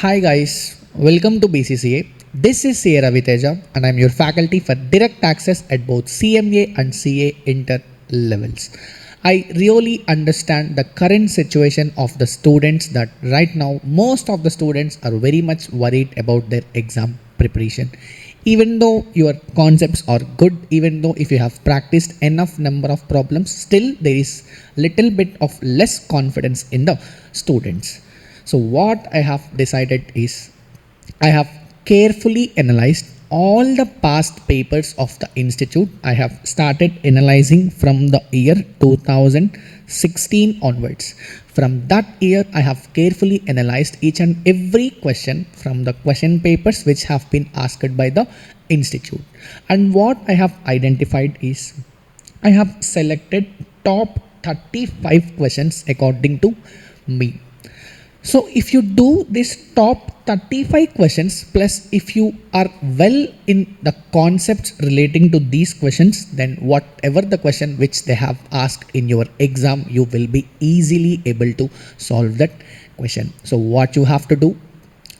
Hi guys, welcome to BCCA. This is Ravi Teja and I'm your faculty for direct taxes at both CMA and CA inter levels. I really understand the current situation of the students that right now most of the students are very much worried about their exam preparation. Even though your concepts are good, even though if you have practiced enough number of problems, still there is little bit of less confidence in the students. So what I have decided is I have carefully analyzed all the past papers of the institute. I have started analyzing from the year 2016 onwards. From that year, I have carefully analyzed each and every question from the question papers which have been asked by the institute. And what I have identified is I have selected top 35 questions according to me. So if you do this top 35 questions plus if you are well in the concepts relating to these questions, then whatever the question which they have asked in your exam, you will be easily able to solve that question. So what you have to do,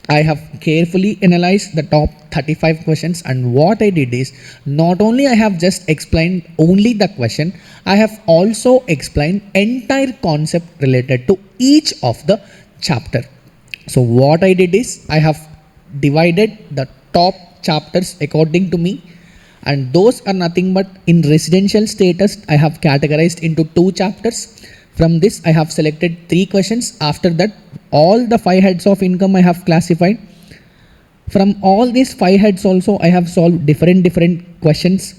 I have carefully analyzed the top 35 questions, and what I did is not only I have just explained only the question, I have also explained entire concept related to each of the chapter. So what I did is I have divided the top chapters according to me, and those are nothing but in residential status I have categorized into 2 chapters. From this I have selected 3 questions. After that all the 5 heads of income I have classified. From all these 5 heads also I have solved different questions,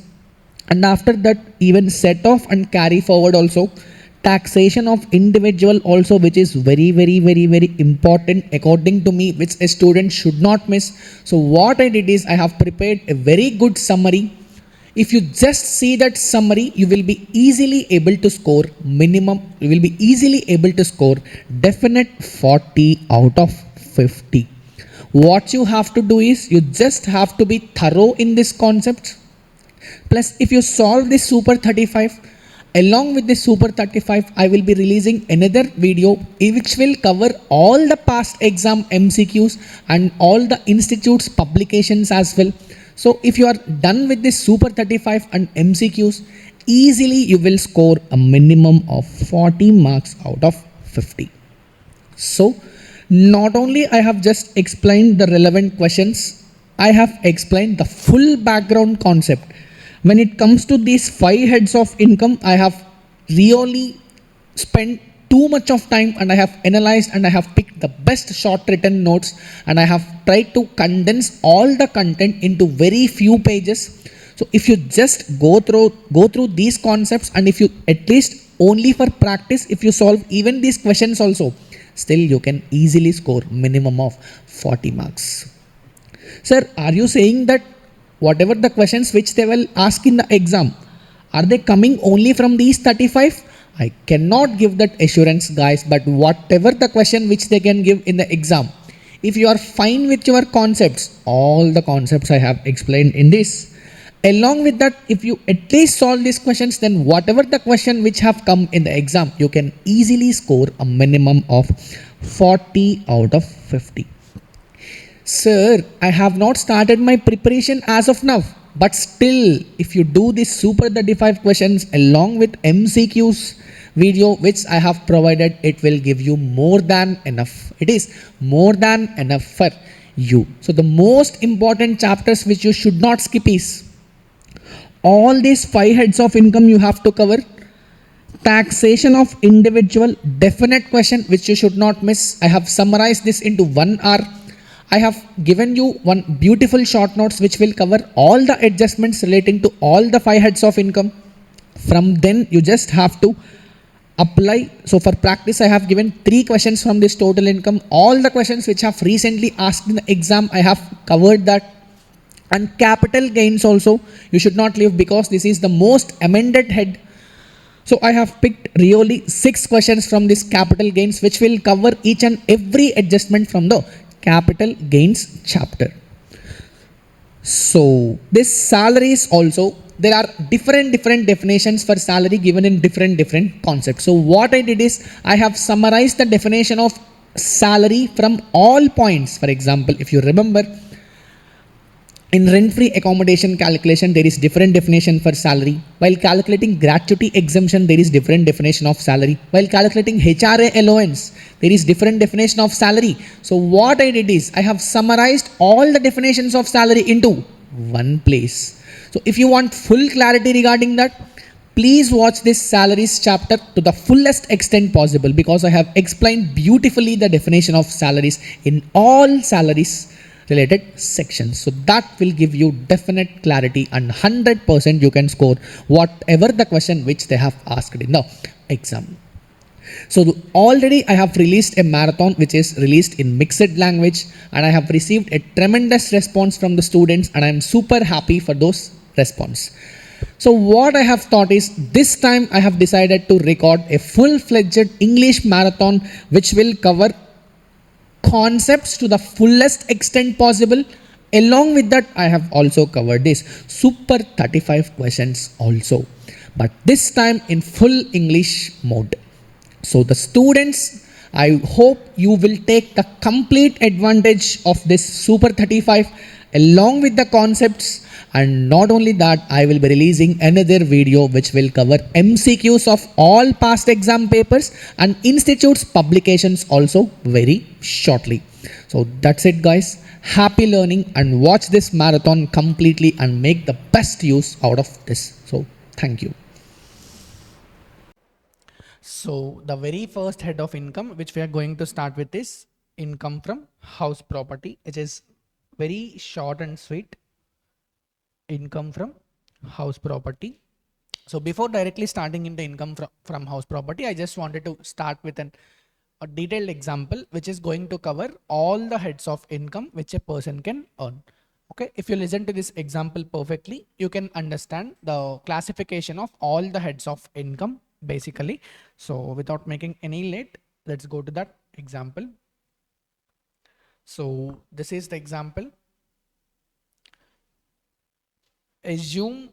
and after that even set off and carry forward also. Taxation of individual also, which is very important according to me, which a student should not miss. So what I did is I have prepared a very good summary. If you just see that summary, you will be easily able to score definite 40 out of 50. What you have to do is you just have to be thorough in this concept. Plus if you solve this super 35, along with this super 35, I will be releasing another video which will cover all the past exam MCQs and all the institute's publications as well. So if you are done with this super 35 and MCQs, easily you will score a minimum of 40 marks out of 50. So not only I have just explained the relevant questions, I have explained the full background concept. When it comes to these 5 heads of income, I have really spent too much of time, and I have analyzed and I have picked the best short written notes, and I have tried to condense all the content into very few pages. So if you just go through these concepts, and if you at least only for practice, if you solve even these questions also, still you can easily score minimum of 40 marks. Sir, are you saying that whatever the questions which they will ask in the exam, are they coming only from these 35? I cannot give that assurance, guys, but whatever the question which they can give in the exam, if you are fine with your concepts, all the concepts I have explained in this, along with that, if you at least solve these questions, then whatever the question which have come in the exam, you can easily score a minimum of 40 out of 50. Sir, I have not started my preparation as of now, but still if you do this super 35 questions along with MCQs video which I have provided, it will give you more than enough. It is more than enough for you. So the most important chapters which you should not skip is all these 5 heads of income you have to cover. Taxation of individual, definite question which you should not miss. I have summarized this into 1 hour. I have given you one beautiful short notes which will cover all the adjustments relating to all the 5 heads of income. From then you just have to apply. So for practice I have given 3 questions from this total income. All the questions which have recently asked in the exam, I have covered that. And capital gains also you should not leave, because this is the most amended head. So I have picked really 6 questions from this capital gains which will cover each and every adjustment from the capital gains chapter. So this salaries also, there are different definitions for salary given in different concepts. So what I did is I have summarized the definition of salary from all points. For example, if you remember, in rent-free accommodation calculation, there is different definition for salary. While calculating gratuity exemption, there is different definition of salary. While calculating HRA allowance, there is different definition of salary. So what I did is, I have summarized all the definitions of salary into one place. So if you want full clarity regarding that, please watch this salaries chapter to the fullest extent possible, because I have explained beautifully the definition of salaries in all salaries related sections. So that will give you definite clarity, and 100% you can score whatever the question which they have asked in the exam. So already I have released a marathon which is released in mixed language, and I have received a tremendous response from the students, and I am super happy for those response. So what I have thought is, this time I have decided to record a full-fledged English marathon which will cover concepts to the fullest extent possible. Along with that, I have also covered this super 35 questions also, but this time in full English mode. So the students, I hope you will take the complete advantage of this super 35 along with the concepts. And not only that, I will be releasing another video which will cover MCQs of all past exam papers and institutes publications also very shortly. So that's it guys. Happy learning, and watch this marathon completely and make the best use out of this. So thank you. So the very first head of income which we are going to start with is income from house property, which is very short and sweet. Income from house property. So before directly starting into income from house property, I just wanted to start with a detailed example which is going to cover all the heads of income which a person can earn. Okay, if you listen to this example perfectly, you can understand the classification of all the heads of income basically. So without making any late, let's go to that example. So this is the example. Assume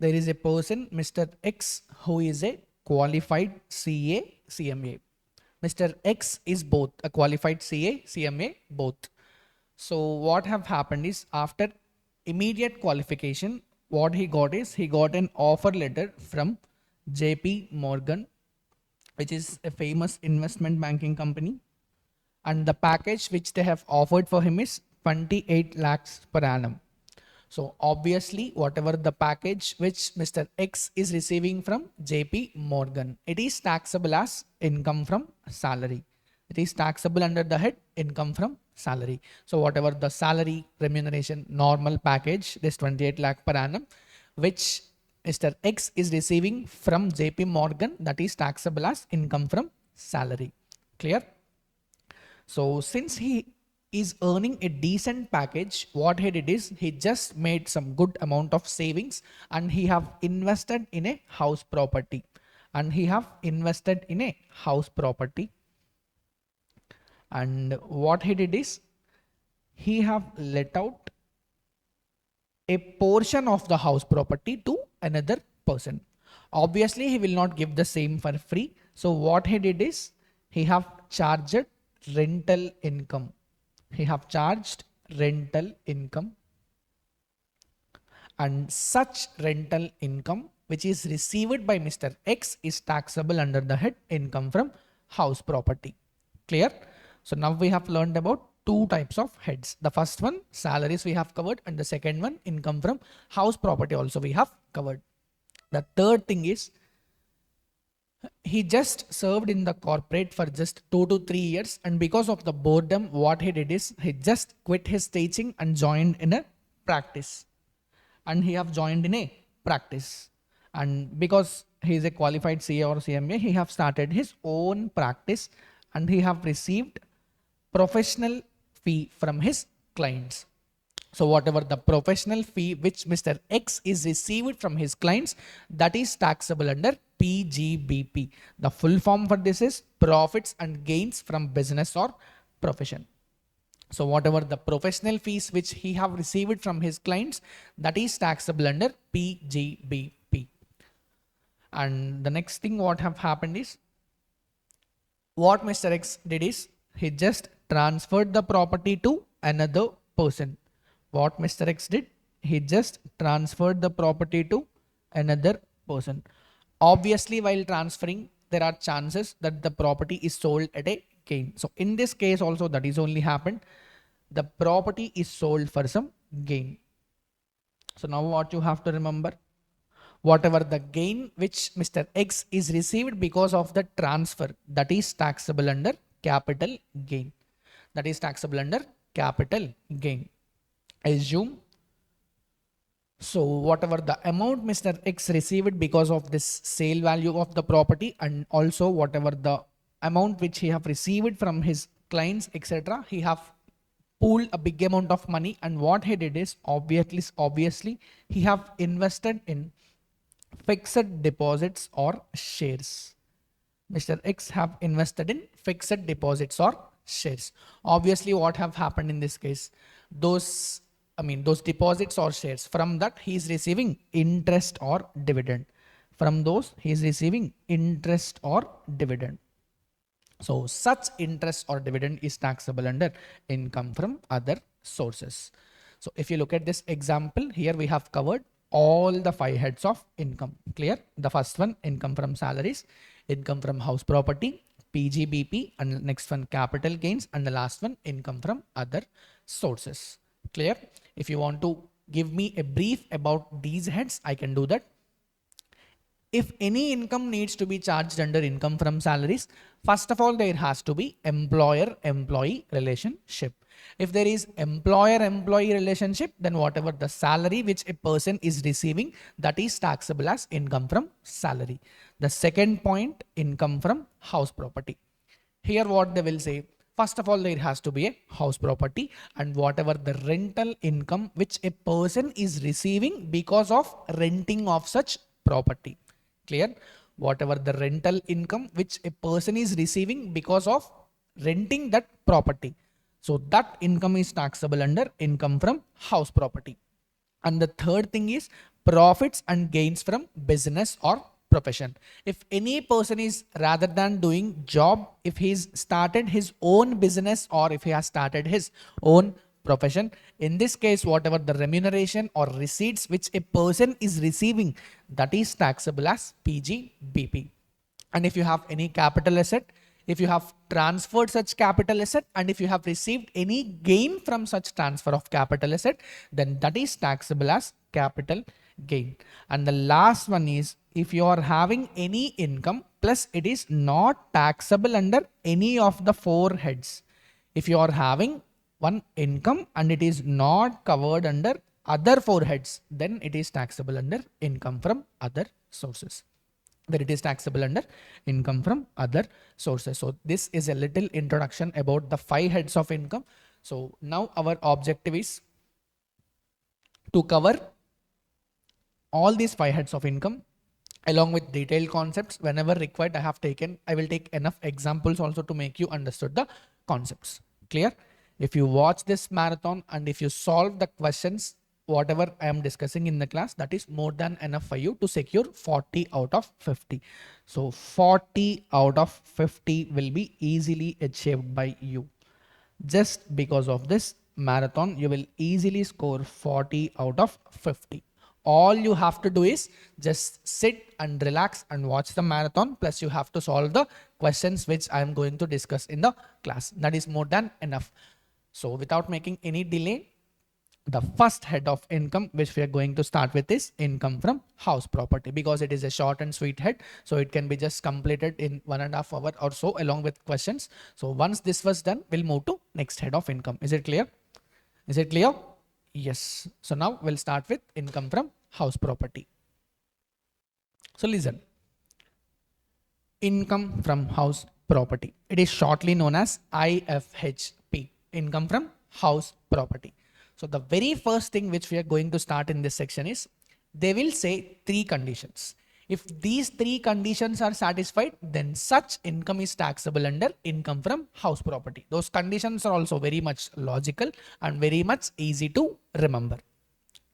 there is a person, Mr. X, who is a qualified CA, CMA. Mr. X is both a qualified CA, CMA, both. So what have happened is, after immediate qualification, what he got is, he got an offer letter from JP Morgan, which is a famous investment banking company. And the package which they have offered for him is 28 lakhs per annum. So obviously, whatever the package which Mr. X is receiving from JP Morgan, it is taxable as income from salary. It is taxable under the head income from salary. So whatever the salary remuneration normal package, this 28 lakh per annum, which Mr. X is receiving from JP Morgan, that is taxable as income from salary. Clear? So since he is earning a decent package, what he did is, he just made some good amount of savings, and he have invested in a house property. And he have invested in a house property. And what he did is, he have let out a portion of the house property to another person. Obviously, he will not give the same for free. So what he did is, he have charged rental income. He have charged rental income, and such rental income which is received by Mr. X is taxable under the head income from house property. Clear? So now we have learned about two types of heads. The first one, salaries, we have covered, and the second one, income from house property, also we have covered. The third thing is, he just served in the corporate for just 2 to 3 years, and because of the boredom, what he did is, he just quit his teaching and joined in a practice. And he have joined in a practice, and because he is a qualified CA or CMA, he have started his own practice, and he have received professional fee from his clients. So whatever the professional fee which Mr. X is received from his clients, that is taxable under PGBP. The full form for this is profits and gains from business or profession. So whatever the professional fees which he have received from his clients, that is taxable under PGBP. And the next thing what have happened is, what Mr. X did is, He just transferred the property to another person. What Mr. X did? He just transferred the property to another person. Obviously, while transferring, there are chances that the property is sold at a gain. So in this case also, that is only happened. The property is sold for some gain. So now what you have to remember, whatever the gain which Mr. X is received because of the transfer, that is taxable under capital gain. That is taxable under capital gain. Assume, so whatever the amount Mr. X received because of this sale value of the property, and also whatever the amount which he have received from his clients, etc., he have pooled a big amount of money, and what he did is obviously he have invested in fixed deposits or shares. Mr. X have invested in fixed deposits or shares. Obviously, what have happened in this case? Those deposits or shares, from that he is receiving interest or dividend. From those he is receiving interest or dividend. So such interest or dividend is taxable under income from other sources. So if you look at this example, here we have covered all the 5 heads of income. Clear? The first one, income from salaries, income from house property, PGBP, and the next one, capital gains, and the last one, income from other sources. Clear? If you want to give me a brief about these heads, I can do that. If any income needs to be charged under income from salaries, first of all, there has to be employer-employee relationship. If there is employer-employee relationship, then whatever the salary which a person is receiving, that is taxable as income from salary. The second point, income from house property. Here what they will say, first of all, there has to be a house property, and whatever the rental income which a person is receiving because of renting of such property. Clear? Whatever the rental income which a person is receiving because of renting that property. So that income is taxable under income from house property. And the third thing is profits and gains from business or profession. If any person is, rather than doing job, if he's started his own business or if he has started his own profession, in this case, whatever the remuneration or receipts which a person is receiving, that is taxable as PGBP. And if you have any capital asset, if you have transferred such capital asset, and if you have received any gain from such transfer of capital asset, then that is taxable as capital gain. And the last one is, if you are having any income plus it is not taxable under any of the 4 heads. If you are having one income and it is not covered under other 4 heads, then it is taxable under income from other sources. That it is taxable under income from other sources. So this is a little introduction about the 5 heads of income. So now our objective is to cover all these 5 heads of income along with detailed concepts. Whenever required, I will take enough examples also to make you understood the concepts. Clear? If you watch this marathon and if you solve the questions, whatever I am discussing in the class, that is more than enough for you to secure 40 out of 50. So 40 out of 50 will be easily achieved by you. Just because of this marathon, you will easily score 40 out of 50. All you have to do is just sit and relax and watch the marathon, plus you have to solve the questions which I am going to discuss in the class. That is more than enough. So without making any delay, the first head of income which we are going to start with is income from house property, because it is a short and sweet head, so it can be just completed in 1.5 hours or so along with questions. So once this was done, we'll move to next head of income. Is it clear? Is it clear? Yes. So now we'll start with income from house property. So listen, income from house property, it is shortly known as IFHP, income from house property. So the very first thing which we are going to start in this section is, they will say 3 conditions. If these 3 conditions are satisfied, then such income is taxable under income from house property. Those conditions are also very much logical and very much easy to remember.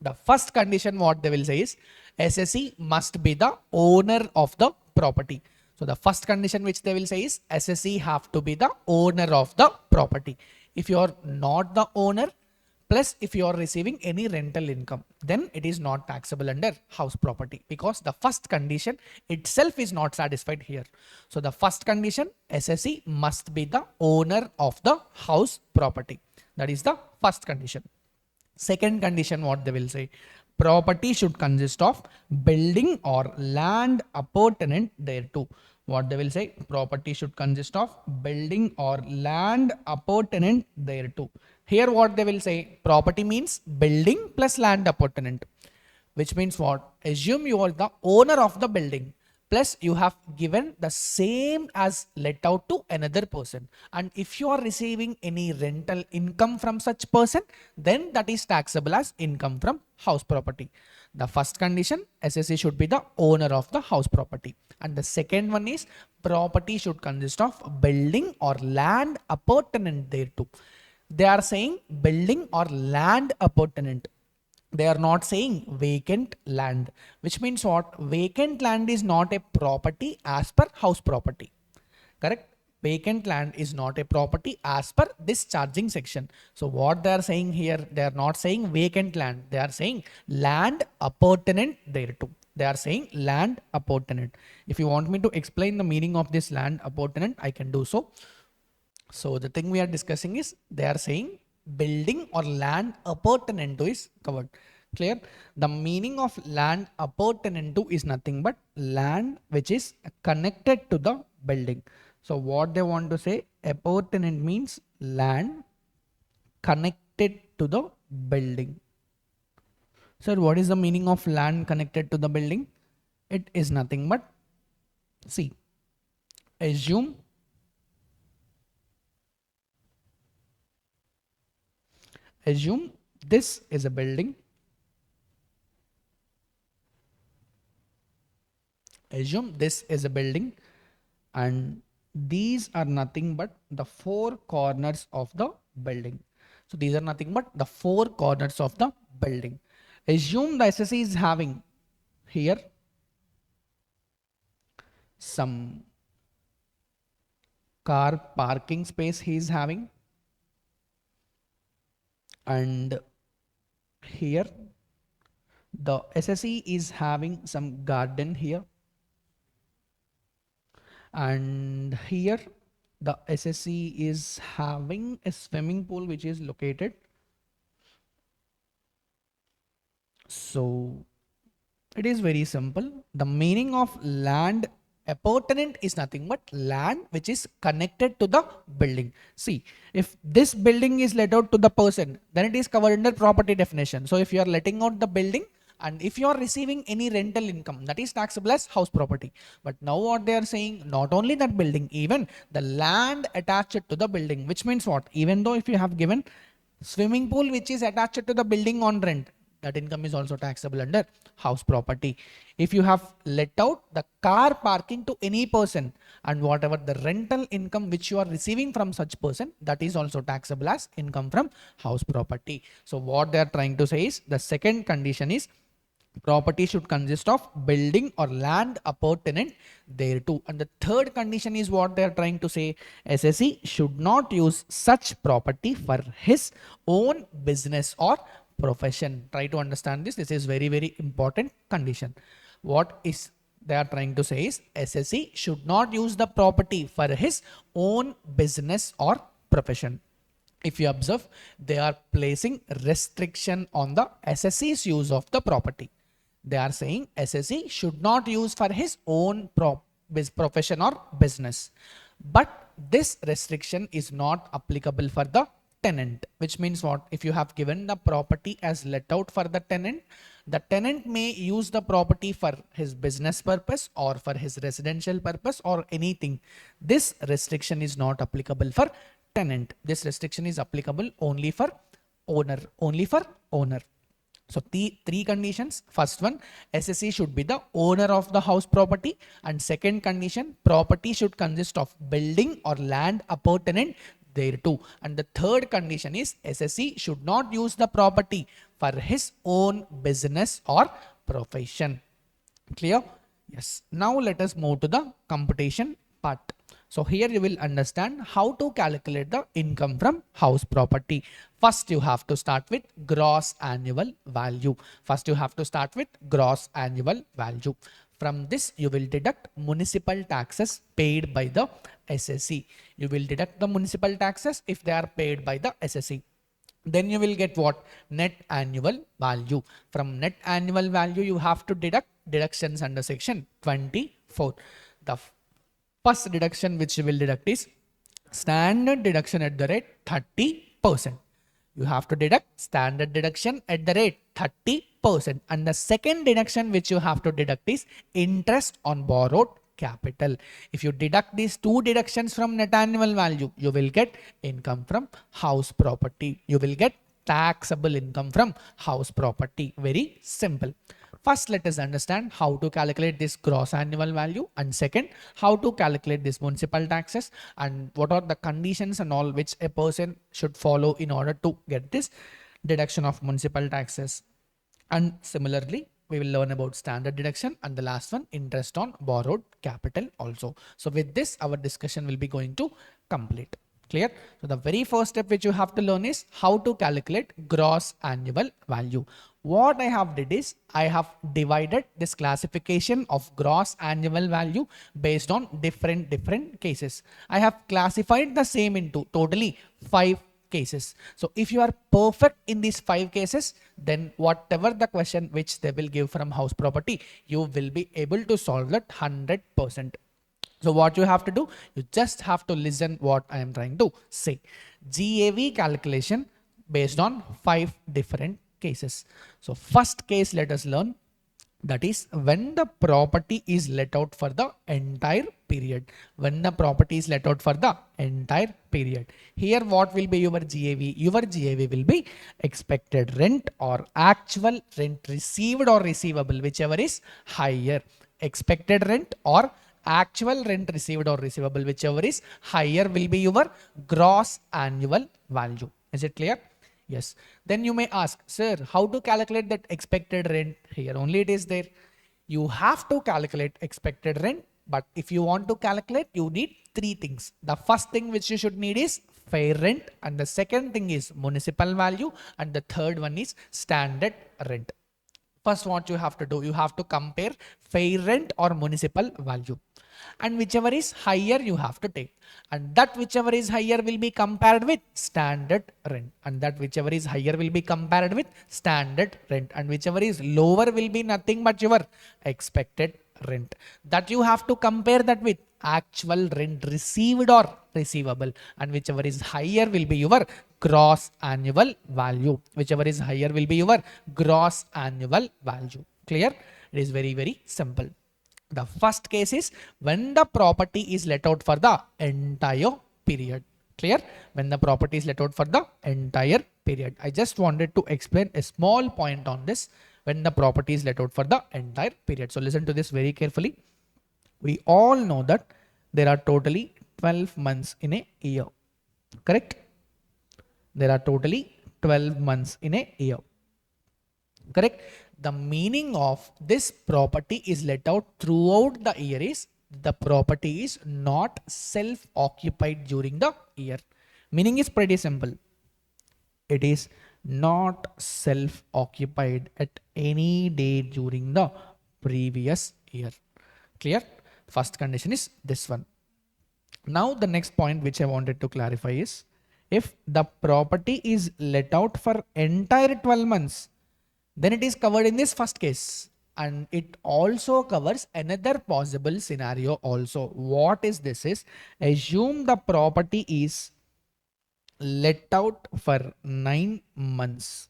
The first condition what they will say is, SSE must be the owner of the property. So the first condition which they will say is SSE have to be the owner of the property. If you are not the owner, plus if you are receiving any rental income, then it is not taxable under house property, because the first condition itself is not satisfied here. So the first condition, SSE must be the owner of the house property. That is the first condition. Second condition, what they will say, property should consist of building or land appurtenant thereto. What they will say, property should consist of building or land appurtenant thereto. Here what they will say, property means building plus land appurtenant, which means what? Assume you are the owner of the building, plus you have given the same as let out to another person, and if you are receiving any rental income from such person, then that is taxable as income from house property. The first condition, SSE should be the owner of the house property, and the second one is property should consist of building or land appurtenant thereto. They are saying building or land appurtenant. They are not saying vacant land, which means what? Vacant land is not a property as per house property. Correct? Vacant land is not a property as per this charging section. So what they are saying here, they are not saying vacant land. They are saying land appurtenant thereto. They are saying land appurtenant. If you want me to explain the meaning of this land appurtenant, I can do so. So the thing we are discussing is they are saying building or land appurtenant to is covered. Clear? The meaning of land appurtenant to is nothing but land which is connected to the building. So what they want to say, appurtenant means land connected to the building. Sir, what is the meaning of land connected to the building? It is nothing but, see, assume this is a building. Assume this is a building and these are nothing but the four corners of the building. So these are nothing but the four corners of the building. Assume the SSE is having here some car parking space he is having, and here the SSE is having some garden here, and here the SSE is having a swimming pool which is located. So it is very simple. The meaning of land appurtenant is nothing but land which is connected to the building. See, if this building is let out to the person, then it is covered under property definition. So if you are letting out the building, and if you are receiving any rental income, that is taxable as house property. But now what they are saying, not only that building, even the land attached to the building, which means what? Even though if you have given swimming pool which is attached to the building on rent, that income is also taxable under house property. If you have let out the car parking to any person, and whatever the rental income which you are receiving from such person, that is also taxable as income from house property. So what they are trying to say is, the second condition is property should consist of building or land appurtenant thereto. And the third condition is what they are trying to say, SSE should not use such property for his own business or profession. Try to understand this. This is very, very important condition. What is they are trying to say is, SSE should not use the property for his own business or profession. If you observe, they are placing restriction on the SSE's use of the property. They are saying SSE should not use for his own profession or business. But this restriction is not applicable for the tenant, which means what? If you have given the property as let out for the tenant may use the property for his business purpose or for his residential purpose or anything. This restriction is not applicable for tenant. This restriction is applicable only for owner, So the three conditions. First one, SSE should be the owner of the house property, and second condition, property should consist of building or land appurtenant thereto. And the third condition is, SSE should not use the property for his own business or profession. Clear? Yes. Now let us move to the computation part. So here you will understand how to calculate the income from house property. First you have to start with gross annual value. First you have to start with gross annual value. From this you will deduct municipal taxes paid by the SSE. You will deduct the municipal taxes if they are paid by the SSE. Then you will get what? Net annual value. From net annual value, you have to deduct deductions under section 24. The first deduction which you will deduct is standard deduction at the rate 30%. You have to deduct standard deduction at the rate 30%. And the second deduction which you have to deduct is interest on borrowed capital. If you deduct these two deductions from net annual value, you will get income from house property. You will get taxable income from house property. Very simple. First, let us understand how to calculate this gross annual value, and second, how to calculate this municipal taxes and what are the conditions and all which a person should follow in order to get this deduction of municipal taxes. And similarly, we will learn about standard deduction, and the last one, interest on borrowed capital also. So with this, our discussion will be going to complete. Clear? So the very first step which you have to learn is how to calculate gross annual value. What I have did is I have divided this classification of gross annual value based on different cases. I have classified the same into totally 5 cases. So if you are perfect in these 5 cases, then whatever the question which they will give from house property, you will be able to solve that 100%. So what you have to do, you just have to listen what I am trying to say. GAV calculation based on 5 different cases. So first case, let us learn, that is when the property is let out for the entire period. When the property is let out for the entire period. Here what will be your GAV? Your GAV will be expected rent or actual rent received or receivable, whichever is higher. Expected rent or actual rent received or receivable, whichever is higher, will be your gross annual value. Is it clear? Yes. Then you may ask, sir, how to calculate that expected rent? Here only it is there. You have to calculate expected rent, but if you want to calculate, you need 3 things. The first thing which you should need is fair rent, and the second thing is municipal value, and the third one is standard rent. First, what you have to do, you have to compare fair rent or municipal value, and whichever is higher you have to take, and that whichever is higher will be compared with standard rent, and that whichever is higher will be compared with standard rent, and whichever is lower will be nothing but your expected rent. That you have to compare that with actual rent received or receivable, and whichever is higher will be your gross annual value. Whichever is higher will be your gross annual value. Clear? It is very simple. The first case is when the property is let out for the entire period. Clear? When the property is let out for the entire period. I just wanted to explain a small point on this, when the property is let out for the entire period. So listen to this very carefully. We all know that there are totally 12 months in a year. Correct? There are totally 12 months in a year. Correct? The meaning of this property is let out throughout the year is the property is not self-occupied during the year. Meaning is pretty simple. It is not self-occupied at any day during the previous year. Clear? First condition is this one. Now the next point which I wanted to clarify is, if the property is let out for entire 12 months, then it is covered in this first case, and it also covers another possible scenario also. What is this is, assume the property is let out for 9 months.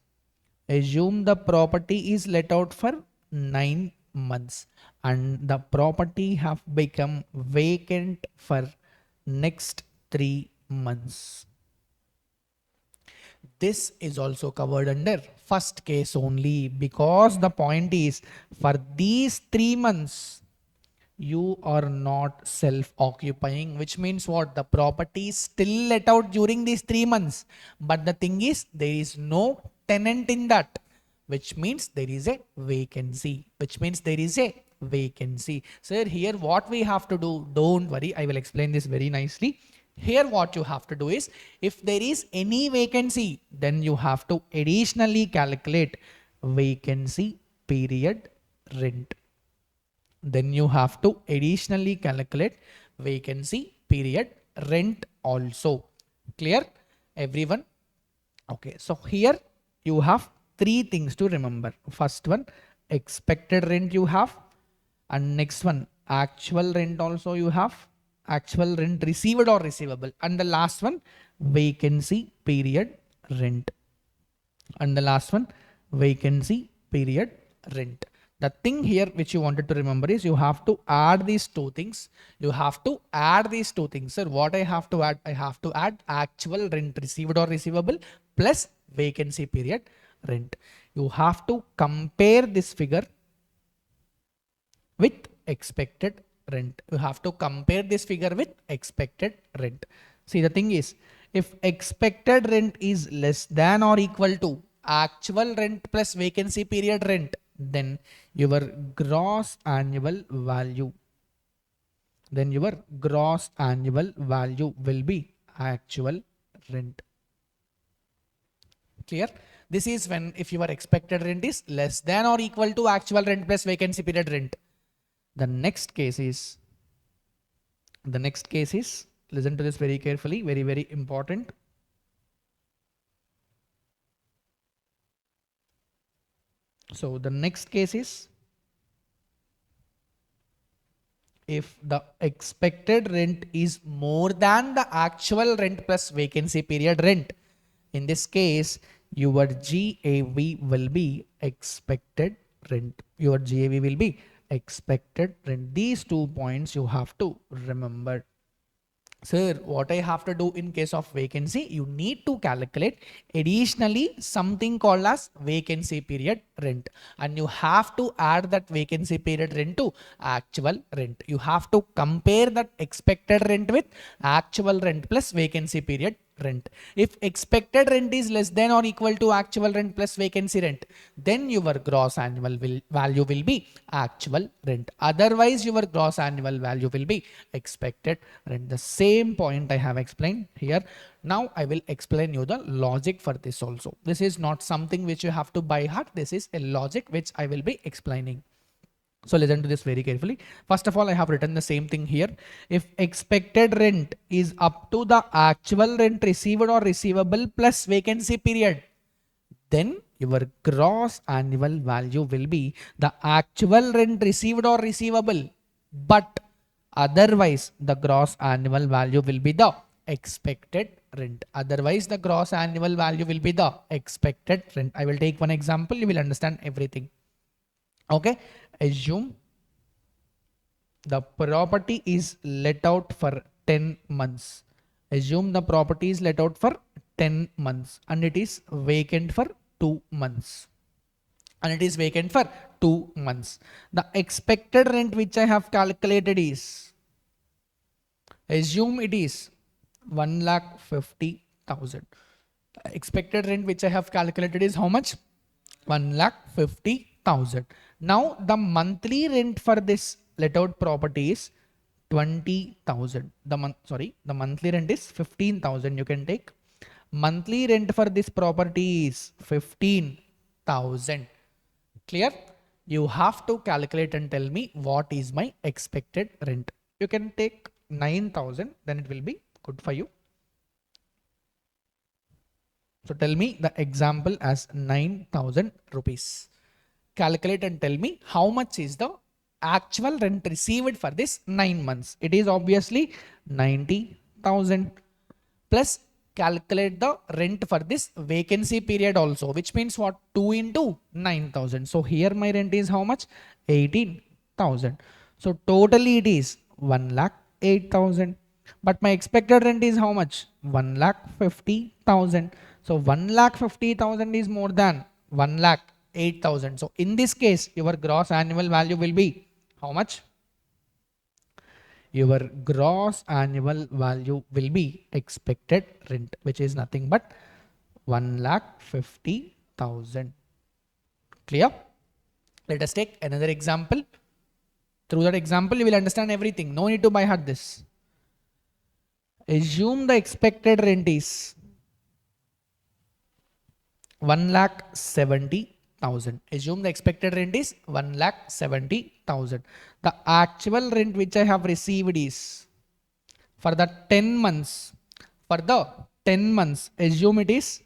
Assume the property is let out for 9 months and the property have become vacant for next 3 months. This is also covered under first case only, because the point is, for these 3 months you are not self-occupying, which means what? The property is still let out during these 3 months, but the thing is there is no tenant in that, which means there is a vacancy, which means there is a vacancy. Sir, here what we have to do, don't worry, I will explain this very nicely. Here what you have to do is, if there is any vacancy, then you have to additionally calculate vacancy period rent. Then you have to additionally calculate vacancy period rent also. Clear, everyone? Okay, so here you have three things to remember. First one, expected rent you have, and next one, actual rent also you have, actual rent received or receivable, and the last one, vacancy period rent, and the last one, vacancy period rent. The thing here which you wanted to remember is you have to add these two things. You have to add these two things. Sir, what I have to add? I have to add actual rent received or receivable plus vacancy period rent. You have to compare this figure with expected rent. You have to compare this figure with expected rent. See, the thing is, if expected rent is less than or equal to actual rent plus vacancy period rent, then your gross annual value, will be actual rent. Clear? This is when if your expected rent is less than or equal to actual rent plus vacancy period rent. The next case is, listen to this very carefully, very, very important. So the next case is, if the expected rent is more than the actual rent plus vacancy period rent, in this case, your GAV will be expected rent. Your GAV will be expected rent. These 2 points you have to remember. Sir, what I have to do in case of vacancy, you need to calculate additionally something called as vacancy period rent, and you have to add that vacancy period rent to actual rent. You have to compare that expected rent with actual rent plus vacancy period rent. If expected rent is less than or equal to actual rent plus vacancy rent, then your gross annual value will be actual rent. Otherwise, your gross annual value will be expected rent. The same point I have explained here. Now I will explain you the logic for this also. This is not something which you have to by heart. This is a logic which I will be explaining. So listen to this very carefully. First of all, I have written the same thing here. If expected rent is up to the actual rent received or receivable plus vacancy period, then your gross annual value will be the actual rent received or receivable. But otherwise, the gross annual value will be the expected rent. Otherwise, the gross annual value will be the expected rent. I will take one example. You will understand everything. Okay, assume the property is let out for 10 months. Assume the property is let out for 10 months and it is vacant for 2 months. The expected rent which I have calculated is, assume it is 1,50,000. Expected rent which I have calculated is how much? 1,50,000. Now the monthly rent for this let out property is 20,000. The monthly rent is 15,000. You can take monthly rent for this property is 15,000. Clear? You have to calculate and tell me what is my expected rent. You can take 9,000, then it will be good for you. So tell me the example as 9,000 rupees. Calculate and tell me how much is the actual rent received for this 9 months. It is obviously 90,000 plus calculate the rent for this vacancy period also, which means what? 2 into 9,000. So here my rent is how much? 18,000. So totally it is 1,08,000. But my expected rent is how much? 1,50,000. So 1,50,000 is more than 1,08,000. So in this case, your gross annual value will be how much? Your gross annual value will be expected rent, which is nothing but 1,50,000. Clear? Let us take another example. Through that example, you will understand everything. No need to by heart this. Assume the expected rent is 1,70,000. Assume the expected rent is 1,70,000. The actual rent which I have received is for the 10 months. For the 10 months, assume it is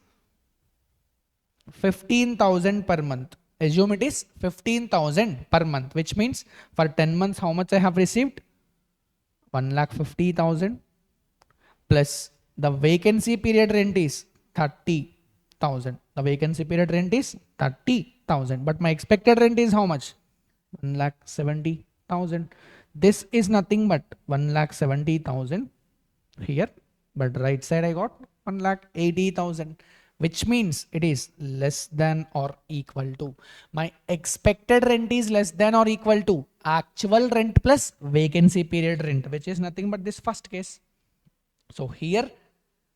15,000 per month. Assume it is 15,000 per month, which means for 10 months, how much I have received? 1,50,000 plus the vacancy period rent is 30,000. The vacancy period rent is 30,000. But my expected rent is how much? 1,70,000. This is nothing but 1,70,000 here. But right side I got 1,80,000. Which means it is less than or equal to. My expected rent is less than or equal to actual rent plus vacancy period rent, which is nothing but this first case. So here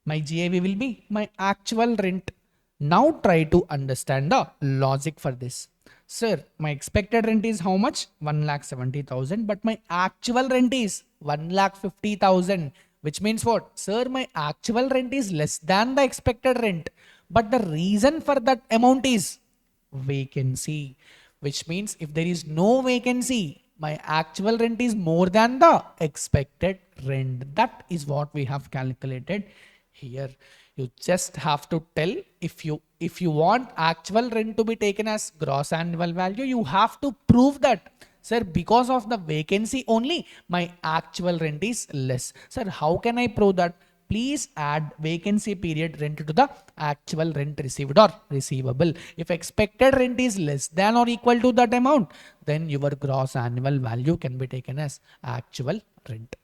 my GAV will be my actual rent. Now try to understand the logic for this. Sir, my expected rent is how much? 1,70,000, but my actual rent is 1,50,000. Which means what? Sir, my actual rent is less than the expected rent. But the reason for that amount is vacancy. Which means if there is no vacancy, my actual rent is more than the expected rent. That is what we have calculated here. You just have to tell, if you want actual rent to be taken as gross annual value, you have to prove that, sir, because of the vacancy only my actual rent is less. Sir, how can I prove that? Please add vacancy period rent to the actual rent received or receivable. If expected rent is less than or equal to that amount, then your gross annual value can be taken as actual rent.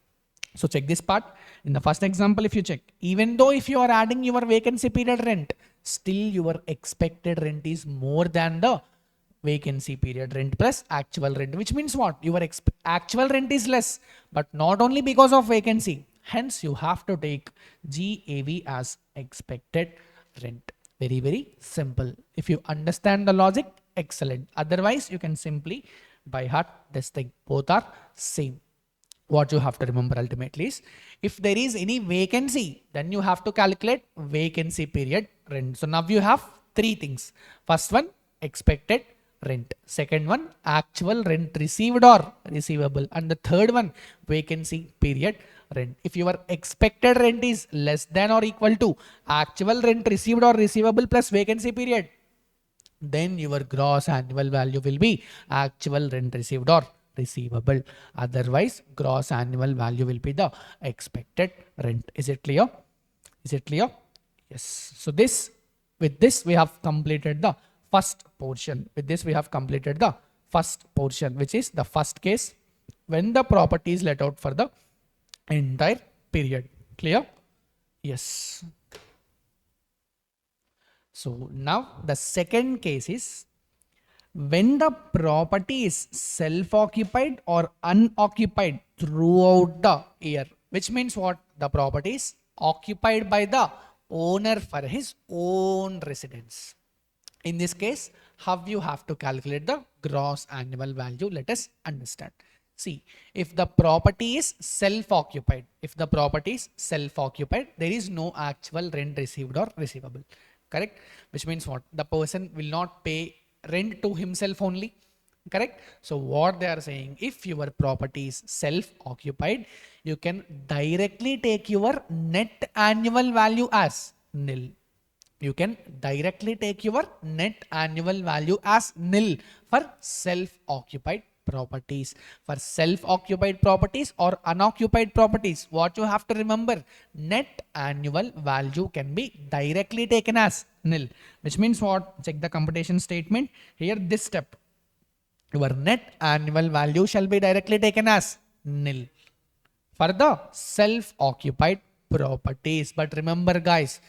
So check this part. In the first example, if you check, even though if you are adding your vacancy period rent, still your expected rent is more than the vacancy period rent plus actual rent, which means what? Your actual rent is less, but not only because of vacancy. Hence, you have to take GAV as expected rent. Very, very simple. If you understand the logic, excellent. Otherwise, you can simply by heart this thing. Both are same. What you have to remember ultimately is, if there is any vacancy, then you have to calculate vacancy period rent. So now you have three things. First one, expected rent. Second one, actual rent received or receivable. And the third one, vacancy period rent. If your expected rent is less than or equal to actual rent received or receivable plus vacancy period, then your gross annual value will be actual rent received or receivable. Otherwise, gross annual value will be the expected rent. Is it clear? Is it clear? Yes. So with this we have completed the first portion. With this we have completed the first portion, which is the first case when the property is let out for the entire period. Clear? Yes. So now the second case is when the property is self-occupied or unoccupied throughout the year, which means what? The property is occupied by the owner for his own residence. In this case, how you have to calculate the gross annual value? Let us understand. See, if the property is self-occupied, there is no actual rent received or receivable. Correct? Which means what? The person will not pay rent to himself only. Correct? So what they are saying, if your property is self-occupied, you can directly take your net annual value as nil. You can directly take your net annual value as nil for self-occupied properties. For self-occupied properties or unoccupied properties, what you have to remember, net annual value can be directly taken as nil. Which means what? Check the computation statement. Here this step, your net annual value shall be directly taken as nil for the self-occupied properties. But remember guys,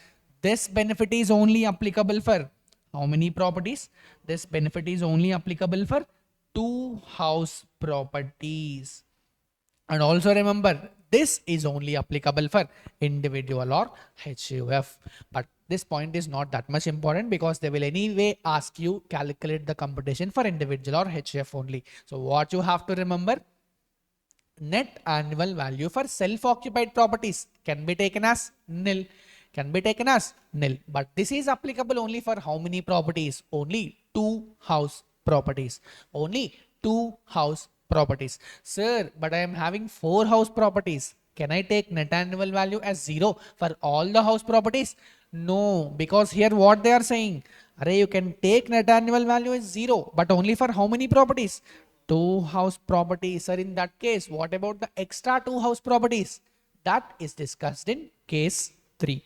this benefit is only applicable for how many properties? This benefit is only applicable for 2 house properties. And also remember, this is only applicable for individual or HUF. But this point is not that much important because they will anyway ask you calculate the computation for individual or HUF only. So what you have to remember, net annual value for self-occupied properties can be taken as nil. Can be taken as nil. But this is applicable only for how many properties? Only two house properties. Only two house properties. Sir, but I am having four house properties. Can I take net annual value as 0 for all the house properties? No, because here what they are saying, array you can take net annual value as 0, but only for how many properties? Two house properties. Sir, in that case, what about the extra two house properties? That is discussed in case 3.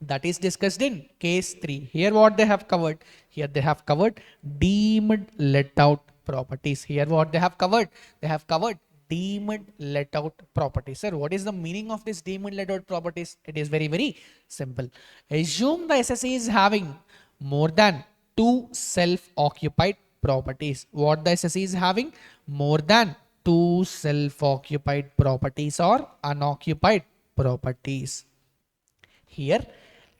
That is discussed in case 3. Here what they have covered? Here they have covered deemed let out properties. Here what they have covered? They have covered deemed let out properties. Sir, what is the meaning of this deemed let out properties? It is very, very simple. Assume the SSE is having more than two self-occupied properties. What the SSE is having? More than two self-occupied properties or unoccupied properties. Here,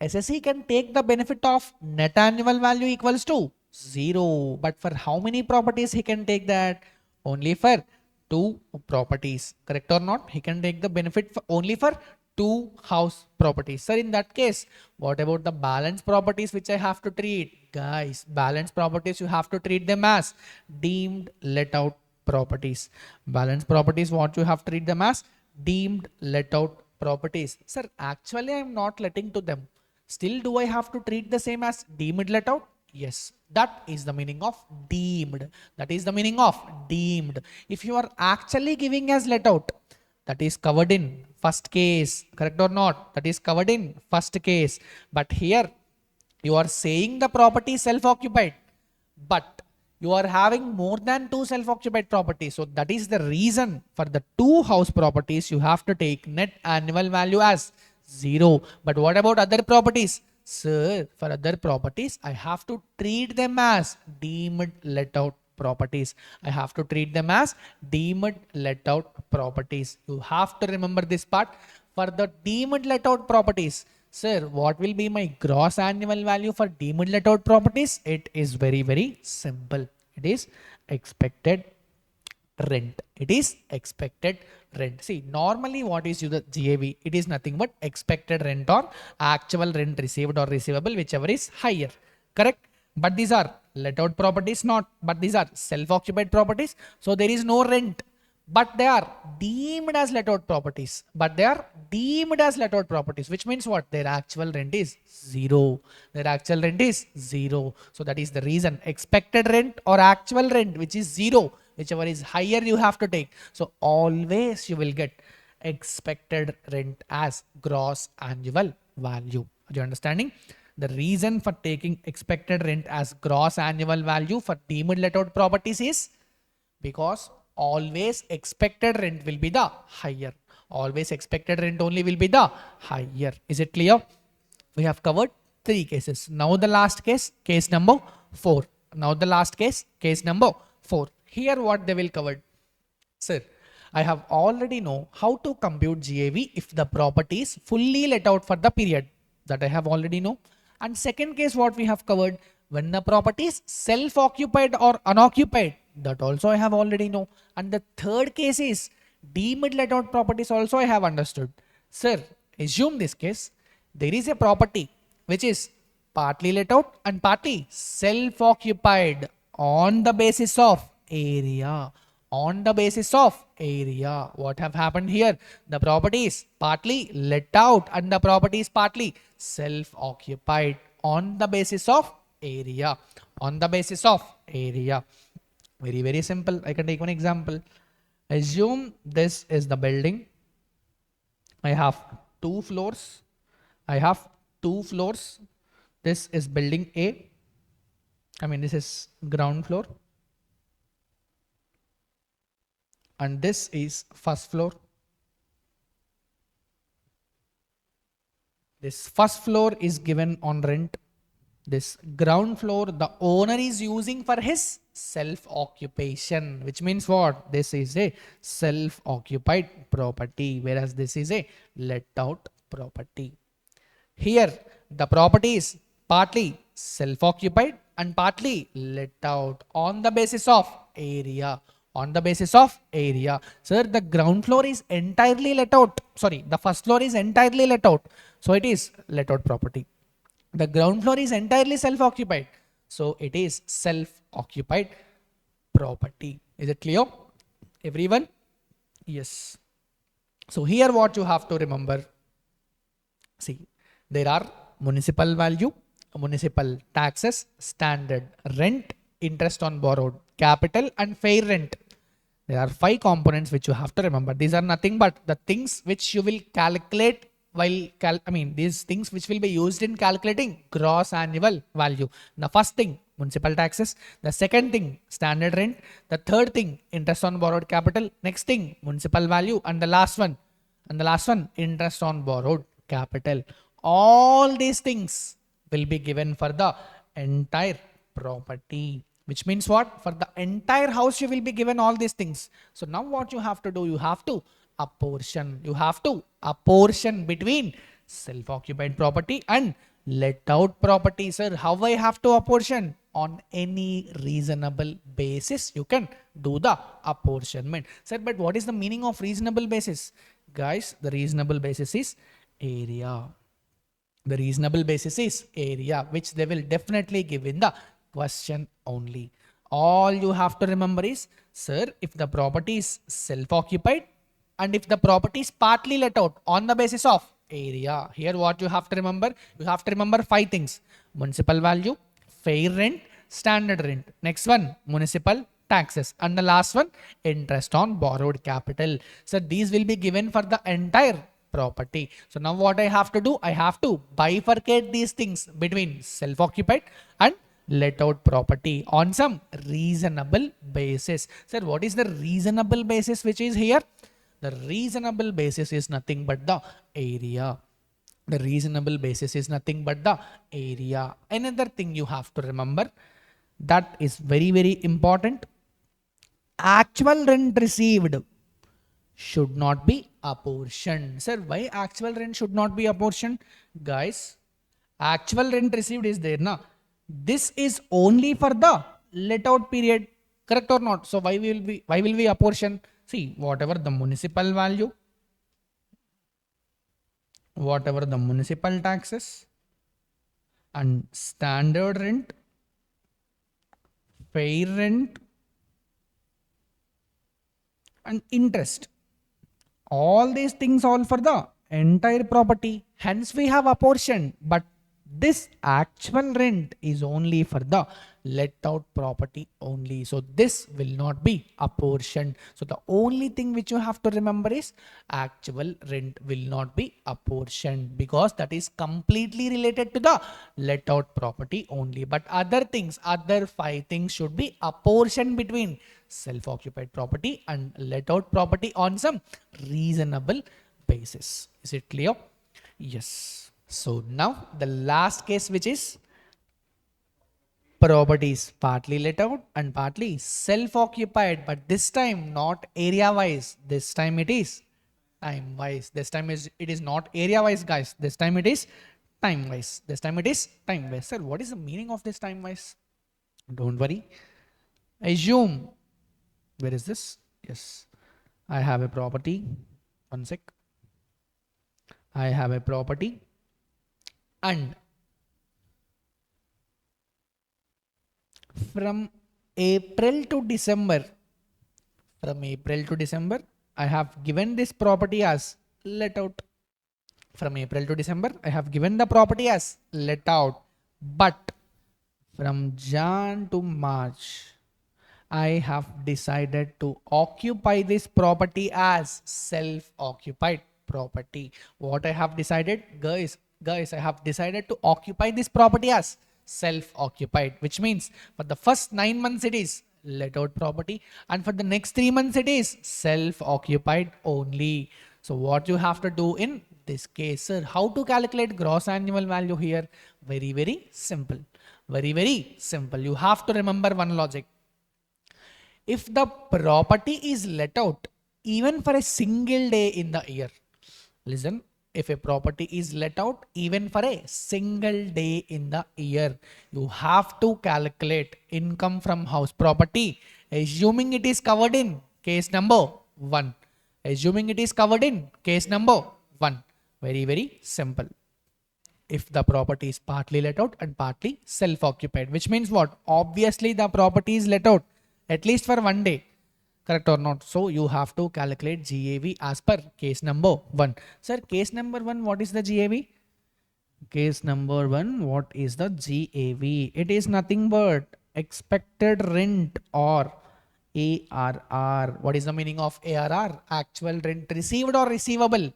SSE can take the benefit of net annual value equals to 0. But for how many properties he can take that? Only for two properties. Correct or not? He can take the benefit for only for two house properties. Sir, in that case, what about the balance properties which I have to treat? Guys, balance properties, you have to treat them as deemed let out properties. Balance properties, what you have to treat them as? Deemed let out properties. Sir, actually I am not letting to them. Still, do I have to treat the same as deemed let out? Yes, that is the meaning of deemed. That is the meaning of deemed. If you are actually giving as let out, that is covered in first case. Correct or not? That is covered in first case. But here you are saying the property is self-occupied, but you are having more than two self-occupied properties. So that is the reason for the two house properties you have to take net annual value as 0. But what about other properties? Sir, for other properties, I have to treat them as deemed let out properties. I have to treat them as deemed let out properties. You have to remember this part. For the deemed let out properties, sir, what will be my gross annual value for deemed let out properties? It is very, very simple. It is expected rent. It is expected rent. See, normally what is the GAV? It is nothing but expected rent or actual rent received or receivable, whichever is higher. Correct? But these are let out properties, not. But these are self-occupied properties. So there is no rent. But they are deemed as let out properties. But they are deemed as let out properties, which means what? Their actual rent is 0. Their actual rent is 0. So that is the reason. Expected rent or actual rent, which is 0. Whichever is higher you have to take. So always you will get expected rent as gross annual value. Are you understanding? The reason for taking expected rent as gross annual value for deemed let out properties is because always expected rent will be the higher. Always expected rent only will be the higher. Is it clear? We have covered 3 cases. Now the last case, case number 4. Now the last case, case number 4. Here what they will cover. Sir, I have already know how to compute GAV if the property is fully let out for the period. That I have already know. And second case what we have covered, when the property is self-occupied or unoccupied, that also I have already know. And the third case is deemed let out properties also I have understood. Sir, assume this case, there is a property which is partly let out and partly self-occupied on the basis of area. On the basis of area. What have happened here? The property is partly let out and the property is partly self-occupied on the basis of area. On the basis of area. Very, very simple. I can take one example. Assume this is the building. I have 2 floors. I have 2 floors. This is building A. This is ground floor. And this is first floor. This first floor is given on rent. This ground floor, the owner is using for his self-occupation, which means what? This is a self-occupied property, whereas this is a let-out property. Here, the property is partly self-occupied and partly let out on the basis of area. on the basis of area. Sir, the ground floor is entirely let out. Sorry, the first floor is entirely let out. So it is let out property. The ground floor is entirely self-occupied. So it is self-occupied property. Is it clear? Everyone? Yes. So here what you have to remember. See, there are municipal value, municipal taxes, standard rent, interest on borrowed capital, and fair rent. There are 5 components which you have to remember. These are nothing but the things which you will calculate while, these things which will be used in calculating gross annual value. The first thing, municipal taxes. The second thing, standard rent. The third thing, interest on borrowed capital. Next thing, municipal value. And the last one, interest on borrowed capital. All these things will be given for the entire property, which means what? For the entire house you will be given all these things. So now what you have to do, you have to apportion between self-occupied property and let out property. Sir, how I have to apportion? On any reasonable basis you can do the apportionment. Sir, but what is the meaning of reasonable basis? Guys, the reasonable basis is area. The reasonable basis is area, which they will definitely give in the question only. All you have to remember is, sir, if the property is self-occupied and if the property is partly let out on the basis of area. Here what you have to remember? You have to remember 5 things. Municipal value, fair rent, standard rent. Next one, municipal taxes. And the last one, interest on borrowed capital. So these will be given for the entire property. So now what I have to do? I have to bifurcate these things between self-occupied and let out property on some reasonable basis. Sir, what is the reasonable basis which is here? The reasonable basis is nothing but the area. The reasonable basis is nothing but the area. Another thing you have to remember that is very, very important. Actual rent received should not be apportioned. Sir, why actual rent should not be apportioned? Guys, actual rent received is there now. This is only for the let out period. Correct or not? So why will we apportion? See, whatever the municipal value, whatever the municipal taxes and standard rent, fair rent and interest, all these things all for the entire property. Hence we have apportioned, but this actual rent is only for the let out property only. So this will not be apportioned. So the only thing which you have to remember is actual rent will not be apportioned, because that is completely related to the let out property only. But other things, other 5 things should be apportioned between self-occupied property and let out property on some reasonable basis. Is it clear? Yes. So now the last case, which is property is partly let out and partly self-occupied, but this time not area wise. This time it is time wise. This time it is not area wise, guys. This time it is time wise. This time it is time wise. Sir, what is the meaning of this time wise? Don't worry. Assume, where is this? Yes, I have a property. One sec. I have a property and from April to December, I have given this property as let out. From April to December, I have given the property as let out. But from Jan to March, I have decided to occupy this property as self-occupied property. What I have decided, guys, I have decided to occupy this property as self-occupied, which means for the first 9 months it is let out property, and for the next 3 months it is self-occupied only. So what you have to do in this case, sir, how to calculate gross annual value here? Very, very simple. Very, very simple. You have to remember one logic. If the property is let out even for a single day in the year, listen, if a property is let out even for a single day in the year, you have to calculate income from house property, assuming it is covered in case number 1. Assuming it is covered in case number 1. Very, very simple. If the property is partly let out and partly self-occupied, which means what? Obviously, the property is let out at least for 1 day. Correct or not? So you have to calculate GAV as per case number 1. Sir, case number 1, what is the GAV? Case number 1, what is the GAV? It is nothing but expected rent or ARR. What is the meaning of ARR? Actual rent received or receivable,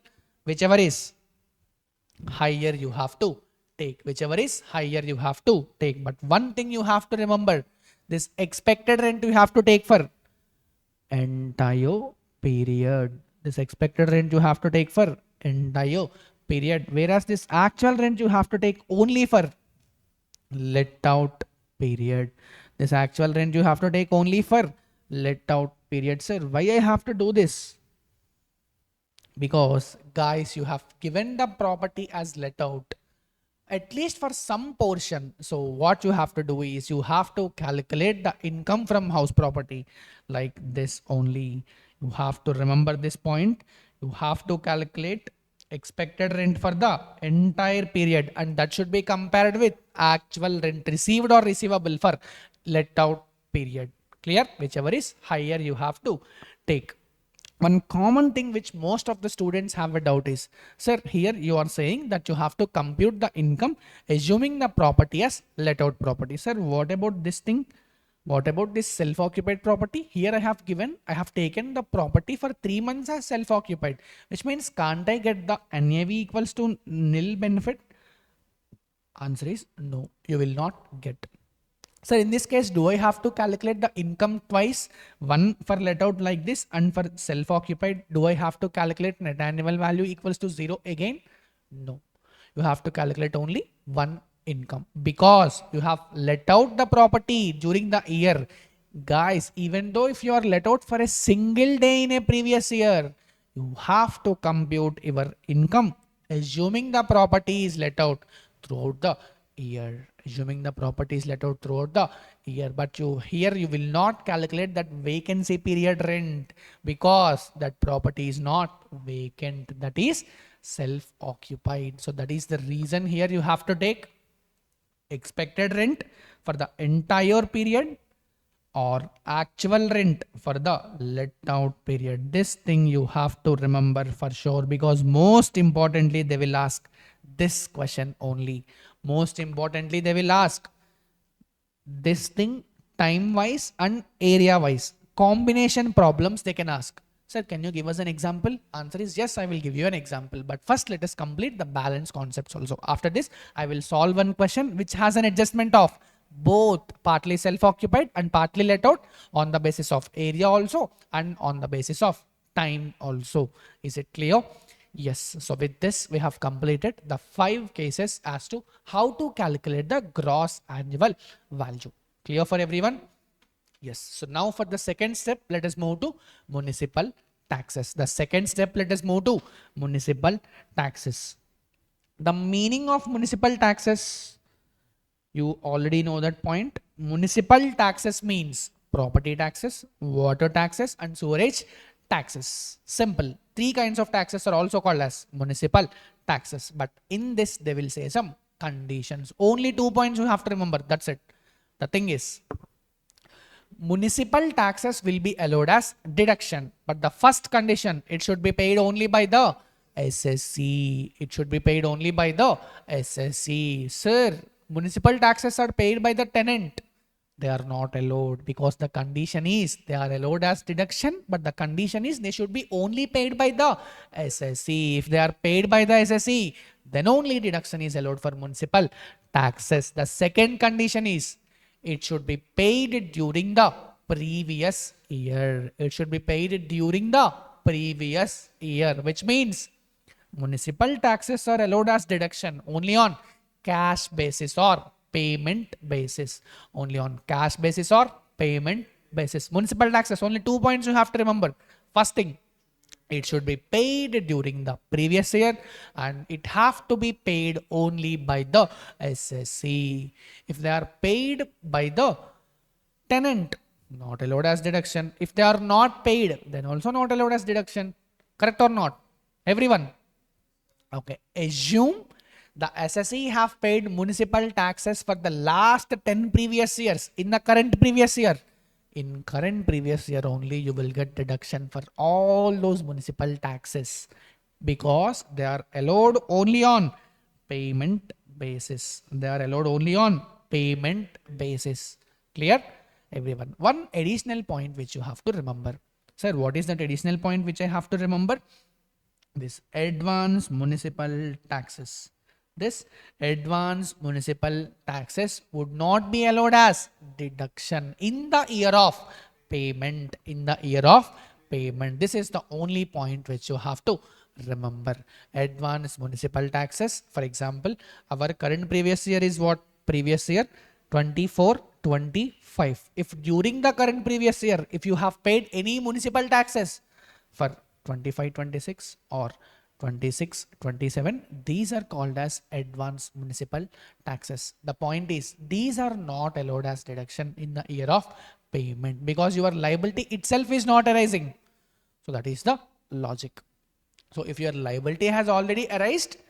whichever is higher you have to take. Whichever is higher you have to take. But one thing you have to remember, this expected rent you have to take for entire period. This expected rent you have to take for entire period. Whereas this actual rent you have to take only for let out period. This actual rent you have to take only for let out period. Sir, why I have to do this? Because guys, you have given the property as let out at least for some portion. So what you have to do is you have to calculate the income from house property like this only. You have to remember this point. You have to calculate expected rent for the entire period, and that should be compared with actual rent received or receivable for let out period. Clear? Whichever is higher you have to take. One common thing which most of the students have a doubt is, sir, here you are saying that you have to compute the income assuming the property as let out property. Sir, what about this thing? What about this self-occupied property? Here I have taken the property for 3 months as self-occupied, which means can't I get the NAV equals to nil benefit? Answer is no, you will not get. So in this case, do I have to calculate the income twice? One for let out like this and for self-occupied, do I have to calculate net annual value equals to 0 again? No. You have to calculate only one income because you have let out the property during the year. Guys, even though if you are let out for a single day in a previous year, you have to compute your income assuming the property is let out throughout the year. Assuming the property is let out throughout the year, but here you will not calculate that vacancy period rent because that property is not vacant, that is self-occupied. So that is the reason here you have to take expected rent for the entire period or actual rent for the let out period. This thing you have to remember for sure, because most importantly they will ask this question only. Most importantly they will ask this thing time wise and area wise. Combination problems they can ask. Sir, can you give us an example? Answer is yes, I will give you an example. But first let us complete the balance concepts also. After this, I will solve one question which has an adjustment of both partly self-occupied and partly let out on the basis of area also and on the basis of time also. Is it clear? Yes. So with this, we have completed the 5 cases as to how to calculate the gross annual value. Clear for everyone? Yes. So now for the second step, let us move to municipal taxes. The second step, let us move to municipal taxes. The meaning of municipal taxes, you already know that point. Municipal taxes means property taxes, water taxes, and sewerage taxes. Simple. 3 kinds of taxes are also called as municipal taxes. But in this, they will say some conditions. Only 2 points you have to remember. That's it. The thing is, municipal taxes will be allowed as deduction. But the first condition, it should be paid only by the SSC. It should be paid only by the SSC. Sir, municipal taxes are paid by the tenant. They are not allowed because the condition is they are allowed as deduction, but the condition is they should be only paid by the SSC. If they are paid by the SSC, then only deduction is allowed for municipal taxes. The second condition is it should be paid during the previous year. It should be paid during the previous year, which means municipal taxes are allowed as deduction only on cash basis or payment basis. Only on cash basis or payment basis. Municipal taxes, only 2 points you have to remember. First thing, It should be paid during the previous year, and it have to be paid only by the SSE. If they are paid by the tenant, not allowed as deduction. If they are not paid, then also not allowed as deduction. Correct or not? Everyone. Okay. Assume the SSE have paid municipal taxes for the last 10 previous years in the current previous year. In current previous year only, you will get deduction for all those municipal taxes because they are allowed only on payment basis. They are allowed only on payment basis. Clear? Everyone. One additional point which you have to remember. Sir, what is that additional point which I have to remember? This advanced municipal taxes. This advanced municipal taxes would not be allowed as deduction in the year of payment. In the year of payment. This is the only point which you have to remember. Advanced municipal taxes. For example, our current previous year is what? Previous year 24-25. If during the current previous year, if you have paid any municipal taxes for 25-26 or 26-27, these are called as advanced municipal taxes. The point is these are not allowed as deduction in the year of payment because your liability itself is not arising. So that is the logic. So if your liability has already arisen,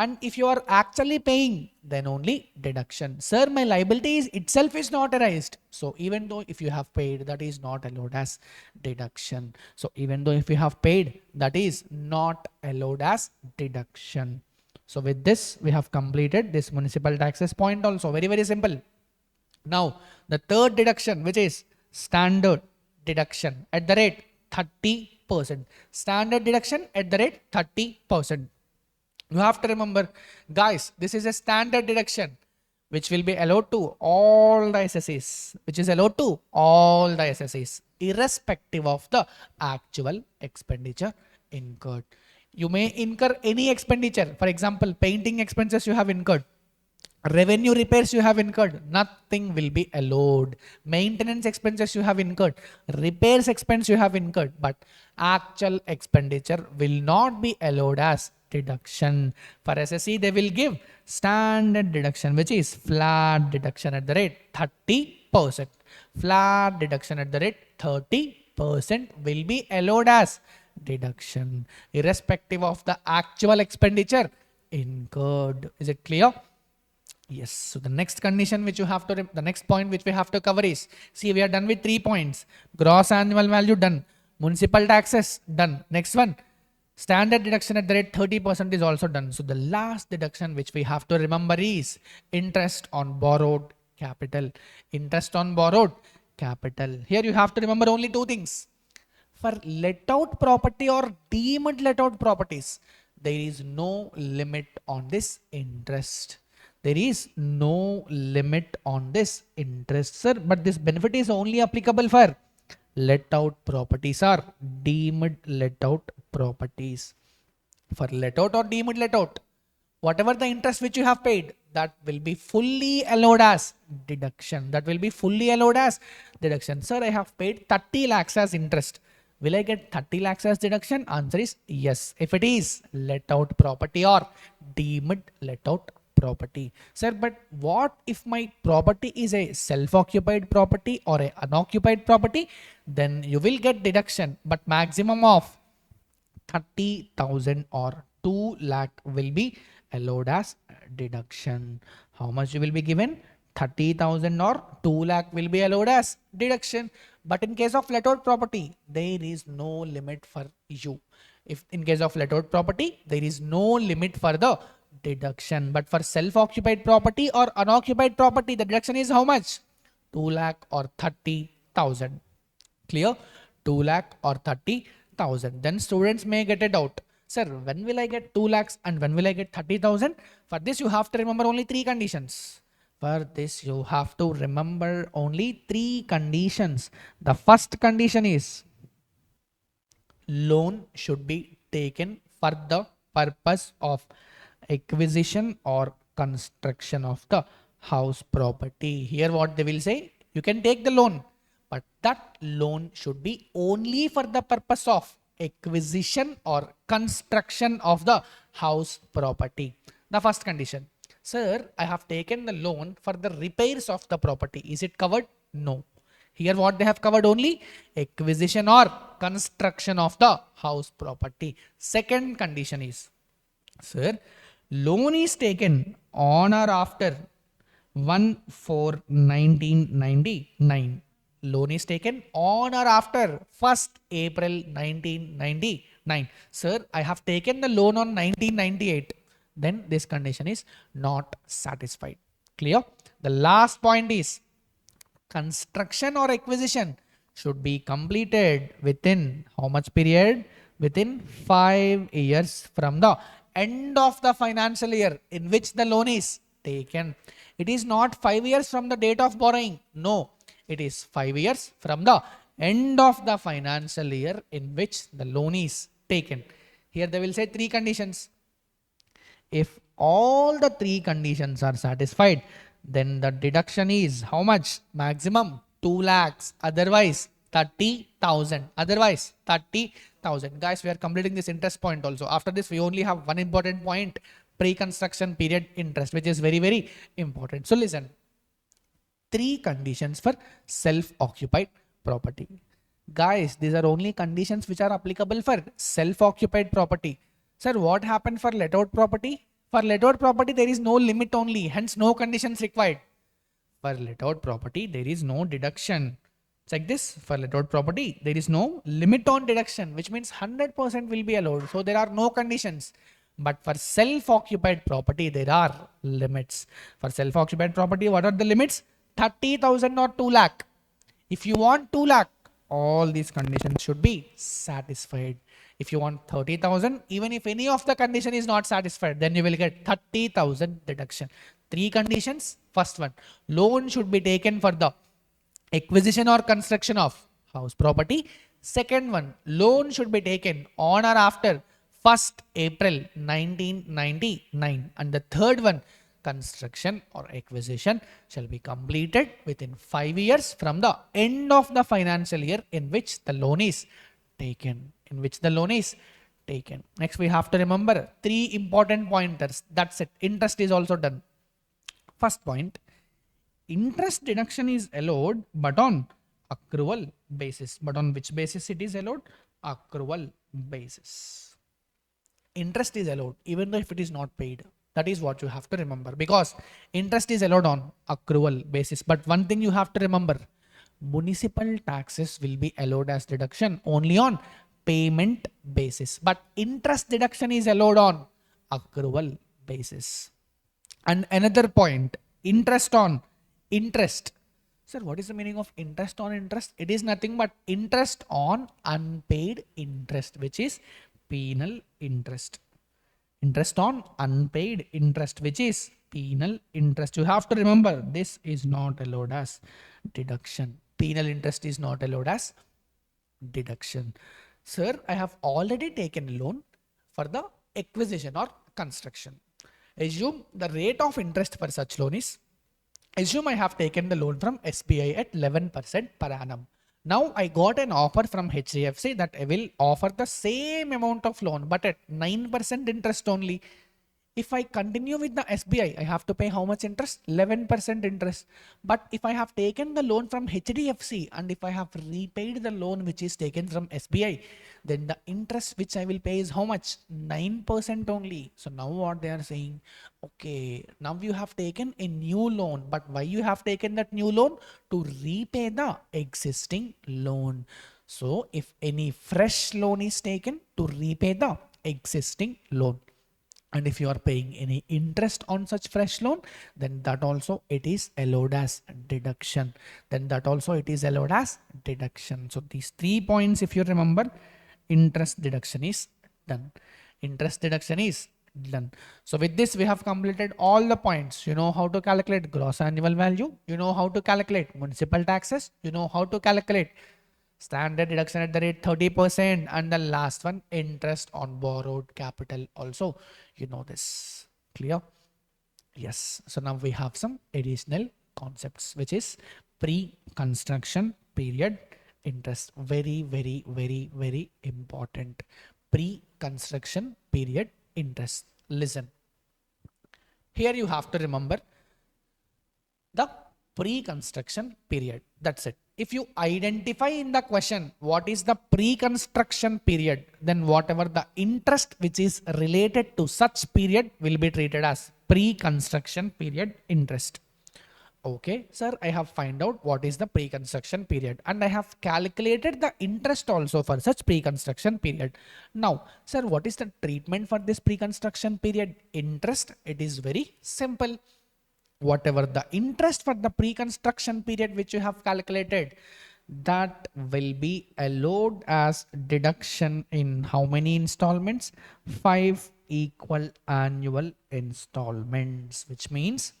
and if you are actually paying, then only deduction. Sir, my liability itself is not arised. So even though if you have paid, that is not allowed as deduction. So even though if you have paid, that is not allowed as deduction. So with this, we have completed this municipal taxes point also. Very, very simple. Now, the third deduction, which is standard deduction at the rate 30%. Standard deduction at the rate 30%. You have to remember, guys, this is a standard deduction which will be allowed to all the SSEs, which is allowed to all the SSEs, irrespective of the actual expenditure incurred. You may incur any expenditure. For example, painting expenses you have incurred. Revenue repairs you have incurred, nothing will be allowed. Maintenance expenses you have incurred, repairs expense you have incurred, but actual expenditure will not be allowed as deduction. For SSE, they will give standard deduction, which is flat deduction at the rate 30%. Flat deduction at the rate 30% will be allowed as deduction, irrespective of the actual expenditure incurred. Is it clear? Yes. So the next condition which you have to, the next point which we have to cover is, see, we are done with 3 points. Gross annual value done. Municipal taxes done. Next one, standard deduction at the rate 30% is also done. So the last deduction which we have to remember is interest on borrowed capital. Interest on borrowed capital. Here you have to remember only 2 things. For let out property or deemed let out properties, there is no limit on this interest. There is no limit on this interest, sir, but this benefit is only applicable for let out properties or deemed let out properties. For let out or deemed let out, whatever the interest which you have paid, that will be fully allowed as deduction. That will be fully allowed as deduction. Sir, I have paid 30 lakhs as interest. Will I get 30 lakhs as deduction? Answer is yes. If it is let out property or deemed let out property. Sir, but what if my property is a self-occupied property or a unoccupied property? Then you will get deduction, but maximum of 30,000 or 2 lakh will be allowed as deduction. How much you will be given? 30,000 or 2 lakh will be allowed as deduction. But in case of let out property, there is no limit for you. If in case of let out property, there is no limit for the deduction. But for self-occupied property or unoccupied property, the deduction is how much? 2 lakh or 30,000. Clear? 2 lakh or 30,000. Then students may get a doubt. Sir, when will I get 2 lakhs and when will I get 30,000? For this, you have to remember only 3 conditions. For this, you have to remember only 3 conditions. The first condition is loan should be taken for the purpose of acquisition or construction of the house property. Here what they will say, you can take the loan, but that loan should be only for the purpose of acquisition or construction of the house property. The first condition, sir, I have taken the loan for the repairs of the property. Is it covered? No. Here what they have covered, only acquisition or construction of the house property. Second condition is, sir, loan is taken on or after 1/4/1999. Loan is taken on or after 1st April 1999. Sir, I have taken the loan on 1998. Then this condition is not satisfied. Clear? The last point is, construction or acquisition should be completed within how much period? Within 5 years from the end of the financial year in which the loan is taken. It is not 5 years from the date of borrowing. No, it is 5 years from the end of the financial year in which the loan is taken. Here they will say 3 conditions. If all the 3 conditions are satisfied, then the deduction is how much? Maximum 2 lakhs, otherwise 30,000, otherwise 30,000. Guys, we are completing this interest point also. After this, we only have one important point, pre-construction period interest, which is very, very important. So listen, 3 conditions for self-occupied property. Guys, these are only conditions which are applicable for self-occupied property. Sir, what happened for let out property? For let out property, there is no limit only, hence no conditions required. For let out property, there is no deduction. Check this, for let out property, there is no limit on deduction, which means 100% will be allowed. So there are no conditions. But for self-occupied property, there are limits. For self-occupied property, what are the limits? 30,000 or 2 lakh. If you want 2 lakh, all these conditions should be satisfied. If you want 30,000, even if any of the condition is not satisfied, then you will get 30,000 deduction. 3 conditions. First one, loan should be taken for the acquisition or construction of house property. Second one, loan should be taken on or after 1st April 1999. And the third one, construction or acquisition shall be completed within 5 years from the end of the financial year in which the loan is taken. Next, we have to remember 3 important pointers. That's it. Interest is also done. First point, interest deduction is allowed, but on accrual basis. But on which basis it is allowed? Accrual basis. Interest is allowed even though if it is not paid. That is what you have to remember, because interest is allowed on accrual basis. But one thing you have to remember, municipal taxes will be allowed as deduction only on payment basis. But interest deduction is allowed on accrual basis. And another point, interest on interest. Sir, what is the meaning of interest on interest? It is nothing but interest on unpaid interest, which is penal interest. Interest on unpaid interest, which is penal interest. You have to remember, this is not allowed as deduction. Penal interest is not allowed as deduction. Sir, I have already taken loan for the acquisition or construction. Assume the rate of interest for such loan is, assume I have taken the loan from SBI at 11% per annum. Now I got an offer from HDFC that I will offer the same amount of loan, but at 9% interest only. If I continue with the SBI, I have to pay how much interest? 11% interest. But if I have taken the loan from HDFC and if I have repaid the loan which is taken from SBI, then the interest which I will pay is how much? 9% only. So now what they are saying, okay, now you have taken a new loan, but why you have taken that new loan? To repay the existing loan. So if any fresh loan is taken to repay the existing loan, and if you are paying any interest on such fresh loan, then that also it is allowed as deduction. So these 3 points, if you remember, interest deduction is done. So with this, we have completed all the points. You know how to calculate gross annual value. You know how to calculate municipal taxes. You know how to calculate standard deduction at the rate 30%, and the last one, interest on borrowed capital also. You know this. Clear? Yes. So now we have some additional concepts, which is pre-construction period interest. Very, very, very, very important. Pre-construction period interest. Listen, here you have to remember the pre-construction period. That's it. If you identify in the question what is the pre-construction period, then whatever the interest which is related to such period will be treated as pre-construction period interest. Okay, sir, I have find out what is the pre-construction period and I have calculated the interest also for such pre-construction period. Now, sir, what is the treatment for this pre-construction period interest? It is very simple. Whatever the interest for the pre-construction period which you have calculated, that will be allowed as deduction in how many installments? 5 equal annual installments, which means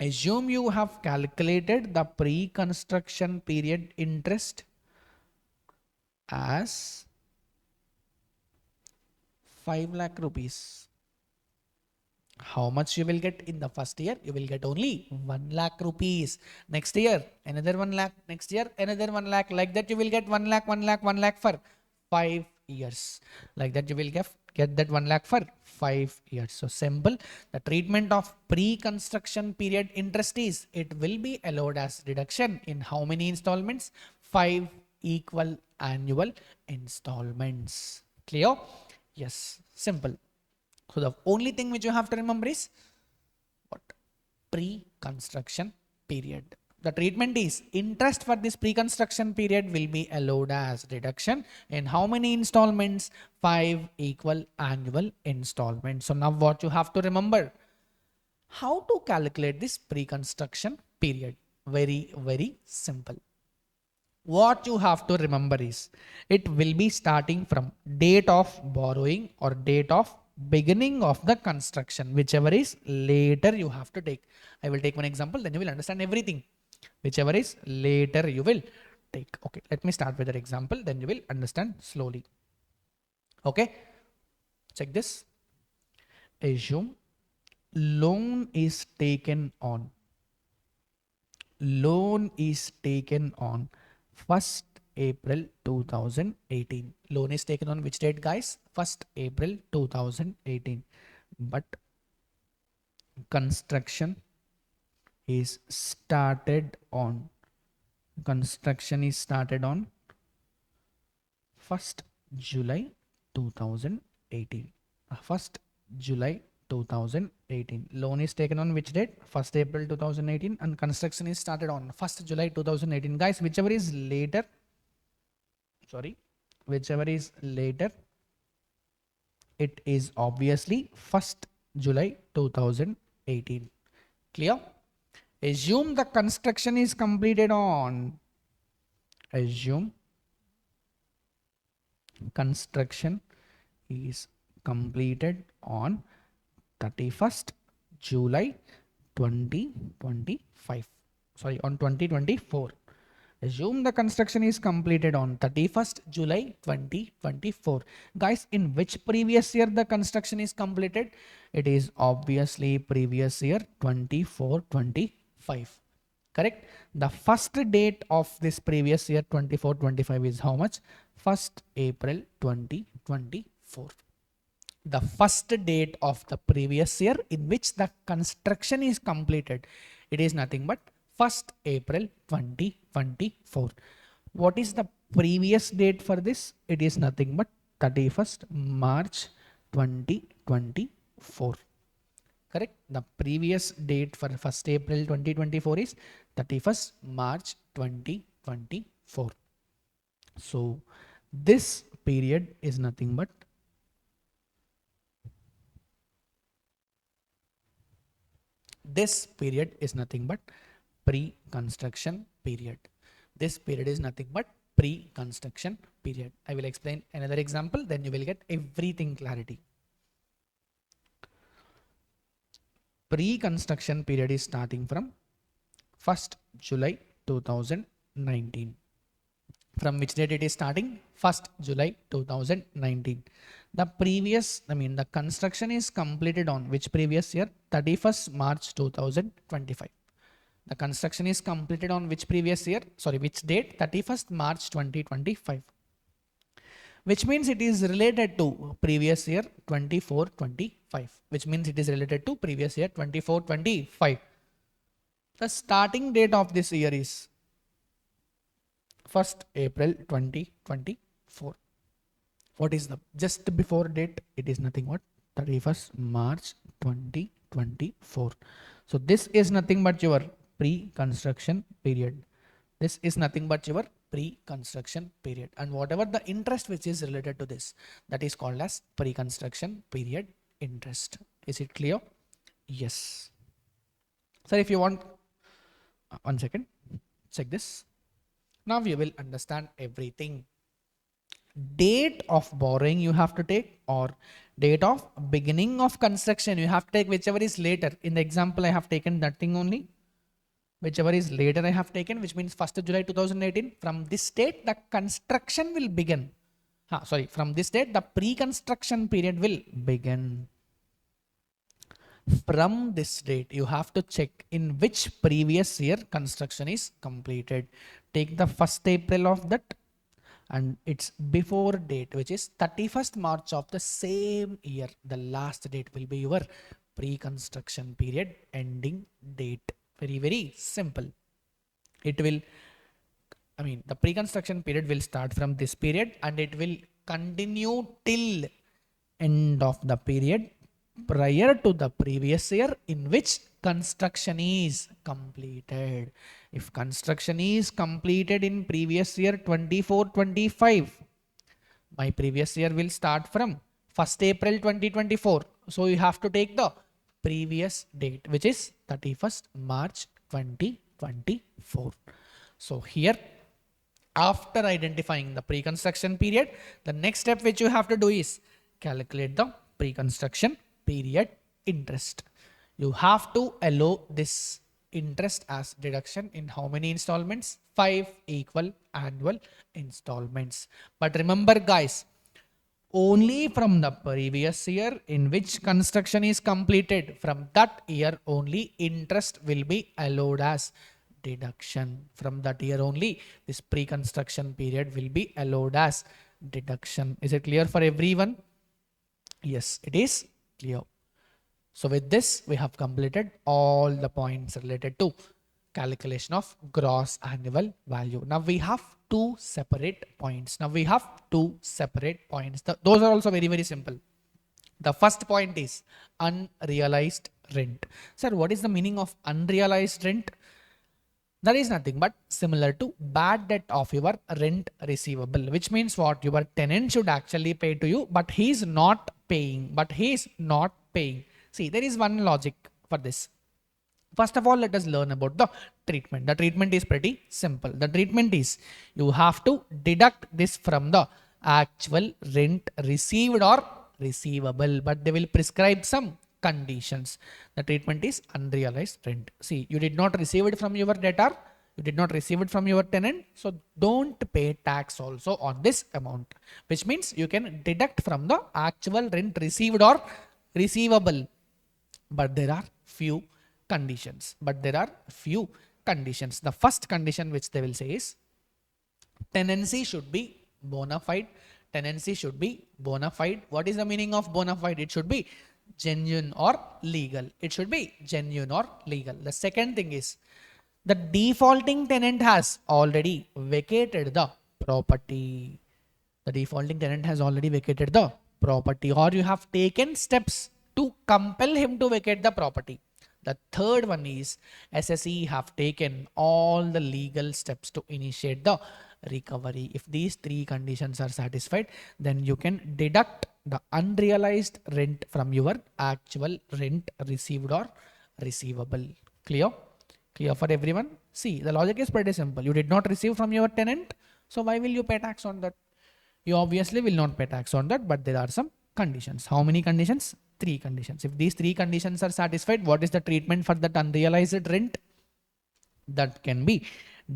assume you have calculated the pre-construction period interest as 5 lakh rupees. How much you will get in the first year? You will get only 1 lakh rupees. Next year, another 1 lakh. Next year, another 1 lakh. Like that, you will get 1 lakh, 1 lakh, 1 lakh for 5 years. Like that, you will get that 1 lakh for 5 years. So simple. The treatment of pre-construction period interest is, it will be allowed as deduction in how many installments? 5 equal annual installments. Clear? Yes, simple. So the only thing which you have to remember is what? Pre-construction period. The treatment is interest for this pre-construction period will be allowed as deduction in how many installments? 5 equal annual installments. So now what you have to remember? How to calculate this pre-construction period? Very, very simple. What you have to remember is it will be starting from date of borrowing or date of beginning of the construction, whichever is later you have to take. I will take one example, then you will understand everything. Whichever is later you will take. Okay, let me start with that example, then you will understand slowly. Okay, check this. Assume loan is taken on 1st April 2018. Loan is taken on which date, guys? 1st April 2018. But construction is started on 1st July 2018. 1st July 2018. Loan is taken on which date? 1st April 2018, and construction is started on 1st July 2018. Guys, whichever is later, it is obviously 1st July 2018. Clear? Assume the construction is completed on, assume construction is completed on 31st July 2025. Sorry, on 2024. Assume the construction is completed on 31st July 2024. Guys, in which previous year the construction is completed? It is obviously previous year 24-25. Correct? The first date of this previous year 24-25 is how much? 1st April 2024. The first date of the previous year in which the construction is completed, it is nothing but 1st April 2024. What is the previous date for this? It is nothing but 31st March 2024. Correct? The previous date for 1st April 2024 is 31st March 2024. So this period is nothing but pre-construction period. This period is nothing but pre-construction period. I will explain another example, then you will get everything clarity. Pre-construction period is starting from 1st July 2019. From which date it is starting? 1st July 2019. The construction is completed on which previous year? 31st March 2025. The construction is completed on which previous year? Sorry, which date? 31st March 2025. Which means it is related to previous year 24-25. Which means it is related to previous year 24-25. The starting date of this year is 1st April 2024. What is the just before date? It is nothing but 31st March 2024. So this is nothing but your pre-construction period. This is nothing but your pre-construction period, and whatever the interest which is related to this, that is called as pre-construction period interest. Is it clear? Yes. So if you want, 1 second, check this. Now you will understand everything. Date of borrowing you have to take, or date of beginning of construction you have to take, whichever is later. In the example I have taken that thing only, whichever is later I have taken, which means 1st July 2018. From this date the construction will begin. From this date the pre-construction period will begin. From this date you have to check in which previous year construction is completed. Take the 1st April of that, and its before date, which is 31st March of the same year. The last date will be your pre-construction period ending date. Very, very simple. It will, the pre-construction period will start from this period and it will continue till end of the period prior to the previous year in which construction is completed. If construction is completed in previous year 24-25, my previous year will start from 1st April 2024. So you have to take the previous date, which is 31st March 2024. So here, after identifying the pre-construction period, the next step which you have to do is calculate the pre-construction period interest. You have to allow this interest as deduction in how many installments? 5 equal annual installments. But remember guys, only from the previous year in which construction is completed, from that year only interest will be allowed as deduction. From that year only this pre-construction period will be allowed as deduction. Is it clear for everyone? Yes, it is clear. So with this, we have completed all the points related to calculation of gross annual value. Now we have two separate points. Those are also very, very simple. The first point is unrealized rent. Sir, what is the meaning of unrealized rent? That is nothing but similar to bad debt of your rent receivable, which means what? Your tenant should actually pay to you, but he is not paying. See, there is one logic for this. First of all, let us learn about the treatment. The treatment is pretty simple. The treatment is you have to deduct this from the actual rent received or receivable, but they will prescribe some conditions. The treatment is unrealized rent. See, you did not receive it from your debtor, you did not receive it from your tenant, so don't pay tax also on this amount, which means you can deduct from the actual rent received or receivable. But there are few conditions. The first condition which they will say is tenancy should be bona fide. What is the meaning of bona fide? It should be genuine or legal. The second thing is the defaulting tenant has already vacated the property. Or you have taken steps to compel him to vacate the property. The third one is SSE have taken all the legal steps to initiate the recovery. If these three conditions are satisfied, then you can deduct the unrealized rent from your actual rent received or receivable. Clear for everyone? See, the logic is pretty simple. You did not receive from your tenant, so why will you pay tax on that? You obviously will not pay tax on that, but there are some conditions. How many conditions? 3 conditions. If these 3 conditions are satisfied, what is the treatment for that unrealized rent? That can be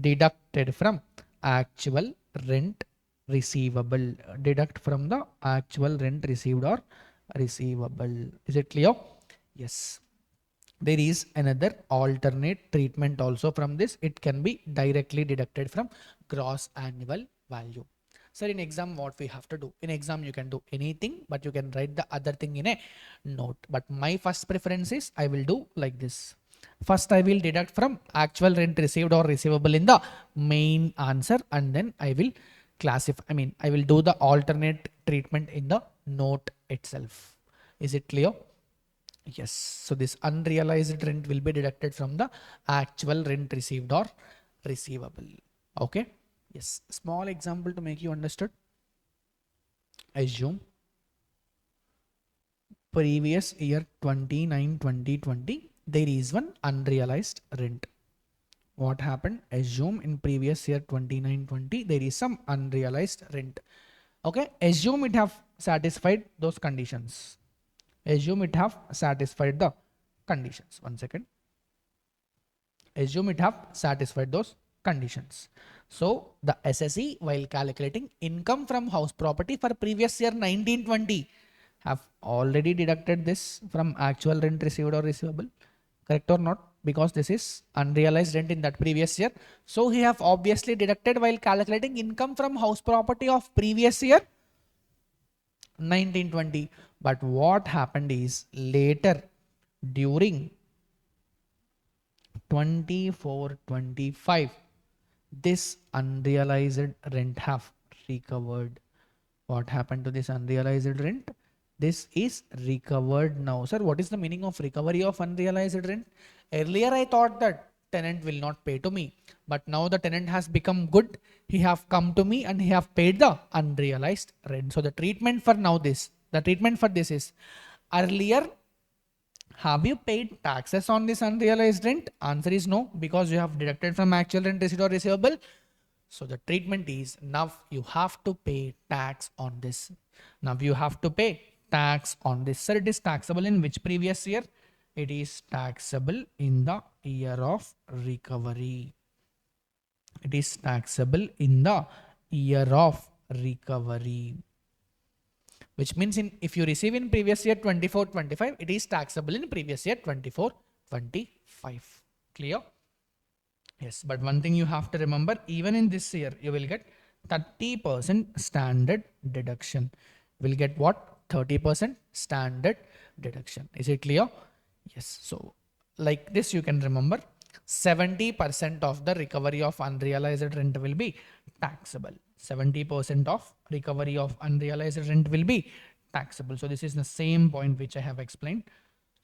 deducted from actual rent receivable. Deduct from the actual rent received or receivable. Is it clear? Yes. There is another alternate treatment also from this. It can be directly deducted from gross annual value. So in exam, what we have to do? In exam, you can do anything, but you can write the other thing in a note. But my first preference is I will do like this. First, I will deduct from actual rent received or receivable in the main answer, and then I will classify. I will do the alternate treatment in the note itself. Is it clear? Yes. So this unrealized rent will be deducted from the actual rent received or receivable. Okay. Yes. Small example to make you understood. Assume previous year 2020 there is one unrealized rent. What happened? Assume in previous year 2020 there is some unrealized rent. Okay. Assume it have satisfied those conditions. Assume it have satisfied the conditions. One second. Assume it have satisfied those conditions. So the SSE, while calculating income from house property for previous year 1920, have already deducted this from actual rent received or receivable. Correct or not? Because this is unrealized rent in that previous year. So he have obviously deducted while calculating income from house property of previous year 1920. But what happened is later during 24-25, this unrealized rent have recovered. What happened to this unrealized rent? This is recovered now. Sir, what is the meaning of recovery of unrealized rent? Earlier I thought that tenant will not pay to me, but now the tenant has become good. He have come to me and he have paid the unrealized rent. So the treatment for this is earlier, have you paid taxes on this unrealized rent? Answer is no, because you have deducted from actual rent received or receivable. So the treatment is now you have to pay tax on this. Now you have to pay tax on this. Sir, it is taxable in which previous year? It is taxable in the year of recovery. It is taxable in the year of recovery. Which means if you receive in previous year 24-25, it is taxable in previous year 24-25. Clear? Yes, but one thing you have to remember, even in this year, you will get 30% standard deduction. Will get what? 30% standard deduction. Is it clear? Yes. So like this, you can remember 70% of the recovery of unrealized rent will be taxable. 70% of recovery of unrealized rent will be taxable. So this is the same point which I have explained.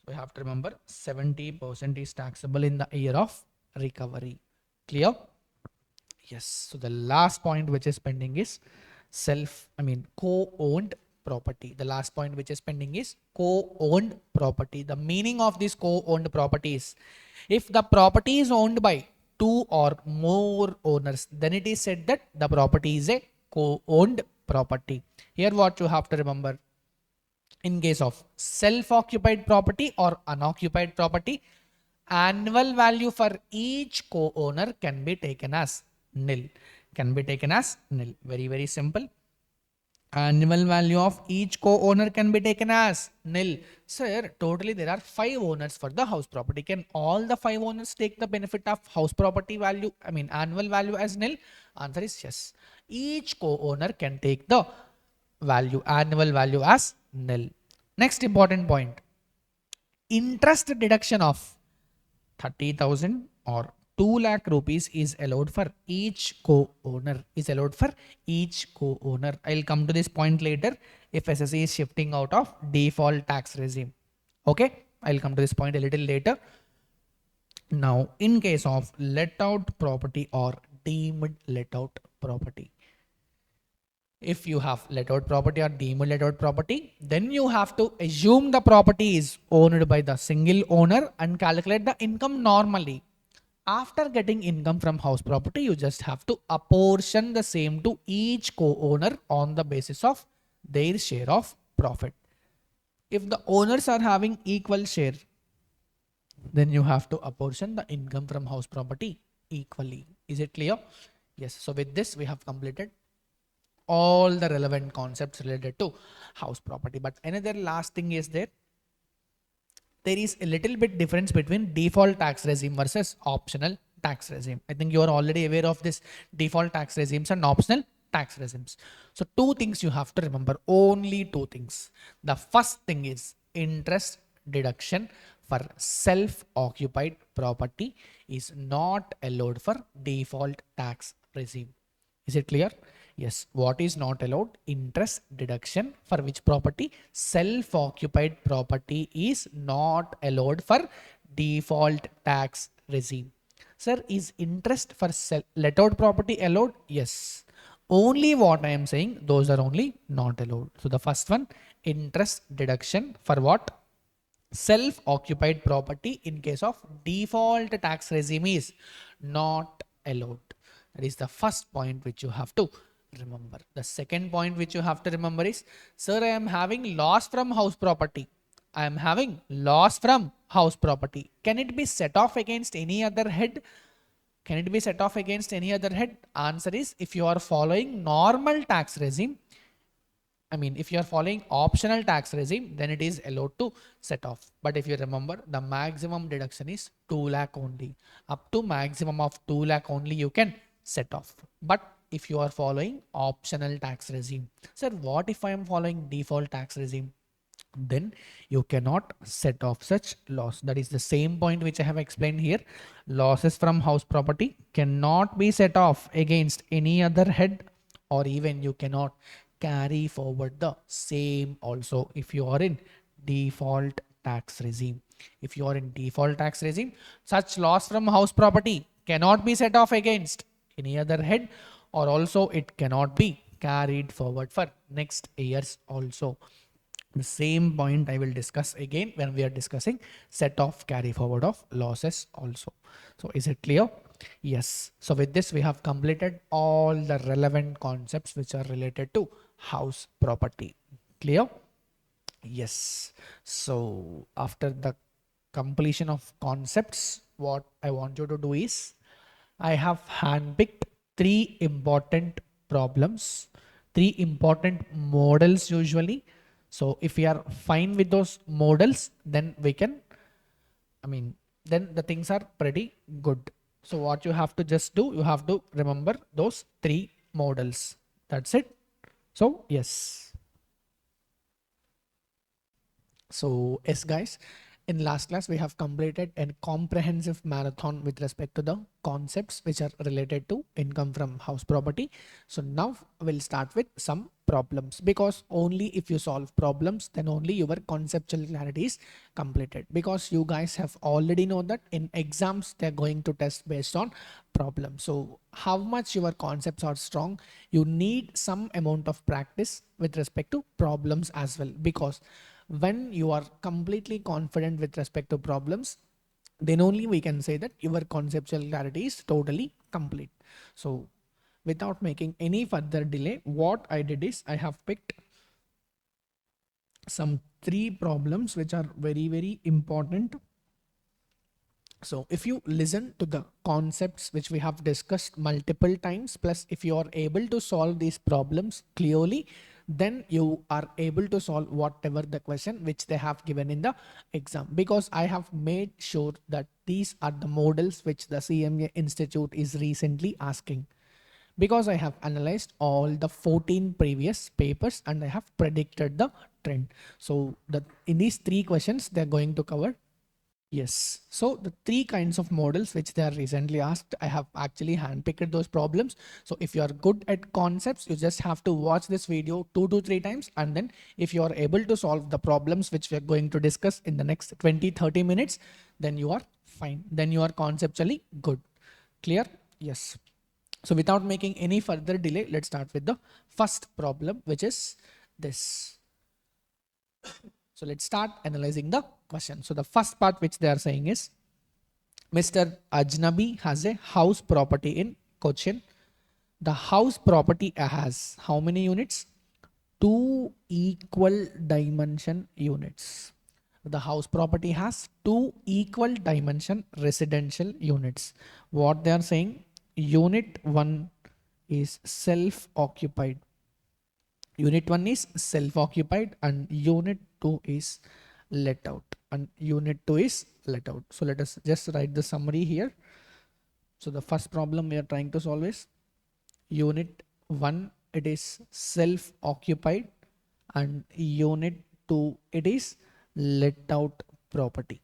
So you have to remember 70% is taxable in the year of recovery. Clear? Yes. So the last point which is pending is co-owned property. The last point which is pending is co-owned property. The meaning of this co-owned property is if the property is owned by two or more owners, then it is said that the property is a co-owned property. Here what you have to remember, in case of self-occupied property or unoccupied property, annual value for each co-owner can be taken as nil. Can be taken as nil. Very, very simple. Annual value of each co-owner can be taken as nil. Sir, totally there are 5 owners for the house property. Can all the 5 owners take the benefit of house property value, annual value as nil? Answer is yes. Each co-owner can take the annual value as nil. Next important point, interest deduction of 30,000 or 2 lakh rupees is allowed for each co-owner. I'll come to this point later if SSE is shifting out of default tax regime. Okay, I'll come to this point a little later. Now, in case of let out property or deemed let out property, if you have let out property or deemed let out property, then you have to assume the property is owned by the single owner and calculate the income normally. After getting income from house property, you just have to apportion the same to each co-owner on the basis of their share of profit. If the owners are having equal share, then you have to apportion the income from house property equally. Is it clear? Yes. So with this, we have completed all the relevant concepts related to house property. But another last thing is there, there is a little bit difference between default tax regime versus optional tax regime. I think you are already aware of this default tax regimes and optional tax regimes. So two things you have to remember, only two things. The first thing is interest deduction for self-occupied property is not allowed for default tax regime. Is it clear? Yes. What is not allowed? Interest deduction for which property? Self-occupied property is not allowed for default tax regime. Sir, is interest for let out property allowed? Yes. Only what I am saying, those are only not allowed. So the first one, interest deduction for what? Self-occupied property in case of default tax regime is not allowed. That is the first point which you have to remember. The second point which you have to remember is, sir, I am having loss from house property. I am having loss from house property. Can it be set off against any other head? Can it be set off against any other head? Answer is, if you are following normal tax regime, if you are following optional tax regime, then it is allowed to set off. But if you remember, the maximum deduction is 2 lakh only. Up to maximum of 2 lakh only you can set off. But if you are following optional tax regime, sir, what if I am following default tax regime? Then you cannot set off such loss. That is the same point which I have explained here. Losses from house property cannot be set off against any other head, or even you cannot carry forward the same also if you are in default tax regime. If you are in default tax regime, such loss from house property cannot be set off against any other head, or also it cannot be carried forward for next years also. The same point I will discuss again when we are discussing set off carry forward of losses also. So is it clear? Yes. So with this, we have completed all the relevant concepts which are related to house property. Clear? Yes. So after the completion of concepts, what I want you to do is, I have handpicked three important problems, three important models usually. So if we are fine with those models, then we can, then the things are pretty good. So what you have to just do, you have to remember those three models. That's it. So yes. So yes guys, in last class we have completed a comprehensive marathon with respect to the concepts which are related to income from house property. So now we'll start with some problems, because only if you solve problems, then only your conceptual clarity is completed, because you guys have already know that in exams they're going to test based on problems. So how much your concepts are strong, you need some amount of practice with respect to problems as well, because when you are completely confident with respect to problems, then only we can say that your conceptual clarity is totally complete. So without making any further delay, what I did is I have picked some three problems which are very, very important. So if you listen to the concepts which we have discussed multiple times, plus if you are able to solve these problems clearly, then you are able to solve whatever the question which they have given in the exam, because I have made sure that these are the models which the CMA Institute is recently asking, because I have analyzed all the 14 previous papers and I have predicted the trend. So in these three questions, they're going to cover. Yes. So the three kinds of models which they are recently asked, I have actually handpicked those problems. So if you are good at concepts, you just have to watch this video 2 to 3 times. And then if you are able to solve the problems which we are going to discuss in the next 20-30 minutes, then you are fine. Then you are conceptually good. Clear? Yes. So without making any further delay, let's start with the first problem, which is this. So let's start analyzing the question. So the first part which they are saying is, Mr. Ajnabi has a house property in Cochin. The house property has how many units? Two equal dimension units. The house property has two equal dimension residential units. What they are saying, unit 1 is self-occupied. Unit 1 is self-occupied and unit 2 is let out, and unit 2 is let out. So let us just write the summary here. So the first problem we are trying to solve is unit 1, it is self occupied, and unit 2, it is let out property.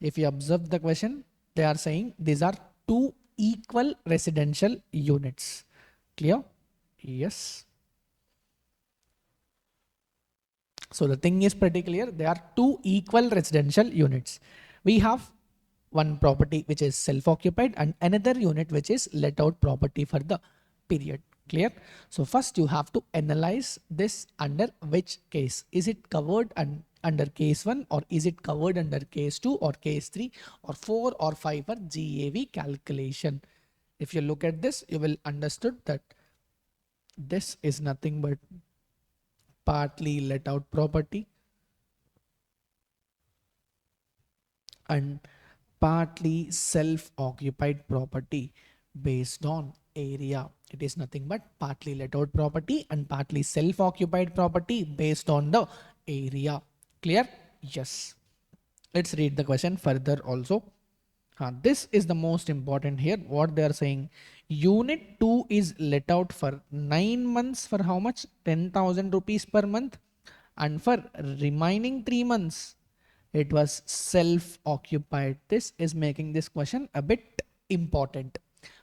If you observe the question, they are saying these are two equal residential units. Clear? Yes. So the thing is pretty clear. There are two equal residential units. We have one property which is self-occupied and another unit which is let out property for the period. Clear? So first you have to analyze this under which case. Is it covered under case 1, or is it covered under case 2 or case 3 or 4 or 5 for GAV calculation? If you look at this, you will understood that this is nothing but partly let out property and partly self-occupied property based on area. It is nothing but partly let out property and partly self-occupied property based on the area. Clear? Yes. Let's read the question further also. This is the most important here. What they are saying, unit 2 is let out for 9 months for how much? 10,000 rupees per month, and for remaining 3 months it was self occupied. This is making this question a bit important.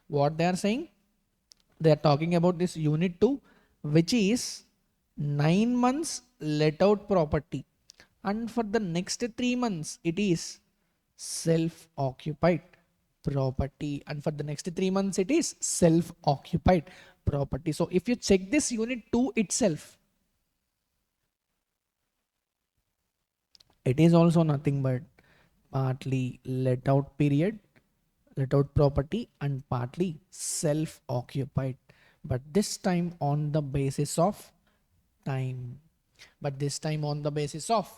What they are saying, they are talking about this unit 2 which is 9 months let out property, and for the next 3 months it is self occupied property, and for the next 3 months it is self occupied property. So if you check this unit 2 itself, it is also nothing but partly let out period, let out property, and partly self occupied, but this time on the basis of time. But this time on the basis of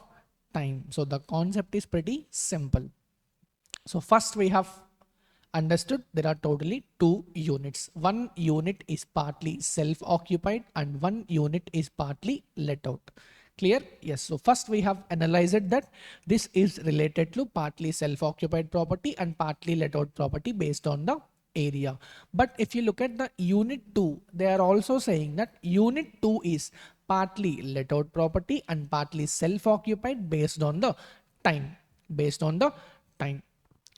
time. So the concept is pretty simple. So first we have understood there are totally two units. One unit is partly self-occupied and one unit is partly let out. Clear? Yes. So first we have analyzed that this is related to partly self-occupied property and partly let out property based on the area. But if you look at the unit 2, they are also saying that unit 2 is partly let out property and partly self-occupied based on the time. Based on the time.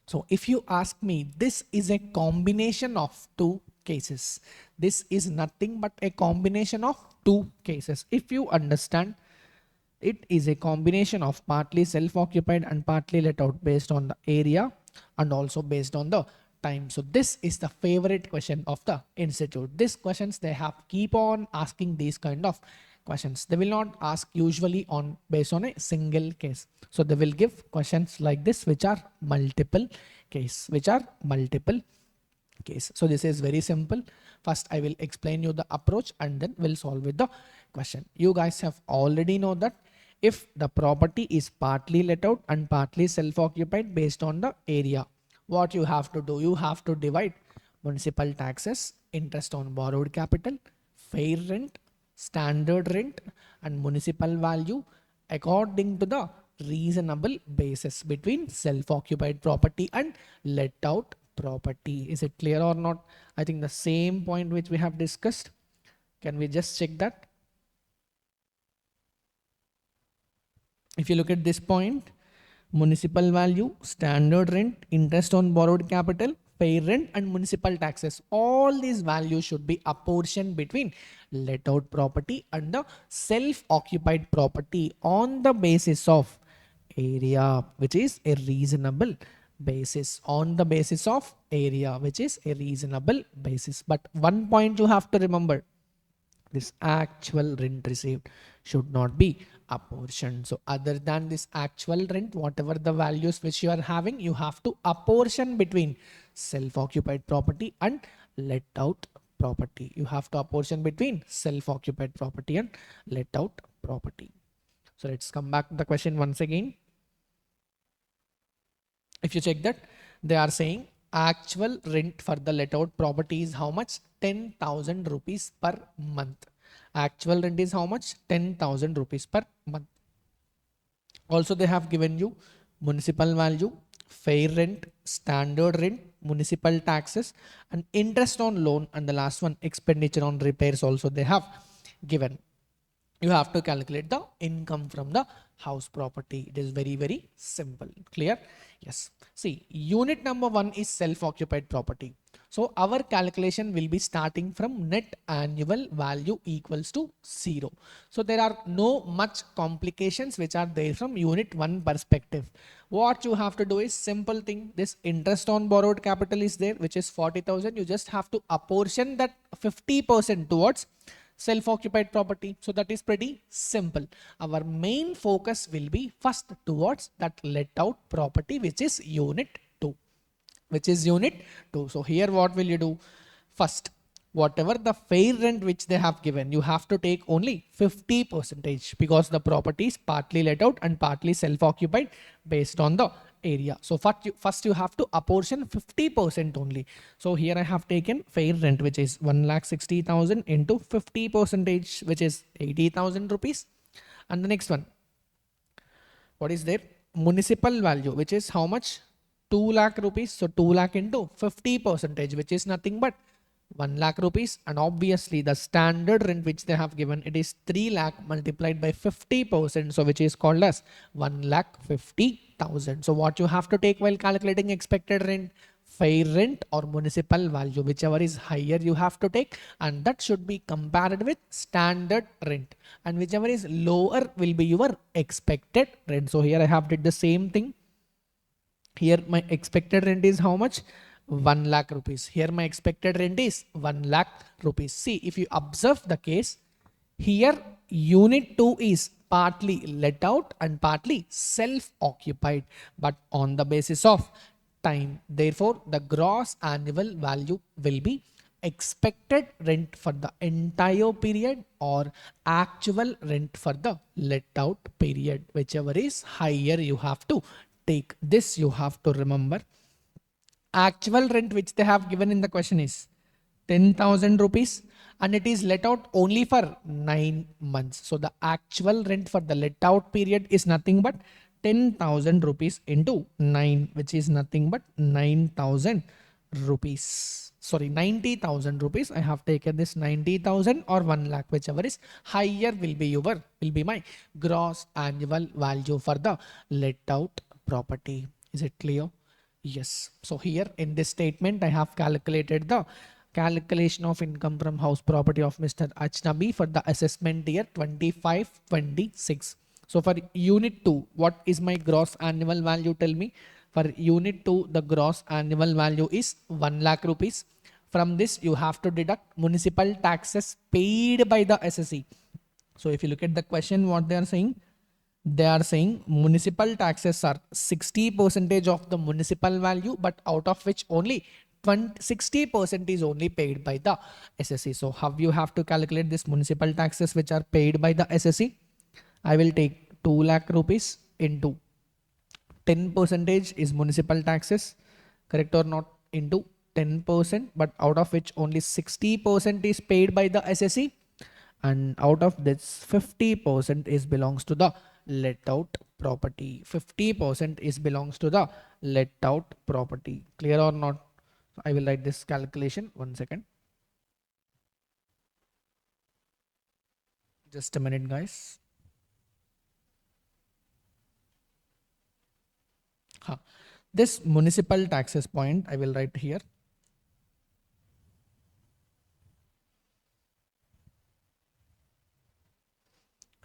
So if you ask me, this is a combination of two cases. This is nothing but a combination of two cases. If you understand, it is a combination of partly self-occupied and partly let out based on the area and also based on the time. So this is the favorite question of the institute. These questions, they have keep on asking these kind of questions. They will not ask usually on based on a single case. So they will give questions like this which are multiple case, So this is very simple. First I will explain you the approach and then we'll solve with the question. You guys have already know that if the property is partly let out and partly self-occupied based on the area, what you have to do, you have to divide municipal taxes, interest on borrowed capital, fair rent, standard rent, and municipal value according to the reasonable basis between self-occupied property and let out property. Is it clear or not? I think the same point which we have discussed. Can we just check that? If you look at this point, municipal value, standard rent, interest on borrowed capital, fair rent, and municipal taxes, all these values should be apportioned between let out property and the self-occupied property on the basis of area, which is a reasonable basis. On the basis of area, which is a reasonable basis. But one point you have to remember, this actual rent received should not be apportioned. So other than this actual rent, whatever the values which you are having, you have to apportion between self-occupied property and let out property. You have to apportion between self-occupied property and let out property. So let's come back to the question once again. If you check that, they are saying actual rent for the let out property is how much? 10,000 rupees per month. Actual rent is how much? 10,000 rupees per month. Also, they have given you municipal value, fair rent, standard rent, municipal taxes, and interest on loan, and the last one, expenditure on repairs. Also, they have given. You have to calculate the income from the house property. It is very, very simple. Clear? Yes. See, unit number one is self-occupied property. So our calculation will be starting from net annual value equals to 0. So there are no much complications which are there from unit one perspective. What you have to do is simple thing. This interest on borrowed capital is there, which is 40,000. You just have to apportion that 50% towards self-occupied property. So that is pretty simple. Our main focus will be first towards that let out property, which is unit 2, which is unit 2. So here what will you do? First, whatever the fair rent which they have given, you have to take only 50 percentage, because the property is partly let out and partly self-occupied based on the area. So first you have to apportion 50% only. So here I have taken fair rent, which is 1,60,000 into 50 percentage, which is 80,000 rupees. And the next one, what is there? Municipal value, which is how much? 2 lakh rupees. So 2 lakh into 50 percentage, which is nothing but 1 lakh rupees. And obviously the standard rent which they have given, it is 3 lakh multiplied by 50%. So which is called as 1,50,000. So what you have to take while calculating expected rent? Fair rent or municipal value, whichever is higher you have to take, and that should be compared with standard rent, and whichever is lower will be your expected rent. So here I have did the same thing. Here my expected rent is how much? 1 lakh rupees. Here my expected rent is 1 lakh rupees. See, if you observe the case, here unit 2 is partly let out and partly self-occupied, but on the basis of time. Therefore, the gross annual value will be expected rent for the entire period or actual rent for the let out period, whichever is higher you have to take. This you have to remember. Actual rent which they have given in the question is 10,000 rupees, and it is let out only for 9 months. So the actual rent for the let out period is nothing but 10,000 rupees into 9, which is nothing but 9,000 rupees. Sorry, 90,000 rupees. I have taken this 90,000 or 1 lakh, whichever is higher will be my gross annual value for the let out property. Is it clear? Yes. So here in this statement, I have calculated the calculation of income from house property of Mr. Ajnabi for the assessment year 25-26. So for unit 2, what is my gross annual value? Tell me. For unit 2, the gross annual value is 1 lakh rupees. From this, you have to deduct municipal taxes paid by the assessee. So if you look at the question, what they are saying, municipal taxes are 60 percentage of the municipal value, but out of which only 60% is only paid by the SSE. So how you have to calculate this municipal taxes which are paid by the SSE? I will take 2 lakh rupees into 10 percentage is municipal taxes, correct or not, into 10%, but out of which only 60% is paid by the SSE, and out of this 50% is belongs to the let out property. 50% is belongs to the let out property. Clear or not? So I will write this calculation. 1 second. Just a minute, guys. This municipal taxes point I will write here.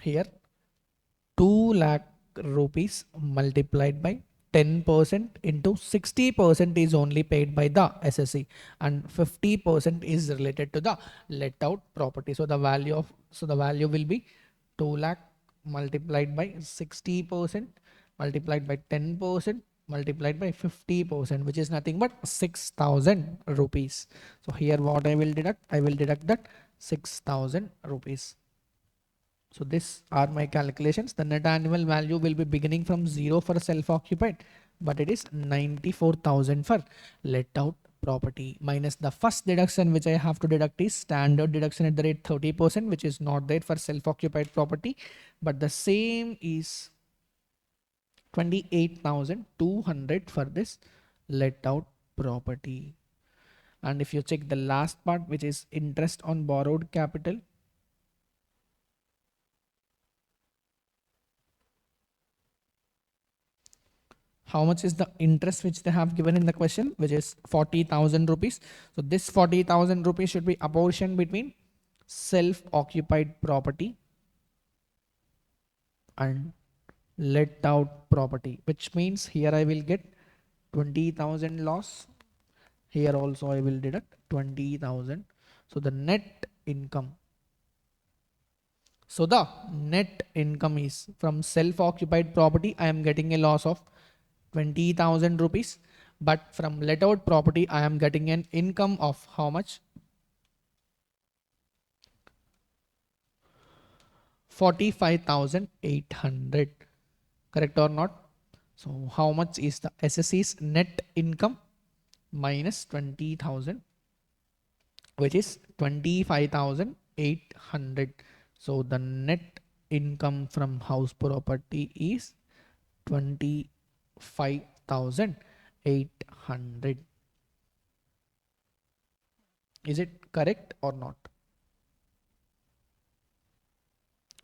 Here 2 lakh rupees multiplied by 10% into 60% is only paid by the SSE, and 50% is related to the let out property. So the value will be 2 lakh multiplied by 60% multiplied by 10% multiplied by 50%, which is nothing but 6,000 rupees. So here what I will deduct? I will deduct that 6,000 rupees. So these are my calculations. The net annual value will be beginning from 0 for self-occupied, but it is 94,000 for let out property, minus the first deduction which I have to deduct is standard deduction at the rate 30%, which is not there for self-occupied property, but the same is 28,200 for this let out property. And if you check the last part, which is interest on borrowed capital, how much is the interest which they have given in the question, which is 40,000 rupees. So this 40,000 rupees should be apportioned between self-occupied property and let out property, which means here I will get 20,000 loss. Here also I will deduct 20,000. So the net income. So the net income is from self-occupied property. I am getting a loss of 20,000 rupees. But from let out property, I am getting an income of how much? 45,800. Correct or not? So how much is the SSE's net income? Minus 20,000, which is 25,800. So the net income from house property is 25,800. Is it correct or not?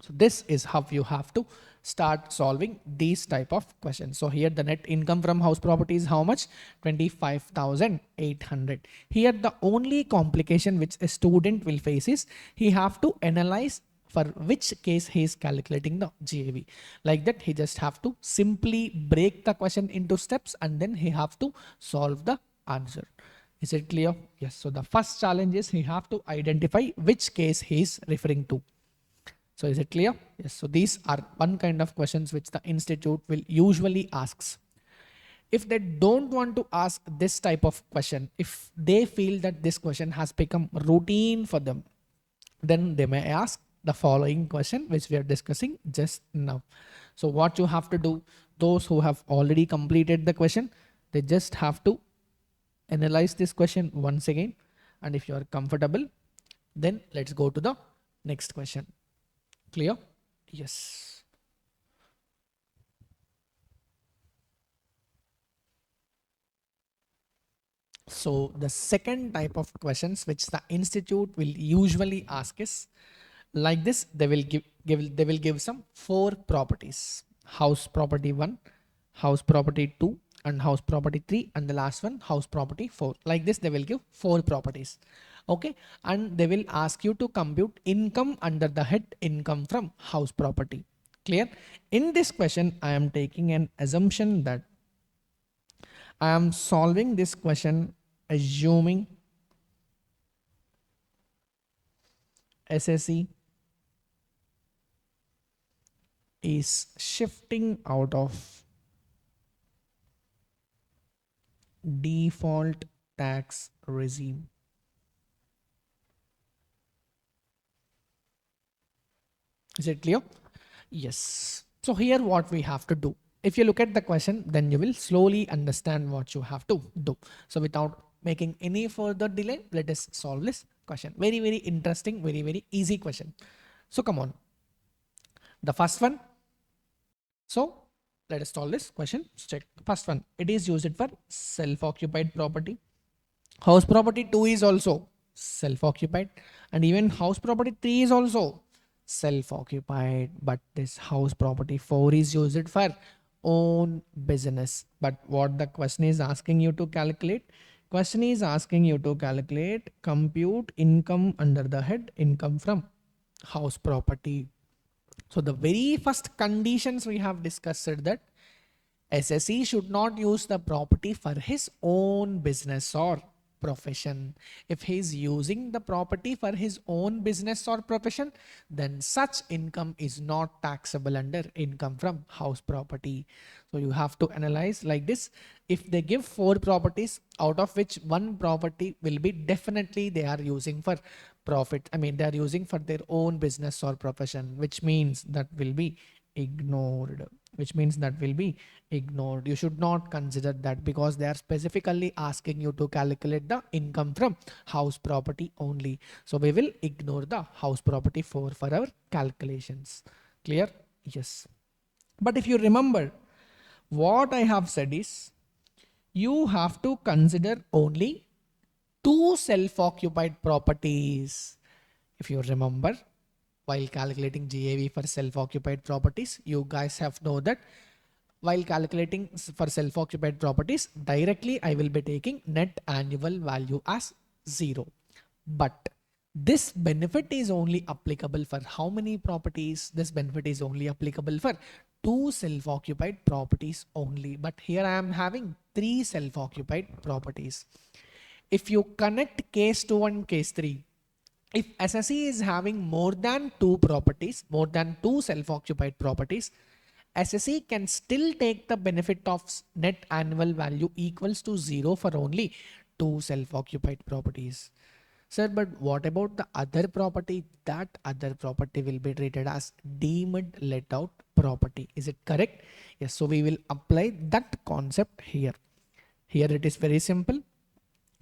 So this is how you have to start solving these type of questions. So here the net income from house property is how much? 25,800. Here the only complication which a student will face is he have to analyze for which case he is calculating the GAV. Like that, he just have to simply break the question into steps and then he have to solve the answer. Is it clear? Yes. So the first challenge is he have to identify which case he is referring to. So is it clear? Yes. So these are one kind of questions which the institute will usually asks. If they don't want to ask this type of question, if they feel that this question has become routine for them, then they may ask the following question which we are discussing just now. So what you have to do, those who have already completed the question, they just have to analyze this question once again. And if you are comfortable, then let's go to the next question. Clear? Yes. So the second type of questions which the institute will usually ask is like this. They will give some four properties: house property 1, house property 2, and house property 3, and the last one house property 4. Like this, they will give four properties. Okay, and they will ask you to compute income under the head income from house property. Clear? In this question, I am taking an assumption that I am solving this question assuming SSE is shifting out of default tax regime. Is it clear? Yes. So here what we have to do. If you look at the question, then you will slowly understand what you have to do. So without making any further delay, let us solve this question. Very, very interesting, very, very easy question. So come on. The first one. So let us solve this question. Check. First one. It is used for self-occupied property. House property 2 is also self-occupied, and even house property 3 is also self-occupied, but this house property 4 is used for own business. But what the question is asking you to calculate? Question is asking you to calculate compute income under the head income from house property. So the very first conditions we have discussed that SSE should not use the property for his own business or profession. If he is using the property for his own business or profession, then such income is not taxable under income from house property. So you have to analyze like this. If they give four properties, out of which one property will be definitely they are using for profit. I mean, they are using for their own business or profession, which means that will be ignored. You should not consider that because they are specifically asking you to calculate the income from house property only. So we will ignore the house property for our calculations. Clear? Yes. But if you remember, what I have said is you have to consider only two self-occupied properties. If you remember, while calculating GAV for self-occupied properties, you guys have know that while calculating for self-occupied properties, directly I will be taking net annual value as 0. But this benefit is only applicable for how many properties? This benefit is only applicable for two self-occupied properties only. But here I am having three self-occupied properties. If you connect case 2 and case 3, if SSE is having more than two properties, more than two self-occupied properties, SSE can still take the benefit of net annual value equals to 0 for only two self-occupied properties. Sir, but what about the other property? That other property will be treated as deemed let out property. Is it correct? Yes. So we will apply that concept here. Here it is very simple.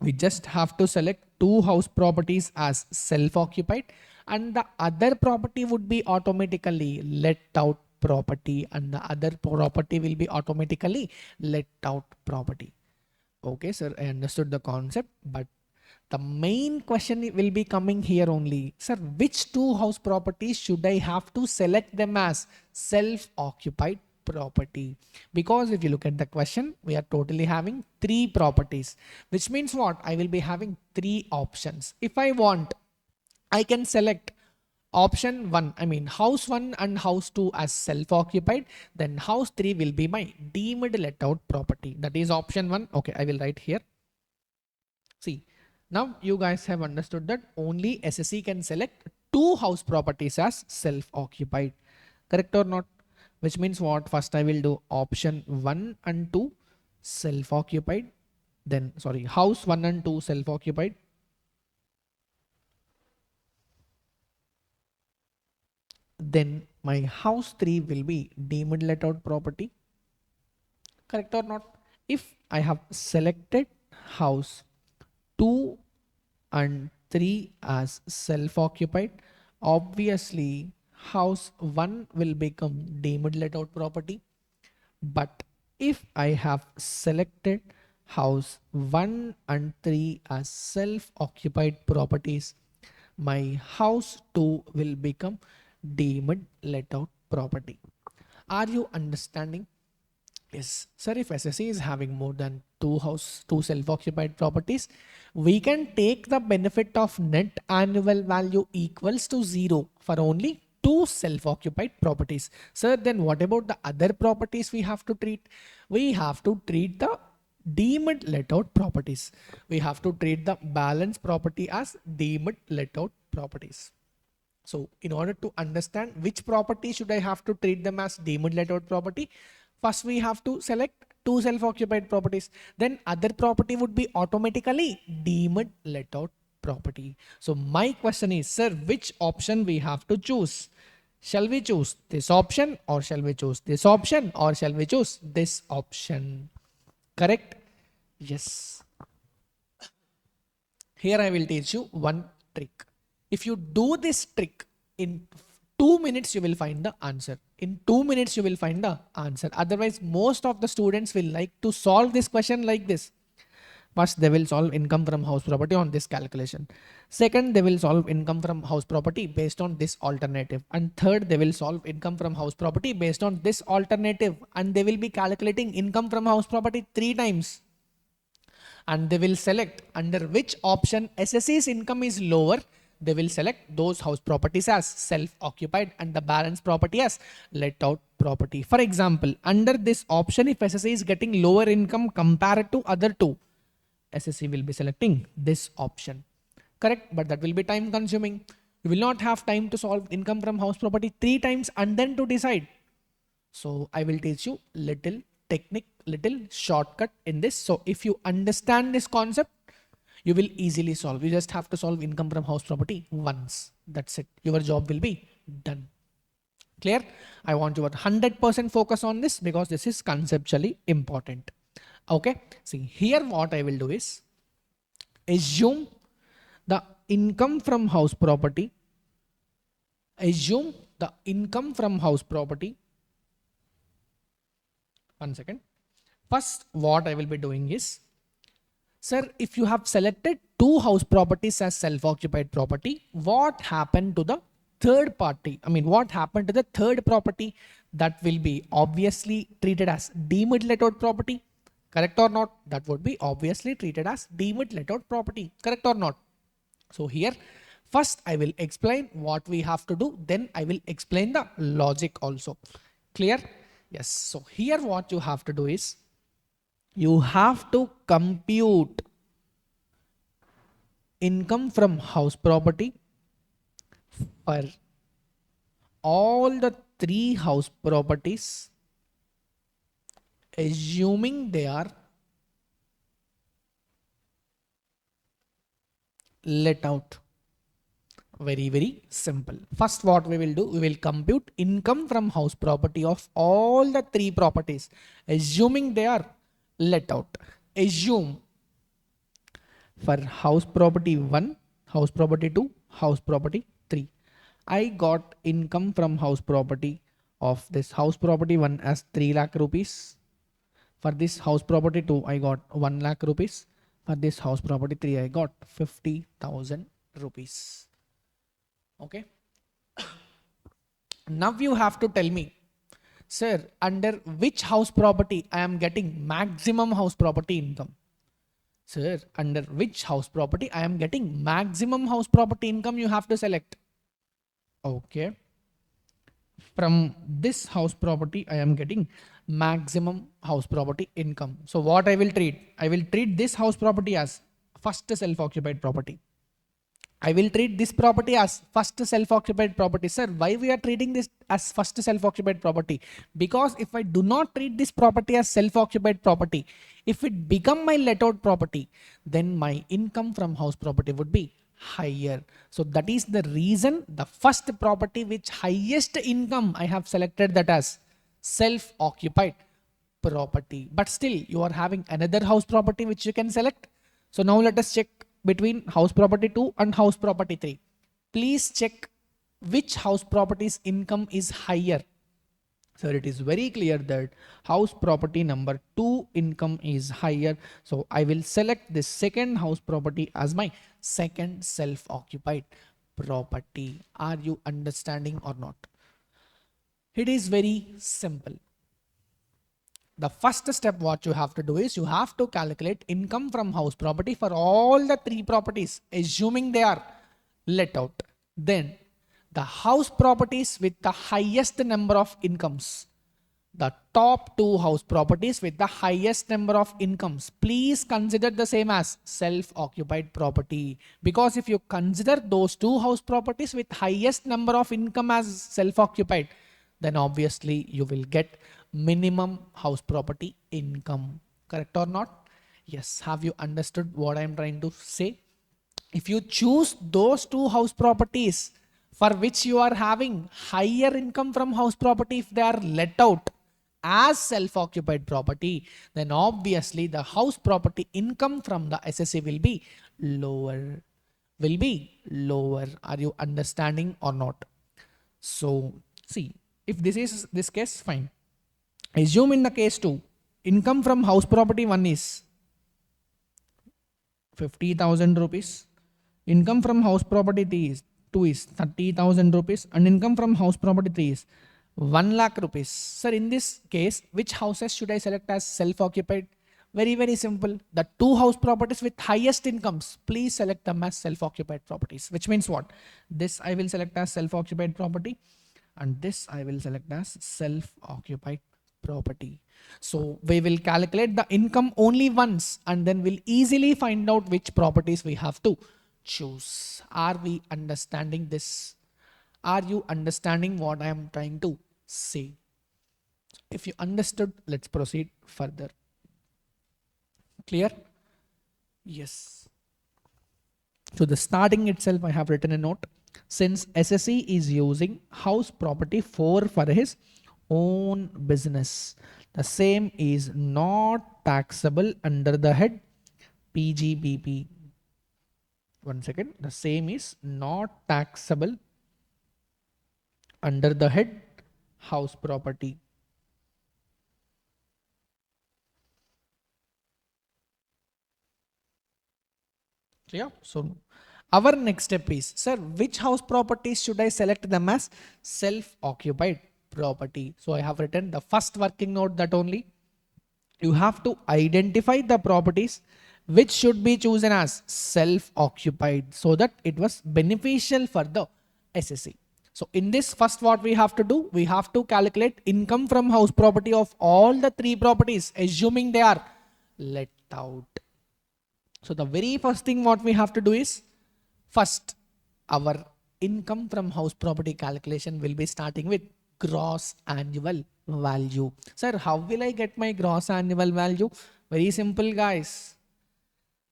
We just have to select two house properties as self-occupied and the other property would be automatically let out property and the other property will be automatically let out property. Okay, sir, I understood the concept, but the main question will be coming here only. Sir, which two house properties should I have to select them as self-occupied property? Because if you look at the question, we are totally having three properties, which means what? I will be having three options. If I want, I can select option 1, I mean house 1 and house 2 as self-occupied, then house 3 will be my deemed let out property. That is option 1. Okay, I will write here. See, now you guys have understood that only SSE can select two house properties as self-occupied. Correct or not? Which means what? First I will do option 1 and 2 self-occupied. Then, sorry, house 1 and 2 self-occupied. Then my house 3 will be deemed let out property. Correct or not? If I have selected house 2 and 3 as self-occupied, obviously house 1 will become deemed let out property. But if I have selected house 1 and 3 as self-occupied properties, my house 2 will become deemed let out property. Are you understanding? Yes, sir, if SSE is having more than two self-occupied properties, we can take the benefit of net annual value equals to 0 for only two self-occupied properties. Sir, then what about the other properties we have to treat? We have to treat the deemed let out properties. We have to treat the balance property as deemed let out properties. So in order to understand which property should I have to treat them as deemed let out property, first we have to select two self-occupied properties. Then other property would be automatically deemed let out property. So my question is, sir, which option we have to choose? Shall we choose this option or shall we choose this option or shall we choose this option? Correct? Yes. Here I will teach you one trick. If you do this trick in 2 minutes, you will find the answer. In 2 minutes, you will find the answer. Otherwise, most of the students will like to solve this question like this. First, they will solve income from house property on this calculation. Second, they will solve income from house property based on this alternative. And third, they will solve income from house property based on this alternative. And they will be calculating income from house property 3 times. And they will select under which option SSE's income is lower. They will select those house properties as self-occupied and the balance property as let out property. For example, under this option, if SSE is getting lower income compared to other two, SSE will be selecting this option. Correct, but that will be time consuming. You will not have time to solve income from house property 3 times and then to decide. So I will teach you little technique, little shortcut in this. So if you understand this concept, you will easily solve. You just have to solve income from house property once. That's it. Your job will be done. Clear? I want your 100% focus on this because this is conceptually important. Okay. See here what I will do is assume the income from house property. Assume the income from house property One second. First, what I will be doing is, sir, if you have selected two house properties as self-occupied property, what happened to the third party? I mean, what happened to the third property that will be obviously treated as deemed let out property? Correct or not? That would be obviously treated as deemed let out property. Correct or not? So here, first I will explain what we have to do. Then I will explain the logic also. Clear? Yes. So here what you have to do is, you have to compute income from house property for all the three house properties, assuming they are let out. Very, very simple. First, what we will do, we will compute income from house property of all the three properties, assuming they are let out. Assume for house property 1, house property 2, house property 3. I got income from house property of this house property 1 as 3 lakh rupees. For this house property 2, I got 1 lakh rupees. For this house property 3, I got 50,000 rupees. Okay. Now you have to tell me, sir, under which house property I am getting maximum house property income? Sir, under which house property I am getting maximum house property income, you have to select. Okay. From this house property, I am getting maximum house property income. So what I will treat? I will treat this house property as first self-occupied property. I will treat this property as first self-occupied property. Sir, why we are treating this as first self-occupied property? Because if I do not treat this property as self-occupied property, if it become my let out property, then my income from house property would be higher. So that is the reason the first property which highest income, I have selected that as self-occupied property. But still you are having another house property which you can select. So now let us check between house property 2 and house property 3. Please check which house property's income is higher. So it is very clear that house property number 2 income is higher. So I will select this second house property as my second self-occupied property. Are you understanding or not? It is very simple. The first step what you have to do is, you have to calculate income from house property for all the three properties, assuming they are let out. Then the house properties with the highest number of incomes, the top two house properties with the highest number of incomes, please consider the same as self-occupied property. Because if you consider those two house properties with highest number of income as self-occupied, then obviously you will get minimum house property income. Correct or not? Yes. Have you understood what I am trying to say? If you choose those two house properties for which you are having higher income from house property, if they are let out as self-occupied property, then obviously the house property income from the SSA will be lower. Will be lower. Are you understanding or not? So see, if this is this case, fine. Assume in the case 2, income from house property 1 is 50,000 rupees. Income from house property 2 is 30,000 rupees, and income from house property 3 is 1 lakh rupees. Sir, in this case, which houses should I select as self-occupied? Very, very simple. The two house properties with highest incomes, please select them as self-occupied properties, which means what? This I will select as self-occupied property, and this I will select as self-occupied property. So we will calculate the income only once, and then we'll easily find out which properties we have to choose. Are we understanding this? Are you understanding what I am trying to say? If you understood, let's proceed further. Clear? Yes. So the starting itself, I have written a note. Since SSE is using house property 4 for his own business, the same is not taxable under the head PGBP. One second. The same is not taxable under the head house property. Yeah. So our next step is, sir, which house properties should I select them as self-occupied property? So I have written the first working note that only you have to identify the properties which should be chosen as self-occupied so that it was beneficial for the SSC. So in this first what we have to do, we have to calculate income from house property of all the three properties assuming they are let out. So the very first thing what we have to do is, first our income from house property calculation will be starting with gross annual value. Sir, how will I get my gross annual value? Very simple, guys.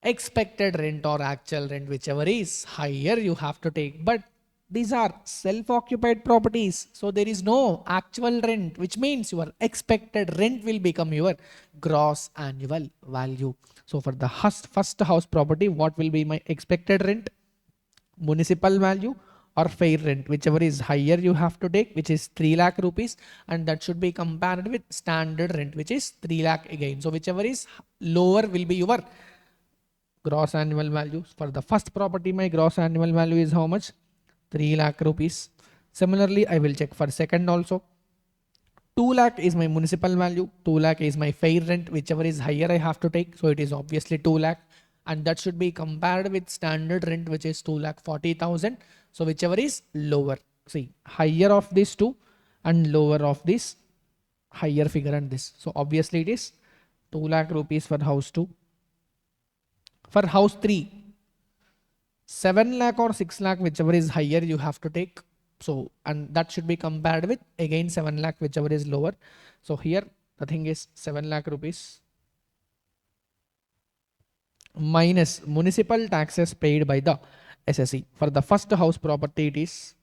Expected rent or actual rent, whichever is higher, you have to take. But these are self-occupied properties, so there is no actual rent, which means your expected rent will become your gross annual value. So for the first house property, what will be my expected rent? Municipal value or fair rent, whichever is higher you have to take, which is 3 lakh rupees, and that should be compared with standard rent, which is 3 lakh again. So whichever is lower will be your gross annual value. For the first property, my gross annual value is how much? 3 lakh rupees. Similarly, I will check for second also. 2 lakh is my municipal value. 2 lakh is my fair rent, whichever is higher I have to take. So it is obviously 2 lakh. And that should be compared with standard rent, which is 2 lakh 40,000. So whichever is lower. See, higher of these two and lower of this higher figure and this. So obviously it is 2 lakh rupees for house 2. For house 3, 7 lakh or 6 lakh, whichever is higher you have to take. So, and that should be compared with again 7 lakh, whichever is lower. So here the thing is 7 lakh rupees minus municipal taxes paid by the SSE. For the first house property, it is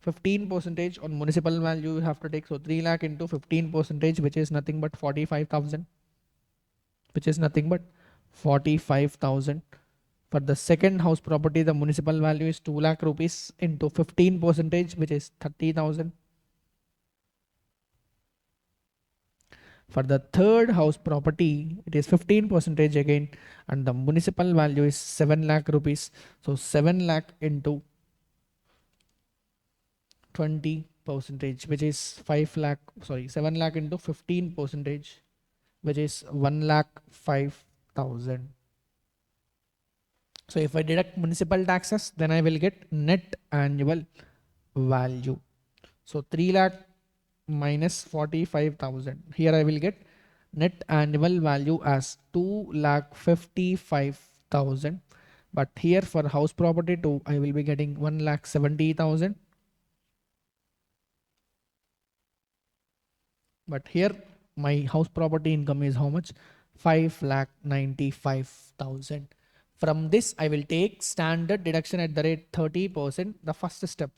15 percentage on municipal value you have to take. So 3 lakh into 15 percentage, which is nothing but 45,000, which is nothing but 45,000. For the second house property, the municipal value is 2 lakh rupees into 15 percentage, which is 30,000. For the third house property, it is 15 percentage again, and the municipal value is 7 lakh rupees. So 7 lakh into 20 percentage, which is 5 lakh, sorry, 7 lakh into 15 percentage, which is 1 lakh 5,000. So if I deduct municipal taxes, then I will get net annual value. So 3 lakh minus 45,000. Here I will get net annual value as 2 lakh 55,000. But here for house property 2, I will be getting 1 lakh 70,000. But here my house property income is how much? 5 lakh 95,000. From this, I will take standard deduction at the rate 30%, the first step.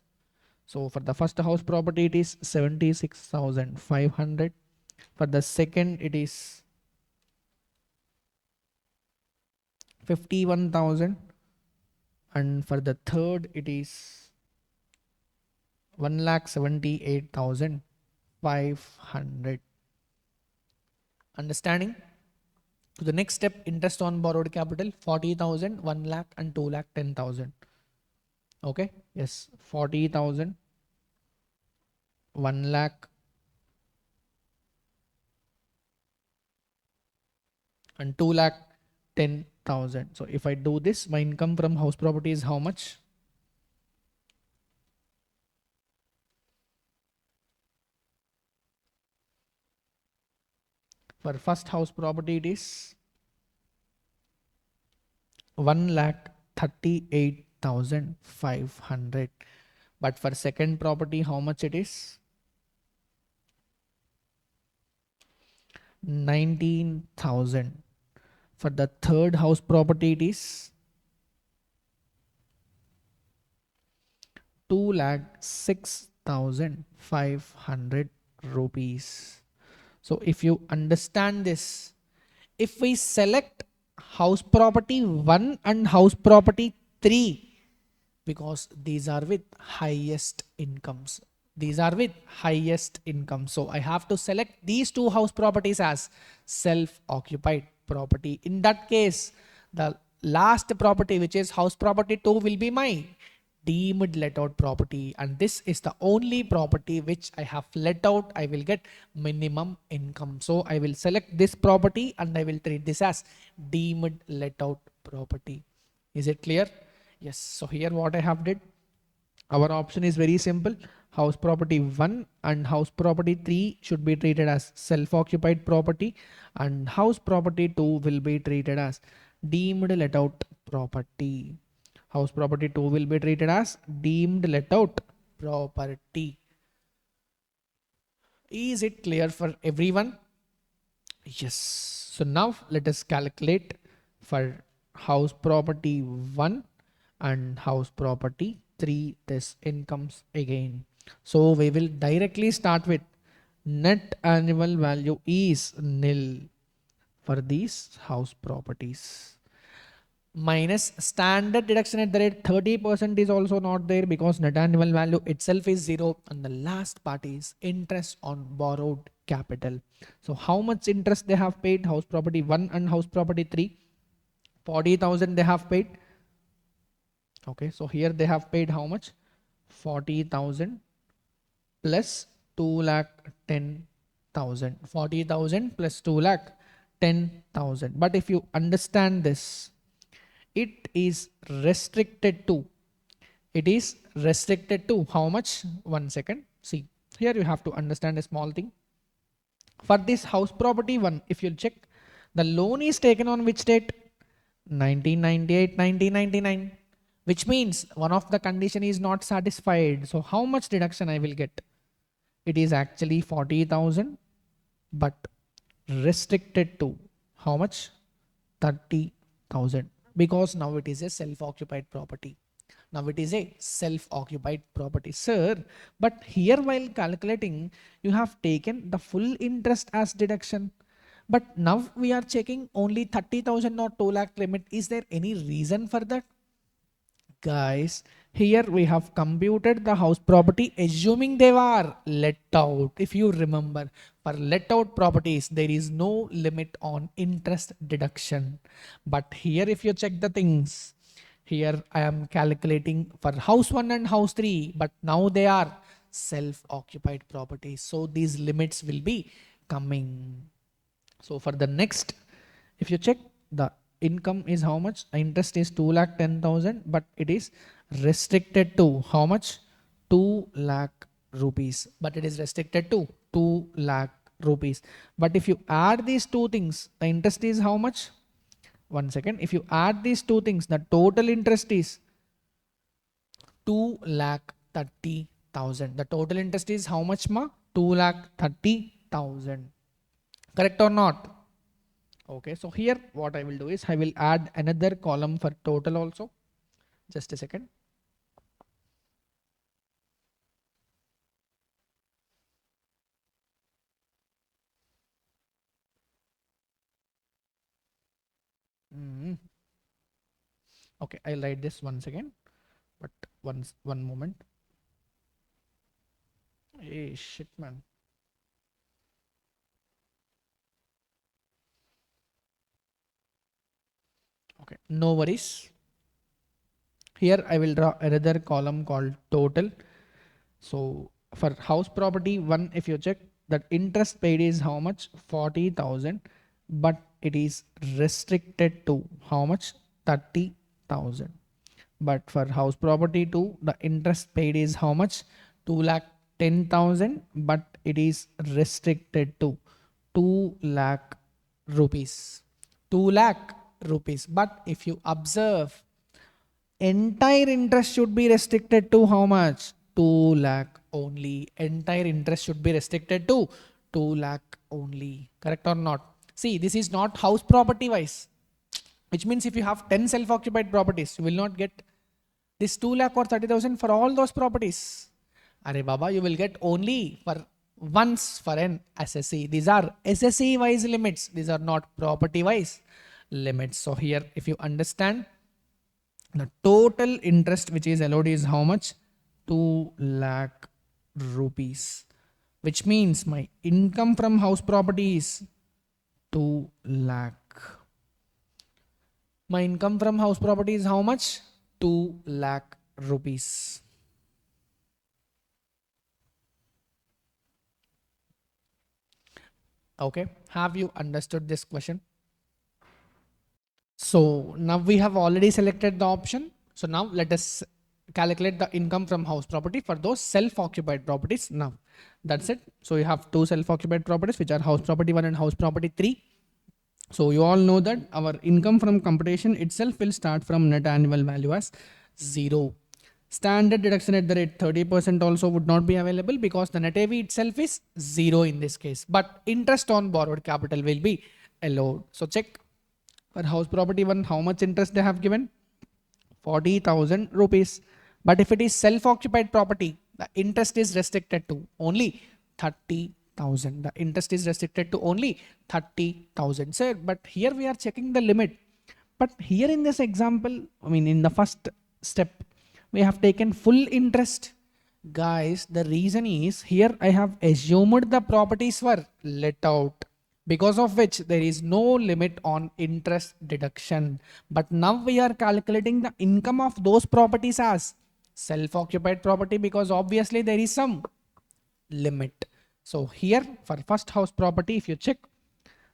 So for the first house property, it is 76,500. For the second, it is 51,000. And for the third, it is 1,78,500. Understanding? To the next step, interest on borrowed capital, 40,000, 1 lakh and 2 lakh 10,000. Okay, yes, 40,000, 1 lakh and 2 lakh 10,000. So if I do this, my income from house property is how much? For first house property, it is 1 lakh 38,500. But for second property, how much it is? 19,000. For the third house property, it is 2 lakh 6,500 rupees. So if you understand this, if we select house property 1 and house property 3, because these are with highest incomes. These are with highest income. So I have to select these two house properties as self-occupied property. In that case, the last property, which is house property 2, will be my deemed let out property, and this is the only property which I have let out. I will get minimum income, so I will select this property and I will treat this as deemed let out property. Is it clear? Yes. So here what I have did, our option is very simple. House property 1 and house property 3 should be treated as self-occupied property, and house property 2 will be treated as deemed let out property. House property 2 will be treated as deemed let out property. Is it clear for everyone? Yes. So now let us calculate for house property 1 and house property 3 this incomes again. So we will directly start with net annual value is nil for these house properties. Minus standard deduction at the rate 30% is also not there because net annual value itself is 0, and the last part is interest on borrowed capital. So how much interest they have paid? House property 1 and house property 3, 40,000 they have paid. Okay, so here they have paid how much? 40,000 plus 2,10,000. 40,000 plus 2,10,000. But if you understand this, it is restricted to, how much? One second. See, here you have to understand a small thing. For this house property 1, if you check, the loan is taken on which date? 1998, 1999, which means one of the condition is not satisfied. So how much deduction I will get? It is actually 40,000, but restricted to how much? 30,000, because now it is a self-occupied property. Now it is a self-occupied property, sir. But here while calculating, you have taken the full interest as deduction. But now we are checking only 30,000 or 2 lakh limit. Is there any reason for that? Guys, here we have computed the house property assuming they were let out. If you remember, for let out properties, there is no limit on interest deduction. But here if you check the things, here I am calculating for house 1 and house 3, but now they are self-occupied properties. So these limits will be coming. So for the next, if you check, the income is how much? Interest is 2,10,000, but it is restricted to how much? 2 lakh rupees. But it is restricted to 2 lakh rupees. But if you add these two things, the interest is how much? One second. If you add these two things, the total interest is 2,30,000. The total interest is how much, ma? 2,30,000. Correct or not? Okay, so here what I will do is I will add another column for total also. Just a second. Okay, I'll write this once again, but one moment. Hey, shit, man. Okay, no worries. Here I will draw another column called total. So for house property 1, if you check, that interest paid is how much? 40,000, but it is restricted to how much? 30,000. But for house property 2, the interest paid is how much? 2,10,000, but it is restricted to 2 lakh rupees. 2 lakh rupees. But if you observe, entire interest should be restricted to how much? 2 lakh only. Entire interest should be restricted to 2 lakh only. Correct or not? See, this is not house property wise, which means if you have 10 self-occupied properties, you will not get this 2 lakh or 30,000 for all those properties. Are Baba, you will get only for once for an SSE. These are SSE wise limits. These are not property wise limits. So here, if you understand, the total interest which is allowed is how much? 2 lakh rupees, which means my income from house property is 2 lakh. My income from house property is how much? 2 lakh rupees. Okay, have you understood this question? So now we have already selected the option. So now let us calculate the income from house property for those self-occupied properties now. That's it. So you have two self-occupied properties, which are house property 1 and house property 3. So you all know that our income from computation itself will start from net annual value as 0. Standard deduction at the rate 30% also would not be available because the net AV itself is 0 in this case. But interest on borrowed capital will be allowed. So check for house property 1 how much interest they have given. 40,000 rupees. But if it is self-occupied property, the interest is restricted to only 30,000. The interest is restricted to only 30,000. Sir, but here we are checking the limit. But here in this example, I mean, in the first step, we have taken full interest. Guys, the reason is here I have assumed the properties were let out, because of which there is no limit on interest deduction. But now we are calculating the income of those properties as self-occupied property because obviously there is some limit. So here for first house property, if you check,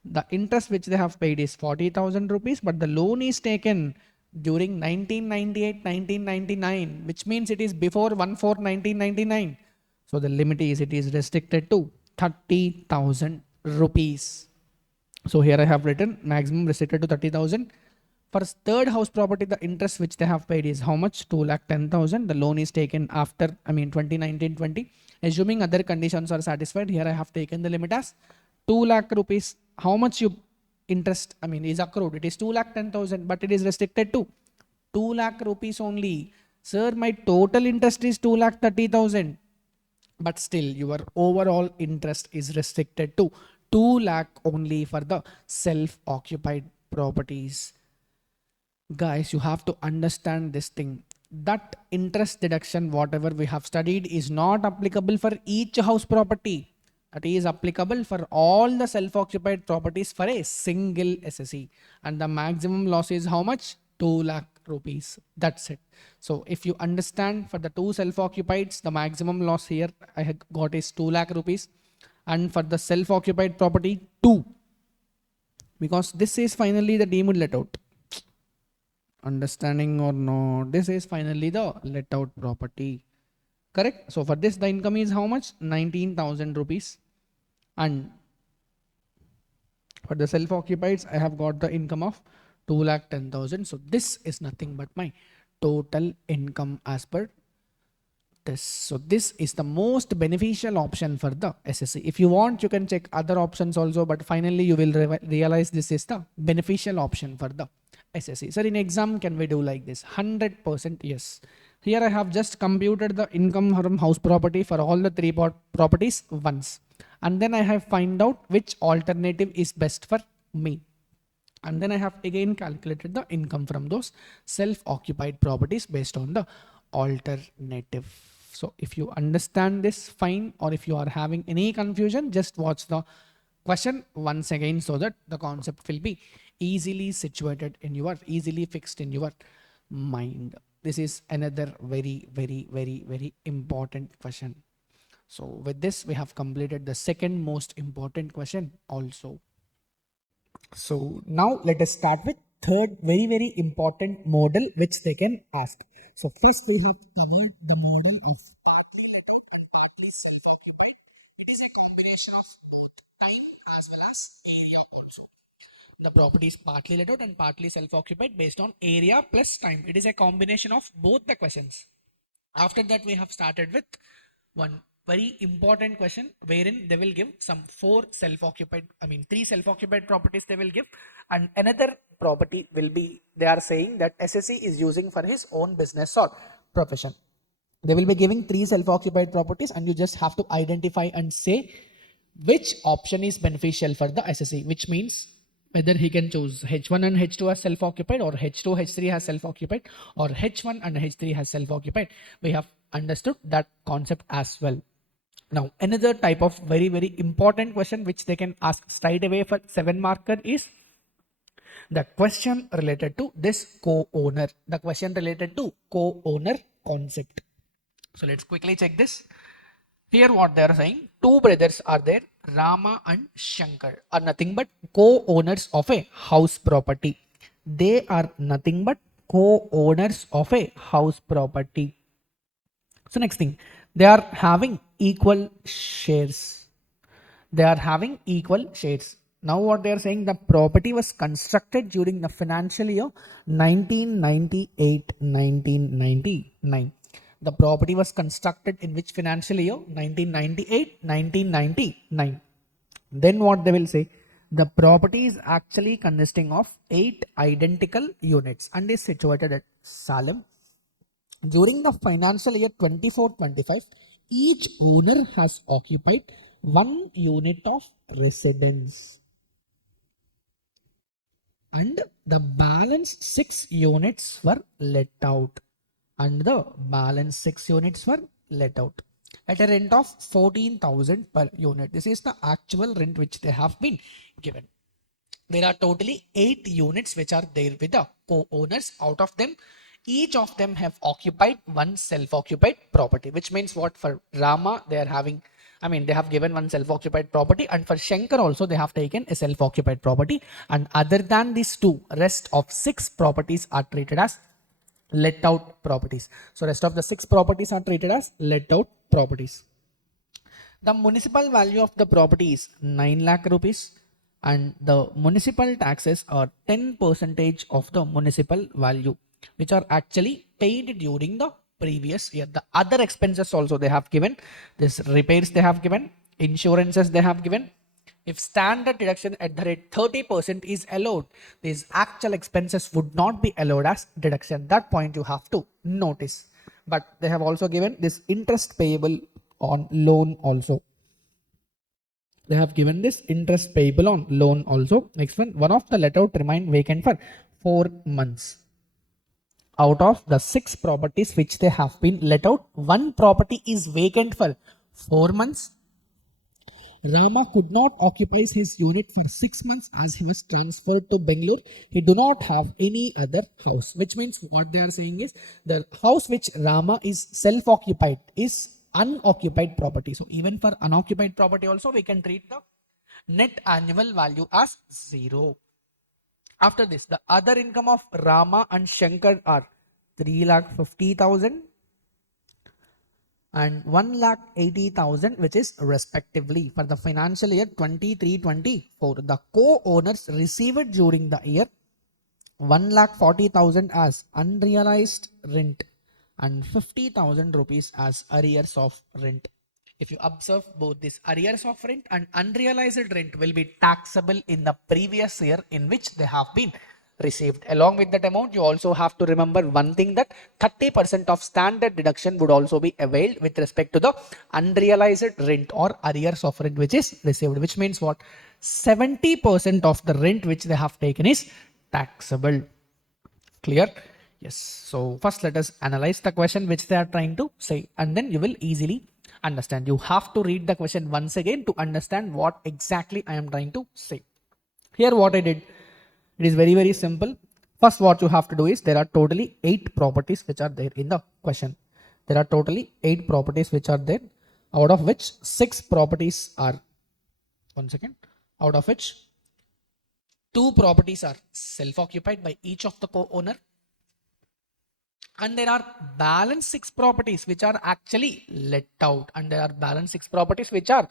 the interest which they have paid is 40,000 rupees, but the loan is taken during 1998, 1999, which means it is before 1/4/1999. So the limit is it is restricted to 30,000 rupees. So here I have written maximum restricted to 30,000. For third house property, the interest which they have paid is how much? 2,10,000. The loan is taken after, 2019-20. Assuming other conditions are satisfied, here I have taken the limit as 2 lakh rupees. How much you interest, is accrued? It is 2,10,000, but it is restricted to 2 lakh rupees only. Sir, my total interest is 2,30,000. But still your overall interest is restricted to 2 lakh only for the self-occupied properties. Guys, you have to understand this thing, that interest deduction whatever we have studied is not applicable for each house property. It is applicable for all the self-occupied properties for a single SSE, and the maximum loss is how much? 2 lakh rupees. That's it. So if you understand, for the two self-occupieds, the maximum loss here I have got is 2 lakh rupees, and for the self-occupied property 2, because this is finally the deemed let out. Understanding or not, this is finally the let out property, correct? So for this the income is how much? 19,000 rupees, and for the self-occupieds I have got the income of 2,10,000. So this is nothing but my total income as per this. So this is the most beneficial option for the SSC. If you want, you can check other options also, but finally you will realize this is the beneficial option for the SSC. Sir, in exam, can we do like this? 100% yes. Here I have just computed the income from house property for all the three properties once. And then I have find out which alternative is best for me. And then I have again calculated the income from those self-occupied properties based on the alternative. So if you understand this, fine. Or if you are having any confusion, just watch the question once again so that the concept will be easily situated in your, easily fixed in your mind. This is another very, very, very, very important question. So with this, we have completed the second most important question also. So now let us start with third very, very important model which they can ask. So first we have covered the model of partly let out and partly self-occupied. It is a combination of both time as well as area also. The property is partly let out and partly self-occupied based on area plus time. It is a combination of both the questions. After that, we have started with one very important question wherein they will give some three self-occupied properties they will give, and another property will be, they are saying that SSE is using for his own business or profession. They will be giving three self-occupied properties and you just have to identify and say which option is beneficial for the SSE, which means whether he can choose H1 and H2 as self-occupied, or H2, H3 has self-occupied, or H1 and H3 has self-occupied. We have understood that concept as well. Now, another type of very, very important question which they can ask straight away for 7 marker is The question related to this co-owner, the question related to co-owner concept. So let's quickly check this. Here what they are saying, two brothers are there, Rama and Shankar are nothing but co-owners of a house property. They are nothing but co-owners of a house property. So next thing, they are having equal shares. They are having equal shares. Now what they are saying, the property was constructed during the financial year 1998-1999. The property was constructed in which financial year? 1998-1999. Then what they will say, the property is actually consisting of 8 identical units and is situated at Salem. During the financial year 24-25, each owner has occupied 1 unit of residence and the balance 6 units were let out. And the balance 6 units were let out at a rent of 14,000 per unit. This is the actual rent which they have been given. There are totally 8 units which are there with the co-owners. Out of them, each of them have occupied one self-occupied property, which means what, for Rama they are having, they have given one self-occupied property, and for Shankar also they have taken a self-occupied property, and other than these two, rest of 6 properties are treated as let out properties. So rest of the 6 properties are treated as let out properties. The municipal value of the property is 9 lakh rupees and the municipal taxes are 10 percentage of the municipal value, which are actually paid during the previous year. The other expenses also they have given, this repairs they have given, insurances they have given. If standard deduction at the rate 30% is allowed, these actual expenses would not be allowed as deduction. That point you have to notice. But they have also given this interest payable on loan also. They have given this interest payable on loan also. Next one of the let out remain vacant for 4 months. Out of the 6 properties which they have been let out, one property is vacant for 4 months. Rama could not occupy his unit for 6 months as he was transferred to Bangalore. He do not have any other house, which means what they are saying is the house which Rama is self-occupied is unoccupied property. So even for unoccupied property also we can treat the net annual value as 0. After this, the other income of Rama and Shankar are 3,50,000 and 1,80,000, which is respectively for the financial year 23-24. The co-owners received during the year 1,40,000 as unrealized rent and 50,000 rupees as arrears of rent. If you observe, both this arrears of rent and unrealized rent will be taxable in the previous year in which they have been received. Along with that amount, you also have to remember one thing, that 30% of standard deduction would also be availed with respect to the unrealized rent or arrears of rent which is received, which means what, 70% of the rent which they have taken is taxable. Clear? Yes. So first let us analyze the question which they are trying to say, and then you will easily understand. You have to read the question once again to understand what exactly I am trying to say. Here what I did, it is very, very simple. First what you have to do is, there are totally 8 properties which are there in the question. There are totally 8 properties which are there, out of which 6 properties are, out of which 2 properties are self-occupied by each of the co-owner, and there are balance 6 properties which are actually let out, and there are balance 6 properties which are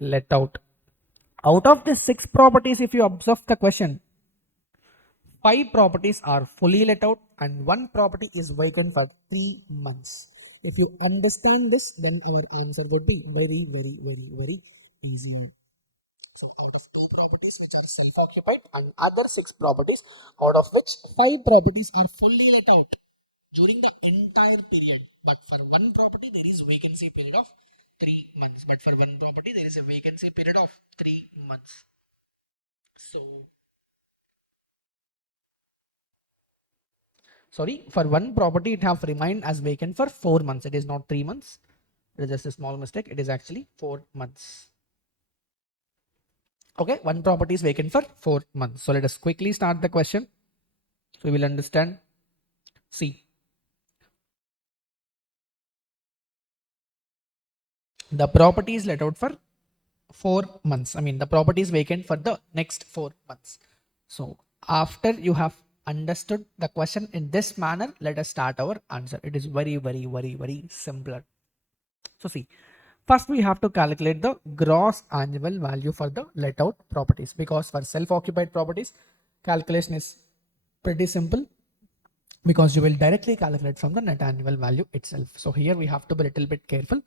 let out. Out of the 6 properties, if you observe the question, 5 properties are fully let out and 1 property is vacant for 3 months. If you understand this, then our answer would be very, very, very, very easier. So out of 2 properties which are self-occupied and other 6 properties, out of which 5 properties are fully let out during the entire period. But for 1 property, there is vacancy period of 3 months. But for 1 property, there is a vacancy period of 3 months. So, sorry, for 1 property, it have remained as vacant for 4 months. It is not 3 months. It is just a small mistake. It is actually 4 months. Okay, one property is vacant for 4 months. So let us quickly start the question. So we will understand. See, the property is let out for 4 months. I mean, the property is vacant for the next 4 months. So after you have understood the question in this manner, let us start our answer. It is very simpler. So see, first we have to calculate the gross annual value for the let out properties, because for self-occupied properties, calculation is pretty simple, because you will directly calculate from the net annual value itself. So here we have to be a little bit careful.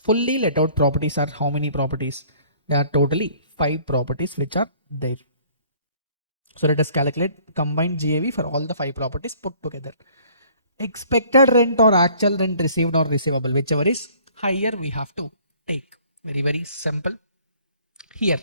Fully let out properties are how many properties? There are totally 5 properties which are there. So let us calculate combined GAV for all the 5 properties put together. Expected rent or actual rent received or receivable, whichever is higher, we have to take. Very simple. Here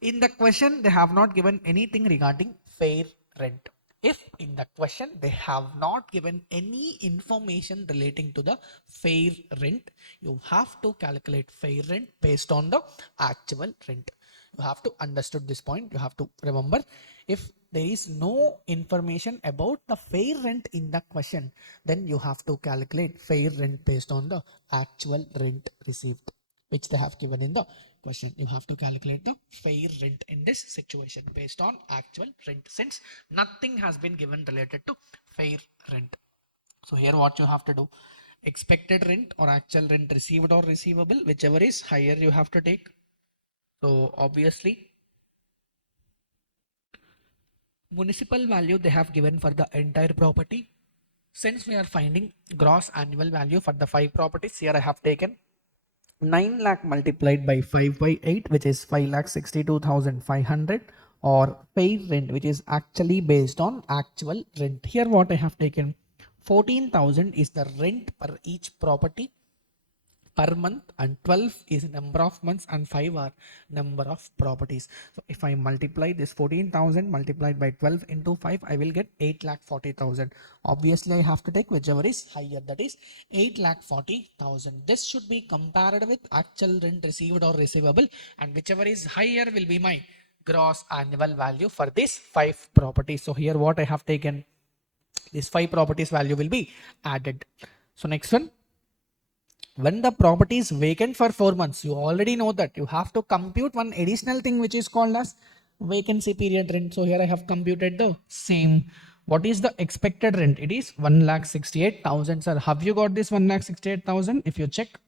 in the question, they have not given anything regarding fair rent. If in the question they have not given any information relating to the fair rent, you have to calculate fair rent based on the actual rent. You have to understood this point. You have to remember, if there is no information about the fair rent in the question, then you have to calculate fair rent based on the actual rent received, which they have given in the question. You have to calculate the fair rent in this situation based on actual rent, since nothing has been given related to fair rent. So here what you have to do, expected rent or actual rent received or receivable, whichever is higher, you have to take. So obviously municipal value they have given for the entire property. Since we are finding gross annual value for the 5 properties, here I have taken 9 lakh multiplied by 5 by 8, which is 5,62,500, or fair rent, which is actually based on actual rent. Here what I have taken, 14,000 is the rent per each property per month, and 12 is number of months, and 5 are number of properties. So if I multiply this 14,000 multiplied by 12 into 5, I will get 8,40,000. Obviously I have to take whichever is higher, that is 8,40,000. This should be compared with actual rent received or receivable, and whichever is higher will be my gross annual value for this 5 properties. So here what I have taken, this 5 properties value will be added. So next one, when the property is vacant for 4 months, you already know that you have to compute one additional thing which is called as vacancy period rent. So here I have computed the same. What is the expected rent? It is 1,68,000. Sir, have you got this 1,68,000? If you check,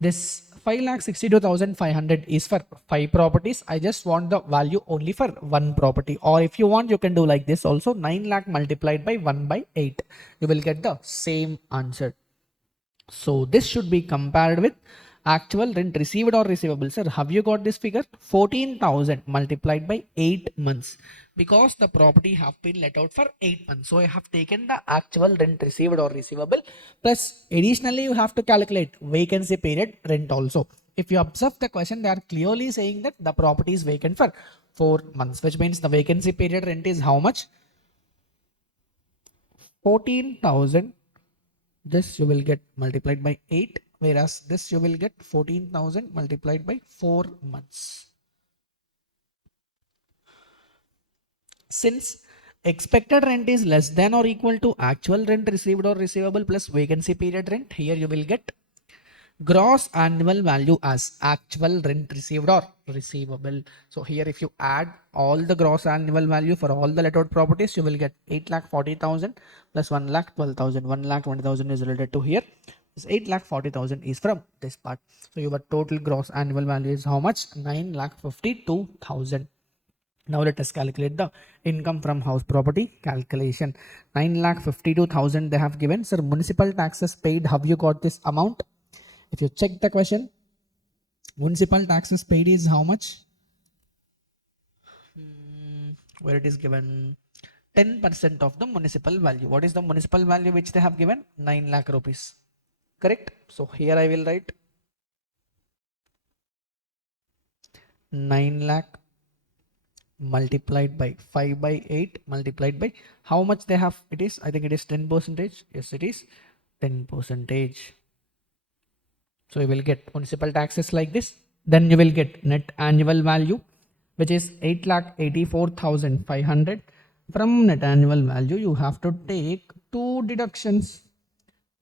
this 5,62,500 is for 5 properties. I just want the value only for one property. Or if you want, you can do like this also, 9 lakh multiplied by 1 by 8. You will get the same answer. So this should be compared with actual rent received or receivable. Sir, have you got this figure? 14,000 multiplied by 8 months, because the property have been let out for 8 months. So I have taken the actual rent received or receivable, plus additionally you have to calculate vacancy period rent also. If you observe the question, they are clearly saying that the property is vacant for 4 months, which means the vacancy period rent is how much? 14,000. This you will get multiplied by 8, whereas this you will get 14,000 multiplied by 4 months. Since expected rent is less than or equal to actual rent received or receivable plus vacancy period rent, here you will get gross annual value as actual rent received or receivable. So here if you add all the gross annual value for all the let out properties, you will get 8,40,000 plus 1,12,000. 1,20,000 is related to here. This 8,40,000 is from this part. So your total gross annual value is how much? 9,52,000. Now let us calculate the income from house property calculation. 9,52,000 they have given. Sir, municipal taxes paid, have you got this amount? If you check the question, municipal taxes paid is how much? Where it is given 10% of the municipal value. What is the municipal value which they have given? 9 lakh rupees. Correct? So here I will write 9 lakh multiplied by 5 by 8 multiplied by how much they have? It is, I think it is 10%. Yes, it is 10%. So you will get municipal taxes like this. Then you will get net annual value. which is 8,84,500. From net annual value, you have to take two deductions.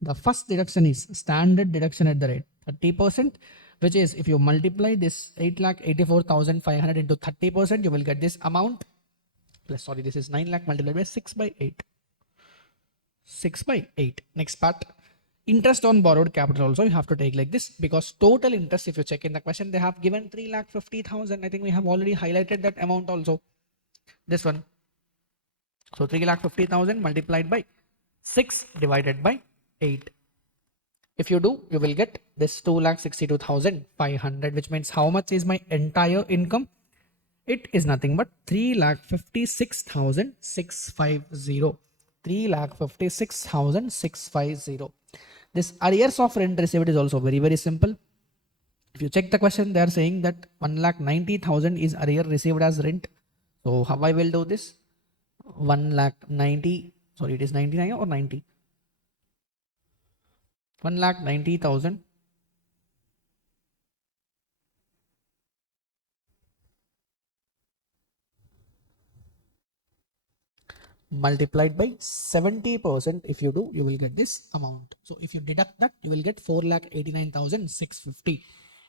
The first deduction is standard deduction at the rate 30%, which is if you multiply this 8,84,500 into 30%, you will get this amount. Plus, sorry, this is 9 lakh multiplied by 6 by 8. 6 by 8. Next part. Interest on borrowed capital also you have to take like this, because total interest, if you check in the question, they have given 3,50,000. I think we have already highlighted that amount also. This one. So 3,50,000 multiplied by 6 divided by 8. If you do, you will get this 2,62,500, which means how much is my entire income? It is nothing but 3,56,650. 3,56,650. This arrears of rent received is also very, very simple. If you check the question, they are saying that 1,90,000 is arrear received as rent. So how I will do this? 1,90,000, sorry, it is 99 or 90? 1,90,000 multiplied by 70%. If you do, you will get this amount. So if you deduct that, you will get 4,89,650.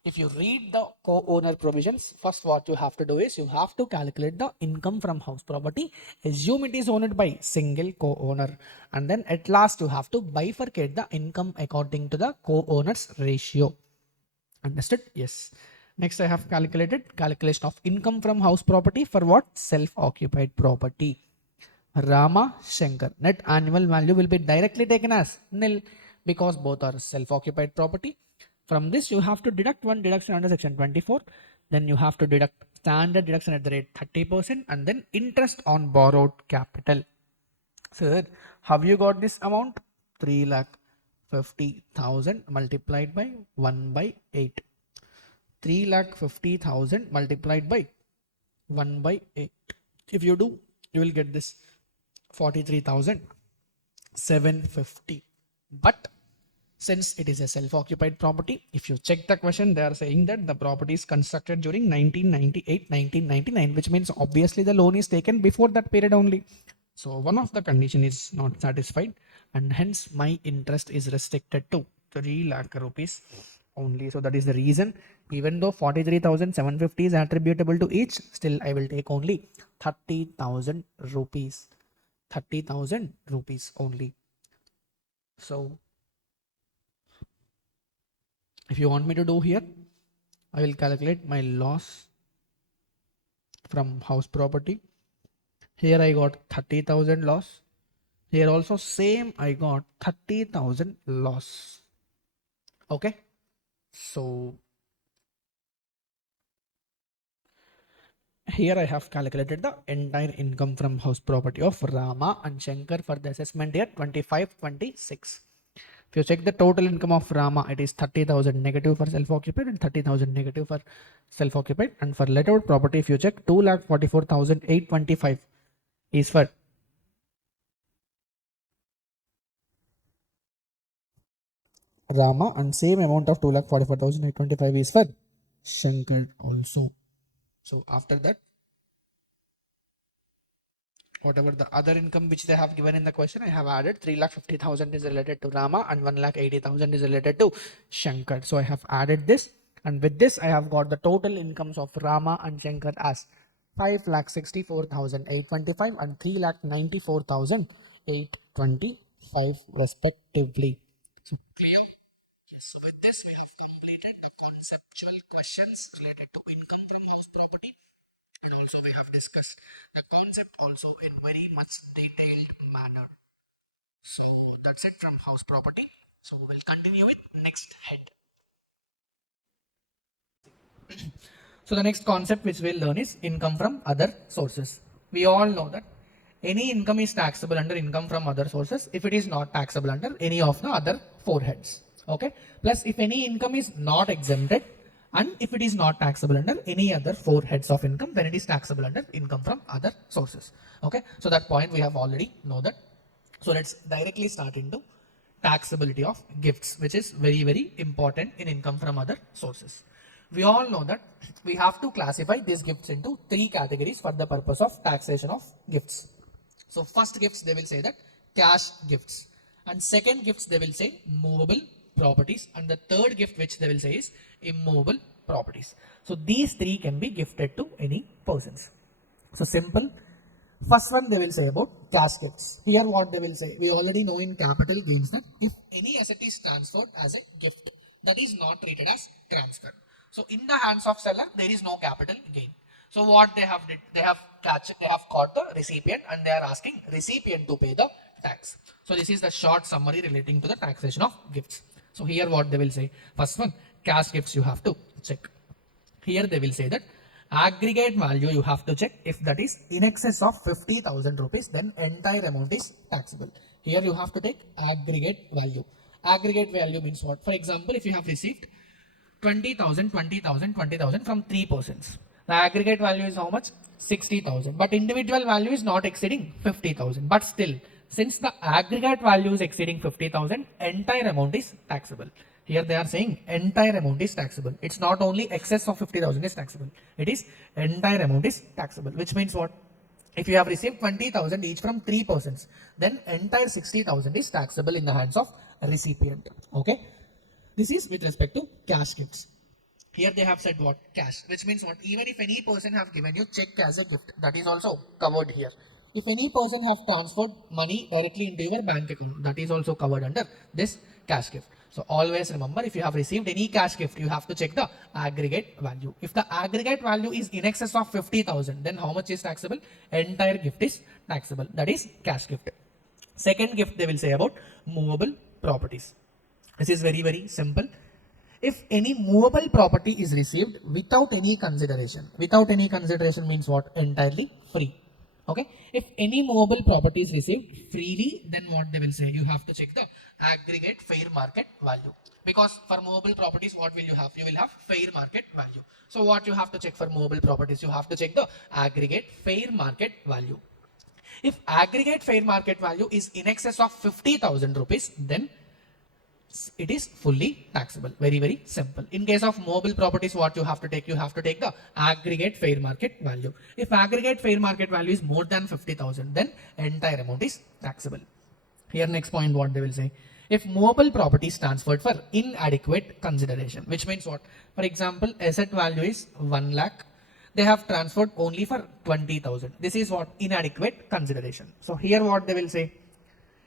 If you read the co-owner provisions, first what you have to do is you have to calculate the income from house property, assume it is owned by single co-owner, and then at last you have to bifurcate the income according to the co-owners ratio. Understood? Yes. Next, I have calculated calculation of income from house property for what? Self-occupied property. Rama, Shankar. Net annual value will be directly taken as nil because both are self-occupied property. From this, you have to deduct one deduction under section 24. Then you have to deduct standard deduction at the rate 30% and then interest on borrowed capital. Sir, have you got this amount? 3,50,000 multiplied by 1 by 8. 3,50,000 multiplied by 1 by 8. If you do, you will get this 43,750. But since it is a self-occupied property, if you check the question, they are saying that the property is constructed during 1998, 1999, which means obviously the loan is taken before that period only. So one of the condition is not satisfied, and hence my interest is restricted to 3 lakh rupees only. So that is the reason, even though 43,750 is attributable to each, still I will take only 30,000 rupees. 30,000 rupees only. So if you want me to do here, I will calculate my loss from house property. Here I got 30,000 loss. Here also same, I got 30,000 loss. Okay. So here I have calculated the entire income from house property of Rama and Shankar for the assessment year 25-26. If you check the total income of Rama, it is 30,000 negative for self-occupied and 30,000 negative for self-occupied. And for let out property, if you check 2,44,825 is for Rama and same amount of 2,44,825 is for Shankar also. So after that, whatever the other income which they have given in the question, I have added 3,50,000 is related to Rama and 1,80,000 is related to Shankar. So I have added this, and with this I have got the total incomes of Rama and Shankar as 5,64,825 and 3,94,825 respectively. So clear? Yes. So with this we have completed the conceptual questions related to income from house property. And also we have discussed the concept also in very much detailed manner. So that's it from house property. So we will continue with next head. So the next concept which we'll learn is income from other sources. We all know that any income is taxable under income from other sources if it is not taxable under any of the other four heads. Okay. Plus if any income is not exempted and if it is not taxable under any other four heads of income, then it is taxable under income from other sources. Okay. So that point we have already know that. So let's directly start into taxability of gifts, which is very, very important in income from other sources. We all know that we have to classify these gifts into three categories for the purpose of taxation of gifts. So first gifts they will say that cash gifts, and second gifts they will say movable properties, and the third gift which they will say is immovable properties. So these three can be gifted to any persons. So simple. First one they will say about cash gifts. Here what they will say, we already know in capital gains that if any asset is transferred as a gift, that is not treated as transfer. So in the hands of seller there is no capital gain. So what they have did, they have caught the recipient and they are asking recipient to pay the tax. So this is the short summary relating to the taxation of gifts. So here what they will say, first one, cash gifts you have to check. Here they will say that aggregate value you have to check. If that is in excess of 50,000 rupees, then entire amount is taxable. Here you have to take aggregate value. Aggregate value means what? For example, if you have received 20,000, 20,000, 20,000 from three persons, the aggregate value is how much? 60,000. But individual value is not exceeding 50,000. But still, since the aggregate value is exceeding 50,000, entire amount is taxable. Here they are saying entire amount is taxable. It's not only excess of 50,000 is taxable. It is entire amount is taxable. Which means what? If you have received 20,000 each from three persons, then entire 60,000 is taxable in the hands of recipient. Okay. This is with respect to cash gifts. Here they have said what? Cash. Which means what? Even if any person have given you check as a gift, that is also covered here. If any person have transferred money directly into your bank account, that is also covered under this cash gift. So always remember, if you have received any cash gift, you have to check the aggregate value. If the aggregate value is in excess of 50,000, then how much is taxable? Entire gift is taxable. That is cash gift. Second gift they will say about movable properties. This is very, very simple. If any movable property is received without any consideration means what? Entirely free. Okay. If any movable property is received freely, then what they will say, you have to check the aggregate fair market value. Because for movable properties, what will you have? You will have fair market value. So what you have to check for movable properties? You have to check the aggregate fair market value. If aggregate fair market value is in excess of 50,000 rupees, then it is fully taxable. Very, very simple. In case of mobile properties, what you have to take? You have to take the aggregate fair market value. If aggregate fair market value is more than 50,000, then entire amount is taxable. Here next point what they will say. If mobile property is transferred for inadequate consideration, which means what? For example, asset value is 1 lakh. They have transferred only for 20,000. This is what? Inadequate consideration. So here what they will say,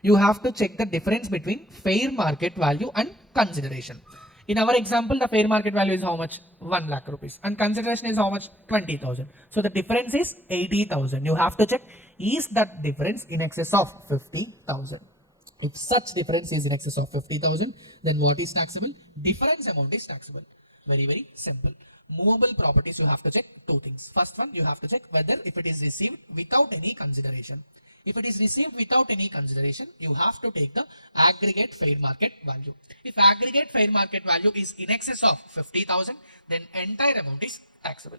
you have to check the difference between fair market value and consideration. In our example, the fair market value is how much? 1 lakh rupees. And consideration is how much? 20,000. So the difference is 80,000. You have to check, is that difference in excess of 50,000? If such difference is in excess of 50,000, then what is taxable? Difference amount is taxable. Very, very simple. Movable properties, you have to check two things. First one, you have to check whether if it is received without any consideration. If it is received without any consideration, you have to take the aggregate fair market value. If aggregate fair market value is in excess of 50,000, then entire amount is taxable.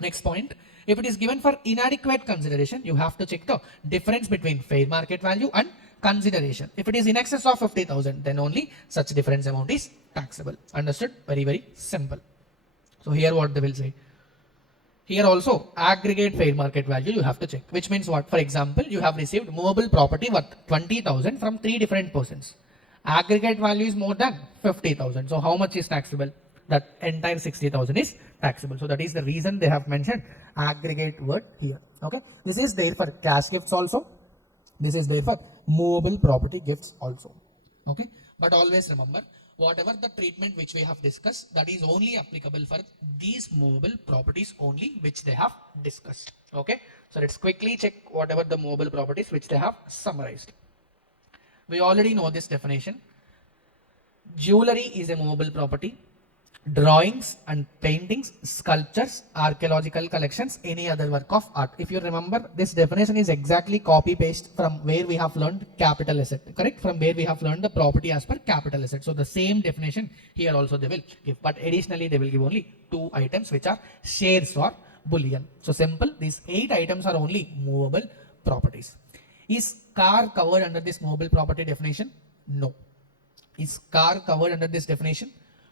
Next point, if it is given for inadequate consideration, you have to check the difference between fair market value and consideration. If it is in excess of 50,000, then only such difference amount is taxable. Understood? Very, very simple. So here what they will say. Here also aggregate fair market value you have to check, which means what? For example, you have received movable property worth 20,000 from three different persons. Aggregate value is more than 50,000. So how much is taxable? That entire 60,000 is taxable. So that is the reason they have mentioned aggregate word here. Okay. This is there for cash gifts also. This is there for movable property gifts also. Okay. But always remember, whatever the treatment which we have discussed, that is only applicable for these movable properties only which they have discussed. Okay. So let's quickly check whatever the movable properties which they have summarized. We already know this definition. Jewelry is a movable property. Drawings and paintings, sculptures, archaeological collections, any other work of art. If you remember, this definition is exactly copy paste from where we have learned capital asset, correct? From where we have learned the property as per capital asset. So the same definition here also they will give, but additionally they will give only two items which are shares or bullion. So simple, these 8 items are only movable properties. Is car covered under this movable property definition? No. Is car covered under this definition?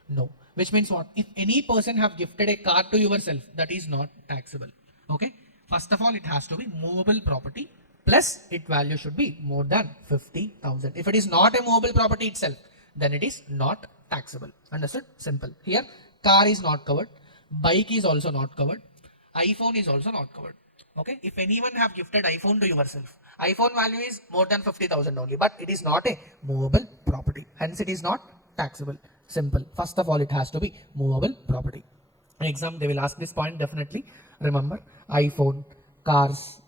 No. Which means what? If any person have gifted a car to yourself, that is not taxable. Okay. First of all, it has to be movable property plus its value should be more than 50,000. If it is not a movable property itself, then it is not taxable. Understood? Simple. Here, car is not covered. Bike is also not covered. iPhone is also not covered. Okay. If anyone have gifted iPhone to yourself, iPhone value is more than 50,000 only, but it is not a movable property. Hence, it is not taxable. Simple. First of all, it has to be movable property. In exam, they will ask this point definitely. Remember, iPhone, cars,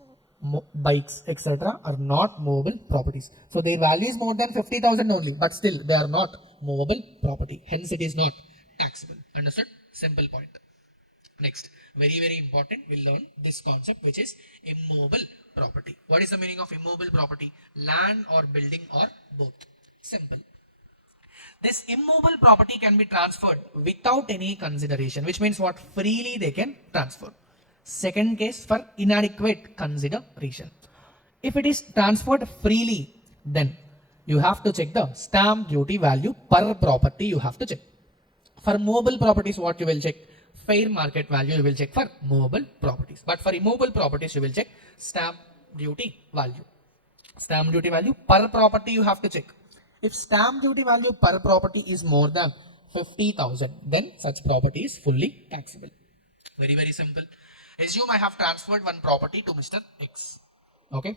bikes, etc. are not movable properties. So their value is more than 50,000 only, but still they are not movable property. Hence, it is not taxable. Understood? Simple point. Next, very important, we'll learn this concept which is immovable property. What is the meaning of immovable property? Land or building or both. Simple. This immovable property can be transferred without any consideration, which means what? Freely they can transfer. Second case, for inadequate consideration. If it is transferred freely, then you have to check the stamp duty value per property you have to check. For movable properties, what you will check? Fair market value you will check for movable properties. But for immovable properties, you will check stamp duty value. Stamp duty value per property you have to check. If stamp duty value per property is more than 50,000, then such property is fully taxable. Very simple. Assume I have transferred one property to Mr. X. Okay.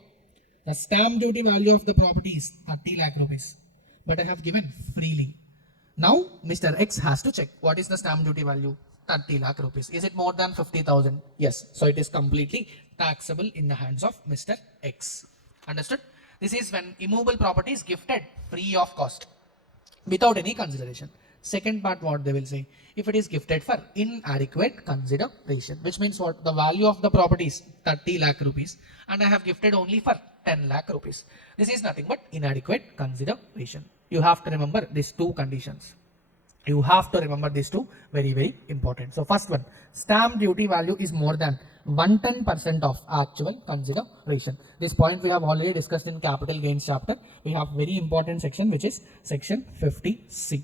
The stamp duty value of the property is 30 lakh rupees, but I have given freely. Now Mr. X has to check what is the stamp duty value. 30 lakh rupees. Is it more than 50,000? Yes. So it is completely taxable in the hands of Mr. X. Understood? This is when immovable property is gifted free of cost without any consideration. Second part, what they will say, if it is gifted for inadequate consideration, which means what? The value of the property is 30 lakh rupees and I have gifted only for 10 lakh rupees. This is nothing but inadequate consideration. You have to remember these two conditions. You have to remember these two, very important. So first one, stamp duty value is more than 110% of actual consideration. This point we have already discussed in capital gains chapter. We have very important section which is section 50C.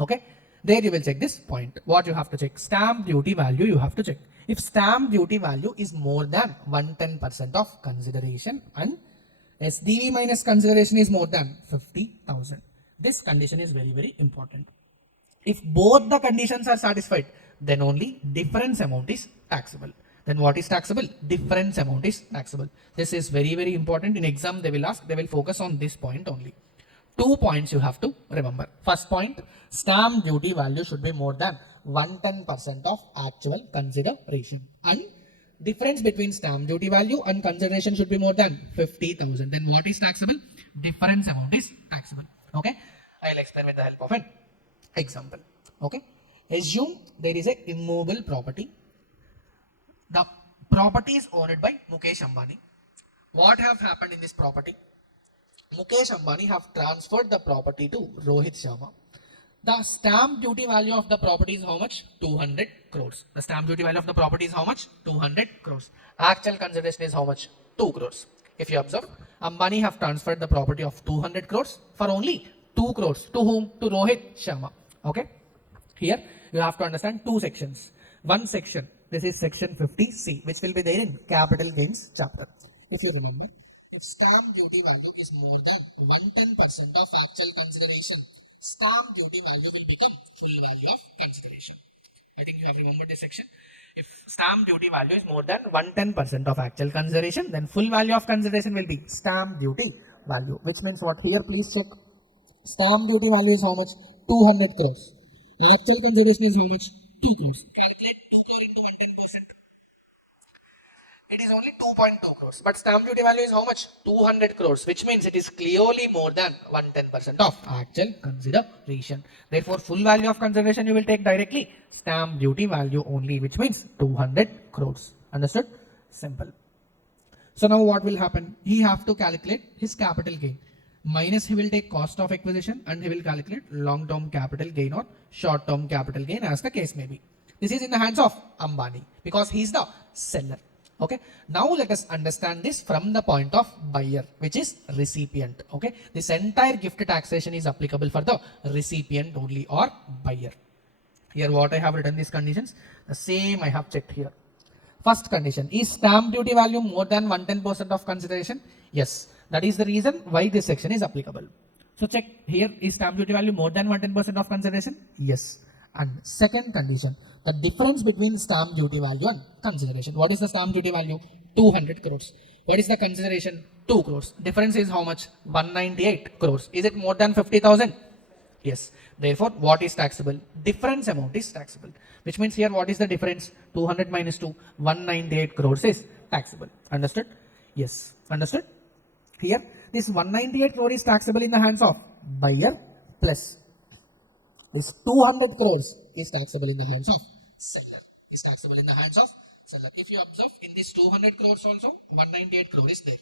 Okay, there you will check this point. What you have to check? Stamp duty value you have to check. If stamp duty value is more than 110% of consideration and SDV minus consideration is more than 50,000. This condition is very important. If both the conditions are satisfied, then only difference amount is taxable. Then what is taxable? Difference amount is taxable. This is very important. In exam they will ask, they will focus on this point only. 2 points you have to remember. First point, stamp duty value should be more than 110% of actual consideration. And difference between stamp duty value and consideration should be more than 50,000. Then what is taxable? Difference amount is taxable. Okay, I'll explain with the help of an example. Okay, assume there is a immovable property. The property is owned by Mukesh Ambani. What have happened in this property? Mukesh Ambani have transferred the property to Rohit Sharma. The stamp duty value of the property is how much? 200 crores. The stamp duty value of the property is how much? 200 crores. Actual consideration is how much? 2 crores. If you observe, Ambani have transferred the property of 200 crores for only 2 crores. To whom? To Rohit Sharma. Okay. Here you have to understand two sections. One section, this is section 50C, which will be there in capital gains chapter. If you remember, if stamp duty value is more than 110% of actual consideration, stamp duty value will become full value of consideration. I think you have remembered this section. If stamp duty value is more than 110% of actual consideration, then full value of consideration will be stamp duty value. Which means what? Here please check. Stamp duty value is how much? 200 crores. Actual consideration is how much? 2 crores. Calculate 2 crore into 110%. It is only 2.2 crores. But stamp duty value is how much? 200 crores. Which means it is clearly more than 110% of actual consideration. Therefore, full value of consideration you will take directly stamp duty value only, which means 200 crores. Understood? Simple. So now what will happen? He have to calculate his capital gain. Minus he will take cost of acquisition and he will calculate long-term capital gain or short-term capital gain as the case may be. This is in the hands of Ambani because he is the seller. Okay, now let us understand this from the point of buyer, which is recipient. Okay, this entire gift taxation is applicable for the recipient only or buyer. Here what I have written these conditions, the same I have checked here. First condition, is stamp duty value more than 110% of consideration? Yes, that is the reason why this section is applicable. So check here, is stamp duty value more than 110% of consideration? Yes. And second condition, the difference between stamp duty value and consideration. What is the stamp duty value? 200 crores. What is the consideration? 2 crores. Difference is how much? 198 crores. Is it more than 50,000? Yes. Therefore, what is taxable? Difference amount is taxable. Which means here what is the difference? 200 minus 2, 198 crores is taxable. Understood? Yes. Understood? Here, this 198 crore is taxable in the hands of buyer, plus this 200 crores is taxable in the hands of seller. Is taxable in the hands of seller. If you observe, in this 200 crores also, 198 crore is there.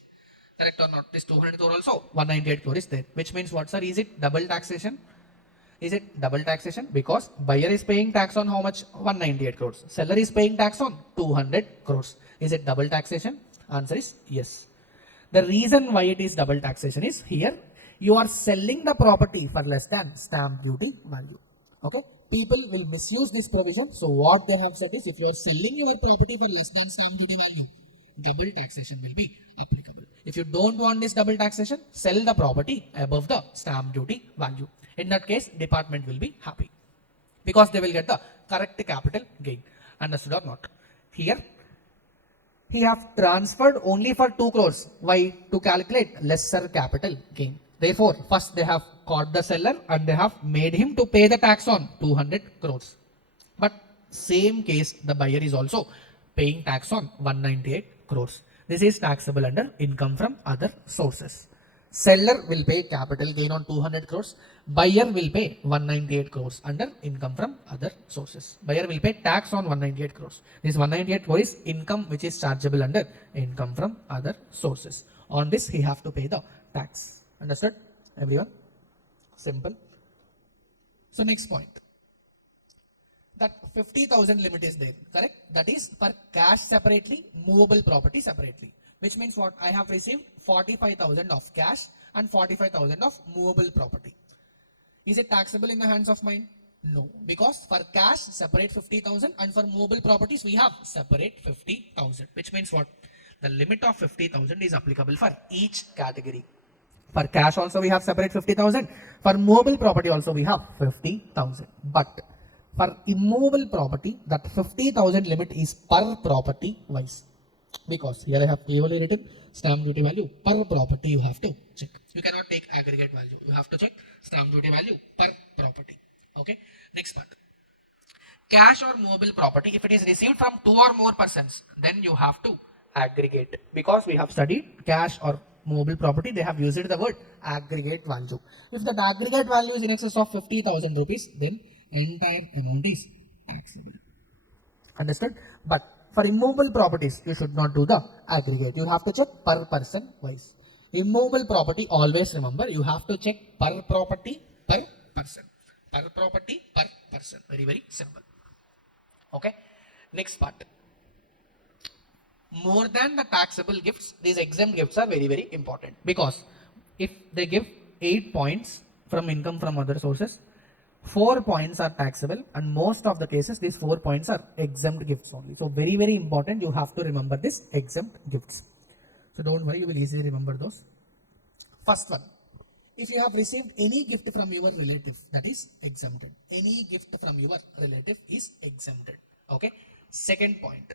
Correct or not? This 200 crore also, 198 crore is there. Which means what, sir? Is it double taxation? Is it double taxation? Because buyer is paying tax on how much? 198 crores. Seller is paying tax on 200 crores. Is it double taxation? Answer is yes. The reason why it is double taxation is here you are selling the property for less than stamp duty value. Okay? People will misuse this provision. So what they have said is, if you are selling your property for less than stamp duty value, double taxation will be applicable. If you don't want this double taxation, sell the property above the stamp duty value. In that case, department will be happy because they will get the correct capital gain. Understood or not? Here, he have transferred only for 2 crores. Why? To calculate lesser capital gain. Therefore, first they have caught the seller and they have made him to pay the tax on 200 crores. But same case, the buyer is also paying tax on 198 crores. This is taxable under income from other sources. Seller will pay capital gain on 200 crores. Buyer will pay 198 crores under income from other sources. Buyer will pay tax on 198 crores. This 198 crores is income which is chargeable under income from other sources. On this, he have to pay the tax. Understood? Everyone? Simple. So next point. That 50,000 limit is there, correct? That is for cash separately, movable property separately. Which means what? I have received 45,000 of cash and 45,000 of movable property. Is it taxable in the hands of mine? No, because for cash separate 50,000 and for movable properties we have separate 50,000. Which means what? The limit of 50,000 is applicable for each category. For cash also we have separate 50,000. For movable property also we have 50,000. But for immovable property, that 50,000 limit is per property wise. Because here I have clearly written stamp duty value per property you have to check. You cannot take aggregate value. You have to check stamp duty value per property. Okay. Next part. Cash or movable property, if it is received from 2 or more persons, then you have to aggregate. Because we have studied cash or movable property, they have used the word aggregate value. If that aggregate value is in excess of 50,000 rupees, then entire amount is taxable. Understood? But for immovable properties, you should not do the aggregate. You have to check per person wise. Immovable property, always remember, you have to check per property per person. Per property per person. Very, very simple. Okay. Next part. More than the taxable gifts, these exempt gifts are very, very important. Because if they give 8 points from income from other sources, 4 points are taxable, and most of the cases these 4 points are exempt gifts only. So very, very important, you have to remember this exempt gifts. So don't worry, you will easily remember those. First one, if you have received any gift from your relative, that is exempted. Any gift from your relative is exempted. Okay. Second point,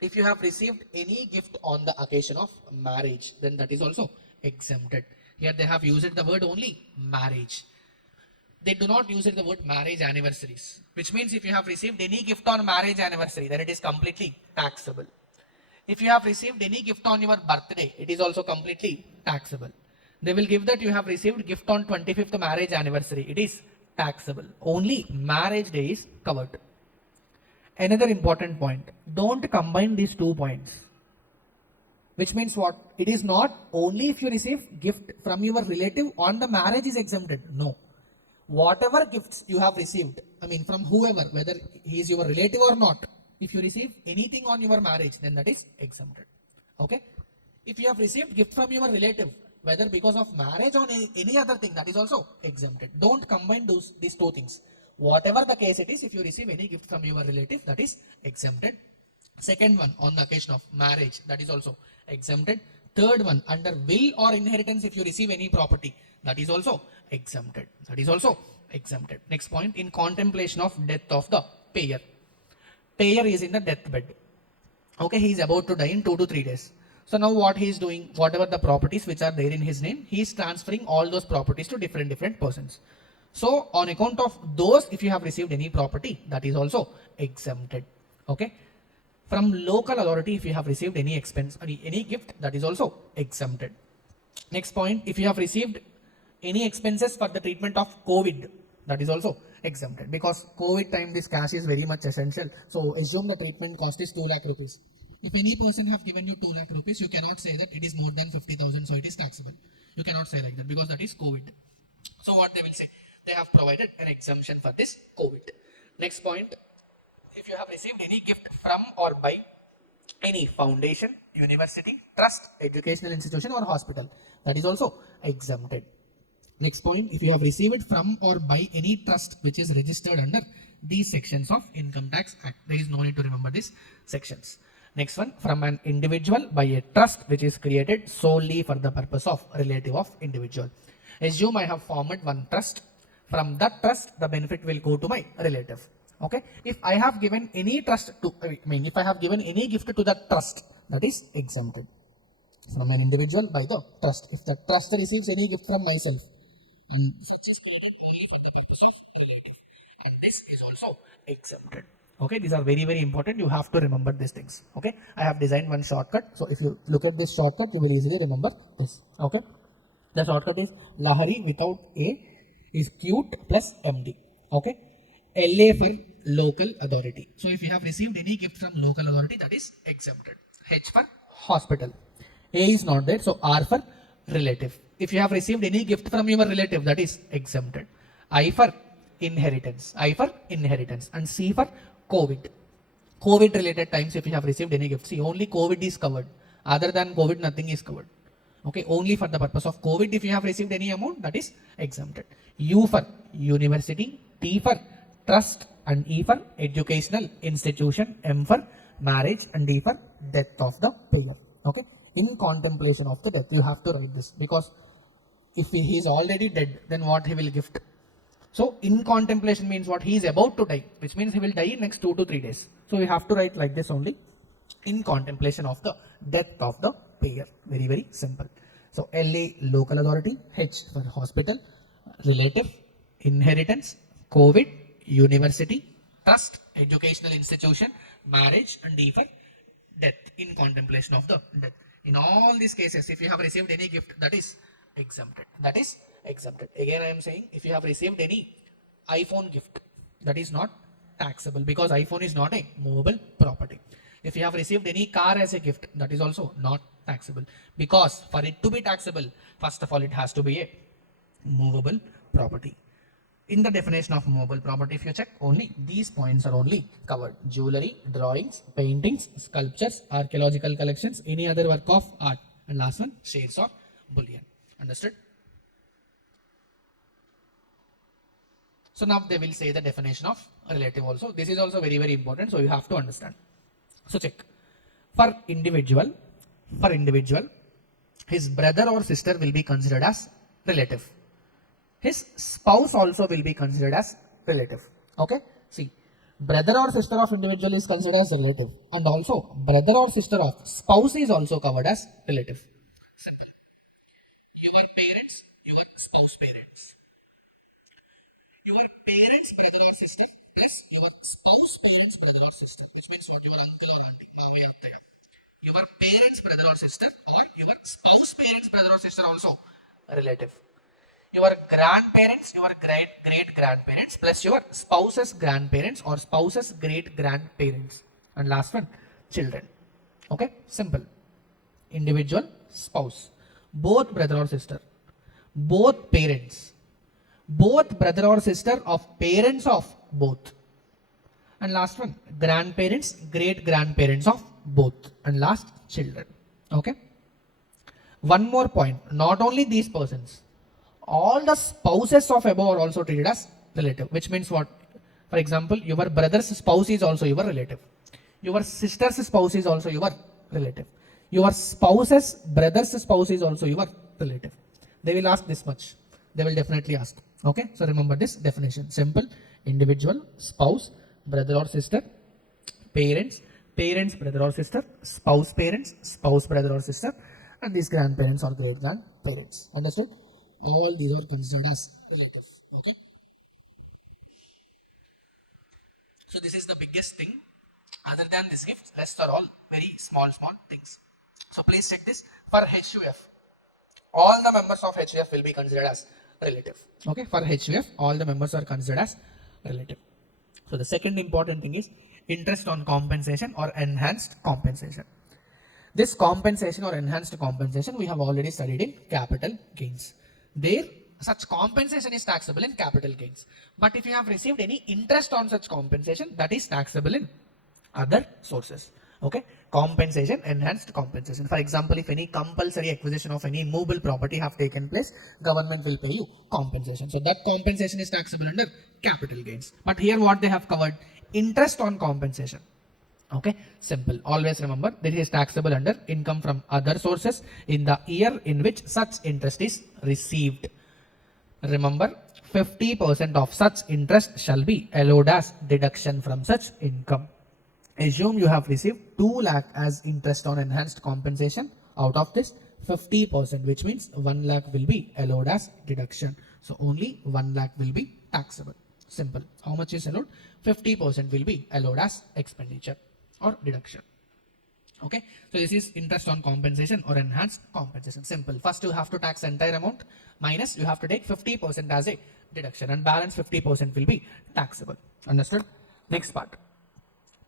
if you have received any gift on the occasion of marriage, then that is also exempted. Here they have used the word only marriage. They do not use the word marriage anniversaries, which means if you have received any gift on marriage anniversary, then it is completely taxable. If you have received any gift on your birthday, it is also completely taxable. They will give that you have received gift on 25th marriage anniversary, it is taxable. Only marriage day is covered. Another important point, don't combine these 2 points. Which means what? It is not only if you receive gift from your relative on the marriage is exempted. No. Whatever gifts you have received, I mean from whoever, whether he is your relative or not, If you receive anything on your marriage, then that is exempted. Okay. If you have received gift from your relative, whether because of marriage or any other thing, that is also exempted. Don't combine these two things. Whatever the case it is, if you receive any gift from your relative, that is exempted. Second one, on the occasion of marriage, that is also exempted. Third one, under will or inheritance, if you receive any property, that is also exempted. That is also exempted. Next point, in contemplation of death of the payer. Payer is in the deathbed. Okay, he is about to die in 2 to 3 days. So now what he is doing, whatever the properties which are there in his name, he is transferring all those properties to different persons. So on account of those, if you have received any property, that is also exempted. Okay. From local authority, if you have received any expense, any gift, that is also exempted. Next point, if you have received any expenses for the treatment of COVID, that is also exempted, because COVID time this cash is very much essential. So assume the treatment cost is 2 lakh rupees. If any person have given you 2 lakh rupees, you cannot say that it is more than 50,000, so it is taxable. You cannot say like that because that is COVID. So what they will say, they have provided an exemption for this COVID. Next point, if you have received any gift from or by any foundation, university, trust, educational institution or hospital, that is also exempted. Next point, if you have received it from or by any trust which is registered under these sections of Income Tax Act, there is no need to remember these sections. Next one, from an individual by a trust which is created solely for the purpose of relative of individual. Assume I have formed one trust. From that trust, the benefit will go to my relative. Okay. If I have given any trust to, if I have given any gift to that trust, that is exempted. From an individual by the trust. If the trust receives any gift from myself, and such is created only for the purpose of relative, and this is also exempted. Okay, these are very important. You have to remember these things. Okay, I have designed one shortcut. So if you look at this shortcut, you will easily remember this. Okay, the shortcut is Lahari without A is cute plus MD. Okay, LA for local authority. So if you have received any gift from local authority, that is exempted. H for hospital. A is not there, so R for relative. If you have received any gift from your relative, that is exempted. I for inheritance. I for inheritance. And C for COVID. COVID related times, if you have received any gift, see, only COVID is covered. Other than COVID, nothing is covered. Okay, only for the purpose of COVID, if you have received any amount, that is exempted. U for university. T for trust, and E for educational institution. M for marriage, and D for death of the payer. Okay, in contemplation of the death, you have to write this, because if he is already dead, then what he will gift? So in contemplation means what? He is about to die, which means he will die in next 2 to 3 days. So you have to write like this only, in contemplation of the death of the payer. Very simple. So LA local authority, H for hospital, relative, inheritance, COVID, university, trust, educational institution, marriage, and D for death, in contemplation of the death. In all these cases, if you have received any gift, that is exempted. That is exempted. Again, I am saying, if you have received any iPhone gift, that is not taxable, because iPhone is not a movable property. If you have received any car as a gift, that is also not taxable, because for it to be taxable, first of all, it has to be a movable property. In the definition of movable property, if you check, only these points are only covered: jewelry, drawings, paintings, sculptures, archaeological collections, any other work of art, and last one, shares of bullion. Understood? So now they will say the definition of relative also. This is also very important, so you have to understand. So check. For individual, his brother or sister will be considered as relative. His spouse also will be considered as relative. Okay, see, brother or sister of individual is considered as relative, and also brother or sister of spouse is also covered as relative. Simple. Your parents, your spouse parents, your parents brother or sister plus your spouse parents brother or sister, which means what? Your uncle or auntie, mamaya attaya. Your parents brother or sister, or your spouse parents brother or sister also relative. Your grandparents, your great grandparents plus your spouse's grandparents or spouse's great grandparents, and last one, children. Okay, simple. Individual, spouse, both brother or sister, both parents, both brother or sister of parents of both, And last one, grandparents, great grandparents of both. And last, children. Okay. One more point, not only these persons, all the spouses of above are also treated as relative, which means what? For example, your brother's spouse is also your relative. Your sister's spouse is also your relative. Your spouse's brother's spouse is also your relative. They will ask this much. They will definitely ask. Okay, so remember this definition. Simple, individual, spouse, brother or sister, parents, parents, brother or sister, spouse, parents, spouse, brother or sister, and these grandparents or great grandparents. Understood? All these are considered as relative. Okay. So this is the biggest thing. Other than this gift, rest are all very small things. So please check this. For HUF, all the members of HUF will be considered as relative. Okay, for HUF, all the members are considered as relative. So the second important thing is interest on compensation or enhanced compensation. This compensation or enhanced compensation we have already studied in capital gains. There, such compensation is taxable in capital gains. But if you have received any interest on such compensation, that is taxable in other sources. Okay, compensation, enhanced compensation. For example, if any compulsory acquisition of any movable property have taken place, government will pay you compensation. So that compensation is taxable under capital gains. But here what they have covered, interest on compensation. Okay, simple. Always remember this is taxable under income from other sources in the year in which such interest is received. Remember, 50% of such interest shall be allowed as deduction from such income. Assume you have received 2 lakh as interest on enhanced compensation. Out of this, 50%, which means 1 lakh will be allowed as deduction. So only 1 lakh will be taxable. Simple. How much is allowed? 50% will be allowed as expenditure or deduction. Okay, so this is interest on compensation or enhanced compensation. Simple. First you have to tax entire amount minus you have to take 50% as a deduction and balance 50% will be taxable. Understood? Next part.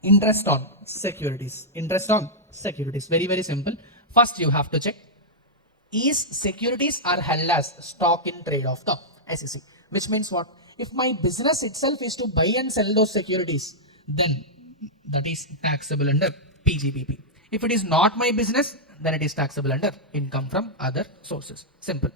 Interest on securities. Interest on securities. Very simple. First you have to check is securities are held as stock in trade of the SEC. Which means what? If my business itself is to buy and sell those securities, then that is taxable under PGBP. If it is not my business, then it is taxable under income from other sources. Simple.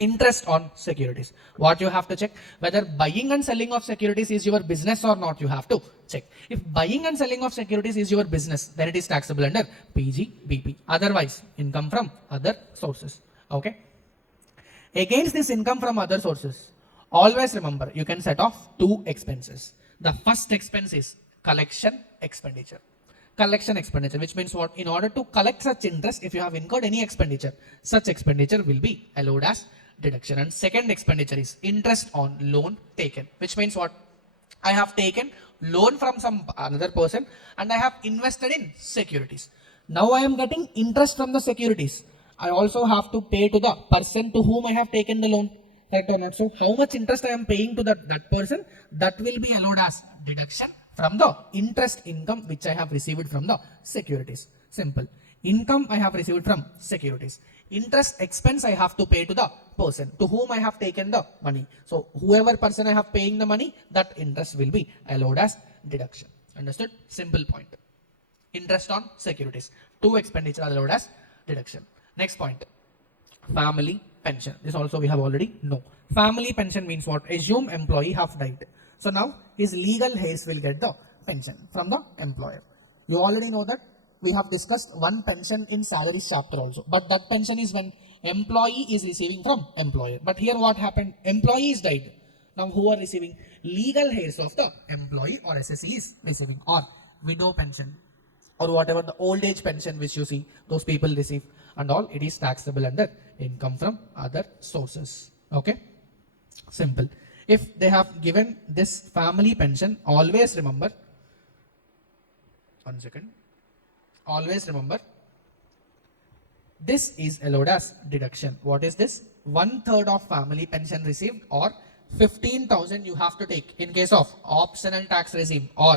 Interest on securities. What you have to check, whether buying and selling of securities is your business or not, you have to check. If buying and selling of securities is your business, then it is taxable under PGBP. Otherwise, income from other sources. Okay. Against this income from other sources, always remember you can set off 2 expenses. The first expense is collection expenditure. Collection expenditure, which means what? In order to collect such interest, if you have incurred any expenditure, such expenditure will be allowed as deduction. And second expenditure is interest on loan taken, which means what? I have taken loan from some another person and I have invested in securities. Now I am getting interest from the securities. I also have to pay to the person to whom I have taken the loan. Right or not? So how much interest I am paying to that person, that will be allowed as deduction from the interest income which I have received from the securities. Simple. Income I have received from securities. Interest expense I have to pay to the person to whom I have taken the money. So whoever person I have paying the money, that interest will be allowed as deduction. Understood? Simple point. Interest on securities. 2 expenditure are allowed as deduction. Next point. Family pension. This also we have already know. Family pension means what? Assume employee have died. So now his legal heirs will get the pension from the employer. You already know that we have discussed one pension in salaries chapter also. But that pension is when employee is receiving from employer. But here what happened? Employee is died. Now who are receiving? Legal heirs of the employee or SSE is receiving, or widow pension or whatever the old age pension which you see those people receive and all, it is taxable under income from other sources. Okay, simple. If they have given this family pension, always remember, one second, always remember this is allowed as deduction. What is this? 1/3 of family pension received or 15,000 you have to take in case of optional tax regime, or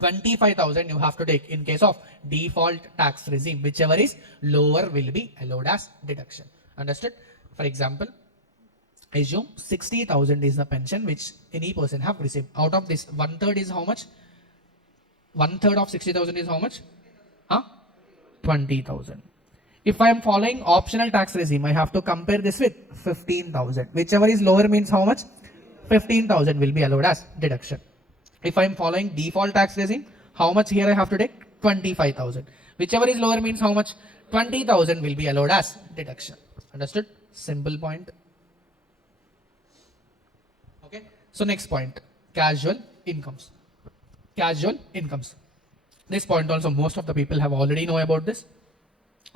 25,000 you have to take in case of default tax regime. Whichever is lower will be allowed as deduction. Understood? For example, assume 60,000 is the pension which any person have received. Out of this, 1/3 is how much? One third of 60,000 is how much? Huh? 20,000. If I am following optional tax regime, I have to compare this with 15,000. Whichever is lower means how much? 15,000 will be allowed as deduction. If I am following default tax regime, how much here I have to take? 25,000. Whichever is lower means how much? 20,000 will be allowed as deduction. Understood? Simple point. Okay. So next point, casual incomes. Casual incomes. This point also most of the people have already know about this.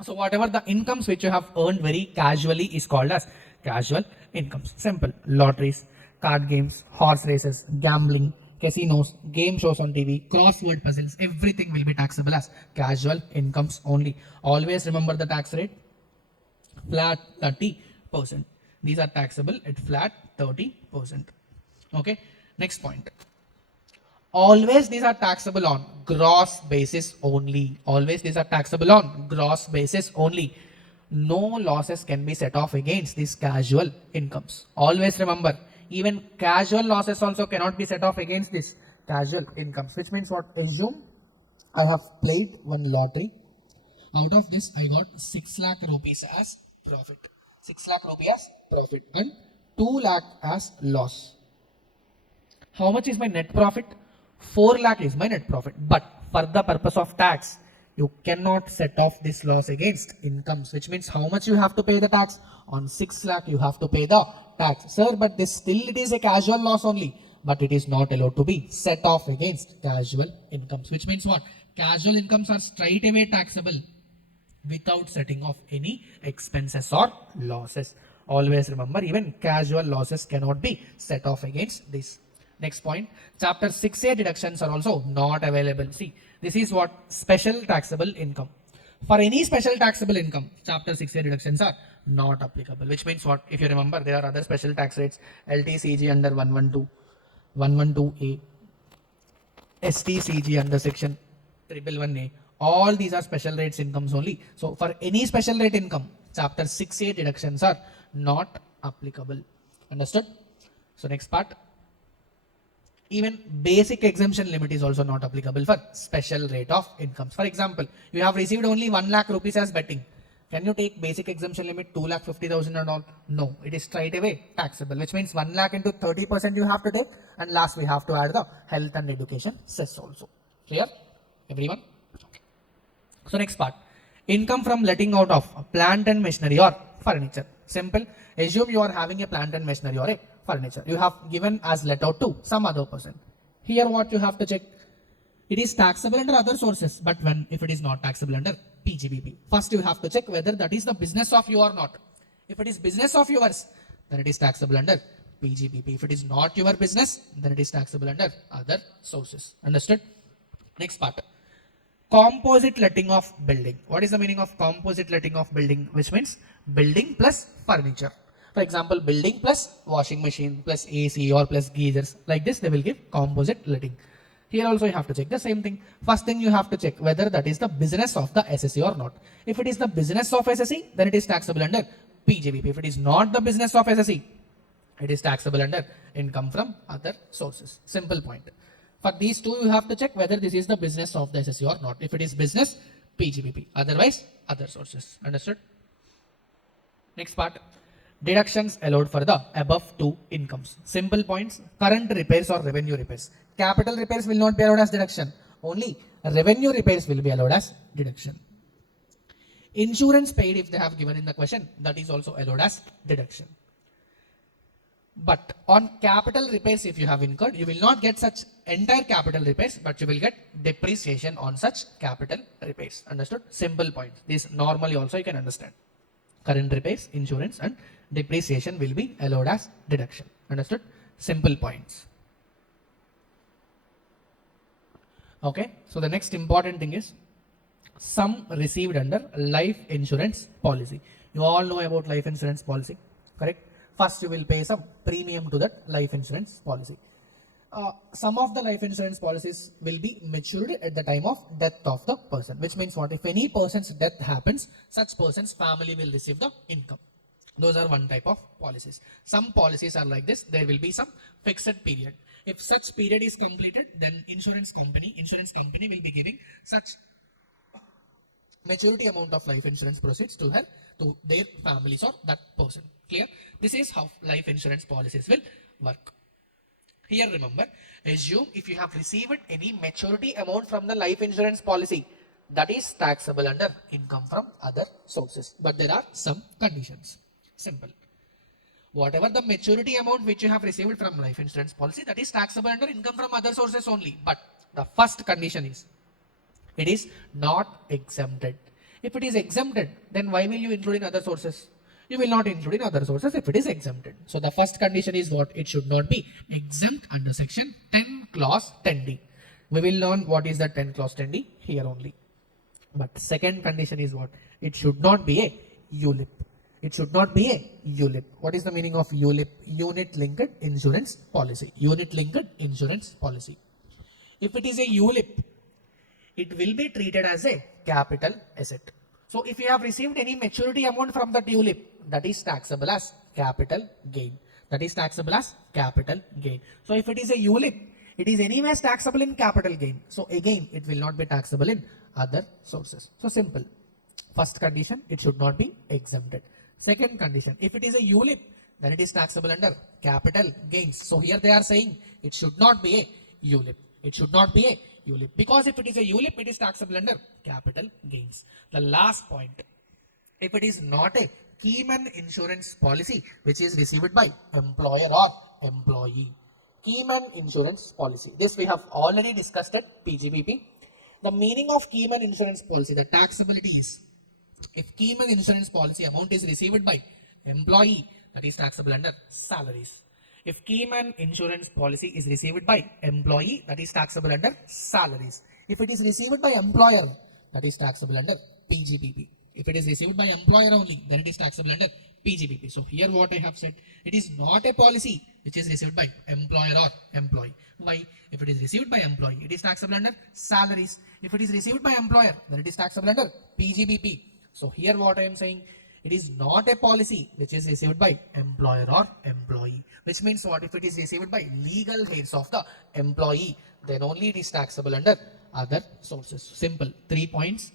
So whatever the incomes which you have earned very casually is called as casual incomes. Simple. Lotteries, card games, horse races, gambling, casinos, game shows on TV, crossword puzzles, everything will be taxable as casual incomes only. Always remember the tax rate, flat 30%. These are taxable at flat 30%. Okay. Next point. Always these are taxable on gross basis only. Always these are taxable on gross basis only. No losses can be set off against these casual incomes. Always remember, even casual losses also cannot be set off against this casual incomes. Which means what? Assume I have played one lottery. Out of this, I got 6 lakh rupees as profit. 6 lakh rupees as profit and 2 lakh as loss. How much is my net profit? 4 lakh is my net profit. But for the purpose of tax, you cannot set off this loss against incomes, which means how much you have to pay the tax? On 6 lakh, you have to pay the tax. Sir, but this still it is a casual loss only, but it is not allowed to be set off against casual incomes, which means what? Casual incomes are straight away taxable without setting off any expenses or losses. Always remember, even casual losses cannot be set off against this. Next point, chapter 6A deductions are also not available. See, this is what? Special taxable income. For any special taxable income, chapter 6A deductions are not applicable, which means what? If you remember, there are other special tax rates, LTCG under 112, 112A, STCG under section 111A. All these are special rates incomes only. So for any special rate income, chapter 6A deductions are not applicable. Understood? So next part. Even basic exemption limit is also not applicable for special rate of incomes. For example, you have received only 1 lakh rupees as betting. Can you take basic exemption limit 2,50,000 and all? No, it is straight away taxable, which means 1 lakh into 30% you have to take, and last we have to add the health and education cess also. Clear? Everyone? So next part, income from letting out of plant and machinery or furniture. Simple. Assume you are having a plant and machinery or a furniture. You have given as let out to some other person. Here what you have to check? It is taxable under other sources, but if it is not taxable under PGBP. First you have to check whether that is the business of you or not. If it is business of yours, then it is taxable under PGBP. If it is not your business, then it is taxable under other sources. Understood? Next part. Composite letting of building. What is the meaning of composite letting of building? Which means building plus furniture. For example, building plus washing machine plus AC or plus geysers. Like this, they will give composite letting. Here also you have to check the same thing. First thing you have to check whether that is the business of the SSE or not. If it is the business of SSE, then it is taxable under PGBP. If it is not the business of SSE, it is taxable under income from other sources. Simple point. For these two, you have to check whether this is the business of the SSE or not. If it is business, PGBP. Otherwise, other sources. Understood? Next part. Deductions allowed for the above two incomes. Simple points. Current repairs or revenue repairs. Capital repairs will not be allowed as deduction. Only revenue repairs will be allowed as deduction. Insurance paid, if they have given in the question, that is also allowed as deduction. But on capital repairs, if you have incurred, you will not get such entire capital repairs, but you will get depreciation on such capital repairs. Understood? Simple point. This normally also you can understand. Current repairs, insurance and depreciation will be allowed as deduction. Understood? Simple points. Okay. So the next important thing is sum received under life insurance policy. You all know about life insurance policy, correct? First, you will pay some premium to that life insurance policy. Some of the life insurance policies will be matured at the time of death of the person, which means what? If any person's death happens, such person's family will receive the income. Those are one type of policies. Some policies are like this. There will be some fixed period. If such period is completed, then insurance company will be giving such majority amount of life insurance proceeds to her, to their families or that person. Clear? This is how life insurance policies will work. Here remember, assume if you have received any maturity amount from the life insurance policy, that is taxable under income from other sources. But there are some conditions. Simple. Whatever the maturity amount which you have received from life insurance policy, that is taxable under income from other sources only. But the first condition is it is not exempted. If it is exempted, then why will you include in other sources? You will not include in other sources if it is exempted. So the first condition is what? It should not be exempt under section 10 clause 10d. We will learn what is the 10 clause 10d here only. But second condition is what? It should not be a ULIP. It should not be a ULIP. What is the meaning of ULIP? Unit linked insurance policy. Unit linked insurance policy. If it is a ULIP, it will be treated as a capital asset. So if you have received any maturity amount from that ULIP, that is taxable as capital gain. That is taxable as capital gain. So if it is a ULIP, it is anyways taxable in capital gain. So again, it will not be taxable in other sources. So simple. First condition, it should not be exempted. Second condition, if it is a ULIP, then it is taxable under capital gains. So here they are saying it should not be a ULIP. It should not be a ULIP, because if it is a ULIP, it is taxable under capital gains. The last point, if it is not a Keyman insurance policy which is received by employer or employee. Keyman insurance policy. This we have already discussed at PGBP. The meaning of Keyman insurance policy, the taxability is, if Keyman insurance policy amount is received by employee, that is taxable under salaries. If Keyman insurance policy is received by employee, that is taxable under salaries. If it is received by employer, that is taxable under PGBP. If it is received by employer only, then it is taxable under PGBP. So here what I have said, it is not a policy which is received by employer or employee. Why? If it is received by employee, it is taxable under salaries. If it is received by employer, then it is taxable under PGBP. So here what I am saying, it is not a policy which is received by employer or employee. Which means what? If it is received by legal heirs of the employee, then only it is taxable under other sources. Simple. 3 points.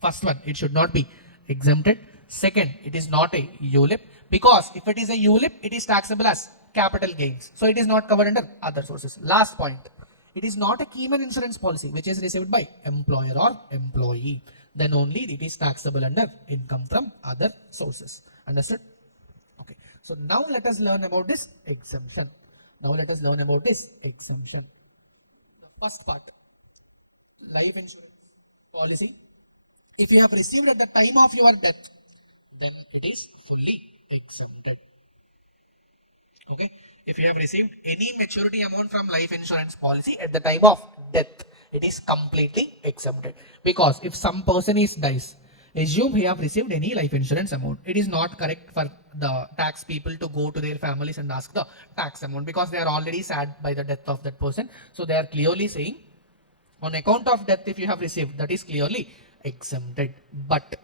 First one, it should not be exempted. Second, it is not a ULIP, because if it is a ULIP, it is taxable as capital gains. So it is not covered under other sources. Last point, it is not a Keyman insurance policy which is received by employer or employee. Then only it is taxable under income from other sources. Understood? Okay. So now let us learn about this exemption. The first part, life insurance policy. If you have received at the time of your death, then it is fully exempted. Okay. If you have received any maturity amount from life insurance policy at the time of death, it is completely exempted. Because if some person dies, assume he have received any life insurance amount, it is not correct for the tax people to go to their families and ask the tax amount, because they are already sad by the death of that person. So they are clearly saying, on account of death, if you have received, that is clearly exempted. But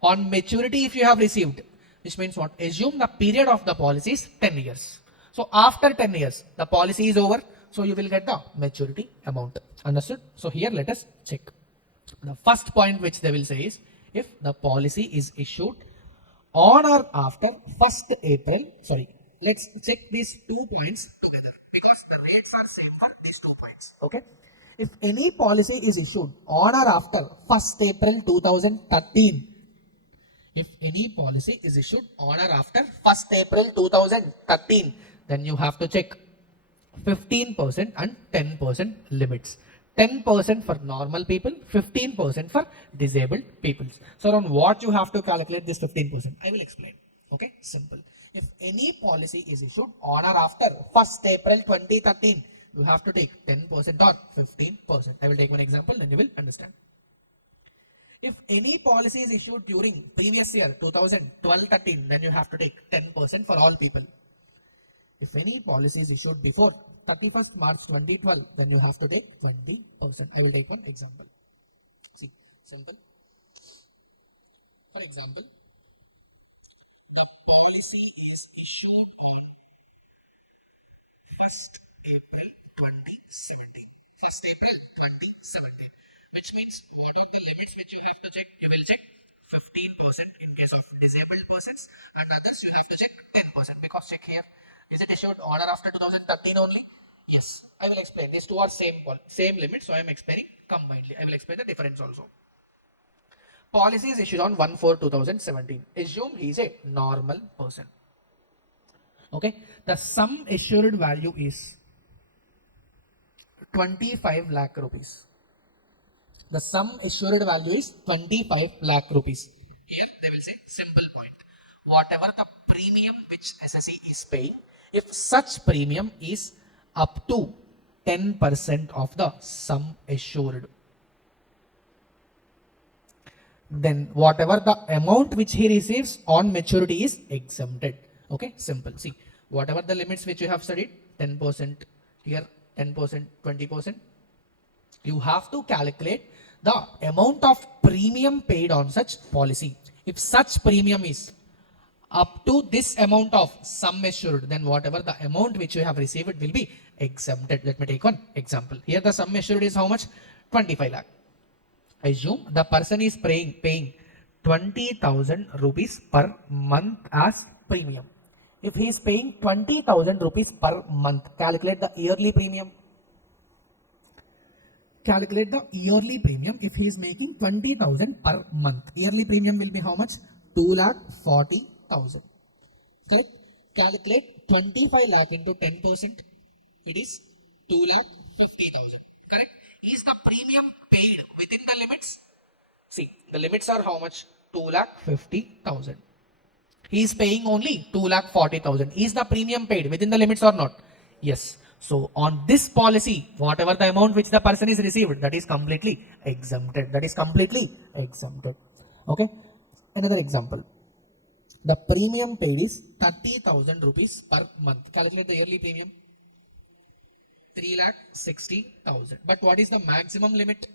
on maturity, if you have received, which means what? Assume the period of the policy is 10 years. So after 10 years, the policy is over. So you will get the maturity amount. Understood? So here let us check. The first point which they will say is, if the policy is issued on or after 1st April, let's check these 2 points together, because the rates are same for these 2 points. Okay. If any policy is issued on or after 1st April 2013, if any policy is issued on or after 1st April 2013, then you have to check 15% and 10% limits. 10% for normal people, 15% for disabled people. So on what you have to calculate this 15%? I will explain. Okay, simple. If any policy is issued on or after 1st April 2013, you have to take 10% or 15%. I will take one example, then you will understand. If any policy is issued during previous year 2012-13, then you have to take 10% for all people. If any policy is issued before 31st March 2012, then you have to take 20%. I will take one example. See, simple. For example, the policy is issued on 1st April 2017. 1st April 2017. Which means what are the limits which you have to check? You will check 15% in case of disabled persons, and others you have to check 10%, because check here, is it issued order after 2013 only? Yes, I will explain. These two are same limit, so I am explaining combinedly. I will explain the difference also. Policy is issued on 1/4/2017. Assume he is a normal person. Okay, the sum assured value is 25 lakh rupees. The sum assured value is 25 lakh rupees. Here they will say simple point. Whatever the premium which SSE is paying, if such premium is up to 10% of the sum assured, then whatever the amount which he receives on maturity is exempted. Okay, simple. See, whatever the limits which you have studied, 10% here, 10%, 20%, you have to calculate the amount of premium paid on such policy. If such premium is up to this amount of sum assured, then whatever the amount which you have received will be exempted. Let me take one example. Here the sum assured is how much? 25 lakh. Assume the person is paying 20,000 rupees per month as premium. If he is paying 20,000 rupees per month, calculate the yearly premium. Calculate the yearly premium. If he is making 20,000 per month, yearly premium will be how much? 2,40,000. Correct? Calculate 25 lakh into 10%. It is 2,50,000. Correct? Is the premium paid within the limits? See, the limits are how much? 2,50,000. He is paying only 2,40,000. Is the premium paid within the limits or not? Yes. So on this policy, whatever the amount which the person is received, that is completely exempted. That is completely exempted. Okay. Another example. The premium paid is 30,000 rupees per month. Calculate the yearly premium. 3,60,000. But what is the maximum limit?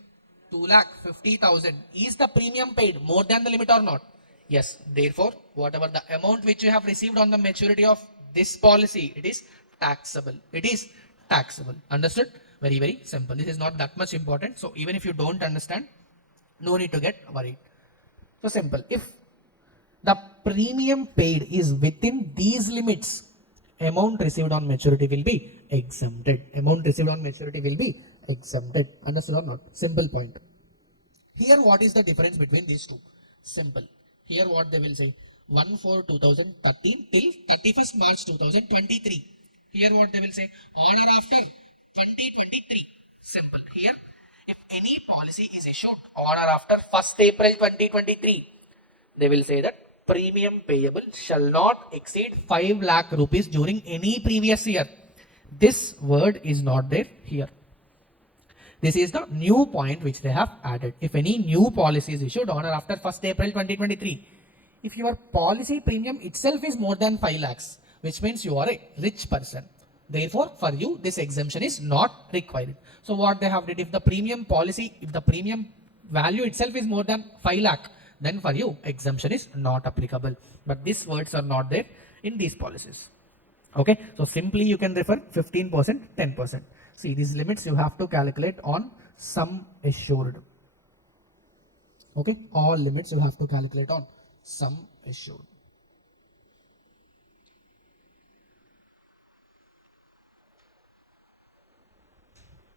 2,50,000. Is the premium paid more than the limit or not? Yes. Therefore, whatever the amount which you have received on the maturity of this policy, it is taxable. It is taxable. Understood? Very, very simple. This is not that much important. So even if you don't understand, no need to get worried. So simple. If the premium paid is within these limits, amount received on maturity will be exempted. Amount received on maturity will be exempted. Understood or not? Simple point. Here what is the difference between these two? Simple. Here what they will say, 1/4/2013 till 31st March 2023. Here what they will say, on or after 2023. Simple. Here, if any policy is issued on or after 1st April 2023, they will say that premium payable shall not exceed 5 lakh rupees during any previous year. This word is not there here. This is the new point which they have added. If any new policy is issued on or after 1st April 2023, if your policy premium itself is more than 5 lakhs, which means you are a rich person. Therefore, for you, this exemption is not required. So what they have did, if the premium policy, if the premium value itself is more than 5 lakh, then for you, exemption is not applicable. But these words are not there in these policies. Okay, so simply you can refer 15%, 10%. See, these limits you have to calculate on sum assured. Okay, all limits you have to calculate on sum assured.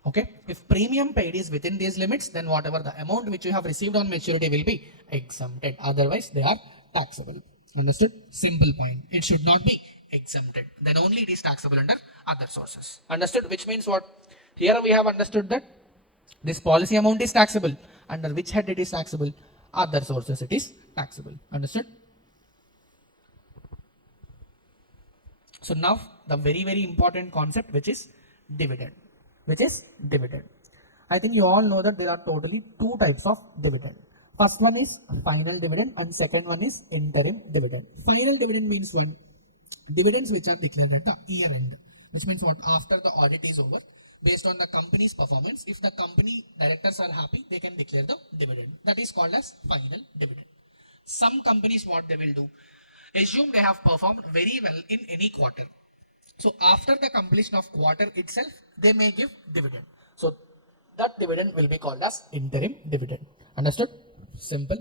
Okay, if premium paid is within these limits, then whatever the amount which you have received on maturity will be exempted. Otherwise, they are taxable. Understood? Simple point. It should not be exempted. Then only it is taxable under other sources. Understood? Which means what? Here we have understood that this policy amount is taxable. Under which head it is taxable? Other sources it is taxable. Understood? So now the very, very important concept, which is dividend. Which is dividend. I think you all know that there are totally two types of dividend. First one is final dividend and second one is interim dividend. Final dividend means one, dividends which are declared at the year end, which means what, after the audit is over, based on the company's performance, if the company directors are happy, they can declare the dividend. That is called as final dividend. Some companies, what they will do, assume they have performed very well in any quarter. So after the completion of quarter itself, they may give dividend. So that dividend will be called as interim dividend. Understood? Simple.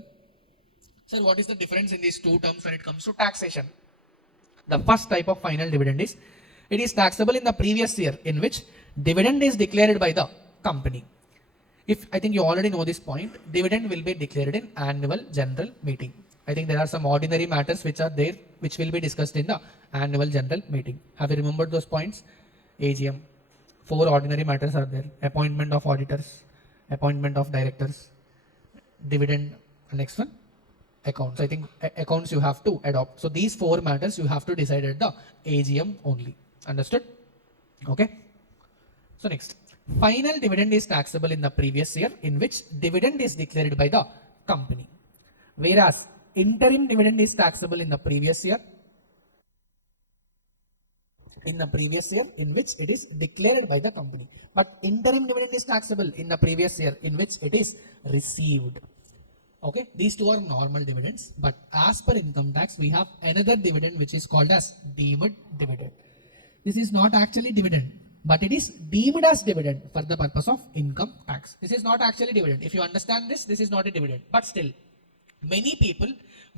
Sir, what is the difference in these two terms when it comes to taxation? The first type of final dividend is, it is taxable in the previous year in which dividend is declared by the company. If I think you already know this point, dividend will be declared in annual general meeting. I think there are some ordinary matters which are there, which will be discussed in the annual general meeting. Have you remembered those points? AGM. 4 ordinary matters are there. Appointment of auditors, appointment of directors, dividend, next one, accounts. I think accounts you have to adopt. So these 4 matters you have to decide at the AGM only. Understood? Okay. So next, final dividend is taxable in the previous year in which dividend is declared by the company. Whereas interim dividend is taxable in the previous year in which it is declared by the company. But interim dividend is taxable in the previous year in which it is received. Okay, these two are normal dividends, but as per income tax, we have another dividend which is called as deemed dividend. This is not actually dividend, but it is deemed as dividend for the purpose of income tax. This is not actually dividend. If you understand this, this is not a dividend, but still, many people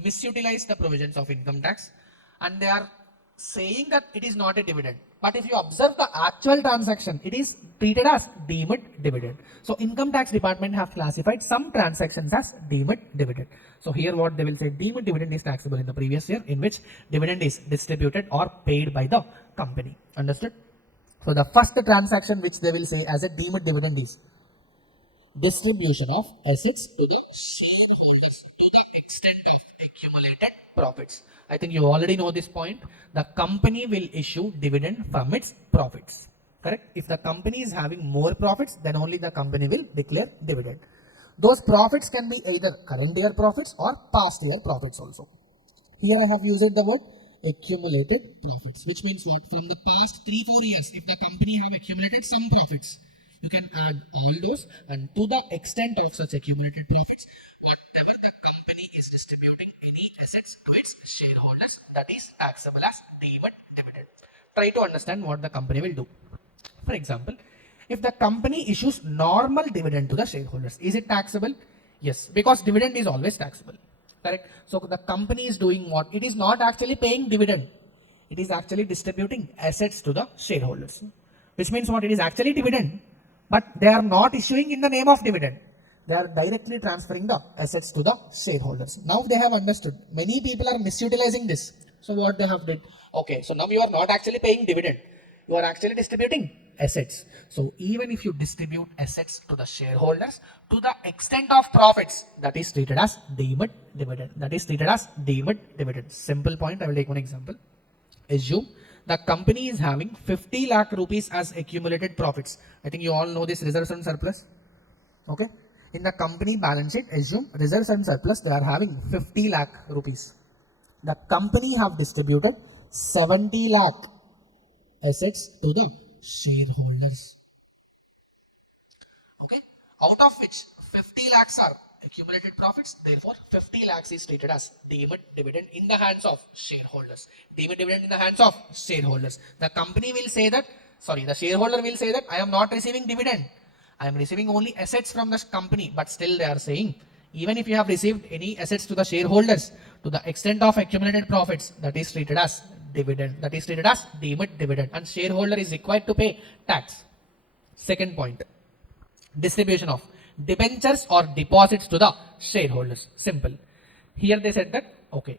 misutilize the provisions of income tax and they are saying that it is not a dividend. But if you observe the actual transaction, it is treated as deemed dividend. So income tax department have classified some transactions as deemed dividend. So here what they will say, deemed dividend is taxable in the previous year in which dividend is distributed or paid by the company. Understood? So the first transaction which they will say as a deemed dividend is distribution of assets to the shareholders to the extent of accumulated profits. I think you already know this point. The company will issue dividend from its profits. Correct? If the company is having more profits, then only the company will declare dividend. Those profits can be either current year profits or past year profits also. Here I have used the word accumulated profits, which means what? From the past 3-4 years, if the company have accumulated some profits, you can add all those, and to the extent of such accumulated profits, whatever the company is distributing any assets to its shareholders, that is taxable as deemed dividend. Try to understand what the company will do. For example, if the company issues normal dividend to the shareholders, is it taxable? Yes, because dividend is always taxable. Correct? So the company is doing what? It is not actually paying dividend. It is actually distributing assets to the shareholders. Which means what? It is actually dividend, but they are not issuing in the name of dividend. They are directly transferring the assets to the shareholders. Now they have understood. Many people are misutilizing this. So what they have did? Okay, so now you are not actually paying dividend. You are actually distributing assets. So even if you distribute assets to the shareholders to the extent of profits, that is treated as deemed dividend. That is treated as deemed dividend. Simple point. I will take one example. Assume the company is having 50 lakh rupees as accumulated profits. I think you all know this reserves and surplus. Okay. In the company balance sheet, assume reserves and surplus, they are having 50 lakh rupees. The company have distributed 70 lakh assets to the shareholders. Okay. Out of which 50 lakhs are accumulated profits, therefore 50 lakhs is treated as deemed dividend in the hands of shareholders. Deemed dividend in the hands of shareholders. The company will say that, the shareholder will say that I am not receiving dividend. I am receiving only assets from the company, but still they are saying, even if you have received any assets to the shareholders to the extent of accumulated profits, that is treated as dividend, that is treated as deemed dividend, and shareholder is required to pay tax. Second point, distribution of debentures or deposits to the shareholders. Simple. Here they said that, okay,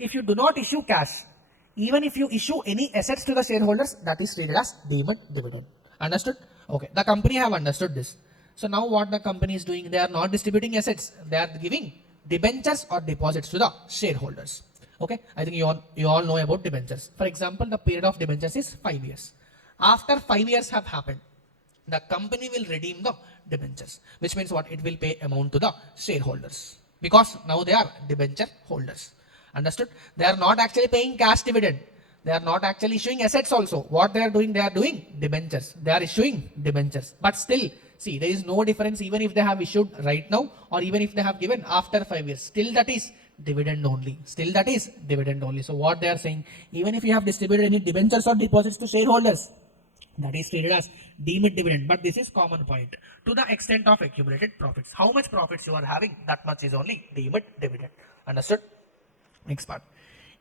if you do not issue cash, even if you issue any assets to the shareholders, that is treated as deemed dividend. Understood? Okay, the company have understood this. So now what the company is doing, they are not distributing assets, they are giving debentures or deposits to the shareholders. Okay, I think you all know about debentures. For example, the period of debentures is 5 years. After 5 years have happened, the company will redeem the debentures, which means what? It will pay amount to the shareholders because now they are debenture holders. Understood? They are not actually paying cash dividend. They are not actually issuing assets also. What they are doing? They are doing debentures. They are issuing debentures. But still, see, there is no difference even if they have issued right now or even if they have given after 5 years. Still that is dividend only. Still that is dividend only. So what they are saying, even if you have distributed any debentures or deposits to shareholders, that is treated as deemed dividend. But this is common point. To the extent of accumulated profits, how much profits you are having, that much is only deemed dividend. Understood? Next part.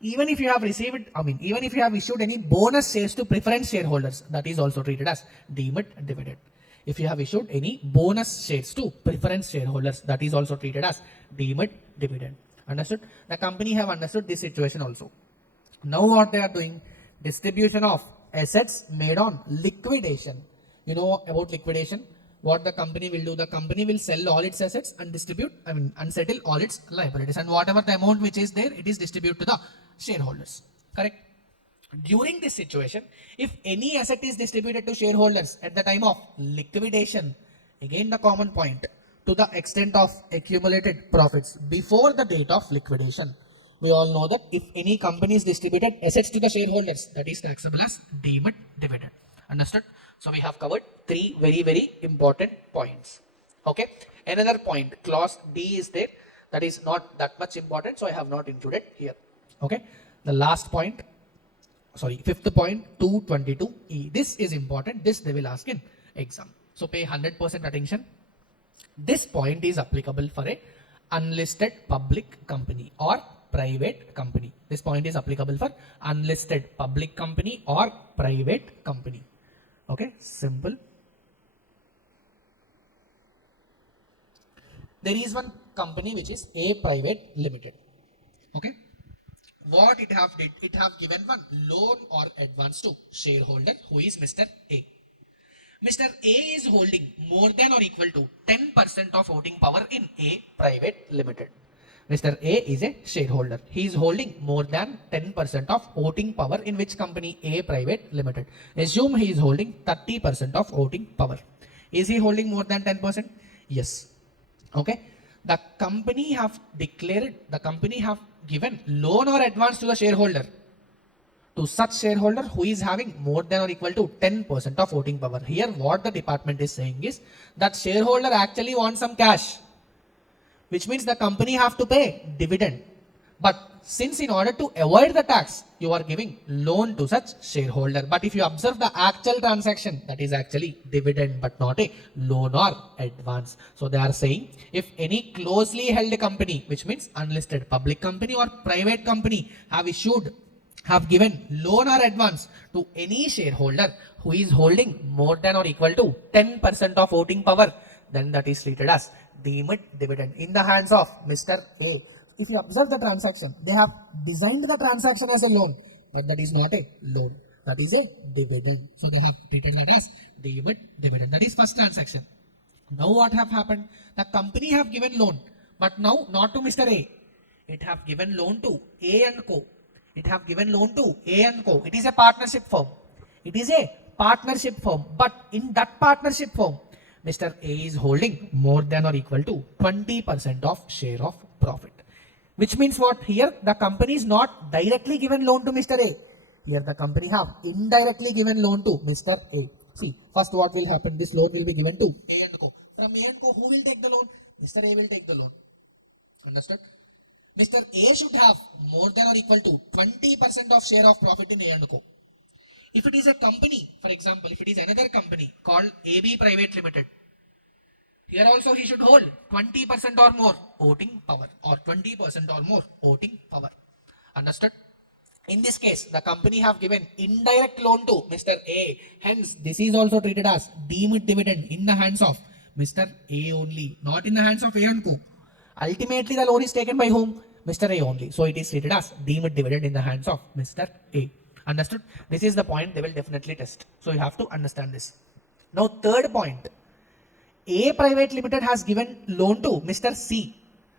Even if you have received, even if you have issued any bonus shares to preference shareholders, that is also treated as deemed dividend. If you have issued any bonus shares to preference shareholders, that is also treated as deemed dividend. Understood? The company have understood this situation also. Now what they are doing, distribution of assets made on liquidation. You know about liquidation? What the company will do, the company will sell all its assets and distribute, unsettle all its liabilities, and whatever the amount which is there, it is distributed to the shareholders. Correct? During this situation, if any asset is distributed to shareholders at the time of liquidation, again the common point, to the extent of accumulated profits before the date of liquidation, we all know that if any company is distributed assets to the shareholders, that is taxable as deemed dividend. Understood? So we have covered three very important points. Okay. Another point, clause D is there. That is not that much important, so I have not included here. Okay. The last point, fifth point, 222E. This is important. This they will ask in exam. So pay 100% attention. This point is applicable for a unlisted public company or private company. This point is applicable for unlisted public company or private company. Okay, simple. There is one company which is A Private Limited. Okay. What it have did, it have given one loan or advance to shareholder who is Mr. A. Mr. A is holding more than or equal to 10% of voting power in A Private Limited. Mr. A is a shareholder. He is holding more than 10% of voting power in which company? A Private Limited. Assume he is holding 30% of voting power. Is he holding more than 10%? Yes. Okay. The company have declared, the company have given loan or advance to the shareholder, to such shareholder who is having more than or equal to 10% of voting power. Here what the department is saying is that shareholder actually wants some cash, which means the company have to pay dividend. But since in order to avoid the tax, you are giving loan to such shareholder. But if you observe the actual transaction, that is actually dividend, but not a loan or advance. So they are saying if any closely held company, which means unlisted public company or private company, have given loan or advance to any shareholder who is holding more than or equal to 10% of voting power, then that is treated as deemed dividend in the hands of Mr. A. If you observe the transaction, they have designed the transaction as a loan, but that is not a loan. That is a dividend. So they have treated that as deemed dividend. That is first transaction. Now what have happened? The company have given loan, but now not to Mr. A. It have given loan to A and Co. It have given loan to A and Co. It is a partnership firm. It is a partnership firm, but in that partnership firm, Mr. A is holding more than or equal to 20% of share of profit. Which means what? Here the company is not directly given loan to Mr. A. Here the company have indirectly given loan to Mr. A. See, first what will happen? This loan will be given to A and Co. From A and Co, who will take the loan? Mr. A will take the loan. Understood? Mr. A should have more than or equal to 20% of share of profit in A and Co. If it is a company, for example, if it is another company called AB Private Limited, here also he should hold 20% or more voting power or 20% or more voting power. Understood? In this case, the company have given indirect loan to Mr. A. Hence, this is also treated as deemed dividend in the hands of Mr. A only, not in the hands of A and Co. Ultimately, the loan is taken by whom? Mr. A only. So it is treated as deemed dividend in the hands of Mr. A. Understood? This is the point they will definitely test. So you have to understand this. Now, third point. A Private Limited has given loan to Mr. C.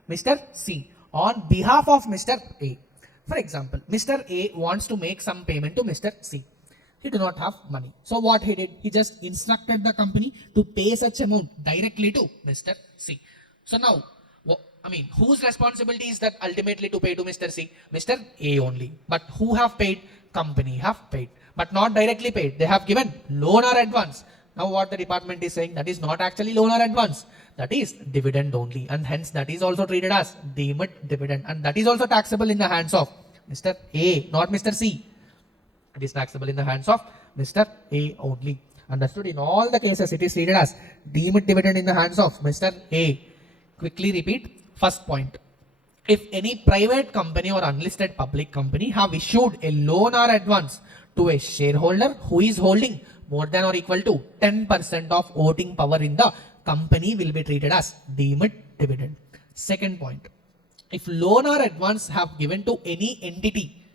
Mr. C on behalf of Mr. A. For example, Mr. A wants to make some payment to Mr. C. He do not have money. So what he did? He just instructed the company to pay such amount directly to Mr. C. So now, whose responsibility is that ultimately to pay to Mr. C? Mr. A only. But who have paid? Company have paid. But not directly paid. They have given loan or advance. Now what the department is saying, that is not actually loan or advance, that is dividend only, and hence that is also treated as deemed dividend, and that is also taxable in the hands of Mr. A, not Mr. C. It is taxable in the hands of Mr. A only. Understood? In all the cases, it is treated as deemed dividend in the hands of Mr. A. Quickly repeat first point. If any private company or unlisted public company have issued a loan or advance to a shareholder who is holding more than or equal to 10% of voting power in the company, will be treated as deemed dividend. Second point. If loan or advance have given to any entity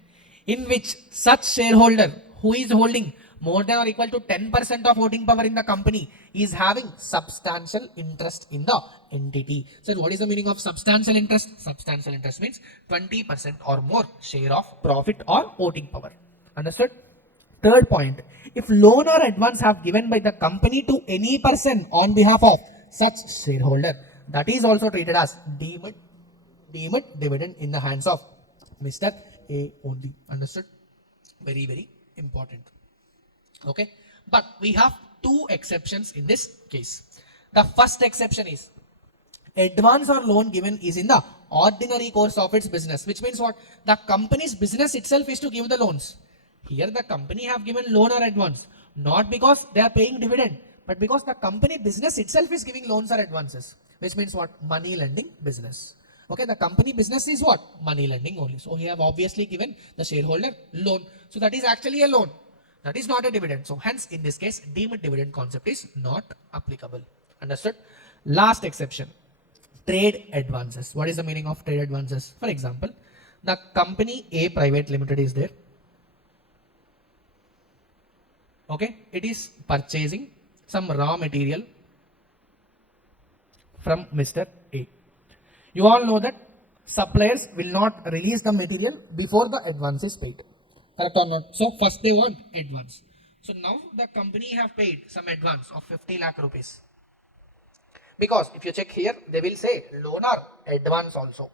in which such shareholder who is holding more than or equal to 10% of voting power in the company is having substantial interest in the entity. So what is the meaning of substantial interest? Substantial interest means 20% or more share of profit or voting power. Understood? Third point, if loan or advance have given by the company to any person on behalf of such shareholder, that is also treated as deemed dividend in the hands of Mr. A only. Understood? Very, very important. Okay, but we have two exceptions in this case. The first exception is advance or loan given is in the ordinary course of its business, which means what? The company's business itself is to give the loans. Here the company have given loan or advance, not because they are paying dividend, but because the company business itself is giving loans or advances, which means what? Money lending business. Okay, the company business is what? Money lending only. So we have obviously given the shareholder loan. So that is actually a loan. That is not a dividend. So hence in this case, deemed dividend concept is not applicable. Understood? Last exception, trade advances. What is the meaning of trade advances? For example, the company A Private Limited is there. Okay, it is purchasing some raw material from Mr. A. You all know that suppliers will not release the material before the advance is paid. Correct or not? So first they want advance. So now the company have paid some advance of 50 lakh rupees. Because if you check here, they will say loan or advance also.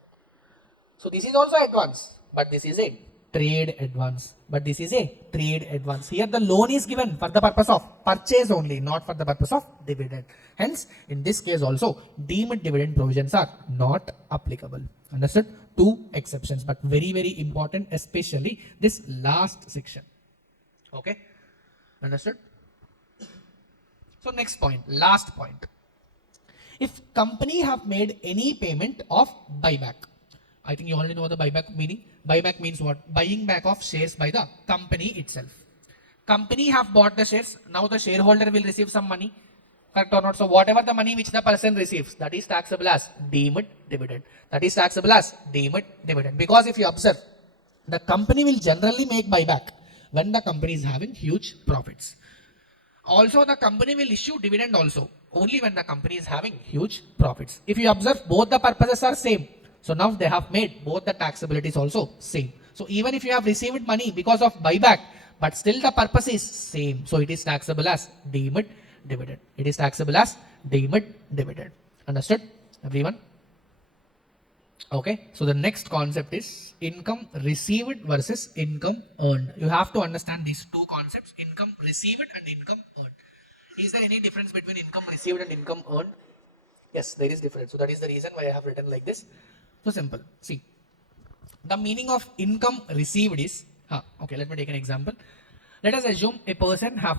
So this is also advance, but this is a trade advance. But this is a trade advance. Here the loan is given for the purpose of purchase only, not for the purpose of dividend. Hence, in this case also, deemed dividend provisions are not applicable. Understood? Two exceptions, but very, very important, especially this last section. Okay? Understood? So next point, last point. If company have made any payment of buyback, I think you already know the buyback meaning. Buyback means what? Buying back of shares by the company itself. Company have bought the shares. Now the shareholder will receive some money. Correct or not? So whatever the money which the person receives, that is taxable as deemed dividend. That is taxable as deemed dividend. Because if you observe, the company will generally make buyback when the company is having huge profits. Also, the company will issue dividend also only when the company is having huge profits. If you observe, both the purposes are same. So now they have made both the taxabilities also same. So even if you have received money because of buyback, but still the purpose is same. So it is taxable as deemed dividend. It is taxable as deemed dividend. Understood, everyone? Okay. So the next concept is income received versus income earned. You have to understand these two concepts: income received and income earned. Is there any difference between income received and income earned? Yes, there is difference. So that is the reason why I have written like this. So simple. See, the meaning of income received is, okay, let me take an example. Let us assume a person have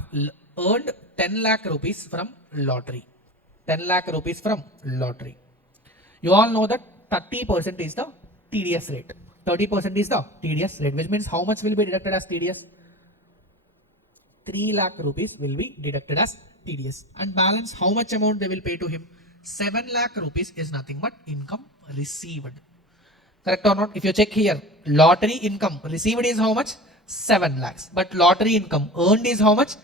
earned 10 lakh rupees from lottery. 10 lakh rupees from lottery. You all know that 30% is the TDS rate. 30% is the TDS rate, which means how much will be deducted as TDS? 3 lakh rupees will be deducted as TDS. And balance, how much amount they will pay to him? 7 lakh rupees is nothing but income received. Correct or not? If you check here, lottery income received is how much? 7 lakhs. But lottery income earned is how much?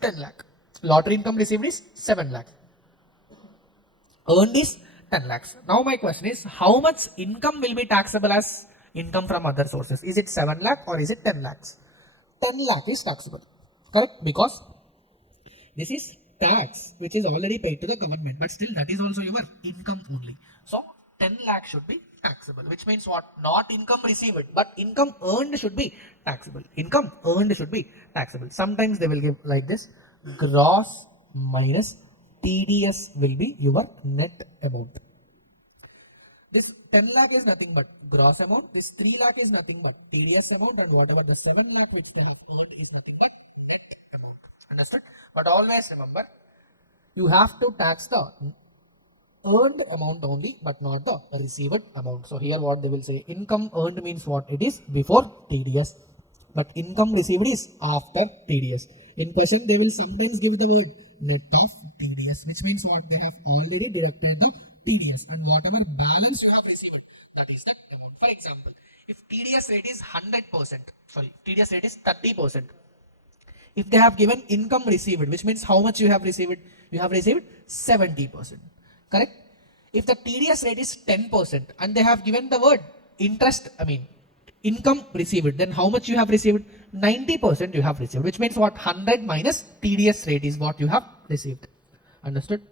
10 lakh. Lottery income received is 7 lakh. Earned is 10 lakhs. Now my question is, how much income will be taxable as income from other sources? Is it 7 lakh or is it 10 lakhs? 10 lakh is taxable. Correct? Because this is tax which is already paid to the government, but still that is also your income only. So 10 lakh should be taxable, which means what? Not income received, but income earned should be taxable. Income earned should be taxable. Sometimes they will give like this: gross minus TDS will be your net amount. This 10 lakh is nothing but gross amount. This 3 lakh is nothing but TDS amount, and whatever the 7 lakh which we have earned is nothing but net amount. Understood? But always remember, you have to tax the earned amount only, but not the received amount. So here what they will say, income earned means what? It is before TDS, but income received is after TDS. In question they will sometimes give the word net of TDS, which means what? They have already deducted the TDS, and whatever balance you have received, that is the amount. For example, if TDS rate is 100%, sorry, TDS rate is 30%. If they have given income received, which means how much you have received? You have received 70%. Correct? If the TDS rate is 10% and they have given the word interest, income received, then how much you have received? 90% you have received, which means what? 100 minus TDS rate is what you have received. Understood?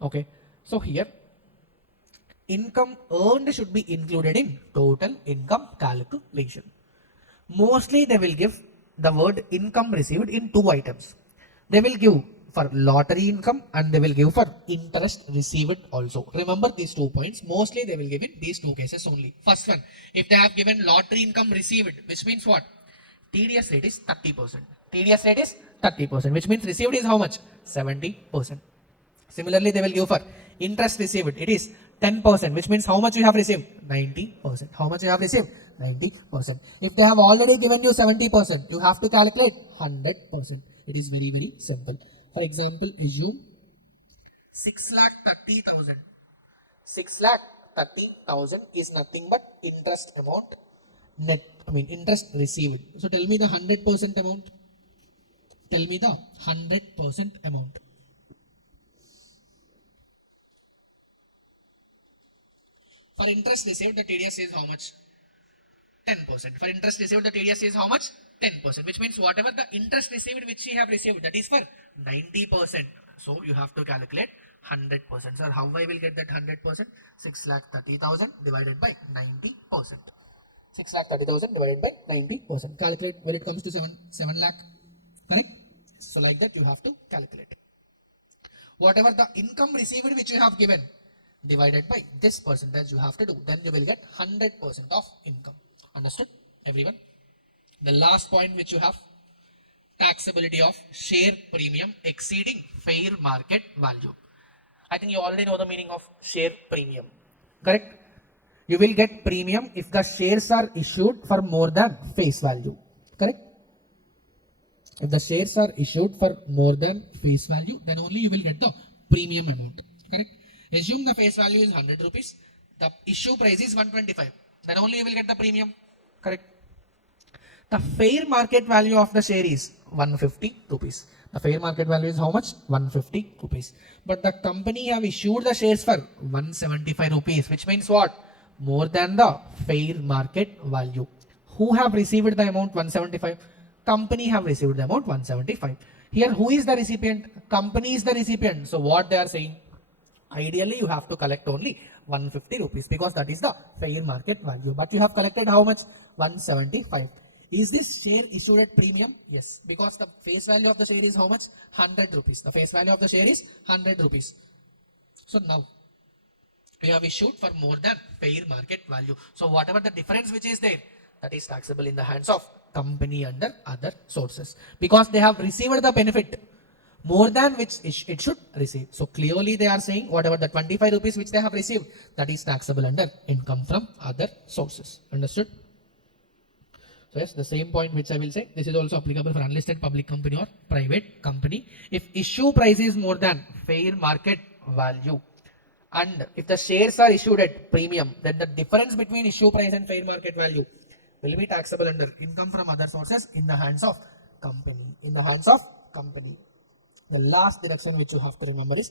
Okay. So here, income earned should be included in total income calculation. Mostly they will give the word income received in two items. They will give for lottery income and they will give for interest received also. Remember these 2 points. Mostly they will give in these two cases only. First one, if they have given lottery income received, which means what? TDS rate is 30%. TDS rate is 30%, which means received is how much? 70%. Similarly, they will give for interest received. It is 10%, which means how much you have received? 90%. How much you have received? 90%. If they have already given you 70%, you have to calculate 100%. It is very, very simple. For example, assume 6,30,000. 6,30,000 is nothing but interest amount interest received. So tell me the 100% amount. Tell me the 100% amount. For interest received, the TDS is how much? 10%. For interest received, the TDS is how much? 10%. Which means whatever the interest received which you have received, that is for 90%. So you have to calculate 100%. Sir, how I will get that 100%? 6,30,000 divided by 90%. 6,30,000 divided by 90%. Calculate when it comes to 7 lakh. Correct? So like that you have to calculate. Whatever the income received which you have given, divided by this percentage you have to do, then you will get 100% of income. Understood, everyone? The last point which you have, taxability of share premium exceeding fair market value. I think you already know the meaning of share premium. Correct? You will get premium if the shares are issued for more than face value. Correct? If the shares are issued for more than face value, then only you will get the premium amount. Correct? Assume the face value is 100 rupees. The issue price is 125. Then only you will get the premium. Correct? The fair market value of the share is 150 rupees. The fair market value is how much? 150 rupees. But the company have issued the shares for 175 rupees, which means what? More than the fair market value. Who have received the amount 175? Company have received the amount 175. Here, who is the recipient? Company is the recipient. So what they are saying? Ideally, you have to collect only 150 rupees because that is the fair market value. But you have collected how much? 175. Is this share issued at premium? Yes, because the face value of the share is how much? 100 rupees. The face value of the share is 100 rupees. So now, we have issued for more than fair market value. So whatever the difference which is there, that is taxable in the hands of company under other sources. Because they have received the benefit more than which it should receive. So clearly they are saying whatever the 25 rupees which they have received, that is taxable under income from other sources. Understood? So yes, the same point which I will say, this is also applicable for unlisted public company or private company. If issue price is more than fair market value, and if the shares are issued at premium, then the difference between issue price and fair market value will be taxable under income from other sources in the hands of company. In the hands of company. The last deduction which you have to remember is,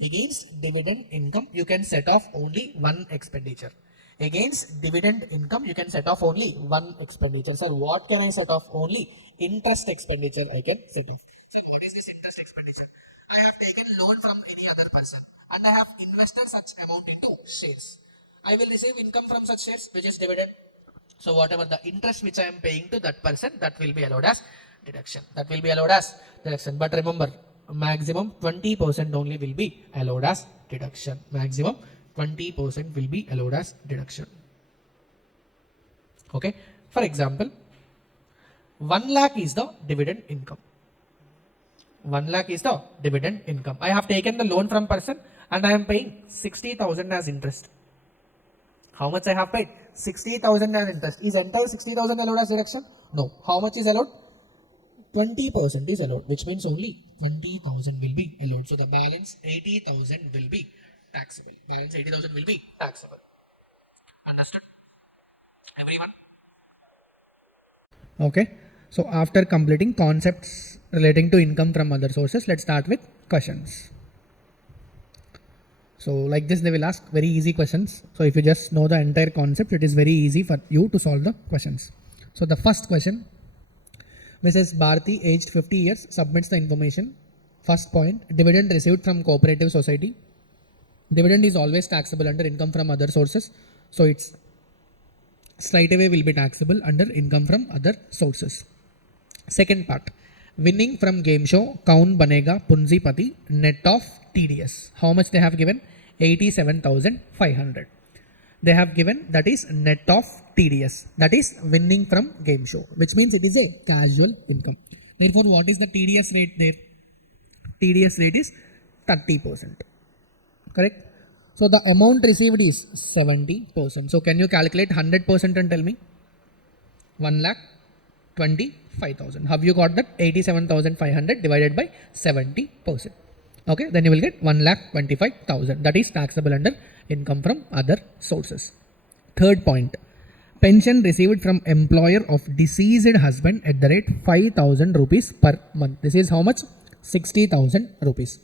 against dividend income you can set off only one expenditure. Against dividend income you can set off only one expenditure. So what can I set off? Only interest expenditure I can set off. So what is this interest expenditure? I have taken loan from any other person and I have invested such amount into shares. I will receive income from such shares, which is dividend. So whatever the interest which I am paying to that person, that will be allowed as deduction. That will be allowed as deduction. But remember, maximum 20% only will be allowed as deduction. Maximum 20% will be allowed as deduction. Okay. For example, 1 lakh is the dividend income. 1 lakh is the dividend income. I have taken the loan from person and I am paying 60,000 as interest. How much I have paid? 60,000 as interest. Is entire 60,000 allowed as deduction? No. How much is allowed? 20% is allowed, which means only 20,000 will be allowed. So the balance 80,000 will be taxable. Balance 80,000 will be taxable. Understood? Everyone? Okay. So after completing concepts relating to income from other sources, let's start with questions. So like this, they will ask very easy questions. So if you just know the entire concept, it is very easy for you to solve the questions. So the first question, Mrs. Bharti, aged 50 years, submits the information. First point, dividend received from cooperative society. Dividend is always taxable under income from other sources. So it's straight away will be taxable under income from other sources. Second part, winning from game show, Kaun Banega Punjipati, net of TDS. How much they have given? 87,500. They have given, that is net of TDS, that is winning from game show, which means it is a casual income. Therefore, what is the TDS rate there? TDS rate is 30%. Correct? So the amount received is 70%. So can you calculate 100% and tell me? 1,25,000. Have you got that? 87,500 divided by 70%. Okay, then you will get 1,25,000. That is taxable under income from other sources. Third point, pension received from employer of deceased husband at the rate 5,000 rupees per month. This is how much? 60,000 rupees.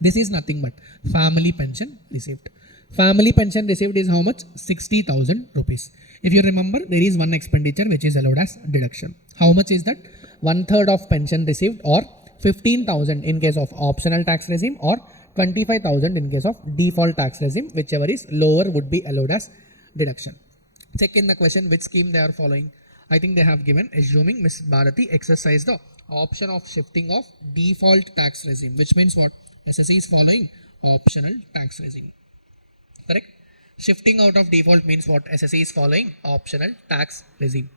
This is nothing but family pension received. Family pension received is how much? 60,000 rupees. If you remember, there is one expenditure which is allowed as deduction. How much is that? 1/3 of pension received, or 15,000 in case of optional tax regime, or 25,000 in case of default tax regime. Whichever is lower would be allowed as deduction. Check in the question which scheme they are following. I think they have given, assuming Ms. Bharati exercise the option of shifting of default tax regime, which means what? SSE is following optional tax regime. Correct? Shifting out of default means what? SSE is following optional tax regime.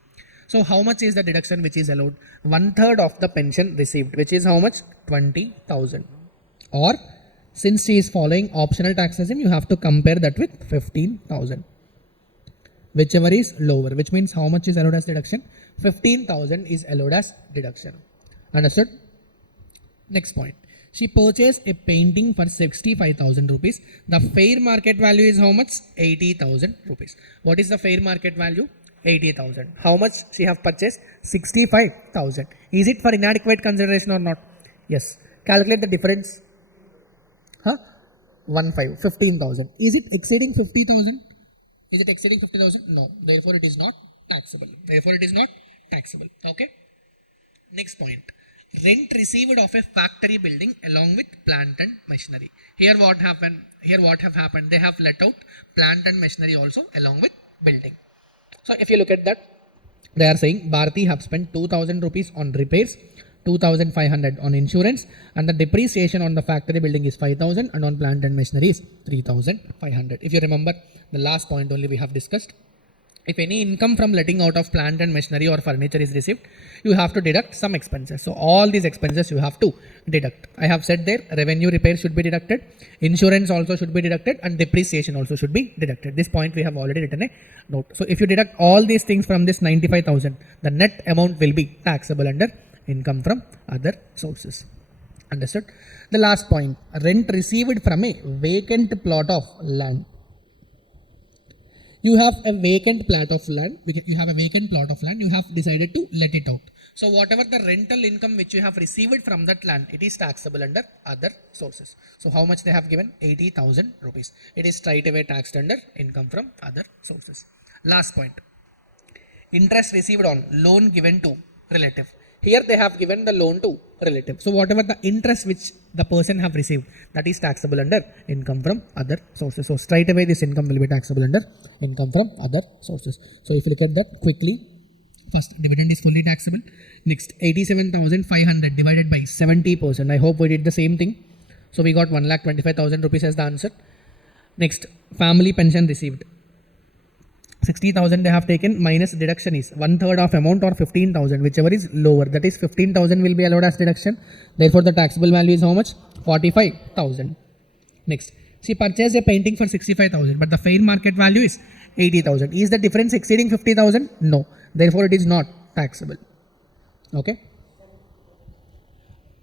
So how much is the deduction which is allowed? 1/3 of the pension received, which is how much? 20,000. Or since she is following optional tax regime, you have to compare that with 15,000. Whichever is lower, which means how much is allowed as deduction? 15,000 is allowed as deduction. Understood? Next point. She purchased a painting for 65,000 rupees. The fair market value is how much? 80,000 rupees. What is the fair market value? 80,000. How much she have purchased? 65,000. Is it for inadequate consideration or not? Yes. Calculate the difference. 15,000. Is it exceeding 50,000? Is it exceeding 50,000? No. Therefore, it is not taxable. Therefore, it is not taxable. Okay. Next point. Rent received of a factory building along with plant and machinery. Here what happened? Here what have happened? They have let out plant and machinery also along with building. So if you look at that, they are saying Bharati have spent 2,000 rupees on repairs, 2,500 on insurance, and the depreciation on the factory building is 5,000, and on plant and machinery is 3,500. If you remember, the last point only we have discussed. If any income from letting out of plant and machinery or furniture is received, you have to deduct some expenses. So all these expenses you have to deduct. I have said there, revenue repair should be deducted, insurance also should be deducted, and depreciation also should be deducted. This point we have already written a note. So if you deduct all these things from this 95,000, the net amount will be taxable under income from other sources. Understood? The last point, rent received from a vacant plot of land. You have a vacant plot of land, you have decided to let it out. So whatever the rental income which you have received from that land, it is taxable under other sources. So how much they have given? 80,000 rupees. It is straight away taxed under income from other sources. Last point, interest received on loan given to relative. Here they have given the loan to relative. So whatever the interest which the person have received, that is taxable under income from other sources. So straight away this income will be taxable under income from other sources. So if you look at that quickly, First, dividend is fully taxable. Next, 87,500 divided by 70%. I hope we did the same thing. So we got 1,25,000 rupees as the answer. Next, family pension received. 60,000 they have taken, minus deduction is 1/3 of amount or 15,000, whichever is lower. That is 15,000 will be allowed as deduction. Therefore, the taxable value is how much? 45,000. Next, she purchased a painting for 65,000, but the fair market value is 80,000. Is the difference exceeding 50,000? No. Therefore, it is not taxable. Okay.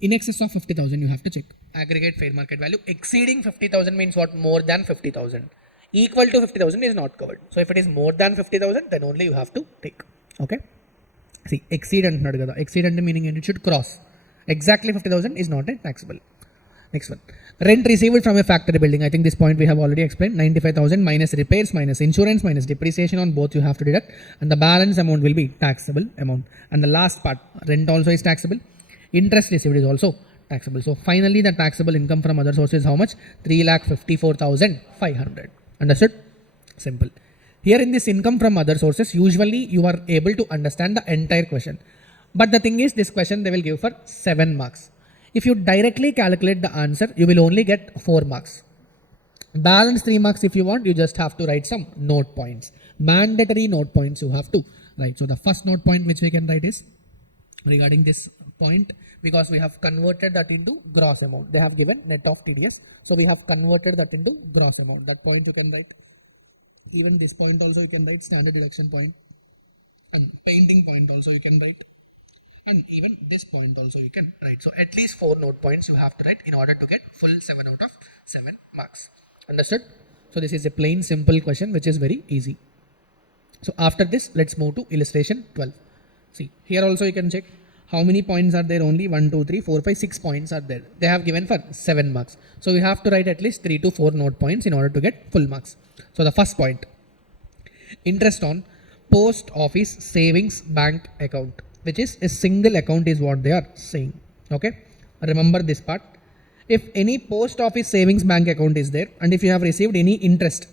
In excess of 50,000, you have to check. Aggregate fair market value exceeding 50,000 means what? More than 50,000. Equal to 50,000 is not covered. So if it is more than 50,000, then only you have to take. Okay. See, exceedant not kada. Exceedant meaning it should cross. Exactly 50,000 is not a taxable. Next one. Rent received from a factory building. I think this point we have already explained. 95,000 minus repairs, minus insurance, minus depreciation on both you have to deduct. And the balance amount will be taxable amount. And the last part, rent also is taxable. Interest received is also taxable. So finally the taxable income from other sources how much? 3,54,500. Understood? Simple. Here in this income from other sources, usually you are able to understand the entire question. But the thing is, this question they will give for 7 marks. If you directly calculate the answer, you will only get 4 marks. Balance 3 marks if you want, you just have to write some note points. Mandatory note points you have to write. So the first note point which we can write is regarding this point, because we have converted that into gross amount. They have given net of TDS. So we have converted that into gross amount. That point you can write. Even this point also you can write, standard deduction point. And painting point also you can write. And even this point also you can write. So at least 4 note points you have to write in order to get full 7 out of 7 marks. Understood? So this is a plain simple question which is very easy. So after this, let's move to illustration 12. See, here also you can check how many points are there. Only 1, 2, 3, 4, 5, 6 points are there. They have given for 7 marks. So you have to write at least 3 to 4 note points in order to get full marks. So the first point, interest on post office savings bank account, which is a single account is what they are saying. Okay. Remember this part. If any post office savings bank account is there and if you have received any interest,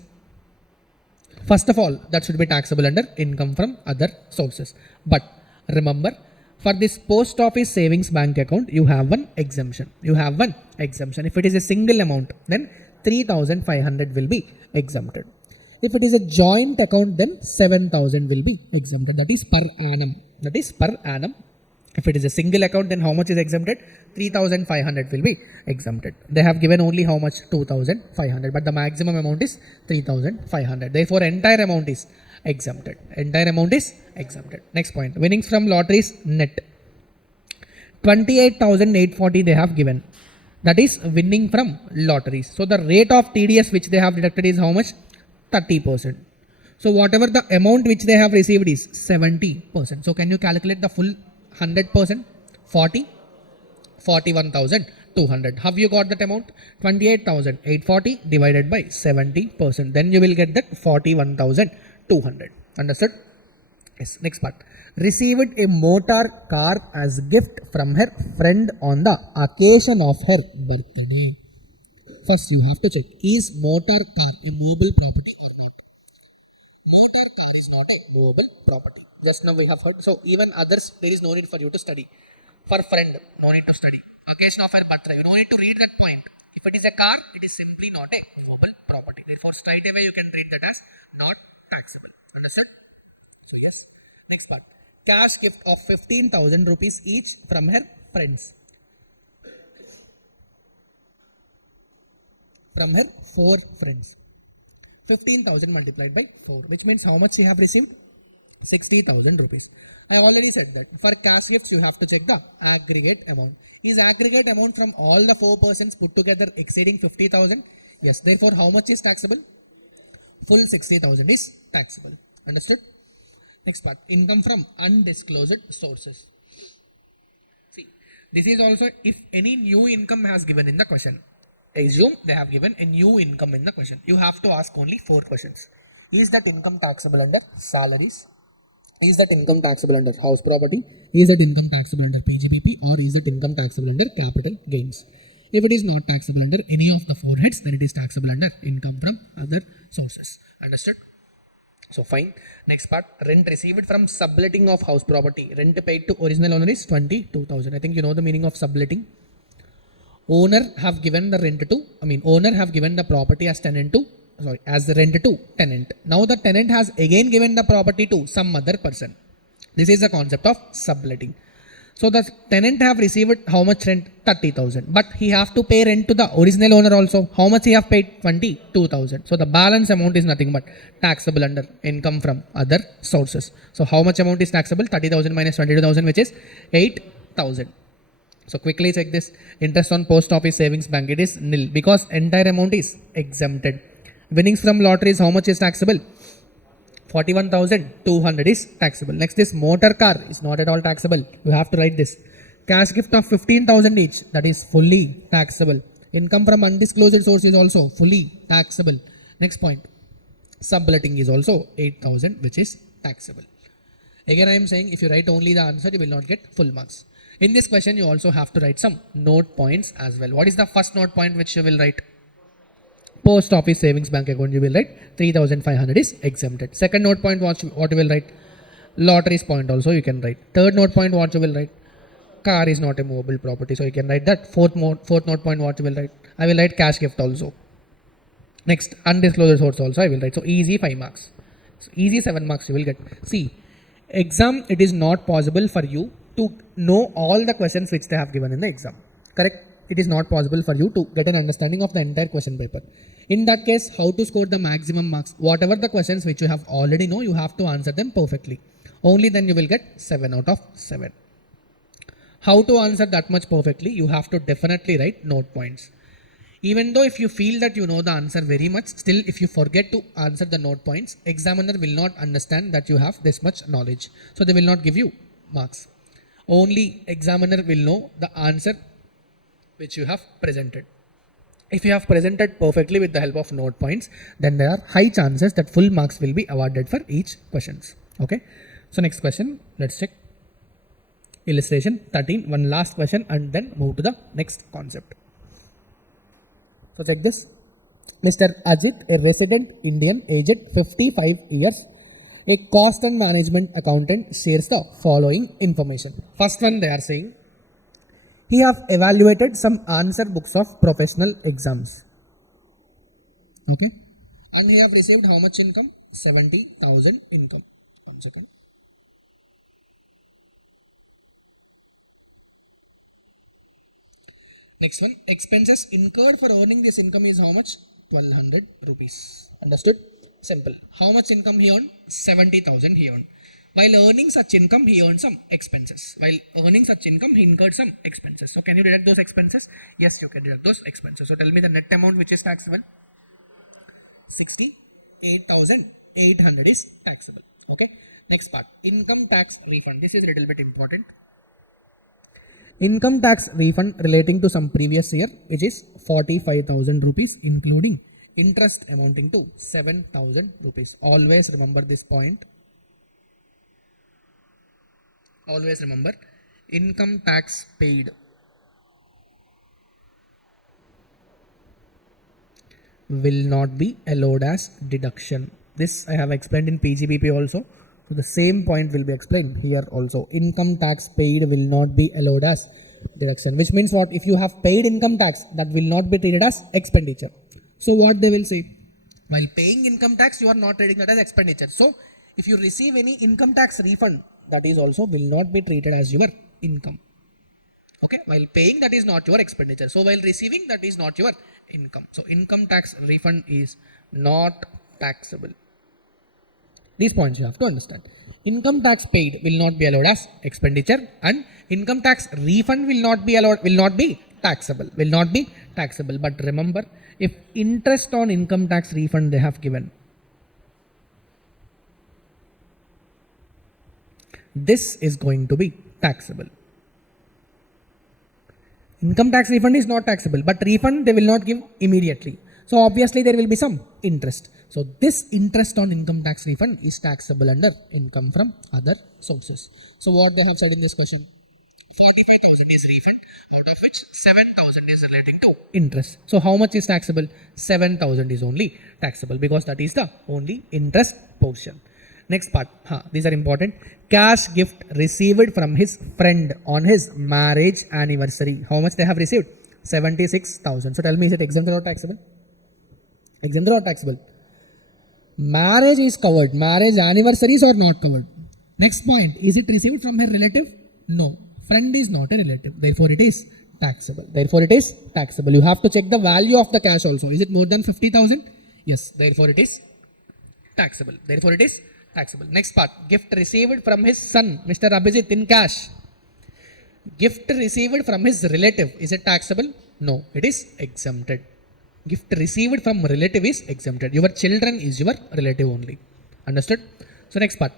first of all, that should be taxable under income from other sources. But remember, for this post office savings bank account, you have one exemption. You have one exemption. If it is a single amount, then 3,500 will be exempted. If it is a joint account, then 7,000 will be exempted. That is per annum. That is per annum. If it is a single account, then how much is exempted? 3,500 will be exempted. They have given only how much? 2,500. But the maximum amount is 3,500. Therefore, entire amount is exempted. Entire amount is exempted. Next point. Winnings from lotteries net. 28,840 they have given. That is winning from lotteries. So the rate of TDS which they have deducted is how much? 30%. So whatever the amount which they have received is 70%. So can you calculate the full 100%? 41,200. Have you got that amount? 28,840 divided by 70%. Then you will get that 41,200. Understood? Yes. Next part. Received a motor car as gift from her friend on the occasion of her birthday. First you have to check, is motor car a movable property or not? Motor car is not a movable property. Just now we have heard. So even others, there is no need for you to study. For friend, no need to study. Occasion of her birthday, you no need to read that point. If it is a car, it is simply not a movable property. Therefore, straight away you can read that as not taxable. Understood? So yes. Next part. Cash gift of 15,000 rupees each from her friends. From her 4 friends. 15,000 multiplied by 4, which means how much she have received? 60,000 rupees. I already said that for cash gifts you have to check the aggregate amount. Is aggregate amount from all the 4 persons put together exceeding 50,000? Yes. Therefore, how much is taxable? Full 60,000 is taxable. Understood? Next part. Income from undisclosed sources. See, this is also if any new income has given in the question. Assume they have given a new income in the question. You have to ask only 4 questions. Is that income taxable under salaries? Is that income taxable under house property? Is that income taxable under PGBP? Or is that income taxable under capital gains? If it is not taxable under any of the 4 heads, then it is taxable under income from other sources. Understood? So fine. Next part, rent received from subletting of house property. Rent paid to original owner is 22,000. I think you know the meaning of subletting. Owner have given the rent to, owner have given the property as as the rent to tenant. Now the tenant has again given the property to some other person. This is the concept of subletting. So the tenant have received how much rent? 30,000. But he have to pay rent to the original owner also. How much he have paid? 22,000. So the balance amount is nothing but taxable under income from other sources. So how much amount is taxable? 30,000 minus 22,000, which is 8,000. So quickly check this. Interest on post office savings bank, it is nil because entire amount is exempted. Winnings from lotteries, how much is taxable? 41,200 is taxable. Next is motor car is not at all taxable. You have to write this. Cash gift of 15,000 each, that is fully taxable. Income from undisclosed source is also fully taxable. Next point, subletting is also 8,000, which is taxable. Again I am saying if you write only the answer, you will not get full marks. In this question you also have to write some note points as well. What is the first note point which you will write? Post office savings bank account you will write 3,500 is exempted. Second note point what you will write? Lotteries point also you can write. Third note point what you will write? Car is not a movable property, so you can write that. Fourth note point what you will write? I will write cash gift also. Next, undisclosed source also I will write. So easy 5 marks. So easy 7 marks you will get. See, exam it is not possible for you to know all the questions which they have given in the exam. Correct? It is not possible for you to get an understanding of the entire question paper. In that case, how to score the maximum marks? Whatever the questions which you have already know, you have to answer them perfectly. Only then you will get 7 out of 7. How to answer that much perfectly? You have to definitely write note points. Even though if you feel that you know the answer very much, still if you forget to answer the note points, examiner will not understand that you have this much knowledge. So they will not give you marks. Only examiner will know the answer which you have presented. If you have presented perfectly with the help of note points, then there are high chances that full marks will be awarded for each questions. Okay. So next question, let's check. Illustration 13, one last question and then move to the next concept. So check this. Mr. Ajit, a resident Indian aged 55 years, a cost and management accountant, shares the following information. First one they are saying, he have evaluated some answer books of professional exams. Okay. And he have received how much income? 70,000 income. 1 second. Next one, expenses incurred for earning this income is how much? 1,200 rupees. Understood? Simple. How much income he earned? 70,000 he earned. While earning such income, he earned some expenses. While earning such income, he incurred some expenses. So can you deduct those expenses? Yes, you can deduct those expenses. So tell me the net amount which is taxable. 68,800 is taxable. Okay. Next part, income tax refund. This is a little bit important. Income tax refund relating to some previous year, which is 45,000 rupees, including interest amounting to 7,000 rupees. Always remember this point. Always remember, income tax paid will not be allowed as deduction. This I have explained in PGBP also. So the same point will be explained here also. Income tax paid will not be allowed as deduction, which means what? If you have paid income tax, that will not be treated as expenditure. So what they will say? While paying income tax, you are not treating that as expenditure. So if you receive any income tax refund, that is also will not be treated as your income. Okay, while paying, that is not your expenditure. So while receiving, that is not your income. So income tax refund is not taxable. These points you have to understand. Income tax paid will not be allowed as expenditure, and income tax refund will not be allowed, will not be taxable. But remember, if interest on income tax refund they have given, this is going to be taxable. Income tax refund is not taxable, but refund they will not give immediately. So obviously there will be some interest. So this interest on income tax refund is taxable under income from other sources. So what they have said in this question? 45,000 is refund, out of which which 7,000 is relating to interest. So how much is taxable? 7,000 is only taxable because that is the only interest portion. Next part, these are important. Cash gift received from his friend on his marriage anniversary. How much they have received? 76,000. So tell me, is it exempted or taxable? Exempted or taxable? Marriage is covered. Marriage anniversaries are not covered. Next point, is it received from her relative? No. Friend is not a relative. Therefore, it is taxable. Therefore, it is taxable. You have to check the value of the cash also. Is it more than 50,000? Yes. Therefore, it is taxable. Therefore, it is taxable. Next part, gift received from his son, Mr. Abhijit, in cash. Gift received from his relative. Is it taxable? No. It is exempted. Gift received from relative is exempted. Your children is your relative only. Understood? So, next part.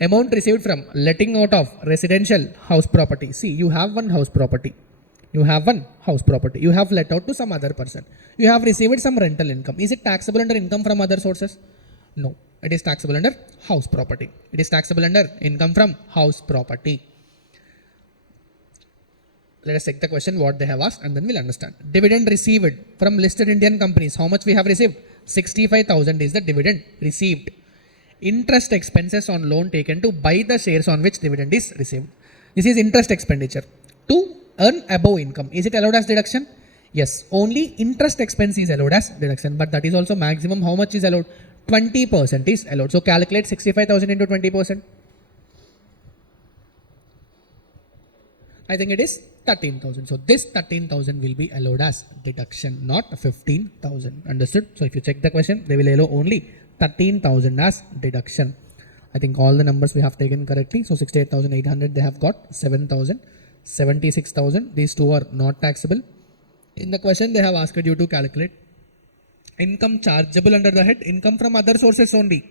Amount received from letting out of residential house property. See, you have one house property. You have one house property. You have let out to some other person. You have received some rental income. Is it taxable under income from other sources? No. It is taxable under house property. It is taxable under income from house property. Let us check the question what they have asked and then we'll understand. Dividend received from listed Indian companies. How much we have received? 65,000 is the dividend received. Interest expenses on loan taken to buy the shares on which dividend is received. This is interest expenditure. To earn above income. Is it allowed as deduction? Yes. Only interest expense is allowed as deduction. But that is also maximum. How much is allowed? 20% is allowed. So calculate 65,000 into 20%. I think it is 13,000. So this 13,000 will be allowed as deduction, not 15,000. Understood? So if you check the question, they will allow only 13,000 as deduction. I think all the numbers we have taken correctly. So 68,800 they have got, 7,000, 76,000. These two are not taxable. In the question they have asked you to calculate income chargeable under the head income from other sources only.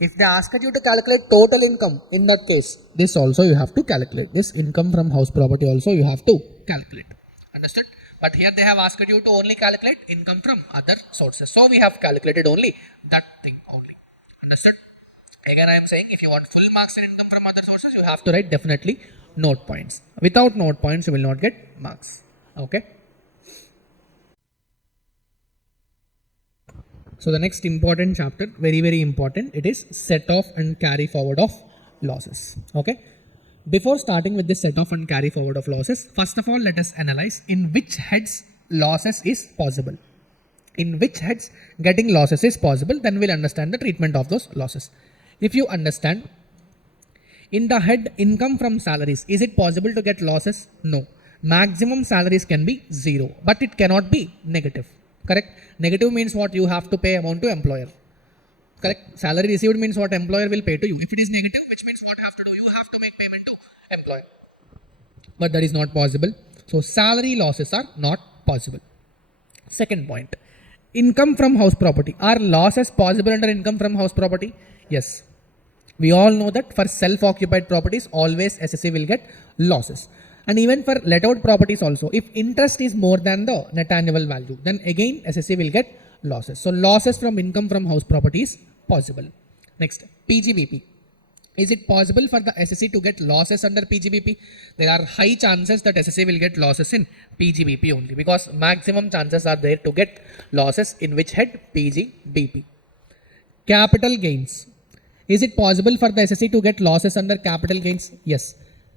If they ask you to calculate total income, in that case, this also you have to calculate. This income from house property also you have to calculate. Understood? But here they have asked you to only calculate income from other sources. So we have calculated only that thing only. Understood? Again I am saying if you want full marks in income from other sources, you have to write definitely note points. Without note points, you will not get marks. Okay? So the next important chapter, very important, it is set off and carry forward of losses. Okay. Before starting with this set off and carry forward of losses, first of all, let us analyze in which heads losses is possible. In which heads getting losses is possible, then we'll understand the treatment of those losses. If you understand, in the head income from salaries, is it possible to get losses? No. Maximum salaries can be 0, but it cannot be negative. Correct? Negative means what? You have to pay amount to employer. Correct? Salary received means what? Employer will pay to you. If it is negative, which means what you have to do? You have to make payment to employer. But that is not possible. So salary losses are not possible. Second point. Income from house property. Are losses possible under income from house property? Yes. We all know that for self-occupied properties, always SSA will get losses. And even for let out properties also, if interest is more than the net annual value, then again SSA will get losses. So losses from income from house property is possible. Next, PGBP. Is it possible for the SSA to get losses under PGBP? There are high chances that SSA will get losses in PGBP only, because maximum chances are there to get losses in which head? PGBP. Capital gains. Is it possible for the SSA to get losses under capital gains? Yes.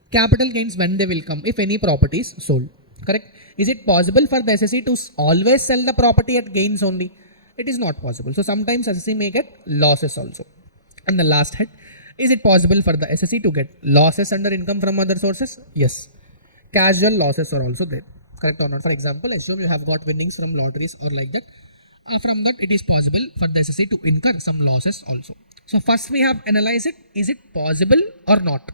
Capital gains when they will come if any property is sold. Correct? Is it possible for the SSA to always sell the property at gains only? It is not possible. So sometimes SSA may get losses also. And the last head, is it possible for the SSA to get losses under income from other sources? Yes. Casual losses are also there. Correct or not? For example, assume you have got winnings from lotteries or like that. From that, it is possible for the SSA to incur some losses also. So first we have analyzed it. Is it possible or not?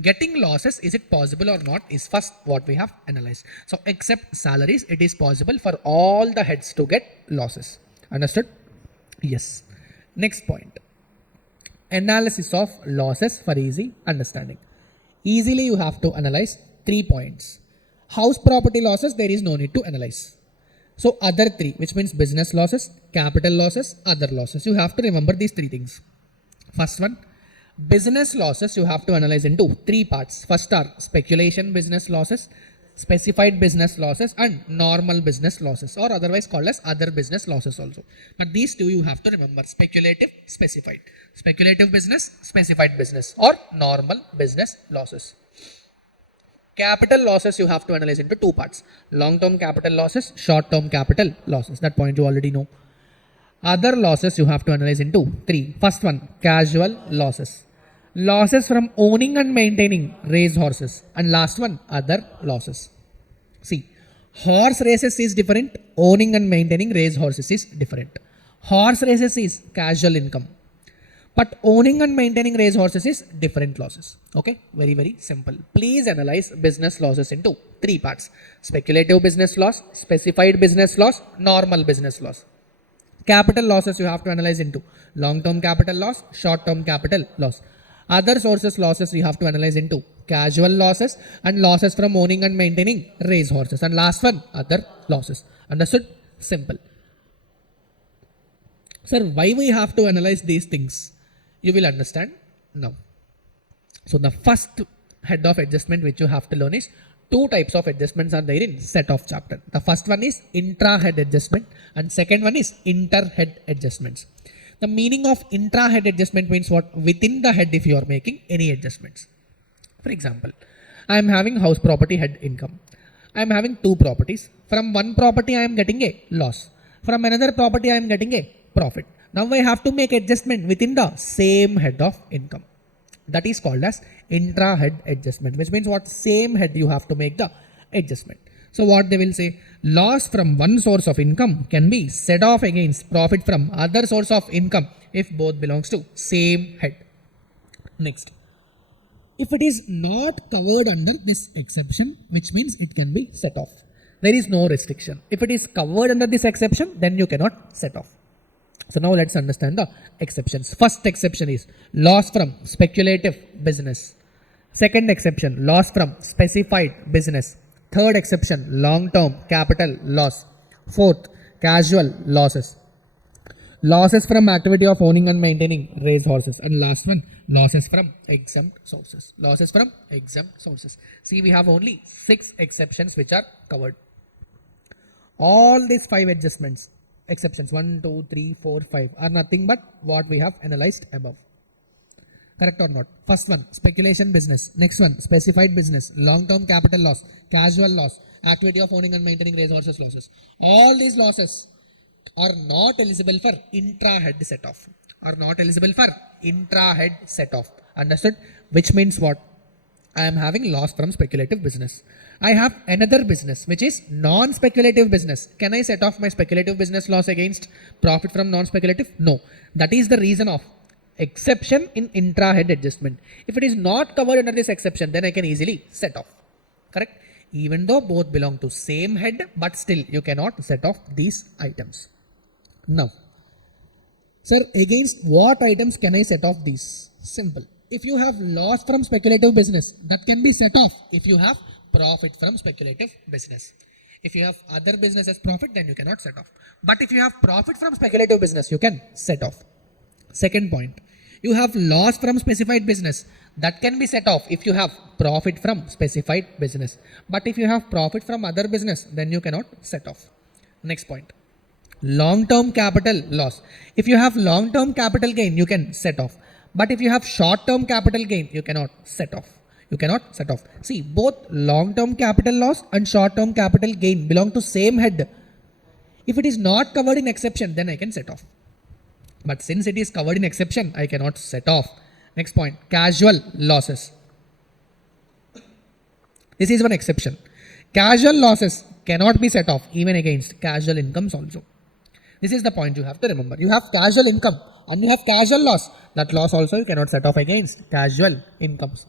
Getting losses, is it possible or not, is first what we have analyzed. So except salaries, it is possible for all the heads to get losses. Understood? Yes. Next point. Analysis of losses for easy understanding. Easily you have to analyze 3 points. House property losses, there is no need to analyze. So other 3, which means business losses, capital losses, other losses. You have to remember these 3 things. First one, business losses you have to analyze into 3 parts. First are speculation business losses. specified business losses and normal business losses, or otherwise called as other business losses also. But these two you have to remember: speculative, specified. Speculative business, specified business, or normal business losses. Capital losses you have to analyze into two parts: long-term capital losses, short-term capital losses. That point you already know. Other losses you have to analyze into three. First one, casual losses. Losses from owning and maintaining race horses. And last one, other losses. See, horse races is different. Owning and maintaining race horses is different. Horse races is casual income. But owning and maintaining race horses is different losses. Okay, very, very simple. Please analyze business losses into three parts: speculative business loss, specified business loss, normal business loss. Capital losses you have to analyze into long-term capital loss, short-term capital loss. Other sources losses you have to analyze into casual losses and losses from owning and maintaining race horses. And last one, other losses. Understood? Simple. Sir, why we have to analyze these things? You will understand now. So the first head of adjustment which you have to learn is two types of adjustments are there in set of chapter. The first one is intra-head adjustment and second one is inter-head adjustments. The meaning of intra-head adjustment means what? Within the head if you are making any adjustments. For example, I am having house property head income. I am having two properties. From one property I am getting a loss. From another property I am getting a profit. Now I have to make adjustment within the same head of income. That is called as intra-head adjustment, which means what? Same head you have to make the adjustment. So what they will say, loss from one source of income can be set off against profit from other source of income if both belongs to same head. Next, if it is not covered under this exception, which means it can be set off. There is no restriction. If it is covered under this exception, then you cannot set off. So now let's understand the exceptions. First exception is loss from speculative business. Second exception, loss from specified business. Third exception, long-term capital loss. Fourth, casual losses. Losses from activity of owning and maintaining race horses. And last one, losses from exempt sources. Losses from exempt sources. See, we have only 6 exceptions which are covered. All these 5 adjustments, exceptions 1, 2, 3, 4, 5 are nothing but what we have analyzed above. Correct or not? First one, speculation business. Next one, specified business. Long-term capital loss, casual loss, activity of owning and maintaining race horses losses. All these losses are not eligible for intra-head set-off. Are not eligible for intra-head set-off. Understood? Which means what? I am having loss from speculative business. I have another business which is non-speculative business. Can I set off my speculative business loss against profit from non-speculative? No. That is the reason of exception in intra-head adjustment. If it is not covered under this exception, then I can easily set off. Correct? Even though both belong to same head, but still you cannot set off these items. Now, sir, against what items can I set off these? Simple. If you have loss from speculative business, that can be set off if you have profit from speculative business. If you have other businesses profit, then you cannot set off. But if you have profit from speculative business, you can set off. Second point, you have loss from specified business. That can be set off if you have profit from specified business. But if you have profit from other business, then you cannot set off. Next point, long-term capital loss. If you have long-term capital gain, you can set off. But if you have short-term capital gain, you cannot set off. You cannot set off. See, both long-term capital loss and short-term capital gain belong to same head. If it is not covered in exception, then I can set off. But since it is covered in exception, I cannot set off. Next point, casual losses. This is one exception. Casual losses cannot be set off even against casual incomes also. This is the point you have to remember. You have casual income and you have casual loss. That loss also you cannot set off against casual incomes.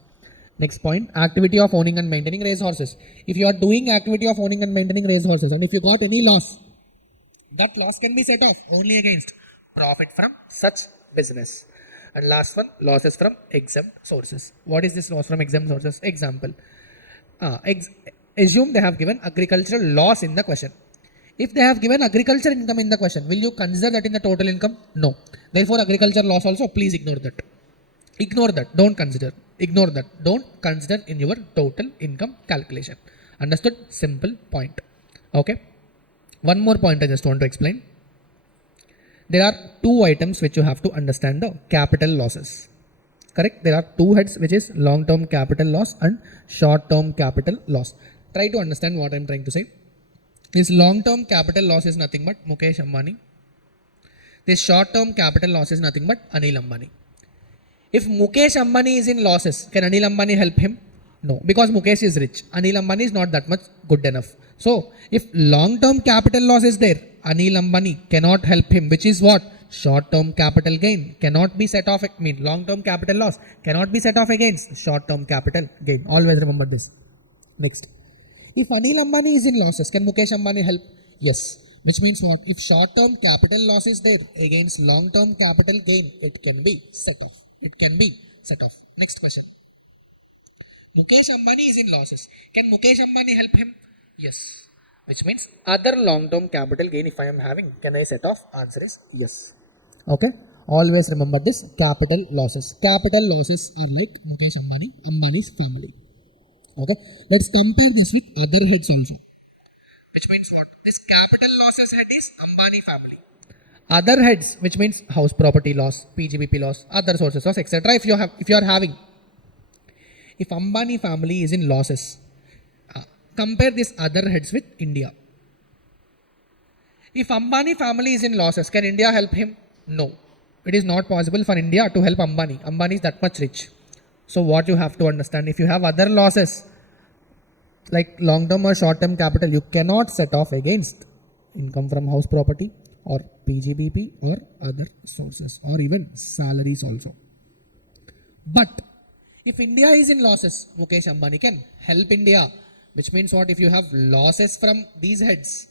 Next point, activity of owning and maintaining race horses. If you are doing activity of owning and maintaining race horses and if you got any loss, that loss can be set off only against profit from such business. And last one, losses from exempt sources. What is this loss from exempt sources? Example, assume they have given agricultural loss in the question. If they have given agriculture income in the question, will you consider that in the total income? No. Therefore, agriculture loss also, please ignore that. Ignore that. Don't consider. Ignore that. Don't consider in your total income calculation. Understood? Simple point. Okay. One more point I just want to explain. There are two items which you have to understand: the capital losses. Correct? There are two heads, which is long-term capital loss and short-term capital loss. Try to understand what I'm trying to say. This long-term capital loss is nothing but Mukesh Ambani. This short-term capital loss is nothing but Anil Ambani. If Mukesh Ambani is in losses, can Anil Ambani help him? No, because Mukesh is rich. Anil Ambani is not that much good enough. So, if long-term capital loss is there, Anil Ambani cannot help him, which is what? Short-term capital gain cannot be set off, long-term capital loss cannot be set off against short-term capital gain. Always remember this. Next. If Anil Ambani is in losses, can Mukesh Ambani help? Yes. Which means what? If short-term capital loss is there against long-term capital gain, it can be set off. It can be set off. Next question. Mukesh Ambani is in losses. Can Mukesh Ambani help him? Yes. Which means other long-term capital gain, if I am having, can I set off? Answer is yes. Okay. Always remember this: capital losses. Capital losses are like Mukesh Ambani, Ambani's family. Okay. Let's compare this with other heads also. Which means what? This capital losses head is Ambani family. Other heads, which means house property loss, PGBP loss, other sources loss, etc. If you are having, if Ambani family is in losses, compare these other heads with India. If Ambani family is in losses, can India help him? No. It is not possible for India to help Ambani. Ambani is that much rich. So what you have to understand, if you have other losses, like long-term or short-term capital, you cannot set off against income from house property or PGBP or other sources or even salaries also. But if India is in losses, Mukesh Ambani can help India. Which means what? If you have losses from these heads,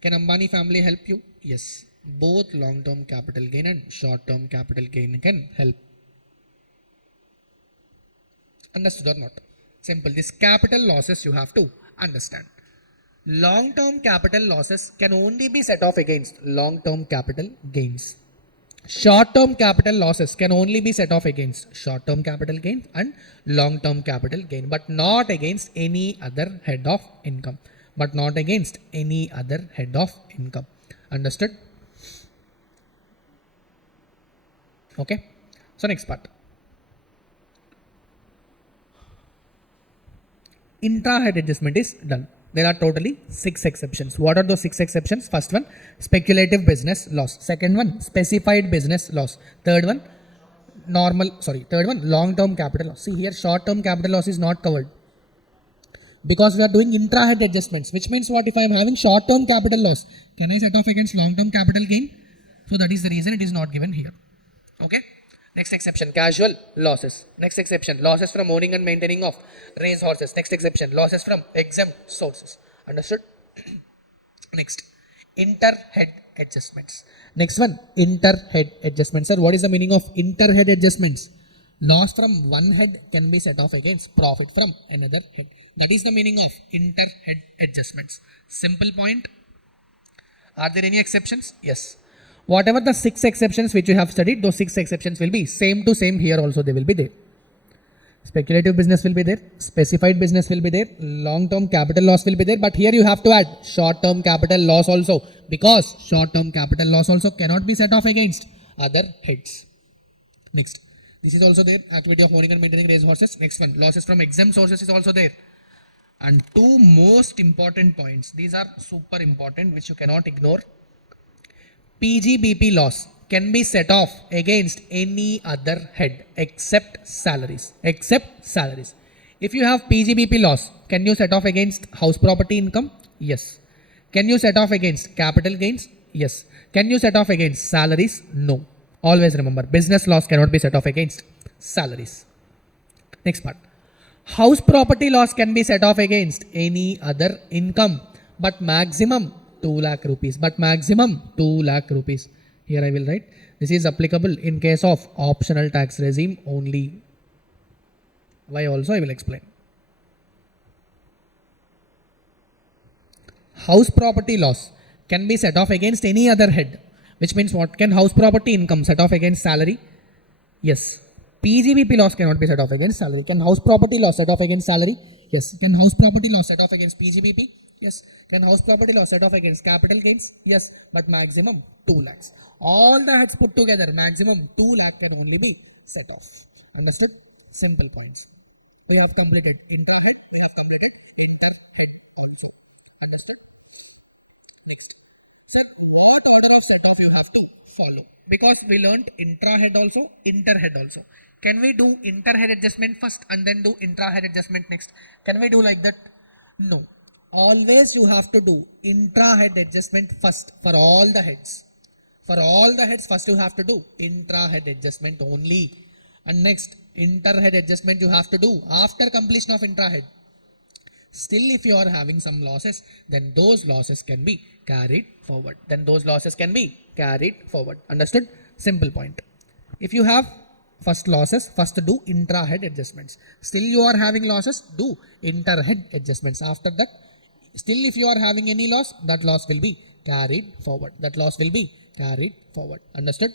can Ambani family help you? Yes. Both long-term capital gain and short-term capital gain can help. Understood or not? Simple. This capital losses you have to understand. Long-term capital losses can only be set off against long-term capital gains. Short-term capital losses can only be set off against short-term capital gain and long-term capital gain, but not against any other head of income. But not against any other head of income. Understood? Okay. So next part. Intra-head adjustment is done. There are totally 6 exceptions. What are those 6 exceptions? First one, speculative business loss. Second one, specified business loss. Third one, long-term capital loss. See here, short-term capital loss is not covered, because we are doing intra-head adjustments, which means what? If I am having short-term capital loss, can I set off against long-term capital gain? So that is the reason it is not given here. Okay. Next exception, casual losses. Next exception, losses from owning and maintaining of race horses. Next exception, losses from exempt sources. Understood? Next, inter-head adjustments. Next one, inter-head adjustments. Sir, what is the meaning of inter-head adjustments? Loss from one head can be set off against profit from another head. That is the meaning of inter-head adjustments. Simple point. Are there any exceptions? Yes. Whatever the 6 exceptions which you have studied, those 6 exceptions will be same to same here also. They will be there. Speculative business will be there. Specified business will be there. Long-term capital loss will be there. But here you have to add short-term capital loss also, because short-term capital loss also cannot be set off against other heads. Next. This is also there. Activity of owning and maintaining race horses. Next one. Losses from exempt sources is also there. And 2 most important points. These are super important, which you cannot ignore. PGBP loss can be set off against any other head except salaries. Except salaries. If you have PGBP loss, can you set off against house property income? Yes. Can you set off against capital gains? Yes. Can you set off against salaries? No. Always remember, business loss cannot be set off against salaries. Next part. House property loss can be set off against any other income, but maximum 2 lakh rupees. But maximum 2 lakh rupees. Here I will write. This is applicable in case of optional tax regime only. Why also I will explain. House property loss can be set off against any other head. Which means what? Can house property income set off against salary? Yes. PGBP loss cannot be set off against salary. Can house property loss set off against salary? Yes. Can house property loss set off against PGBP? Yes. Can house property loss set off against capital gains? Yes. But maximum 2 lakhs. All the heads put together, maximum 2 lakh can only be set off. Understood? Simple points. We have completed intra-head. We have completed inter-head also. Understood? Next. Sir, what order of set off you have to follow? Because we learned intra-head also, inter-head also. Can we do inter-head adjustment first and then do intra-head adjustment next? Can we do like that? No. Always you have to do intra-head adjustment first for all the heads. For all the heads, first you have to do intra-head adjustment only. And next, inter-head adjustment you have to do after completion of intra-head. Still, if you are having some losses, then those losses can be carried forward. Understood? Simple point. If you have first losses, first do intra-head adjustments. Still you are having losses, do inter-head adjustments. After that, still if you are having any loss, that loss will be carried forward. Understood?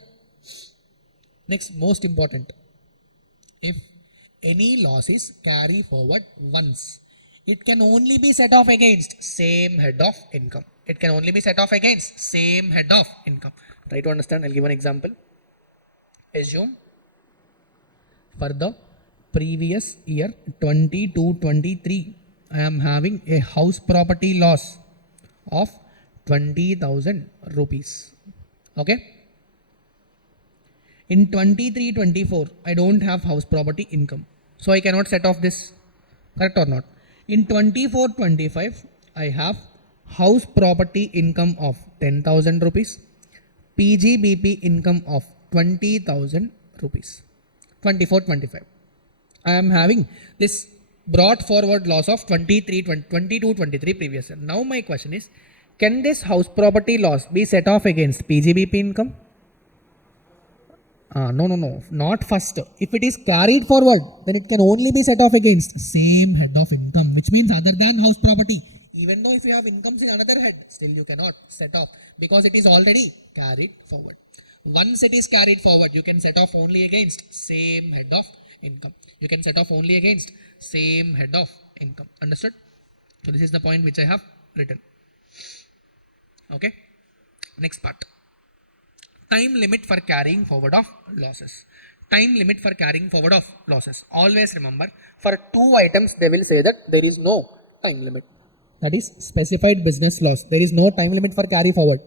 Next, most important. If any loss is carry forward once, it can only be set off against same head of income. Try to understand. I'll give an example. Assume for the previous year 22-23, I am having a house property loss of 20,000 rupees. Okay. In 23-24, I don't have house property income, so I cannot set off this. Correct or not? In 24-25, I have house property income of 10,000 rupees, PGBP income of 20,000 rupees. 24-25. I am having this brought forward loss of 22-23 previous year. Now my question is, can this house property loss be set off against PGBP income? No, not first. If it is carried forward, then it can only be set off against same head of income, which means other than house property. Even though if you have incomes in another head, still you cannot set off because it is already carried forward. Once it is carried forward, you can set off only against same head of income. Understood? So this is the point which I have written. Okay. Next part. Time limit for carrying forward of losses. Always remember, for 2 items they will say that there is no time limit. That is specified business loss. There is no time limit for carry forward.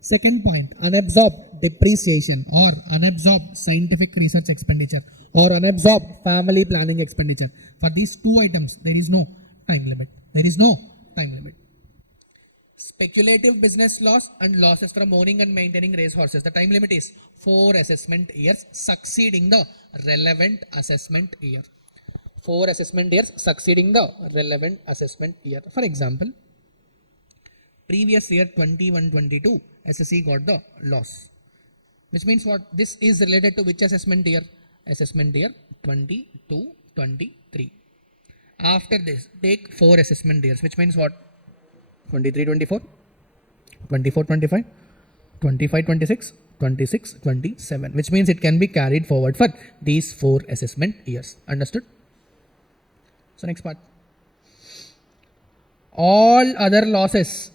Second point, unabsorbed depreciation or unabsorbed scientific research expenditure or unabsorbed family planning expenditure. For these 2 items, there is no time limit. Speculative business loss and losses from owning and maintaining racehorses. The time limit is 4 assessment years succeeding the relevant assessment year. 4 assessment years succeeding the relevant assessment year. For example, previous year 21-22, SSE got the loss. Which means what? This is related to which assessment year? Assessment year 22-23. After this, take 4 assessment years, which means what? 23-24, 24-25, 25-26, 26-27, which means it can be carried forward for these 4 assessment years. Understood? So next part. All other losses,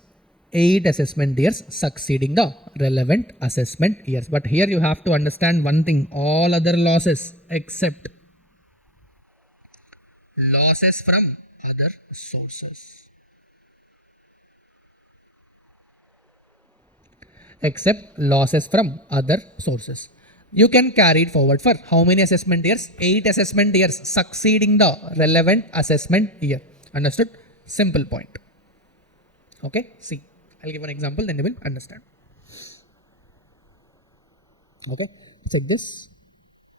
8 assessment years succeeding the relevant assessment years. But here you have to understand one thing. All other losses except losses from other sources. You can carry it forward for how many assessment years? 8 assessment years succeeding the relevant assessment year. Understood? Simple point. Okay, see, I'll give an example, then you will understand. Okay, check this.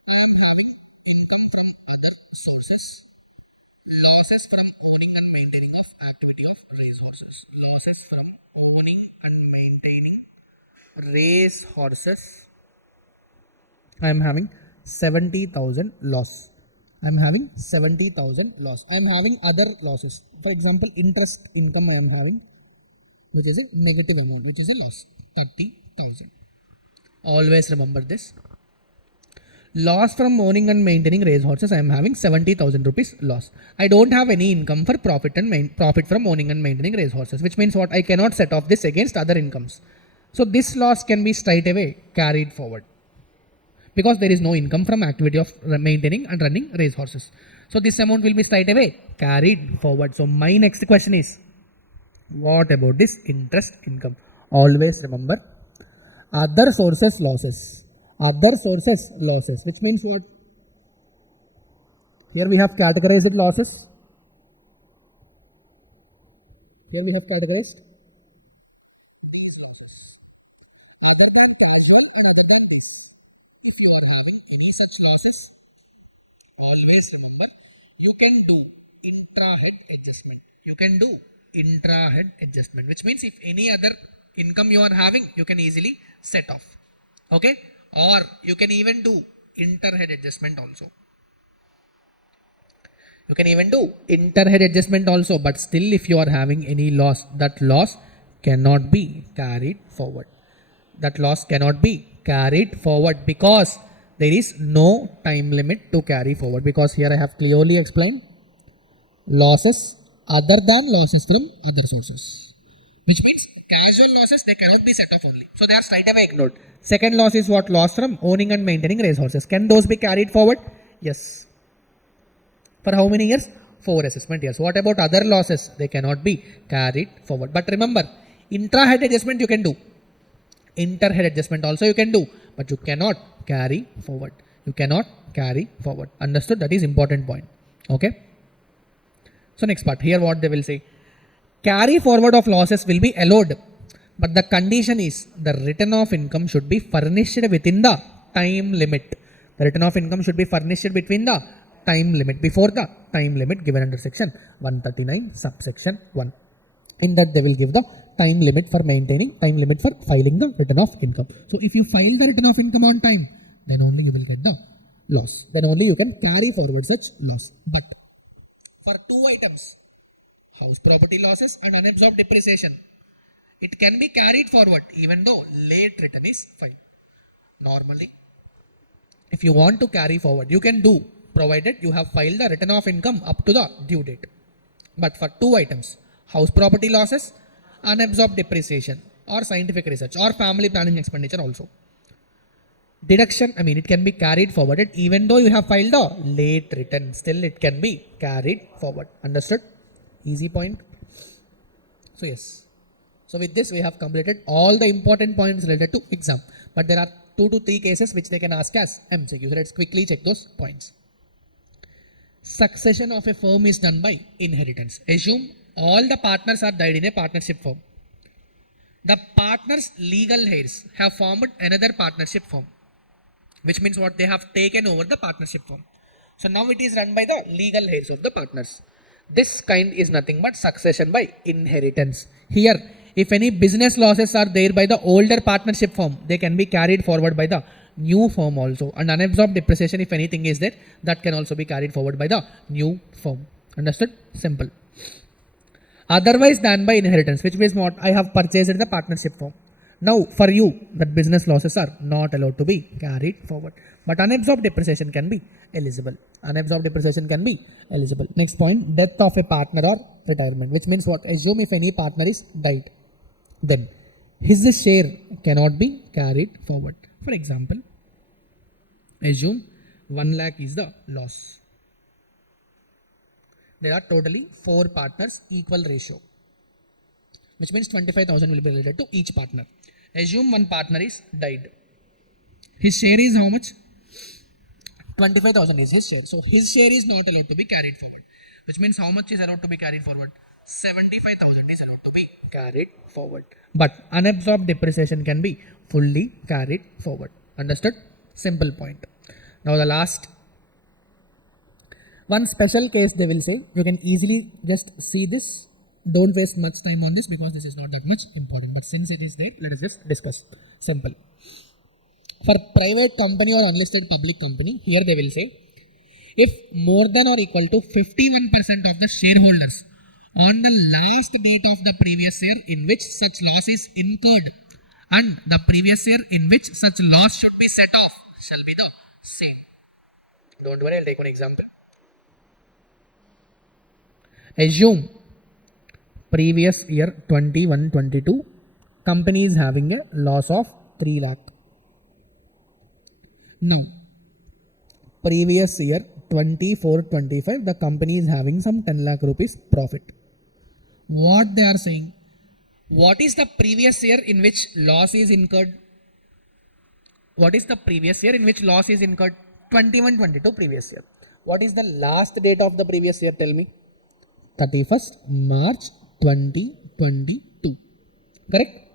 I am having income from other sources. Losses from owning and maintaining of activity of racehorses. I am having 70,000 loss. I am having other losses. For example, interest income I am having, which is a negative amount, which is a loss, 30,000. Always remember this. Loss from owning and maintaining racehorses, I am having 70,000 rupees loss. I don't have any income for profit from owning and maintaining racehorses, which means what? I cannot set off this against other incomes. So this loss can be straight away carried forward because there is no income from activity of maintaining and running racehorses. So this amount will be straight away carried forward. So my next question is, what about this interest income? Always remember, other sources losses. Other sources losses, which means what? Here we have categorized losses. Here we have categorized these losses. Other than casual and other than this. If you are having any such losses, always remember, you can do intra-head adjustment. You can do intra-head adjustment, which means if any other income you are having, you can easily set off. Okay? Or you can even do inter-head adjustment also. You can even do inter-head adjustment also, but still if you are having any loss, that loss cannot be carried forward. That loss cannot be carried forward because there is no time limit to carry forward, because here I have clearly explained losses other than losses from other sources, which means casual losses, they cannot be set off only. So they are straight away ignored. Second loss is what? Loss from owning and maintaining racehorses. Can those be carried forward? Yes. For how many years? 4 assessment years. What about other losses? They cannot be carried forward. But remember, intra-head adjustment you can do. Inter-head adjustment also you can do. But you cannot carry forward. You cannot carry forward. Understood? That is important point. Okay. So next part. Here what they will say. Carry forward of losses will be allowed, but the condition is the return of income should be furnished within the time limit. The return of income should be furnished between the time limit, before the time limit given under section 139 subsection 1. In that they will give the time limit for maintaining, time limit for filing the return of income. So if you file the return of income on time, then only you will get the loss. Then only you can carry forward such loss. But for two items, house property losses and unabsorbed depreciation, it can be carried forward even though late return is filed. Normally, if you want to carry forward, you can do, provided you have filed the return of income up to the due date. But for two items, house property losses, unabsorbed depreciation, or scientific research, or family planning expenditure also, deduction, it can be carried forwarded even though you have filed a late return. Still it can be carried forward. Understood? Easy point. So yes. So with this we have completed all the important points related to exam. But there are 2 to 3 cases which they can ask as MCQ. So let's quickly check those points. Succession of a firm is done by inheritance. Assume all the partners are died in a partnership firm. The partners' legal heirs have formed another partnership firm, which means what? They have taken over the partnership firm. So now it is run by the legal heirs of the partners. This kind is nothing but succession by inheritance. Here, if any business losses are there by the older partnership firm, they can be carried forward by the new firm also. And unabsorbed depreciation, if anything is there, that can also be carried forward by the new firm. Understood? Simple. Otherwise than by inheritance, which means what? I have purchased the partnership firm. Now, for you, that business losses are not allowed to be carried forward. But unabsorbed depreciation can be eligible. Unabsorbed depreciation can be eligible. Next point, death of a partner or retirement, which means what? Assume if any partner is died, then his share cannot be carried forward. For example, assume 1 lakh is the loss. There are totally 4 partners, equal ratio, which means 25,000 will be related to each partner. Assume one partner is died. His share is how much? 25,000 is his share. So his share is not allowed to be carried forward, which means how much is allowed to be carried forward? 75,000 is allowed to be carried forward. But unabsorbed depreciation can be fully carried forward. Understood? Simple point. Now the last one special case they will say, you can easily just see this. Don't waste much time on this because this is not that much important. But since it is there, let us just discuss. Simple. For private company or unlisted public company, here they will say, if more than or equal to 51% of the shareholders on the last date of the previous year in which such loss is incurred and the previous year in which such loss should be set off shall be the same. Don't worry, I'll take one example. Assume previous year 21-22, company is having a loss of 3 lakh. Now, previous year 24-25, the company is having some 10 lakh rupees profit. What they are saying, what is the previous year in which loss is incurred? What is the previous year in which loss is incurred? 21-22 previous year. What is the last date of the previous year? Tell me. 31st March 2022. Correct?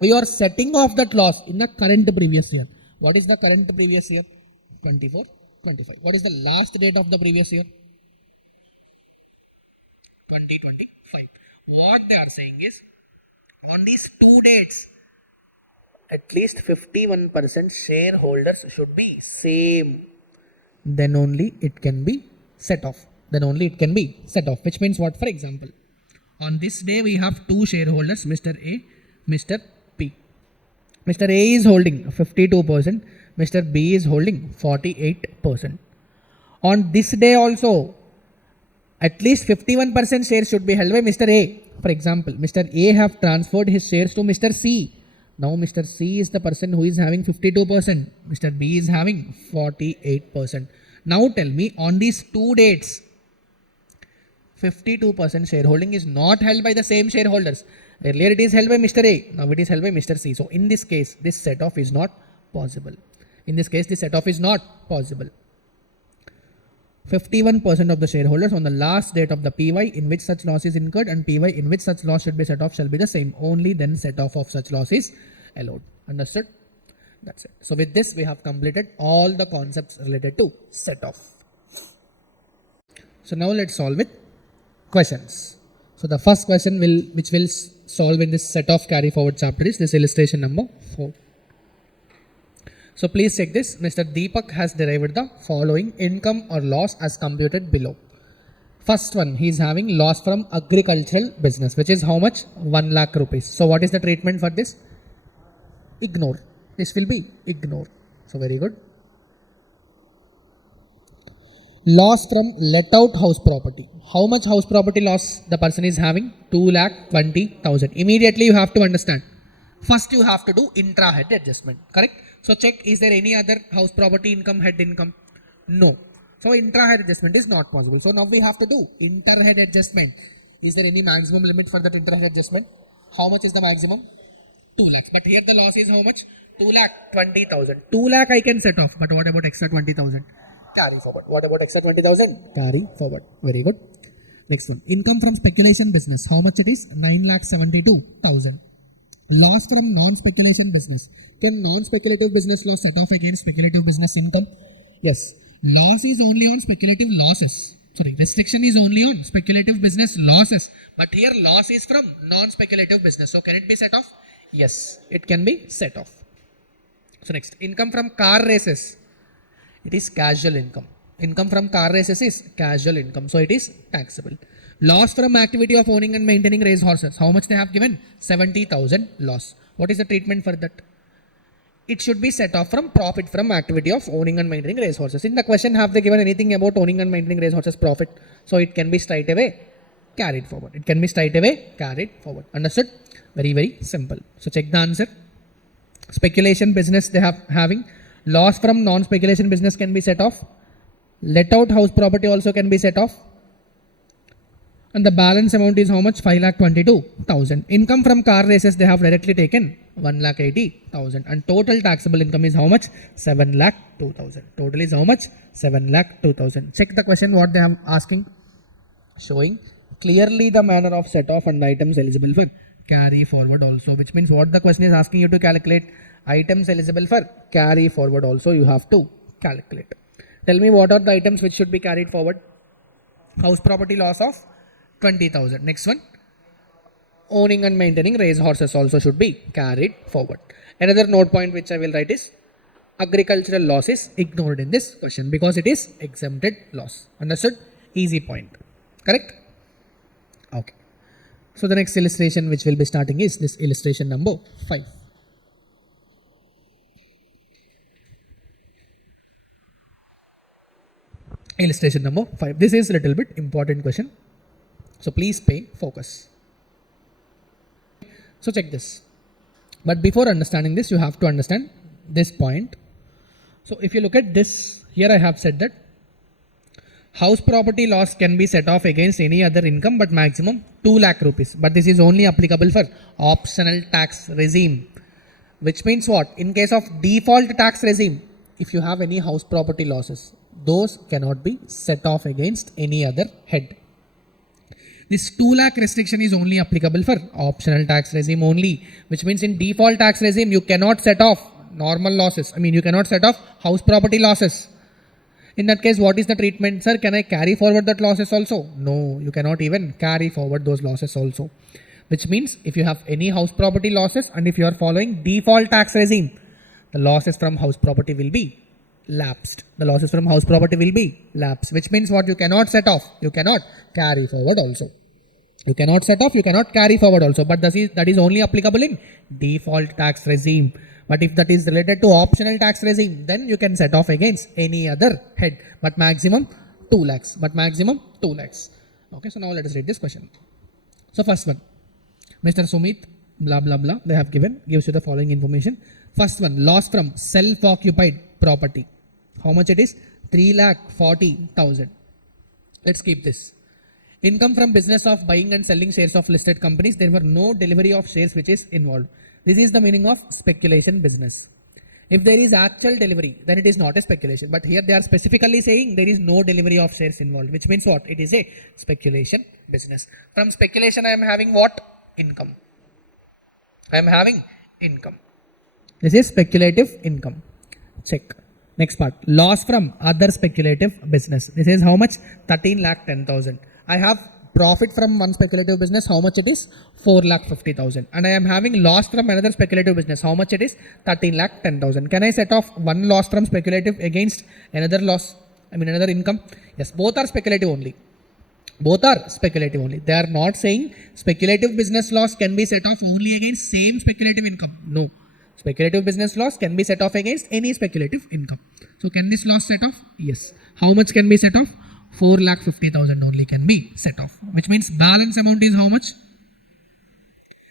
We are setting off that loss in the current previous year. What is the current previous year? 24-25. What is the last date of the previous year? 2025. What they are saying is, on these two dates, at least 51% shareholders should be same. Then only it can be set off. Which means what? For example, on this day we have two shareholders, Mr. A, Mr. P. Mr. A is holding 52%, Mr. B is holding 48%. On this day also, at least 51% shares should be held by Mr. A. For example, Mr. A have transferred his shares to Mr. C. Now Mr. C is the person who is having 52%. Mr. B is having 48%. Now tell me, on these two dates, 52% shareholding is not held by the same shareholders. Earlier it is held by Mr. A. Now it is held by Mr. C. So in this case, this set off is not possible. 51% of the shareholders on the last date of the PY in which such loss is incurred and PY in which such loss should be set off shall be the same. Only then set off of such loss is allowed. Understood? That's it. So with this we have completed all the concepts related to set off. So now let's solve with questions. So the first question which will solve in this set off carry forward chapter is this illustration number 4. So please check this. Mr. Deepak has derived the following income or loss as computed below. First one, he is having loss from agricultural business, which is how much? 1 lakh rupees. So what is the treatment for this? Ignore. This will be ignore. So very good. Loss from let out house property. How much house property loss the person is having? 2,20,000. Immediately you have to understand. First you have to do intra-head adjustment. Correct? So check, is there any other house property income, head income? No. So intra-head adjustment is not possible. So now we have to do inter-head adjustment. Is there any maximum limit for that inter-head adjustment? How much is the maximum? 2 lakhs. But here the loss is how much? 2,20,000. 2 lakh I can set off. But what about extra 20,000? Carry forward. What about extra 20,000? Carry forward. Very good. Next one. Income from speculation business. How much it is? 9,72,000. Loss from non-speculation business. Can non-speculative business loss set off against speculative business income? Yes. Loss is only on speculative losses. Restriction is only on speculative business losses. But here loss is from non-speculative business. So can it be set off? Yes, it can be set off. So next, income from car races. It is casual income. Income from car races is casual income. So it is taxable. Loss from activity of owning and maintaining race horses. How much they have given? 70,000 loss. What is the treatment for that? It should be set off from profit from activity of owning and maintaining race horses. In the question, have they given anything about owning and maintaining race horses profit? So it can be straight away carried forward. Understood? Very, very simple. So check the answer. Speculation business they have having. Loss from non-speculation business can be set off. Let out house property also can be set off. And the balance amount is how much? 5,22,000. Income from car races they have directly taken 1,80,000. And total taxable income is how much? 7,02,000. Total is how much? 7,02,000. Check the question what they have asking. Showing clearly the manner of set off and items eligible for carry forward also. Which means what the question is asking you to calculate? Items eligible for carry forward also you have to calculate. Tell me what are the items which should be carried forward? House property loss of 20,000. Next one, owning and maintaining race horses also should be carried forward. Another note point which I will write is agricultural loss is ignored in this question because it is exempted loss. Understood? Easy point. Correct? Okay. So the next illustration which will be starting is this illustration number 5. Illustration number 5. This is a little bit important question. So please pay focus. So check this. But before understanding this, you have to understand this point. So if you look at this, here I have said that house property loss can be set off against any other income but maximum 2 lakh rupees. But this is only applicable for optional tax regime. Which means what? In case of default tax regime, if you have any house property losses, those cannot be set off against any other head. This 2 lakh restriction is only applicable for optional tax regime only, which means in default tax regime, you cannot set off normal losses. You cannot set off house property losses. In that case, what is the treatment? Sir, can I carry forward that losses also? No, you cannot even carry forward those losses also. Which means if you have any house property losses and if you are following default tax regime, the losses from house property will be lapsed. The losses from house property will be lapsed. Which means what? You cannot set off. You cannot carry forward also. You cannot set off, you cannot carry forward also. But that is only applicable in default tax regime. But if that is related to optional tax regime, then you can set off against any other head. But maximum 2 lakhs. Okay, so now let us read this question. So first one, Mr. Sumit, blah, blah, blah, they have gives you the following information. First one, loss from self-occupied property. How much it is? 3,40,000. Let's keep this. Income from business of buying and selling shares of listed companies. There were no delivery of shares which is involved. This is the meaning of speculation business. If there is actual delivery, then it is not a speculation. But here they are specifically saying there is no delivery of shares involved, which means what? It is a speculation business. From speculation, I am having what? Income. I am having income. This is speculative income. Check. Next part. Loss from other speculative business. This is how much? 13,10,000. I have profit from one speculative business. How much it is? 4,50,000. And I am having loss from another speculative business. How much it is? 13,10,000. Can I set off one loss from speculative against another loss? Another income? Yes, both are speculative only. Both are speculative only. They are not saying speculative business loss can be set off only against same speculative income. No. Speculative business loss can be set off against any speculative income. So can this loss set off? Yes. How much can be set off? 4,50,000 only can be set off. Which means balance amount is how much?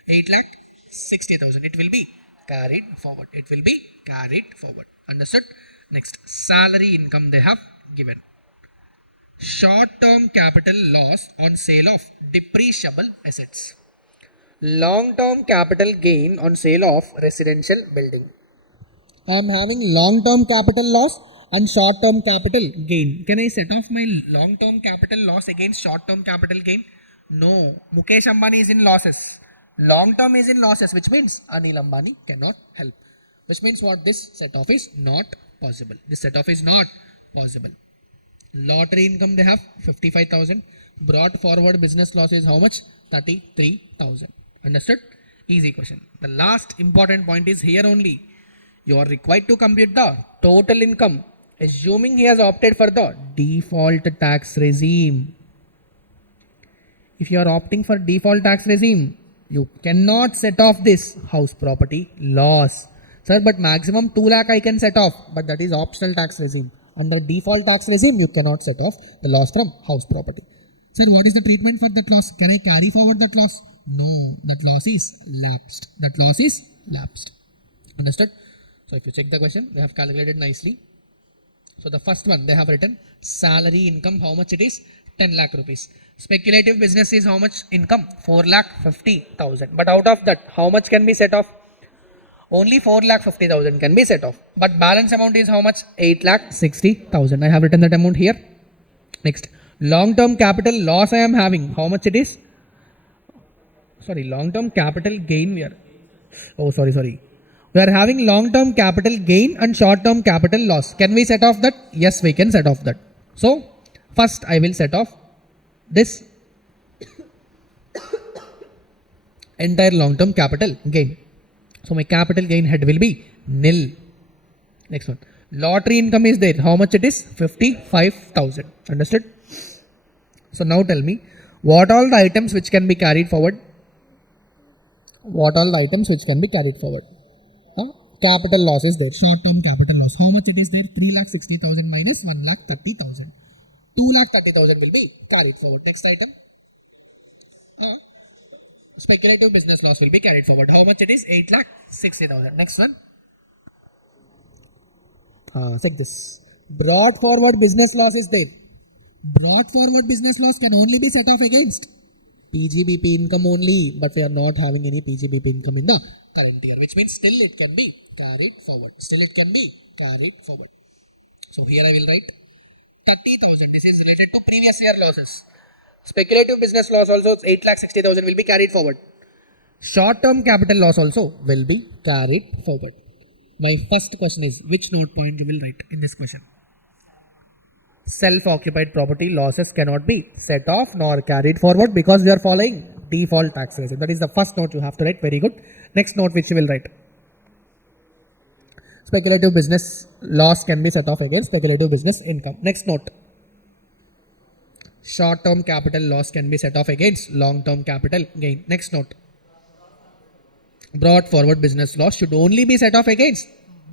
8,60,000. It will be carried forward. It will be carried forward. Understood? Next, salary income they have given. Short-term capital loss on sale of depreciable assets. Long-term capital gain on sale of residential building. I am having long-term capital loss and short-term capital gain. Can I set off my long-term capital loss against short-term capital gain? No. Mukesh Ambani is in losses. Long-term is in losses, which means Anil Ambani cannot help. Which means what? This set-off is not possible. This set-off is not possible. Lottery income they have 55,000. Brought forward business loss is how much? 33,000. Understood? Easy question. The last important point is here only. You are required to compute the total income, assuming he has opted for the default tax regime. If you are opting for default tax regime, you cannot set off this house property loss. Sir, but maximum 2 lakh I can set off, but that is optional tax regime. Under default tax regime, you cannot set off the loss from house property. Sir, what is the treatment for that loss? Can I carry forward that loss? No, that loss is lapsed. That loss is lapsed. Understood? So if you check the question, they have calculated nicely. So the first one, they have written salary income, how much it is? 10 lakh rupees. Speculative business is how much income? 4,50,000. But out of that, how much can be set off? Only 4,50,000 can be set off. But balance amount is how much? 8,60,000. I have written that amount here. Next, long-term capital loss I am having. How much it is? Sorry, long-term capital gain we are. Oh, sorry. We are having long-term capital gain and short-term capital loss. Can we set off that? Yes, we can set off that. So, first I will set off this entire long-term capital gain. So, my capital gain head will be nil. Next one. Lottery income is there. How much it is? 55,000. Understood? So, now tell me, what all the items which can be carried forward? What all the items which can be carried forward? Capital loss is there. Short-term capital loss. How much it is there? 3,60,000 minus 1,30,000. 2,30,000 will be carried forward. Next item. Speculative business loss will be carried forward. How much it is? 8,60,000. Next one. Check this. Brought forward business loss is there. Brought forward business loss can only be set off against PGBP income only, but we are not having any PGBP income in the current year, which means still it can be carried forward. Still it can be carried forward. So here I will write 30,000. This is related to previous year losses. Speculative business loss also 8,60,000 will be carried forward. Short-term capital loss also will be carried forward. My first question is, which note point you will write in this question? Self-occupied property losses cannot be set off nor carried forward because we are following default tax regime. That is the first note you have to write. Very good. Next note which you will write. Speculative business loss can be set off against speculative business income. Next note. Short-term capital loss can be set off against long-term capital gain. Next note. Brought forward business loss should only be set off against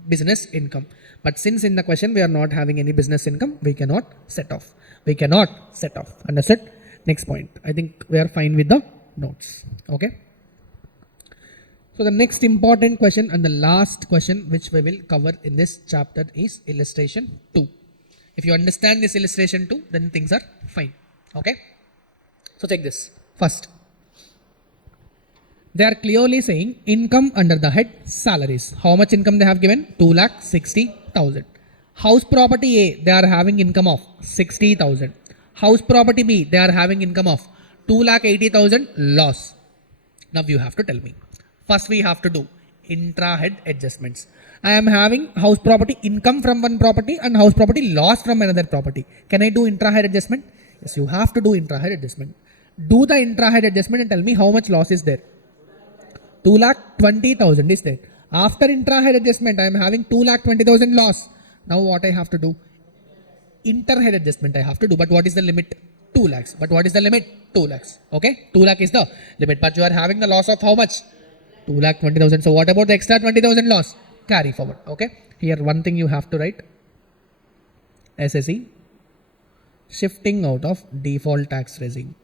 business income. But since in the question we are not having any business income, we cannot set off. We cannot set off. Understood? Next point. I think we are fine with the notes. Okay. So the next important question and the last question which we will cover in this chapter is illustration 2. If you understand this illustration 2, then things are fine. Okay. So take this. First, they are clearly saying income under the head salaries. How much income they have given? 2,60,000. House property A, they are having income of 60,000. House property B, they are having income of 2,80,000 loss. Now you have to tell me. First we have to do intra-head adjustments. I am having house property income from one property and house property loss from another property. Can I do intra-head adjustment? Yes, you have to do intra-head adjustment. Do the intra-head adjustment and tell me how much loss is there. 2,20,000 is there. After intra-head adjustment, I am having 2,20,000 loss. Now what I have to do? Inter-head adjustment I have to do. But what is the limit? 2 lakhs. But what is the limit? 2 lakhs. Okay? 2 lakh is the limit. But you are having the loss of how much? 2,20,000. So what about the extra 20,000 loss? Carry forward. Okay? Here one thing you have to write. SSE. Shifting out of default tax regime.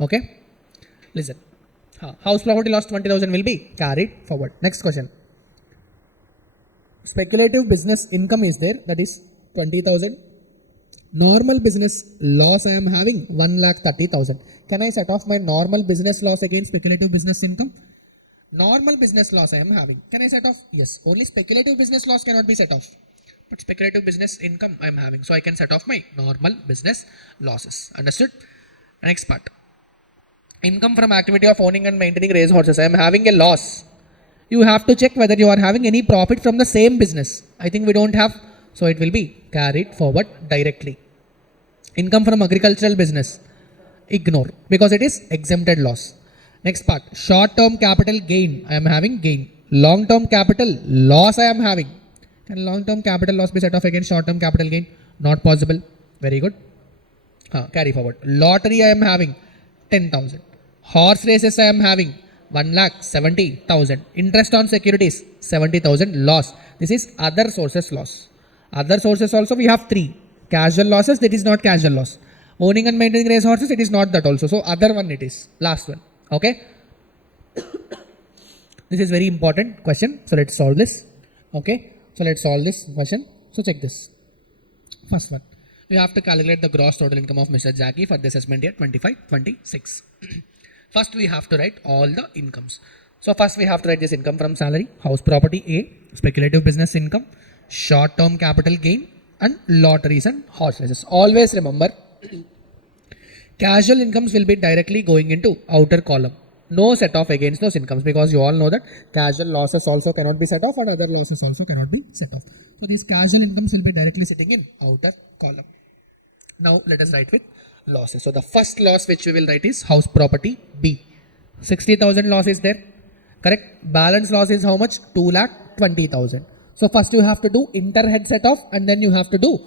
Okay? Listen. House property loss 20,000 will be carried forward. Next question. Speculative business income is there. That is 20,000. Normal business loss I am having 1,30,000. Can I set off my normal business loss against speculative business income? Normal business loss I am having. Can I set off? Yes. Only speculative business loss cannot be set off. But speculative business income I am having. So I can set off my normal business losses. Understood? Next part. Income from activity of owning and maintaining race horses. I am having a loss. You have to check whether you are having any profit from the same business. I think we don't have. So it will be carried forward directly. Income from agricultural business. Ignore because it is exempted loss. Next part. Short-term capital gain. I am having gain. Long-term capital loss I am having. Can long-term capital loss be set off against short-term capital gain? Not possible. Very good. Carry forward. Lottery I am having 10,000. Horse races I am having 1,70,000. Interest on securities 70,000 loss. This is other sources loss. Other sources also we have 3. Casual losses, that is not casual loss. Owning and maintaining race horses, it is not that also. So other one it is. Last one. Okay. This is very important question. So let's solve this. Okay. So let's solve this question. So check this. First one. We have to calculate the gross total income of Mr. Jackie for the assessment year 25-26. First we have to write all the incomes. So first we have to write this income from salary, house property A, speculative business income, short-term capital gain and lotteries and horse races. Always remember, casual incomes will be directly going into outer column. No set off against those incomes because you all know that casual losses also cannot be set off and other losses also cannot be set off. So these casual incomes will be directly sitting in outer column. Now let us write with losses. So the first loss which we will write is house property B. 60,000 loss is there. Correct. Balance loss is how much? 2,20,000. So first you have to do inter-head set off and then you have to do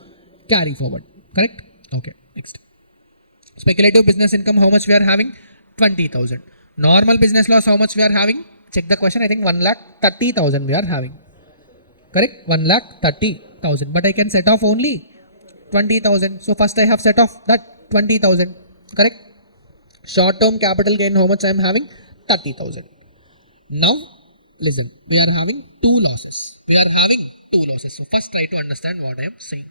carry forward. Correct? Okay. Next. Speculative business income, how much we are having? 20,000. Normal business loss, how much we are having? Check the question. I think 1,30,000 we are having. Correct? 1,30,000. But I can set off only 20,000. So first I have set off that 20,000. Correct? Short term capital gain, how much I am having? 30,000. Now, listen, we are having two losses. So first try to understand what I am saying.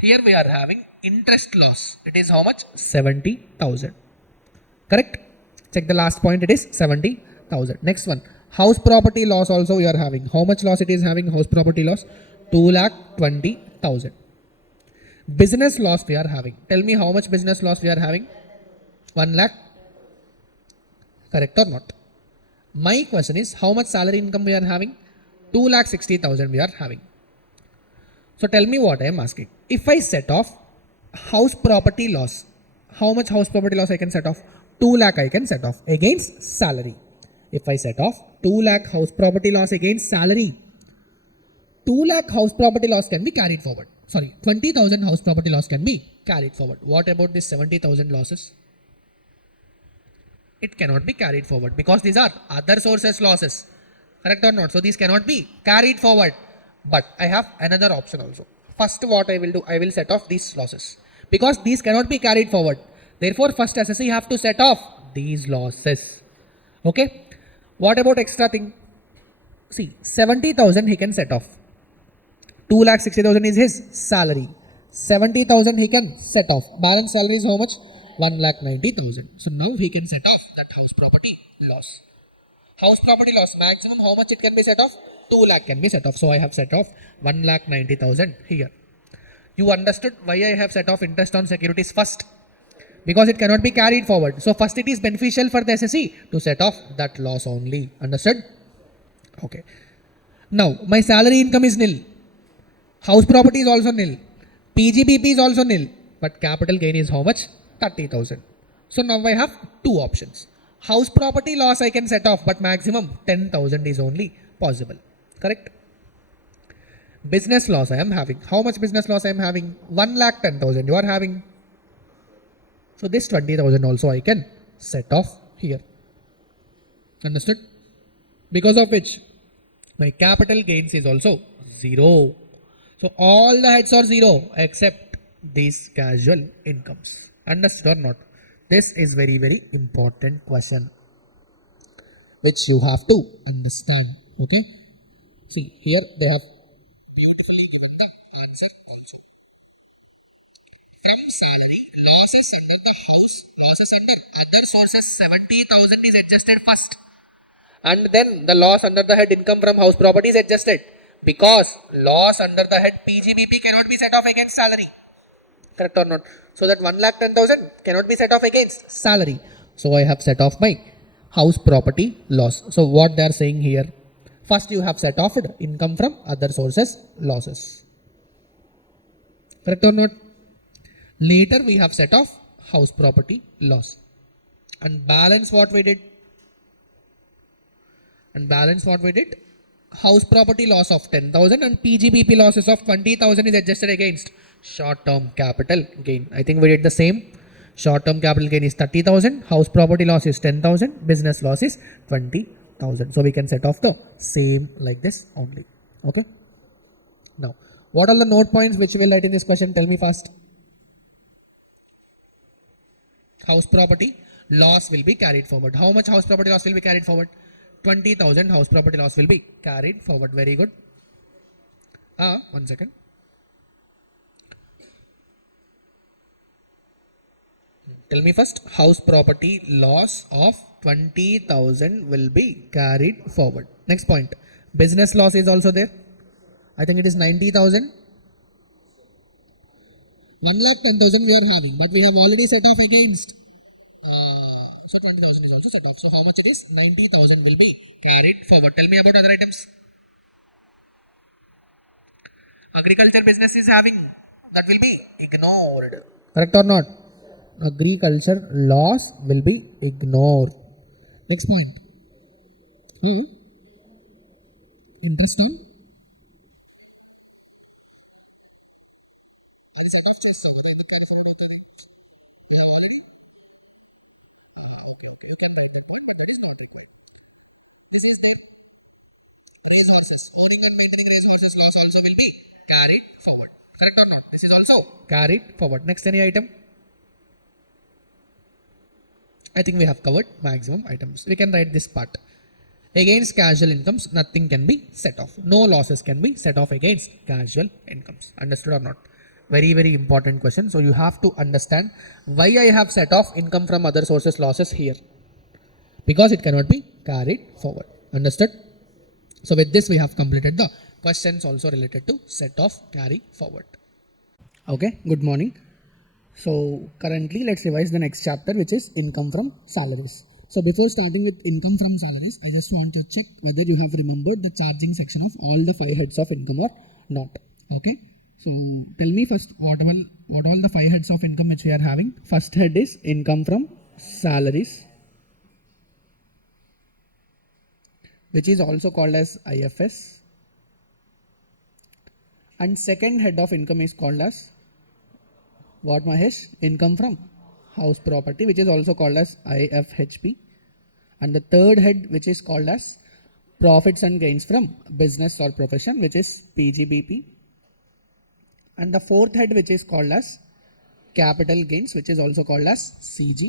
Here we are having interest loss. It is how much? 70,000. Correct? Check the last point. It is 70,000. Next one. House property loss also we are having. How much loss it is having? House property loss? 2,20,000. Business loss we are having. Tell me how much business loss we are having? 1 lakh. Correct or not? My question is how much salary income we are having? 2,60,000 we are having. So tell me what I am asking. If I set off house property loss, how much house property loss I can set off? 2 lakh I can set off against salary. If I set off 2 lakh house property loss against salary, 2 lakh house property loss can be carried forward. Sorry, 20,000 house property loss can be carried forward. What about this 70,000 losses? It cannot be carried forward because these are other sources losses. Correct or not? So these cannot be carried forward. But I have another option also. First what I will do, I will set off these losses. Because these cannot be carried forward. Therefore first SSE have to set off these losses. Okay. What about extra thing? See, 70,000 he can set off. 2,60,000 is his salary. 70,000 he can set off. Balance salary is how much? 1,90,000. So now he can set off that house property loss. House property loss maximum how much it can be set off? 2 lakh can be set off. So I have set off 1,90,000 here. You understood why I have set off interest on securities first? Because it cannot be carried forward. So first it is beneficial for the SSE to set off that loss only. Understood? Okay. Now my salary income is nil. House property is also nil. PGBP is also nil. But capital gain is how much? 30,000. So now I have two options. House property loss I can set off, but maximum 10,000 is only possible. Correct? Business loss I am having. How much business loss I am having? 1,10,000 you are having. So this 20,000 also I can set off here. Understood? Because of which my capital gains is also 0. So all the heads are 0 except these casual incomes. Understood or not? This is very, very important question which you have to understand. Okay. See here they have beautifully given the answer also. From salary, losses under the house, losses under other sources, 70,000 is adjusted first. And then the loss under the head income from house property is adjusted. Because loss under the head PGBP cannot be set off against salary. Correct or not? So that 1,10,000 cannot be set off against salary. So I have set off my house property loss. So what they are saying here, first you have set off income from other sources losses. Correct or not? Later we have set off house property loss. And balance what we did? House property loss of 10,000 and PGBP losses of 20,000 is adjusted against short term capital gain. I think we did the same. Short term capital gain is 30,000, house property loss is 10,000, business loss is 20,000. So we can set off the same like this only. Okay. Now, what are the note points which we will write in this question? Tell me first. House property loss will be carried forward. How much house property loss will be carried forward? 20,000 house property loss will be carried forward. Very good. 1 second. Tell me first, house property loss of 20,000 will be carried forward. Next point, business loss is also there. I think it is 90,000. 1,10,000 we are having, but we have already set off against. So 20,000 is also set off. So how much it is? 90,000 will be carried forward. Tell me about other items. Agriculture business is having, that will be ignored. Correct or not? Agriculture loss will be ignored. Next point. Interest on this is the carried forward. Correct or not? This is also carried forward. Next, any item? I think we have covered maximum items. We can write this part. Against casual incomes, nothing can be set off. No losses can be set off against casual incomes. Understood or not? Very, very important question. So you have to understand why I have set off income from other sources losses here. Because it cannot be carried forward. Understood? So with this, we have completed the questions also related to set off carry forward. Okay, good morning. So currently, let's revise the next chapter, which is income from salaries. So before starting with income from salaries, I just want to check whether you have remembered the charging section of all the 5 heads of income or not. Okay. So tell me first what all the 5 heads of income which we are having. First head is income from salaries, which is also called as IFS. And second head of income is called as what, Mahesh? Income from house property, which is also called as IFHP. And the third head, which is called as profits and gains from business or profession, which is PGBP. And the fourth head, which is called as capital gains, which is also called as CG.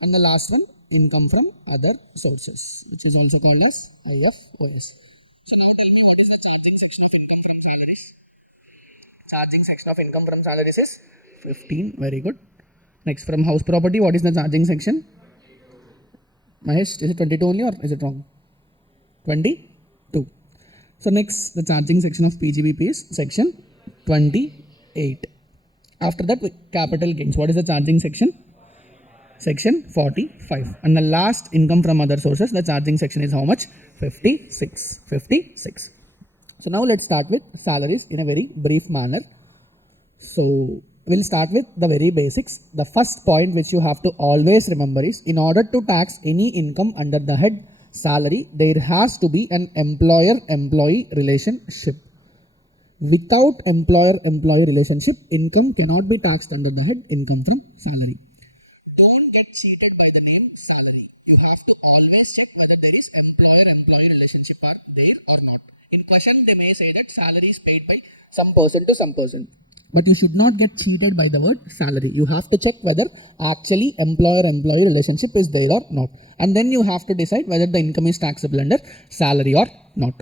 And the last one, income from other sources, which is also called as IFOS. So now tell me, what is the charging section of income from salaries? Charging section of income from salaries is 15. Very good. Next, from house property, what is the charging section? Mahesh, is it 22 only or is it wrong? 22. So next, the charging section of PGBP is section 28. After that, capital gains. What is the charging section? Section 45. And the last, income from other sources, the charging section is how much? 56. 56. So now let's start with salaries in a very brief manner. So we'll start with the very basics. The first point which you have to always remember is, in order to tax any income under the head salary, there has to be an employer-employee relationship. Without employer-employee relationship, income cannot be taxed under the head income from salary. Don't get cheated by the name salary. You have to always check whether there is employer-employee relationship are there or not. In question, they may say that salary is paid by some person to some person. But you should not get cheated by the word salary. You have to check whether actually employer-employee relationship is there or not. And then you have to decide whether the income is taxable under salary or not.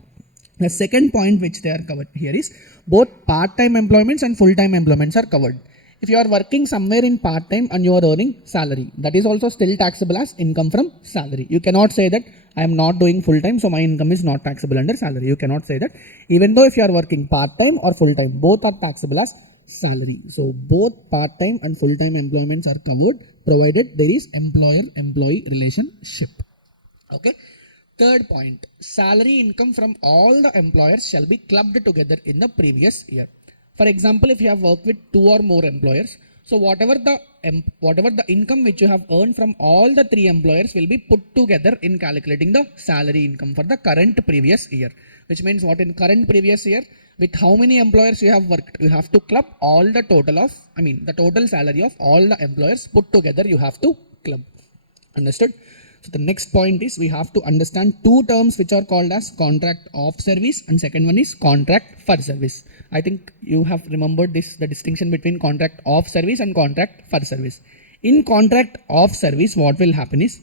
The second point which they are covered here is both part-time employments and full-time employments are covered. If you are working somewhere in part-time and you are earning salary, that is also still taxable as income from salary. You cannot say that I am not doing full-time, so my income is not taxable under salary. You cannot say that. Even though if you are working part-time or full-time, both are taxable as salary. So both part-time and full-time employments are covered, provided there is employer-employee relationship. Okay. Third point, salary income from all the employers shall be clubbed together in the previous year. For example, if you have worked with 2 or more employers, so whatever the income which you have earned from all the 3 employers will be put together in calculating the salary income for the current previous year. Which means what, in current previous year, with how many employers you have worked, you have to club all the total of, the total salary of all the employers put together you have to club. Understood? So the next point is, we have to understand 2 terms which are called as contract of service, and second one is contract for service. I think you have remembered this, the distinction between contract of service and contract for service. In contract of service, what will happen is,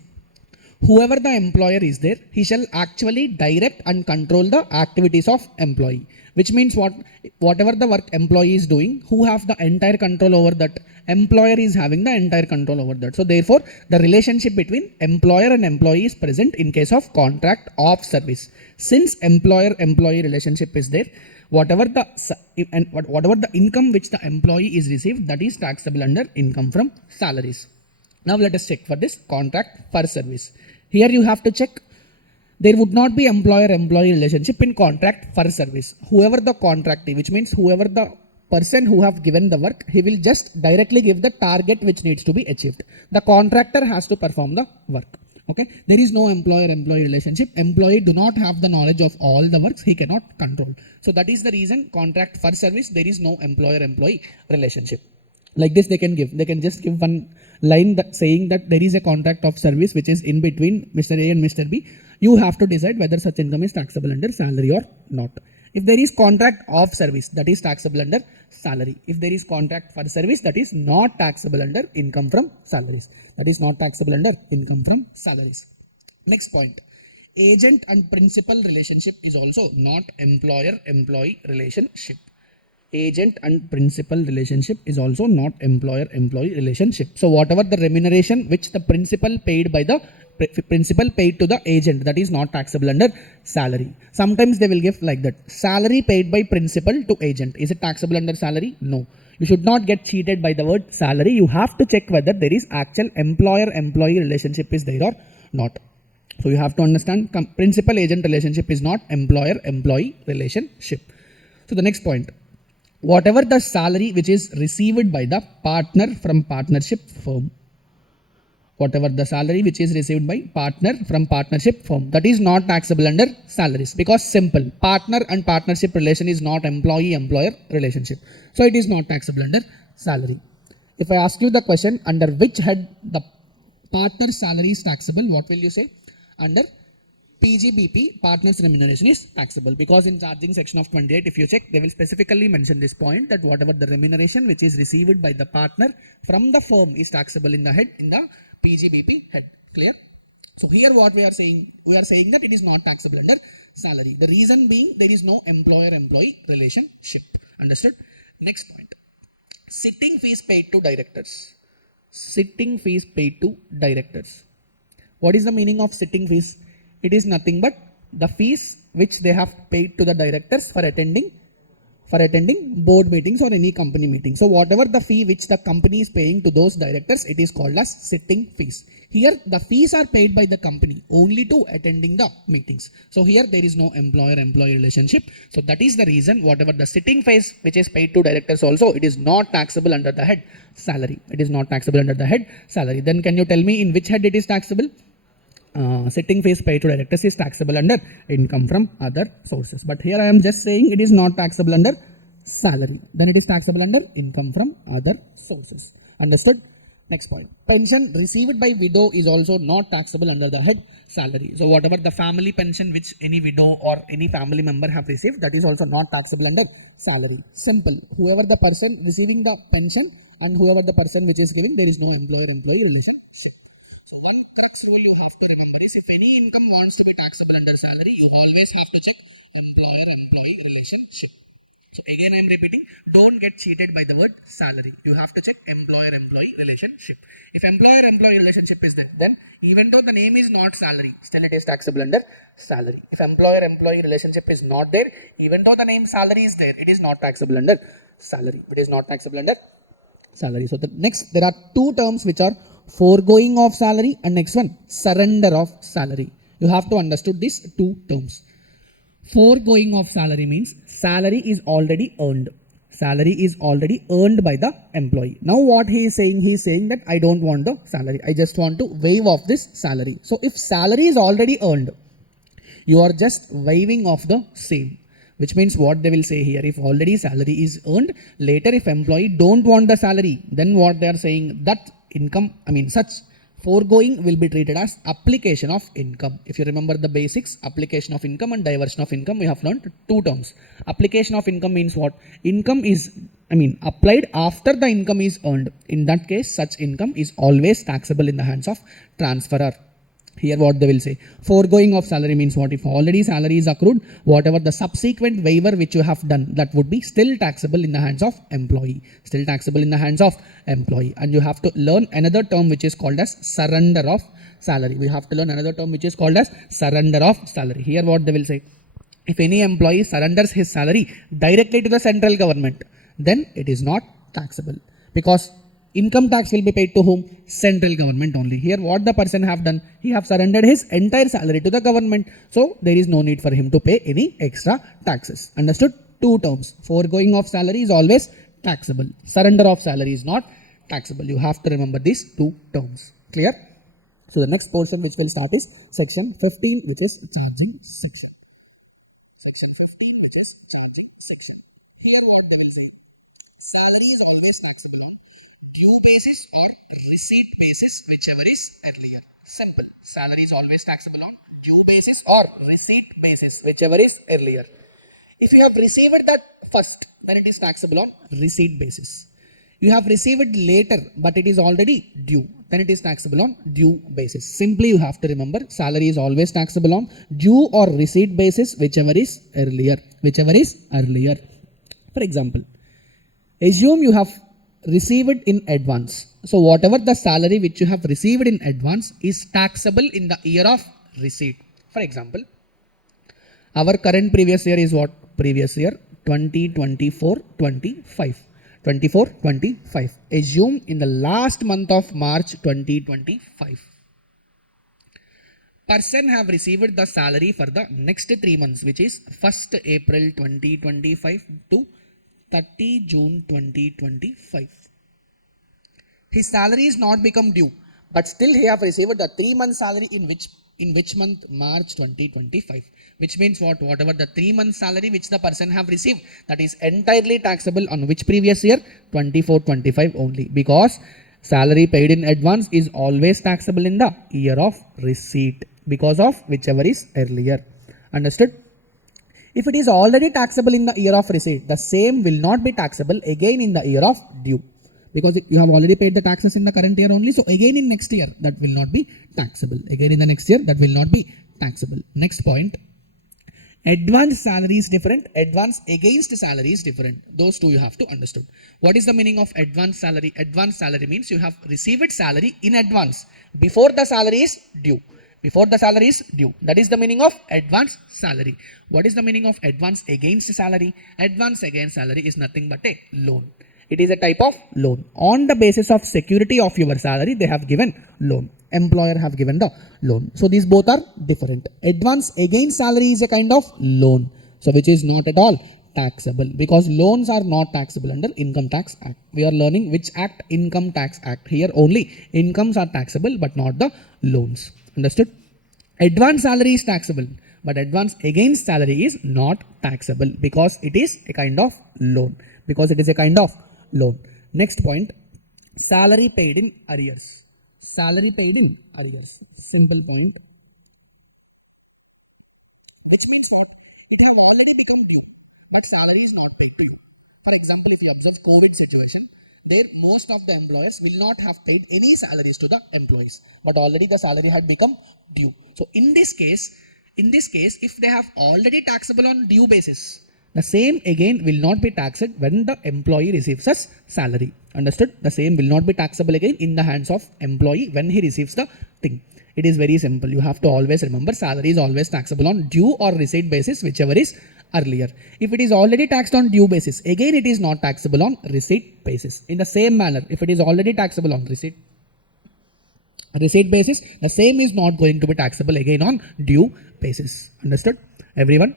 whoever the employer is there, he shall actually direct and control the activities of employee. Which means whatever the work employee is doing, who have the entire control over that? Employer is having the entire control over that. So therefore, the relationship between employer and employee is present in case of contract of service. Since employer-employee relationship is there, whatever the income which the employee is received, that is taxable under income from salaries. Now let us check for this contract for service. Here you have to check, there would not be employer-employee relationship in contract for service. Whoever the contractee, which means whoever the person who have given the work, he will just directly give the target which needs to be achieved. The contractor has to perform the work. Okay, there is no employer-employee relationship. Employee do not have the knowledge of all the works, he cannot control. So that is the reason contract for service, there is no employer-employee relationship. Like this, they can just give one line that saying that there is a contract of service which is in between Mr. A and Mr. B. You have to decide whether such income is taxable under salary or not. If there is contract of service, that is taxable under salary. If there is contract for service, that is not taxable under income from salaries. That is not taxable under income from salaries. Next point. Agent and principal relationship is also not employer-employee relationship. Agent and principal relationship is also not employer-employee relationship. So whatever the remuneration which the principal paid by the principal paid to the agent, that is not taxable under salary. Sometimes they will give like that. Salary paid by principal to agent. Is it taxable under salary? No. You should not get cheated by the word salary. You have to check whether there is actual employer-employee relationship is there or not. So you have to understand principal agent relationship is not employer-employee relationship. So the next point. Whatever the salary which is received by the partner from partnership firm. Whatever the salary which is received by partner from partnership firm, that is not taxable under salaries, because simple, partner and partnership relation is not employee-employer relationship. So it is not taxable under salary. If I ask you the question, under which head the partner salary is taxable, what will you say? Under PGBP, partner's remuneration is taxable, because in charging section of 28, if you check, they will specifically mention this point that whatever the remuneration which is received by the partner from the firm is taxable in the head, in the PGBP head. Clear? So here what we are saying that it is not taxable under salary. The reason being there is no employer-employee relationship. Understood? Next point. Sitting fees paid to directors. Sitting fees paid to directors. What is the meaning of sitting fees? It is nothing but the fees which they have paid to the directors for attending board meetings or any company meeting. So whatever the fee which the company is paying to those directors, it is called as sitting fees. Here the fees are paid by the company only to attending the meetings. So here there is no employer-employee relationship. So that is the reason whatever the sitting fees which is paid to directors also, it is not taxable under the head salary. It is not taxable under the head salary. Then can you tell me in which head it is taxable? Sitting fees paid to directors is taxable under income from other sources. But here I am just saying it is not taxable under salary. Then it is taxable under income from other sources. Understood? Next point. Pension received by widow is also not taxable under the head salary. So whatever the family pension which any widow or any family member have received, that is also not taxable under salary. Simple. Whoever the person receiving the pension and whoever the person which is giving, there is no employer-employee relationship. So one crux rule you have to remember is if any income wants to be taxable under salary, you always have to check employer-employee relationship. So again I am repeating, don't get cheated by the word salary. You have to check employer-employee relationship. If employer-employee relationship is there, then even though the name is not salary, still it is taxable under salary. If employer-employee relationship is not there, even though the name salary is there, it is not taxable under salary. It is not taxable under salary. So the next, there are two terms which are foregoing of salary and next one, surrender of salary. You have to understood these two terms. Foregoing of salary means salary is already earned. Salary is already earned by the employee. Now what he is saying that I don't want the salary. I just want to waive off this salary. So if salary is already earned, you are just waiving off the same. Which means what they will say here, if already salary is earned, later if employee don't want the salary, then what they are saying, that income, such foregoing will be treated as application of income. If you remember the basics, application of income and diversion of income, we have learned two terms. Application of income means what? Income is, applied after the income is earned. In that case, such income is always taxable in the hands of transferor. Here what they will say, foregoing of salary means what? If already salary is accrued, whatever the subsequent waiver which you have done, that would be still taxable in the hands of employee. Still taxable in the hands of employee. And you have to learn another term which is called as surrender of salary. We have to learn another term which is called as surrender of salary. Here what they will say, if any employee surrenders his salary directly to the central government, then it is not taxable. Because income tax will be paid to whom? Central government only. Here what the person have done? He have surrendered his entire salary to the government. So there is no need for him to pay any extra taxes. Understood? Two terms. Foregoing of salary is always taxable. Surrender of salary is not taxable. You have to remember these two terms. Clear? So the next portion which will start is section 15, which is charging section. Section 15, which is charging section. Here what they will say, salary is always taxable. Due basis or receipt basis, whichever is earlier. Simple. Salary is always taxable on due basis or receipt basis, whichever is earlier. If you have received that first, then it is taxable on receipt basis. You have received it later, but it is already due, then it is taxable on due basis. Simply you have to remember salary is always taxable on due or receipt basis, whichever is earlier. Whichever is earlier. For example, assume you have received in advance. So whatever the salary which you have received in advance is taxable in the year of receipt. For example, our current previous year is what? Previous year 2024-25. 24-25. Assume in the last month of March 2025. Person have received the salary for the next 3 months, which is 1st April 2025 to 30 June 2025. His salary is not become due, but still he have received the 3 month salary in which month? March 2025. Which means what? Whatever the 3 month salary which the person have received, that is entirely taxable on which previous year? 24-25 only, because salary paid in advance is always taxable in the year of receipt because of whichever is earlier. Understood? If it is already taxable in the year of receipt, the same will not be taxable again in the year of due, because you have already paid the taxes in the current year only. So again in next year, that will not be taxable. Again in the next year, that will not be taxable. Next point, advance salary is different, advance against salary is different. Those two you have to understand. What is the meaning of advance salary? Advance salary means you have received salary in advance before the salary is due. Before the salary is due. That is the meaning of advance salary. What is the meaning of advance against salary? Advance against salary is nothing but a loan. It is a type of loan. On the basis of security of your salary, they have given loan. Employer have given the loan. So these both are different. Advance against salary is a kind of loan, so which is not at all taxable, because loans are not taxable under Income Tax Act. We are learning which act? Income Tax Act. Here only incomes are taxable, but not the loans. Understood? Advance salary is taxable, but advance against salary is not taxable because it is a kind of loan. Because it is a kind of loan. Next point, salary paid in arrears. Salary paid in arrears. Simple point. Which means what? It have already become due, but salary is not paid to you. For example, if you observe COVID situation, there most of the employers will not have paid any salaries to the employees, but already the salary had become due. So in this case, if they have already taxable on due basis, the same again will not be taxed when the employee receives a salary. Understood? The same will not be taxable again in the hands of employee when he receives the thing. It is very simple. You have to always remember salary is always taxable on due or receipt basis, whichever is earlier. If it is already taxed on due basis, again it is not taxable on receipt basis. In the same manner, if it is already taxable on receipt basis, the same is not going to be taxable again on due basis. Understood? Everyone?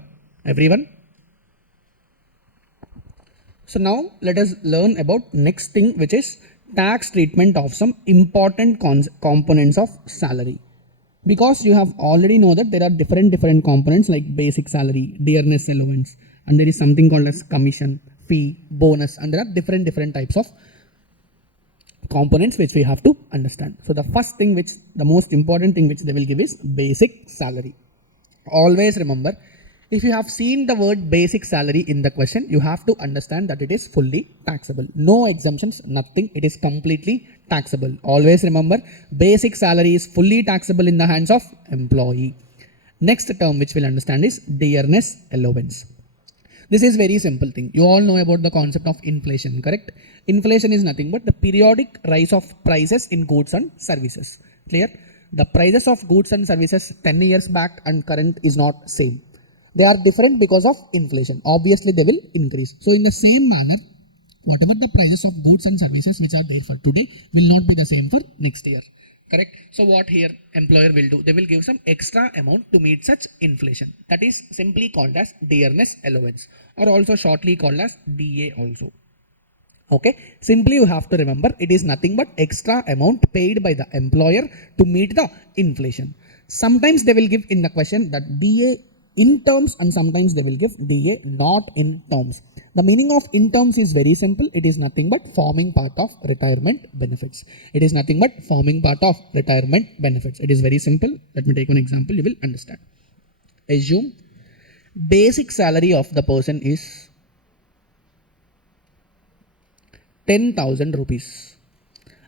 So now let us learn about next thing, which is tax treatment of some important components of salary. Because you have already know that there are different components like basic salary, dearness allowance, and there is something called as commission, fee, bonus, and there are different types of components which we have to understand. So the first thing, which the most important thing which they will give is basic salary. Always remember, if you have seen the word basic salary in the question, you have to understand that it is fully taxable. No exemptions, nothing. It is completely taxable. Always remember, basic salary is fully taxable in the hands of employee. Next term which we'll understand is dearness allowance. This is very simple thing. You all know about the concept of inflation, correct? Inflation is nothing but the periodic rise of prices in goods and services. Clear? The prices of goods and services 10 years back and current is not same. They are different because of inflation. Obviously, they will increase. So in the same manner, whatever the prices of goods and services which are there for today will not be the same for next year. Correct? So what here employer will do? They will give some extra amount to meet such inflation. That is simply called as dearness allowance, or also shortly called as DA also. Okay, simply you have to remember, it is nothing but extra amount paid by the employer to meet the inflation. Sometimes they will give in the question that DA in terms, and sometimes they will give DA not in terms. The meaning of in terms is very simple. It is nothing but forming part of retirement benefits. It is nothing but forming part of retirement benefits. It is very simple. Let me take one example. You will understand. Assume basic salary of the person is 10,000 rupees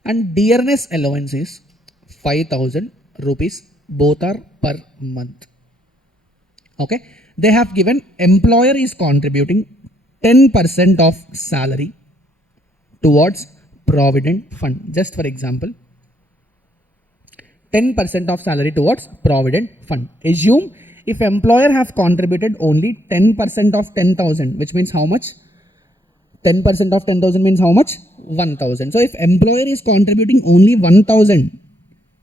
and dearness allowance is 5,000 rupees. Both are per month. Okay, they have given employer is contributing 10% of salary towards provident fund. Just for example, 10% of salary towards provident fund. Assume if employer have contributed only 10% of 10,000, which means how much? 10% of 10,000 means how much? 1,000. So if employer is contributing only 1,000,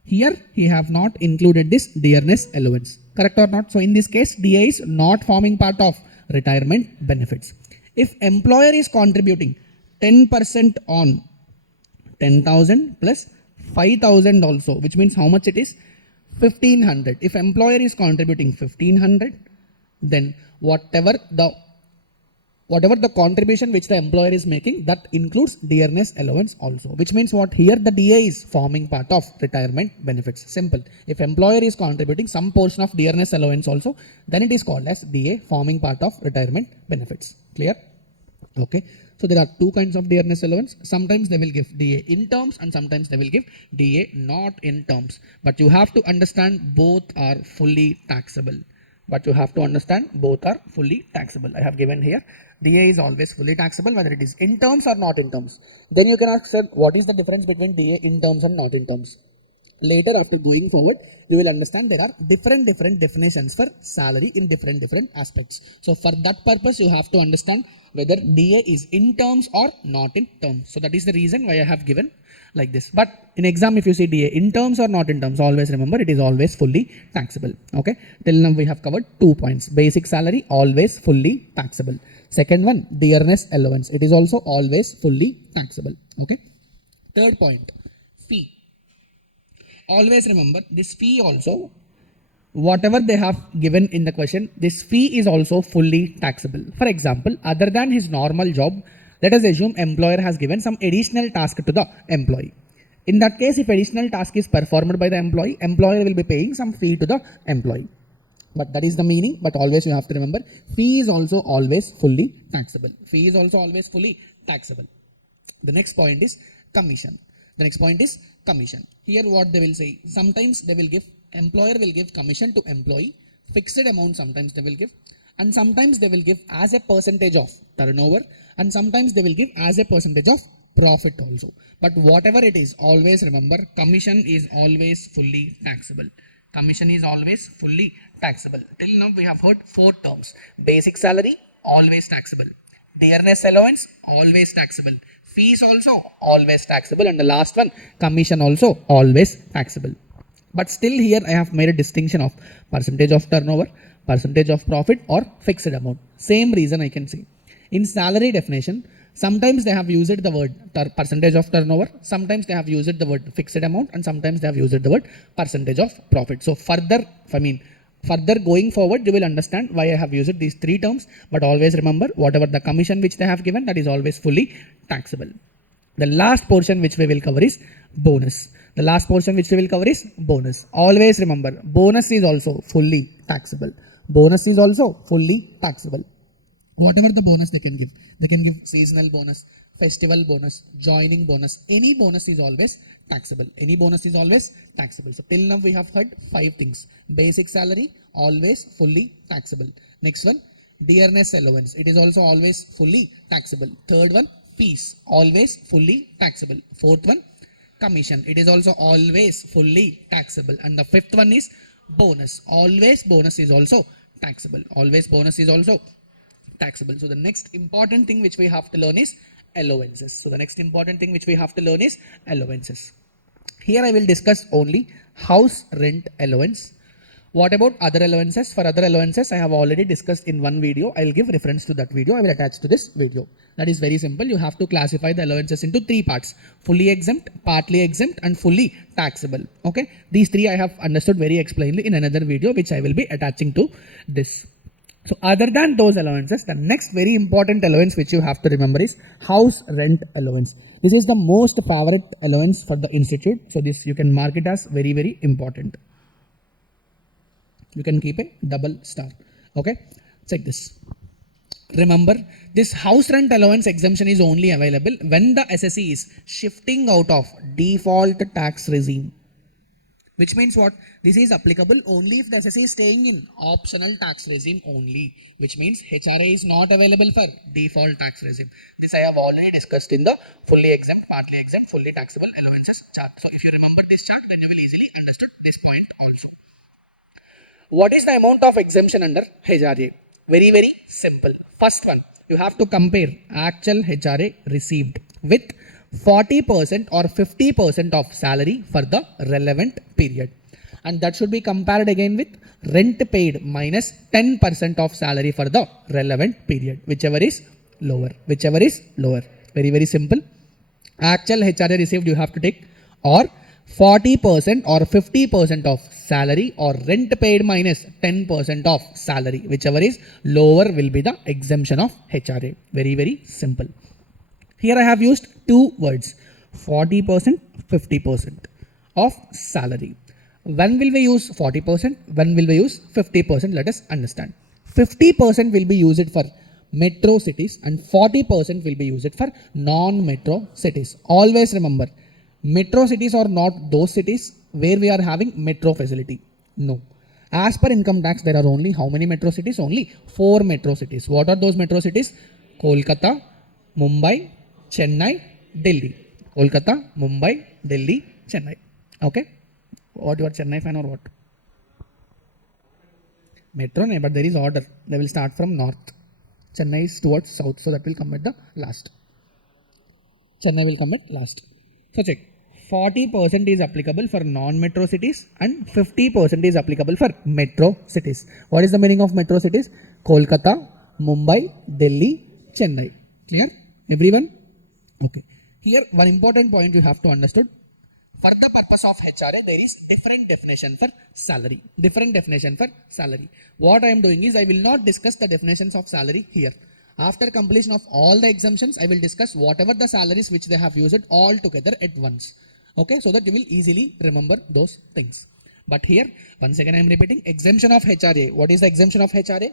here he have not included this dearness allowance. Correct or not? So in this case, DA is not forming part of retirement benefits. If employer is contributing 10% on 10,000 plus 5,000 also, which means how much it is? 1,500. If employer is contributing 1,500, then whatever the contribution which the employer is making, that includes dearness allowance also, which means what? Here the DA is forming part of retirement benefits. Simple. If employer is contributing some portion of dearness allowance also, then it is called as DA forming part of retirement benefits. Clear? Okay. So there are two kinds of dearness allowance. Sometimes they will give DA in terms and sometimes they will give DA not in terms. But you have to understand both are fully taxable. I have given here DA is always fully taxable, whether it is in terms or not in terms. Then you can ask, sir, what is the difference between DA in terms and not in terms? Later, after going forward, you will understand there are different definitions for salary in different aspects. So for that purpose, you have to understand whether DA is in terms or not in terms. So that is the reason why I have given like this. But in exam, if you see DA in terms or not in terms, always remember it is always fully taxable. Okay. Till now we have covered 2 points. Basic salary always fully taxable. Second one, dearness allowance. It is also always fully taxable. Okay. Third point, fee. Always remember this fee also, whatever they have given in the question, this fee is also fully taxable. For example, other than his normal job, let us assume employer has given some additional task to the employee. In that case, if additional task is performed by the employee, employer will be paying some fee to the employee. But that is the meaning. But always you have to remember, fee is also always fully taxable. Fee is also always fully taxable. The next point is commission. Here what they will say, sometimes they will give, employer will give commission to employee, fixed amount sometimes they will give, and sometimes they will give as a percentage of turnover, and sometimes they will give as a percentage of profit also. But whatever it is, always remember, commission is always fully taxable. Till now we have heard 4 terms. Basic salary, always taxable. Dearness allowance, always taxable. Fees also always taxable. And the last one, commission also always taxable. But still here I have made a distinction of percentage of turnover, percentage of profit or fixed amount. Same reason I can say. In salary definition, sometimes they have used the word percentage of turnover, sometimes they have used the word fixed amount, and sometimes they have used the word percentage of profit. So further going forward, you will understand why I have used these 3 terms. But always remember, whatever the commission which they have given, that is always fully taxable. The last portion which we will cover is bonus. Always remember, bonus is also fully taxable. Whatever the bonus they can give seasonal bonus, festival bonus, joining bonus, any bonus is always taxable. So till now we have heard 5 things. Basic salary, always fully taxable. Next one, dearness allowance. It is also always fully taxable. Third one, fees, always fully taxable. Fourth one, commission. It is also always fully taxable. And the fifth one is bonus. Always bonus is also taxable. So the next important thing which we have to learn is allowances. Here I will discuss only house rent allowance. What about other allowances? For other allowances, I have already discussed in one video. I will give reference to that video. I will attach to this video. That is very simple. You have to classify the allowances into 3 parts: fully exempt, partly exempt, and fully taxable. Okay. These 3 I have understood very explainedly in another video, which I will be attaching to this. So other than those allowances, the next very important allowance which you have to remember is house rent allowance. This is the most favorite allowance for the institute. So this you can mark it as very, very important. You can keep a double star. Okay. Check this. Remember, this house rent allowance exemption is only available when the assessee is shifting out of default tax regime. Which means what? This is applicable only if the assessee is staying in optional tax regime only. Which means HRA is not available for default tax regime. This I have already discussed in the fully exempt, partly exempt, fully taxable allowances chart. So if you remember this chart, then you will easily understood this point also. What is the amount of exemption under HRA? Very, very simple. First one, you have to compare actual HRA received with 40% or 50% of salary for the relevant period. And that should be compared again with rent paid minus 10% of salary for the relevant period, whichever is lower. Whichever is lower. Very, very simple. Actual HRA received you have to take, or 40% or 50% of salary, or rent paid minus 10% of salary, whichever is lower will be the exemption of HRA. Very, very simple. Here I have used two words, 40%, 50% of salary. When will we use 40%? When will we use 50%? Let us understand. 50% will be used for metro cities and 40% will be used for non-metro cities. Always remember, metro cities are not those cities where we are having metro facility. No. As per income tax, there are only how many metro cities? Only 4 metro cities. What are those metro cities? Kolkata, Mumbai, Chennai, Delhi. Kolkata, Mumbai, Delhi, Chennai. Okay. What, you are Chennai fan or what? Metro, no, but there is order. They will start from north. Chennai is towards south, so that will come at the last. Chennai will come at last. So check. 40% is applicable for non-metro cities and 50% is applicable for metro cities. What is the meaning of metro cities? Kolkata, Mumbai, Delhi, Chennai. Clear? Everyone? Okay. Here one important point you have to understood. For the purpose of HRA, there is different definition for salary. Different definition for salary. What I am doing is I will not discuss the definitions of salary here. After completion of all the exemptions, I will discuss whatever the salaries which they have used all together at once. Okay, so that you will easily remember those things. But here, once again I am repeating, exemption of HRA. What is the exemption of HRA?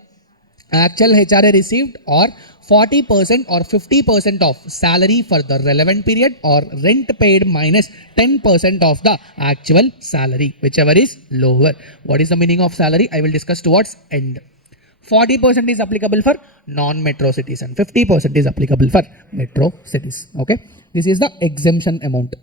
Actual HRA received, or 40% or 50% of salary for the relevant period, or rent paid minus 10% of the actual salary, whichever is lower. What is the meaning of salary? I will discuss towards end. 40% is applicable for non-metro cities and 50% is applicable for metro cities. Okay, this is the exemption amount.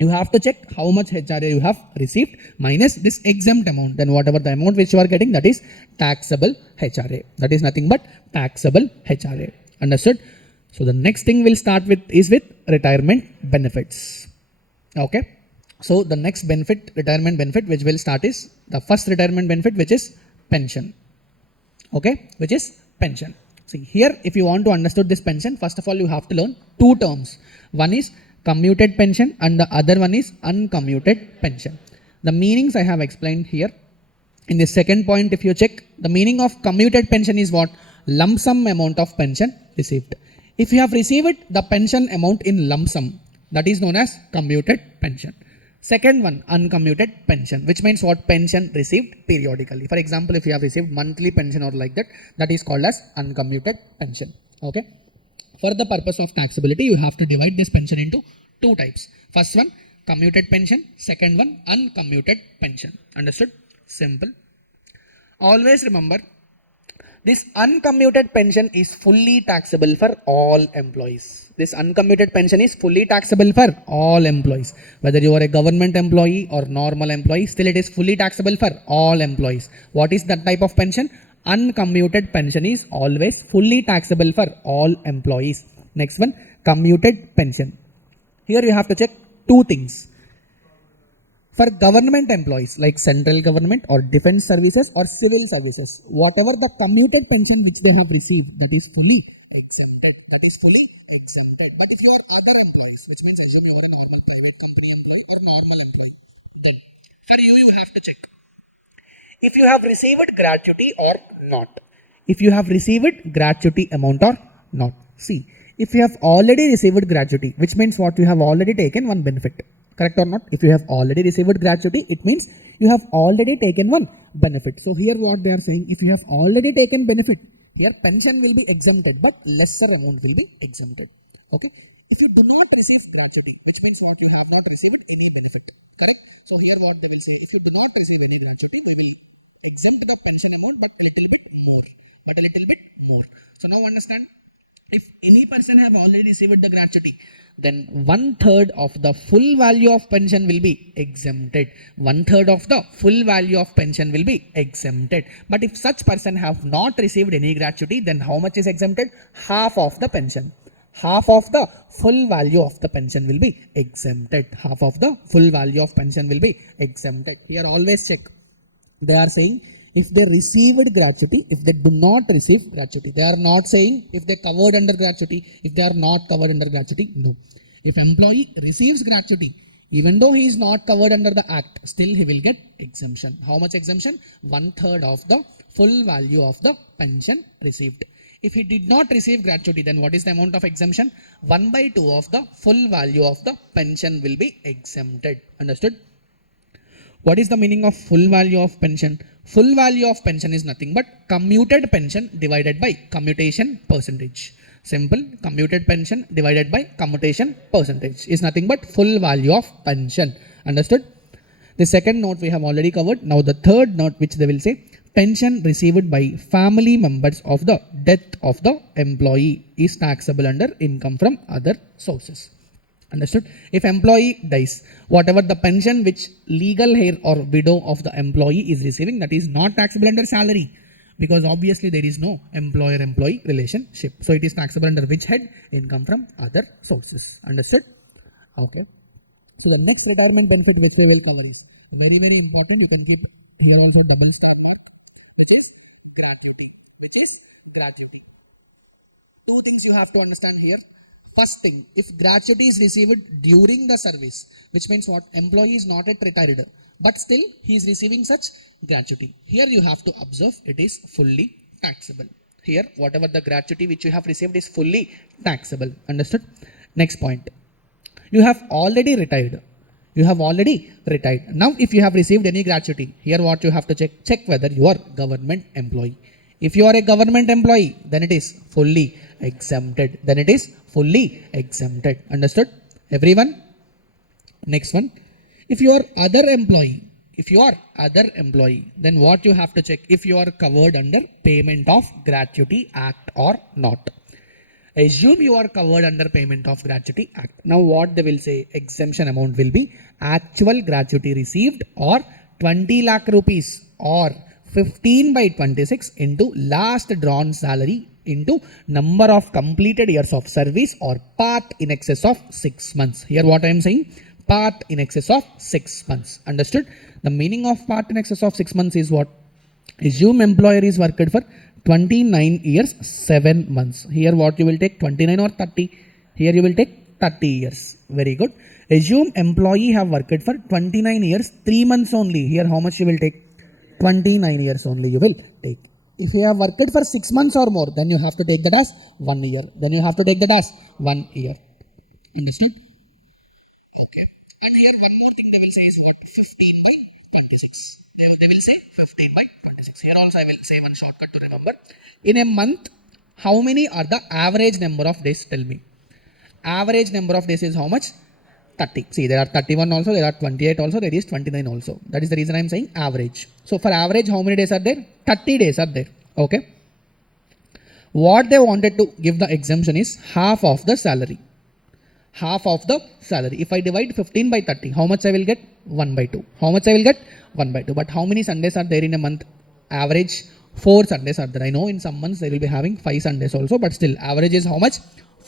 You have to check how much HRA you have received minus this exempt amount. Then whatever the amount which you are getting, that is taxable HRA. That is nothing but taxable HRA. Understood? So the next thing we'll start with is with retirement benefits. Okay. So the next benefit, retirement benefit, which will start is the first retirement benefit, which is pension. Okay, which is pension. See here, if you want to understand this pension, first of all you have to learn two terms. One is commuted pension and the other one is uncommuted pension. The meanings I have explained here. In the second point, if you check, the meaning of commuted pension is what? Lump sum amount of pension received. If you have received the pension amount in lump sum, that is known as commuted pension. Second one, uncommuted pension, which means what? Pension received periodically. For example, if you have received monthly pension or like that, that is called as uncommuted pension. Okay. For the purpose of taxability, you have to divide this pension into two types. First one, commuted pension. Second one, uncommuted pension. Understood? Simple. Always remember, this uncommuted pension is fully taxable for all employees. This uncommuted pension is fully taxable for all employees. Whether you are a government employee or normal employee, still it is fully taxable for all employees. What is that type of pension? Uncommuted pension is always fully taxable for all employees. Next one, commuted pension. Here you have to check two things. For government employees like central government or defense services or civil services, whatever the commuted pension which they have received, that is fully exempted. That is fully exempted. But if you are other employees, which means you are a normal private company employee or normal employee, then for you, you have to check if you have received gratuity or not. If you have received gratuity amount or not. See, if you have already received gratuity, which means what? You have already taken one benefit. Correct or not? If you have already received gratuity, it means you have already taken one benefit. So here what they are saying, if you have already taken benefit, Here pension will be exempted, but lesser amount will be exempted. Okay. If you do not receive gratuity, which means what, you have not received any benefit, correct? So here what they will say, if you do not receive any gratuity, they will exempt the pension amount, but a little bit more, So now understand, if any person have already received the gratuity, then 1/3 of the full value of pension will be exempted. 1/3 of the full value of pension will be exempted. But if such person have not received any gratuity, then how much is exempted? Half of the pension. Half of the full value of the pension will be exempted. Half of the full value of pension will be exempted. Here always check. They are saying if they received gratuity, if they do not receive gratuity. They are not saying if they covered under gratuity, if they are not covered under gratuity. No. If employee receives gratuity, even though he is not covered under the act, still he will get exemption. How much exemption? 1/3 of the full value of the pension received. If he did not receive gratuity, then what is the amount of exemption? 1/2 of the full value of the pension will be exempted. Understood? What is the meaning of full value of pension? Full value of pension is nothing but commuted pension divided by commutation percentage. Simple, commuted pension divided by commutation percentage is nothing but full value of pension. Understood? The second note we have already covered. Now the third note, which they will say, pension received by family members of the death of the employee is taxable under income from other sources. Understood? If employee dies, whatever the pension which legal heir or widow of the employee is receiving, that is not taxable under salary, because obviously there is no employer-employee relationship. So it is taxable under which head? Income from other sources. Understood? Okay. So the next retirement benefit which we will cover is very, very important. You can keep here also double star mark, which is gratuity. Which is gratuity. Two things you have to understand here. First thing, if gratuity is received during the service, which means what? Employee is not yet retired, but still he is receiving such gratuity. Here you have to observe it is fully taxable. Here, whatever the gratuity which you have received is fully taxable. Understood? Next point. You have already retired. You have already retired. Now, if you have received any gratuity, here what you have to check? Check whether you are government employee. If you are a government employee, then it is fully exempted. Then it is fully exempted. Understood? Everyone? Next one. If you are other employee, then what you have to check? If you are covered under Payment of Gratuity Act or not. Assume you are covered under Payment of Gratuity Act. Now what they will say? Exemption amount will be actual gratuity received or 20 lakh rupees or 15/26 into last drawn salary into number of completed years of service or part in excess of 6 months. Here what I am saying? Part in excess of 6 months. Understood? The meaning of part in excess of 6 months is what? Assume employer is worked for 29 years 7 months. Here what you will take? 29 or 30? Here you will take 30 years. Very good. Assume employee have worked for 29 years 3 months only. Here how much you will take? 29 years only you will take. If you have worked for 6 months or more, then you have to take that as 1 year. Then you have to take that as 1 year. Understood? Okay. And here one more thing they will say is what? 15/26. They will say 15/26. Here also I will say one shortcut to remember. In a month, how many are the average number of days? Tell me. Average number of days is how much? 30. See, there are 31 also, there are 28 also, there is 29 also. That is the reason I am saying average. So for average, how many days are there? 30 days are there. Okay. What they wanted to give the exemption is half of the salary. Half of the salary. If I divide 15/30, how much I will get? 1/2. How much I will get? 1/2. But how many Sundays are there in a month? Average 4 Sundays are there. I know in some months they will be having 5 Sundays also, but still average is how much?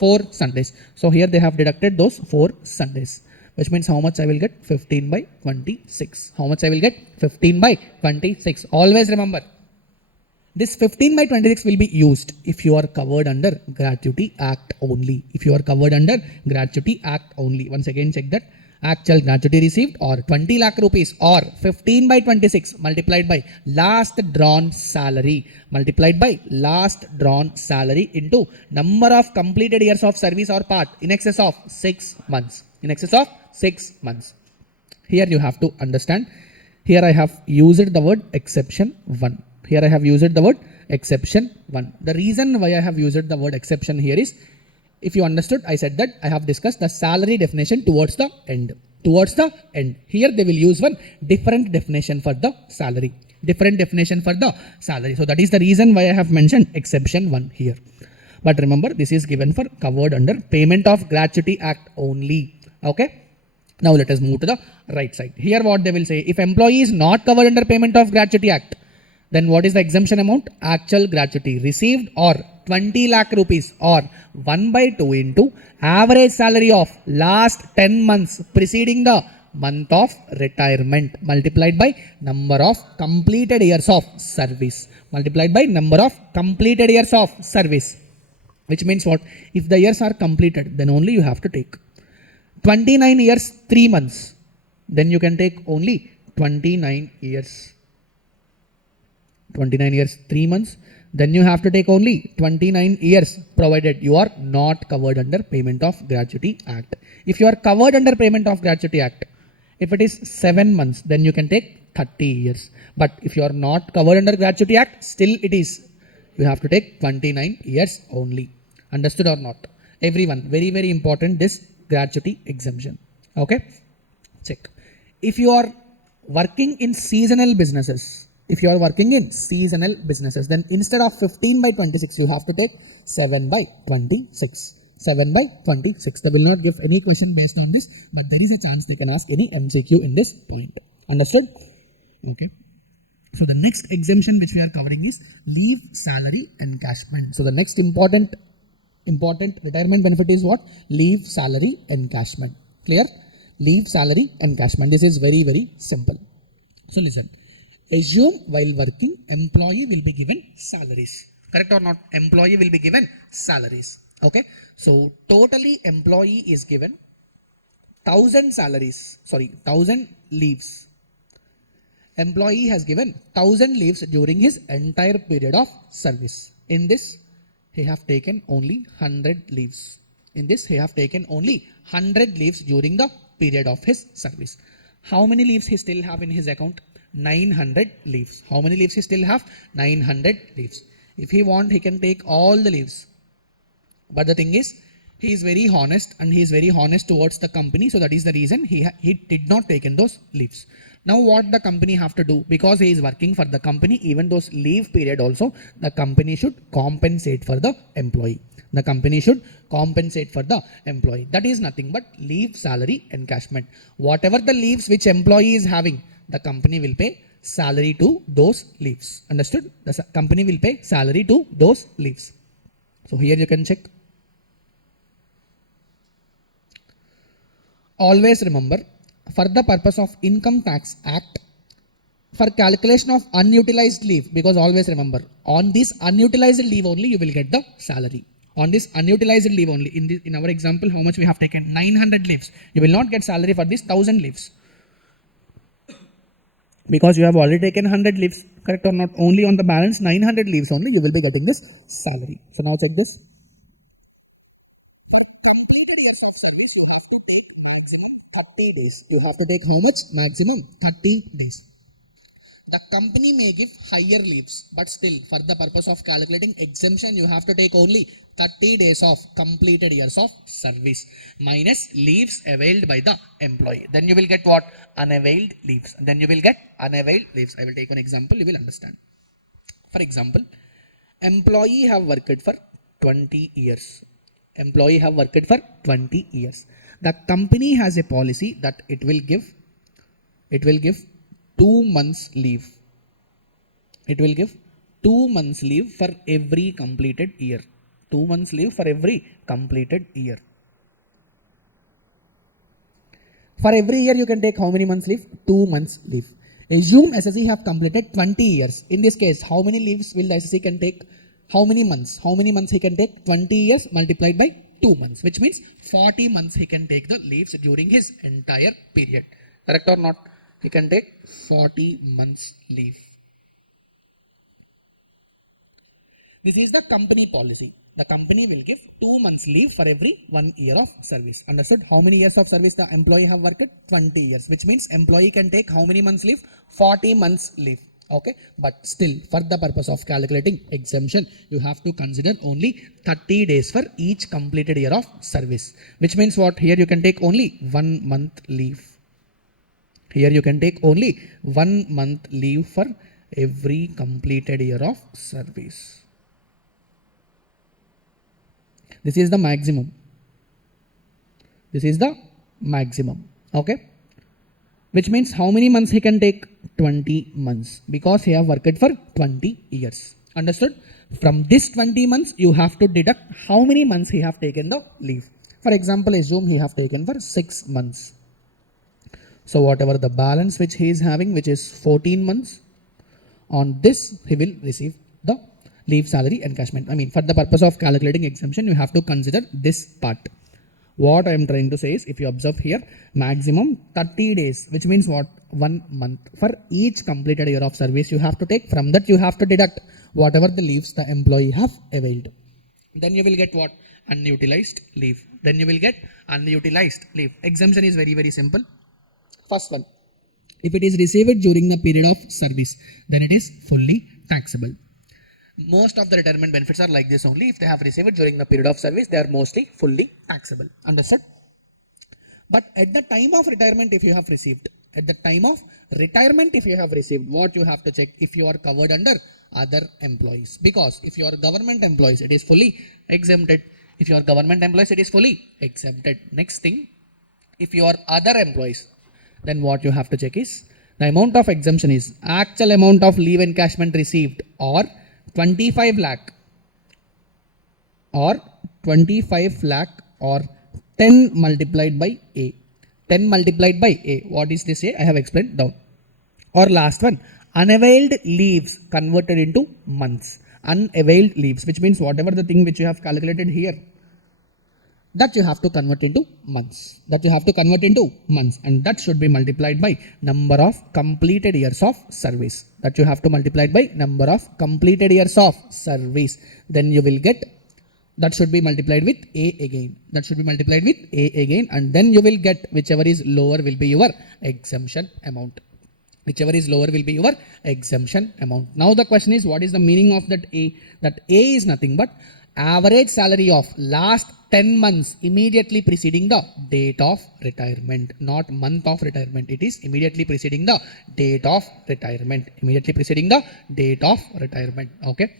4 Sundays. So here they have deducted those 4 Sundays, which means how much I will get? 15/26. How much I will get? 15/26. Always remember, this 15/26 will be used if you are covered under Gratuity Act only. If you are covered under Gratuity Act only. Once again check that. Actual gratuity received or 20 lakh rupees or 15/26 multiplied by last drawn salary, into number of completed years of service or part in excess of 6 months. In excess of 6 months. Here you have to understand. Here I have used the word exception 1. Here I have used the word exception 1. The reason why I have used the word exception here is, if you understood, I said that I have discussed the salary definition towards the end. Towards the end. Here they will use one different definition for the salary. Different definition for the salary. So that is the reason why I have mentioned exception 1 here. But remember, this is given for covered under Payment of Gratuity Act only. Okay. Now let us move to the right side. Here what they will say, if employee is not covered under Payment of Gratuity Act, then what is the exemption amount? Actual gratuity received or 20 lakh rupees or 1/2 into average salary of last 10 months preceding the month of retirement multiplied by number of completed years of service. Multiplied by number of completed years of service. Which means what? If the years are completed, then only you have to take 29 years 3 months. Then you can take only 29 years. 29 years 3 months. Then you have to take only 29 years, provided you are not covered under Payment of Gratuity Act. If you are covered under Payment of Gratuity Act, if it is 7 months, then you can take 30 years. But if you are not covered under Gratuity Act, still it is, you have to take 29 years only. Understood or not? Everyone, very, very important, this gratuity exemption. Okay? Check. If you are working in seasonal businesses, then instead of 15/26, you have to take 7/26. 7/26. They will not give any question based on this, but there is a chance they can ask any MCQ in this point. Understood? Okay. So the next exemption which we are covering is leave salary encashment. So the next important retirement benefit is what? Leave salary encashment. Clear? Leave salary encashment. This is very, very simple. So listen. Assume while working, employee will be given salaries. Correct or not? Employee will be given salaries. Okay. So totally employee is given 1,000 leaves. Employee has given 1,000 leaves during his entire period of service. In this, he have taken only 100 leaves. During the period of his service. How many leaves he still have in his account? 900 leaves. How many leaves he still have? 900 leaves. If he want, he can take all the leaves. But the thing is, he is very honest and he is very honest towards the company. So that is the reason he did not take in those leaves. Now what the company have to do? Because he is working for the company, even those leave period also, the company should compensate for the employee. That is nothing but leave salary encashment. Whatever the leaves which employee is having, the company will pay salary to those leaves. Understood? The company will pay salary to those leaves. So here you can check. Always remember, for the purpose of Income Tax Act, for calculation of unutilized leave, because always remember, on this unutilized leave only you will get the salary. On this unutilized leave only, in our example, how much we have taken? 900 leaves. You will not get salary for this 1,000 leaves. Because you have already taken 100 leaves, correct or not? Only on the balance 900 leaves only you will be getting this salary. So now check this. Completed years of service, you have to take maximum 30 days. You have to take how much? Maximum 30 days. The company may give higher leaves, but still for the purpose of calculating exemption, you have to take only 30 days of completed years of service minus leaves availed by the employee. Then you will get what? Unavailed leaves. I will take one example, you will understand. For example, employee have worked for 20 years. The company has a policy that it will give 2 months leave. It will give 2 months leave for every completed year. 2 months leave for every completed year. For every year you can take how many months leave? 2 months leave. Assume SSE have completed 20 years. In this case, how many leaves will the SSE can take? How many months? How many months he can take? 20 years multiplied by 2 months, which means 40 months he can take the leaves during his entire period. Correct or not? He can take 40 months leave. This is the company policy. The company will give 2 months leave for every 1 year of service. Understood? How many years of service the employee have worked? 20 years, which means employee can take how many months leave? 40 months leave. Okay, but still for the purpose of calculating exemption, you have to consider only 30 days for each completed year of service, which means what? Here you can take only 1 month leave. Here you can take only 1 month leave for every completed year of service. This is the maximum. This is the maximum. Okay, which means how many months he can take? 20 months, because he have worked for 20 years. Understood? From this 20 months, you have to deduct how many months he have taken the leave. For example, assume he have taken for 6 months. So whatever the balance which he is having, which is 14 months, on this he will receive the leave salary encashment. I mean, for the purpose of calculating exemption, you have to consider this part. What I am trying to say is, if you observe here, maximum 30 days, which means what? 1 month for each completed year of service you have to take. From that you have to deduct whatever the leaves the employee have availed. Then you will get what? Unutilized leave. Then you will get unutilized leave. Exemption is very, very simple. First one, if it is received during the period of service, then it is fully taxable. Most of the retirement benefits are like this only. If they have received during the period of service, they are mostly fully taxable. Understood? But at the time of retirement, if you have received, at the time of retirement, if you have received, what you have to check? If you are covered under other employees. Because if you are government employees, it is fully exempted. If you are government employees, it is fully exempted. Next thing, if you are other employees, then what you have to check is the amount of exemption is actual amount of leave encashment received, or 25 lakh, or 25 lakh, or 10 multiplied by A. 10 multiplied by A. What is this A? I have explained down. Or last one, unavailed leaves converted into months. Unavailed leaves, which means whatever the thing which you have calculated here, that you have to convert into months. That you have to convert into months, and that should be multiplied by number of completed years of service. That you have to multiply by number of completed years of service. Then you will get, that should be multiplied with A again. That should be multiplied with A again, and then you will get whichever is lower will be your exemption amount. Whichever is lower will be your exemption amount. Now the question is, what is the meaning of that A? That A is nothing but average salary of last 10 months immediately preceding the date of retirement, not month of retirement. It is immediately preceding the date of retirement. Immediately preceding the date of retirement. Okay.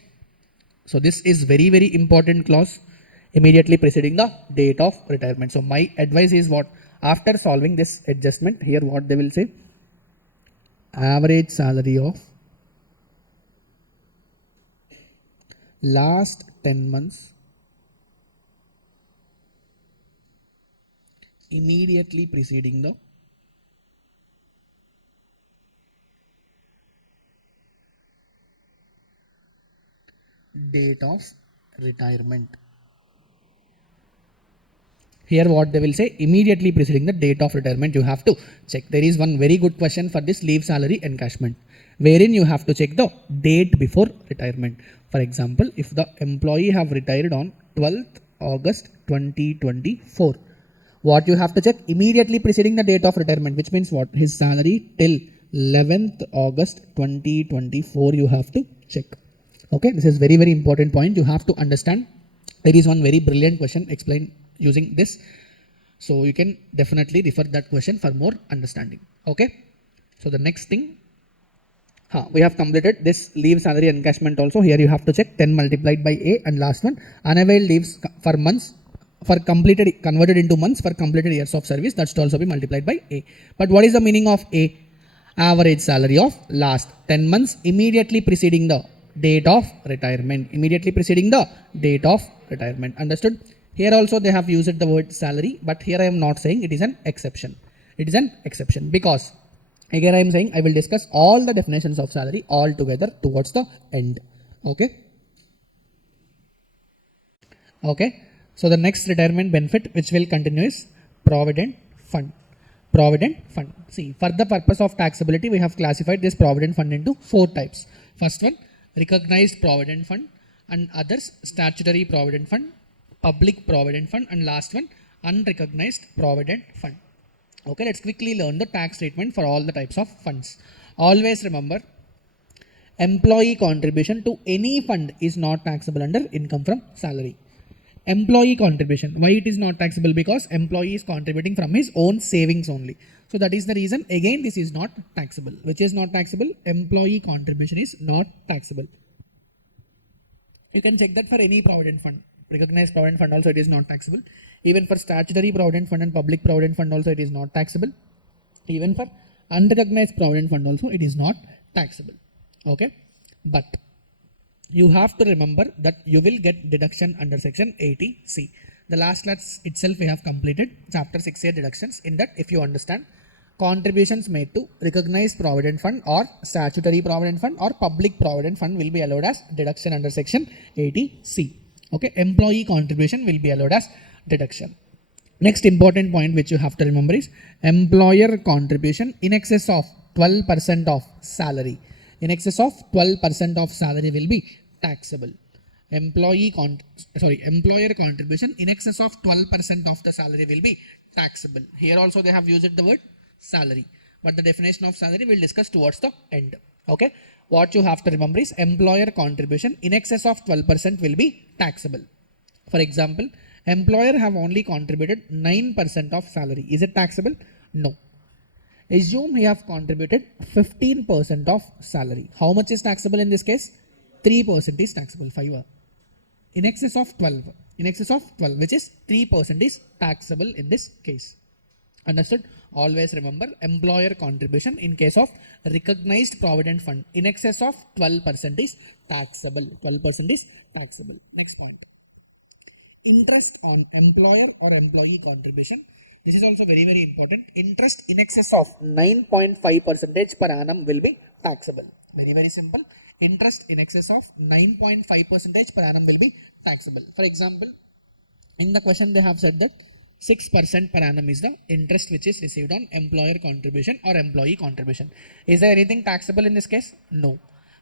So this is very, very important clause. Immediately preceding the date of retirement. So my advice is what? After solving this adjustment, here what they will say? Average salary of last 10 months immediately preceding the date of retirement. Here what they will say, immediately preceding the date of retirement, you have to check. There is one very good question for this leave salary encashment, wherein you have to check the date before retirement. For example, if the employee have retired on 12th August 2024, what you have to check? Immediately preceding the date of retirement, which means what? His salary till 11th August 2024 you have to check. Okay, this is very, very important point. You have to understand. There is one very brilliant question explained using this. So you can definitely refer that question for more understanding. Okay. So the next thing, we have completed this leave salary encashment also. Here you have to check 10 multiplied by A, and last one, unavailed leaves for months, for completed, converted into months for completed years of service. That should also be multiplied by A. But what is the meaning of A? Average salary of last 10 months immediately preceding the date of retirement. Immediately preceding the date of retirement. Understood? Here also they have used the word salary, but here I am not saying, it is an exception. It is an exception, because again I am saying I will discuss all the definitions of salary all together towards the end. Okay. Okay. So the next retirement benefit which will continue is Provident Fund. Provident Fund. See, for the purpose of taxability, we have classified this Provident Fund into 4 types. First one, recognized Provident Fund, and others statutory Provident Fund, public Provident Fund, and last one, unrecognized Provident Fund. Okay, let's quickly learn the tax treatment for all the types of funds. Always remember, Employee contribution to any fund is not taxable under income from salary. Employee contribution, why it is not taxable? Because employee is contributing from his own savings only. So that is the reason, again, this is not taxable. Which is not taxable? Employee contribution is not taxable. You can check that for any provident fund. Recognized provident fund also it is not taxable. Even for statutory provident fund and public provident fund also it is not taxable. Even for unrecognized provident fund also it is not taxable. Okay, but you have to remember that you will get deduction under section 80C. The last class itself we have completed chapter 6A deductions. In that, if you understand, contributions made to recognized provident fund or statutory provident fund or public provident fund will be allowed as deduction under section 80C. Okay, employee contribution will be allowed as deduction. Next important point which you have to remember is employer contribution in excess of 12% of salary. In excess of 12% of salary will be taxable. Employer contribution in excess of 12% of the salary will be taxable. Here also they have used the word salary, but the definition of salary we'll discuss towards the end. Okay, what you have to remember is employer contribution in excess of 12% will be taxable. For example, employer have only contributed 9% of salary. Is it taxable? No. Assume he have contributed 15% of salary. How much is taxable in this case? 3% is taxable. 5. In excess of 12. In excess of 12, which is 3% is taxable in this case. Understood? Always remember employer contribution in case of recognized provident fund in excess of 12% is taxable. 12% is taxable. Next point. Interest on employer or employee contribution. This is also very, very important. Interest in excess of 9.5% per annum will be taxable. Very, very simple. Interest in excess of 9.5% per annum will be taxable. For example, in the question they have said that 6% per annum is the interest which is received on employer contribution or employee contribution. Is there anything taxable in this case? No.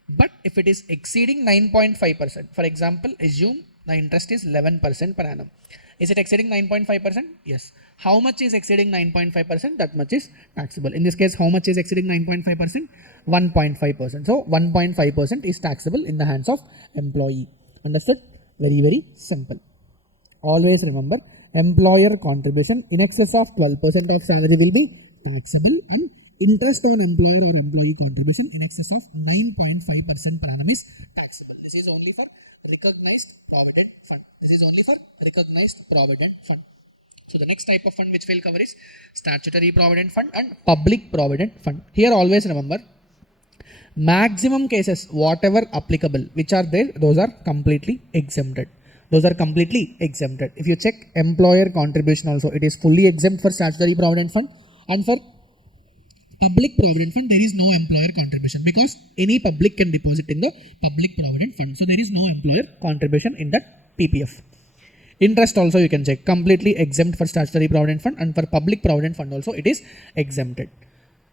But if it is exceeding 9.5%, for example, assume the interest is 11% per annum. Is it exceeding 9.5%? Yes. How much is exceeding 9.5%? That much is taxable. In this case, how much is exceeding 9.5%? 1.5%. So 1.5% is taxable in the hands of employee. Understood? Very, very simple. Always remember, employer contribution in excess of 12% of salary will be taxable, and interest on employer or employee contribution in excess of 9.5% per annum is taxable. This is only for recognized provident fund. This is only for recognized provident fund. So the next type of fund which we'll cover is statutory provident fund and public provident fund. Here always remember, maximum cases whatever applicable which are there, those are completely exempted. Those are completely exempted. If you check employer contribution also, it is fully exempt for statutory provident fund, and for public provident fund there is no employer contribution because any public can deposit in the public provident fund. So there is no employer contribution in that PPF. Interest also you can check, completely exempt for statutory provident fund, and for public provident fund also it is exempted.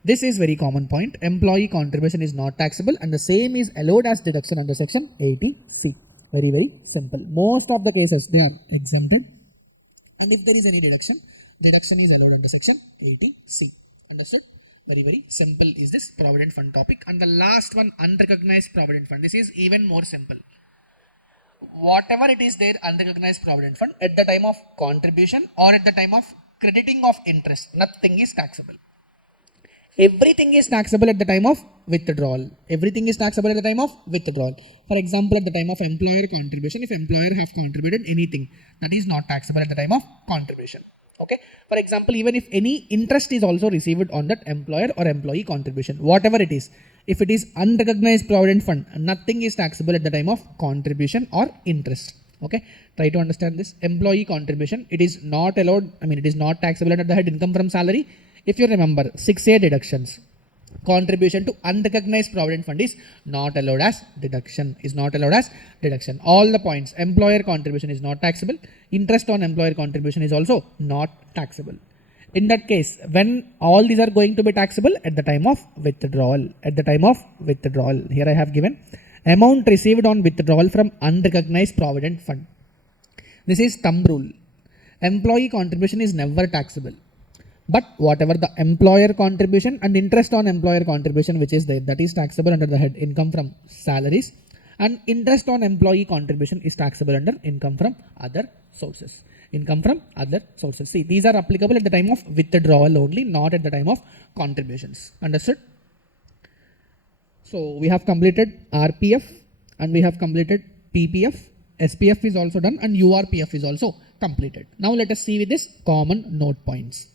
This is very common point. Employee contribution is not taxable and the same is allowed as deduction under section 80C. Very, very simple. Most of the cases they are exempted, and if there is any deduction, deduction is allowed under section 80C. Understood? Very, very simple is this provident fund topic. And the last one, unrecognized provident fund. This is even more simple. Whatever it is there, unrecognized provident fund, at the time of contribution or at the time of crediting of interest, nothing is taxable. Everything is taxable at the time of withdrawal. Everything is taxable at the time of withdrawal. For example, at the time of employer contribution, if employer have contributed anything, that is not taxable at the time of contribution. Okay. For example, even if any interest is also received on that employer or employee contribution, whatever it is, if it is unrecognized provident fund, nothing is taxable at the time of contribution or interest. Okay. Try to understand this. Employee contribution, it is not allowed. It is not taxable under the head income from salary. If you remember 6A deductions, contribution to unrecognized provident fund is not allowed as deduction. All the points, employer contribution is not taxable. Interest on employer contribution is also not taxable. In that case, when all these are going to be taxable at the time of withdrawal. Here I have given amount received on withdrawal from unrecognized provident fund. This is thumb rule. Employee contribution is never taxable. But whatever the employer contribution and interest on employer contribution which is there, that is taxable under the head income from salaries, and interest on employee contribution is taxable under income from other sources. Income from other sources. See, these are applicable at the time of withdrawal only, not at the time of contributions. Understood? So we have completed RPF and we have completed PPF. SPF is also done and URPF is also completed. Now let us see with this common note points.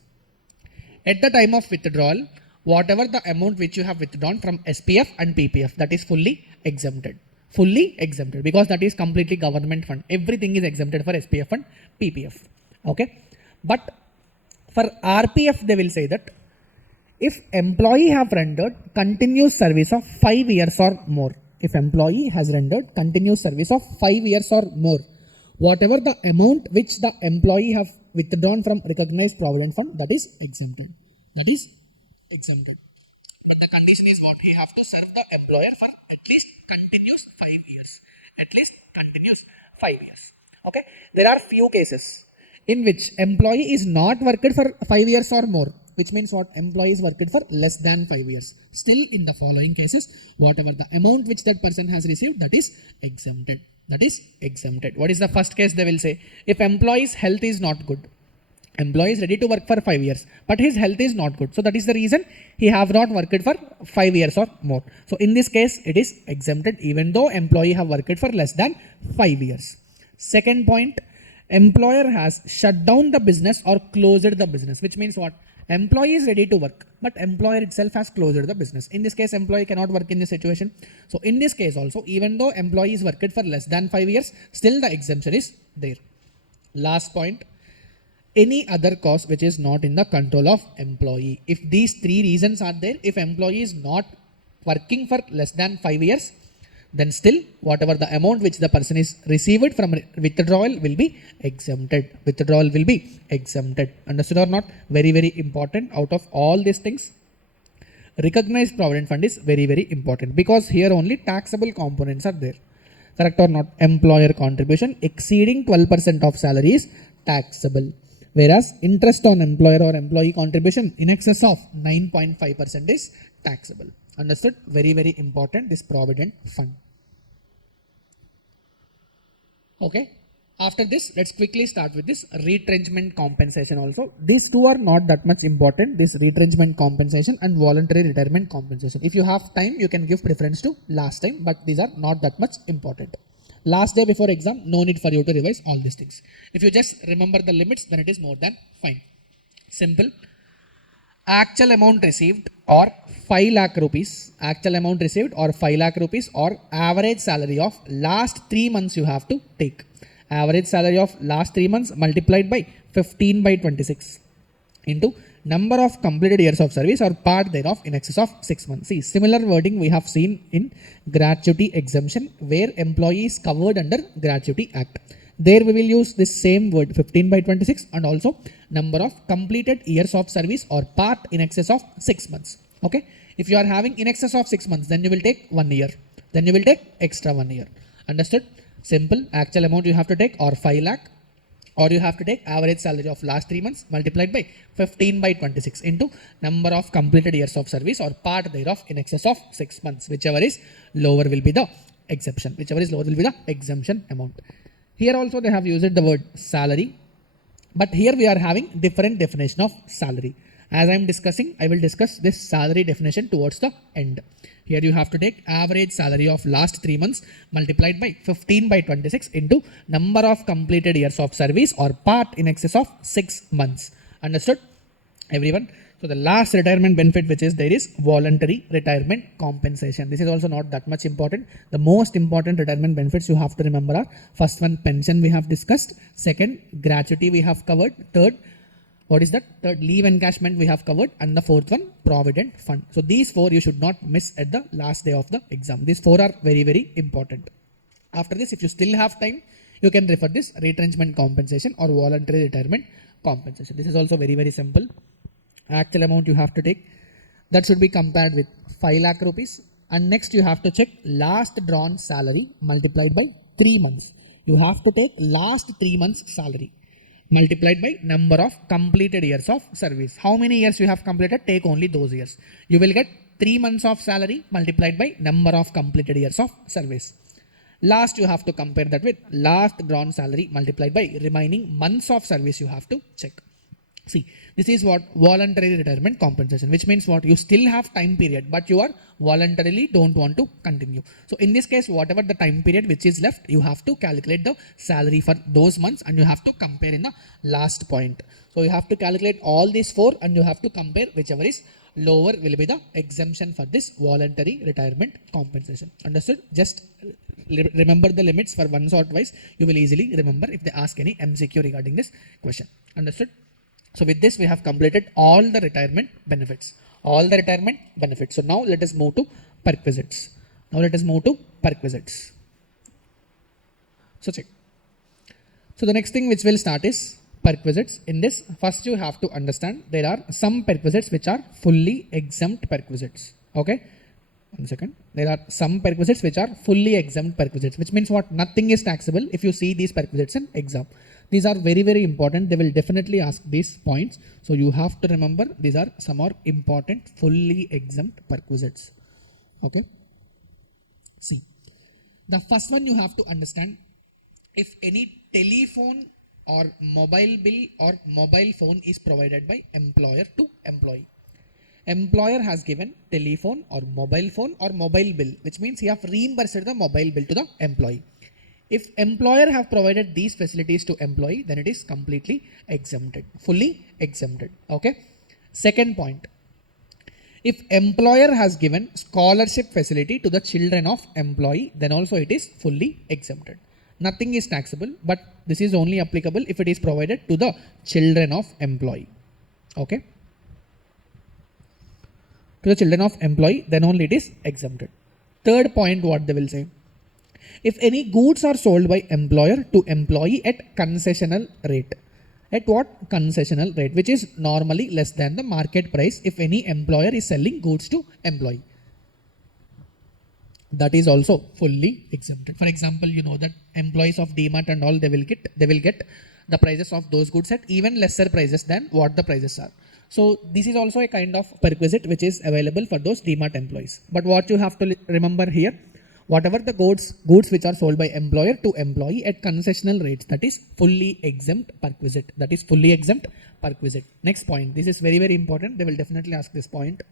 At the time of withdrawal, whatever the amount which you have withdrawn from SPF and PPF, that is fully exempted. Fully exempted because that is completely government fund. Everything is exempted for SPF and PPF. Okay. But for RPF, they will say that if employee have rendered continuous service of 5 years or more, if employee has rendered continuous service of 5 years or more, whatever the amount which the employee have withdrawn from recognized provident fund, that is exempted. That is exempted. But the condition is what? He have to serve the employer for at least continuous 5 years. At least continuous 5 years. Okay. There are few cases in which employee is not worked for 5 years or more, which means what? Employee is worked for less than 5 years. Still, in the following cases, whatever the amount which that person has received, that is exempted. That is exempted. What is the first case? They will say, if employee's health is not good, employee is ready to work for 5 years, but his health is not good. So that is the reason he have not worked for 5 years or more. So in this case, it is exempted even though employee have worked for less than 5 years. Second point, employer has shut down the business or closed the business, which means what? Employee is ready to work, but employer itself has closed the business. In this case, employee cannot work in this situation. So in this case also, even though employee is worked for less than 5 years, still the exemption is there. Last point, any other cause which is not in the control of employee. If these three reasons are there, if employee is not working for less than 5 years, then still whatever the amount which the person is received from withdrawal will be exempted. Withdrawal will be exempted. Understood or not? Very, very important. Out of all these things, recognized provident fund is very, very important because here only taxable components are there. Correct or not? Employer contribution exceeding 12% of salary is taxable, whereas interest on employer or employee contribution in excess of 9.5% is taxable. Understood? Very, very important, this provident fund. Okay. After this, let's quickly start with this retrenchment compensation also. These two are not that much important, this retrenchment compensation and voluntary retirement compensation. If you have time, you can give preference to last time, but these are not that much important. Last day before exam, no need for you to revise all these things. If you just remember the limits, then it is more than fine. Simple. Actual amount received or 5 lakh rupees, actual amount received or 5 lakh rupees or average salary of last 3 months you have to take. Average salary of last 3 months multiplied by 15 by 26 into number of completed years of service or part thereof in excess of 6 months. See, similar wording we have seen in gratuity exemption where employee is covered under Gratuity Act. There we will use this same word 15 by 26 and also number of completed years of service or part in excess of 6 months. Okay. If you are having in excess of 6 months, then you will take 1 year. Then you will take extra 1 year. Understood? Simple. Actual amount you have to take or 5 lakh or you have to take average salary of last 3 months multiplied by 15 by 26 into number of completed years of service or part thereof in excess of 6 months. Whichever is lower will be the exception. Whichever is lower will be the exemption amount. Here also they have used the word salary, but here we are having different definition of salary. As I am discussing, I will discuss this salary definition towards the end. Here you have to take average salary of last 3 months multiplied by 15 by 26 into number of completed years of service or part in excess of 6 months. Understood? Everyone? So the last retirement benefit which is there is voluntary retirement compensation. This is also not that much important. The most important retirement benefits you have to remember are first one, pension we have discussed. Second, gratuity we have covered. Third, what is that? Third, leave encashment we have covered. And the fourth one, provident fund. So these four you should not miss at the last day of the exam. These four are very, very important. After this, if you still have time, you can refer this retrenchment compensation or voluntary retirement compensation. This is also very, very simple. Actual amount you have to take, that should be compared with 5 lakh rupees, and next you have to check last drawn salary multiplied by 3 months. You have to take last 3 months salary. multiplied by number of completed years of service. How many years you have completed? Take only those years. You will get 3 months of salary multiplied by number of completed years of service. Last, you have to compare that with last drawn salary multiplied by remaining months of service you have to check. See, this is what voluntary retirement compensation, which means what? You still have time period, but you are voluntarily don't want to continue. So in this case, whatever the time period which is left, you have to calculate the salary for those months and you have to compare in the last point. So you have to calculate all these 4 and you have to compare whichever is lower will be the exemption for this voluntary retirement compensation. Understood? Just remember the limits for once or twice. You will easily remember if they ask any MCQ regarding this question. Understood? So with this, we have completed all the retirement benefits. All the retirement benefits. So now let us move to perquisites. So check. So the next thing which will start is perquisites. In this, first you have to understand there are some perquisites which are fully exempt perquisites. Okay. 1 second. There are some perquisites which are fully exempt perquisites, which means what? Nothing is taxable if you see these perquisites in exam. These are very, very important. They will definitely ask these points. So you have to remember these are some more important fully exempt perquisites. Okay. See, the first one you have to understand, if any telephone or mobile bill or mobile phone is provided by employer to employee. Employer has given telephone or mobile phone or mobile bill, which means he have reimbursed the mobile bill to the employee. If employer have provided these facilities to employee, then it is completely exempted, fully exempted. Okay. Second point, if employer has given scholarship facility to the children of employee, then also it is fully exempted. Nothing is taxable, but this is only applicable if it is provided to the children of employee. Okay. To the children of employee, then only it is exempted. Third point, what they will say, if any goods are sold by employer to employee at concessional rate. At what? Concessional rate, which is normally less than the market price if any employer is selling goods to employee. That is also fully exempted. For example, you know that employees of DMart and all, they will get the prices of those goods at even lesser prices than what the prices are. So this is also a kind of perquisite which is available for those DMart employees. But what you have to remember here, whatever the goods which are sold by employer to employee at concessional rates, that is fully exempt perquisite. That is fully exempt perquisite. Next point. This is very, very important. They will definitely ask this point.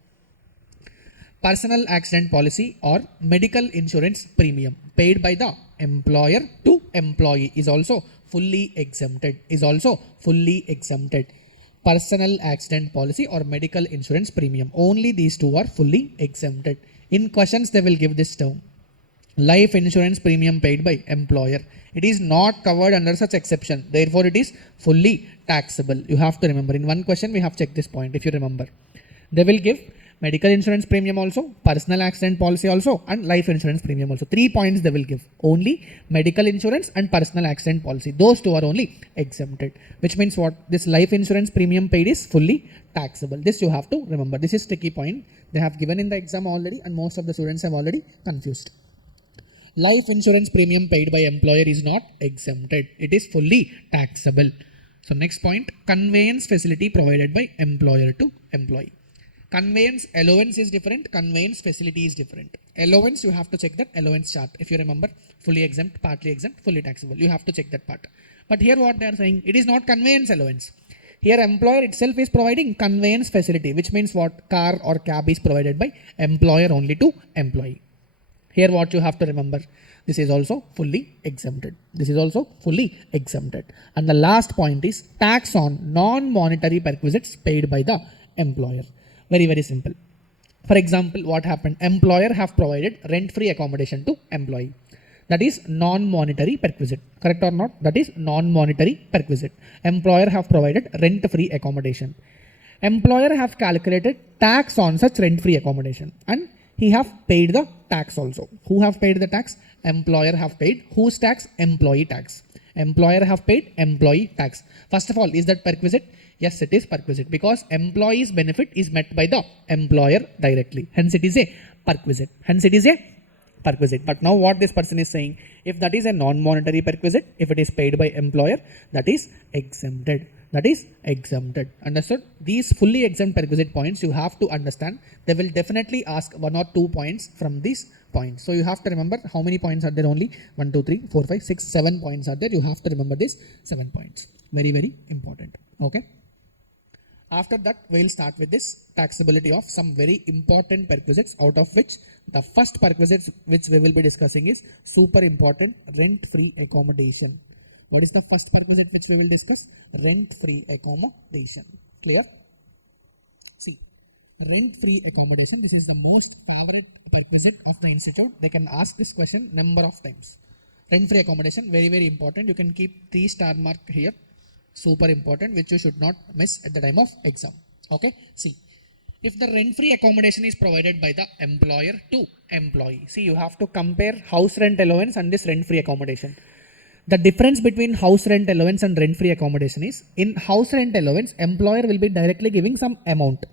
Personal accident policy or medical insurance premium paid by the employer to employee is also fully exempted. Personal accident policy or medical insurance premium. Only these two are fully exempted. In questions, they will give this term. Life insurance premium paid by employer. It is not covered under such exception. Therefore, it is fully taxable. You have to remember. In one question, we have checked this point if you remember. They will give medical insurance premium also, personal accident policy also, and life insurance premium also. 3 points they will give. Only medical insurance and personal accident policy. Those two are only exempted. Which means what? This life insurance premium paid is fully taxable. This you have to remember. This is tricky point. They have given in the exam already and most of the students have already confused. Life insurance premium paid by employer is not exempted. It is fully taxable. So next point, conveyance facility provided by employer to employee. Conveyance allowance is different. Conveyance facility is different. Allowance, you have to check that allowance chart. If you remember, fully exempt, partly exempt, fully taxable. You have to check that part. But here what they are saying, it is not conveyance allowance. Here employer itself is providing conveyance facility, which means what? Car or cab is provided by employer only to employee. Here what you have to remember, this is also fully exempted. And the last point is tax on non-monetary perquisites paid by the employer. Very, very simple. For example, what happened? Employer have provided rent-free accommodation to employee. That is non-monetary perquisite. Correct or not? That is non-monetary perquisite. Employer have provided rent-free accommodation. Employer have calculated tax on such rent-free accommodation and he have paid the tax also. Who have paid the tax? Employer have paid. Whose tax? Employee tax. Employer have paid employee tax. First of all, is that perquisite? Yes, it is perquisite because employee's benefit is met by the employer directly. Hence, it is a perquisite. But now what this person is saying, If that is a non-monetary perquisite, if it is paid by employer, that is exempted. That is exempted. Understood? These fully exempt perquisite points you have to understand. They will definitely ask 1 or 2 points from these points. So you have to remember how many points are there only. 1, 2, 3, 4, 5, 6, 7 points are there. You have to remember these 7 points. Very, very important. Okay. After that, we'll start with this taxability of some very important perquisites, out of which the first perquisite which we will be discussing is super important, rent-free accommodation. What is the first perquisite which we will discuss? Rent-free accommodation. Clear? See, rent-free accommodation, this is the most favorite perquisite of the institute. They can ask this question number of times. Rent-free accommodation, very, very important. You can keep 3 star mark here. Super important, which you should not miss at the time of exam. Okay, see, if the rent-free accommodation is provided by the employer to employee, see, you have to compare house rent allowance and this rent-free accommodation. The difference between house rent allowance and rent-free accommodation is, in house rent allowance, employer will be directly giving some amount.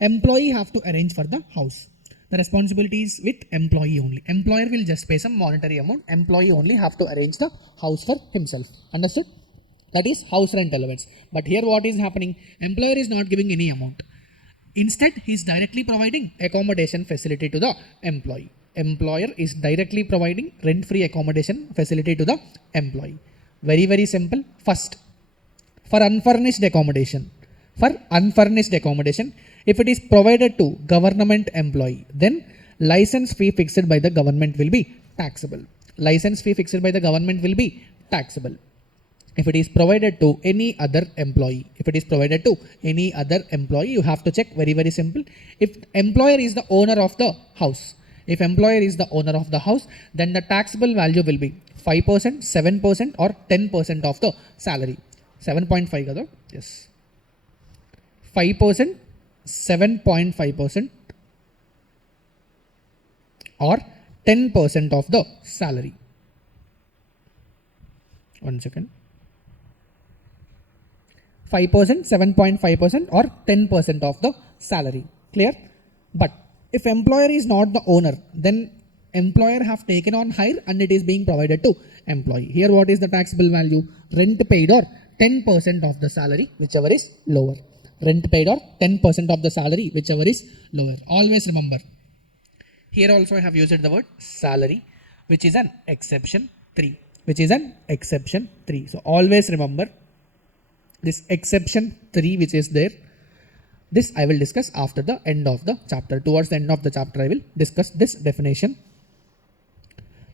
Employee have to arrange for the house. The responsibility is with employee only. Employer will just pay some monetary amount. Employee only have to arrange the house for himself. Understood? That is house rent allowance. But here what is happening? Employer is not giving any amount. Instead, he is directly providing accommodation facility to the employee. Employer is directly providing rent-free accommodation facility to the employee. Very, very simple. First, for unfurnished accommodation. For unfurnished accommodation, if it is provided to government employee, then license fee fixed by the government will be taxable. License fee fixed by the government will be taxable. If it is provided to any other employee, you have to check, very, very simple. If employer is the owner of the house, then the taxable value will be 5%, 7% or 10% of the salary. 7.5 kada? Yes. 5%, 7.5% or 10% of the salary. 1 second. 5%, 7.5% or 10% of the salary. Clear? But if employer is not the owner, then employer have taken on hire and it is being provided to employee. Here what is the taxable value? Rent paid or 10% of the salary, whichever is lower. Rent paid or 10% of the salary, whichever is lower. Always remember. Here also I have used the word salary, which is an exception 3. So always remember this exception 3 which is there. This I will discuss after the end of the chapter. Towards the end of the chapter I will discuss this definition.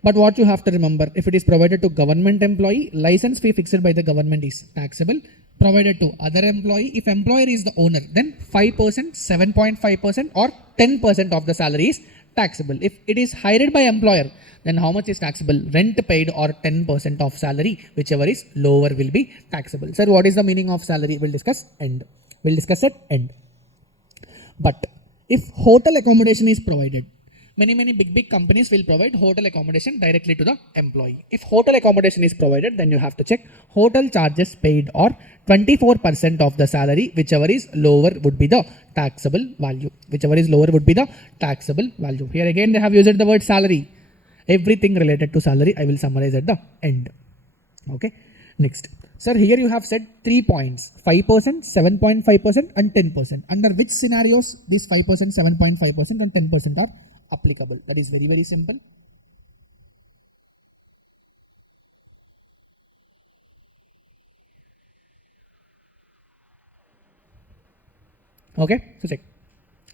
But what you have to remember, if it is provided to government employee, license fee fixed by the government is taxable. Provided to other employee, if employer is the owner, then 5%, 7.5% or 10% of the salary is taxable. If it is hired by employer, then how much is taxable? Rent paid or 10% of salary, whichever is lower will be taxable. Sir, what is the meaning of salary? We'll discuss at end. But if hotel accommodation is provided, many big companies will provide hotel accommodation directly to the employee. If hotel accommodation is provided, then you have to check hotel charges paid or 24% of the salary, whichever is lower would be the taxable value. Here again they have used the word salary. Everything related to salary I will summarize at the end. Okay. Next. Sir, here you have said 3 points, 5%, 7.5% and 10%. Under which scenarios these 5%, 7.5% and 10% are applicable? That is very, very simple. Okay, so check.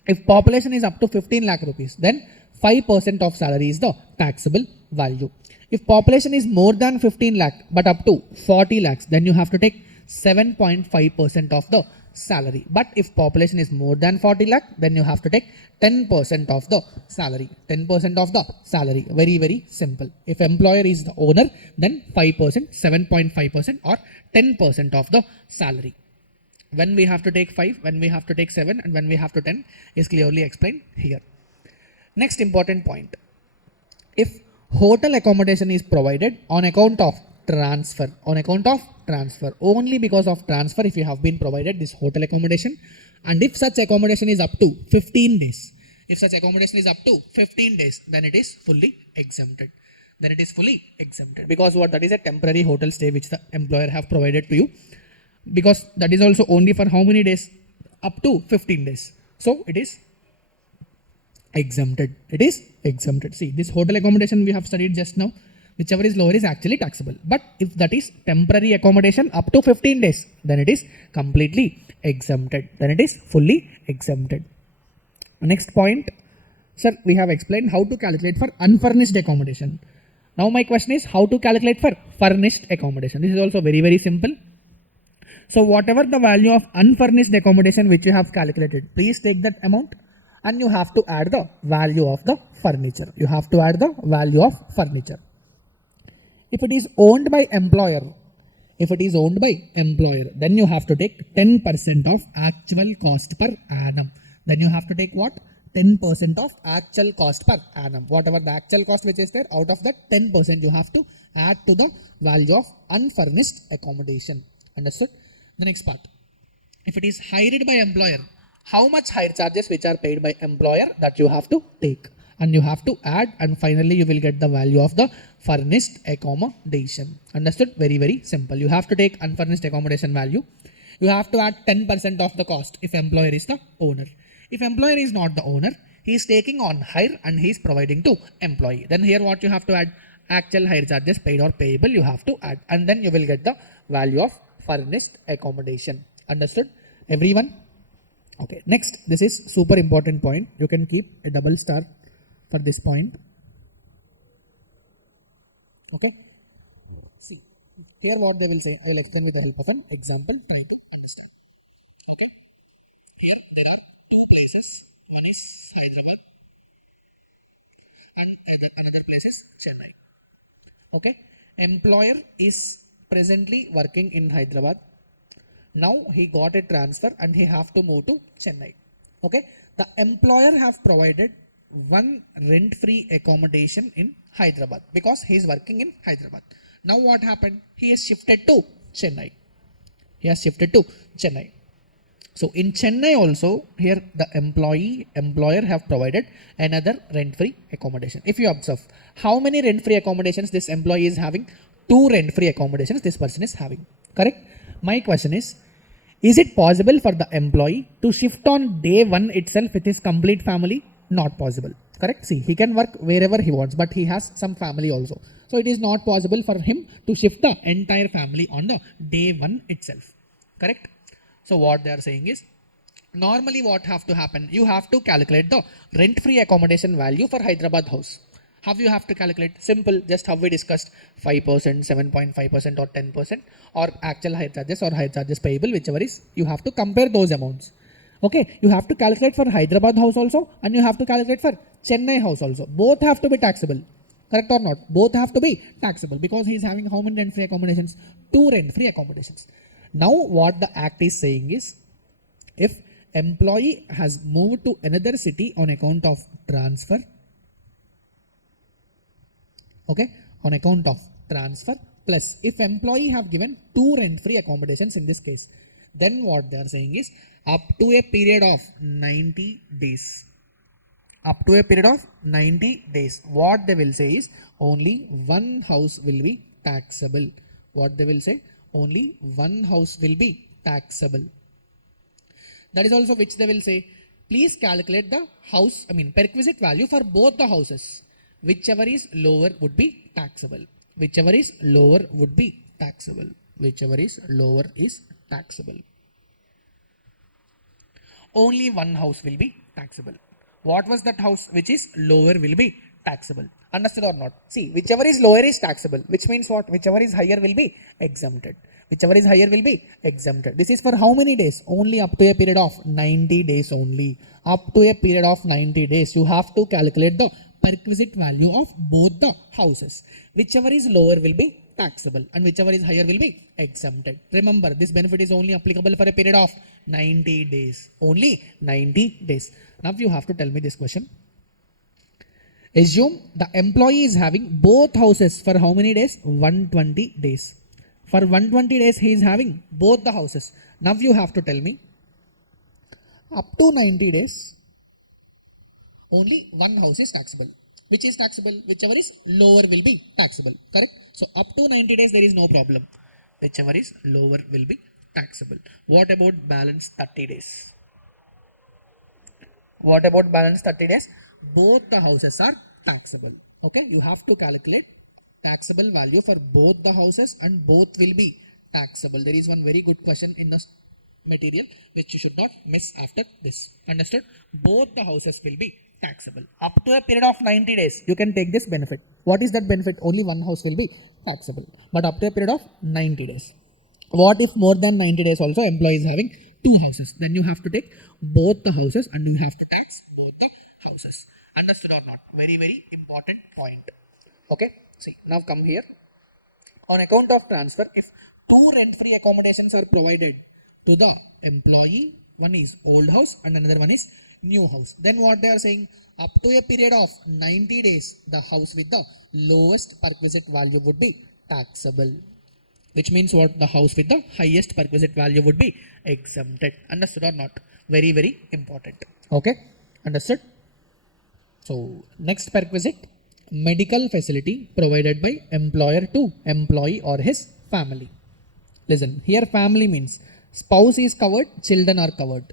If population is up to 15 lakh rupees, then 5% of salary is the taxable value. If population is more than 15 lakh but up to 40 lakhs, then you have to take 7.5% of the salary. But if population is more than 40 lakh, then you have to take 10% of the salary. Very, very simple. If employer is the owner, then 5%, 7.5% or 10% of the salary. When we have to take 5, when we have to take 7 and when we have to 10 is clearly explained here. Next important point. If hotel accommodation is provided on account of transfer, only because of transfer, if you have been provided this hotel accommodation, and if such accommodation is up to 15 days, then it is fully exempted. then it is fully exempted. Because what? That is a temporary hotel stay which the employer have provided to you. Because that is also only for how many days? Up to 15 days. So it is exempted. It is exempted. See, this hotel accommodation we have studied just now, whichever is lower is actually taxable. But if that is temporary accommodation up to 15 days, then it is completely exempted. Then it is fully exempted. Next point, sir, we have explained how to calculate for unfurnished accommodation. Now my question is how to calculate for furnished accommodation. This is also very, very simple. So whatever the value of unfurnished accommodation which you have calculated, please take that amount and you have to add the value of the furniture. You have to add the value of furniture. If it is owned by employer, then you have to take 10% of actual cost per annum. Then you have to take what? 10% of actual cost per annum. Whatever the actual cost which is there, out of that 10% you have to add to the value of unfurnished accommodation. Understood? The next part. If it is hired by employer, how much hire charges which are paid by employer that you have to take. And you have to add, and finally you will get the value of the furnished accommodation. Understood? Very, very simple. You have to take unfurnished accommodation value. You have to add 10% of the cost if employer is the owner. If employer is not the owner, he is taking on hire and he is providing to employee. Then here what you have to add? Actual hire charges paid or payable you have to add. And then you will get the value of furnished accommodation. Understood? Everyone? Okay. Next, this is super important point. You can keep a double star for this point. Okay. See, here what they will say, I will explain with the help of an example. Try to understand. Okay. Here there are two places. One is Hyderabad and another place is Chennai. Okay. Employer is presently working in Hyderabad. Now he got a transfer and he have to move to Chennai. Okay. The employer have provided one rent-free accommodation in Hyderabad because he is working in Hyderabad. Now what happened? He has shifted to Chennai. So in Chennai also, here the employer have provided another rent-free accommodation. If you observe, how many rent-free accommodations this employee is having? 2 rent-free accommodations this person is having. Correct? My question is it possible for the employee to shift on day 1 itself with his complete family? Not possible. Correct? See, he can work wherever he wants, but he has some family also. So it is not possible for him to shift the entire family on the day 1 itself. Correct? So what they are saying is, normally what have to happen? You have to calculate the rent-free accommodation value for Hyderabad house. How you have to calculate? Simple, just how we discussed, 5%, 7.5% or 10% or actual hire charges or hire charges payable, whichever is, you have to compare those amounts. Okay, you have to calculate for Hyderabad house also and you have to calculate for Chennai house also. Both have to be taxable. Correct or not? Both have to be taxable because he is having how many rent-free accommodations? 2 rent-free accommodations. Now what the act is saying is, if employee has moved to another city on account of transfer, okay, on account of transfer, plus if employee have given 2 rent-free accommodations in this case, then what they are saying is up to a period of 90 days. Up to a period of 90 days, what they will say is only one house will be taxable. What they will say? Only one house will be taxable. That is also which they will say, please calculate the house, perquisite value for both the houses. Whichever is lower would be taxable. Whichever is lower would be taxable. Whichever is lower is taxable. Only one house will be taxable. What was that house which is lower will be taxable? Understood or not? See, whichever is lower is taxable, which means what? Whichever is higher will be exempted. Whichever is higher will be exempted. This is for how many days? Only up to a period of 90 days only. Up to a period of 90 days. You have to calculate the perquisite value of both the houses. Whichever is lower will be taxable and whichever is higher will be exempted. Remember, this benefit is only applicable for a period of 90 days. Only 90 days. Now you have to tell me this question. Assume the employee is having both houses for how many days? 120 days. For 120 days he is having both the houses. Now you have to tell me, up to 90 days, only one house is taxable. which is taxable, whichever is lower will be taxable, correct? So up to 90 days there is no problem, whichever is lower will be taxable. What about balance 30 days? What about balance 30 days? Both the houses are taxable. Okay, you have to calculate taxable value for both the houses and both will be taxable. There is one very good question in the material which you should not miss after this. Understood? Both the houses will be taxable. Up to a period of 90 days, you can take this benefit. What is that benefit? Only one house will be taxable. But up to a period of 90 days. What if more than 90 days also employee is having two houses? Then you have to take both the houses and you have to tax both the houses. Understood or not? Very, very important point. Okay. See, now come here. On account of transfer, if two rent-free accommodations are provided to the employee, one is old house and another one is new house, then what they are saying, up to a period of 90 days, the house with the lowest perquisite value would be taxable. Which means what? The house with the highest perquisite value would be exempted. Understood or not? Very, very important. Okay, understood? So next perquisite, medical facility provided by employer to employee or his family. Listen, here family means spouse is covered, children are covered,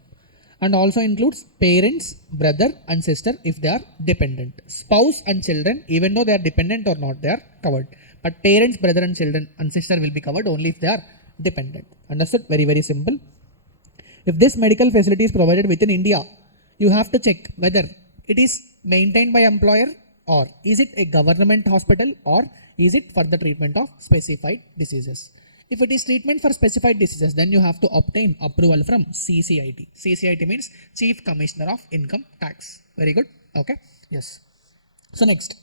and also includes parents, brother and sister if they are dependent. Spouse and children, even though they are dependent or not, they are covered. But parents, brother and children and sister will be covered only if they are dependent. Understood? Very, very simple. If this medical facility is provided within India, you have to check whether it is maintained by employer or is it a government hospital or is it for the treatment of specified diseases. If it is treatment for specified diseases, then you have to obtain approval from CCIT. CCIT means Chief Commissioner of Income Tax. Very good. Okay. Yes. So next,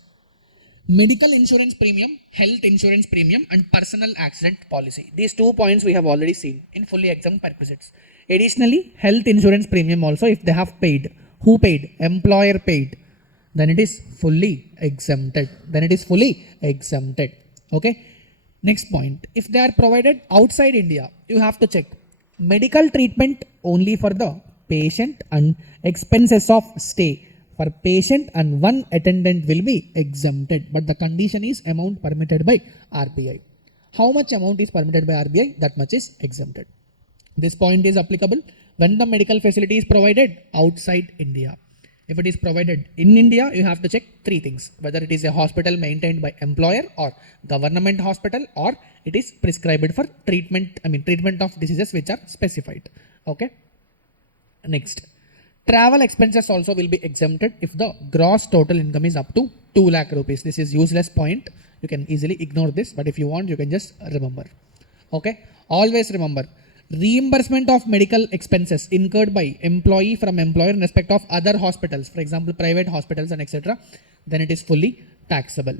medical insurance premium, health insurance premium and personal accident policy. These 2 points we have already seen in fully exempt perquisites. Additionally, health insurance premium also, if they have paid, who paid? Employer paid. Then it is fully exempted. Okay. Next point, if they are provided outside India, you have to check medical treatment only for the patient and expenses of stay for patient and one attendant will be exempted. But the condition is amount permitted by RBI. How much amount is permitted by RBI? That much is exempted. This point is applicable when the medical facility is provided outside India. If it is provided in India, you have to check 3 things. Whether it is a hospital maintained by employer or government hospital or it is prescribed for treatment of diseases which are specified. Okay. Next, travel expenses also will be exempted if the gross total income is up to 2 lakh rupees. This is useless point. You can easily ignore this, but if you want, you can just remember. Okay. Always remember, reimbursement of medical expenses incurred by employee from employer in respect of other hospitals, for example, private hospitals and etc., then it is fully taxable.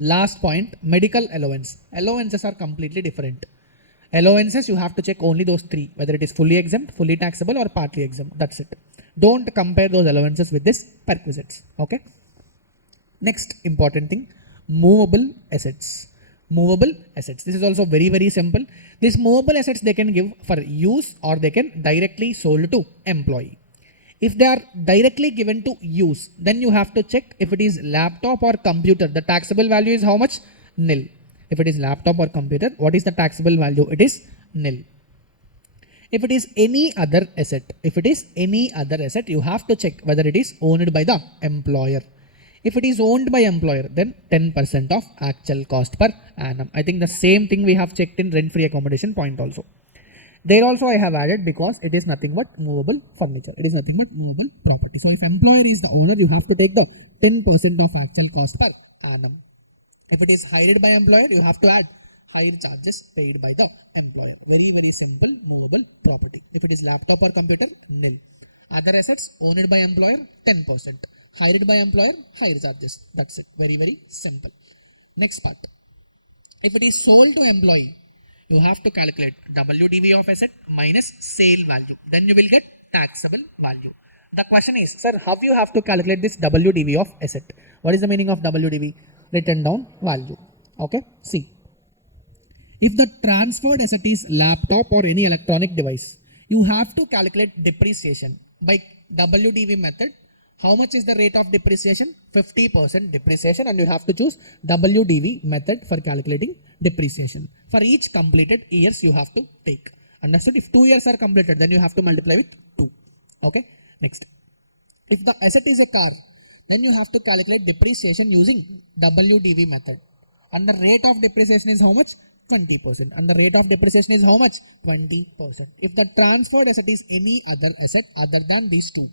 Last point, medical allowance. Allowances are completely different. Allowances, you have to check only those 3, whether it is fully exempt, fully taxable or partly exempt. That's it. Don't compare those allowances with this perquisites. Okay. Next important thing, movable assets. Movable assets. This is also very, very simple. These movable assets they can give for use or they can directly sold to employee. If they are directly given to use, then you have to check if it is laptop or computer. The taxable value is how much? Nil. If it is laptop or computer, what is the taxable value? It is nil. If it is any other asset, you have to check whether it is owned by the employer. If it is owned by employer, then 10% of actual cost per annum. I think the same thing we have checked in rent-free accommodation point also. There also I have added because it is nothing but movable furniture. It is nothing but movable property. So if employer is the owner, you have to take the 10% of actual cost per annum. If it is hired by employer, you have to add higher charges paid by the employer. Very, very simple movable property. If it is laptop or computer, nil. Other assets owned by employer, 10%. Hired by employer, higher charges. That's it. Very, very simple. Next part. If it is sold to employee, you have to calculate WDV of asset minus sale value. Then you will get taxable value. The question is, sir, how you have to calculate this WDV of asset? What is the meaning of WDV? Written down value. Okay. See. If the transferred asset is laptop or any electronic device, you have to calculate depreciation by WDV method How much is the rate of depreciation? 50% depreciation, and you have to choose WDV method for calculating depreciation. For each completed years you have to take. Understood? If 2 years are completed, then you have to multiply with 2. Okay. Next. If the asset is a car, then you have to calculate depreciation using WDV method. And the rate of depreciation is how much? 20%. And the rate of depreciation is how much? 20%. If the transferred asset is any other asset other than these two,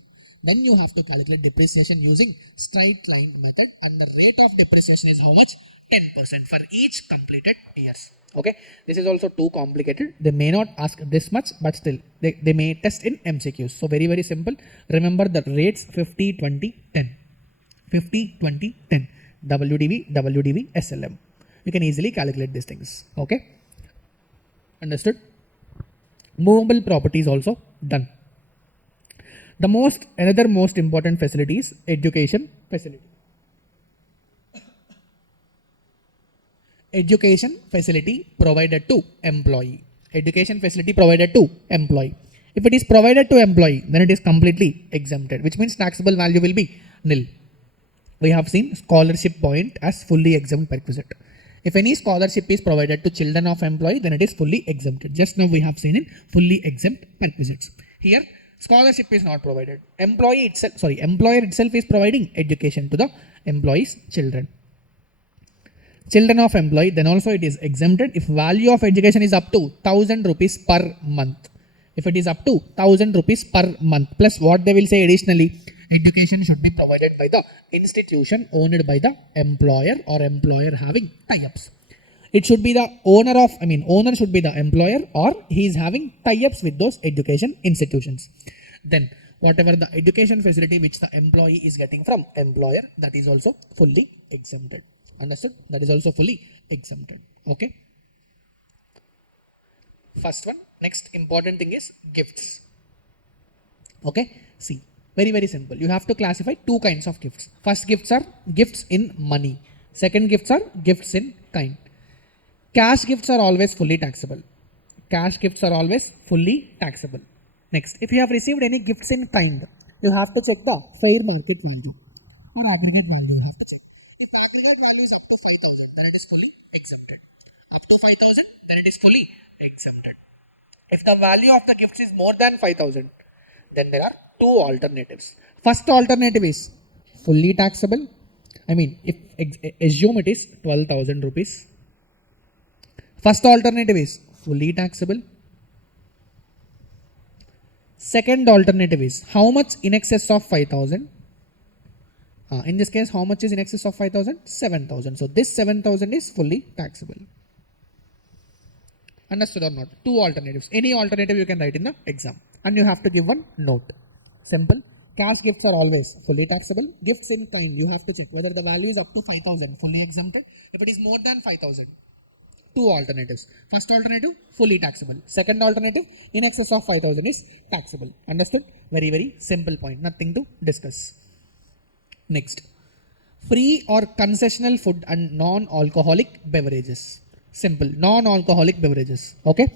then you have to calculate depreciation using straight line method, and the rate of depreciation is how much? 10% for each completed years. Okay, this is also too complicated. They may not ask this much, but still they may test in MCQs. So very simple. Remember the rates 50, 20, 10. 50, 20, 10. WDV, SLM. You can easily calculate these things. Okay, understood? Movable properties also done. Another most important facility is education facility. Education facility provided to employee. Education facility provided to employee. If it is provided to employee, then it is completely exempted, which means taxable value will be nil. We have seen scholarship point as fully exempt perquisite. If any scholarship is provided to children of employee, then it is fully exempted. Just now we have seen in fully exempt perquisites. Here, scholarship is not provided. Employer itself is providing education to the employee's children. Children of employee, then also it is exempted if value of education is up to 1000 rupees per month. If it is up to 1000 rupees per month, plus what they will say additionally, education should be provided by the institution owned by the employer or employer having tie-ups. It should be the owner should be the employer, or he is having tie-ups with those education institutions. Then whatever the education facility which the employee is getting from employer, that is also fully exempted. Understood? That is also fully exempted. Okay. First one. Next important thing is gifts. Okay. See, very simple. You have to classify two kinds of gifts. First gifts are gifts in money. Second gifts are gifts in kind. Cash gifts are always fully taxable. Cash gifts are always fully taxable. Next, if you have received any gifts in kind, you have to check the fair market value or aggregate value. You have to check. If aggregate value is up to 5000, then it is fully exempted. Up to 5000, then it is fully exempted. If the value of the gifts is more than 5000, then there are two alternatives. First alternative is fully taxable. Assume it is 12,000 rupees. First alternative is fully taxable. Second alternative is how much in excess of 5000? In this case, how much is in excess of 5000? 7000. So this 7000 is fully taxable. Understood or not? Two alternatives. Any alternative you can write in the exam, and you have to give one note. Simple. Cash gifts are always fully taxable. Gifts in kind, you have to check whether the value is up to 5000, fully exempted. If it is more than 5000, two alternatives. First alternative, fully taxable. Second alternative, in excess of 5000 is taxable. Understood? Very simple point. Nothing to discuss. Next, free or concessional food and non-alcoholic beverages. Simple. Non-alcoholic beverages. Okay.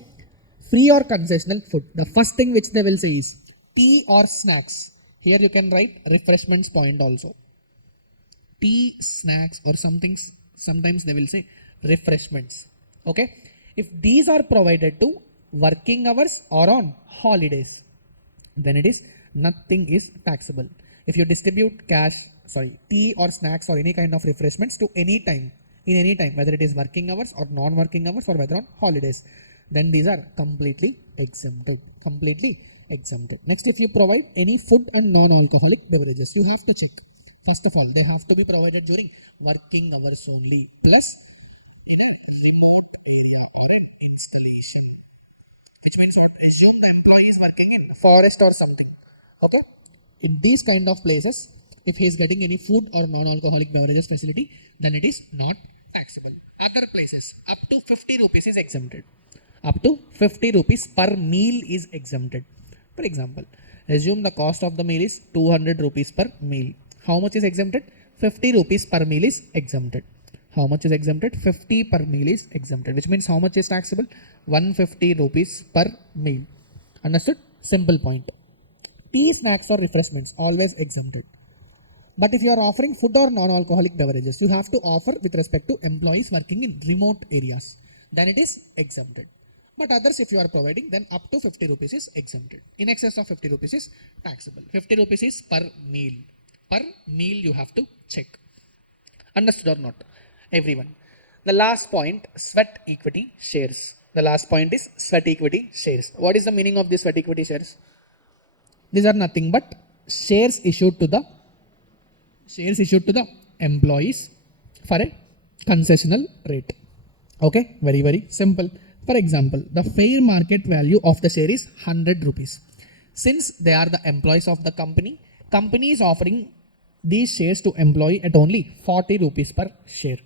Free or concessional food. The first thing which they will say is tea or snacks. Here you can write refreshments point also. Tea, snacks, or sometimes they will say refreshments. Okay. If these are provided to working hours or on holidays, then it is nothing is taxable. If you distribute tea or snacks or any kind of refreshments to any time, in any time, whether it is working hours or non-working hours or whether on holidays, then these are completely exempted. Next, if you provide any food and non-alcoholic beverages, you have to check. First of all, they have to be provided during working hours only, plus installation, which means assume the employee is working in forest or something. Okay. In these kind of places, if he is getting any food or non-alcoholic beverages facility, then it is not taxable. Other places, up to 50 rupees is exempted. Up to 50 rupees per meal is exempted. For example, assume the cost of the meal is 200 rupees per meal. How much is exempted? 50 rupees per meal is exempted. How much is exempted? 50 per meal is exempted, which means how much is taxable? 150 rupees per meal. Understood? Simple point. Tea, snacks or refreshments always exempted. But if you are offering food or non-alcoholic beverages, you have to offer with respect to employees working in remote areas. Then it is exempted. But others, if you are providing, then up to 50 rupees is exempted. In excess of 50 rupees is taxable. 50 rupees is per meal. Per meal you have to check. Understood or not? Everyone. The last point, sweat equity shares. The last point is sweat equity shares. What is the meaning of this sweat equity shares? These are nothing but shares issued to the employees for a concessional rate. Okay, very, very simple. For example, the fair market value of the share is 100 rupees. Since they are the employees of the company is offering these shares to employee at only 40 rupees per share.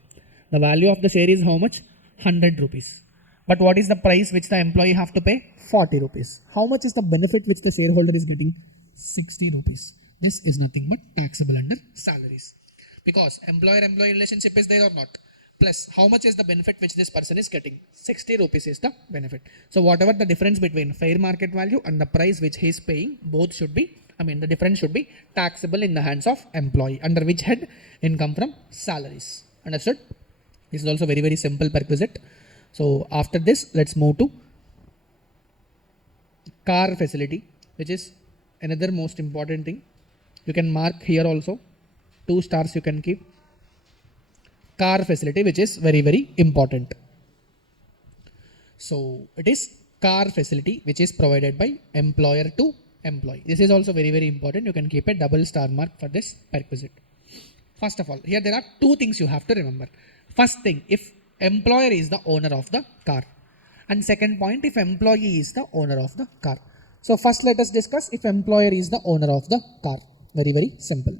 The value of the share is how much? 100 rupees. But what is the price which the employee have to pay? 40 rupees. How much is the benefit which the shareholder is getting? 60 rupees. This is nothing but taxable under salaries. Because employer-employee relationship is there or not? Plus, how much is the benefit which this person is getting? 60 rupees is the benefit. So, whatever the difference between fair market value and the price which he is paying, both should be, the difference should be taxable in the hands of employee. Under which head? Income from salaries. Understood? This is also very, very simple perquisite. So, after this, let's move to car facility, which is another most important thing. You can mark here also. 2 stars you can keep. Car facility, which is very, very important. So it is car facility which is provided by employer to employee. This is also very, very important. You can keep a double star mark for this perquisite. First of all, here there are 2 things you have to remember. First thing, if employer is the owner of the car. And second point, if employee is the owner of the car. So first let us discuss if employer is the owner of the car. Very, very simple.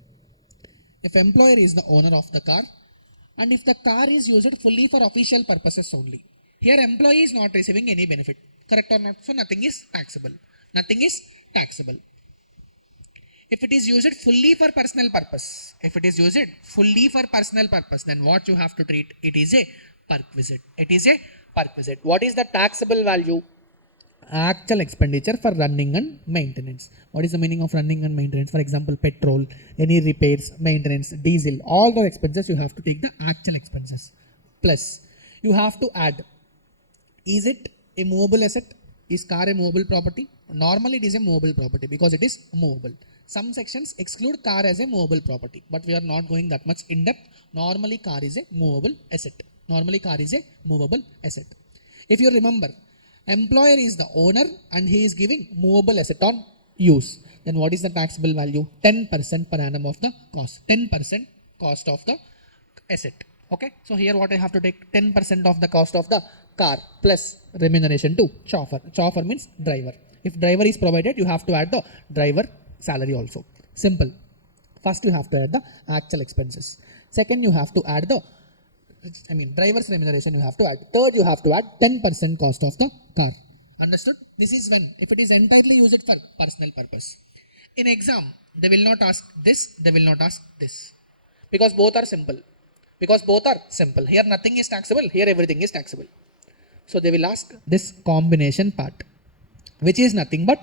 If employer is the owner of the car, and if the car is used fully for official purposes only, here employee is not receiving any benefit, correct or not? So nothing is taxable. Nothing is taxable. If it is used fully for personal purpose, then what you have to treat? It is a perquisite. It is a perquisite. What is the taxable value? Actual expenditure for running and maintenance. What is the meaning of running and maintenance? For example, petrol, any repairs, maintenance, diesel, all the expenses you have to take the actual expenses. Plus, you have to add, is it a movable asset? Is car a movable property? Normally it is a movable property because it is movable. Some sections exclude car as a movable property, but we are not going that much in depth. Normally car is a movable asset. If you remember, employer is the owner and he is giving movable asset on use. Then what is the taxable value? 10% per annum of the cost. 10% cost of the asset. Okay. So here what I have to take? 10% of the cost of the car plus remuneration to chauffeur. Chauffeur means driver. If driver is provided, you have to add the driver salary also. Simple. First you have to add the actual expenses. Second, you have to add the driver's remuneration you have to add. Third, you have to add 10% cost of the car. Understood? This is when, if it is entirely used for personal purpose. In exam, they will not ask this, they will not ask this. Because both are simple. Here nothing is taxable, here everything is taxable. So they will ask this combination part, which is nothing but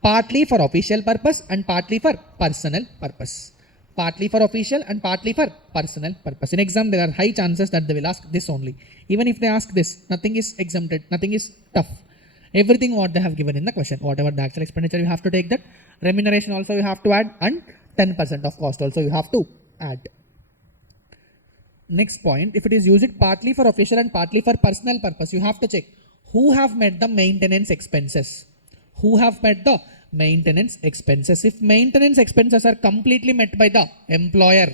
partly for official purpose and partly for personal purpose. Partly for official and partly for personal purpose. In exam, there are high chances that they will ask this only. Even if they ask this, nothing is exempted, nothing is tough. Everything what they have given in the question, whatever the actual expenditure, you have to take that. Remuneration also you have to add, and 10% of cost also you have to add. Next point, if it is used partly for official and partly for personal purpose, you have to check who have met the maintenance expenses. If maintenance expenses are completely met by the employer,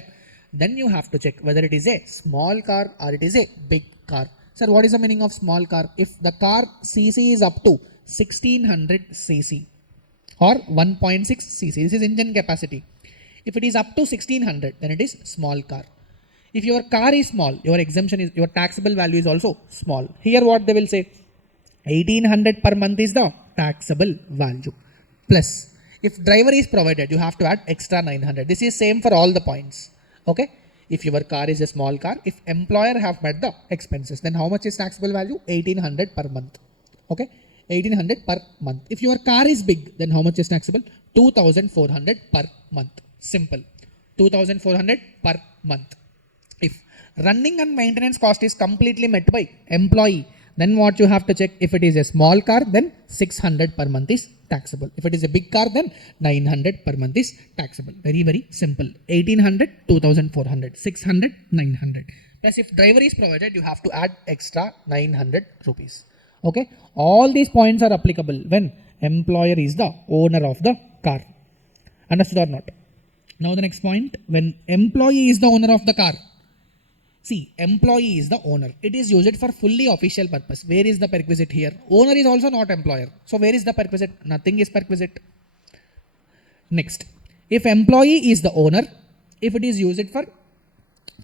then you have to check whether it is a small car or it is a big car. Sir, what is the meaning of small car? If the car CC is up to 1600 CC or 1.6 CC, this is engine capacity. If it is up to 1600, then it is small car. If your car is small, your exemption is, your taxable value is also small. Here what they will say, 1800 per month is the taxable value. Plus, if driver is provided, you have to add extra 900. This is same for all the points. Okay. If your car is a small car, if employer have met the expenses, then how much is taxable value? 1800 per month. Okay. 1800 per month. If your car is big, then how much is taxable? 2400 per month. Simple. 2,400 per month. If running and maintenance cost is completely met by employee, then what you have to check, if it is a small car, then 600 per month is taxable. If it is a big car, then 900 per month is taxable. Very, very simple. 1800, 2400, 600, 900. Plus if driver is provided, you have to add extra 900 rupees. Okay. All these points are applicable when employer is the owner of the car. Understood or not? Now the next point, when employee is the owner of the car. See, employee is the owner. It is used for fully official purpose. Where is the perquisite here? Owner is also not employer. So where is the perquisite? Nothing is perquisite. Next, if employee is the owner, if it is used for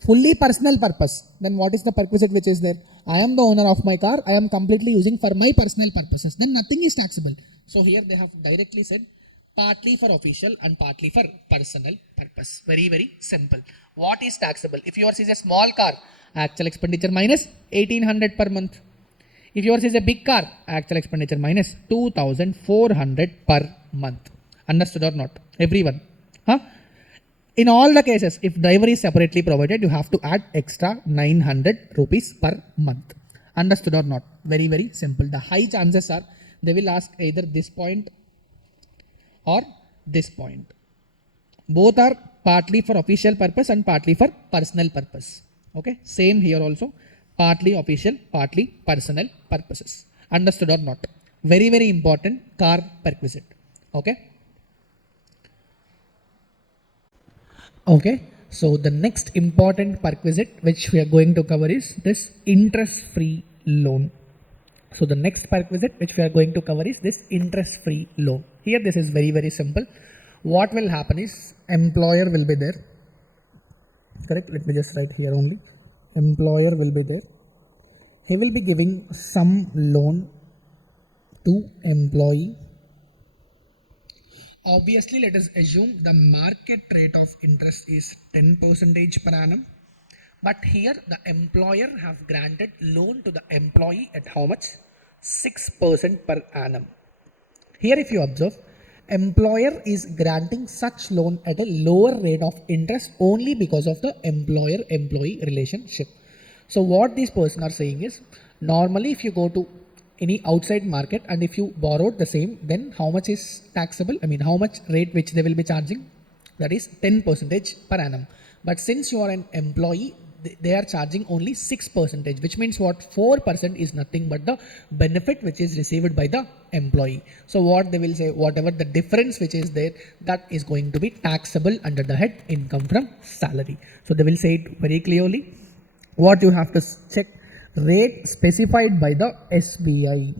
fully personal purpose, then what is the perquisite which is there? I am the owner of my car. I am completely using for my personal purposes. Then nothing is taxable. So here they have directly said partly for official and partly for personal purpose. Very, very simple. What is taxable? If yours is a small car, actual expenditure minus 1800 per month. If yours is a big car, actual expenditure minus 2400 per month. Understood or not? Everyone. Huh? In all the cases, if driver is separately provided, you have to add extra 900 rupees per month. Understood or not? Very, very simple. The high chances are they will ask either this point or this point. Both are partly for official purpose and partly for personal purpose. Okay. Same here also. Partly official, partly personal purposes. Understood or not? Very, very important car perquisite. Okay. Okay. So the next important perquisite which we are going to cover is this interest-free loan. So the next perquisite which we are going to cover is this interest-free loan. Here this is very, very simple. What will happen is employer will be there. Correct? Let me just write here only. Employer will be there. He will be giving some loan to employee. Obviously, let us assume the market rate of interest is 10% per annum. But here the employer have granted loan to the employee at how much? 6% per annum. Here if you observe, employer is granting such loan at a lower rate of interest only because of the employer-employee relationship. So what these person are saying is, normally if you go to any outside market and if you borrowed the same, then how much is taxable? I mean, how much rate which they will be charging? That is 10% per annum. But since you are an employee, they are charging only 6%, which means what? 4% is nothing but the benefit which is received by the employee. So what they will say, whatever the difference which is there, that is going to be taxable under the head income from salary. So they will say it very clearly. What you have to check, rate specified by the SBI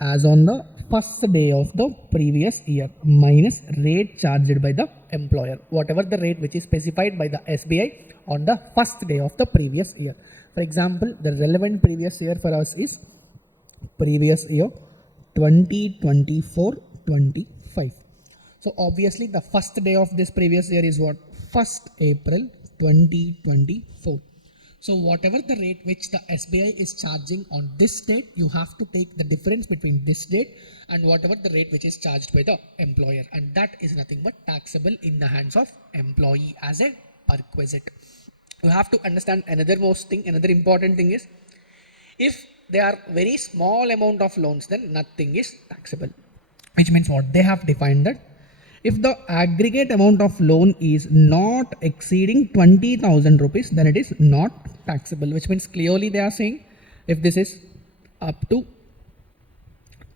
as on the first day of the previous year minus rate charged by the employer. Whatever the rate which is specified by the SBI on the first day of the previous year. For example, the relevant previous year for us is previous year 2024-25. So obviously the first day of this previous year is what? 1st April 2024. So whatever the rate which the SBI is charging on this date, you have to take the difference between this date and whatever the rate which is charged by the employer. And that is nothing but taxable in the hands of employee as a perquisite. You have to understand another important thing is, if they are very small amount of loans, then nothing is taxable. Which means what? They have defined that if the aggregate amount of loan is not exceeding 20,000 rupees, then it is not taxable. Which means clearly they are saying if this is up to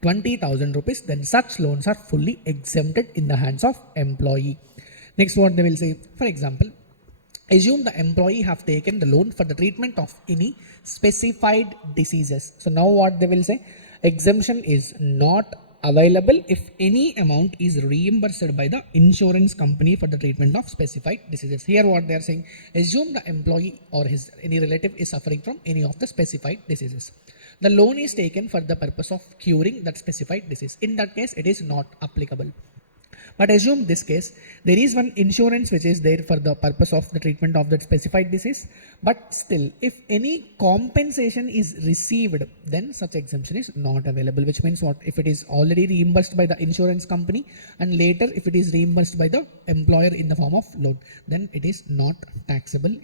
20,000 rupees, then such loans are fully exempted in the hands of employee. Next, what they will say, for example, assume the employee have taken the loan for the treatment of any specified diseases. So now what they will say, exemption is not available if any amount is reimbursed by the insurance company for the treatment of specified diseases. Here what they are saying, assume the employee or his any relative is suffering from any of the specified diseases. The loan is taken for the purpose of curing that specified disease. In that case, it is not applicable. But assume this case, there is one insurance which is there for the purpose of the treatment of that specified disease. But still, if any compensation is received, then such exemption is not available. Which means what? If it is already reimbursed by the insurance company and later if it is reimbursed by the employer in the form of loan, then it is not taxable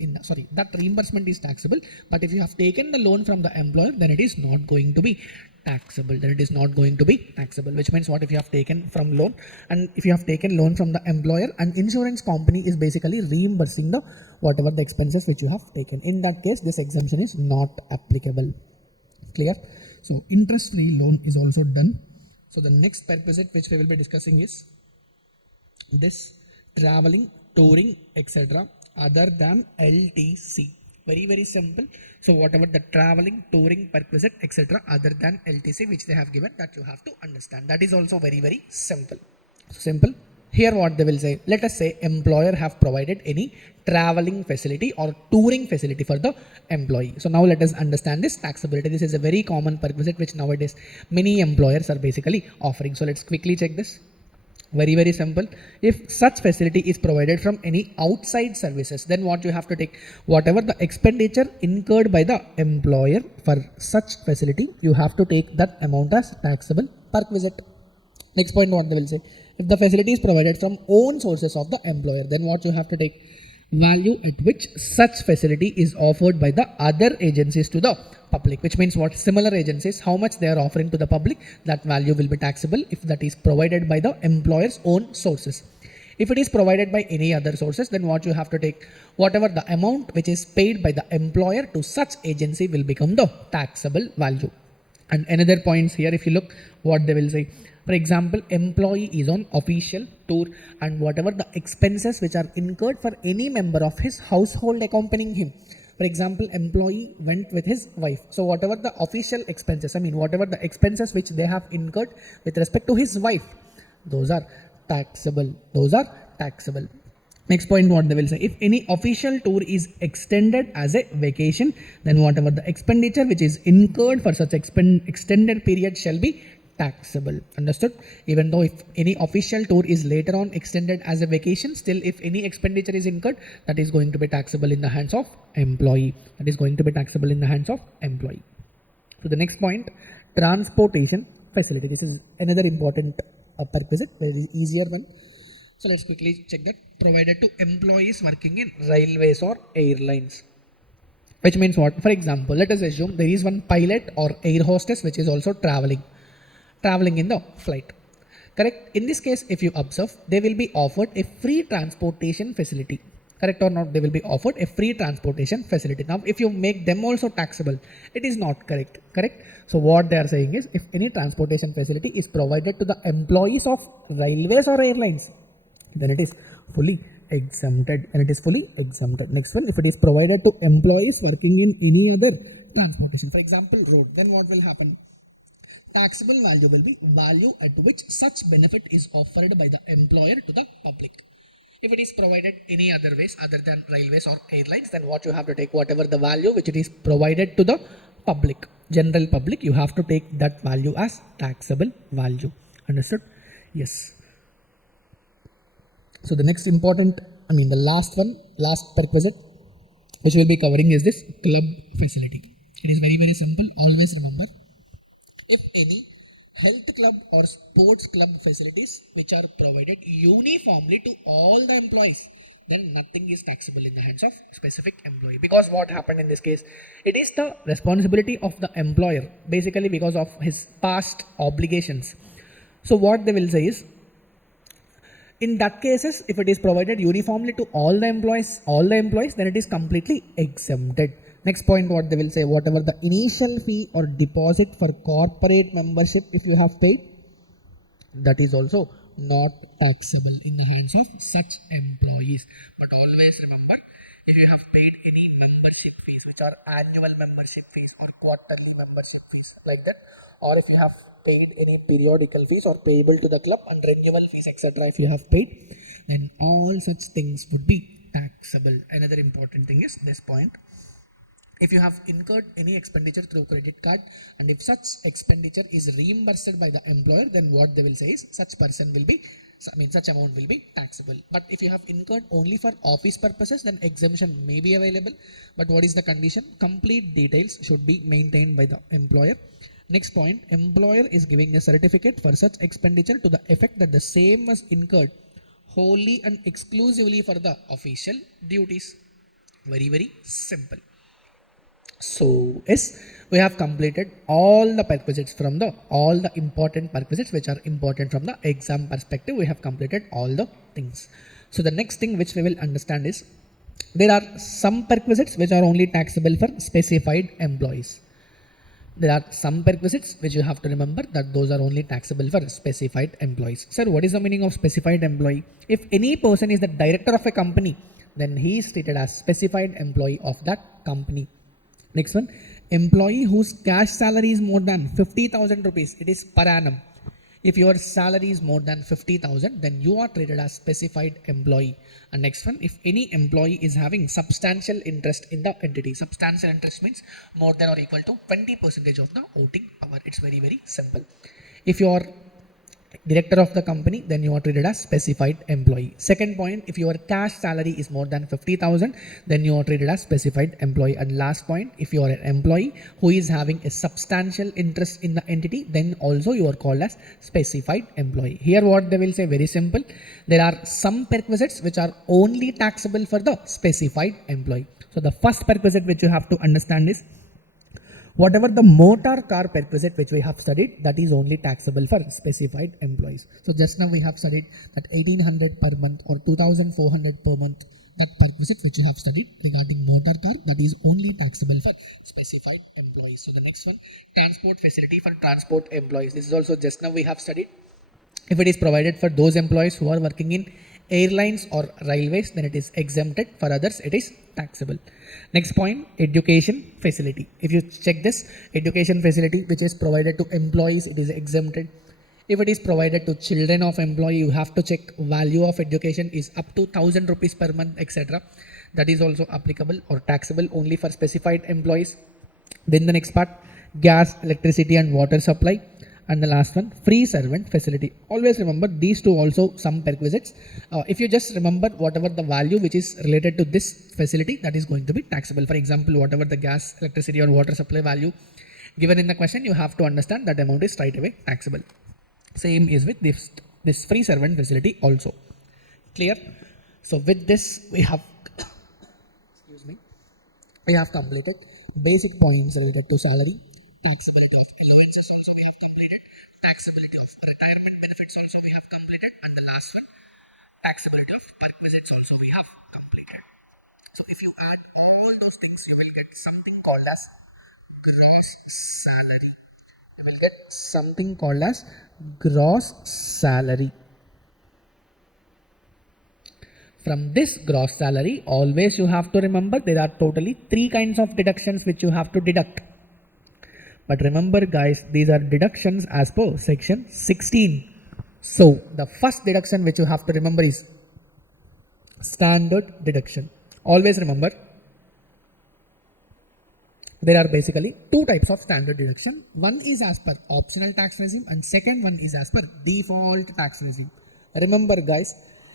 that reimbursement is taxable. But if you have taken the loan from the employer, then it is not going to be taxable. Then it is not going to be taxable. Which means what? If you have taken from loan, and if you have taken loan from the employer, and insurance company is basically reimbursing the whatever the expenses which you have taken, in that case this exemption is not applicable. Clear? So interest free loan is also done. So the next perquisite which we will be discussing is this traveling, touring, etc. other than LTC. Very simple. So whatever the traveling, touring, perquisite, etc. other than LTC which they have given, that you have to understand. That is also very simple. So simple. Here what they will say, let us say employer have provided any traveling facility or touring facility for the employee. So now let us understand this taxability. This is a very common perquisite which nowadays many employers are basically offering. So let's quickly check this. Very simple. If such facility is provided from any outside services, then what you have to take, whatever the expenditure incurred by the employer for such facility, you have to take that amount as taxable perquisite. Next point what they will say, if the facility is provided from own sources of the employer, then what you have to take, value at which such facility is offered by the other agencies to the public. Which means what? Similar agencies, how much they are offering to the public, that value will be taxable if that is provided by the employer's own sources. If it is provided by any other sources, then what you have to take, whatever the amount which is paid by the employer to such agency will become the taxable value. And another points here, if you look what they will say, for example, employee is on official tour and whatever the expenses which are incurred for any member of his household accompanying him. For example, employee went with his wife. So whatever the official expenses, whatever the expenses which they have incurred with respect to his wife, those are taxable. Next point what they will say, if any official tour is extended as a vacation, then whatever the expenditure which is incurred for such extended period shall be taxable. Understood? Even though if any official tour is later on extended as a vacation, still if any expenditure is incurred, that is going to be taxable in the hands of employee. So the next point, transportation facility. This is another important perquisite, very easier one. So let's quickly check that. Provided to employees working in railways or airlines. Which means what? For example, let us assume there is one pilot or air hostess which is also traveling in the flight. Correct? In this case, if you observe, they will be offered a free transportation facility. Correct or not? They will be offered a free transportation facility. Now, if you make them also taxable, it is not correct. Correct? So what they are saying is, if any transportation facility is provided to the employees of railways or airlines, then it is fully exempted. Next one, if it is provided to employees working in any other transportation, for example, road, then what will happen? Taxable value will be value at which such benefit is offered by the employer to the public. If it is provided any other ways other than railways or airlines, then what you have to take, whatever the value which it is provided to the public, general public, you have to take that value as taxable value. Understood? Yes. So the next important, the last perquisite which we will be covering is this club facility. It is very simple. Always remember, if any health club or sports club facilities which are provided uniformly to all the employees, then nothing is taxable in the hands of specific employee. Because what happened in this case, it is the responsibility of the employer, basically because of his past obligations. So what they will say is, in that cases, if it is provided uniformly to all the employees, then it is completely exempted. Next point what they will say, whatever the initial fee or deposit for corporate membership if you have paid, that is also not taxable in the hands of such employees. But always remember, if you have paid any membership fees which are annual membership fees or quarterly membership fees like that, or if you have paid any periodical fees or payable to the club and renewal fees etc., if you have paid, then all such things would be taxable. Another important thing is this point, if you have incurred any expenditure through credit card and if such expenditure is reimbursed by the employer, then what they will say is such person will be such amount will be taxable. But if you have incurred only for office purposes, then exemption may be available. But what is the condition? Complete details should be maintained by the employer. Next point, employer is giving a certificate for such expenditure to the effect that the same was incurred wholly and exclusively for the official duties. Very, very simple. So yes, we have completed all the perquisites from all the important perquisites which are important from the exam perspective. We have completed all the things. So the next thing which we will understand is there are some perquisites which are only taxable for specified employees. There are some perquisites which you have to remember that those are only taxable for specified employees. Sir, what is the meaning of specified employee? If any person is the director of a company, then he is treated as specified employee of that company. Next one, employee whose cash salary is more than 50,000 rupees. It is per annum. If your salary is more than 50,000, then you are treated as specified employee. And next one, if any employee is having substantial interest in the entity, substantial interest means more than or equal to 20% of the voting power. It's very, very simple. If you are director of the company, then you are treated as specified employee. Second point, if your cash salary is more than 50,000, then you are treated as specified employee. And last point, if you are an employee who is having a substantial interest in the entity, then also you are called as specified employee. Here what they will say, very simple. There are some perquisites which are only taxable for the specified employee. So the first perquisite which you have to understand is whatever the motor car perquisite which we have studied, that is only taxable for specified employees. So just now we have studied that 1800 per month or 2400 per month, that perquisite which we have studied regarding motor car, that is only taxable for specified employees. So the next one, transport facility for transport employees. This is also just now we have studied. If it is provided for those employees who are working in airlines or railways, then it is exempted. For others, it is taxable. Next point, education facility. If you check this, education facility which is provided to employees, it is exempted. If it is provided to children of employee, you have to check value of education is up to 1000 rupees per month, etc. That is also applicable or taxable only for specified employees. Then the next part, gas, electricity and water supply. And the last one, free servant facility. Always remember these two also some perquisites. If you just remember whatever the value which is related to this facility, that is going to be taxable. For example, whatever the gas, electricity or water supply value given in the question, you have to understand that amount is straight away taxable. Same is with this free servant facility also. Clear? So with this we have we have completed basic points related to salary, taxability of allowances also we have completed, taxability of retirement benefits also we have completed, and the last one, taxability of perquisites also we have completed. So if you add all those things, you will get something called as gross salary. You will get something called as gross salary. From this gross salary, always you have to remember there are totally 3 kinds of deductions which you have to deduct. But remember guys, these are deductions as per section 16. So the first deduction which you have to remember is standard deduction. Always remember there are basically 2 types of standard deduction. One is as per optional tax regime and second one is as per default tax regime. Remember guys,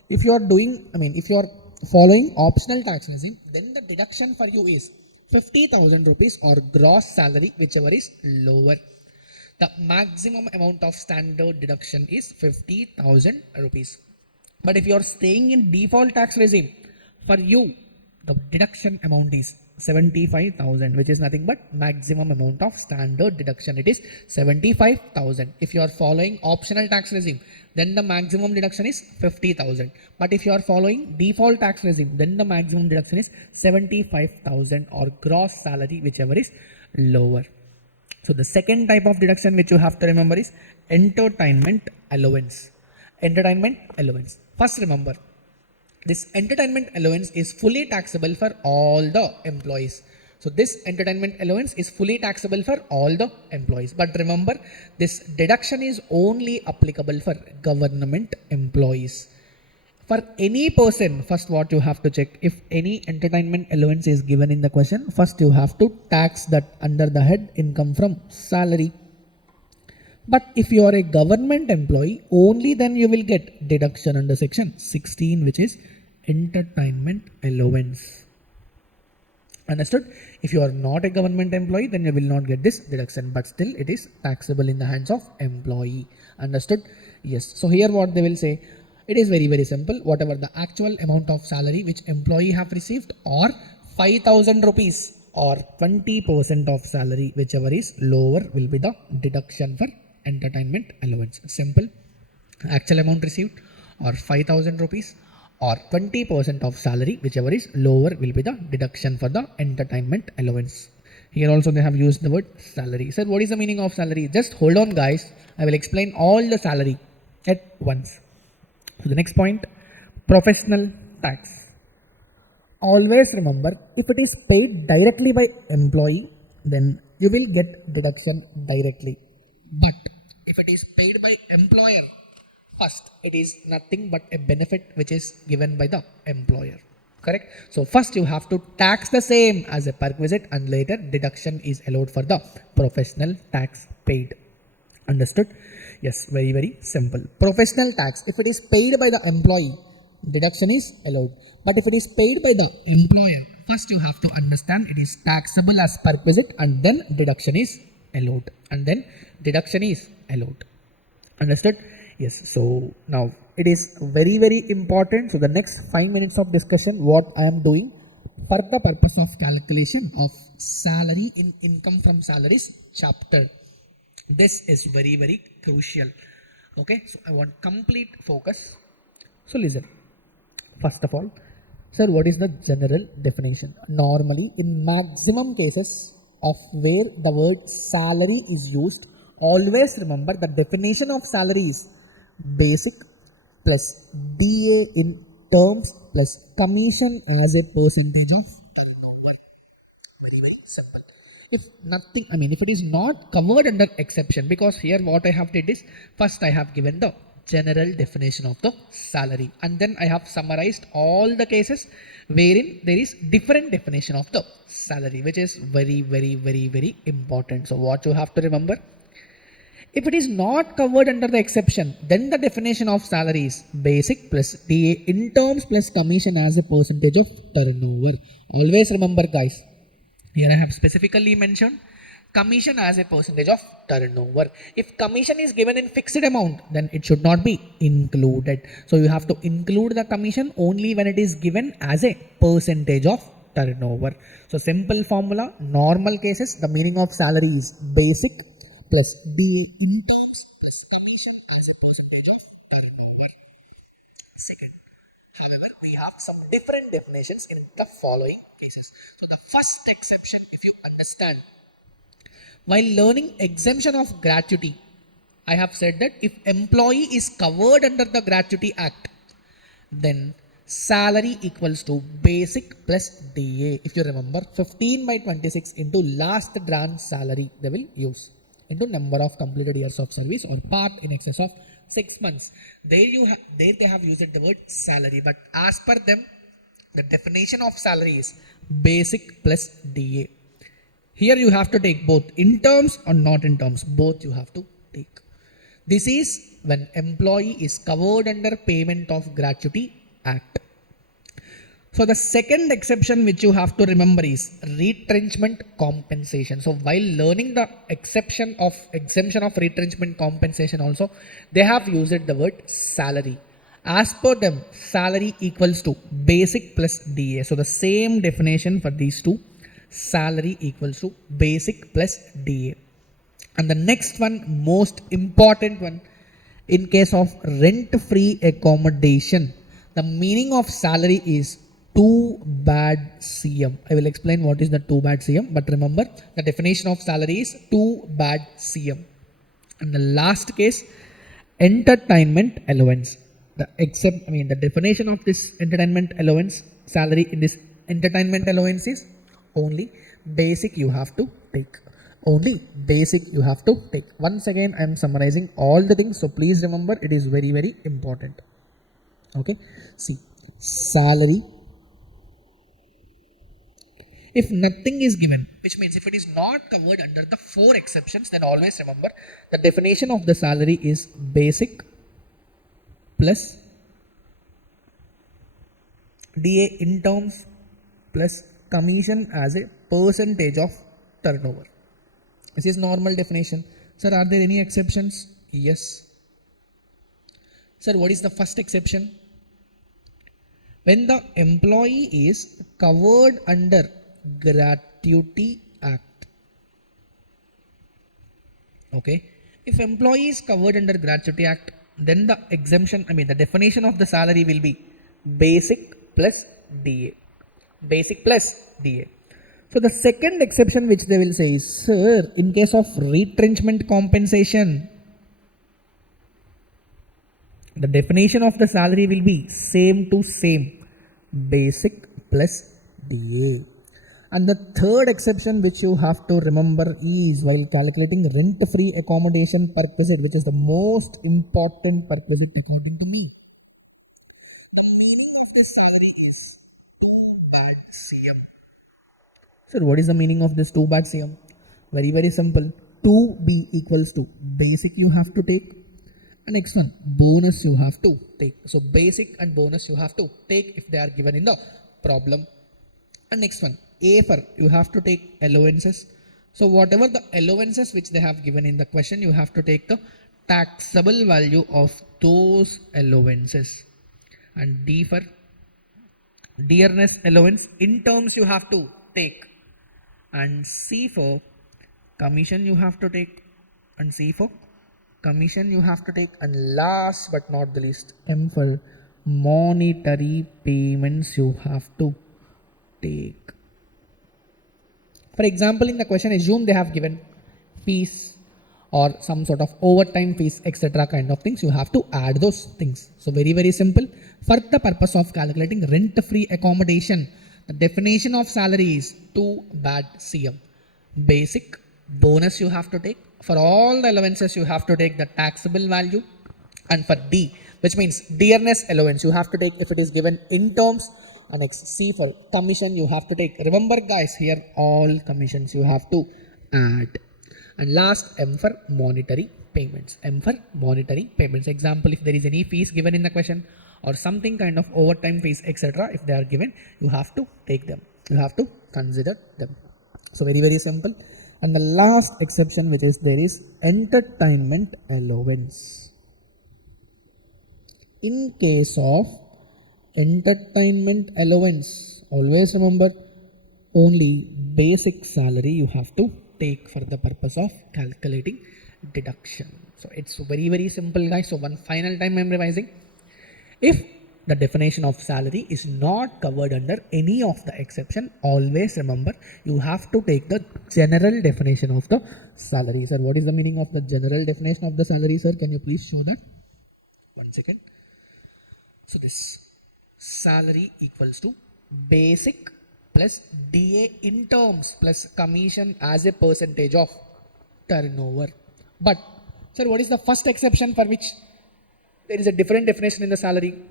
if you are following optional tax regime, then the deduction for you is 50,000 rupees or gross salary, whichever is lower. The maximum amount of standard deduction is 50,000 rupees. But if you are staying in default tax regime, for you the deduction amount is 75,000, which is nothing but maximum amount of standard deduction. It is 75,000. If you are following optional tax regime, then the maximum deduction is 50,000. But if you are following default tax regime, then the maximum deduction is 75,000 or gross salary, whichever is lower. So the second type of deduction which you have to remember is entertainment allowance. Entertainment allowance. First remember, this entertainment allowance is fully taxable for all the employees. So this entertainment allowance is fully taxable for all the employees. But remember, this deduction is only applicable for government employees. For any person, first what you have to check, if any entertainment allowance is given in the question, first you have to tax that under the head income from salary. But if you are a government employee, only then you will get deduction under section 16, which is entertainment allowance. Understood? If you are not a government employee, then you will not get this deduction, but still it is taxable in the hands of employee. Understood? Yes. So here what they will say, it is very, very simple. Whatever the actual amount of salary which employee have received, or 5,000 rupees or 20% of salary, whichever is lower, will be the deduction for entertainment allowance. Simple. Actual amount received or 5,000 rupees or 20% of salary, whichever is lower, will be the deduction for the entertainment allowance. Here also they have used the word salary. Sir, what is the meaning of salary? Just hold on guys. I will explain all the salary at once. So the next point, professional tax. Always remember, if it is paid directly by employee, then you will get deduction directly. But if it is paid by employer, first it is nothing but a benefit which is given by the employer. Correct? So first you have to tax the same as a perquisite, and later deduction is allowed for the professional tax paid. Understood? Yes, very, very simple. Professional tax, if it is paid by the employee, deduction is allowed. But if it is paid by the employer, first you have to understand it is taxable as perquisite, and then deduction is allowed. And then deduction is allowed. Understood? Yes. So now it is very, very important. So the next 5 minutes of discussion, what I am doing for the purpose of calculation of salary in income from salaries chapter. This is very, very crucial. Okay. So I want complete focus. So listen. First of all, sir, what is the general definition? Normally, in maximum cases of where the word salary is used, always remember the definition of salary is basic plus DA in terms plus commission as a percentage of turnover. Very, very simple. If nothing, if it is not covered under exception, because here what I have did is, first I have given the general definition of the salary, and then I have summarized all the cases wherein there is different definition of the salary, which is very, very, very, very important. So what you have to remember, if it is not covered under the exception, then the definition of salary is basic plus DA in terms plus commission as a percentage of turnover. Always remember guys, here I have specifically mentioned commission as a percentage of turnover. If commission is given in fixed amount, then it should not be included. So you have to include the commission only when it is given as a percentage of turnover. So simple formula, normal cases, the meaning of salary is basic plus DA in terms plus commission as a percentage of turnover. Second, however, we have some different definitions in the following cases. So the first exception, if you understand, while learning exemption of gratuity, I have said that if employee is covered under the Gratuity Act, then salary equals to basic plus DA. If you remember, 15 by 26 into last grant salary they will use into number of completed years of service or part in excess of 6 months. There they have used the word salary, but as per them, the definition of salary is basic plus DA. Here you have to take both in terms or not in terms, both you have to take. This is when employee is covered under Payment of Gratuity Act. So the second exception which you have to remember is retrenchment compensation. So while learning the exemption of retrenchment compensation also, they have used the word salary. As per them, salary equals to basic plus DA. So the same definition for these two, salary equals to basic plus DA. And the next one, most important one, in case of rent-free accommodation, the meaning of salary is 2 bad CM. I will explain what is the 2 bad CM, but remember the definition of salary is 2 bad CM. And the last case, entertainment allowance. The definition of this entertainment allowance salary in this entertainment allowance is only basic you have to take. Only basic you have to take. Once again, I am summarizing all the things, so please remember it is very, very important. Okay, see, salary, If nothing is given, which means if it is not covered under the 4 exceptions, then always remember the definition of the salary is basic plus DA in terms plus commission as a percentage of turnover. This is normal definition. Sir, are there any exceptions? Yes. Sir, what is the first exception? When the employee is covered under Gratuity Act. Okay. If employee is covered under Gratuity Act, then the exemption, the definition of the salary will be basic plus DA. Basic plus DA. So the second exception which they will say is, sir, in case of retrenchment compensation, the definition of the salary will be same to same, basic plus DA. And the third exception which you have to remember is while calculating rent-free accommodation perquisite, which is the most important perquisite according to me. The meaning of this salary is 2 bad CM. Sir, what is the meaning of this 2 bad CM? Very, very simple. 2B equals to basic you have to take. And next one, bonus you have to take. So basic and bonus you have to take if they are given in the problem. And next one, A for you have to take allowances. So whatever the allowances which they have given in the question, you have to take the taxable value of those allowances. And D for dearness allowance in terms you have to take. And C for commission you have to take. And C for commission you have to take. And last but not the least, M for monetary payments you have to take. For example, in the question, assume they have given fees or some sort of overtime fees, etc. kind of things. You have to add those things. So very, very simple. For the purpose of calculating rent-free accommodation, the definition of salary is 2 bad CM. Basic, bonus you have to take. For all the allowances, you have to take the taxable value. And for D, which means dearness allowance, you have to take if it is given in terms. And next, C for commission you have to take. Remember guys, here all commissions you have to add. And last, M for monetary payments. M for monetary payments. Example, if there is any fees given in the question or something kind of overtime fees, etc. if they are given, you have to take them. You have to consider them. So very, very simple. And the last exception which is there is entertainment allowance. In case of entertainment allowance, always remember only basic salary you have to take for the purpose of calculating deduction. So it's very, very simple guys. So one final time I'm revising. If the definition of salary is not covered under any of the exception, always remember you have to take the general definition of the salary. Sir, what is the meaning of the general definition of the salary, sir? Can you please show that? 1 second. So this salary equals to basic plus DA in terms plus commission as a percentage of turnover. But sir, what is the first exception for which there is a different definition in the salary?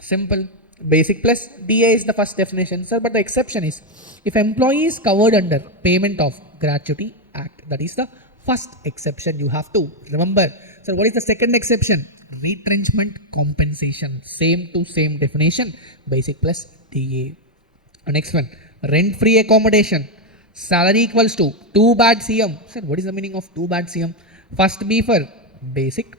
Simple. Basic plus DA is the first definition, sir. But the exception is if employee is covered under payment of Gratuity Act. That is the first exception you have to remember. Sir, what is the second exception? Retrenchment compensation. Same to same definition. Basic plus DA. Next one. Rent-free accommodation. Salary equals to 2 bad CM. Sir, what is the meaning of 2 bad CM? First B for basic.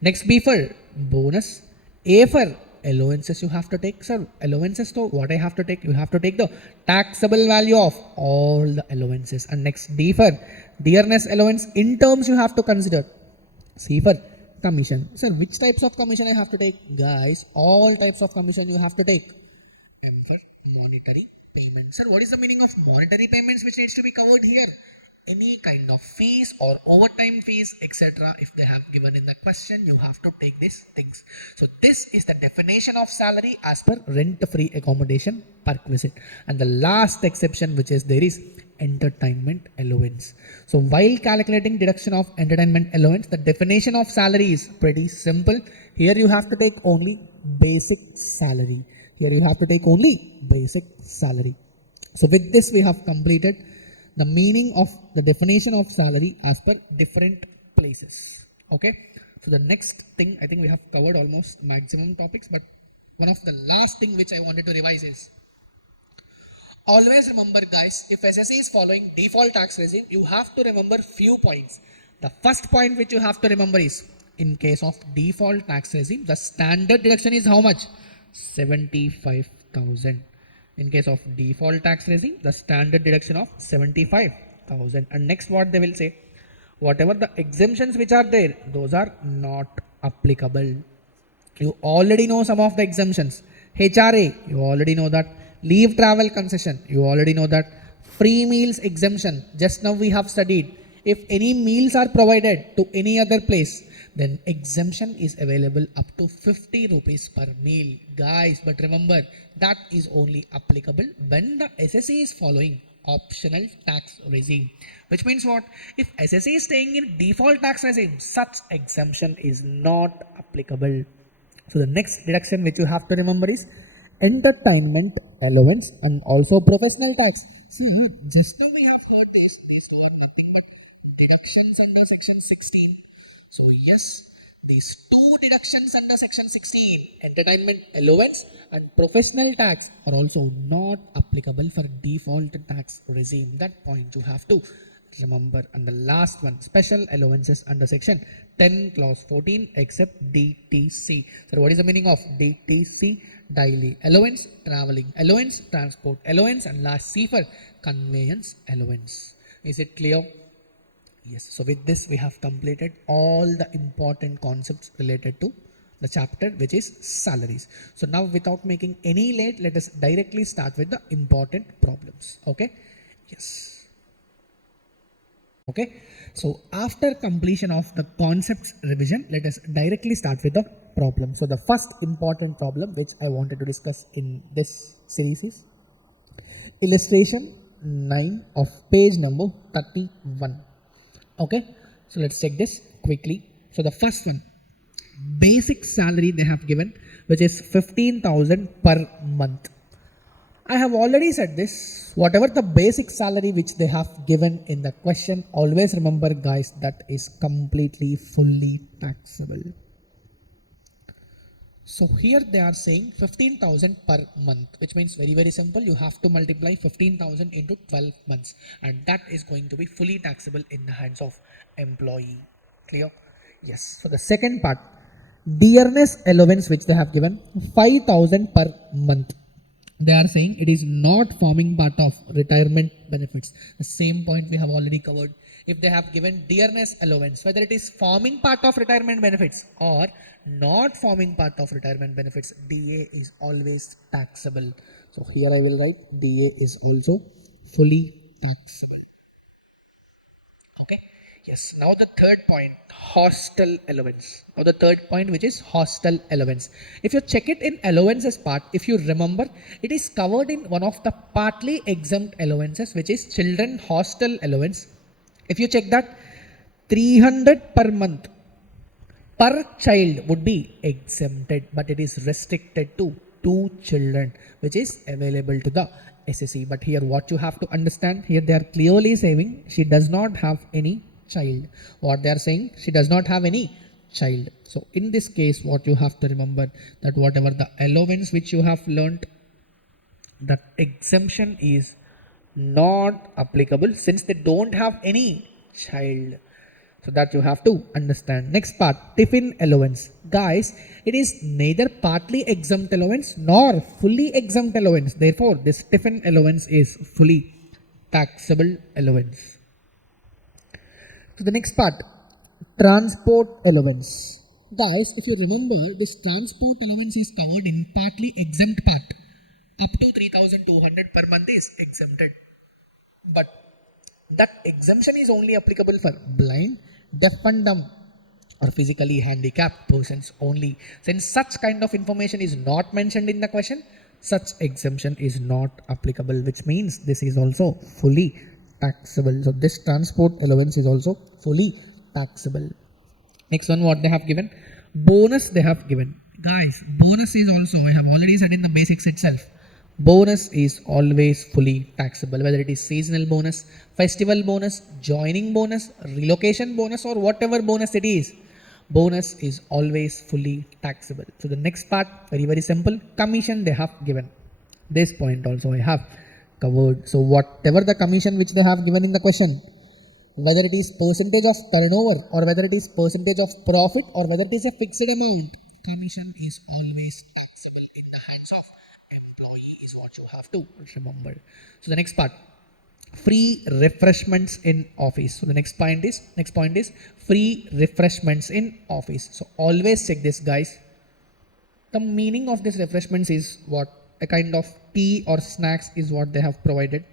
Next B for bonus. A for allowances you have to take. Sir, allowances, so what I have to take? You have to take the taxable value of all the allowances. And next D for dearness allowance in terms you have to consider. C for commission. Sir, which types of commission I have to take? Guys, all types of commission you have to take. M for monetary payments. Sir, what is the meaning of monetary payments which needs to be covered here? Any kind of fees or overtime fees, etc. if they have given in the question, you have to take these things. So this is the definition of salary as per rent-free accommodation perquisite. And the last exception which is there is entertainment allowance. So while calculating deduction of entertainment allowance, the definition of salary is pretty simple. Here you have to take only basic salary. Here you have to take only basic salary. So with this we have completed the meaning of the definition of salary as per different places. Okay. So the next thing, I think we have covered almost maximum topics, but one of the last thing which I wanted to revise is, always remember guys, if SSE is following default tax regime, you have to remember few points. The first point which you have to remember is, in case of default tax regime, the standard deduction is how much? 75,000. In case of default tax regime, the standard deduction of 75,000. And next what they will say, whatever the exemptions which are there, those are not applicable. You already know some of the exemptions. HRA, you already know that. Leave travel concession, you already know that. Free meals exemption, just now we have studied. If any meals are provided to any other place, then exemption is available up to 50 rupees per meal. Guys, but remember, that is only applicable when the SSE is following optional tax regime. Which means what? If SSE is staying in default tax regime, such exemption is not applicable. So the next deduction which you have to remember is entertainment allowance and also professional tax. See, just now we have heard this. These two are nothing but deductions under section 16. So yes, these two deductions under section 16, entertainment allowance and professional tax, are also not applicable for default tax regime. That point you have to remember. And the last one, special allowances under section 10 clause 14 except DTC. So what is the meaning of DTC? Daily allowance, traveling allowance, transport allowance, and last C for conveyance allowance. Is it clear? Yes. So with this we have completed all the important concepts related to the chapter which is salaries. So now without making any late, let us directly start with the important problems. Okay. Yes. Okay. So after completion of the concepts revision, let us directly start with the problem. So the first important problem which I wanted to discuss in this series is illustration 9 of page number 31. Okay, so let's check this quickly. So the first one, basic salary they have given, which is 15,000 per month. I have already said this, whatever the basic salary which they have given in the question, always remember guys, that is completely fully taxable. So here they are saying 15,000 per month, which means very simple. You have to multiply 15,000 into 12 months, and that is going to be fully taxable in the hands of employee. Clear? Yes. So the second part, dearness allowance which they have given 5,000 per month. They are saying it is not forming part of retirement benefits. The same point we have already covered. If they have given dearness allowance, whether it is forming part of retirement benefits or not forming part of retirement benefits, DA is always taxable. So here I will write DA is also fully taxable. Okay. Yes. Now the third point, hostel allowance. Now the third point, which is hostel allowance. If you check it in allowances part, if you remember, it is covered in one of the partly exempt allowances, which is children hostel allowance. If you check that, 300 per month per child would be exempted, but it is restricted to 2 children, which is available to the SSE. But here what you have to understand, here they are clearly saying she does not have any child. What they are saying, she does not have any child. So in this case, what you have to remember, that whatever the allowance which you have learnt, that exemption is not applicable since they don't have any child. So that you have to understand. Next part, tiffin allowance. Guys, it is neither partly exempt allowance nor fully exempt allowance. Therefore, this tiffin allowance is fully taxable allowance. So the next part, transport allowance. Guys, if you remember, this transport allowance is covered in partly exempt part. Up to 3,200 per month is exempted. But that exemption is only applicable for blind, deaf and dumb or physically handicapped persons only. Since such kind of information is not mentioned in the question, such exemption is not applicable, which means this is also fully taxable. So this transport allowance is also fully taxable. Next one, what they have given, bonus they have given. Guys, bonus is also, I have already said in the basics itself, Bonus is always fully taxable, whether it is seasonal bonus, festival bonus, joining bonus, relocation bonus, or whatever bonus it is. Bonus is always fully taxable. So the next part, very, very simple. Commission they have given. This point also I have covered. So whatever the commission which they have given in the question, whether it is percentage of turnover or whether it is percentage of profit or whether it is a fixed amount, commission is always taxable in the hands of employee is what you have to remember. So the next part, free refreshments in office. So the next point is free refreshments in office. So always check this, guys. The meaning of this refreshments is what? A kind of tea or snacks is what they have provided.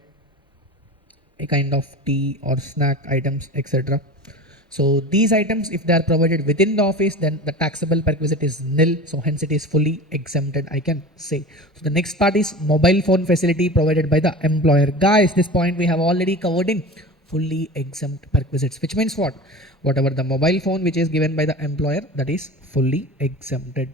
A kind of tea or snack items, etc. So these items, if they are provided within the office, then the taxable perquisite is nil. So hence it is fully exempted, I can say. So the next part is mobile phone facility provided by the employer. Guys, this point we have already covered in fully exempt perquisites, which means what? Whatever the mobile phone which is given by the employer, that is fully exempted.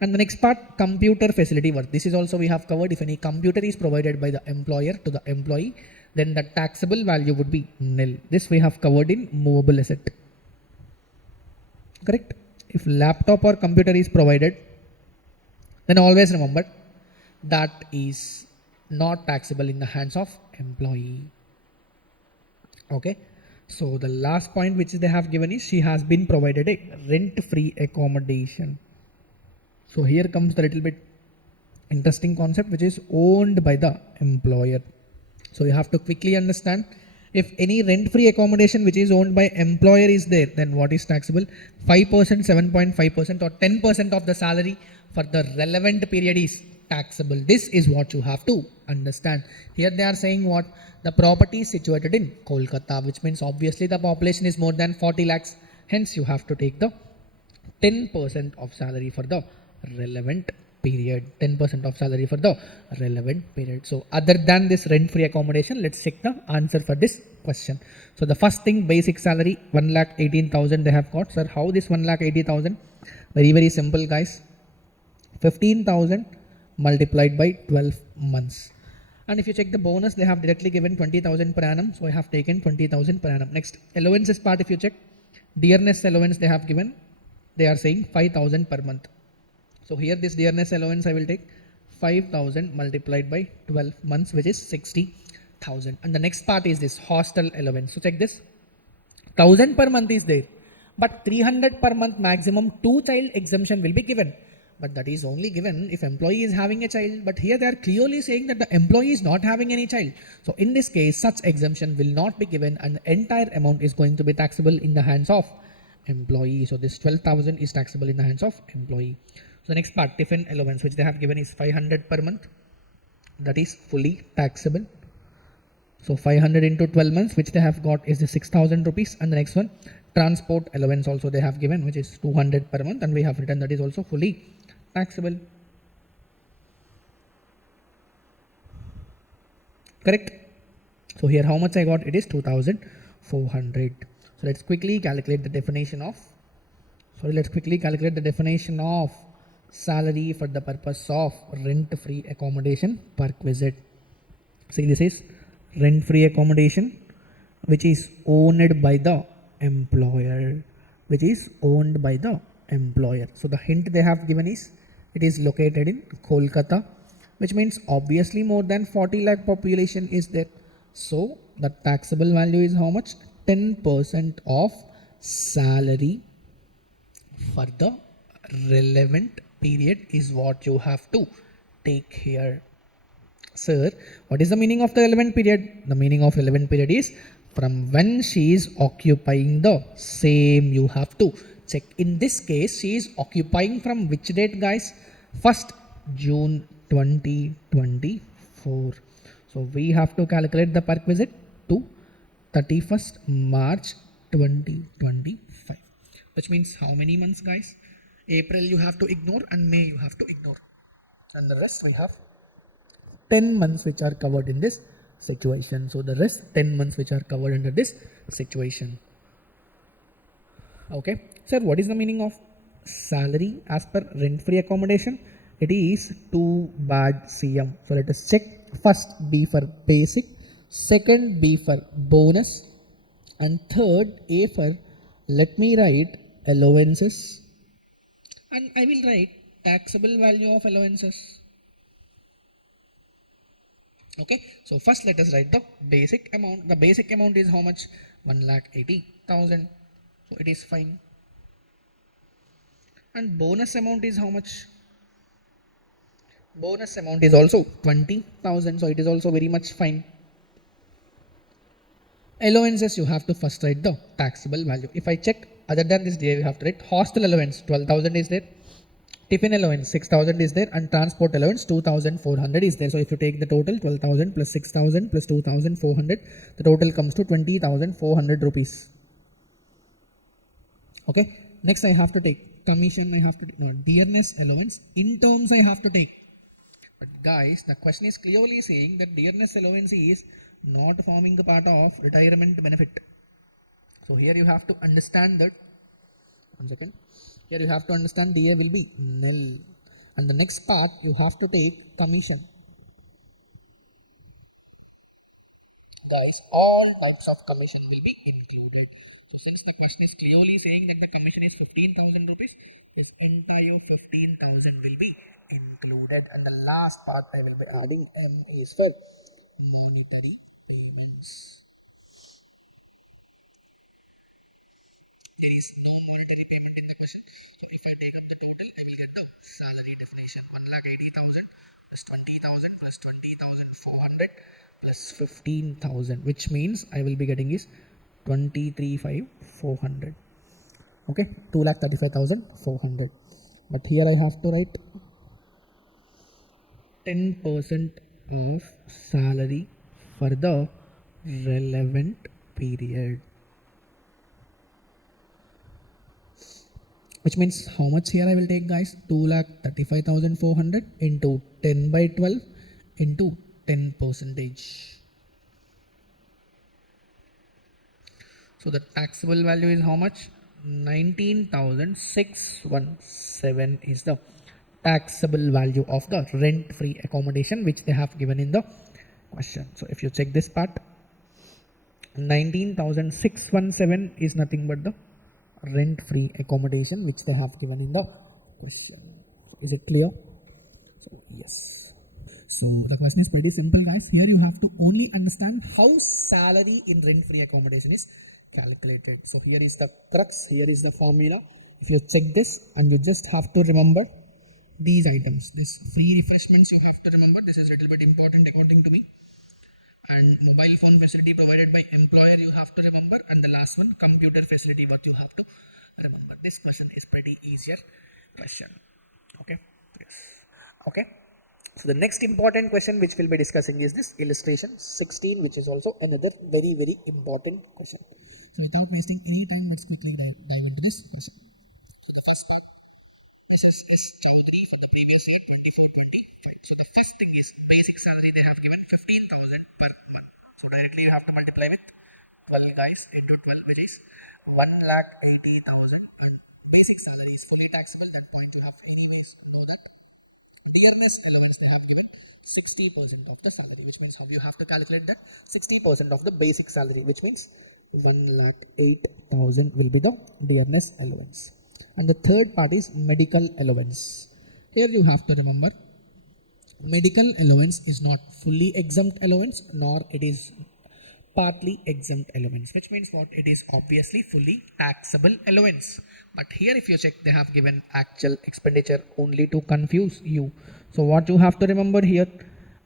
And the next part, computer facility work. This is also we have covered. If any computer is provided by the employer to the employee, then the taxable value would be nil. This we have covered in movable asset. Correct? If laptop or computer is provided, then always remember that is not taxable in the hands of employee. Okay. So the last point which they have given is she has been provided a rent-free accommodation. So here comes the little bit interesting concept which is owned by the employer. So you have to quickly understand, if any rent-free accommodation which is owned by employer is there, then what is taxable? 5%, 7.5% or 10% of the salary for the relevant period is taxable. This is what you have to understand. Here they are saying what? The property is situated in Kolkata, which means obviously the population is more than 40 lakhs. Hence you have to take the 10% of salary for the relevant period. 10% of salary for the relevant period. So other than this rent-free accommodation, let's check the answer for this question. So the first thing, basic salary 1,18,000 they have got. Sir, how this 1,80,000? Very, very simple, guys. 15,000 multiplied by 12 months. And if you check the bonus, they have directly given 20,000 per annum. So I have taken 20,000 per annum. Next, allowances part, if you check, dearness allowance they have given, they are saying 5,000 per month. So here this dearness allowance I will take 5,000 multiplied by 12 months, which is 60,000. And the next part is this hostel allowance. So check this, 1,000 per month is there, but 300 per month maximum 2-child exemption will be given. But that is only given if employee is having a child. But here they are clearly saying that the employee is not having any child. So in this case, such exemption will not be given and the entire amount is going to be taxable in the hands of employee. So this 12,000 is taxable in the hands of employee. So the next part, tiffin allowance, which they have given is 500 per month. That is fully taxable. So 500 into 12 months, which they have got is the 6,000 rupees. And the next one, transport allowance also they have given, which is 200 per month. And we have written that is also fully taxable. Correct? So here how much I got? It is 2,400. So let's quickly calculate the definition of, salary for the purpose of rent-free accommodation perquisite. See, this is rent-free accommodation which is owned by the employer, So the hint they have given is it is located in Kolkata, which means obviously more than 40 lakh population is there. So the taxable value is how much? 10% of salary for the relevant period is what you have to take here. Sir, what is the meaning of the relevant period? The meaning of relevant period is from when she is occupying the same. You have to check. In this case, she is occupying from which date, guys? 1st June 2024. So we have to calculate the perquisite to 31st March 2025. Which means how many months, guys? April you have to ignore and May you have to ignore. And the rest we have 10 months which are covered in this situation. So the rest 10 months which are covered under this situation. Okay. Sir, what is the meaning of salary as per rent-free accommodation? it is 2 bad CM. So let us check. First B for basic, second B for bonus, and third A for, let me write allowances, and I will write taxable value of allowances. Okay, so first let us write the basic amount. The basic amount is how much? 1,80,000. So it is fine. And bonus amount is how much? Bonus amount is also 20,000. So it is also very much fine. Allowances, you have to first write the taxable value. If I check, other than this, you have to write hostel allowance 12,000 is there, tiffin allowance 6,000 is there, and transport allowance 2,400 is there. So if you take the total 12,000 plus 6,000 plus 2,400, the total comes to 20,400 rupees. Okay, next I have to take commission. I have to no dearness allowance in terms I have to take. But guys, the question is clearly saying that dearness allowance is not forming a part of retirement benefit. So here you have to understand that. One second. Here you have to understand DA will be nil. And the next part you have to take commission. Guys, all types of commission will be included. So since the question is clearly saying that the commission is 15,000 rupees, this entire 15,000 will be included. And the last part I will be adding M is for monetary payments. There is no monetary payment in the question. So if I take up the total, I will get the salary definition 1,80,000 plus 20,000 plus 20,400 plus 15,000, which means I will be getting is 23,400. Okay, 2,35,400. But here I have to write 10% of salary for the relevant period. Which means how much here I will take, guys? 2,35,400 into 10 by 12 into 10%. So the taxable value is how much? 19,617 is the taxable value of the rent-free accommodation which they have given in the question. So if you check this part, 19,617 is nothing but the rent-free accommodation which they have given in the question. So is it clear? So yes. So the question is pretty simple, guys. Here you have to only understand how salary in rent-free accommodation is calculated. So here is the crux, here is the formula. If you check this, and you just have to remember these items. This free refreshments you have to remember. This is a little bit important according to me. And mobile phone facility provided by employer you have to remember, and the last one, computer facility, what you have to remember. This question is pretty easier question. Okay, yes. Okay, so the next important question which we'll be discussing is this illustration 16, which is also another very important question. So without wasting any time, let's quickly dive into this question. So the first part, this is S. Chowdhury for the previous year 24-20. So the first thing is basic salary they have given 15,000 per month. So directly you have to multiply with 12, guys, into 12, which is 1,80,000. And basic salary is fully taxable. That point you have to anyways know that. Dearness allowance they have given 60% of the salary, which means how you have to calculate that? 60% of the basic salary, which means 1,08,000 will be the dearness allowance. And the third part is medical allowance. Here you have to remember, medical allowance is not fully exempt allowance, nor it is partly exempt allowance, which means what? It is obviously fully taxable allowance. But here if you check, they have given actual expenditure only to confuse you. So what you have to remember here,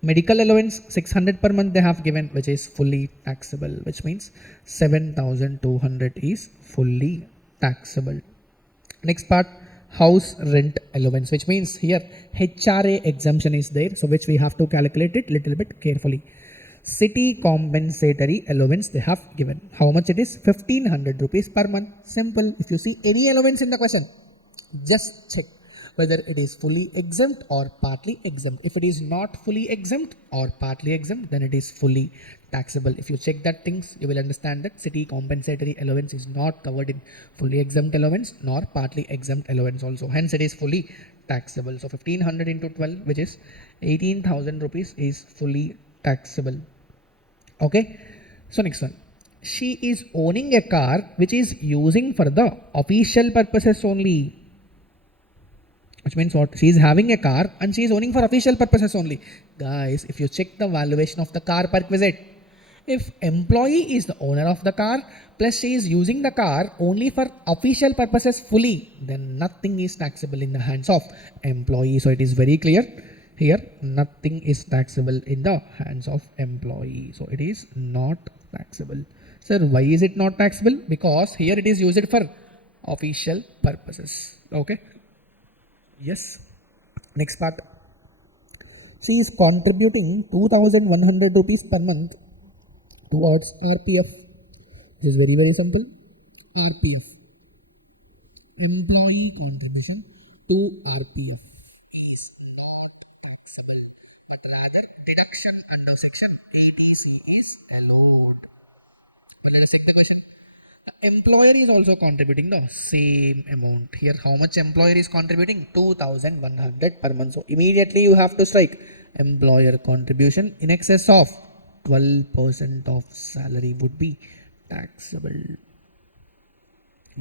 medical allowance 600 per month they have given, which is fully taxable, which means 7,200 is fully taxable. Next part, house rent allowance, which means here HRA exemption is there, so which we have to calculate it little bit carefully. City compensatory allowance they have given. How much it is? 1,500 rupees per month. Simple. If you see any allowance in the question, just check whether it is fully exempt or partly exempt. If it is not fully exempt or partly exempt, then it is fully taxable. If you check that things, you will understand that city compensatory allowance is not covered in fully exempt allowance nor partly exempt allowance also. Hence, it is fully taxable. So 1500 into 12, which is 18,000 rupees, is fully taxable. Okay. So next one. She is owning a car which is using for the official purposes only. Which means what? She is having a car and she is owning for official purposes only. Guys, if you check the valuation of the car perquisite, if employee is the owner of the car plus she is using the car only for official purposes fully, then nothing is taxable in the hands of employee. So it is very clear here, nothing is taxable in the hands of employee. So it is not taxable. Sir, why is it not taxable? Because here it is used for official purposes. Okay. Yes. Next part. She is contributing 2,100 rupees per month towards RPF. This is very simple. RPF. Employee contribution to RPF is not taxable, but rather deduction under section 80C is allowed. Let us take the question. The employer is also contributing the same amount. Here, how much employer is contributing? 2,100 per month. So immediately you have to strike employer contribution in excess of 12% of salary would be taxable.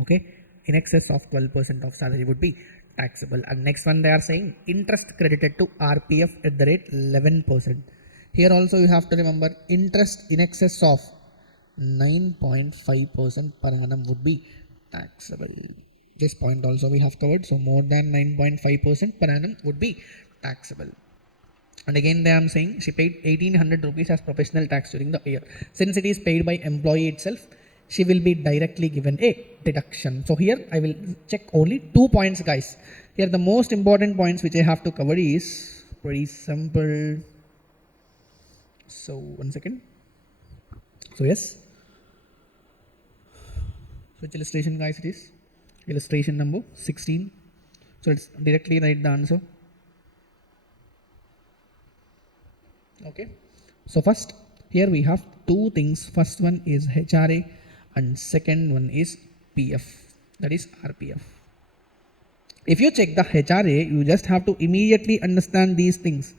Okay, in excess of 12% of salary would be taxable. And next one, they are saying interest credited to RPF at the rate 11%. Here also you have to remember interest in excess of 9.5% per annum would be taxable. This point also we have covered. So more than 9.5% per annum would be taxable. And again they are saying she paid 1,800 rupees as professional tax during the year. Since it is paid by employee itself, she will be directly given a deduction. So here I will check only 2 points, guys. Here the most important points which I have to cover is pretty simple. So one second. So yes. Which illustration, guys, it is? Illustration number 16. So let's directly write the answer. Okay. So first, here we have two things. First one is HRA and second one is PF, that is RPF. If you check the HRA, you just have to immediately understand these things.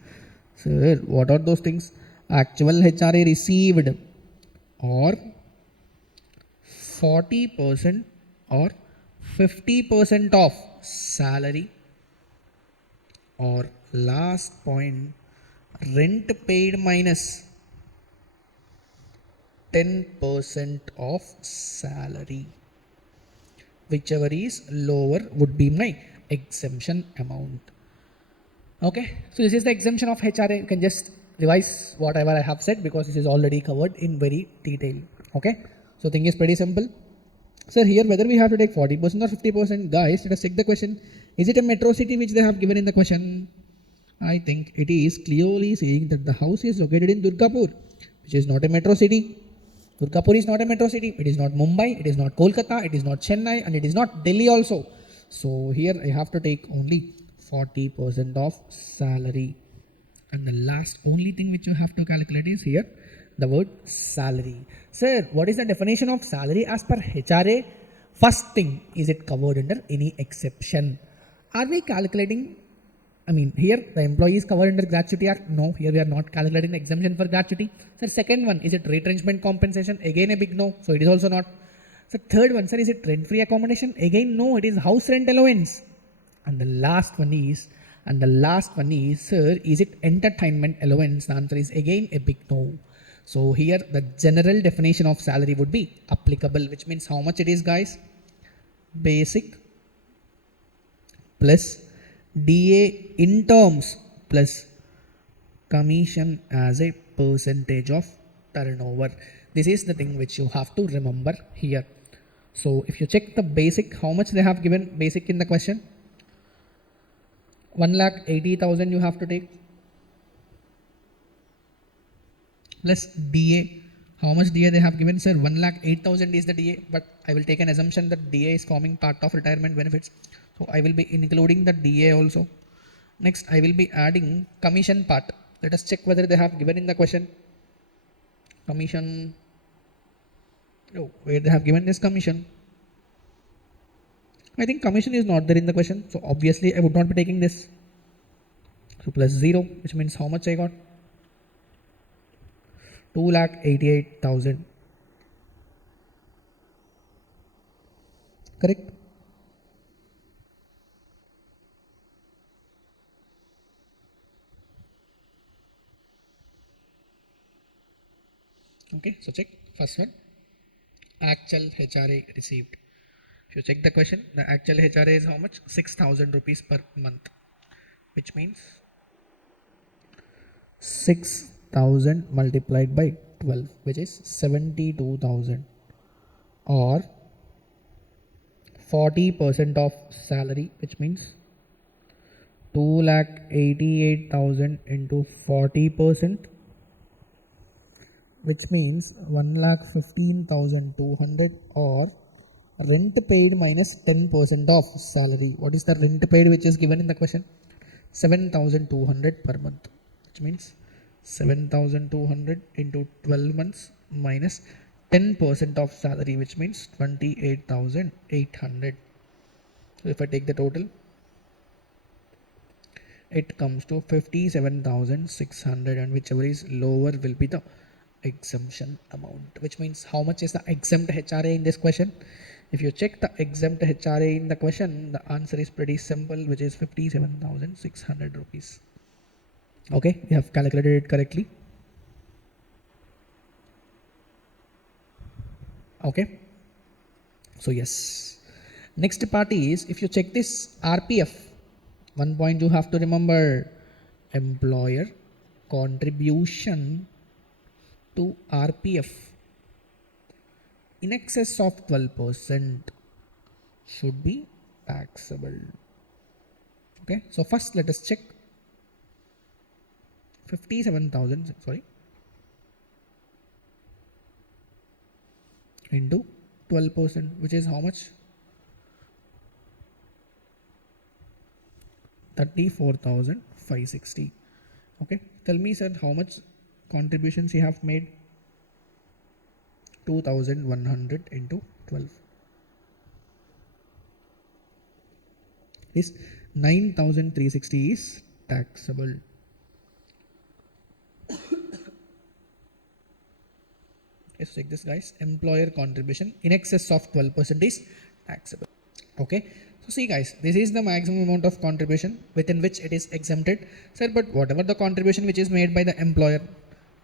Sir, what are those things? Actual HRA received, or 40% or 50% of salary, or last point, rent paid minus 10% of salary. Whichever is lower would be my exemption amount. Okay, so this is the exemption of HRA. You can just revise whatever I have said because this is already covered in very detail. Okay, so thing is pretty simple. So here whether we have to take 40% or 50%, guys, let us check the question. Is it a metro city which they have given in the question? I think it is clearly saying that the house is located in Durgapur, which is not a metro city. Durgapur is not a metro city. It is not Mumbai. It is not Kolkata. It is not Chennai, and it is not Delhi also. So here I have to take only 40% of salary. And the last only thing which you have to calculate is here the word salary. Sir, what is the definition of salary as per HRA? First thing, is it covered under any exception? Are we calculating? I mean, here the employee is covered under gratuity act. No, here we are not calculating the exemption for gratuity. Sir, second one, is it retrenchment compensation? Again a big no. So it is also not. So third one, sir, is it rent-free accommodation? Again no, it is house rent allowance. And the last one is, sir, is it entertainment allowance? The answer is again a big no. So here the general definition of salary would be applicable, which means how much it is, guys? Basic plus DA in terms plus commission as a percentage of turnover. This is the thing which you have to remember here. So if you check the basic, how much they have given basic in the question? 1,80,000 you have to take. Plus DA. How much DA they have given? Sir, 1,08,000 is the DA, but I will take an assumption that DA is forming part of retirement benefits. So I will be including the DA also. Next, I will be adding commission part. Let us check whether they have given in the question. Commission. Oh, where they have given this commission. I think commission is not there in the question, so obviously I would not be taking this. So plus 0, which means how much I got? 2,88,000. Correct? Okay, so check first one. Actual HRA received. If you check the question, the actual HRA is how much? 6,000 rupees per month, which means 6,000 multiplied by 12, which is 72,000, or 40% of salary, which means 2,88,000 into 40%, which means 1,15,200, or rent paid minus 10% of salary. What is the rent paid which is given in the question? 7,200 per month, which means 7,200 into 12 months minus 10% of salary, which means 28,800. So if I take the total, it comes to 57,600, and whichever is lower will be the exemption amount, which means how much is the exempt HRA in this question? If you check the exempt HRA in the question, the answer is pretty simple, which is 57,600 rupees. Okay, we have calculated it correctly. Okay, so yes, next part is, if you check this RPF, one point you have to remember: employer contribution to RPF in excess of 12% should be taxable. Okay, so first let us check 57,000, sorry, into 12%, which is how much? 34,560. Okay, tell me, sir, how much contributions you have made? 2,100 into 12 is 9,360 is taxable. Let's check this, guys. Employer contribution in excess of 12% is taxable. Okay, so see, guys, this is the maximum amount of contribution within which it is exempted. Sir, but whatever the contribution which is made by the employer,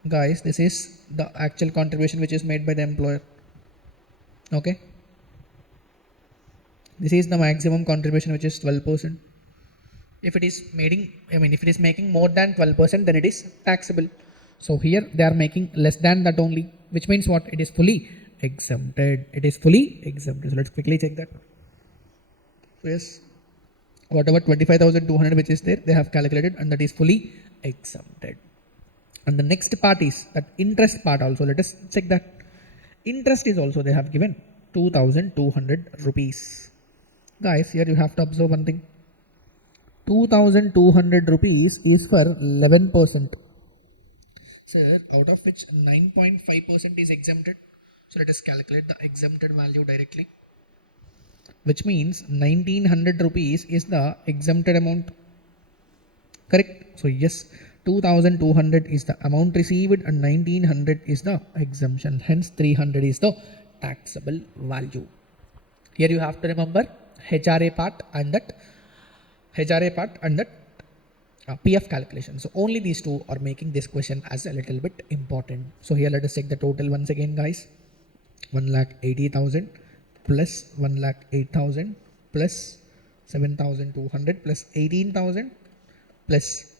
guys, this is the actual contribution which is made by the employer. Okay, this is the maximum contribution, which is 12%. If it is making, if it is making more than 12%, then it is taxable. So here they are making less than that only, which means what? It is fully exempted. It is fully exempted. So let's quickly check that. So yes, whatever 25,200 which is there, they have calculated, and that is fully exempted. And the next part is that interest part also. Let us check that. Interest is also they have given 2,200 rupees. Guys, here you have to observe one thing. 2,200 rupees is for 11%. Sir, out of which 9.5% is exempted. So let us calculate the exempted value directly, which means 1,900 rupees is the exempted amount. Correct? So yes, 2,200 is the amount received and 1,900 is the exemption. Hence 300 is the taxable value. Here you have to remember HRA part and that PF calculation. So only these two are making this question as a little bit important. So here let us check the total once again, guys. 1,80,000 plus 1,08,000 plus 7,200 plus 18,000 plus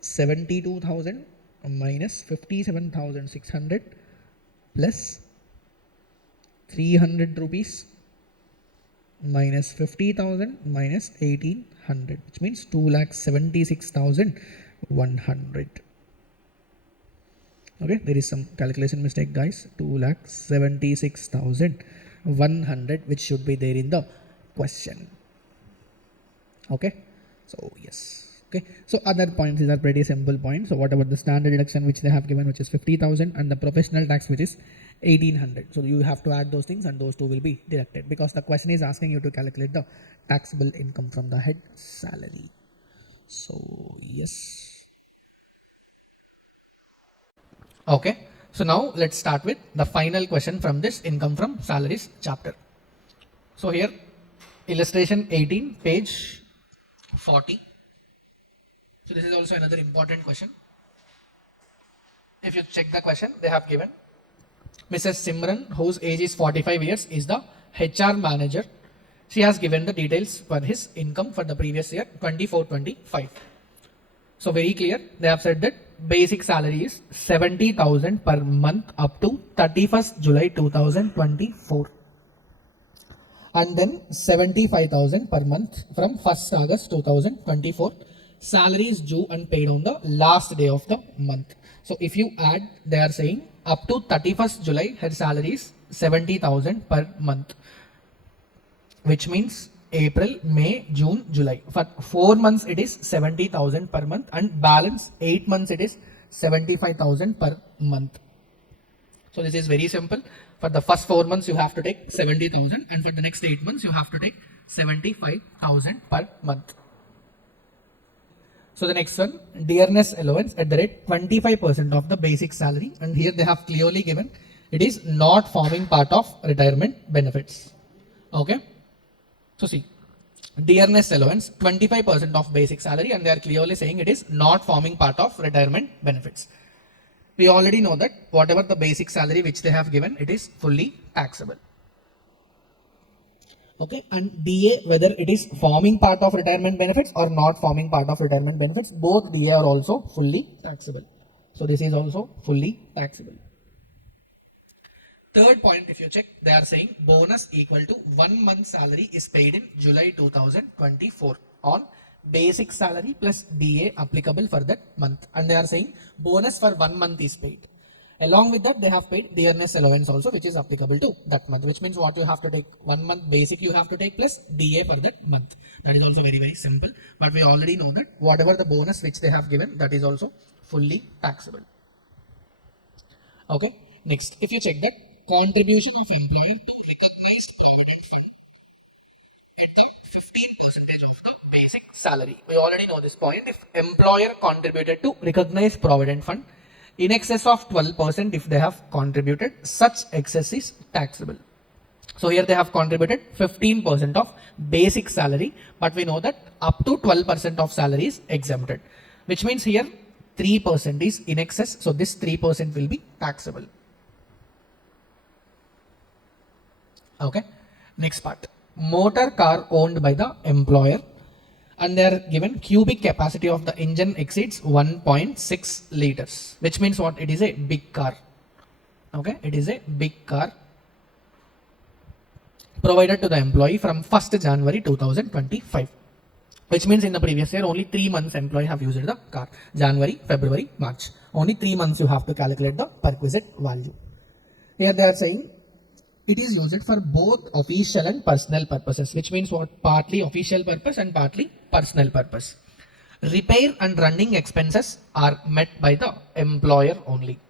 72,000 minus 57,600 plus 300 rupees minus 50,000 minus 1,800, which means 2,76,100. Okay, there is some calculation mistake, guys. 2,76,100, which should be there in the question. Okay, so yes. Okay, so other points, these are pretty simple points. So what about the standard deduction which they have given, which is 50,000, and the professional tax which is 1800. So you have to add those things and those two will be deducted because the question is asking you to calculate the taxable income from the head salary. So yes. Okay. So now let's start with the final question from this income from salaries chapter. So here illustration 18, page 40. So this is also another important question. If you check the question, they have given Mrs. Simran, whose age is 45 years, is the HR manager. She has given the details for his income for the previous year, 24-25. So very clear, they have said that basic salary is 70,000 per month up to 31st July 2024. And then 75,000 per month from 1st August 2024. Salary is due and paid on the last day of the month. So if you add, they are saying up to 31st July, her salary is 70,000 per month, which means April, May, June, July. For 4 months, it is 70,000 per month, and balance 8 months, it is 75,000 per month. So this is very simple. For the first 4 months, you have to take 70,000, and for the next 8 months, you have to take 75,000 per month. So the next one, dearness allowance at the rate 25% of the basic salary, and here they have clearly given it is not forming part of retirement benefits. Okay. So see, dearness allowance 25% of basic salary, and they are clearly saying it is not forming part of retirement benefits. We already know that whatever the basic salary which they have given, it is fully taxable. Okay, and DA, whether it is forming part of retirement benefits or not forming part of retirement benefits, both DA are also fully taxable. So this is also fully taxable. Third point, if you check, they are saying bonus equal to 1 month salary is paid in July 2024 on basic salary plus DA applicable for that month. And they are saying bonus for 1 month is paid. Along with that, they have paid dearness allowance also, which is applicable to that month, which means what you have to take 1 month basic you have to take plus DA for that month. That is also very, very simple. But we already know that whatever the bonus which they have given, that is also fully taxable. Okay. Next, if you check that contribution of employer to recognized provident fund at the 15% of the basic salary. We already know this point. If employer contributed to recognized provident fund in excess of 12%, if they have contributed, such excess is taxable. So here they have contributed 15% of basic salary, but we know that up to 12% of salary is exempted, which means here 3% is in excess. So this 3% will be taxable. Okay. Next part, motor car owned by the employer, and they are given cubic capacity of the engine exceeds 1.6 liters, which means what? It is a big car. Okay, it is a big car provided to the employee from 1st January 2025, which means in the previous year only 3 months employee have used the car, January, February, March. Only 3 months you have to calculate the perquisite value. Here they are saying it is used for both official and personal purposes, which means what? Partly official purpose and partly personal purpose. Repair and running expenses are met by the employer only.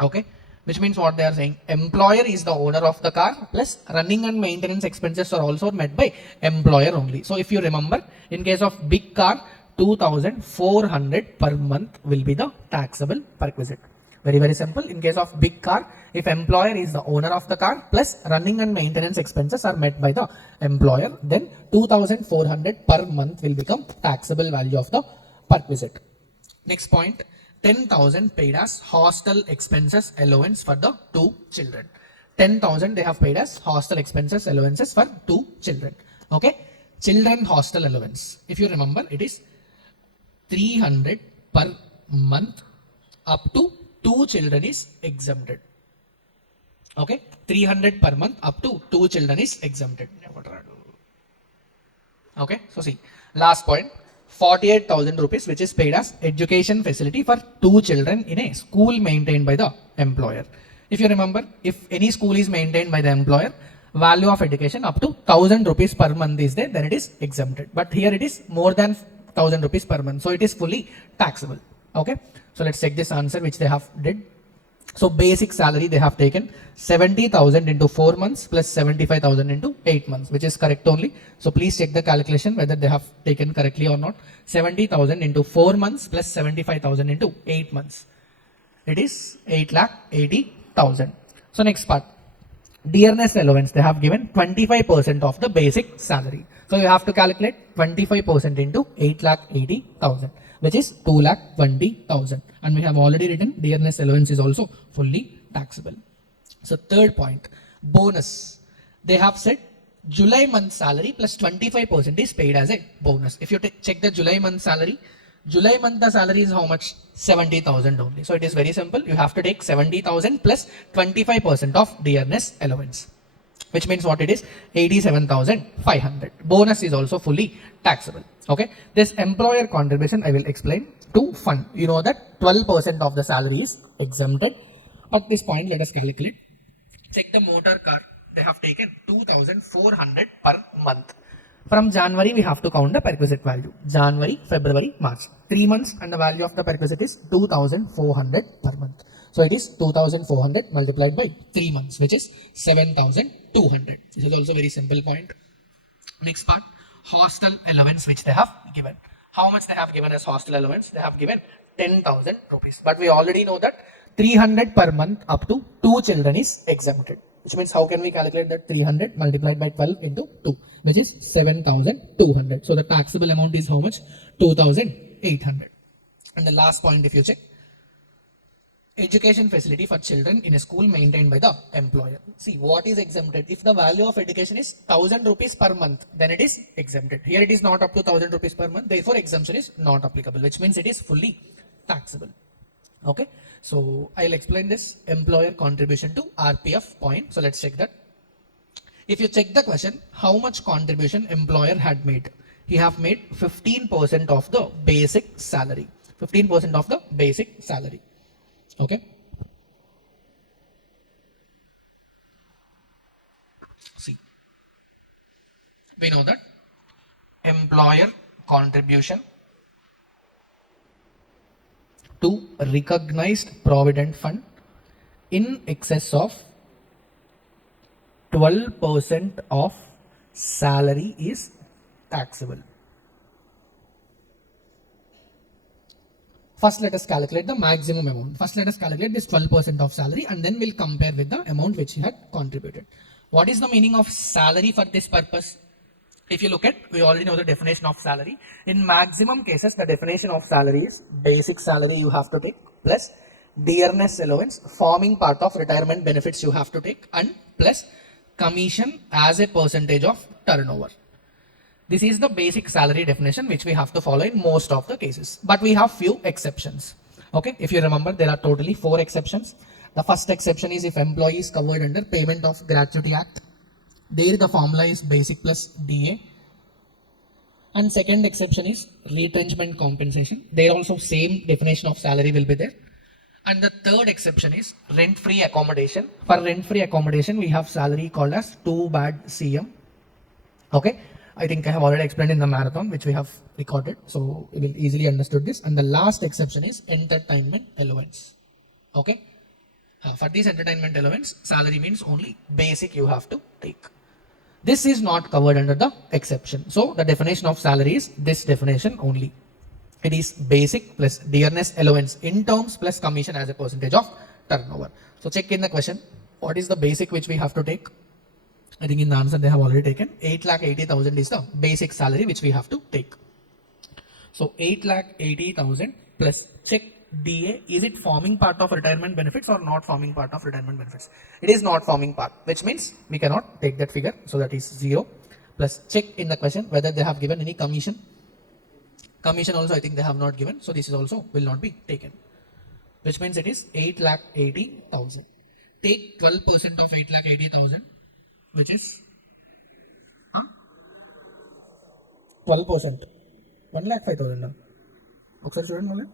Okay, which means what they are saying, employer is the owner of the car plus running and maintenance expenses are also met by employer only. So if you remember, in case of big car, 2,400 per month will be the taxable perquisite. Very, very simple. In case of big car, if employer is the owner of the car plus running and maintenance expenses are met by the employer, then 2,400 per month will become taxable value of the perquisite. Next point, 10,000 paid as hostel expenses allowance for the 2 children. 10,000 they have paid as hostel expenses allowances for 2 children. Okay, children hostel allowance. If you remember, it is 300 per month up to 2 children is exempted. Okay, 300 per month up to 2 children is exempted. Okay, so see, last point, 48,000 rupees which is paid as education facility for 2 children in a school maintained by the employer. If you remember, if any school is maintained by the employer, value of education up to 1,000 rupees per month is there, then it is exempted. But here it is more than 1,000 rupees per month, so it is fully taxable. Okay, so let's check this answer which they have did. So basic salary they have taken 70,000 into 4 months plus 75,000 into 8 months, which is correct only. So please check the calculation whether they have taken correctly or not. 70,000 into 4 months plus 75,000 into 8 months. It is 8,80,000. So next part, dearness allowance they have given 25% of the basic salary. So you have to calculate 25% into 8,80,000, which is 2,20,000. And we have already written dearness allowance is also fully taxable. So third point, bonus. They have said July month salary plus 25% is paid as a bonus. If you check the July month salary, July month the salary is how much? 70,000 only. So it is very simple. You have to take 70,000 plus 25% of dearness allowance, which means what it is? 87,500. Bonus is also fully taxable. Okay. This employer contribution I will explain to fund. You know that 12% of the salary is exempted. At this point, let us calculate. Check the motor car. They have taken 2,400 per month. From January, we have to count the perquisite value. January, February, March. 3 months and the value of the perquisite is 2,400 per month. So it is 2,400 multiplied by 3 months, which is 7,200. This is also very simple point. Next part, hostel allowance which they have given. How much they have given as hostel allowance? They have given 10,000 rupees. But we already know that 300 per month up to 2 children is exempted. Which means how can we calculate that? 300 multiplied by 12 into 2, which is 7,200. So the taxable amount is how much? 2,800. And the last point, if you check, education facility for children in a school maintained by the employer. See, what is exempted? If the value of education is 1,000 rupees per month, then it is exempted. Here it is not up to 1,000 rupees per month. Therefore, exemption is not applicable, which means it is fully taxable. Okay. So I'll explain this employer contribution to RPF point. So let's check that. If you check the question, how much contribution employer had made? He have made 15% of the basic salary. 15% of the basic salary. Okay. See, we know that employer contribution to recognized provident fund in excess of 12% of salary is taxable. First, let us calculate the maximum amount. First, let us calculate this 12% of salary and then we'll compare with the amount which he had contributed. What is the meaning of salary for this purpose? If you look at, we already know the definition of salary. In maximum cases, the definition of salary is basic salary you have to take plus dearness allowance forming part of retirement benefits you have to take and plus commission as a percentage of turnover. This is the basic salary definition which we have to follow in most of the cases. But we have few exceptions. Okay, if you remember, there are totally 4 exceptions. The first exception is if employee is covered under Payment of Gratuity Act. There the formula is basic plus DA. And second exception is retrenchment compensation. There also same definition of salary will be there. And the third exception is rent-free accommodation. For rent-free accommodation, we have salary called as 2 bad CM. Okay. I think I have already explained in the marathon, which we have recorded. So you will easily understood this. And the last exception is entertainment allowance. Okay. For this entertainment allowance, salary means only basic you have to take. This is not covered under the exception. So the definition of salary is this definition only. It is basic plus dearness allowance in terms plus commission as a percentage of turnover. So check in the question. What is the basic which we have to take? I think in the answer they have already taken 8,80,000 is the basic salary which we have to take. So 8,80,000 plus check DA, is it forming part of retirement benefits or not forming part of retirement benefits? It is not forming part, which means we cannot take that figure. So that is 0. Plus check in the question whether they have given any commission. Commission also I think they have not given. So this is also will not be taken, which means it is 8,80,000. Take 12% of 8,80,000, which is 12%. 1,05,000. ఒకసారి చూడండి మళ్ళీ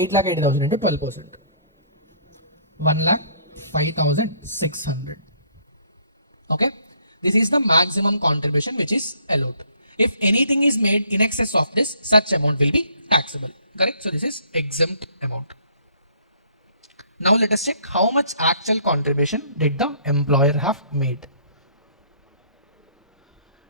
8,80,000 into 12%. 1,05,600. Okay. This is the maximum contribution which is allowed. If anything is made in excess of this, such amount will be taxable. Correct. So this is exempt amount. Now let us check how much actual contribution did the employer have made.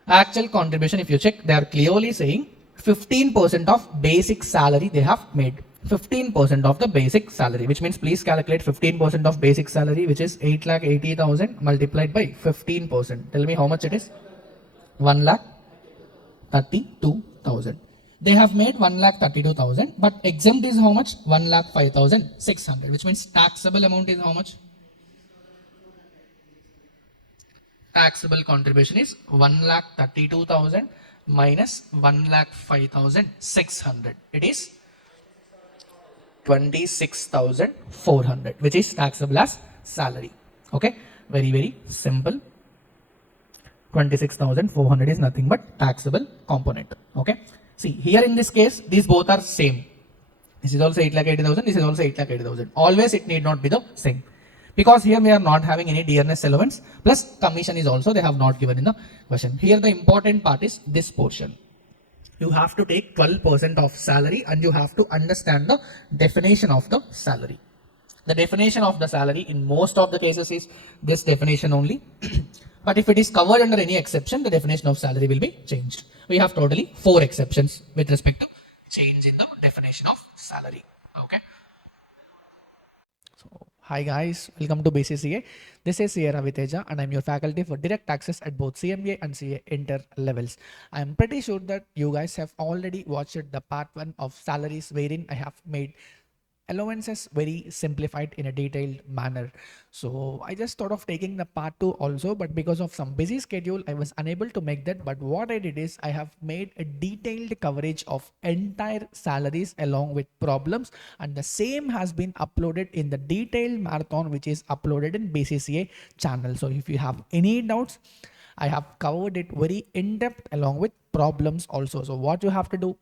Actual contribution, if you check, they are clearly saying 15% of basic salary they have made. 15% of the basic salary, which means please calculate 15% of basic salary, which is 8,80,000 multiplied by 15%. Tell me how much it is. 1,32,000. They have made 1,32,000, but exempt is how much? 1,05,600, which means taxable amount is how much? Taxable contribution is 1,32,000 minus 1,05,600. It is 26,400, which is taxable as salary. Okay, very simple. 26,400 is nothing but taxable component. Okay, see here in this case, these both are same. This is also 8,80,000. This is also 8,80,000. Always it need not be the same. Because here we are not having any dearness allowance, plus commission is also they have not given in the question. Here the important part is this portion. You have to take 12% of salary and you have to understand the definition of the salary. The definition of the salary in most of the cases is this definition only. But if it is covered under any exception, the definition of salary will be changed. We have totally 4 exceptions with respect to change in the definition of salary. Okay. So, hi guys, welcome to BCCA. This is Ravi Teja and I'm your faculty for direct taxes at both CMA and CA inter levels. I'm pretty sure that you guys have already watched the part 1 of salaries, wherein I have made allowances very simplified in a detailed manner. So I just thought of taking the part 2 also, but because of some busy schedule I was unable to make that. But what I did is I have made a detailed coverage of entire salaries along with problems, and the same has been uploaded in the detailed marathon which is uploaded in BCCA channel. So if you have any doubts, I have covered it very in depth along with problems also. So what you have to do,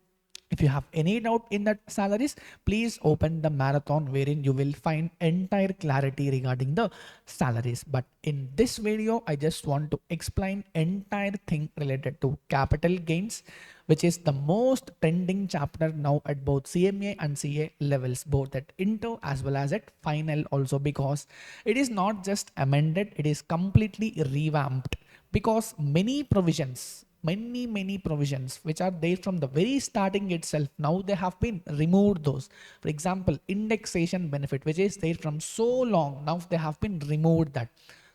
if you have any doubt in that salaries, please open the marathon wherein you will find entire clarity regarding the salaries. But in this video, I just want to explain entire thing related to capital gains, which is the most trending chapter now at both CMA and CA levels, both at intro as well as at final also, because it is not just amended, it is completely revamped, because many provisions, many provisions which are there from the very starting itself, now they have been removed those. For example, indexation benefit, which is there from so long, now they have been removed that.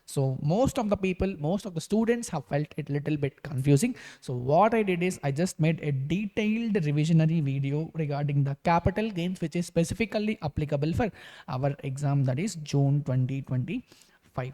So most of the people, most of the students have felt it little bit confusing. So what I did is I just made a detailed revisionary video regarding the capital gains, which is specifically applicable for our exam, that is June 2025.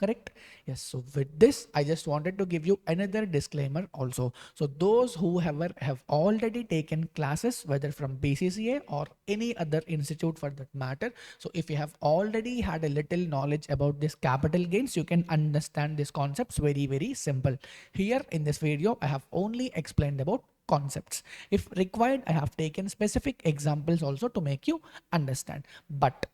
Correct? Yes. So with this, I just wanted to give you another disclaimer also. So those who have already taken classes, whether from BCCA or any other institute for that matter. So if you have already had a little knowledge about this capital gains, you can understand these concepts very simple. Here in this video, I have only explained about concepts. If required, I have taken specific examples also to make you understand. But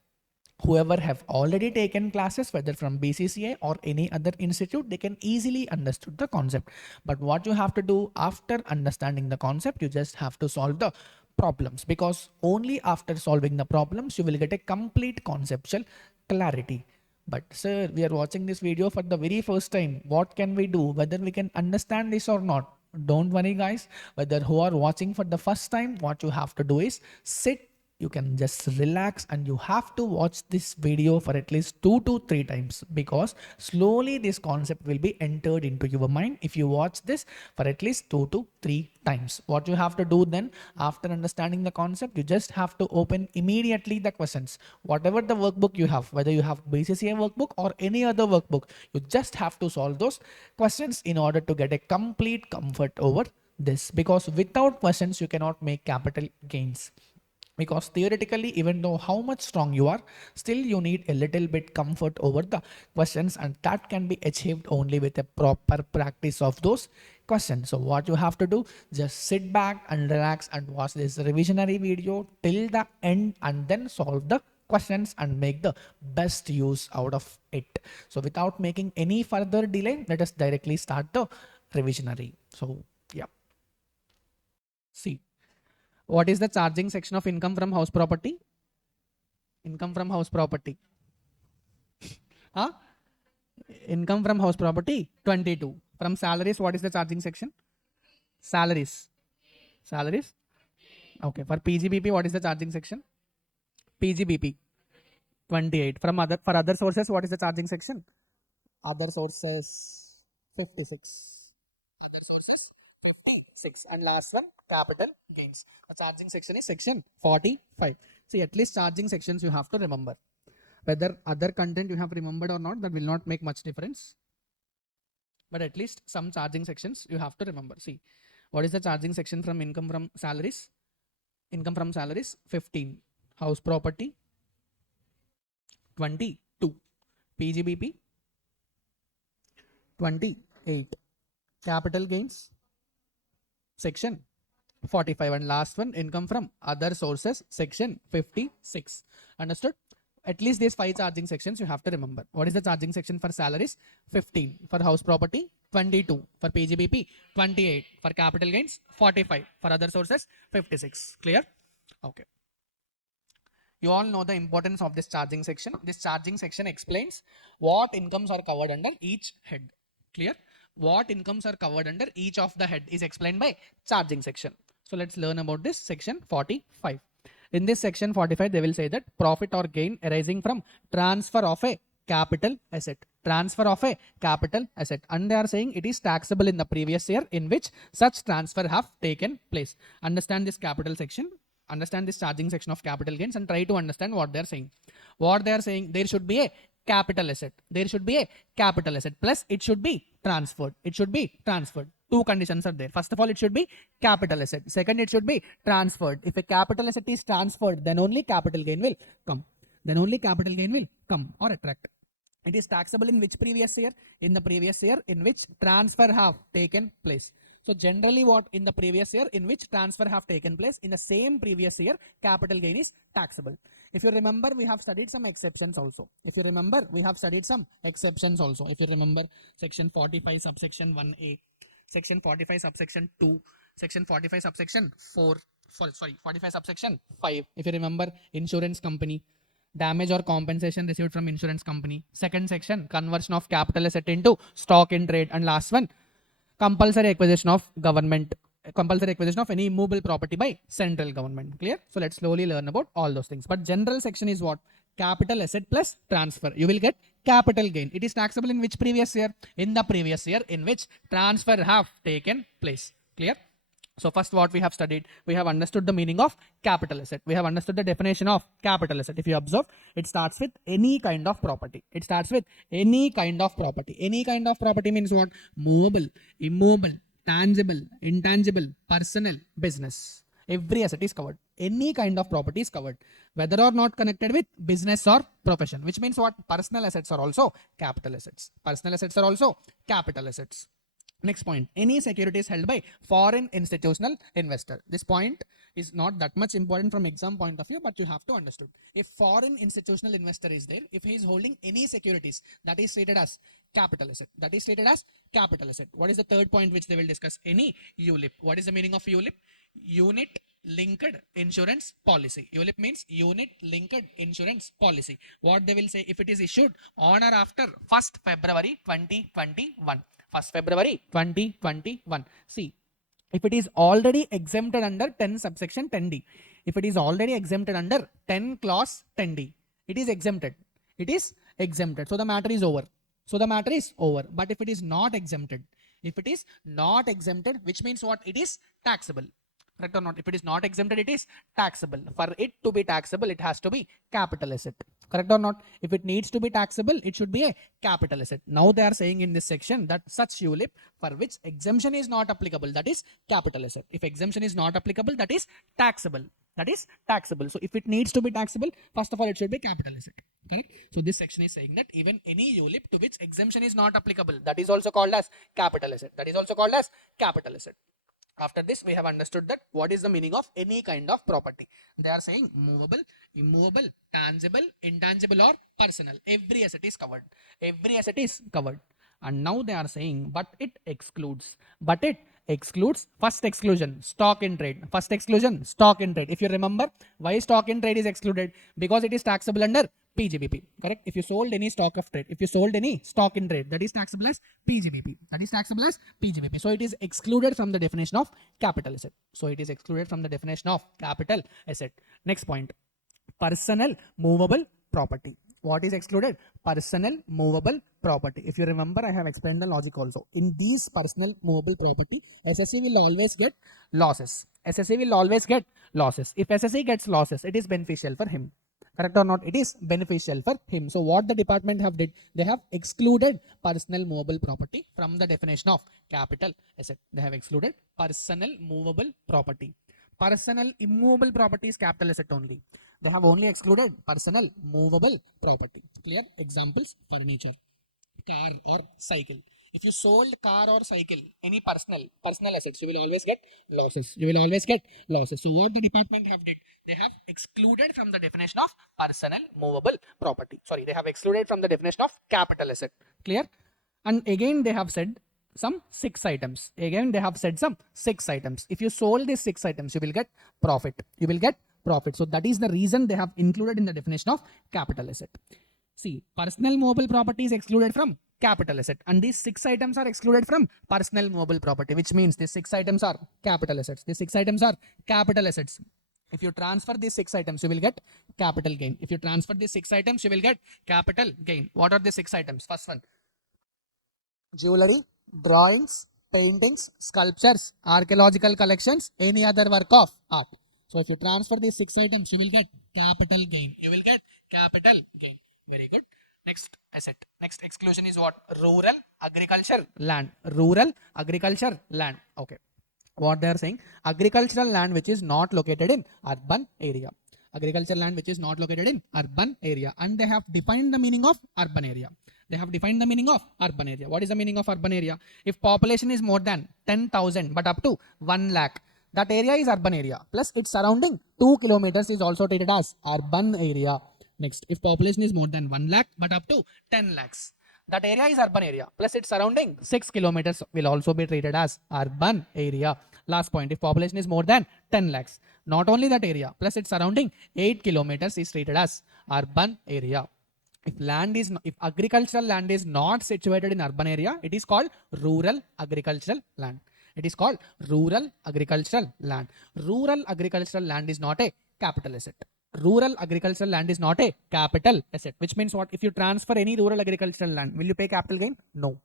whoever have already taken classes, whether from BCCA or any other institute, they can easily understood the concept. But what you have to do after understanding the concept, you just have to solve the problems, because only after solving the problems you will get a complete conceptual clarity. But sir, we are watching this video for the very first time. What can we do? Whether we can understand this or not? Don't worry guys, whether who are watching for the first time, what you have to do is sit, you can just relax, and you have to watch this video for at least 2 to 3 times, because slowly this concept will be entered into your mind if you watch this for at least 2 to 3 times. What you have to do then, after understanding the concept, you just have to open immediately the questions. Whatever the workbook you have, whether you have BCCA workbook or any other workbook, you just have to solve those questions in order to get a complete comfort over this, because without questions you cannot make capital gains. Because theoretically, even though how much strong you are, still you need a little bit comfort over the questions, and that can be achieved only with a proper practice of those questions. So what you have to do, just sit back and relax and watch this revisionary video till the end, and then solve the questions and make the best use out of it. So without making any further delay, let us directly start the revisionary. So yeah, see, what is the charging section of income from house property? Income from house property. Huh? Income from house property 22. From salaries, what is the charging section? Salaries. Salaries. Okay. For PGBP, what is the charging section? PGBP 28. From other sources, what is the charging section? Other sources 56. Other sources 56. And last one, capital gains. The charging section is section 45. See, at least charging sections you have to remember. Whether other content you have remembered or not, that will not make much difference. But at least some charging sections you have to remember. See, what is the charging section from income from salaries? Income from salaries 15. House property 22. PGBP 28. Capital gains section 45. And last one, income from other sources section 56. Understood? At least these 5 charging sections you have to remember. What is the charging section for salaries? 15. For house property 22. For PGBP 28. For capital gains 45. For other sources 56. Clear? Okay. You all know the importance of this charging section. This charging section explains what incomes are covered under each head. Clear? What incomes are covered under each of the head is explained by charging section. So let's learn about this section 45. In this section 45, they will say that profit or gain arising from transfer of a capital asset. Transfer of a capital asset. And they are saying it is taxable in the previous year in which such transfer have taken place. Understand this capital section. Understand this charging section of capital gains and try to understand what they are saying. What they are saying, there should be a capital asset. There should be a capital asset. Plus, it should be transferred. It should be transferred. Two conditions are there. First of all, it should be capital asset. Second, it should be transferred. If a capital asset is transferred, then only capital gain will come. Then only capital gain will come or attract. It is taxable in which previous year? In the previous year in which transfer have taken place. So generally what in the previous year in which transfer have taken place, in the same previous year, capital gain is taxable. If you remember, we have studied some exceptions also. If you remember, we have studied some exceptions also. If you remember section 45 subsection 1a, section 45 subsection 2, section 45 subsection 4, 45 subsection 5. If you remember, insurance company, damage or compensation received from insurance company. Second section, conversion of capital asset into stock in trade. And last one, compulsory acquisition of government, compulsory acquisition of any immovable property by central government. Clear? So let's slowly learn about all those things. But general section is what? Capital asset plus transfer. You will get capital gain. It is taxable in which previous year? In the previous year in which transfer have taken place. Clear? So first what we have studied, we have understood the meaning of capital asset. We have understood the definition of capital asset. If you observe, it starts with any kind of property. It starts with any kind of property. Any kind of property means what? Movable, immovable, tangible, intangible, personal, business. Every asset is covered. Any kind of property is covered, whether or not connected with business or profession, which means what? Personal assets are also capital assets. Personal assets are also capital assets. Next point, any securities held by foreign institutional investor. This point is not that much important from exam point of view, but you have to understand. If foreign institutional investor is there, if he is holding any securities, that is treated as capital asset. That is treated as capital asset. What is the third point which they will discuss? Any ULIP. What is the meaning of ULIP? Unit linked insurance policy. ULIP means unit linked insurance policy. What they will say, if it is issued on or after 1st February 2021. 1st February 2021. See, if it is already exempted under 10 subsection 10D, if it is already exempted under 10 clause 10D, it is exempted. It is exempted. So the matter is over. So the matter is over. But if it is not exempted, if it is not exempted, which means what? It is taxable. Correct or not? If it is not exempted, it is taxable. For it to be taxable, it has to be capital asset. Correct or not? If it needs to be taxable, it should be a capital asset. Now they are saying in this section that such ULIP for which exemption is not applicable, that is capital asset. If exemption is not applicable, that is taxable. That is taxable. So if it needs to be taxable, first of all, it should be capital asset. Correct? So this section is saying that even any ULIP to which exemption is not applicable, that is also called as capital asset. That is also called as capital asset. After this, we have understood that what is the meaning of any kind of property. They are saying movable, immovable, tangible, intangible or personal. Every asset is covered. Every asset is covered. And now they are saying, but it excludes. But it excludes first exclusion, stock in trade. First exclusion, stock in trade. If you remember, why stock in trade is excluded? Because it is taxable under PGBP. Correct? If you sold any stock of trade, if you sold any stock in trade, that is taxable as PGBP. That is taxable as PGBP. So it is excluded from the definition of capital asset. So it is excluded from the definition of capital asset. Next point, personal movable property. What is excluded? Personal movable property. If you remember, I have explained the logic also. In these personal movable property, SSE will always get losses. SSE will always get losses. If SSE gets losses, it is beneficial for him. Correct or not? It is beneficial for him. So what the department have did, they have excluded personal movable property from the definition of capital asset. They have excluded personal movable property. Personal immovable property is capital asset only. They have only excluded personal movable property. Clear? Examples: furniture, car or cycle. If you sold car or cycle, any personal assets, you will always get losses. You will always get losses. So what the department have did, they have excluded from the definition of personal movable property. Sorry, they have excluded from the definition of capital asset. Clear? And again they have said some 6 items. Again they have said some 6 items. If you sold these 6 items, you will get profit. You will get profit. So that is the reason they have included in the definition of capital asset. See, personal movable property is excluded from capital asset, and these 6 items are excluded from personal movable property, which means these 6 items are capital assets. These 6 items are capital assets. If you transfer these 6 items, you will get capital gain. If you transfer these 6 items, you will get capital gain. What are the 6 items? First one, jewelry, drawings, paintings, sculptures, archaeological collections, any other work of art. So if you transfer these 6 items, you will get capital gain. You will get capital gain. Very good. Next asset. Next exclusion is what? Rural agricultural land. Rural agricultural land. Okay. What they are saying? Agricultural land which is not located in urban area. Agricultural land which is not located in urban area. And they have defined the meaning of urban area. They have defined the meaning of urban area. What is the meaning of urban area? If population is more than 10,000 but up to 1 lakh, that area is urban area. Plus its surrounding 2 kilometers is also treated as urban area. Next, if population is more than 1 lakh but up to 10 lakhs, that area is urban area. Plus its surrounding 6 kilometers will also be treated as urban area. Last point, if population is more than 10 lakhs, not only that area, plus its surrounding 8 kilometers is treated as urban area. If agricultural land is not situated in urban area, it is called rural agricultural land. It is called rural agricultural land. Rural agricultural land is not a capital asset. Rural agricultural land is not a capital asset, which means what? If you transfer any rural agricultural land, will you pay capital gain? No.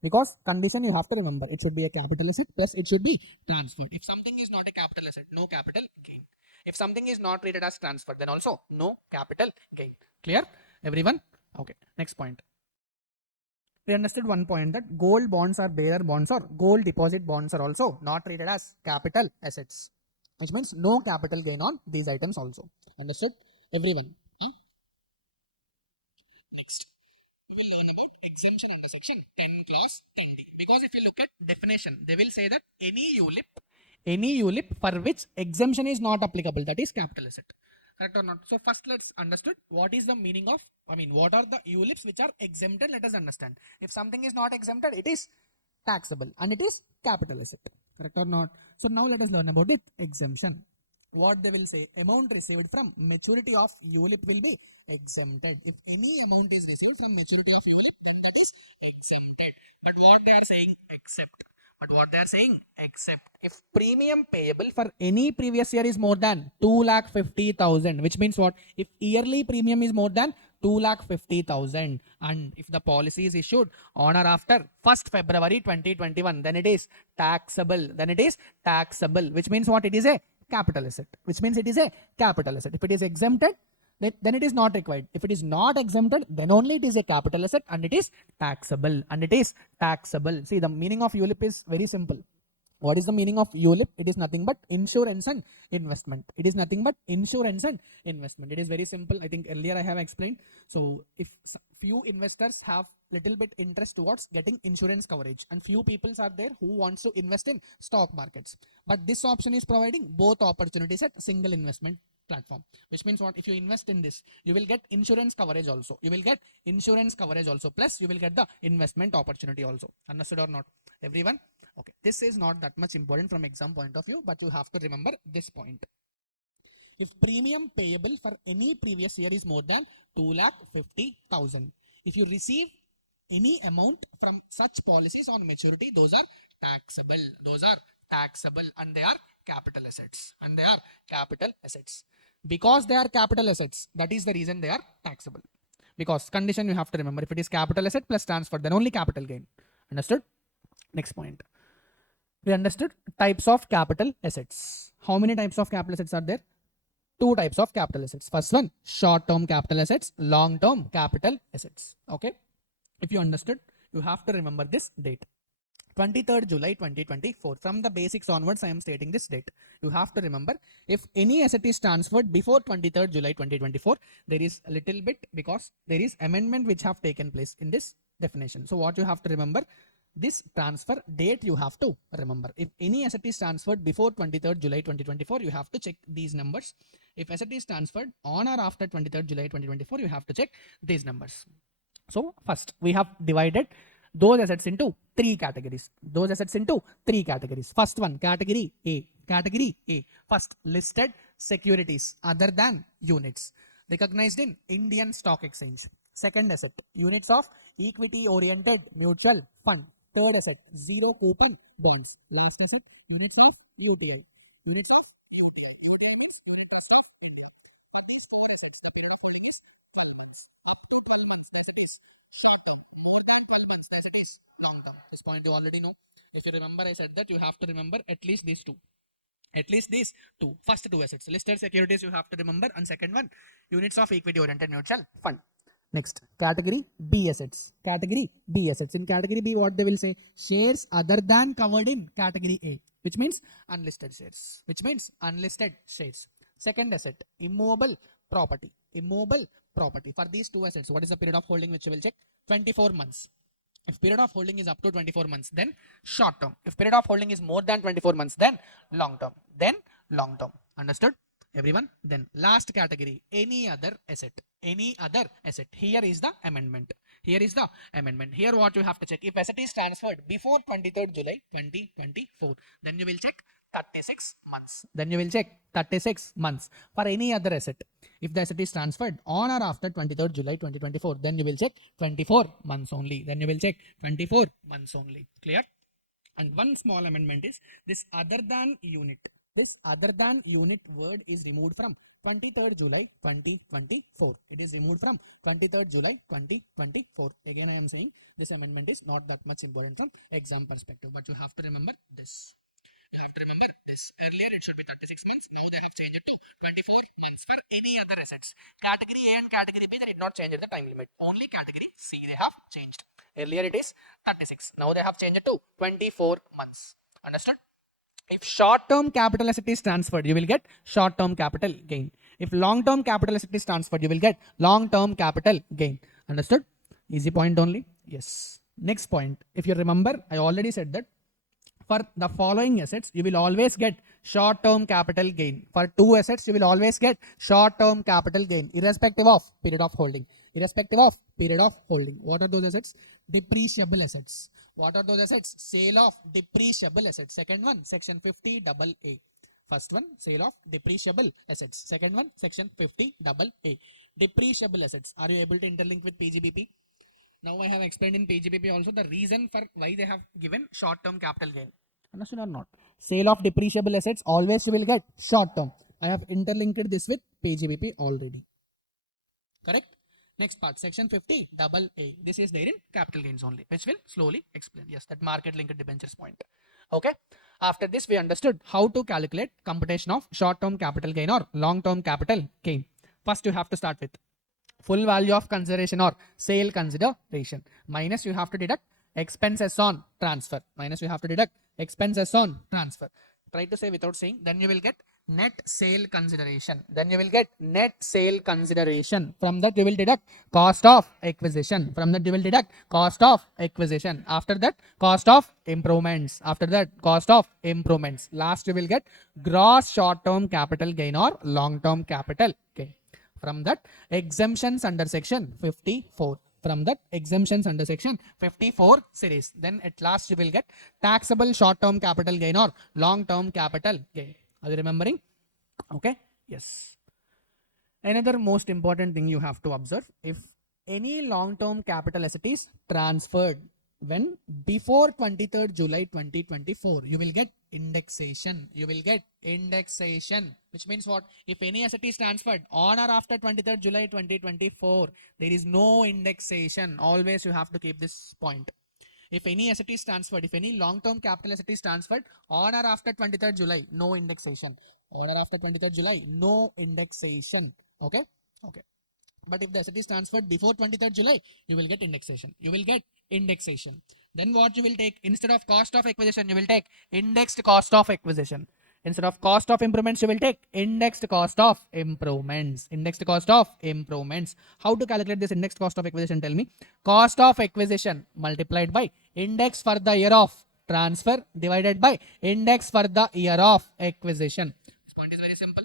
Because condition you have to remember, it should be a capital asset plus it should be transferred. If something is not a capital asset, no capital gain. If something is not treated as transferred, then also no capital gain. Clear? Everyone? Okay. Next point. We understood one point, that gold bonds or bearer bonds or gold deposit bonds are also not treated as capital assets, which means no capital gain on these items also. Understood? Everyone? Huh? Next, we will learn about exemption under section 10 clause 10D. Because if you look at definition, they will say that any ULIP for which exemption is not applicable, that is capital asset. Correct or not? So first let's understood what is the meaning of, what are the ULIPs which are exempted. Let us understand. If something is not exempted, it is taxable and it is capital asset. Correct or not? So now let us learn about it. Exemption. What they will say, amount received from maturity of ULIP will be exempted. If any amount is received from maturity of ULIP, then that is exempted. But what they are saying, except. Except if premium payable for any previous year is more than 2,50,000, which means what? If yearly premium is more than 2,50,000 and if the policy is issued on or after 1st February 2021, then it is taxable. Which means what? It is a capital asset. If it is exempted, then it is not required. If it is not exempted, then only it is a capital asset and it is taxable. See, the meaning of ULIP is very simple. What is the meaning of ULIP? It is nothing but insurance and investment. It is very simple. I think earlier I have explained. So if few investors have little bit interest towards getting insurance coverage and few people are there who wants to invest in stock markets, but this option is providing both opportunities at single investment platform, which means what? If you invest in this, you will get insurance coverage also. Plus you will get the investment opportunity also. Understood or not? Everyone? Okay, this is not that much important from exam point of view, but you have to remember this point. If premium payable for any previous year is more than 2,50,000, if you receive any amount from such policies on maturity, those are taxable. Those are taxable, and they are capital assets. And they are capital assets. Because they are capital assets, that is the reason they are taxable. Because condition you have to remember, if it is capital asset plus transfer, then only capital gain. Understood? Next point. We understood types of capital assets. How many types of capital assets are there? Two types of capital assets. First one, short-term capital assets, long-term capital assets. Okay. If you understood, you have to remember this date. 23rd July 2024. From the basics onwards, I am stating this date. You have to remember, if any asset is transferred before 23rd July 2024, there is a little bit, because there is amendment which have taken place in this definition. So what you have to remember, this transfer date you have to remember. If any asset is transferred before 23rd July 2024, you have to check these numbers. If asset is transferred on or after 23rd July 2024, you have to check these numbers. So first, we have divided those assets into three categories. Those assets into three categories. First one, category A. Category A. First, listed securities other than units recognized in Indian Stock Exchange. Second asset, units of equity-oriented mutual fund. Third asset, zero coupon bonds. Last asset, units of UTI. Units of more than 12 months, as it is long term. This point you already know. If you remember, I said that you have to remember at least these two. At least these two. First two assets. Listed securities you have to remember, and second one, units of equity oriented mutual fund. Next, category B assets. Category B assets. In category B, what they will say? Shares other than covered in category A, which means unlisted shares. Which means unlisted shares. Second asset, immovable property. Immovable property. For these two assets, what is the period of holding which you will check? 24 months. If period of holding is up to 24 months, then short term. If period of holding is more than 24 months, then long term. Then long term. Understood? Everyone? Then last category, any other asset. Any other asset. Here is the amendment. Here is the amendment. Here what you have to check. If asset is transferred before 23rd July 2024, then you will check 36 months. Then you will check 36 months for any other asset. If the asset is transferred on or after 23rd July 2024, then you will check 24 months only. Then you will check 24 months only. Clear? And one small amendment is this other than unit. This other than unit word is removed from 23rd July 2024. It is removed from 23rd July 2024. Again, I am saying this amendment is not that much important from exam perspective, but you have to remember this. You have to remember this. Earlier it should be 36 months. Now they have changed it to 24 months for any other assets. Category A and category B, they did not change the time limit. Only category C they have changed. Earlier it is 36. Now they have changed it to 24 months. Understood? If short-term capital asset is transferred, you will get short-term capital gain. If long-term capital asset is transferred, you will get long-term capital gain. Understood? Easy point only. Yes. Next point. If you remember, I already said that for the following assets, you will always get short-term capital gain. For two assets, you will always get short-term capital gain, irrespective of period of holding. Irrespective of period of holding. What are those assets? Depreciable assets. What are those assets? Sale of depreciable assets. Second one, section 50AA. First one, sale of depreciable assets. Second one, section 50AA. Depreciable assets. Are you able to interlink with PGBP? Now I have explained in PGBP also the reason for why they have given short-term capital gain. Understood or not? Sale of depreciable assets, always you will get short-term. I have interlinked this with PGBP already. Correct? Next part, section 50AA. This is there in capital gains only, which will slowly explain. Yes, that market linked debentures point. Okay. After this, we understood how to calculate computation of short-term capital gain or long-term capital gain. First, you have to start with full value of consideration or sale consideration. Minus you have to deduct expenses on transfer. Minus you have to deduct expenses on transfer. Try to say without saying. Then you will get net sale consideration. Then you will get net sale consideration. From that you will deduct cost of acquisition. From that you will deduct cost of acquisition. After that cost of improvements. After that cost of improvements. Last you will get gross short-term capital gain or long-term capital gain. From that, exemptions under section 54. from that exemptions under section 54 series. Then at last you will get taxable short-term capital gain or long-term capital gain. Are you remembering? Okay. Yes. Another most important thing you have to observe, if any long-term capital asset is transferred when before 23rd July 2024, you will get indexation. You will get indexation, which means what? If any asset is transferred on or after 23rd July 2024, there is no indexation. Always you have to keep this point. If any asset is transferred, if any long-term capital asset is transferred on or after 23rd July, no indexation. On or after 23rd July, no indexation. Okay. Okay. But if the asset is transferred before 23rd July, you will get indexation. You will get indexation. Then what you will take? Instead of cost of acquisition, you will take indexed cost of acquisition. Instead of cost of improvements, you will take indexed cost of improvements. Indexed cost of improvements. How to calculate this indexed cost of acquisition? Tell me. Cost of acquisition multiplied by index for the year of transfer divided by index for the year of acquisition. This point is very simple.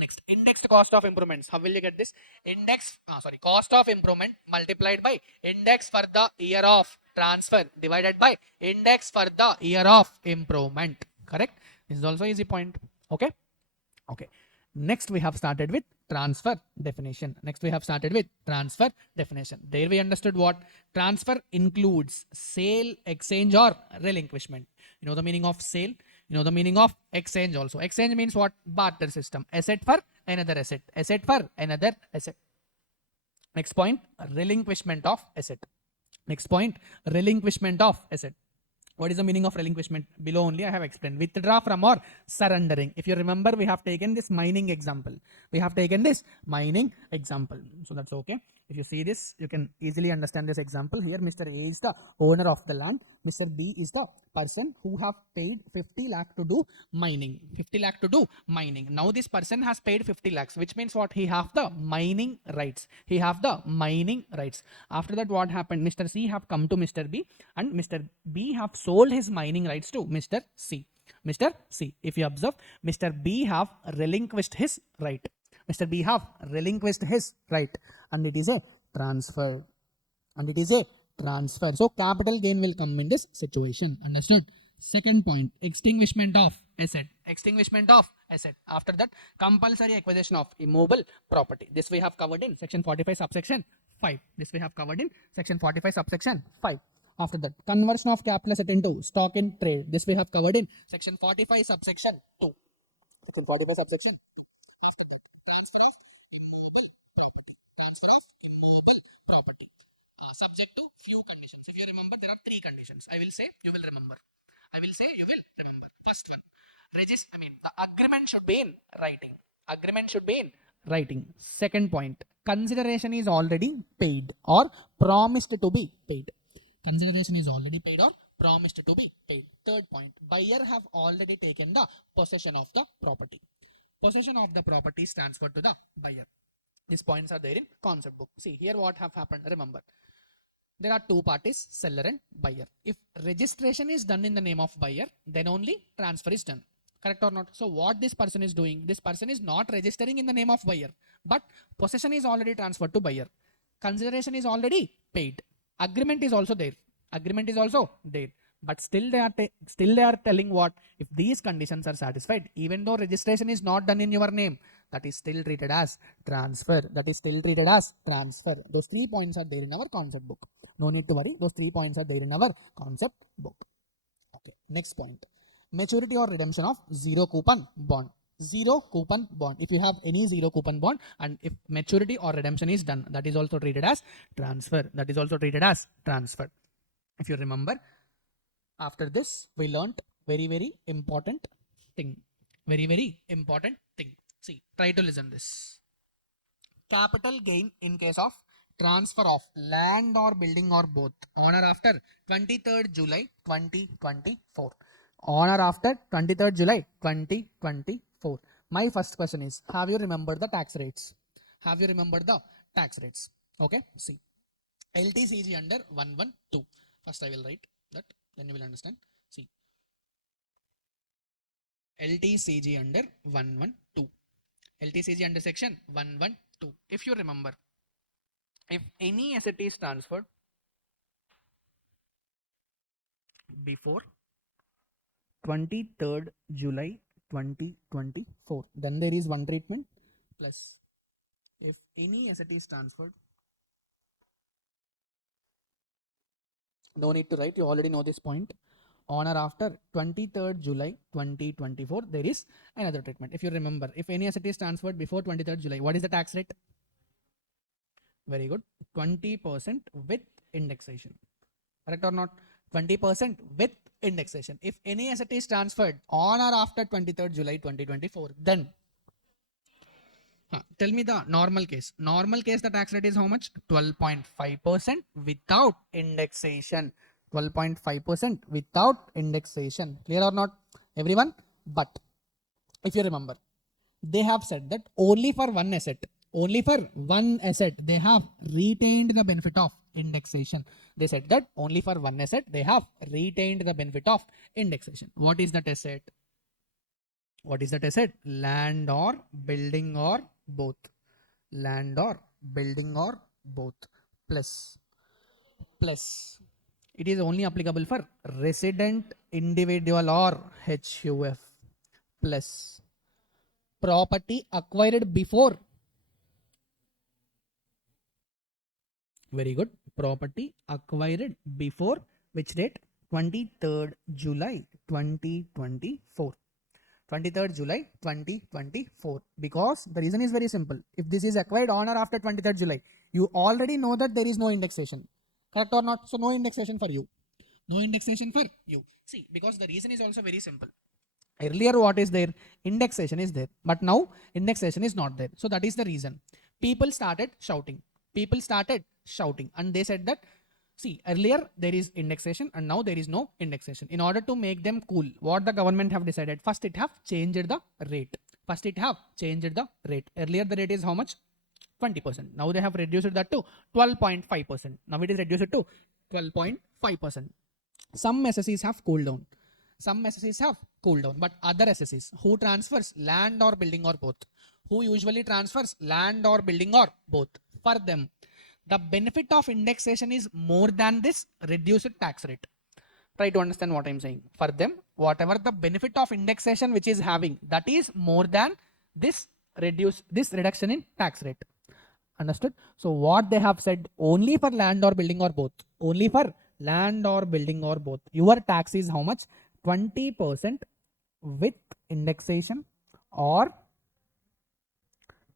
Next, indexed cost of improvements. How will you get this? Cost of improvement multiplied by index for the year of transfer divided by index for the year of improvement. Correct? This is also easy point. Okay. Okay. Next, we have started with transfer definition. There we understood what transfer includes: sale, exchange, or relinquishment. You know the meaning of sale. You know the meaning of exchange also. Exchange means what? Barter system. Asset for another asset. Asset for another asset. Next point, relinquishment of asset. What is the meaning of relinquishment? Below only I have explained. Withdraw from or surrendering. If you remember, we have taken this mining example. So that's okay. If you see this, you can easily understand this example. Here, Mr. A is the owner of the land. Mr. B is the person who have paid 50 lakh to do mining. Now this person has paid 50 lakhs, which means what? He have the mining rights. After that, what happened? Mr. C have come to Mr. B and Mr. B have sold his mining rights to Mr. C. If you observe, Mr. B have relinquished his right. And it is a transfer. So capital gain will come in this situation. Understood? Second point, extinguishment of asset. After that, compulsory acquisition of immobile property. This we have covered in section 45 subsection 5. After that, conversion of capital asset into stock in trade. This we have covered in section 45 subsection 2. After that, transfer of immobile property. Subject to few conditions. If you remember, there are 3 conditions. I will say, you will remember. First one, the agreement should be in writing. Second point, consideration is already paid or promised to be paid. Third point, buyer have already taken the possession of the property. Is transferred to the buyer. These points are there in concept book. See here what have happened. Remember, there are 2 parties, seller and buyer. If registration is done in the name of buyer, then only transfer is done. Correct or not? So what this person is doing? This person is not registering in the name of buyer, but possession is already transferred to buyer. Consideration is already paid. Agreement is also there. But still they are telling what? If these conditions are satisfied, even though registration is not done in your name, that is still treated as transfer. Those 3 points are there in our concept book. No need to worry. Those 3 points are there in our concept book. Okay. Next point, maturity or redemption of zero coupon bond. If you have any zero coupon bond and if maturity or redemption is done, that is also treated as transfer. If you remember, after this we learnt very important thing. See, try to listen this. Capital gain in case of transfer of land or building or both on or after 23rd July 2024. My first question is, have you remembered the tax rates? Okay, see, LTCG under 112. First I will write that, then you will understand. See, LTCG under 112. LTCG under section 112. If you remember, If any asset is transferred before 23rd July 2024, then there is one treatment. Plus, if any asset is transferred, no need to write, you already know this point, on or after 23rd July 2024, there is another treatment. If you remember, if any asset is transferred before 23rd July, what is the tax rate? Very good, 20% with indexation. Correct or not? 20% with indexation. If any asset is transferred on or after 23rd July 2024, then tell me the normal case. Normal case, the tax rate is how much? 12.5% without indexation. 12.5% without indexation. Clear or not, everyone? But if you remember, they have said that only for one asset, they have retained the benefit of indexation. They said that only for one asset, they have retained the benefit of indexation. What is that asset? What is that asset? Land or building or both. Land or building or both. Plus, it is only applicable for resident individual or HUF. Plus, property acquired before. Very good. Property acquired before which date? 23rd July 2024. 23rd July 2024. Because the reason is very simple. If this is acquired on or after 23rd July, you already know that there is no indexation. Correct or not? So no indexation for you. No indexation for you. See, because the reason is also very simple. Earlier, what is there? Indexation is there. But now indexation is not there. So that is the reason. People started shouting. And they said that, see, earlier there is indexation and now there is no indexation. In order to make them cool, what the government have decided? First, it have changed the rate. Earlier, the rate is how much? 20%. Now they have reduced that to 12.5%. Now it is reduced to 12.5%. Some SSEs have cooled down. But other SSEs who transfers land or building or both, who usually transfers land or building or both, for them, the benefit of indexation is more than this reduced tax rate. Try to understand what I'm saying. For them, whatever the benefit of indexation which is having, that is more than this reduction in tax rate. Understood? So what they have said, only for land or building or both. Your tax is how much? 20% with indexation or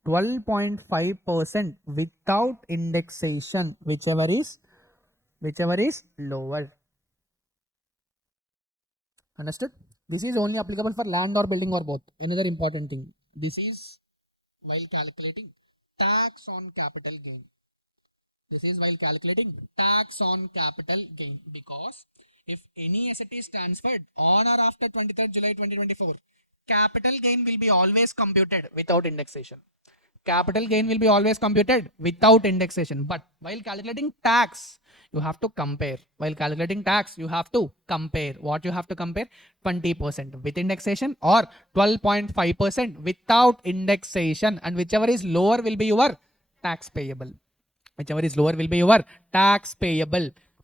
12.5% without indexation, whichever is lower. Understood? This is only applicable for land or building or both. Another important thing, this is while calculating tax on capital gain. Because if any asset is transferred on or after 23rd July 2024, capital gain will be always computed without indexation. But while calculating tax, you have to compare. What you have to compare? 20% with indexation or 12.5% without indexation, and whichever is lower will be your tax payable. If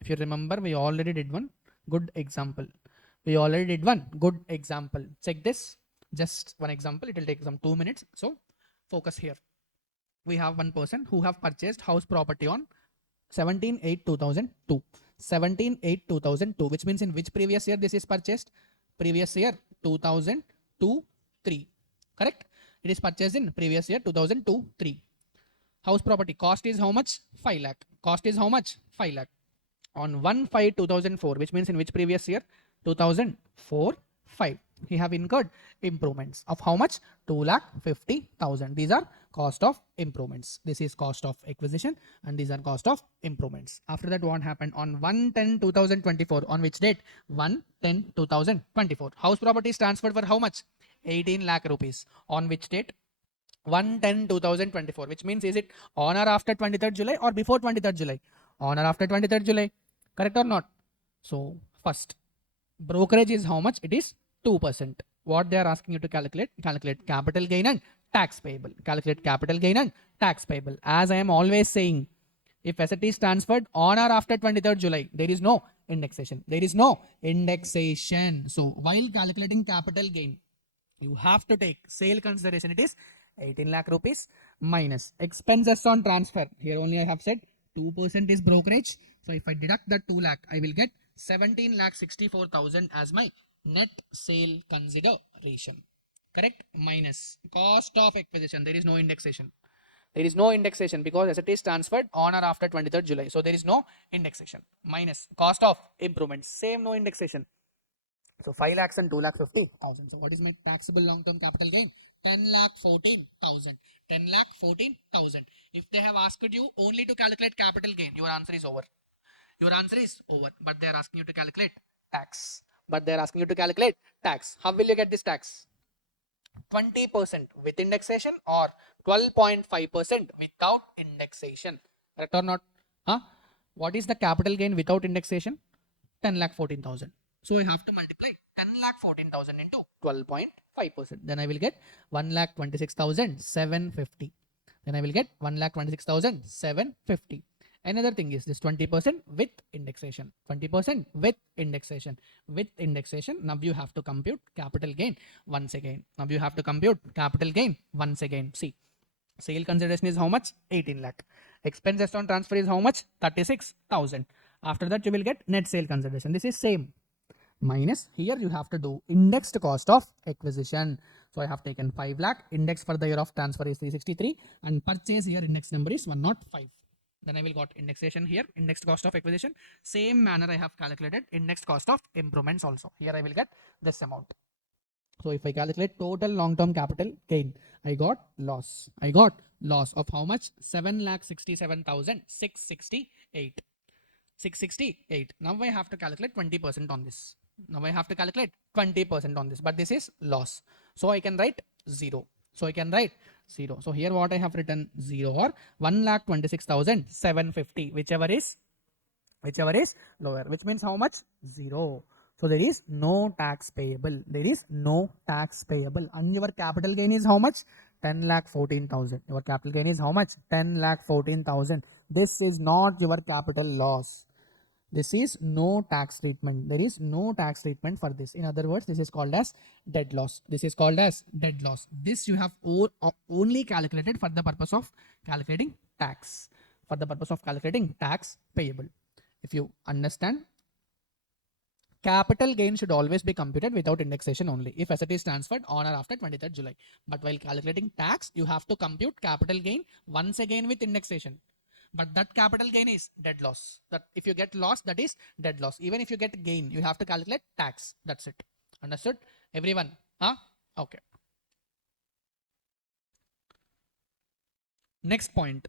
you remember, we already did one good example. Check this. Just one example. It will take some 2 minutes. So focus here. We have one person who have purchased house property on 17/8/2002. 17/8/2002, which means in which previous year this is purchased? Previous year 2002-3. Correct? It is purchased in previous year 2002-3. House property cost is how much? 5 lakh. On 1/5/2004, which means in which previous year? 2004-5. He have incurred improvements of how much? 2,50,000. These are cost of improvements. This is cost of acquisition and these are cost of improvements. After that, what happened on 1/10/2024? On which date? 1/10/2024. House property is transferred for how much? 18 lakh rupees. On which date? 1/10/2024. Which means, is it on or after 23rd July or before 23rd July? On or after 23rd July. Correct or not? So first, brokerage is how much? It is 2%. What they are asking you to calculate? Calculate capital gain and tax payable. As I am always saying, If asset is transferred on or after 23rd July, there is no indexation. There is no indexation. So while calculating capital gain, you have to take sale consideration. It is 18 lakh rupees minus expenses on transfer. Here only I have said 2% is brokerage. So if I deduct that 2 lakh, I will get 17 lakh 64,000 as my net sale consideration. Correct? Minus cost of acquisition. There is no indexation. There is no indexation because asset is transferred on or after 23rd July. So there is no indexation. Minus cost of improvement. Same, no indexation. So 5 lakhs and 2 lakh 50,000. So what is my taxable long-term capital gain? 10 lakh 14,000. 10 lakh 14,000. If they have asked you only to calculate capital gain, your answer is over. Your answer is over. But they are asking you to calculate tax. How will you get this tax? 20% with indexation or 12.5% without indexation. Correct or not? Huh? What is the capital gain without indexation? 10 lakh 14,000. So we have to multiply 10 lakh 14,000 into 12.5%. Then I will get 1 lakh 26,750. Then I will get 1 lakh 26,750. Another thing is this 20% with indexation. 20% with indexation. With indexation. Now you have to compute capital gain once again. See. Sale consideration is how much? 18 lakh. Expenses on transfer is how much? 36,000. After that you will get net sale consideration. This is same. Minus here you have to do indexed cost of acquisition. So I have taken 5 lakh. Index for the year of transfer is 363 and purchase here index number is 105. Then I will got indexation here, indexed cost of acquisition. Same manner I have calculated indexed cost of improvements also. Here I will get this amount. So if I calculate total long-term capital gain, I got loss. Of how much? 7,67,668. 668. Now I have to calculate 20% on this. But this is loss. So I can write 0. So here what I have written 0 or 1,26,750, whichever is lower, which means how much? 0. So there is no tax payable. And your capital gain is how much? 10 lakh 14,000. Your capital gain is how much? 10 lakh 14,000. This is not your capital loss. This is no tax treatment. There is no tax treatment for this. In other words, this is called as dead loss. This you have only calculated for the purpose of calculating tax. Payable. If you understand, capital gain should always be computed without indexation only if asset is transferred on or after 23rd July. But while calculating tax, you have to compute capital gain once again with indexation. But that capital gain is dead loss. That if you get loss, that is dead loss. Even if you get gain, you have to calculate tax. That's it. Understood? Everyone? Huh? Okay. Next point.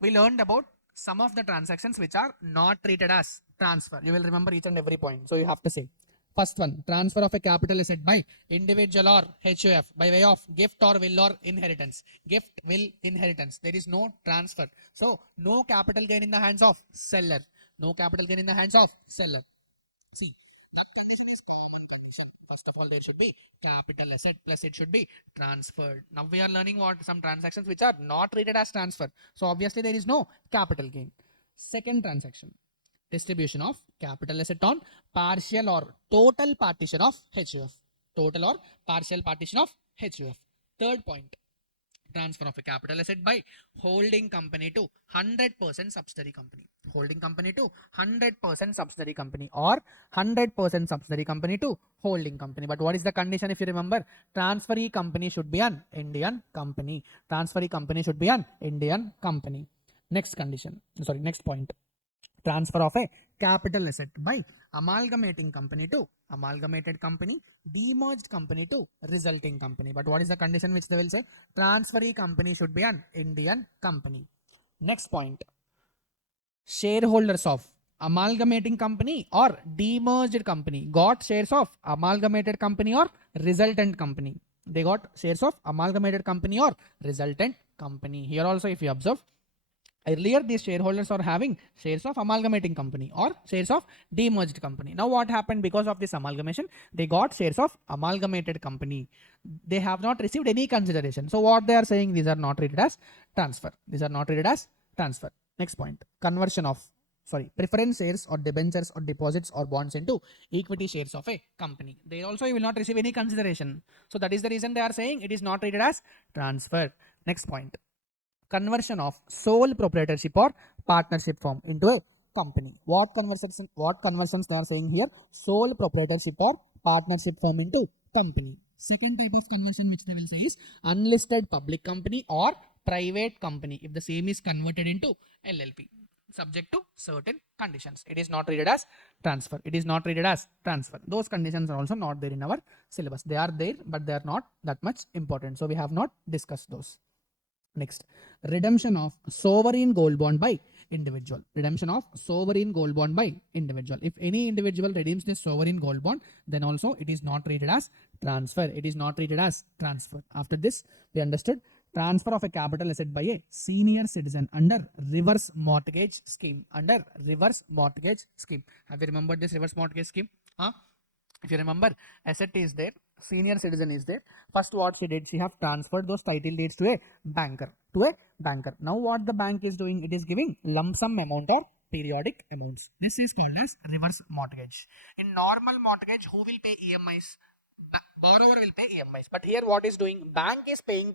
We learned about some of the transactions which are not treated as transfer. You will remember each and every point. So you have to say. First one, transfer of a capital asset by individual or HUF by way of gift or will or inheritance. Gift, will, inheritance. There is no transfer. So no capital gain in the hands of seller. See, that condition is common condition. First of all, there should be capital asset plus it should be transferred. Now we are learning what some transactions which are not treated as transfer. So obviously there is no capital gain. Second transaction. Distribution of capital asset on partial or total partition of HUF. Third point, transfer of a capital asset by holding company to 100% subsidiary company. Or 100% subsidiary company to holding company. But what is the condition if you remember? Transferee company should be an Indian company. Next point. Transfer of a capital asset by amalgamating company to amalgamated company, demerged company to resulting company. But what is the condition which they will say? Transferee company should be an Indian company. Next point. Shareholders of amalgamating company or demerged company got shares of amalgamated company or resultant company. They got shares of amalgamated company or resultant company. Here also if you observe, earlier these shareholders are having shares of amalgamating company or shares of demerged company. Now what happened? Because of this amalgamation, they got shares of amalgamated company. They have not received any consideration. So what they are saying, these are not treated as transfer. Next point, conversion of preference shares or debentures or deposits or bonds into equity shares of a company. There also you will not receive any consideration. So that is the reason they are saying it is not treated as transfer. Next point, conversion of sole proprietorship or partnership form into a company. What conversions they are saying here? Sole proprietorship or partnership form into company. Second type of conversion which they will say is unlisted public company or private company if the same is converted into LLP, subject to certain conditions. It is not treated as transfer. It is not treated as transfer. Those conditions are also not there in our syllabus. They are there, but they are not that much important. So we have not discussed those. Next, redemption of sovereign gold bond by individual. Redemption of sovereign gold bond by individual. If any individual redeems this sovereign gold bond, then also it is not treated as transfer. It is not treated as transfer. After this, we understood transfer of a capital asset by a senior citizen under reverse mortgage scheme. Under reverse mortgage scheme. Have you remembered this reverse mortgage scheme? Huh? If you remember, asset is there, senior citizen is there. First what she did, she have transferred those title deeds to a banker. Now what the bank is doing, it is giving lump sum amount or periodic amounts. This is called as reverse mortgage. In normal mortgage, who will pay EMIs? Borrower will pay EMIs. But here what is doing, bank is making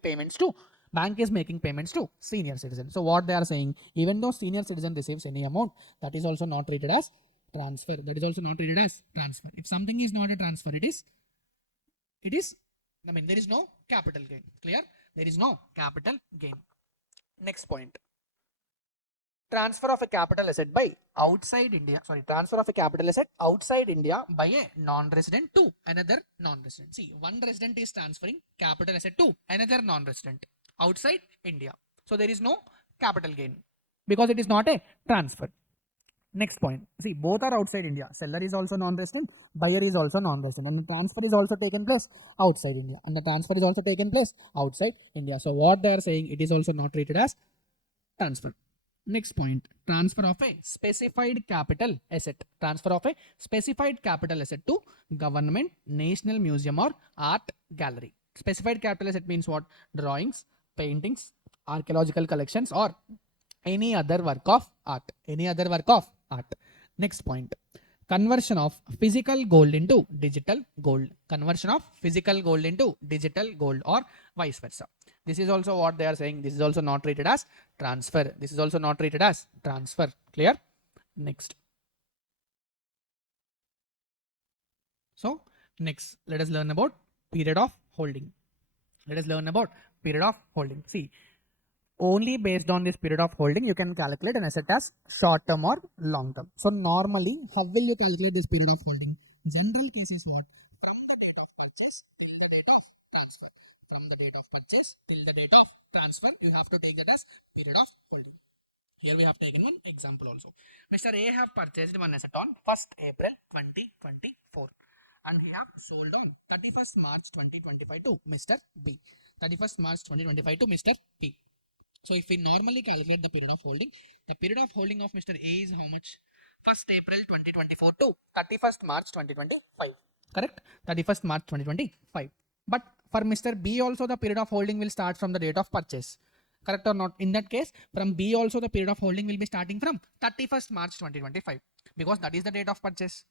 payments to senior citizen. So what they are saying, even though senior citizen receives any amount, that is also not treated as transfer. That is also not treated as transfer. If something is not a transfer, it is, there is no capital gain. Clear? There is no capital gain. Next point, transfer of a capital asset by outside India. Transfer of a capital asset outside India by a non-resident to another non-resident. See, one resident is transferring capital asset to another non-resident outside India. So there is no capital gain because it is not a transfer. Next point, see, both are outside India. Seller is also non-resident, buyer is also non-resident, and the transfer is also taken place outside India. So what they are saying, it is also not treated as transfer. Next point, transfer of a specified capital asset. Transfer of a specified capital asset to government, national museum or art gallery. Specified capital asset means what? Drawings, paintings, archaeological collections or any other work of art. Next point, conversion of physical gold into digital gold. Or vice versa. This is also what they are saying. This is also not treated as transfer. Clear? Next. So next, let us learn about period of holding. See, only based on this period of holding, you can calculate an asset as short term or long term. So normally, how will you calculate this period of holding? General case is what? From the date of purchase till the date of transfer. You have to take that as period of holding. Here we have taken one example also. Mr. A have purchased one asset on 1st April 2024 and he have sold on 31st March 2025 to Mr. B. So if we normally calculate the period of holding of Mr. A is how much? 1st April 2024 to 31st March 2025. Correct? 31st March 2025. But for Mr. B also the period of holding will start from the date of purchase. Correct or not? In that case, from B also the period of holding will be starting from 31st March 2025 because that is the date of purchase.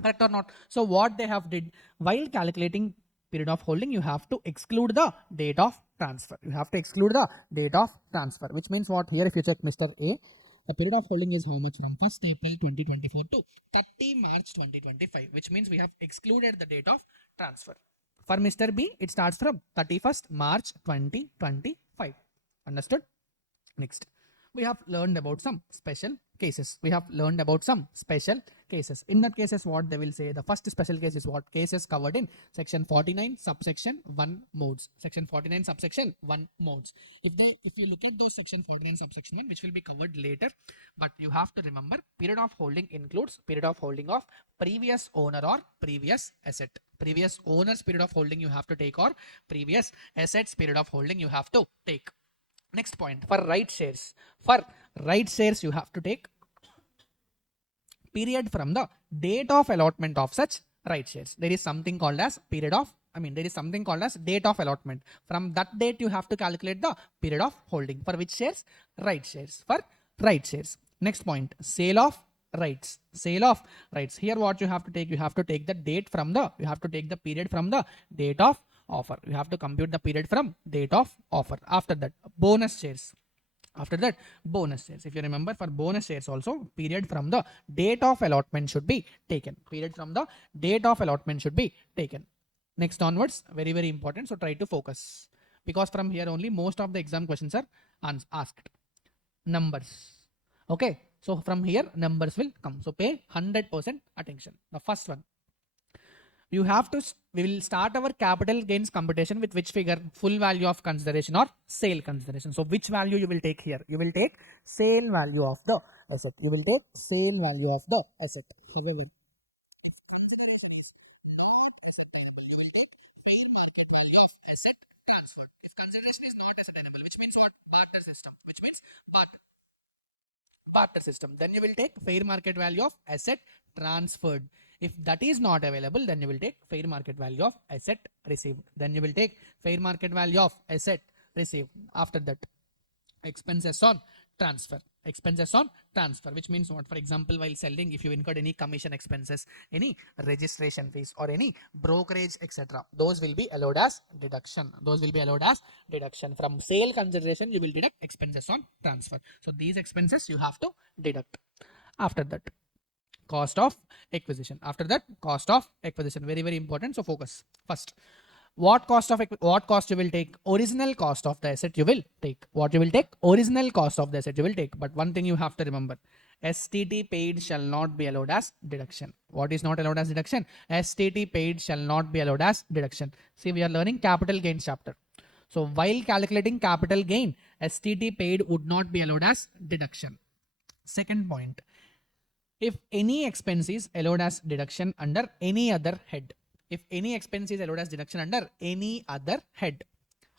Correct or not? So what they have did, while calculating period of holding, you have to exclude the date of transfer. Which means what? Here if you check Mr. A, the period of holding is how much? From 1st April 2024 to 30 March 2025, which means we have excluded the date of transfer. For Mr. B, it starts from 31st March 2025. Understood? Next, we have learned about some special cases. In that cases, what they will say, the first special case is what? Cases covered in section 49 subsection 1 modes. If you look at those section 49 subsection 1, which will be covered later, but you have to remember, period of holding includes period of holding of previous owner or previous asset. Previous owner's period of holding you have to take, or previous assets period of holding you have to take. Next point, for right shares. You have to take period from the date of allotment of such right shares. There is something called as date of allotment. From that date, you have to calculate the period of holding. For which shares? Right shares. For right shares. Next point, sale of rights. Sale of rights. Here what you have to take, you have to take the date from the, you have to take the period from the date of offer. You have to compute the period from date of offer. After that, bonus shares. After that, bonus shares. If you remember, for bonus shares also, period from the date of allotment should be taken. Period from the date of allotment should be taken. Next onwards, very, very important. So try to focus, because from here only most of the exam questions are asked. Numbers. Okay. So from here, numbers will come. So pay 100% attention. The first one, you have to, we will start our capital gains computation with which figure? Full value of consideration or sale consideration. So which value you will take here? You will take sale value of the asset. You will take sale value of the asset. However, fair market value of asset transferred. If consideration is not ascertainable, which means what? Barter system. Which means barter system. Then you will take fair market value of asset transferred. If that is not available, then you will take fair market value of asset received. Then you will take fair market value of asset received. After that, expenses on transfer. Expenses on transfer, which means what? For example, while selling, if you incurred any commission expenses, any registration fees, or any brokerage, etc., those will be allowed as deduction. Those will be allowed as deduction. From sale consideration, you will deduct expenses on transfer. So these expenses you have to deduct. After that, cost of acquisition. After that, cost of acquisition. Very, very important. So focus. First, what cost you will take? Original cost of the asset you will take. What you will take? Original cost of the asset you will take. But one thing you have to remember, STT paid shall not be allowed as deduction. What is not allowed as deduction? STT paid shall not be allowed as deduction. See, we are learning capital gains chapter. So while calculating capital gain, STT paid would not be allowed as deduction. Second point, if any expense is allowed as deduction under any other head, if any expense is allowed as deduction under any other head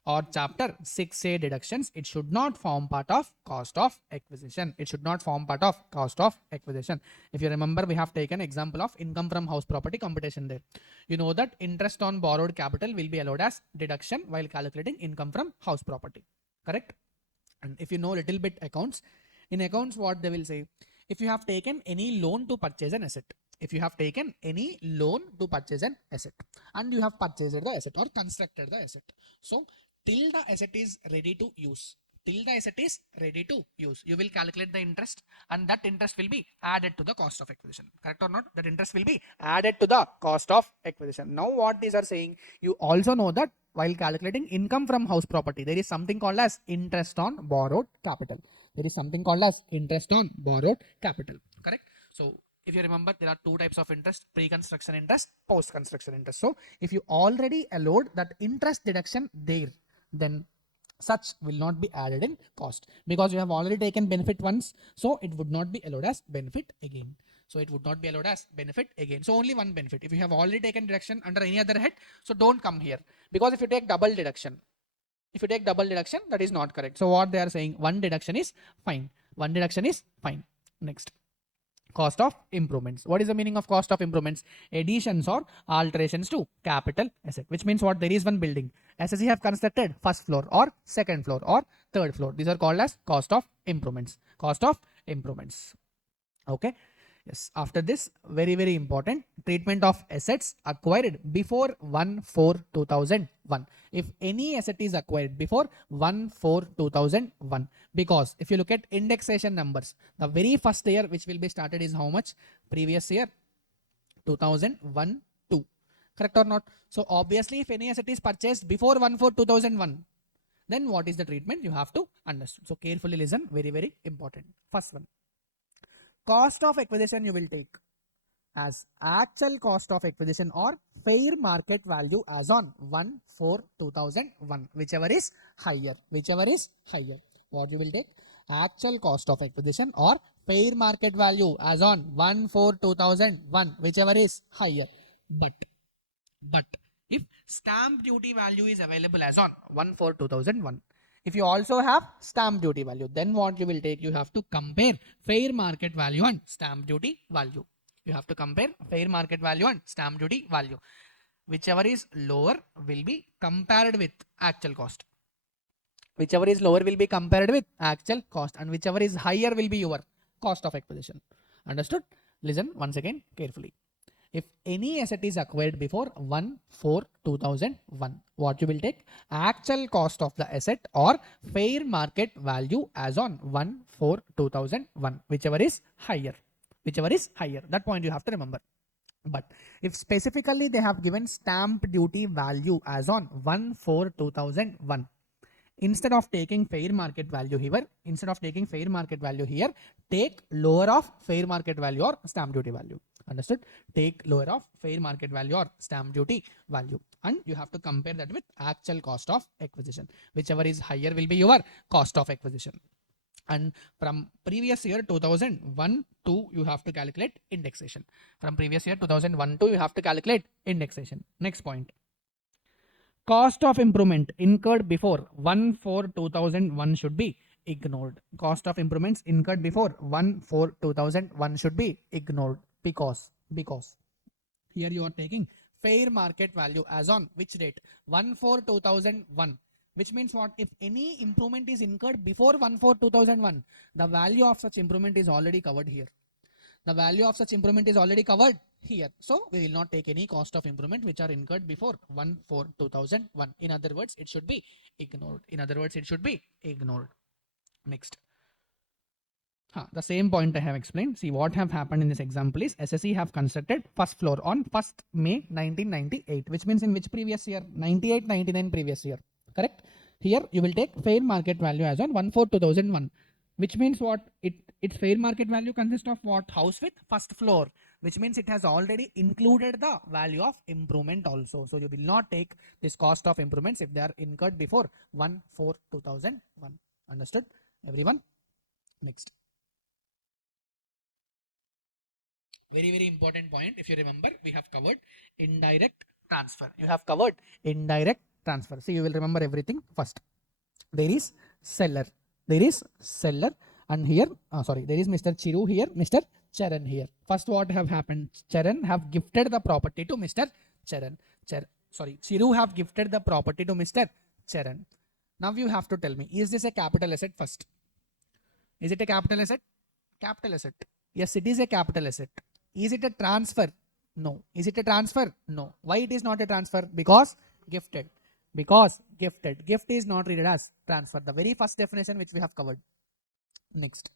or chapter 6A deductions, it should not form part of cost of acquisition. It should not form part of cost of acquisition. If you remember, we have taken example of income from house property computation there. You know that interest on borrowed capital will be allowed as deduction while calculating income from house property. Correct? And if you know little bit accounts, in accounts what they will say, if you have taken any loan to purchase an asset, if you have taken any loan to purchase an asset and you have purchased the asset or constructed the asset, so till the asset is ready to use, till the asset is ready to use, you will calculate the interest, and that interest will be added to the cost of acquisition. Correct or not? That interest will be added to the cost of acquisition. Now what these are saying, you also know that while calculating income from house property, there is something called as interest on borrowed capital. There is something called as interest on borrowed capital. Correct? So if you remember, there are two types of interest: pre-construction interest, post-construction interest. So if you already allowed that interest deduction there, then such will not be added in cost, because you have already taken benefit once, so it would not be allowed as benefit again. So it would not be allowed as benefit again. So only one benefit. If you have already taken deduction under any other head, so don't come here, because if you take double deduction, that is not correct. So what they are saying, one deduction is fine. One deduction is fine. Next, cost of improvements. What is the meaning of cost of improvements? Additions or alterations to capital asset, which means what? There is one building. SSE have constructed first floor or second floor or third floor. These are called as cost of improvements. Cost of improvements. Okay. Yes. After this, very, very important, treatment of assets acquired before 1/4/2001. If any asset is acquired before 1/4/2001, because if you look at indexation numbers, the very first year which will be started is how much? Previous year, 2001, 2. Correct or not? So obviously, if any asset is purchased before 1/4/2001, then what is the treatment? You have to understand. So carefully listen. Very, very important. First one, cost of acquisition you will take as actual cost of acquisition or fair market value as on 1/4/2001, whichever is higher. What you will take? Actual cost of acquisition or fair market value as on 1/4/2001, whichever is higher. But if stamp duty value is available as on 1/4/2001, if you also have stamp duty value, then what you will take? You have to compare fair market value and stamp duty value. You have to compare fair market value and stamp duty value. Whichever is lower will be compared with actual cost. Whichever is lower will be compared with actual cost, and whichever is higher will be your cost of acquisition. Understood? Listen once again carefully. If any asset is acquired before 1/4/2001, what you will take? Actual cost of the asset or fair market value as on 1/4/2001, whichever is higher. Whichever is higher. That point you have to remember. But if specifically they have given stamp duty value as on 1/4/2001, instead of taking fair market value here, take lower of fair market value or stamp duty value. Understood? Take lower of fair market value or stamp duty value, and you have to compare that with actual cost of acquisition. Whichever is higher will be your cost of acquisition. And from previous year 2001 to you have to calculate indexation. From previous year 2001 to you have to calculate indexation. Next point. Cost of improvement incurred before 1/4/2001 should be ignored. Cost of improvements incurred before 1/4/2001 should be ignored because here you are taking fair market value as on which date? 1/4/2001. Which means what? If any improvement is incurred before 1/4/2001, the value of such improvement is already covered here. The value of such improvement is already covered here. So we will not take any cost of improvement which are incurred before 1/4/2001. In other words, it should be ignored. Next. The same point I have explained. See what have happened in this example is SSE have constructed first floor on 1st May 1998, which means in which previous year? 98-99 previous year. Correct? Here you will take fair market value as on 1/4/2001, which means what? Its fair market value consists of what? House with first floor, which means it has already included the value of improvement also. So you will not take this cost of improvements if they are incurred before 1/4/2001. Understood, everyone? Next. Very, very important point. If you remember, we have covered indirect transfer. See, you will remember everything. First, there is seller. And here, there is Mr. Chiru here, Mr. Charan here. First, what have happened? Charan have gifted the property to Mr. Charan. Chiru have gifted the property to Mr. Charan. Now you have to tell me, is this a capital asset first? Is it a capital asset? Capital asset. Yes, it is a capital asset. Is it a transfer? No. Is it a transfer? No. Why it is not a transfer? Because gifted. Gift is not treated as transfer. The very first definition which we have covered. Next.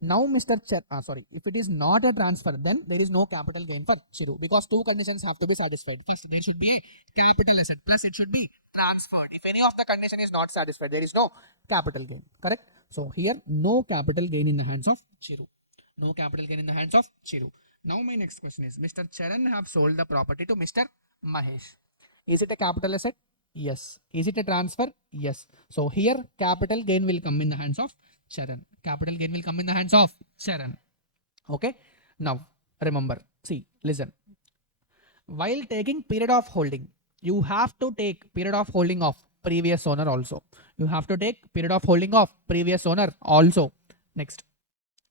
Now if it is not a transfer, then there is no capital gain for Chiru because two conditions have to be satisfied. First, there should be a capital asset plus it should be transferred. If any of the condition is not satisfied, there is no capital gain. Correct? So here, no capital gain in the hands of Chiru. Now my next question is, Mr. Charan have sold the property to Mr. Mahesh. Is it a capital asset? Yes. Is it a transfer? Yes. So here capital gain will come in the hands of Charan. Okay. Now remember, see, listen. While taking period of holding, you have to take period of holding of previous owner also. Next.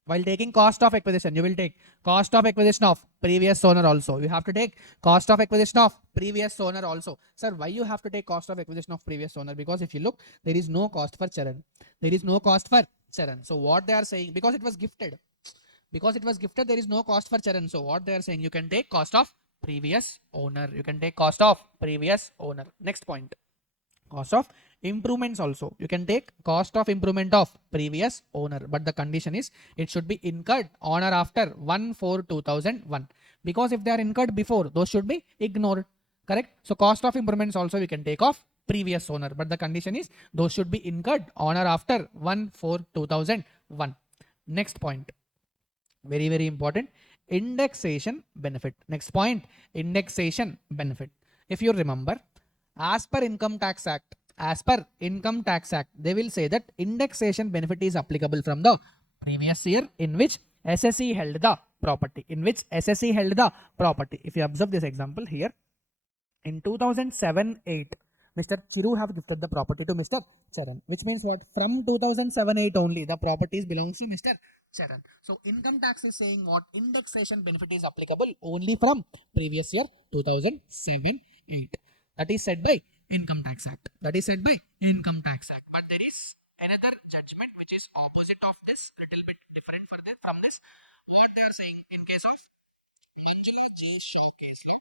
While taking cost of acquisition, you will take cost of acquisition of previous owner also. You have to take cost of acquisition of previous owner also. Sir, why you have to take cost of acquisition of previous owner? Because if you look, there is no cost for Charan. So what they are saying, because it was gifted, there is no cost for Charan. So what they are saying, you can take cost of previous owner. Next point. Cost of improvements also. You can take cost of improvement of previous owner, but the condition is it should be incurred on or after 1/4/2001. Because if they are incurred before, those should be ignored. Correct? So cost of improvements also we can take off previous owner, but the condition is those should be incurred on or after 1/4/2001. Next point. Very, very important. Indexation benefit. Next point. Indexation benefit. If you remember, as per Income Tax Act, they will say that indexation benefit is applicable from the previous year in which SSE held the property. If you observe this example here, in 2007-8, Mr. Chiru have gifted the property to Mr. Charan, which means what? From 2007-8 only, the properties belongs to Mr. Charan. So income tax is saying what? Indexation benefit is applicable only from previous year 2007-8. That is said by Income Tax Act. But there is Another judgment which is opposite of this, little bit different from this, what they are saying in case of Manjula J. Shaw case law,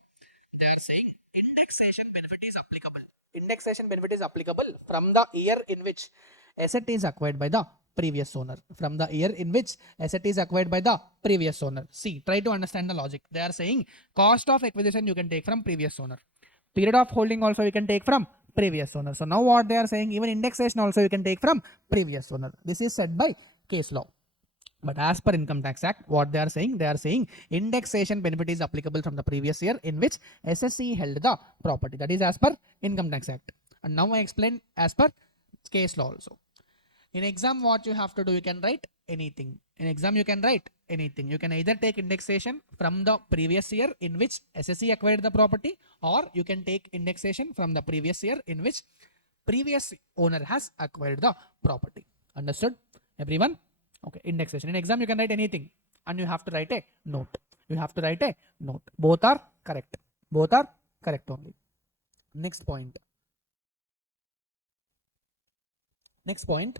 they are saying indexation benefit is applicable. Indexation benefit is applicable from the year in which asset is acquired by the previous owner. From the year in which asset is acquired by the previous owner. See, try to understand the logic. They are saying cost of acquisition you can take from previous owner. Period of holding also you can take from previous owner. So now what they are saying, even indexation also you can take from previous owner. This is said by case law. But as per Income Tax Act, what they are saying indexation benefit is applicable from the previous year in which SSE held the property. That is as per Income Tax Act. And now I explain as per case law also. In exam, what you have to do, you can write anything. In exam, you can write anything. You can either take indexation from the previous year in which SSE acquired the property, or you can take indexation from the previous year in which previous owner has acquired the property. Understood, everyone? Okay, indexation. In exam, you can write anything and you have to write a note. You have to write a note. Both are correct. Both are correct only. Next point. Next point.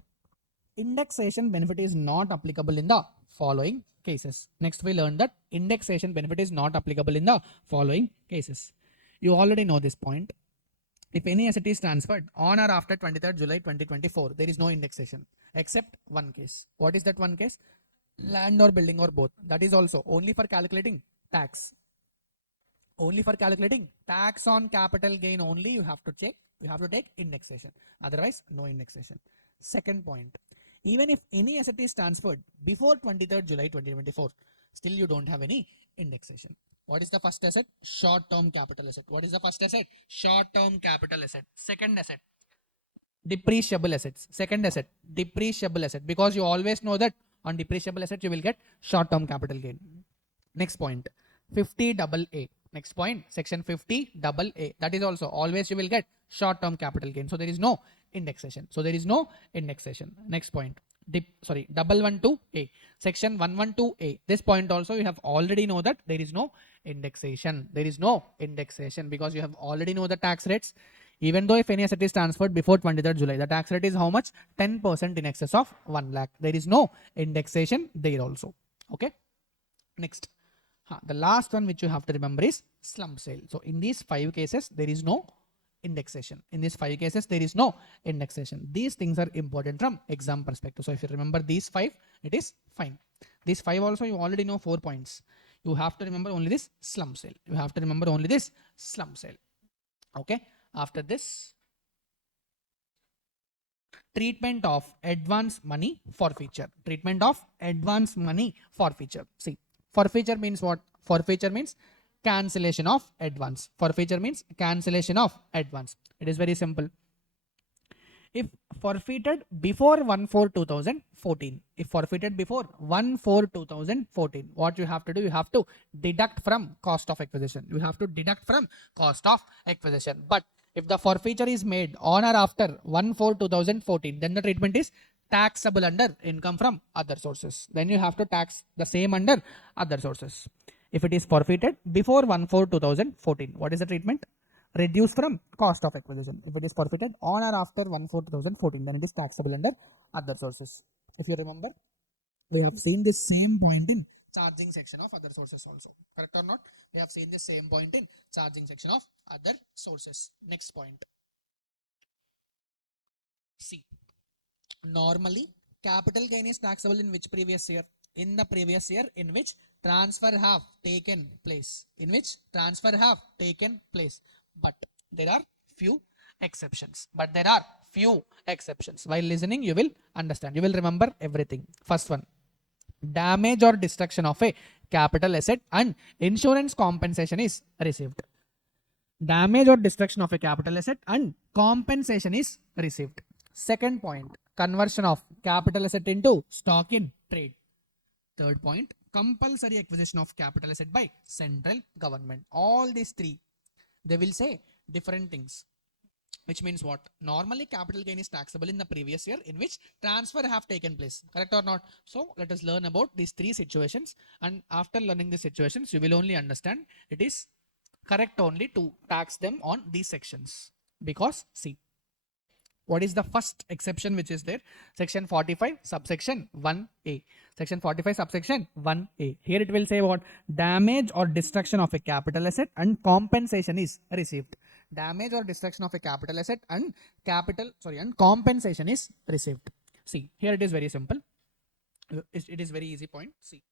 Indexation benefit is not applicable in the following cases. Next, we learned that indexation benefit is not applicable in the following cases. You already know this point. If any asset is transferred on or after 23rd July 2024, there is no indexation except one case. What is that one case? Land or building or both. That is also only for calculating tax. Only for calculating tax on capital gain only you have to check. You have to take indexation. Otherwise, no indexation. Second point. Even if any asset is transferred before 23rd July 2024, still you don't have any indexation. What is the first asset? Short-term capital asset. What is the first asset? Short-term capital asset. Second asset, depreciable assets. Second asset, depreciable asset. Because you always know that on depreciable assets you will get short-term capital gain. Next point, 50AA. Next point, section 50AA. That is also always you will get short-term capital gain. So there is no indexation. So there is no indexation. Next point, 112A. Section 112A. This point also you have already know that there is no indexation. There is no indexation because you have already know the tax rates. Even though if any asset is transferred before 23rd July, the tax rate is how much? 10% in excess of 1 lakh. There is no indexation there also. Okay. Next. The last one which you have to remember is slump sale. So in these 5 cases, there is no indexation. In these 5 cases, there is no indexation. These things are important from exam perspective. So if you remember these 5, it is fine. These 5 also you already know 4 points. You have to remember only this slump sale. You have to remember only this slump sale. Okay. After this, treatment of advance money forfeiture. Treatment of advance money forfeiture. See, forfeiture means what? Forfeiture means cancellation of advance. Forfeiture means cancellation of advance. It is very simple. If forfeited before 1/4/2014, if forfeited before 1/4/2014, what you have to do? You have to deduct from cost of acquisition. You have to deduct from cost of acquisition. But if the forfeiture is made on or after 1/4/2014, then the treatment is taxable under income from other sources. Then you have to tax the same under other sources. If it is forfeited before 1/4/2014, what is the treatment? Reduced from cost of acquisition. If it is forfeited on or after 1/4/2014, then it is taxable under other sources. If you remember, we have seen this same point in charging section of other sources also. Correct or not? We have seen the same point in charging section of other sources. Next point. See, normally capital gain is taxable in which previous year? In the previous year in which transfer have taken place. In which transfer have taken place. But there are few exceptions. While listening, you will understand. You will remember everything. First one, damage or destruction of a capital asset and insurance compensation is received. Damage or destruction of a capital asset and compensation is received. Second point, conversion of capital asset into stock in trade. Third point, compulsory acquisition of capital asset by central government. All these 3, they will say different things. Which means what? Normally capital gain is taxable in the previous year in which transfer have taken place. Correct or not? So let us learn about these 3 situations, and after learning the situations, you will only understand it is correct only to tax them on these sections. Because see, What is the first exception which is there? Section 45 subsection 1a. Section 45 subsection 1a. Here it will say what? Damage or destruction of a capital asset and compensation is received. Damage or destruction of a capital asset and and compensation is received. See, here it is very simple. It is very easy point. See.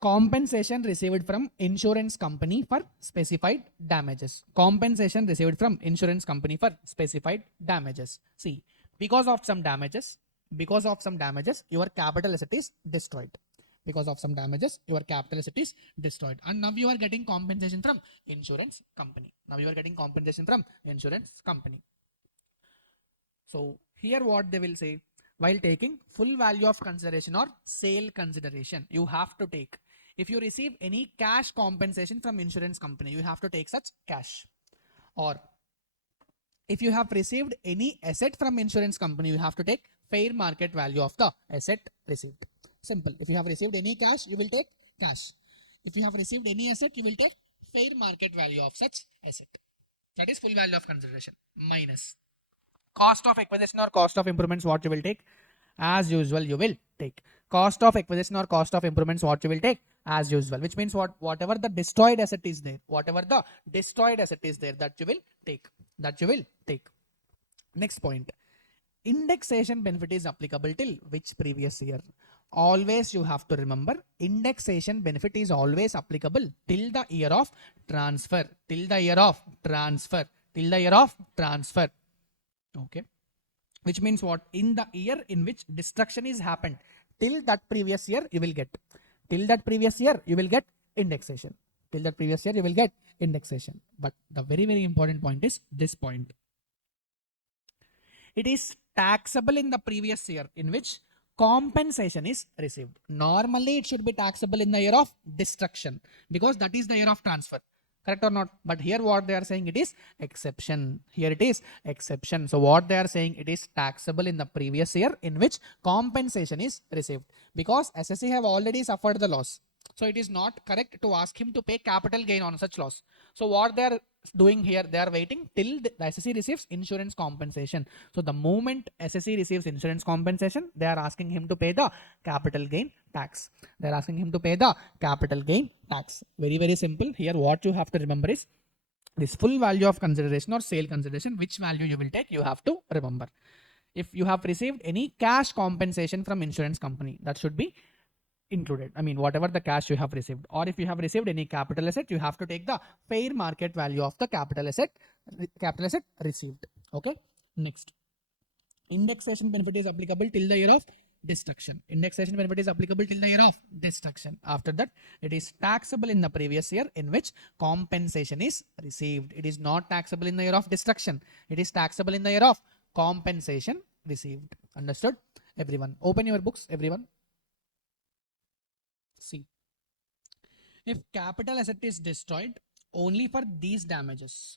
Compensation received from insurance company for specified damages. Compensation received from insurance company for specified damages. See, because of some damages, your capital asset is destroyed. Because of some damages, your capital asset is destroyed. And now you are getting compensation from insurance company. So here what they will say, while taking full value of consideration or sale consideration, you have to take. If you receive any cash compensation from insurance company, you have to take such cash. Or if you have received any asset from insurance company, you have to take fair market value of the asset received. Simple. If you have received any cash, you will take cash. If you have received any asset, you will take fair market value of such asset. That is full value of consideration minus cost of acquisition or cost of improvements. What you will take? As usual, you will take cost of acquisition or cost of improvements. What you will take? As usual, which means whatever the destroyed asset is there, that you will take. Next point, indexation benefit is applicable till which previous year? Always you have to remember, indexation benefit is always applicable till the year of transfer. Okay, which means what? In the year in which destruction is happened, till that previous year you will get indexation. But the very important point is this point. It is taxable in the previous year in which compensation is received. Normally it should be taxable in the year of destruction because that is the year of transfer. Correct or not? But here what they are saying, it is exception. So what they are saying, it is taxable in the previous year in which compensation is received, because SSC have already suffered the loss. So it is not correct to ask him to pay capital gain on such loss. So what they are doing here, they are waiting till the SSC receives insurance compensation. So the moment SSC receives insurance compensation, they are asking him to pay the capital gain tax. Very simple. Here what you have to remember is this full value of consideration or sale consideration. Which value you will take, you have to remember. If you have received any cash compensation from insurance company, that should be included. I mean, whatever the cash you have received, or if you have received any capital asset, you have to take the fair market value of the capital asset received. Okay. Next, indexation benefit is applicable till the year of destruction. After that, it is taxable in the previous year in which compensation is received. It is not taxable in the year of destruction. It is taxable in the year of compensation received. Understood? Everyone, open your books. Everyone, see, if capital asset is destroyed only for these damages,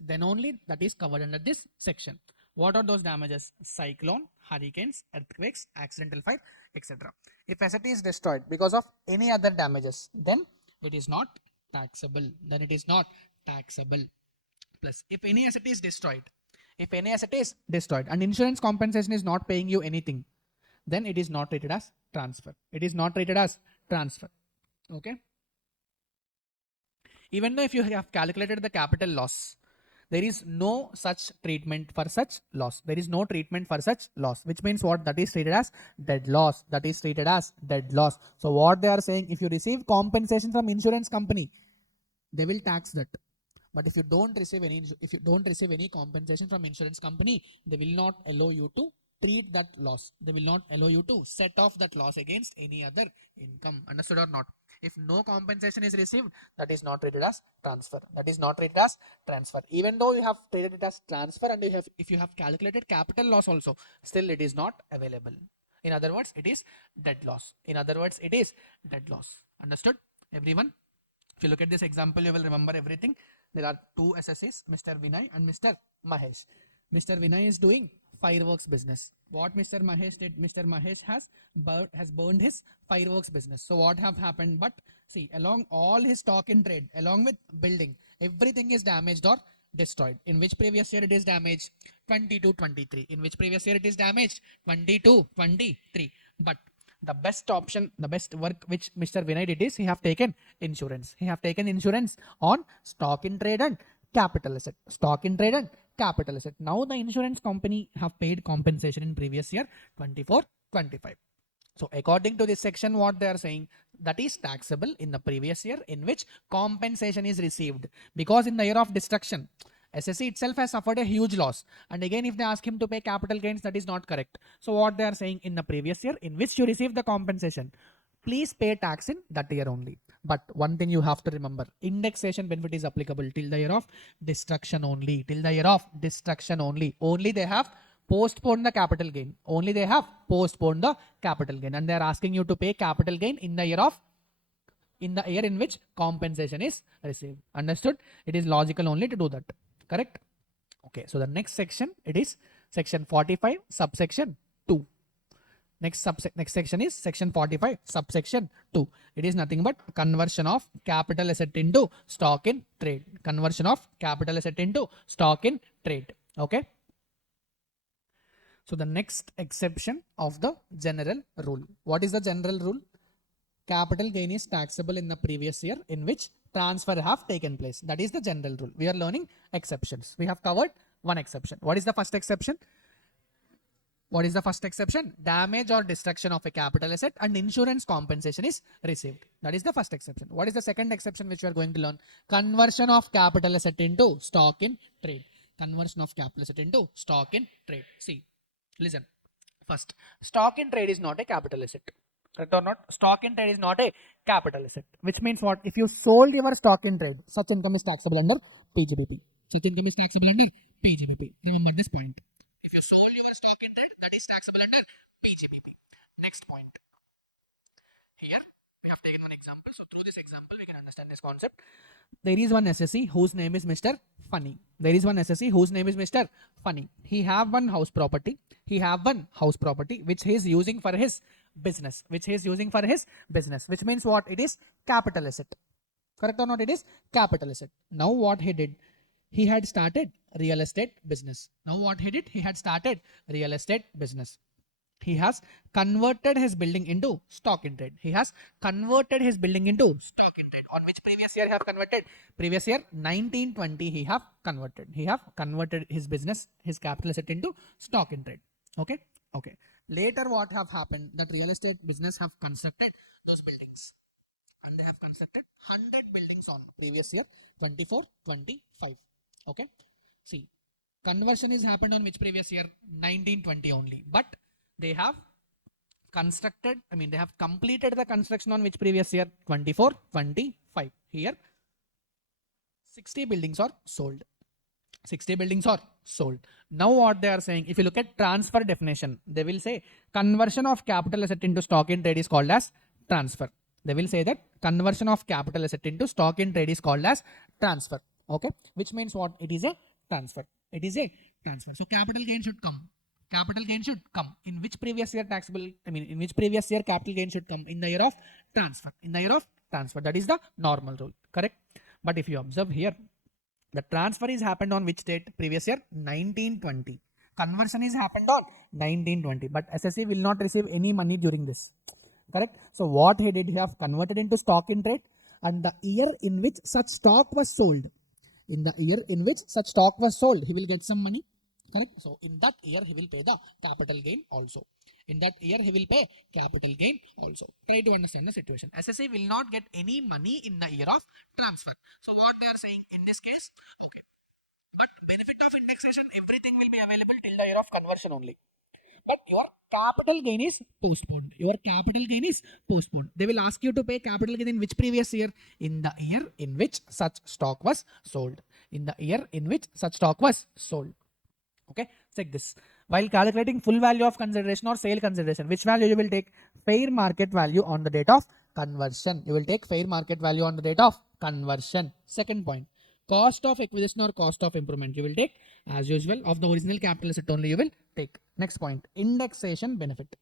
then only that is covered under this section. What are those damages? Cyclone, hurricanes, earthquakes, accidental fire, etc. If asset is destroyed because of any other damages, then it is not taxable. Plus, if any asset is destroyed and insurance compensation is not paying you anything, then it is not rated as transfer. Okay. Even though if you have calculated the capital loss, there is no such treatment for such loss. Which means what? That is treated as dead loss. So what they are saying, if you receive compensation from insurance company, they will tax that. But if you don't receive any compensation from insurance company, they will not allow you to treat that loss. They will not allow you to set off that loss against any other income. Understood or not? If no compensation is received, that is not treated as transfer. Even though you have treated it as transfer, and if you have calculated capital loss also, still it is not available. In other words, it is dead loss. Understood, everyone? If you look at this example, you will remember everything. There are two SSCs, Mr. Vinay and Mr. Mahesh. Mr. Vinay is doing fireworks business. What Mr. Mahesh did, Mr. Mahesh has burned his fireworks business. So what have happened? But see, along all his stock in trade, along with building, everything is damaged or destroyed. In which previous year it is damaged? 22-23. In which previous year it is damaged? 22-23. But the best option, the best work which Mr. Vinay did is he have taken insurance. He have taken insurance on stock in trade and capital asset. Stock in trade and capital asset. Now the insurance company have paid compensation in previous year 24-25. So according to this section, what they are saying, that is taxable in the previous year in which compensation is received, because in the year of destruction, SSC itself has suffered a huge loss. And again, if they ask him to pay capital gains, that is not correct. So what they are saying, in the previous year in which you receive the compensation, please pay tax in that year only. But one thing you have to remember, indexation benefit is applicable till the year of destruction only. Till the year of destruction only. Only they have postponed the capital gain. Only they have postponed the capital gain. And they are asking you to pay capital gain in the year in which compensation is received. Understood? It is logical only to do that. Correct? Okay. So the next section, it is section 45, subsection 2. Next section is section 45, subsection 2. It is nothing but conversion of capital asset into stock in trade. Conversion of capital asset into stock in trade. Okay. So the next exception of the general rule. What is the general rule? Capital gain is taxable in the previous year in which transfer have taken place. That is the general rule. We are learning exceptions. We have covered one exception. What is the first exception? What is the first exception? Damage or destruction of a capital asset and insurance compensation is received. That is the first exception. What is the second exception which we are going to learn? Conversion of capital asset into stock in trade. Conversion of capital asset into stock in trade. See, listen. First, stock in trade is not a capital asset. Correct or not? Stock in trade is not a capital asset. Which means what? If you sold your stock in trade, such income is taxable under PGBP. Such income is taxable under PGBP. Remember this point. If you sold your stock in trade, that is taxable under PGBP. Next point. Here, we have taken one example. So through this example, we can understand this concept. There is one SSE whose name is Mr. Funny. There is one SSE whose name is Mr. Funny. He have one house property. He have one house property which he is using for his business. Which he is using for his business. Which means what? It is capital asset. Correct or not? It is capital asset. Now what he did? He had started real estate business. Now what he did? He had started real estate business. He has converted his building into stock in trade. He has converted his building into stock in trade. On which previous year he have converted? Previous year 1920 he have converted. He have converted his business, his capital asset into stock in trade. Okay. Okay. Later what have happened? That real estate business have constructed those buildings. And they have constructed 100 buildings on previous year 24-25. Okay. See, conversion is happened on which previous year? 1920 only. But they have constructed, they have completed the construction on which previous year? 24-25. Here, 60 buildings are sold. 60 buildings are sold. Now what they are saying, if you look at transfer definition, they will say conversion of capital asset into stock in trade is called as transfer. They will say that conversion of capital asset into stock in trade is called as transfer. Okay. Which means what? It is a transfer. It is a transfer. So capital gain should come. Capital gain should come. In which previous year taxable, in which previous year capital gain should come? In the year of transfer. In the year of transfer. That is the normal rule. Correct? But if you observe here, the transfer is happened on which date? Previous year 1920. Conversion is happened on 1920. But SSE will not receive any money during this. Correct? So what he did, he have converted into stock in trade, and the year in which such stock was sold. In the year in which such stock was sold, he will get some money. Correct? So in that year, he will pay the capital gain also. In that year, he will pay capital gain also. Try to understand the situation. SSA will not get any money in the year of transfer. So what they are saying in this case, okay. But benefit of indexation, everything will be available till the year of conversion only. But your capital gain is postponed. Your capital gain is postponed. They will ask you to pay capital gain in which previous year? In the year in which such stock was sold. In the year in which such stock was sold. Okay, check this. While calculating full value of consideration or sale consideration, which value you will take? Fair market value on the date of conversion. You will take fair market value on the date of conversion. Second point. Cost of acquisition or cost of improvement you will take as usual. Of the original capital asset only you will take. Next point, indexation benefit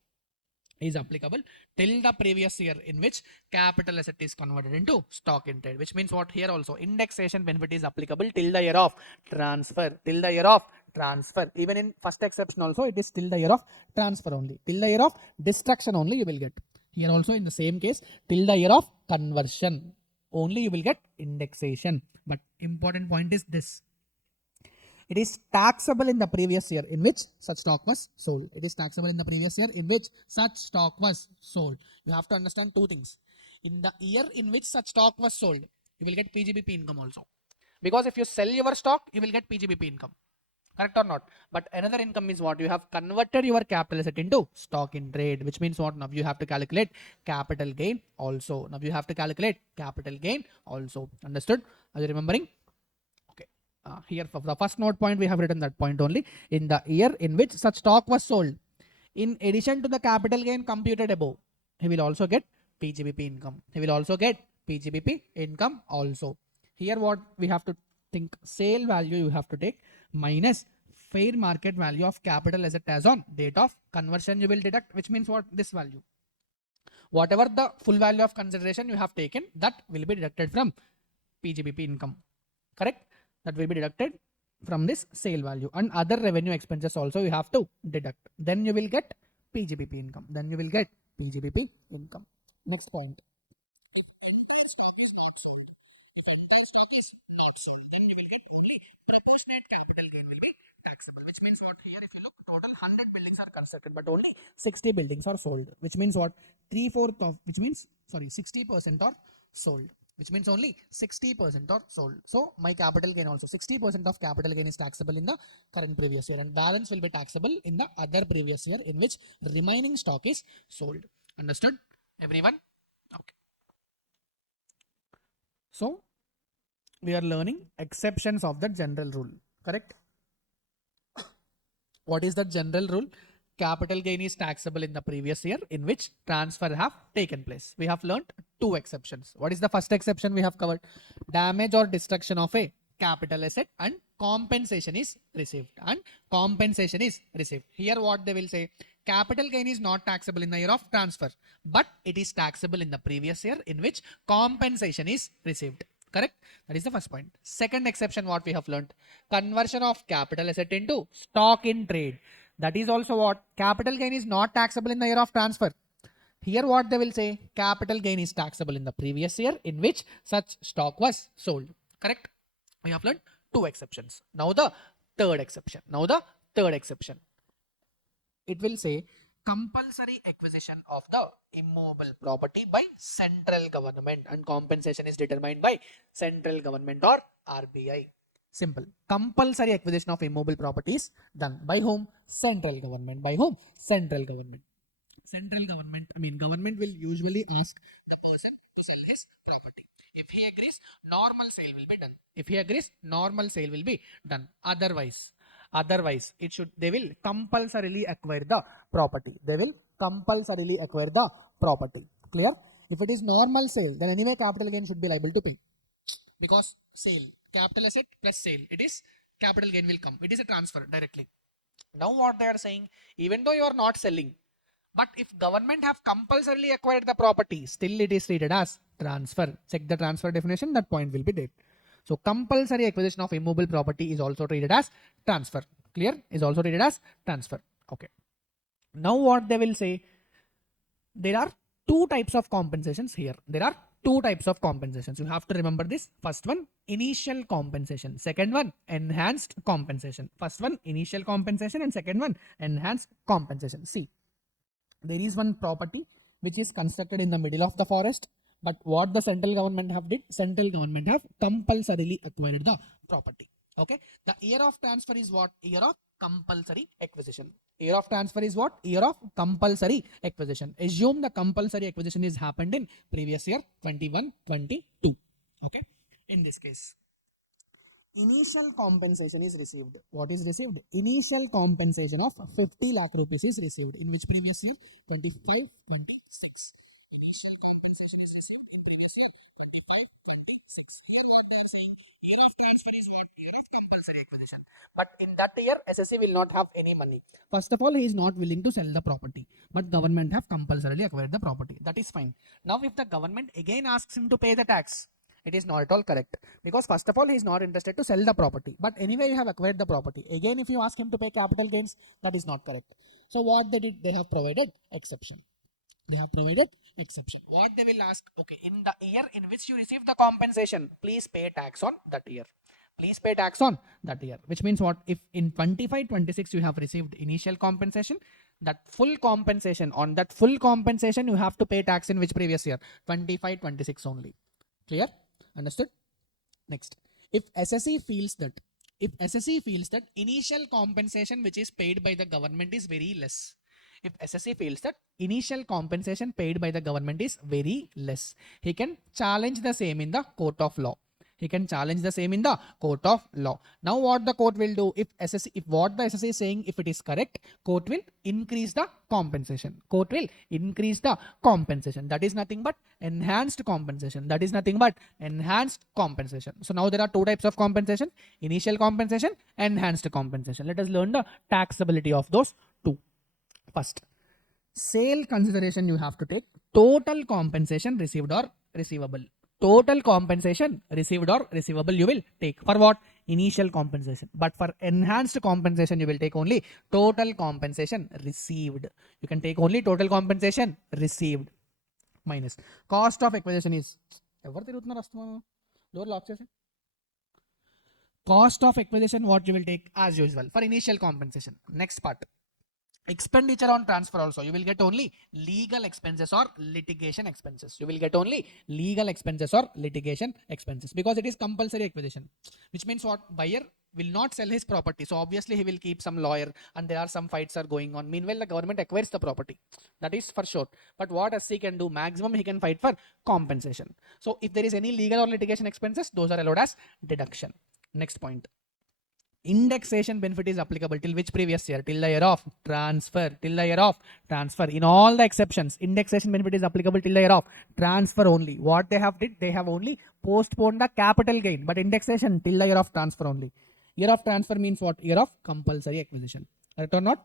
is applicable till the previous year in which capital asset is converted into stock in trade, which means what, here also indexation benefit is applicable till the year of transfer, till the year of transfer. Even in first exception also it is till the year of transfer only, till the year of destruction only you will get. Here also in the same case, till the year of conversion only you will get indexation. But important point is this: it is taxable in the previous year in which such stock was sold. It is taxable in the previous year in which such stock was sold. You have to understand two things. In the year in which such stock was sold, you will get PGBP income also. Because if you sell your stock, you will get PGBP income. Correct or not? But another income is what? You have converted your capital asset into stock in trade, which means what? Now you have to calculate capital gain also. Now you have to calculate capital gain also. Understood? Are you remembering? Here for the first note point we have written that point only. In the year in which such stock was sold, in addition to the capital gain computed above, he will also get PGBP income. He will also get PGBP income also. Here what we have to think, sale value you have to take minus fair market value of capital asset as on date of conversion you will deduct, which means what, this value. Whatever the full value of consideration you have taken, that will be deducted from PGBP income. Correct? That will be deducted from this sale value, and other revenue expenses also you have to deduct. Then you will get PGBP income. Then you will get PGBP income. Next point. Which means what, here if you look, total 100 buildings are constructed, but only 60 buildings are sold. Which means what, 3/4 of, which means, sorry, 60% are sold. Which means only 60% are sold. So my capital gain also, 60% of capital gain is taxable in the current previous year, and balance will be taxable in the other previous year in which remaining stock is sold. Understood, everyone? Okay. So we are learning exceptions of the general rule. Correct? What is the general rule? Capital gain is taxable in the previous year in which transfer have taken place. We have learned two exceptions. What is the first exception we have covered? Damage or destruction of a capital asset and compensation is received. And compensation is received. Here what they will say, capital gain is not taxable in the year of transfer, but it is taxable in the previous year in which compensation is received. Correct? That is the first point. Second exception what we have learned, conversion of capital asset into stock in trade. That is also what, capital gain is not taxable in the year of transfer. Here what they will say, capital gain is taxable in the previous year in which such stock was sold. Correct? We have learned two exceptions. Now the third exception. It will say compulsory acquisition of the immovable property by central government, and compensation is determined by central government or RBI. Simple. Compulsory acquisition of immovable property is done by whom? Central government. By whom? Central government. Central government, I mean government will usually ask the person to sell his property. If he agrees, normal sale will be done. If he agrees, normal sale will be done. Otherwise it should, they will compulsorily acquire the property. They will compulsorily acquire the property. Clear? If it is normal sale, then anyway capital gain should be liable to pay, because sale, capital asset plus sale, it is capital gain will come. It is a transfer directly. Now what they are saying, even though you are not selling, but if government have compulsorily acquired the property, still it is treated as transfer. Check the transfer definition, that point will be there. So compulsory acquisition of immovable property is also treated as transfer. Clear? Is also treated as transfer. Okay. Now what they will say, there are two types of compensations here. There are two types of compensations. You have to remember this. First one, initial compensation. Second one, enhanced compensation. First one, initial compensation, and second one, enhanced compensation. See, there is one property which is constructed in the middle of the forest, but what the central government have did, central government have compulsorily acquired the property. Okay, the year of transfer is what? Year of compulsory acquisition. Year of transfer is what? Year of compulsory acquisition. Assume the compulsory acquisition is happened in previous year 21-22. Okay, in this case initial compensation is received. What is received? Initial compensation of 50 lakh rupees is received. In which previous year? 25-26. Initial compensation is received in previous year 25-26. Here what they are saying, Year of transfer is what? Year of compulsory acquisition. But in that year, SSE will not have any money. First of all, he is not willing to sell the property, but government have compulsorily acquired the property. That is fine. Now, if the government again asks him to pay the tax, it is not at all correct, because first of all, he is not interested to sell the property. But anyway, you have acquired the property. Again, if you ask him to pay capital gains, that is not correct. So what they did, they have provided exception. They have provided exception. What they will ask, okay, in the year in which you receive the compensation, please pay tax on that year. Please pay tax on that year. Which means what? If in 25-26 you have received initial compensation, that full compensation, on that full compensation you have to pay tax in which previous year? 25-26 only. Clear? Understood? Next, if SSE feels that initial compensation which is paid by the government is very less, if SSE feels that initial compensation paid by the government is very less, he can challenge the same in the court of law. He can challenge the same in the court of law. Now what the court will do, if what the SSE is saying, if it is correct, court will increase the compensation. Court will increase the compensation. That is nothing but enhanced compensation. That is nothing but enhanced compensation. So now there are two types of compensation: initial compensation, enhanced compensation. Let us learn the taxability of those two. First, sale consideration you have to take total compensation received or receivable. Total compensation received or receivable you will take. For what? Initial compensation. But for enhanced compensation you will take only total compensation received. You can take only total compensation received minus cost of acquisition is cost of acquisition, what you will take as usual for initial compensation. Next part, expenditure on transfer also, you will get only legal expenses or litigation expenses. You will get only legal expenses or litigation expenses, because it is compulsory acquisition, which means what? Buyer will not sell his property, so obviously he will keep some lawyer, and there are some fights are going on. Meanwhile, the government acquires the property, that is for sure. But what SC can do, maximum he can fight for compensation. So if there is any legal or litigation expenses, those are allowed as deduction. Next point, indexation benefit is applicable till which previous year? Till the year of transfer. Till the year of transfer. In all the exceptions, indexation benefit is applicable till the year of transfer only. What they have did, they have only postponed the capital gain, but indexation till the year of transfer only. Year of transfer means what? Year of compulsory acquisition. Correct or not?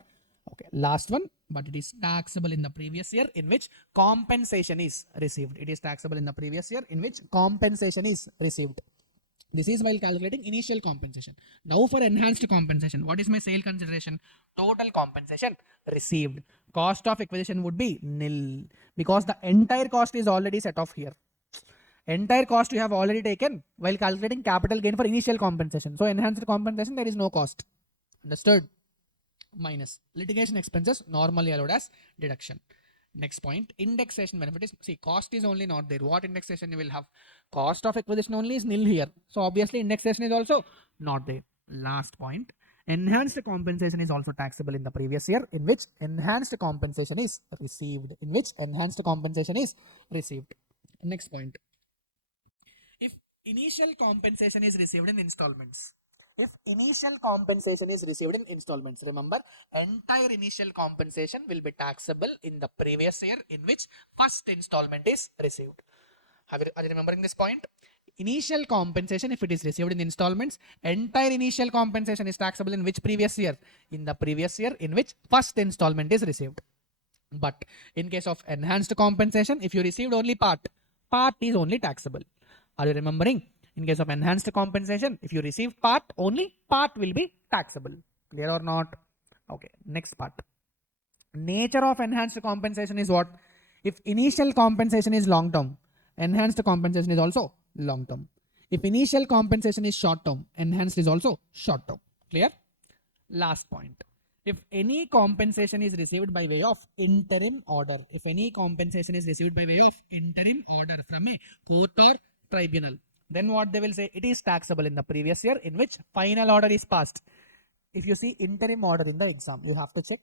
Okay, last one, but it is taxable in the previous year in which compensation is received. It is taxable in the previous year in which compensation is received. This is while calculating initial compensation. Now for enhanced compensation, what is my sale consideration? Total compensation received. Cost of acquisition would be nil, because the entire cost is already set off here. Entire cost you have already taken while calculating capital gain for initial compensation. So enhanced compensation, there is no cost. Understood? Minus litigation expenses, normally allowed as deduction. Next point, indexation benefit is, see, cost is only not there. What indexation you will have? Cost of acquisition only is nil here. So obviously indexation is also not there. Last point, enhanced compensation is also taxable in the previous year in which enhanced compensation is received. In which enhanced compensation is received. Next point, if initial compensation is received in installments. If initial compensation is received in installments, remember, entire initial compensation will be taxable in the previous year in which first installment is received. Are you remembering this point? Initial compensation, if it is received in installments, entire initial compensation is taxable in which previous year? In the previous year in which first installment is received. But in case of enhanced compensation, if you received only part is only taxable. Are you remembering? In case of enhanced compensation, if you receive part, only part will be taxable. Clear or not? Okay, next part. Nature of enhanced compensation is what? If initial compensation is long term, enhanced compensation is also long term. If initial compensation is short term, enhanced is also short term. Clear? Last point. If any compensation is received by way of interim order, if any compensation is received by way of interim order from a court or tribunal, then what they will say? It is taxable in the previous year in which final order is passed. If you see interim order in the exam, you have to check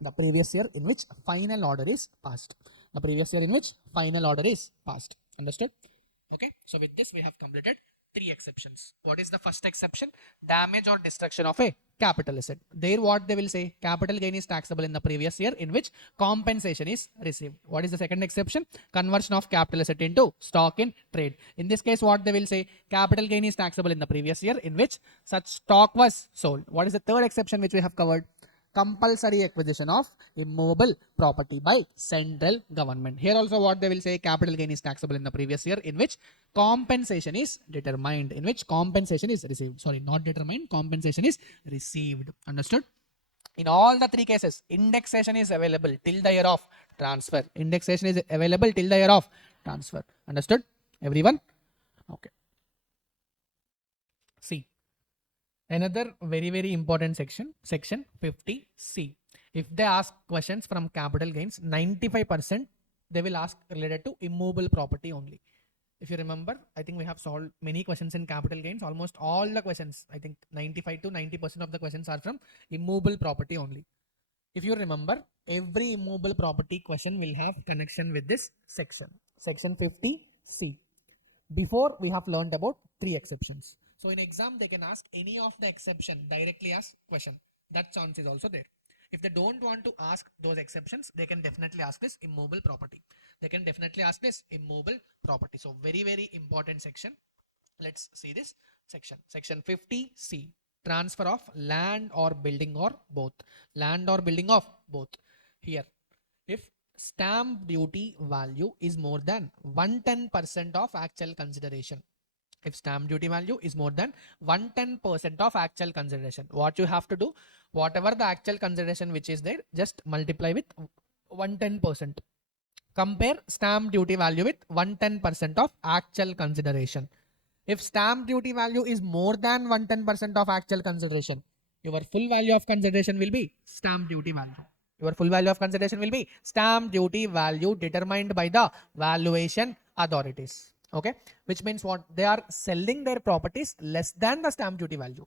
the previous year in which final order is passed. The previous year in which final order is passed. Understood? Okay. So with this, we have completed 3 exceptions. What is the first exception? Damage or destruction of a capital asset. There what they will say, capital gain is taxable in the previous year in which compensation is received. What is the second exception? Conversion of capital asset into stock in trade. In this case what they will say, capital gain is taxable in the previous year in which such stock was sold. What is the third exception which we have covered? Compulsory acquisition of immovable property by central government. Here also what they will say, capital gain is taxable in the previous year in which compensation is determined, in which compensation is received. Sorry, not determined, compensation is received. Understood? In all the three cases, indexation is available till the year of transfer. Indexation is available till the year of transfer. Understood? Everyone? Okay. See. Another very important section, section 50C. If they ask questions from capital gains, 95% they will ask related to immovable property only. If you remember, I think we have solved many questions in capital gains. Almost all the questions, I think 95 to 90% of the questions are from immovable property only. If you remember, every immovable property question will have connection with this section, section 50C. Before we have learned about 3 exceptions. So in exam, they can ask any of the exception directly as question. That chance is also there. If they don't want to ask those exceptions, they can definitely ask this immovable property. They can definitely ask this immovable property. So very important section. Let's see this section. Section 50C. Transfer of land or building or both. Land or building of both. Here, if stamp duty value is more than 110% of actual consideration. If stamp duty value is more than 110% of actual consideration, what you have to do, whatever the actual consideration which is there, just multiply with 110%. Compare stamp duty value with 110% of actual consideration. If stamp duty value is more than 110% of actual consideration, your full value of consideration will be stamp duty value. Your full value of consideration will be stamp duty value determined by the valuation authorities. Okay, which means what? They are selling their properties less than the stamp duty value.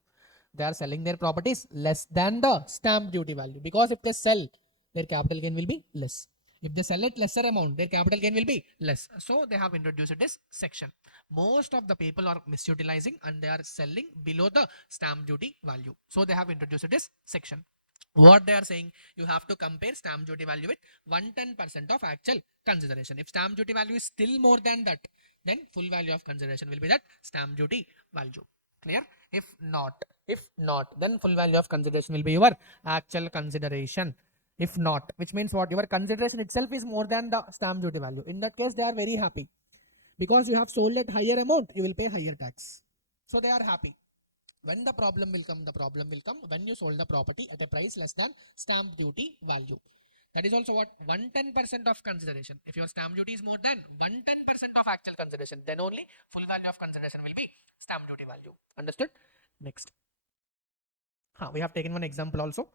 They are selling their properties less than the stamp duty value, because if they sell, their capital gain will be less. If they sell at lesser amount, their capital gain will be less. So they have introduced this section. Most of the people are misutilizing and they are selling below the stamp duty value. So they have introduced this section. What they are saying, you have to compare stamp duty value with 110% of actual consideration. If stamp duty value is still more than that, then full value of consideration will be that stamp duty value. Clear? If not, then full value of consideration will be your actual consideration. If not, which means what? Your consideration itself is more than the stamp duty value. In that case, they are very happy because you have sold at higher amount, you will pay higher tax. So they are happy. When the problem will come when you sold the property at a price less than stamp duty value. That is also what? 110% of consideration. If your stamp duty is more than 110% of actual consideration, then only full value of consideration will be stamp duty value. Understood? Next. We have taken one example also.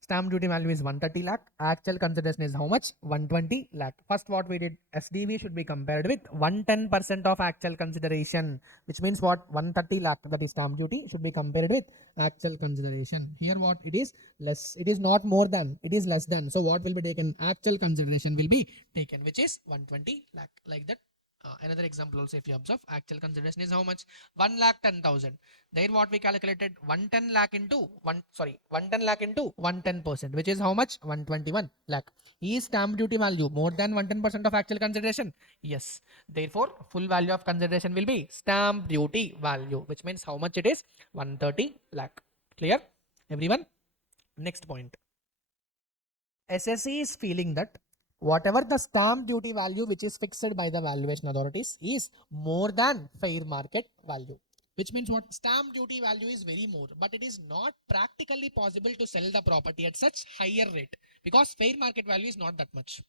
Stamp duty value is 130 lakh. Actual consideration is how much? 120 lakh. First what we did, SDV should be compared with 110% of actual consideration, which means what? 130 lakh, that is stamp duty, should be compared with actual consideration. Here what? It is less. It is not more than, it is less than. So what will be taken? Actual consideration will be taken, which is 120 lakh. Like that. Another example also, if you observe, actual consideration is how much? 1,10,000. There what we calculated, 110 lakh into 110 lakh into 110%, which is how much? 121 lakh. Is stamp duty value more than 110% of actual consideration? Yes. Therefore, full value of consideration will be stamp duty value, which means how much it is? 130 lakh. Clear? Everyone? Next point. SSE is feeling that whatever the stamp duty value which is fixed by the valuation authorities is more than fair market value. Which means what? Stamp duty value is very more, but it is not practically possible to sell the property at such higher rate because fair market value is not that much.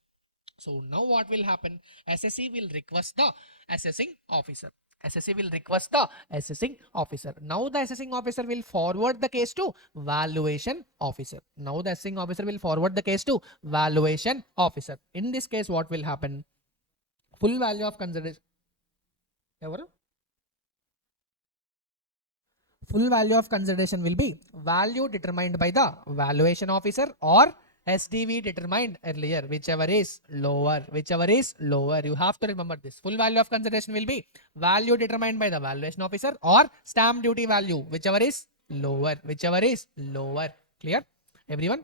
So now what will happen? SSE will request the assessing officer. SSE will request the assessing officer. Now the assessing officer will forward the case to valuation officer. Now the assessing officer will forward the case to valuation officer. In this case, what will happen? Full value of consideration. Full value of consideration will be value determined by the valuation officer or SDV determined earlier, whichever is lower. You have to remember this. Full value of consideration will be value determined by the valuation officer or stamp duty value, whichever is lower, whichever is lower. Clear, everyone?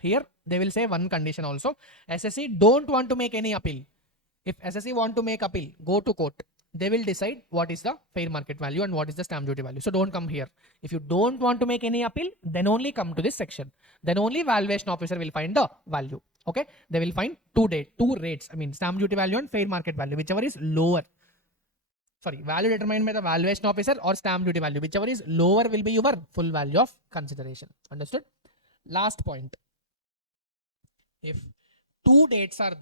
Here they will say one condition also. SSE don't want to make any appeal. If SSE want to make appeal, go to court. They will decide what is the fair market value and what is the stamp duty value. So don't come here. If you don't want to make any appeal, then only come to this section. Then only valuation officer will find the value. Okay, they will find two rates. I mean stamp duty value and fair market value, whichever is lower. Sorry, value determined by the valuation officer or stamp duty value, whichever is lower will be your full value of consideration. Understood? Last point. If two dates are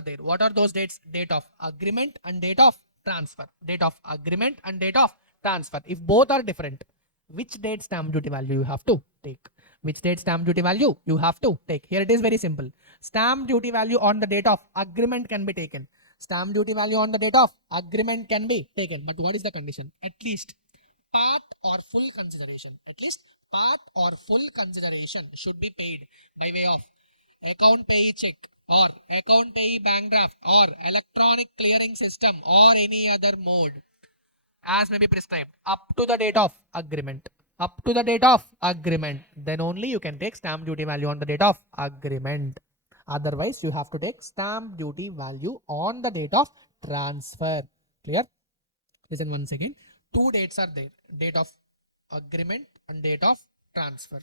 there, what are those dates? Date of agreement and date of transfer. Date of agreement and date of transfer. If both are different, which date stamp duty value you have to take? Which date stamp duty value you have to take? Here it is very simple. Stamp duty value on the date of agreement can be taken. Stamp duty value on the date of agreement can be taken. But what is the condition? At least part or full consideration. At least part or full consideration should be paid by way of account payee check or account payee bank draft or electronic clearing system or any other mode as may be prescribed up to the date of agreement. Up to the date of agreement. Then only you can take stamp duty value on the date of agreement. Otherwise, you have to take stamp duty value on the date of transfer. Clear? Listen once again. Two dates are there. Date of agreement and date of transfer.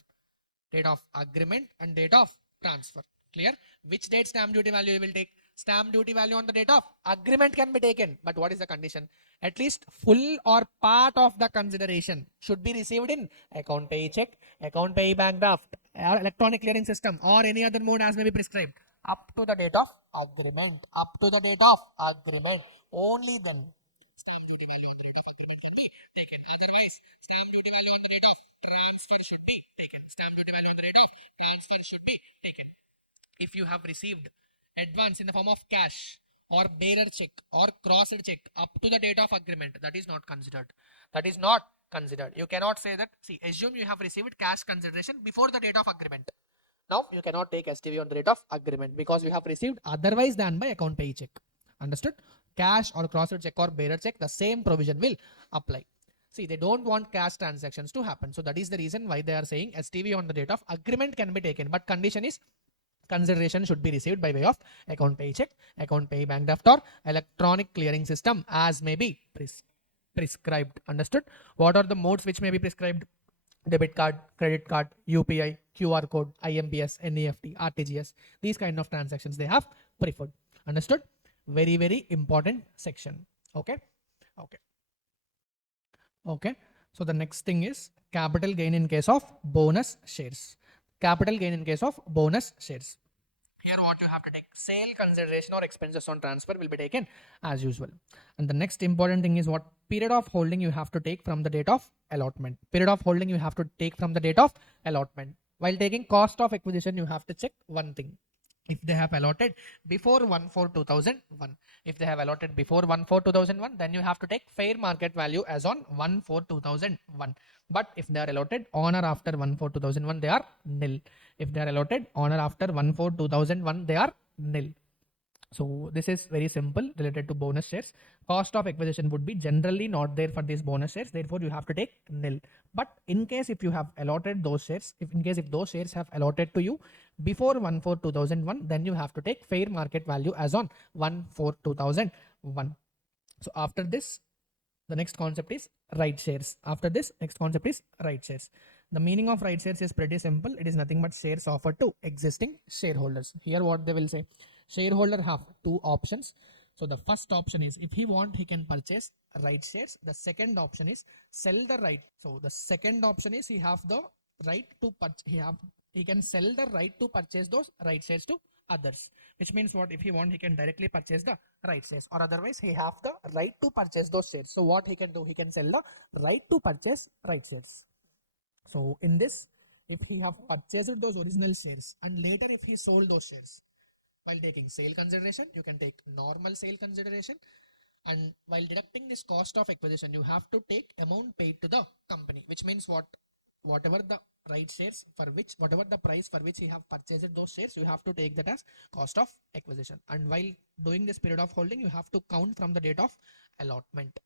Date of agreement and date of transfer. Clear? Which date stamp duty value you will take? Stamp duty value on the date of agreement can be taken. But what is the condition? At least full or part of the consideration should be received in account payee check, account payee bank draft, or electronic clearing system, or any other mode as may be prescribed. Up to the date of agreement. Up to the date of agreement. Only then stamp duty value on the date of agreement will be taken. Otherwise, stamp duty value on the date of transfer should be taken. Stamp duty value on the date of transfer should be taken. If you have received advance in the form of cash or bearer check or crossed check up to the date of agreement, that is not considered. That is not considered. You cannot say that. See, assume you have received cash consideration before the date of agreement. Now you cannot take STV on the date of agreement because you have received otherwise than by account pay check. Understood? Cash or crossed check or bearer check, the same provision will apply. See, they don't want cash transactions to happen. So that is the reason why they are saying STV on the date of agreement can be taken. But condition is consideration should be received by way of account pay check, account pay bank draft, or electronic clearing system as may be prescribed. Understood? What are the modes which may be prescribed? Debit card, credit card, UPI, QR code, IMPS, NEFT, RTGS. These kind of transactions they have preferred. Understood? Very, very important section. Okay. Okay. Okay. So the next thing is capital gain in case of bonus shares. Capital gain in case of bonus shares. Here what you have to take, sale consideration or expenses on transfer will be taken as usual. And the next important thing is what period of holding you have to take from the date of allotment. Period of holding you have to take from the date of allotment. While taking cost of acquisition, you have to check one thing. If they have allotted before 1/4/2001, if they have allotted before 1/4/2001, then you have to take fair market value as on 1/4/2001. But if they are allotted on or after 1/4/2001, they are nil. If they are allotted on or after 1/4/2001, they are nil. So this is very simple related to bonus shares. Cost of acquisition would be generally not there for these bonus shares. Therefore, you have to take nil. But in case if you have allotted those shares, if those shares have allotted to you before 1/4/2001, then you have to take fair market value as on 1/4/2001. So after this, the next concept is right shares. After this, next concept is right shares. The meaning of right shares is pretty simple. It is nothing but shares offered to existing shareholders. Here what they will say, shareholder have two options. So the first option is if he want, he can purchase right shares. The second option is sell the right. So the second option is he have the right to purchase. He can sell the right to purchase those right shares to others. Which means what, if he want, he can directly purchase the right shares, or otherwise he have the right to purchase those shares. So what he can do, he can sell the right to purchase right shares. So in this, if he have purchased those original shares and later if he sold those shares, while taking sale consideration, you can take normal sale consideration, and while deducting this cost of acquisition, you have to take amount paid to the company, which means what, whatever the right shares for which, whatever the price for which he have purchased those shares, you have to take that as cost of acquisition. And while doing this period of holding, you have to count from the date of allotment.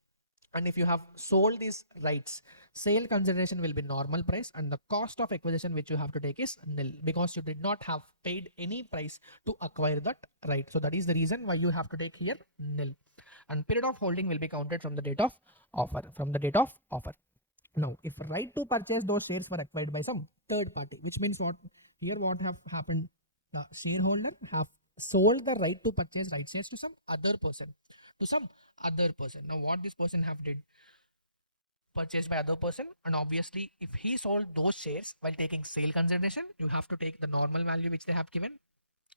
And if you have sold these rights, sale consideration will be normal price, and the cost of acquisition which you have to take is nil, because you did not have paid any price to acquire that right. So that is the reason why you have to take here nil. And period of holding will be counted from the date of offer. Now, if right to purchase those shares were acquired by some third party, which means what here what have happened, the shareholder have sold the right to purchase right shares to some other person, now what this person have did, purchased by other person, and obviously if he sold those shares while taking sale consideration, you have to take the normal value which they have given,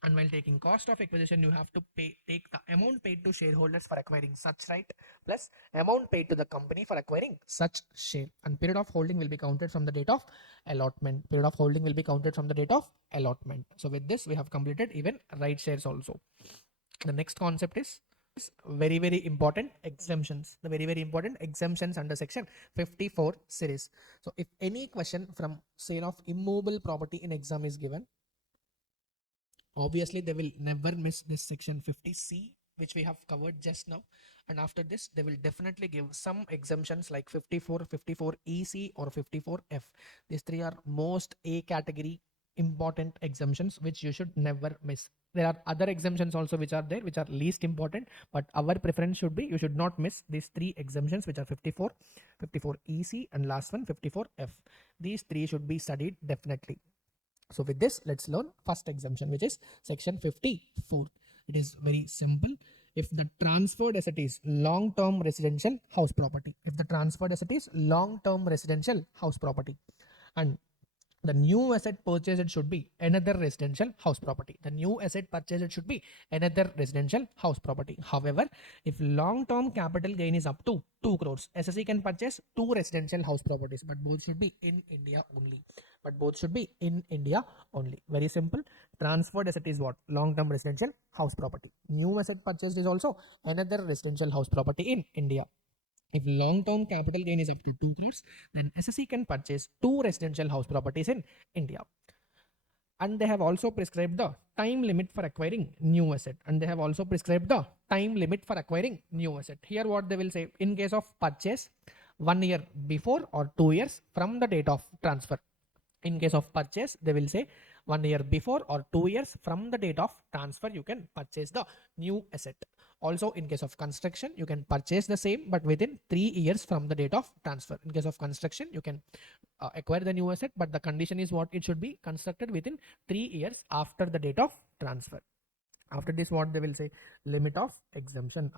and while taking cost of acquisition, you have to take the amount paid to shareholders for acquiring such right plus amount paid to the company for acquiring such share. And period of holding will be counted from the date of allotment. So with this, we have completed even right shares also. The next concept is very important, exemptions. The very important exemptions under section 54 series. So if any question from sale of immovable property in exam is given, obviously they will never miss this section 50C, which we have covered just now, and after this they will definitely give some exemptions like 54 EC or 54F. These three are most A category important exemptions which you should never miss. There are other exemptions also which are there, which are least important, but our preference should be you should not miss these three exemptions, which are 54 EC and last one 54F. These three should be studied definitely. So with this, let's learn first exemption, which is section 54. It is very simple. If the transferred asset is long-term residential house property, and the new asset purchased should be another residential house property. However, if long-term capital gain is up to 2 crores, SSE can purchase two residential house properties, but both should be in India only. Very simple. Transferred asset is what? Long-term residential house property. New asset purchased is also another residential house property in India. If long-term capital gain is up to 2 crores, then SSE can purchase two residential house properties in India. And they have also prescribed the time limit for acquiring new asset. Here what they will say, in case of purchase 1 year before or 2 years from the date of transfer. In case of purchase, they will say 1 year before or 2 years from the date of transfer, you can purchase the new asset. Also, in case of construction, you can purchase the same, but within 3 years from the date of transfer. In case of construction, you can acquire the new asset, but the condition is what? It should be constructed within 3 years after the date of transfer. After this, what they will say? Limit of exemption.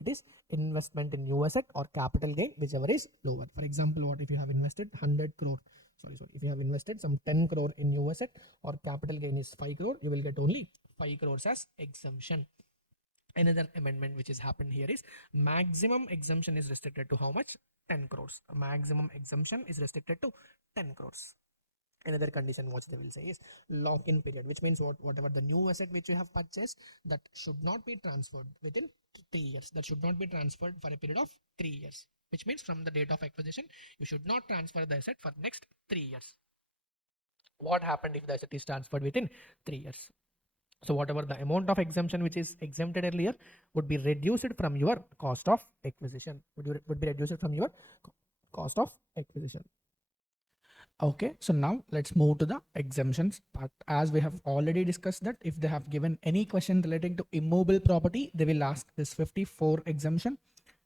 It is investment in new asset or capital gain, whichever is lower. For example, what if you have invested 100 crore? If you have invested some 10 crore in new asset or capital gain is 5 crore, you will get only 5 crores as exemption. Another amendment which is happened here is maximum exemption is restricted to how much? 10 crores. Maximum exemption is restricted to 10 crores. Another condition what they will say is lock-in period, which means whatever the new asset which you have purchased, that should not be transferred within 3 years. That should not be transferred for a period of 3 years, which means from the date of acquisition, you should not transfer the asset for next 3 years. What happened if the asset is transferred within 3 years? So whatever the amount of exemption which is exempted earlier would be reduced from your cost of acquisition. Okay, so now let's move to the exemptions part. As we have already discussed that if they have given any question relating to immobile property, they will ask this 54 exemption,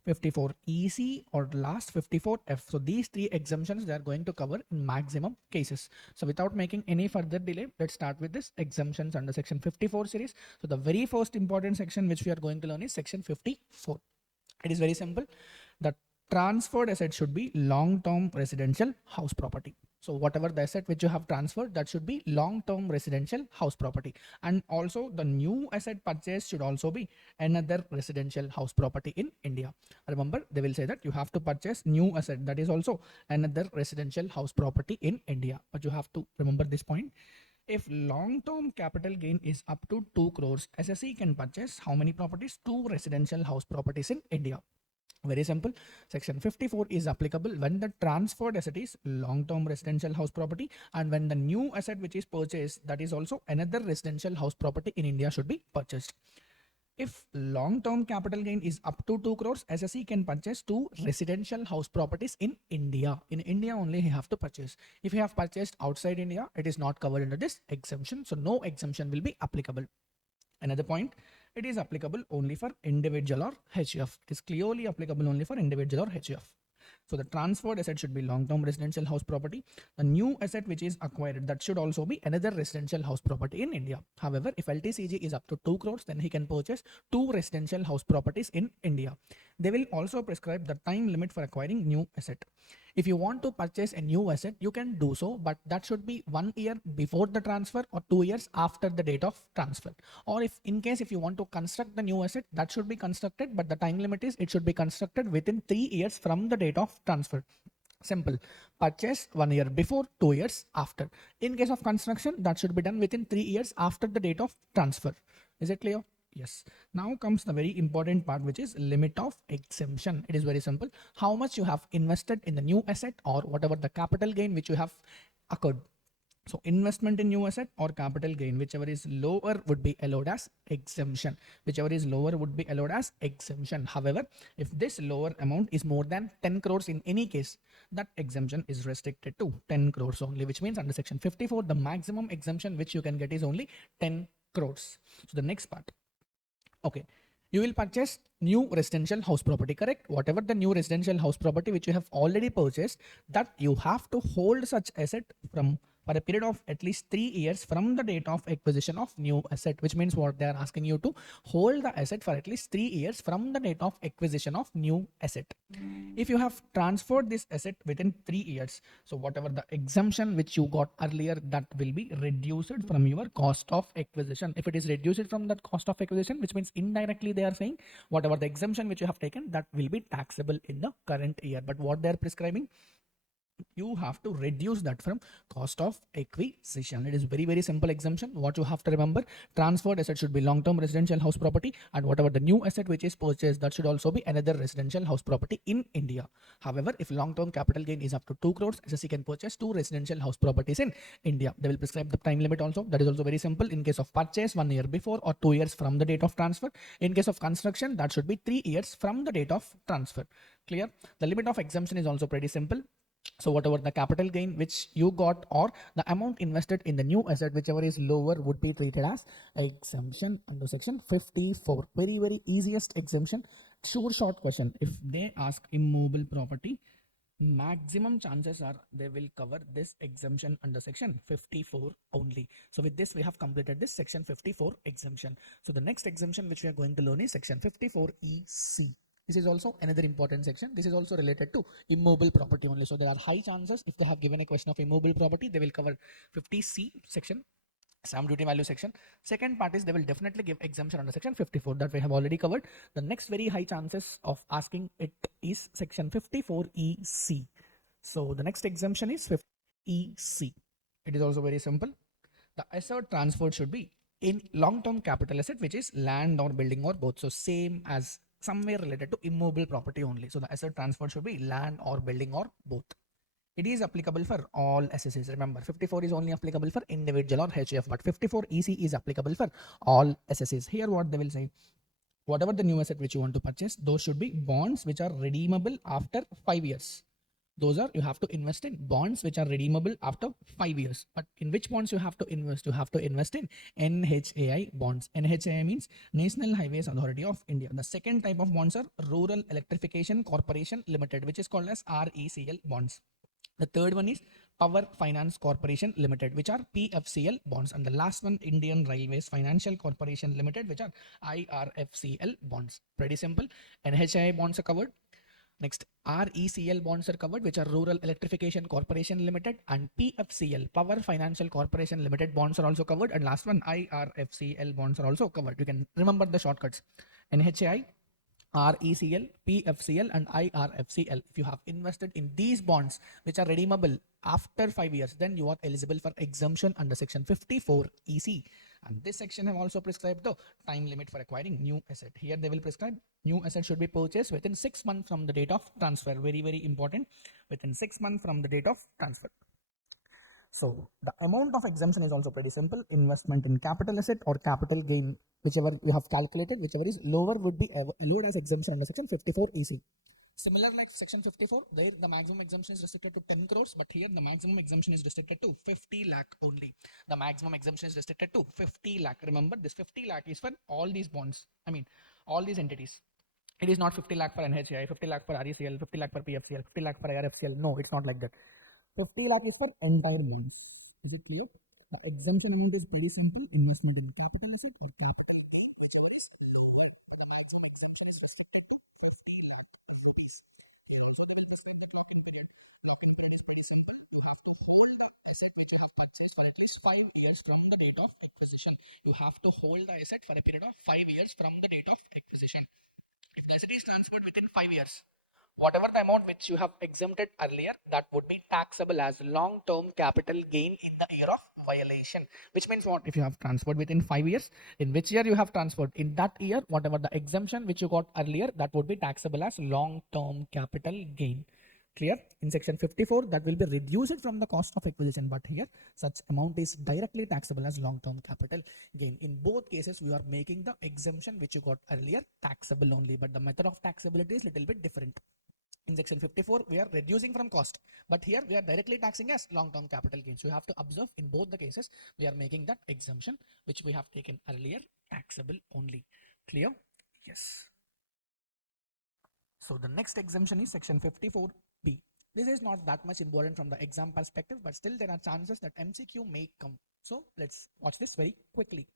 54 EC or last 54F. So these three exemptions they are going to cover in maximum cases. So without making any further delay, let's start with this exemptions under section 54 series. So the very first important section which we are going to learn is section 54. It is very simple. The transferred asset should be long-term residential house property. So whatever the asset which you have transferred, that should be long-term residential house property. And also the new asset purchase should also be another residential house property in India. Remember, they will say that you have to purchase new asset, that is also another residential house property in India. But you have to remember this point. If long-term capital gain is up to 2 crores, SSE can purchase how many properties? Two residential house properties in India. Very simple. Section 54 is applicable when the transferred asset is long-term residential house property, and when the new asset which is purchased, that is also another residential house property in India, should be purchased. If long-term capital gain is up to 2 crores, SSE can purchase 2 residential house properties in India. In India only he have to purchase. If he have purchased outside India, it is not covered under this exemption. So no exemption will be applicable. Another point, it is applicable only for individual or HUF. It is clearly applicable only for individual or HUF. So the transferred asset should be long-term residential house property. The new asset which is acquired, that should also be another residential house property in India. However, if LTCG is up to 2 crores, then he can purchase 2 residential house properties in India. They will also prescribe the time limit for acquiring new asset. If you want to purchase a new asset, you can do so, but that should be 1 year before the transfer or 2 years after the date of transfer. Or if you want to construct the new asset, that should be constructed, but the time limit is it should be constructed within 3 years from the date of transfer. Simple. Purchase 1 year before, 2 years after. In case of construction, that should be done within 3 years after the date of transfer. Is it clear? Yes. Now comes the very important part, which is limit of exemption. It is very simple. How much you have invested in the new asset or whatever the capital gain which you have occurred. So investment in new asset or capital gain, whichever is lower would be allowed as exemption. Whichever is lower would be allowed as exemption. However, if this lower amount is more than 10 crores in any case, that exemption is restricted to 10 crores only, which means under section 54, the maximum exemption which you can get is only 10 crores. So the next part. Okay. You will purchase new residential house property, correct? Whatever the new residential house property which you have already purchased, that you have to hold such asset for a period of at least 3 years from the date of acquisition of new asset, which means what they are asking you to hold the asset for at least 3 years from the date of acquisition of new asset. If you have transferred this asset within 3 years, so whatever the exemption which you got earlier, that will be reduced from your cost of acquisition. If it is reduced from that cost of acquisition, which means indirectly they are saying whatever the exemption which you have taken, that will be taxable in the current year. But what they are prescribing, you have to reduce that from cost of acquisition. It is very simple exemption. What you have to remember, transferred asset should be long-term residential house property, and whatever the new asset which is purchased, that should also be another residential house property in India. However, if long-term capital gain is up to 2 crores, SSE can purchase 2 residential house properties in India. They will prescribe the time limit also. That is also very simple. In case of purchase, 1 year before or 2 years from the date of transfer. In case of construction, that should be 3 years from the date of transfer. Clear? The limit of exemption is also pretty simple. So whatever the capital gain which you got or the amount invested in the new asset, whichever is lower, would be treated as exemption under section 54. Very easiest exemption. Short question. If they ask immobile property, maximum chances are they will cover this exemption under section 54 only. So with this we have completed this section 54 exemption. So the next exemption which we are going to learn is section 54 EC. This is also another important section. This is also related to immobile property only. So there are high chances if they have given a question of immobile property, they will cover 50C section, stamp duty value section. Second part is they will definitely give exemption under section 54, that we have already covered. The next very high chances of asking it is section 54 EC. So the next exemption is 50 EC. It is also very simple. The asset transferred should be in long-term capital asset, which is land or building or both. So same as somewhere related to immobile property only. So the asset transfer should be land or building or both. It is applicable for all SSEs. Remember, 54 is only applicable for individual or HUF, but 54 EC is applicable for all SSEs. Here what they will say, whatever the new asset which you want to purchase, those should be bonds which are redeemable after 5 years. Those are, you have to invest in bonds which are redeemable after 5 years. But in which bonds you have to invest? You have to invest in NHAI bonds. NHAI means National Highways Authority of India. The second type of bonds are Rural Electrification Corporation Limited, which is called as RECL bonds. The third one is Power Finance Corporation Limited, which are PFCL bonds. And the last one, Indian Railways Financial Corporation Limited, which are IRFCL bonds. Pretty simple. NHAI bonds are covered. Next, RECL bonds are covered, which are Rural Electrification Corporation Limited, and PFCL, Power Financial Corporation Limited bonds are also covered. And last one, IRFCL bonds are also covered. You can remember the shortcuts. NHAI, RECL, PFCL, and IRFCL. If you have invested in these bonds which are redeemable after 5 years, then you are eligible for exemption under section 54 EC. And this section have also prescribed the time limit for acquiring new asset. Here they will prescribe new asset should be purchased within 6 months from the date of transfer. Very important. Within 6 months from the date of transfer. So the amount of exemption is also pretty simple. Investment in capital asset or capital gain, whichever you have calculated, whichever is lower would be allowed as exemption under section 54 EC. Similar like section 54, there the maximum exemption is restricted to 10 crores, but here the maximum exemption is restricted to 50 lakh only. The maximum exemption is restricted to 50 lakh. Remember, this 50 lakh is for all these bonds. I mean, all these entities. It is not 50 lakh for NHI, 50 lakh for RECL, 50 lakh for PFCL, 50 lakh for ARFCL. No, it's not like that. 50 lakh is for entire bonds. Is it clear? The exemption amount is pretty simple. Investment in capital asset or capital gain, whichever is lower. The maximum exemption is restricted to 50 lakh rupees. Here also they will prescribe the lock-in period. Lock-in period is pretty simple. You have to hold the asset which you have purchased for at least 5 years from the date of acquisition. You have to hold the asset for a period of 5 years from the date of acquisition. If the asset is transferred within 5 years, whatever the amount which you have exempted earlier, that would be taxable as long-term capital gain in the year of violation. Which means what? If you have transferred within 5 years, in which year you have transferred, in that year, whatever the exemption which you got earlier, that would be taxable as long-term capital gain. Clear? In section 54, that will be reduced from the cost of acquisition, but here such amount is directly taxable as long-term capital gain. In both cases, we are making the exemption which you got earlier taxable only, but the method of taxability is little bit different. In section 54, we are reducing from cost, but here we are directly taxing as long-term capital gains. So you have to observe in both the cases, we are making that exemption which we have taken earlier taxable only. Clear? Yes. So the next exemption is section 54B. This is not that much important from the exam perspective, but still there are chances that MCQ may come. So let's watch this very quickly.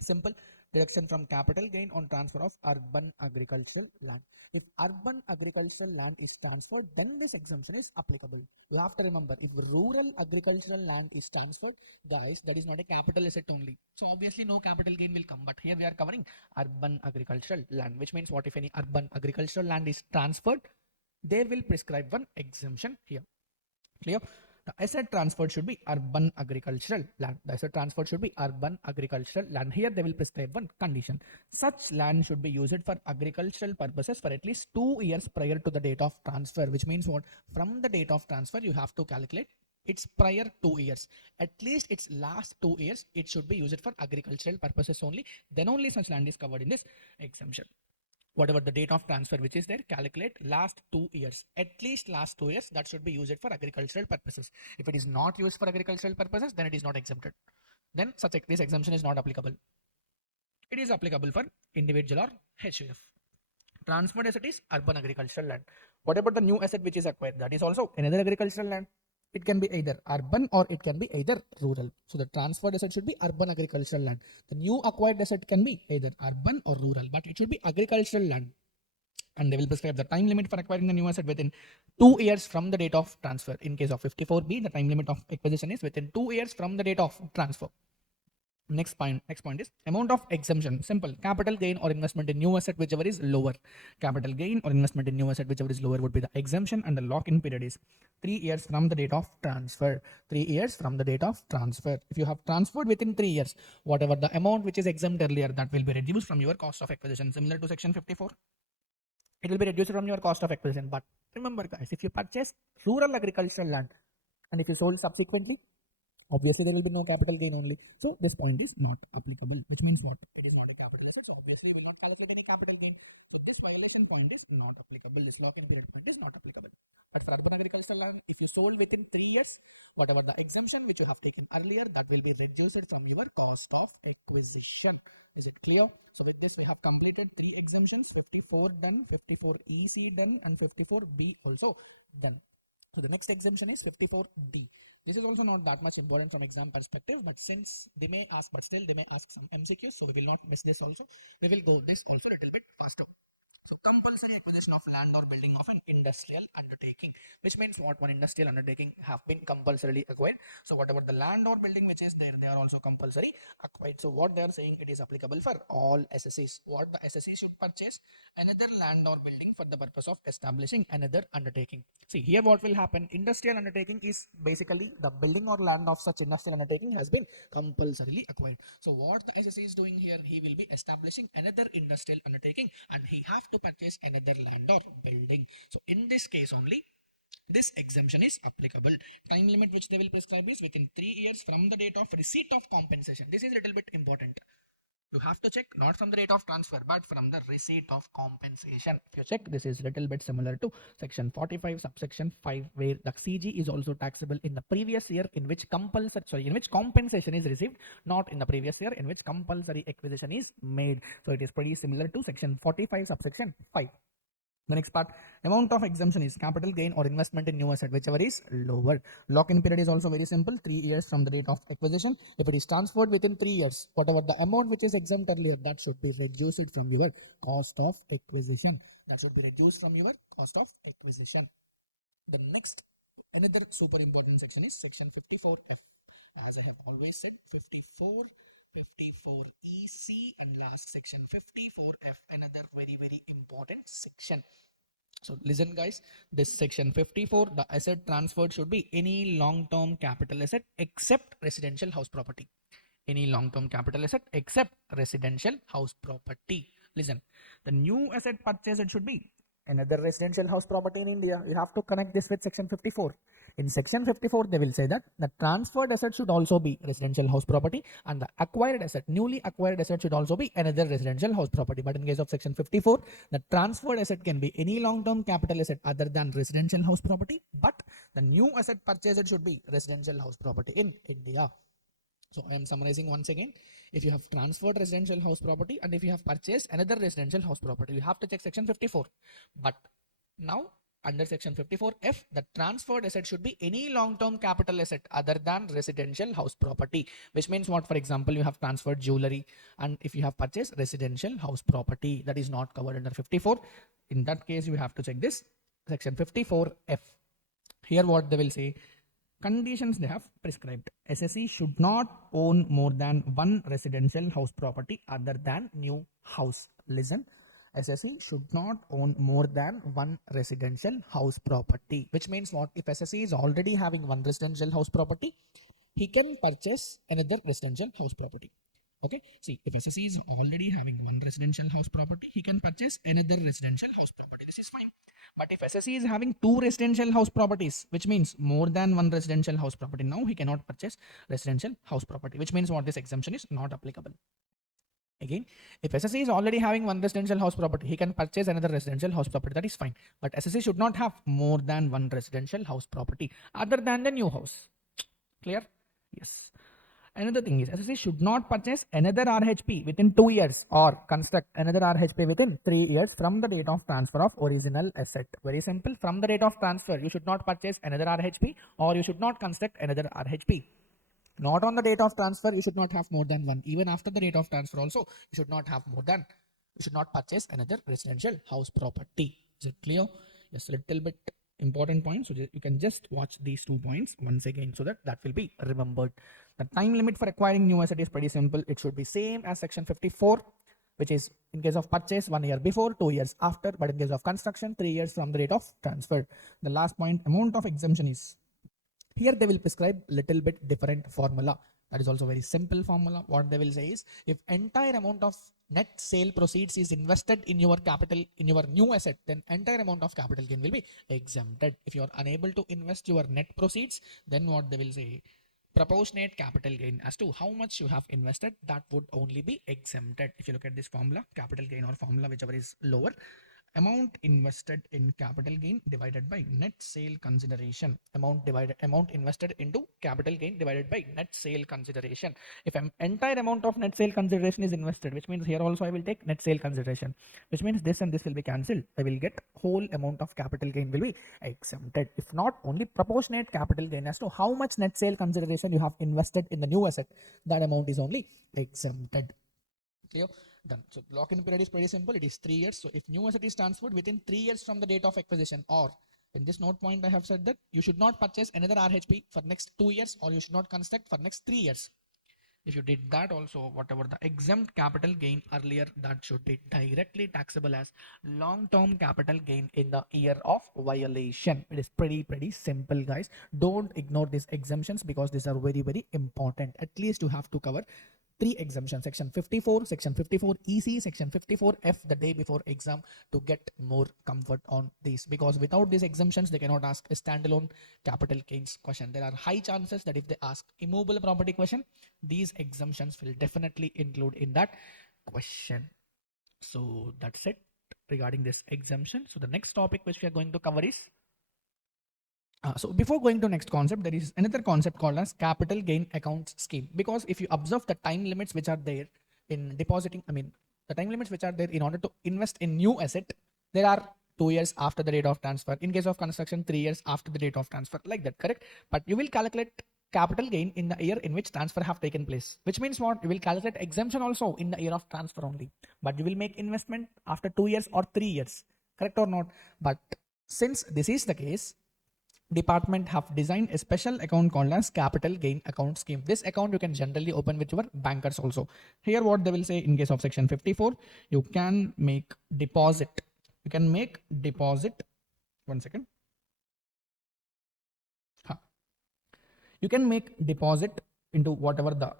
Simple. Deduction from capital gain on transfer of urban agricultural land. If urban agricultural land is transferred, then this exemption is applicable. You have to remember, if rural agricultural land is transferred, guys, that is not a capital asset only. So obviously no capital gain will come. But here we are covering urban agricultural land, which means what? If any urban agricultural land is transferred, they will prescribe one exemption here. Clear? The asset transferred should be urban agricultural land. The asset transferred should be urban agricultural land. Here they will prescribe one condition. Such land should be used for agricultural purposes for at least 2 years prior to the date of transfer, which means what? From the date of transfer, you have to calculate its prior 2 years. At least its last 2 years, it should be used for agricultural purposes only. Then only such land is covered in this exemption. Whatever the date of transfer which is there, calculate last 2 years, at least last 2 years, that should be used for agricultural purposes. If it is not used for agricultural purposes, then it is not exempted, then this exemption is not applicable. It is applicable for individual or HUF. Transferred asset is urban agricultural land. What about the new asset which is acquired? That is also another agricultural land. It can be either urban or it can be either rural. So the transferred asset should be urban agricultural land. The new acquired asset can be either urban or rural, but it should be agricultural land. And they will prescribe the time limit for acquiring the new asset within 2 years from the date of transfer. In case of 54B, the time limit of acquisition is within 2 years from the date of transfer. Next point is amount of exemption. Simple. Capital gain or investment in new asset, whichever is lower. Capital gain or investment in new asset, whichever is lower, would be the exemption, and the lock-in period is 3 years from the date of transfer. 3 years from the date of transfer. If you have transferred within 3 years, whatever the amount which is exempt earlier, that will be reduced from your cost of acquisition. Similar to section 54, it will be reduced from your cost of acquisition. But remember, guys, if you purchase rural agricultural land and if you sold subsequently, obviously there will be no capital gain only. So this point is not applicable, which means what? It is not a capital asset. So obviously will not calculate any capital gain. So this violation point is not applicable. This lock-in period point is not applicable. But for urban agricultural land, if you sold within 3 years, whatever the exemption which you have taken earlier, that will be reduced from your cost of acquisition. Is it clear? So with this, we have completed 3 exemptions: 54 done, 54EC done, and 54B also done. So the next exemption is 54D. This is also not that much important from exam perspective, but since they may ask, but still they may ask some MCQs, so we will not miss this also. We will go this also a little bit faster. So compulsory acquisition of land or building of an industrial undertaking, which means what? One industrial undertaking have been compulsorily acquired. So whatever the land or building which is there, they are also compulsory acquired. So what they are saying, it is applicable for all SSEs. What the SSE should purchase? Another land or building for the purpose of establishing another undertaking. See here what will happen, industrial undertaking is basically the building or land of such industrial undertaking has been compulsorily acquired. So what the SSE is doing here, he will be establishing another industrial undertaking and he have to purchase another land or building. So in this case only, this exemption is applicable. Time limit which they will prescribe is within 3 years from the date of receipt of compensation. This is a little bit important. You have to check not from the rate of transfer but from the receipt of compensation. If you check, this is little bit similar to section 45 subsection 5, where the CG is also taxable in the previous year in which compensation is received, not in the previous year in which compulsory acquisition is made. So it is pretty similar to section 45 subsection 5. The next part, amount of exemption is capital gain or investment in new asset, whichever is lower. Lock-in period is also very simple, 3 years from the date of acquisition. If it is transferred within 3 years, whatever the amount which is exempt earlier, that should be reduced from your cost of acquisition. That should be reduced from your cost of acquisition. The next, another super important section is section 54F. As I have always said, 54, 54EC and last section 54F, another very important section. So listen guys, this section 54, the asset transferred should be any long-term capital asset except residential house property. Any long-term capital asset except residential house property. Listen, the new asset purchase, it should be another residential house property in India. You have to connect this with section 54. In section 54, they will say that the transferred asset should also be residential house property and the acquired asset, newly acquired asset should also be another residential house property. But in case of section 54, the transferred asset can be any long-term capital asset other than residential house property, but the new asset purchased should be residential house property in India. So I am summarizing once again. If you have transferred residential house property and if you have purchased another residential house property, you have to check section 54. But now under section 54F, the transferred asset should be any long-term capital asset other than residential house property, which means what? For example, you have transferred jewelry and if you have purchased residential house property, that is not covered under 54. In that case, you have to check this section 54F. Here what they will say, conditions they have prescribed. SSE should not own more than one residential house property other than new house. Listen, SSE should not own more than one residential house property, which means what? If SSE is already having one residential house property, he can purchase another residential house property. Okay, see, if SSE is already having one residential house property, he can purchase another residential house property. This is fine. But if SSE is having two residential house properties, which means more than one residential house property, now he cannot purchase residential house property, which means what? This exemption is not applicable. Again, if SSE is already having one residential house property, he can purchase another residential house property. That is fine. But SSE should not have more than one residential house property other than the new house. Clear? Yes. Another thing is SSE should not purchase another RHP within 2 years or construct another RHP within 3 years from the date of transfer of original asset. Very simple. From the date of transfer, you should not purchase another RHP or you should not construct another RHP. Not on the date of transfer, you should not have more than one. Even after the date of transfer also, you should not have more than. You should not purchase another residential house property. Is it clear? Yes, a little bit important point. So you can just watch these 2 points once again so that will be remembered. The time limit for acquiring new asset is pretty simple. It should be same as section 54, which is in case of purchase 1 year before, 2 years after, but in case of construction 3 years from the date of transfer. The last point, amount of exemption is, here they will prescribe little bit different formula. That is also very simple formula. What they will say is, if entire amount of net sale proceeds is invested in your capital, in your new asset, then entire amount of capital gain will be exempted. If you are unable to invest your net proceeds, then what they will say, proportionate capital gain as to how much you have invested, that would only be exempted. If you look at this formula, capital gain or formula, whichever is lower, amount invested in capital gain divided by net sale consideration. Amount invested into capital gain divided by net sale consideration. If entire amount of net sale consideration is invested, which means here also I will take net sale consideration, which means this and this will be cancelled. I will get whole amount of capital gain will be exempted. If not, only proportionate capital gain as to how much net sale consideration you have invested in the new asset, that amount is only exempted. Clear? Done. So lock-in period is pretty simple. It is 3 years. So if new asset is transferred within 3 years from the date of acquisition, or in this note point I have said that you should not purchase another RHP for next 2 years, or you should not construct for next 3 years. If you did that also, whatever the exempt capital gain earlier, that should be directly taxable as long-term capital gain in the year of violation. It is pretty simple, guys. Don't ignore these exemptions because these are very important. At least you have to cover three exemptions: section 54, section 54 EC, section 54 F the day before exam, to get more comfort on these, because without these exemptions they cannot ask a standalone capital gains question. There are high chances that if they ask immovable property question, these exemptions will definitely include in that question. So that's it regarding this exemption. So the next topic which we are going to cover is so before going to next concept, there is another concept called as capital gain account scheme. Because if you observe the time limits which are there in depositing, the time limits which are there in order to invest in new asset, there are 2 years after the date of transfer. In case of construction, 3 years after the date of transfer, like that, correct? But you will calculate capital gain in the year in which transfer have taken place, which means what? You will calculate exemption also in the year of transfer only, but you will make investment after 2 years or 3 years, correct or not? But since this is the case, department have designed a special account called as capital gain account scheme. This account you can generally open with your bankers also. Here what they will say, in case of section 54, you can make deposit. You can make deposit. One second. You can make deposit into whatever the,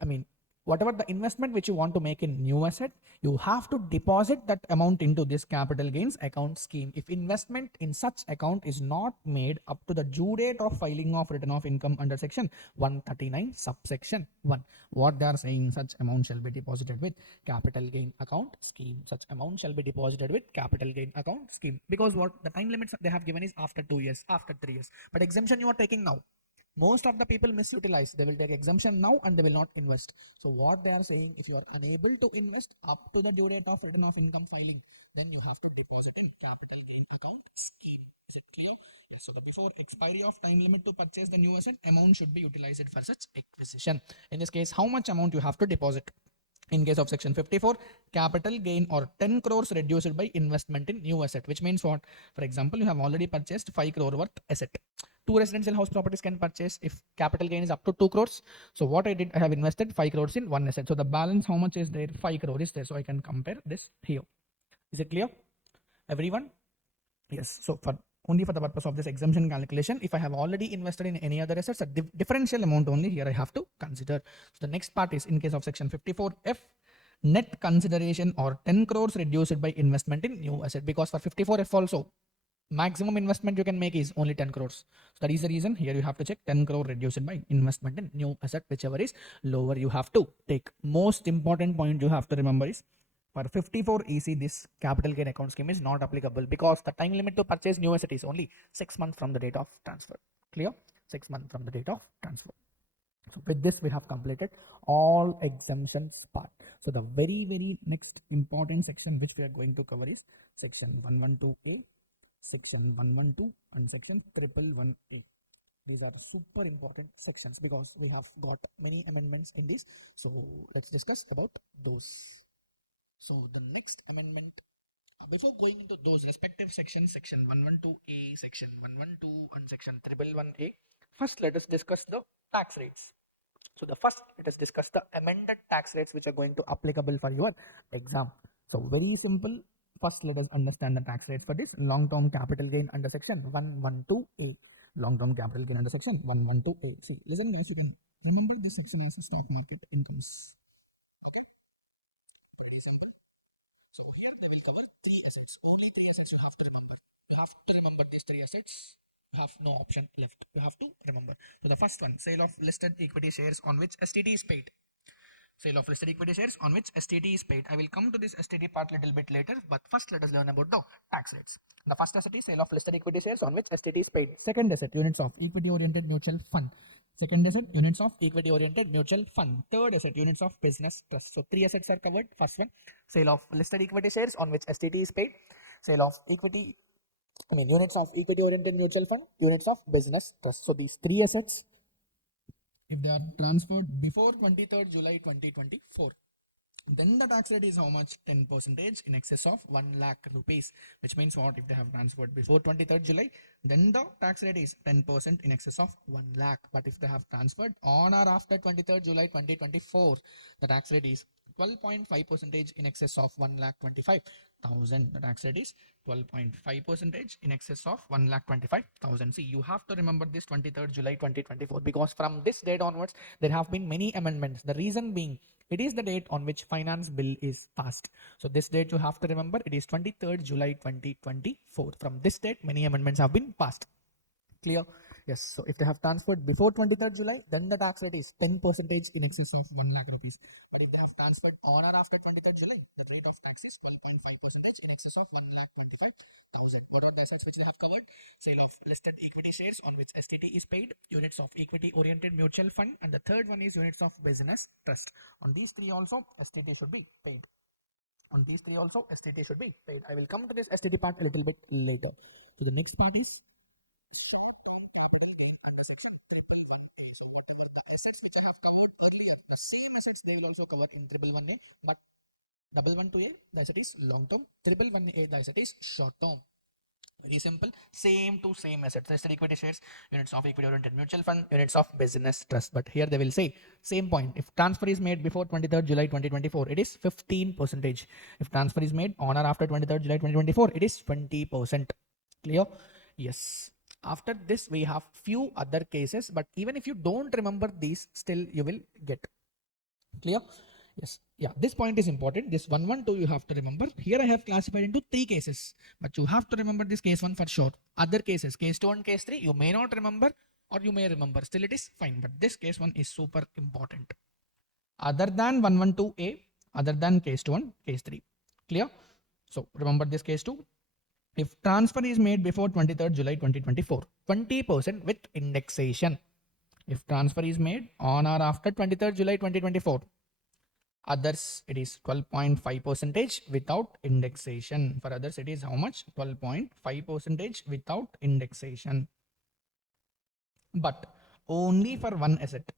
I mean, whatever the investment which you want to make in new asset, you have to deposit that amount into this capital gains account scheme. If investment in such account is not made up to the due date of filing of return of income under section 139 subsection 1, what they are saying, such amount shall be deposited with capital gain account scheme. Such amount shall be deposited with capital gain account scheme. Because what the time limits they have given is after 2 years, after 3 years. But exemption you are taking now, most of the people misutilize. They will take exemption now and they will not invest. So what they are saying, if you are unable to invest up to the due date of return of income filing, then you have to deposit in capital gain account scheme. Is it clear? Yes. So the before expiry of time limit to purchase the new asset, amount should be utilized for such acquisition. In this case, how much amount you have to deposit? In case of section 54, capital gain or 10 crores reduced by investment in new asset, which means what? For example, you have already purchased 5 crore worth asset. Two residential house properties can purchase if capital gain is up to 2 crores. So what I did, I have invested 5 crores in one asset. So the balance, how much is there? 5 crore is there. So I can compare this here. Is it clear, everyone? Yes. So for only for the purpose of this exemption calculation, if I have already invested in any other assets, a differential amount only here I have to consider. So the next part is, in case of section 54F, net consideration or 10 crores reduced by investment in new asset. Because for 54F also, maximum investment you can make is only 10 crores. So that is the reason here you have to check 10 crore reduced by investment in new asset, whichever is lower you have to take. Most important point you have to remember is, for 54 EC, this capital gain account scheme is not applicable, because the time limit to purchase new asset is only 6 months from the date of transfer. Clear? 6 months from the date of transfer. So with this, we have completed all exemptions part. So the very next important section which we are going to cover is section 112A, section 112, and section 111A. These are super important sections because we have got many amendments in this. So let's discuss about those. So the next amendment, before going into those respective sections, section 112A, section 112, and section 111A, first let us discuss the tax rates. So the first, let us discuss the amended tax rates which are going to applicable for your exam. So very simple. First, let us understand the tax rates for this long-term capital gain under section 112A. Long-term capital gain under section 112A. See, listen guys, you can remember this section is stock market incomes. Okay. So here they will cover three assets. Only three assets you have to remember. You have to remember these three assets. You have no option left. You have to remember. So the first one, sale of listed equity shares on which STT is paid. Sale of listed equity shares on which STT is paid. I will come to this STT part little bit later, but first let us learn about the tax rates. The first asset is sale of listed equity shares on which STT is paid. Second asset, units of equity oriented mutual fund. Second asset, units of equity oriented mutual fund. Third asset, units of business trust. So three assets are covered. First one, sale of listed equity shares on which STT is paid. Sale of units of equity oriented mutual fund, units of business trust. So these three assets, if they are transferred before 23rd July 2024, then the tax rate is how much? 10% in excess of 1 lakh rupees. Which means what? If they have transferred before 23rd July, then the tax rate is 10% in excess of 1 lakh. But if they have transferred on or after 23rd July 2024, the tax rate is 12.5 percentage in excess of 1,25,000. The tax rate is 12.5 percentage in excess of 1,25,000. See, you have to remember this 23rd July 2024 because from this date onwards there have been many amendments. The reason being it is the date on which finance bill is passed. So this date you have to remember, it is 23rd July 2024. From this date many amendments have been passed. Clear? Yes. So if they have transferred before 23rd July, then the tax rate is 10 percentage in excess of 1 lakh rupees. But if they have transferred on or after 23rd July, the rate of tax is 12.5 percentage in excess of 1,25,000. What are the assets which they have covered? Sale of listed equity shares on which STT is paid, units of equity oriented mutual fund, and the third one is units of business trust. On these three also, STT should be paid. On these three also, STT should be paid. I will come to this STT part a little bit later. So the next part is assets which I have covered earlier. The same assets they will also cover in 111A, but 112A, the asset is long term, 111A, the asset is short term. Very simple, same to same assets. Listed equity shares, units of equity oriented mutual fund, units of business trust. But here they will say same point. If transfer is made before 23rd July 2024, it is 15%. If transfer is made on or after 23rd July 2024, it is 20%. Clear? Yes. After this, we have few other cases, but even if you don't remember these, still you will get. Clear? Yes. Yeah, this point is important. This 112 you have to remember. Here I have classified into 3 cases, but you have to remember this case 1 for sure. Other cases, case 2 and case 3, you may not remember or you may remember. Still it is fine, but this case 1 is super important. Other than 112A, other than case 2 and case 3. Clear? So remember this case 2. If transfer is made before 23rd July 2024, 20% with indexation. If transfer is made on or after 23rd July 2024, others it is 12.5 percentage without indexation. For others it is how much? 12.5 percentage without indexation. But only for one asset.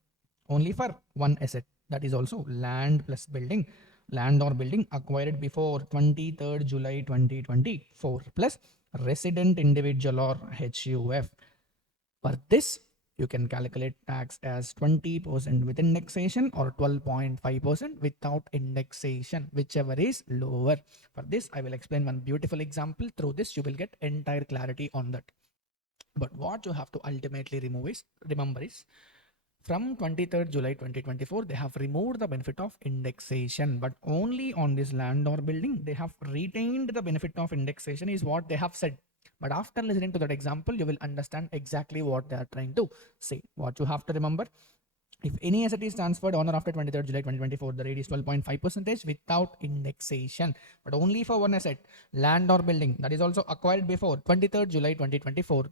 Only for one asset. That is also land plus building. Land or building acquired before 23rd July 2024 plus resident individual or HUF. For this, you can calculate tax as 20% with indexation or 12.5% without indexation, whichever is lower. For this, I will explain one beautiful example. Through this, you will get entire clarity on that. But what you have to ultimately remember is from 23rd July 2024, they have removed the benefit of indexation, but only on this land or building, they have retained the benefit of indexation is what they have said. But after listening to that example, you will understand exactly what they are trying to say. What you have to remember, if any asset is transferred on or after 23rd July 2024, the rate is 12.5% without indexation, but only for one asset, land or building, that is also acquired before 23rd July 2024.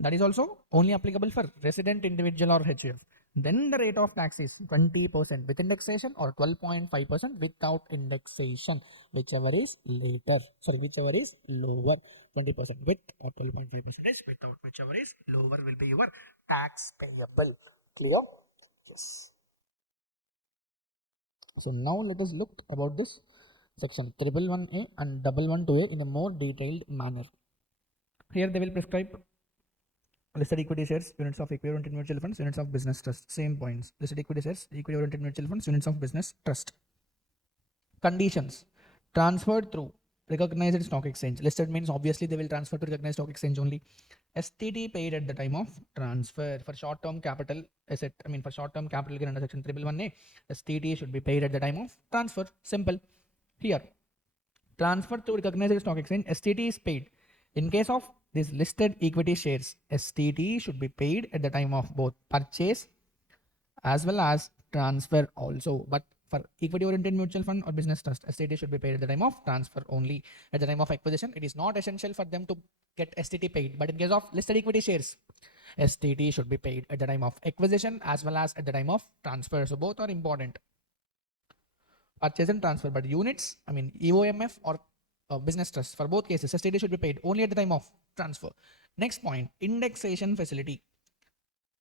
That is also only applicable for resident individual or HUF. Then the rate of tax is 20% with indexation or 12.5% without indexation, whichever is later. Sorry, whichever is lower. 20% with or 12.5% without, whichever is lower will be your tax payable. Clear? Yes. So now let us look about this section 111A and 112A in a more detailed manner. Here they will prescribe listed equity shares, units of equity oriented mutual funds, units of business trust. Same points. Listed equity shares, equity oriented mutual funds, units of business trust. Conditions. Transferred through recognized stock exchange. Listed means obviously they will transfer to recognized stock exchange only. STT paid at the time of transfer. For short term capital asset, for short term capital gain under section 311A, STT should be paid at the time of transfer. Simple. Here, transfer to recognized stock exchange, STT is paid. In case of these listed equity shares, STT should be paid at the time of both purchase as well as transfer also. But for equity oriented mutual fund or business trust, STT should be paid at the time of transfer only. At the time of acquisition, it is not essential for them to get STT paid. But in case of listed equity shares, STT should be paid at the time of acquisition as well as at the time of transfer. So both are important. Purchase and transfer, but units, EOMF or business trust, for both cases, STT should be paid only at the time of transfer. Next point, indexation facility.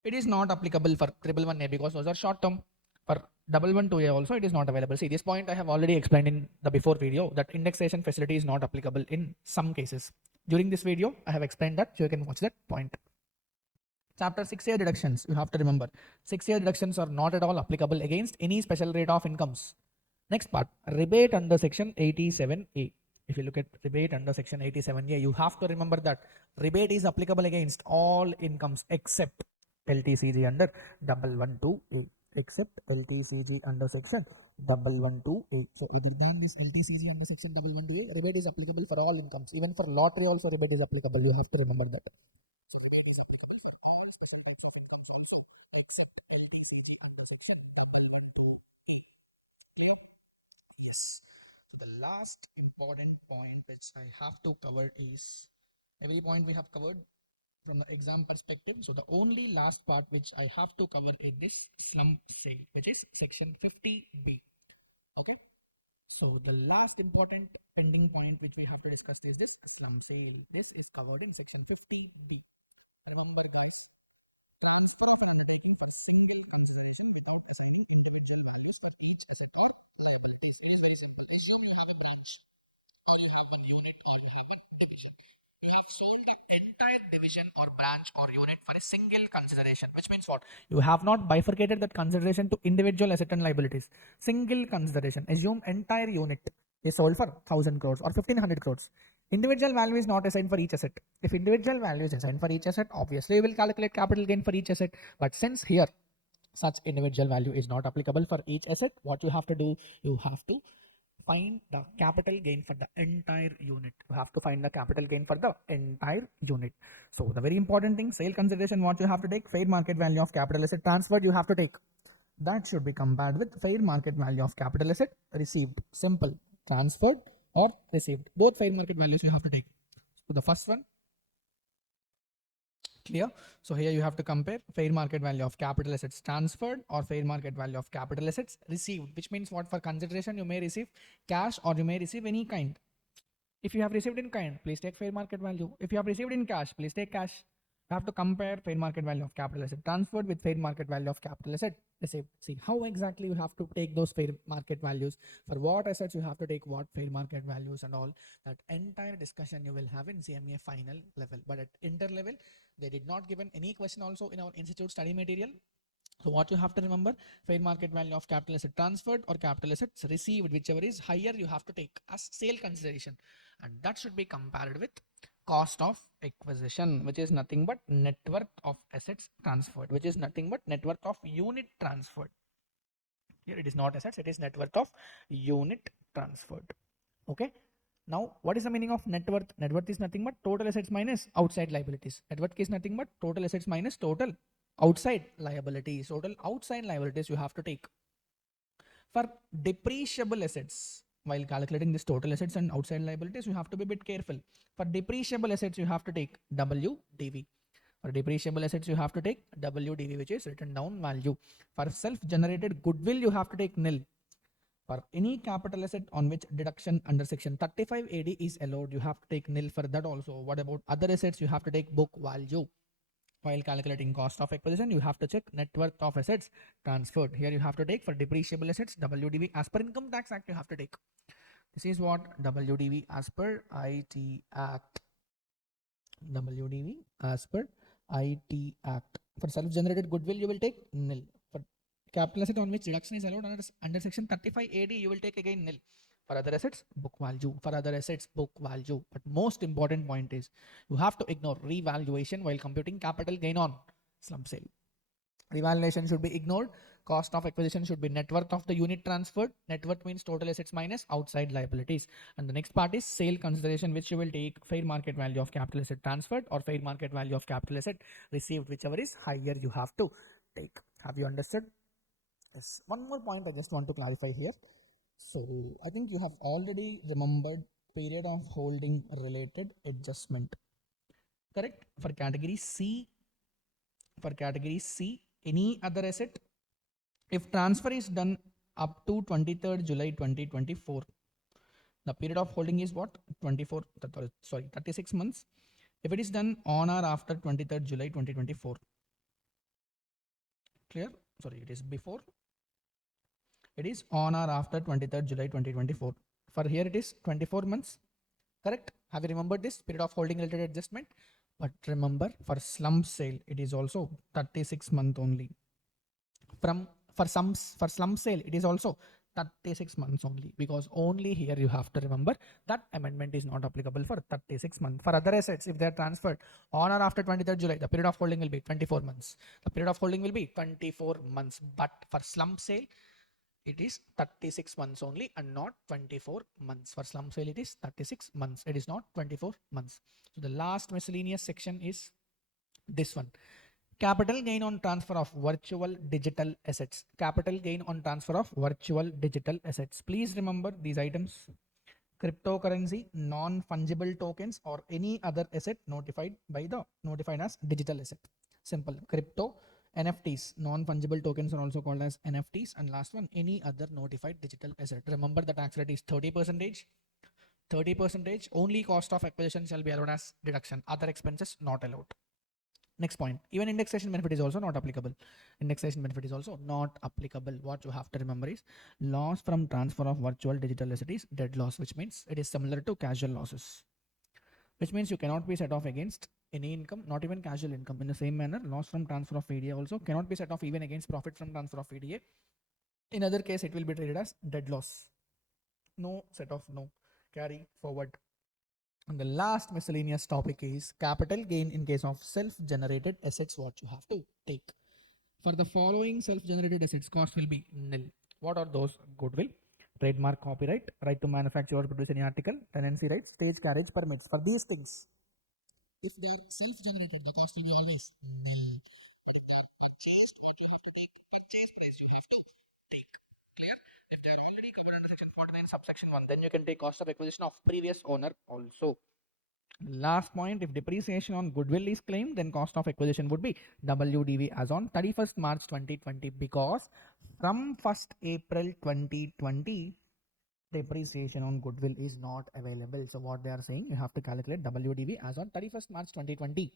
It is not applicable for 111A because those are short term. For 112A also, it is not available. See, this point I have already explained in the before video that indexation facility is not applicable in some cases. During this video, I have explained that, so you can watch that point. Chapter 6A deductions, you have to remember. 6A deductions are not at all applicable against any special rate of incomes. Next part, rebate under section 87A. If you look at rebate under section 87A, you have to remember that rebate is applicable against all incomes except LTCG under 112A, except LTCG under section 112A. So other than this LTCG under section 112A, rebate is applicable for all incomes. Even for lottery also rebate is applicable. You have to remember that. So rebate is applicable for all special types of incomes also except LTCG under section 112A. Clear? Yes. So the last important point which I have to cover is, every point we have covered from the exam perspective. So the only last part which I have to cover in this slump sale, which is section 50B. Okay. So the last important pending point which we have to discuss is this slump sale. This is covered in section 50B. Remember guys, transfer of an undertaking for single consideration without assigning individual values for each asset or liabilities. It is very simple. Assume you have a branch, or you have a unit, or you have a division. You have sold the entire division or branch or unit for a single consideration, which means what? You have not bifurcated that consideration to individual asset and liabilities. Single consideration. Assume entire unit is sold for 1000 crores or 1500 crores. Individual value is not assigned for each asset. If individual value is assigned for each asset, obviously you will calculate capital gain for each asset. But since here such individual value is not applicable for each asset, what you have to do, you have to find the capital gain for the entire unit. You have to find the capital gain for the entire unit. So the very important thing, sale consideration, what you have to take, fair market value of capital asset transferred, you have to take. That should be compared with fair market value of capital asset received. Simple. Transferred or received. Both fair market values you have to take. So the first one, clear. So here you have to compare fair market value of capital assets transferred or fair market value of capital assets received, which means what? For consideration you may receive cash or you may receive any kind. If you have received in kind, please take fair market value. If you have received in cash, please take cash. You have to compare fair market value of capital asset transferred with fair market value of capital asset received. See how exactly you have to take those fair market values. For what assets you have to take what fair market values and all. That entire discussion you will have in CMA final level. But at inter level, they did not given any question also in our institute study material. So what you have to remember, fair market value of capital asset transferred or capital assets received, whichever is higher, you have to take as sale consideration. And that should be compared with cost of acquisition, which is nothing but net worth of assets transferred, which is nothing but net worth of unit transferred. Here it is not assets, it is net worth of unit transferred. Okay. Now, what is the meaning of net worth? Net worth is nothing but total assets minus outside liabilities. Net worth is nothing but total assets minus total outside liabilities. Total outside liabilities you have to take. For depreciable assets, while calculating this total assets and outside liabilities, you have to be a bit careful. For depreciable assets, you have to take WDV. For depreciable assets, you have to take WDV, which is written down value. For self-generated goodwill, you have to take nil. For any capital asset on which deduction under section 35 AD is allowed, you have to take nil for that also. What about other assets? You have to take book value. While calculating cost of acquisition, you have to check net worth of assets transferred. Here you have to take for depreciable assets WDV as per Income Tax Act. You have to take. This is what WDV as per IT Act. WDV as per IT Act. For self-generated goodwill, you will take nil. For capital asset on which deduction is allowed under section 35 AD, you will take again nil. For other assets, book value. For other assets, book value. But most important point is you have to ignore revaluation while computing capital gain on slump sale. Revaluation should be ignored. Cost of acquisition should be net worth of the unit transferred. Net worth means total assets minus outside liabilities. And the next part is sale consideration, which you will take fair market value of capital asset transferred or fair market value of capital asset received, whichever is higher you have to take. Have you understood? Yes. One more point I just want to clarify here. So I think you have already remembered period of holding related adjustment. Correct? For category C, any other asset, if transfer is done up to 23rd July 2024, the period of holding is what? 36 months. If it is done on or after 23rd July 2024, clear? Sorry, it is before. It is on or after 23rd July 2024. For here it is 24 months. Correct? Have you remembered this period of holding related adjustment? But remember, for slump sale, it is also 36 month only. For slump sale, it is also 36 months only, because only here you have to remember that amendment is not applicable for 36 months. For other assets, if they are transferred on or after 23rd July, the period of holding will be 24 months. The period of holding will be 24 months. But for slump sale, it is 36 months only and not 24 months. For slump sale, it is 36 months. It is not 24 months. So the last miscellaneous section is this one. Capital gain on transfer of virtual digital assets. Capital gain on transfer of virtual digital assets. Please remember these items. Cryptocurrency, non-fungible tokens, or any other asset notified as digital asset. Simple. Crypto, NFTs, non-fungible tokens are also called as NFTs. And last one, any other notified digital asset. Remember the tax rate is 30%. 30%. Only cost of acquisition shall be allowed as deduction. Other expenses not allowed. Next point, even indexation benefit is also not applicable. Indexation benefit is also not applicable. What you have to remember is loss from transfer of virtual digital asset is dead loss, which means it is similar to casual losses, which means you cannot be set off against any income, not even casual income. In the same manner, loss from transfer of VDA also cannot be set off even against profit from transfer of VDA. In other case, it will be treated as dead loss. No set off, no carry forward. And the last miscellaneous topic is capital gain in case of self-generated assets. What you have to take. For the following self-generated assets, cost will be nil. What are those? Goodwill, trademark, copyright, right to manufacture or produce any article, tenancy rights, stage carriage permits. For these things, if they are self-generated, the cost will be always nil. But if they are purchased, what you have to take? Purchase price you have to take. Clear? If they are already covered under section 49 subsection 1, then you can take cost of acquisition of previous owner also. Last point, if depreciation on goodwill is claimed, then cost of acquisition would be WDV as on 31st March 2020, because from 1st April 2020, depreciation on goodwill is not available. So what they are saying, you have to calculate WDV as on 31st March 2020.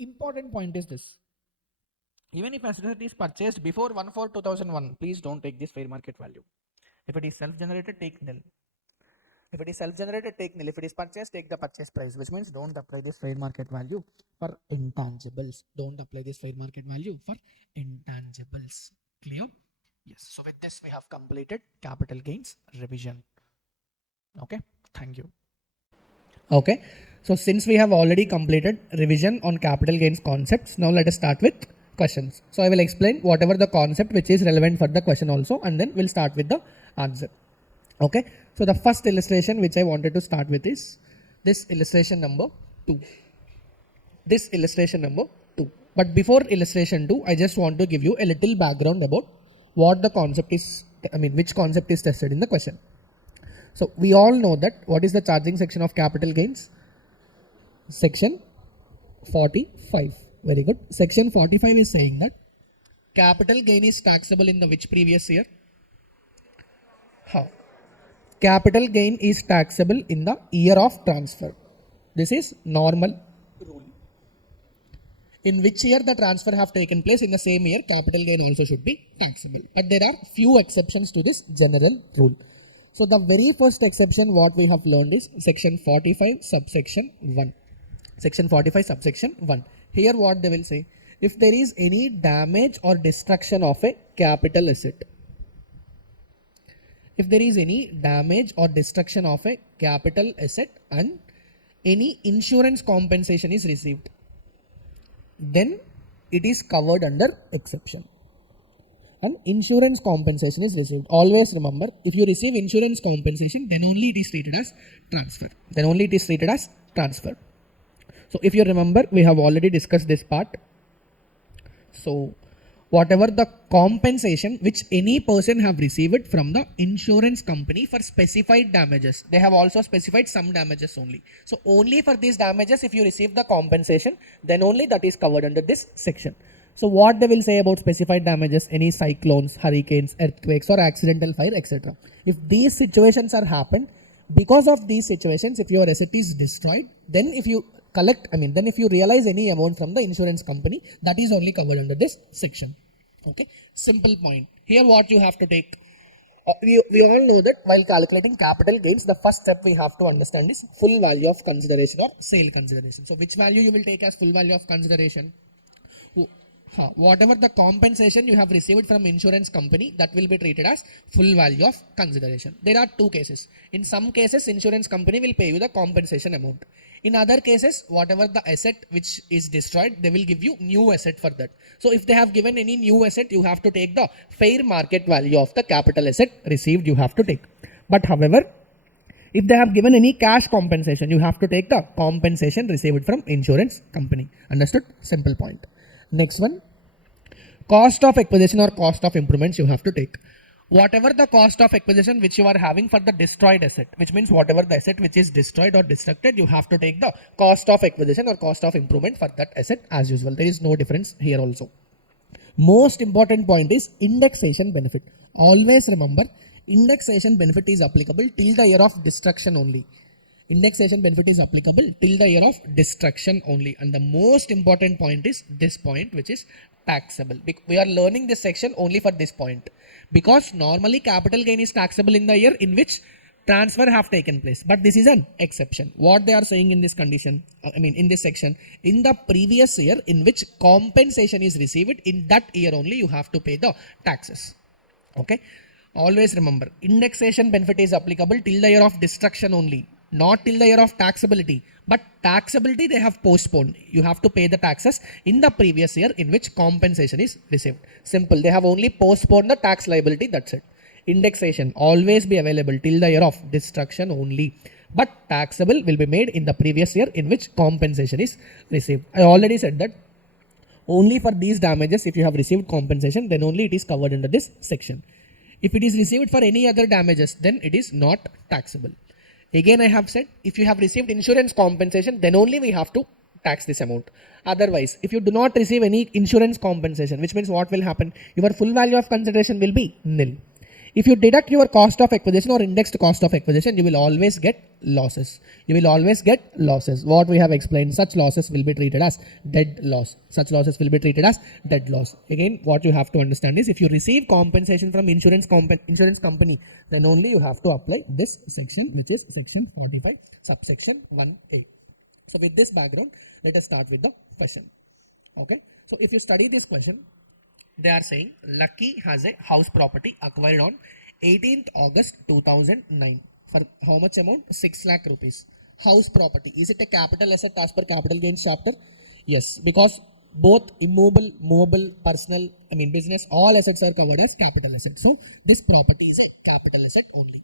Important point is this. Even if asset is purchased before 1/4/2001, please don't take this fair market value. If it is self-generated, take nil. If it is self-generated, take nil. If it is purchased, take the purchase price, which means don't apply this fair market value for intangibles. Don't apply this fair market value for intangibles. Clear? Yes. So with this, we have completed capital gains revision. Okay. Thank you. Okay. So since we have already completed revision on capital gains concepts, now let us start with questions. So I will explain whatever the concept which is relevant for the question also, and then we'll start with the answer. Okay. So the first illustration which I wanted to start with is this illustration number 2. This illustration number 2. But before illustration 2, I just want to give you a little background about what the concept is, which concept is tested in the question. So we all know that what is the charging section of capital gains? Section 45. Very good. Section 45 is saying that capital gain is taxable in the which previous year? How? Capital gain is taxable in the year of transfer. This is normal rule. In which year the transfer have taken place, in the same year capital gain also should be taxable. But there are few exceptions to this general rule. So the very first exception what we have learned is section 45 subsection 1. Section 45 subsection 1. Here what they will say, if there is any damage or destruction of a capital asset. If there is any damage or destruction of a capital asset and any insurance compensation is received, then it is covered under exception. And insurance compensation is received. Always remember, if you receive insurance compensation, then only it is treated as transfer. Then only it is treated as transfer. So if you remember, we have already discussed this part. So whatever the compensation which any person have received from the insurance company for specified damages, they have also specified some damages only. So only for these damages, if you receive the compensation, then only that is covered under this section. So what they will say about specified damages, any cyclones, hurricanes, earthquakes or accidental fire, etc. If these situations are happened, because of these situations, if your asset is destroyed, then if you collect, then if you realize any amount from the insurance company, that is only covered under this section. Okay, simple point. Here what you have to take, we all know that while calculating capital gains, the first step we have to understand is full value of consideration or sale consideration. So which value you will take as full value of consideration? Whatever the compensation you have received from insurance company, that will be treated as full value of consideration. There are two cases. In some cases, insurance company will pay you the compensation amount. In other cases, whatever the asset which is destroyed, they will give you new asset for that. So if they have given any new asset, you have to take the fair market value of the capital asset received, you have to take. But however, if they have given any cash compensation, you have to take the compensation received from insurance company. Understood? Simple point. Next one, cost of acquisition or cost of improvements you have to take. Whatever the cost of acquisition which you are having for the destroyed asset, which means whatever the asset which is destroyed or destructed, you have to take the cost of acquisition or cost of improvement for that asset as usual. There is no difference here also. Most important point is indexation benefit. Always remember, indexation benefit is applicable till the year of destruction only. Indexation benefit is applicable till the year of destruction only. And the most important point is this point, which is taxable. We are learning this section only for this point, because normally capital gain is taxable in the year in which transfer have taken place, but this is an exception. What they are saying in this condition, in this section, in the previous year in which compensation is received, in that year only you have to pay the taxes. Okay, always remember, indexation benefit is applicable till the year of destruction only, not till the year of taxability. But taxability they have postponed. You have to pay the taxes in the previous year in which compensation is received. Simple. They have only postponed the tax liability. That's it. Indexation always be available till the year of destruction only. But taxable will be made in the previous year in which compensation is received. I already said that only for these damages, if you have received compensation, then only it is covered under this section. If it is received for any other damages, then it is not taxable. Again, I have said, if you have received insurance compensation, then only we have to tax this amount. Otherwise, if you do not receive any insurance compensation, which means what will happen? Your full value of consideration will be nil. If you deduct your cost of acquisition or indexed cost of acquisition, you will always get losses. You will always get losses. What we have explained, such losses will be treated as dead loss. Such losses will be treated as dead loss. Again, what you have to understand is, if you receive compensation from insurance company, then only you have to apply this section, which is section 45, subsection 1A. So with this background, let us start with the question. Okay. So if you study this question, they are saying Lucky has a house property acquired on 18th August 2009 for how much amount? 6 lakh rupees. House property. Is it a capital asset as per capital gains chapter? Yes, because both immobile, movable, personal, business, all assets are covered as capital asset. So this property is a capital asset only.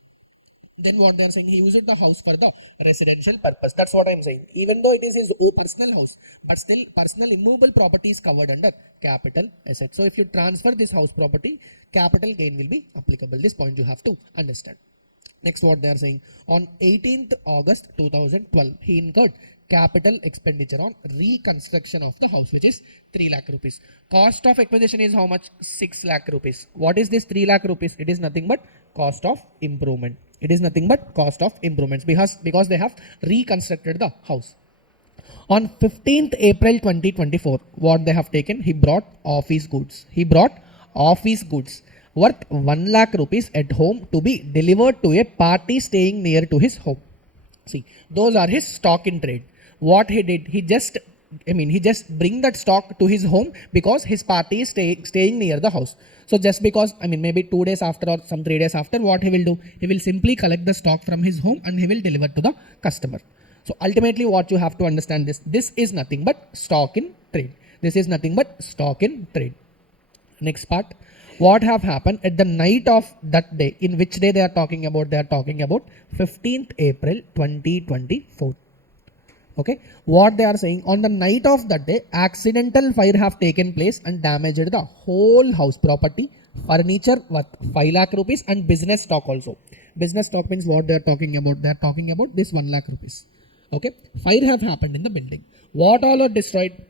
Then what they are saying, he used the house for the residential purpose. That's what I am saying. Even though it is his own personal house, but still personal immovable property is covered under capital asset. So if you transfer this house property, capital gain will be applicable. This point you have to understand. Next, what they are saying, on 18th August 2012, he incurred capital expenditure on reconstruction of the house, which is 3 lakh rupees. Cost of acquisition is how much? 6 lakh rupees. What is this 3 lakh rupees? It is nothing but cost of improvement. It is nothing but cost of improvements because they have reconstructed the house. On 15th April 2024, what they have taken? He brought office goods. He brought office goods worth 1 lakh rupees at home to be delivered to a party staying near to his home. See, those are his stock in trade. What he did, he just bring that stock to his home because his party is staying near the house. So just because, maybe 2 days after or some 3 days after, what he will do? He will simply collect the stock from his home and he will deliver to the customer. So ultimately what you have to understand this is nothing but stock in trade. This is nothing but stock in trade. Next part, what have happened at the night of that day? In which day they are talking about? They are talking about 15th April 2024. Okay, what they are saying, on the night of that day, accidental fire have taken place and damaged the whole house property, furniture worth 5 lakh rupees and business stock also. Business stock means what they are talking about? They are talking about this 1 lakh rupees. Okay, fire have happened in the building. What all are destroyed?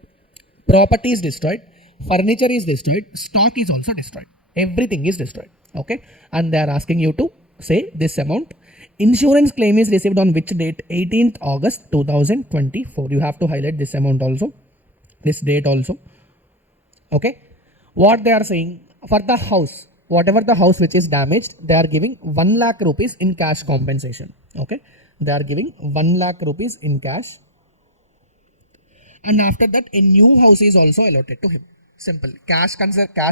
Property is destroyed, furniture is destroyed, stock is also destroyed. Everything is destroyed. Okay, and they are asking you to say this amount. Insurance claim is received on which date? 18th August 2024. You have to highlight this amount also, this date also. Okay. What they are saying, for the house, whatever the house which is damaged, they are giving 1 lakh rupees in cash compensation. Okay. They are giving 1 lakh rupees in cash. And after that, a new house is also allotted to him. Simple. Cash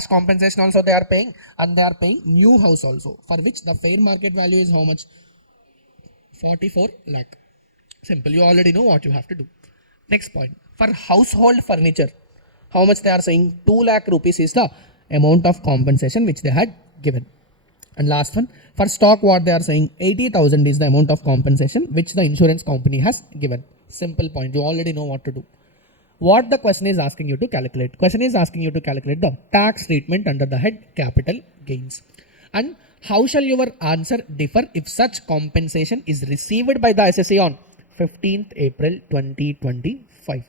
compensation also they are paying, and they are paying new house also, for which the fair market value is how much? 44 lakh. Simple. You already know what you have to do. Next point. For household furniture, how much they are saying? 2 lakh rupees is the amount of compensation which they had given. And last one, for stock, what they are saying? 80,000 is the amount of compensation which the insurance company has given. Simple point. You already know what to do. What the question is asking you to calculate? Question is asking you to calculate the tax treatment under the head capital gains. And how shall your answer differ if such compensation is received by the SSA on 15th April 2025?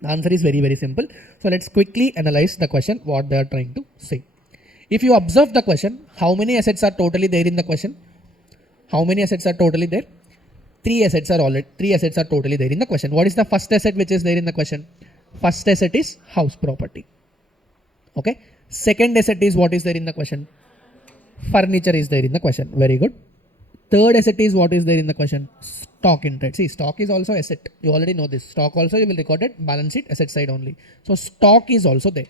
The answer is very, very simple. So let's quickly analyze the question, what they are trying to say. If you observe the question, how many assets are totally there in the question? How many assets are totally there? Three assets are totally there in the question. What is the first asset which is there in the question? First asset is house property. Okay. Second asset is what is there in the question? Furniture is there in the question. Very good. Third asset is what is there in the question? Stock in trade. See, stock is also asset. You already know this. Stock also you will record it, balance sheet, asset side only. So stock is also there.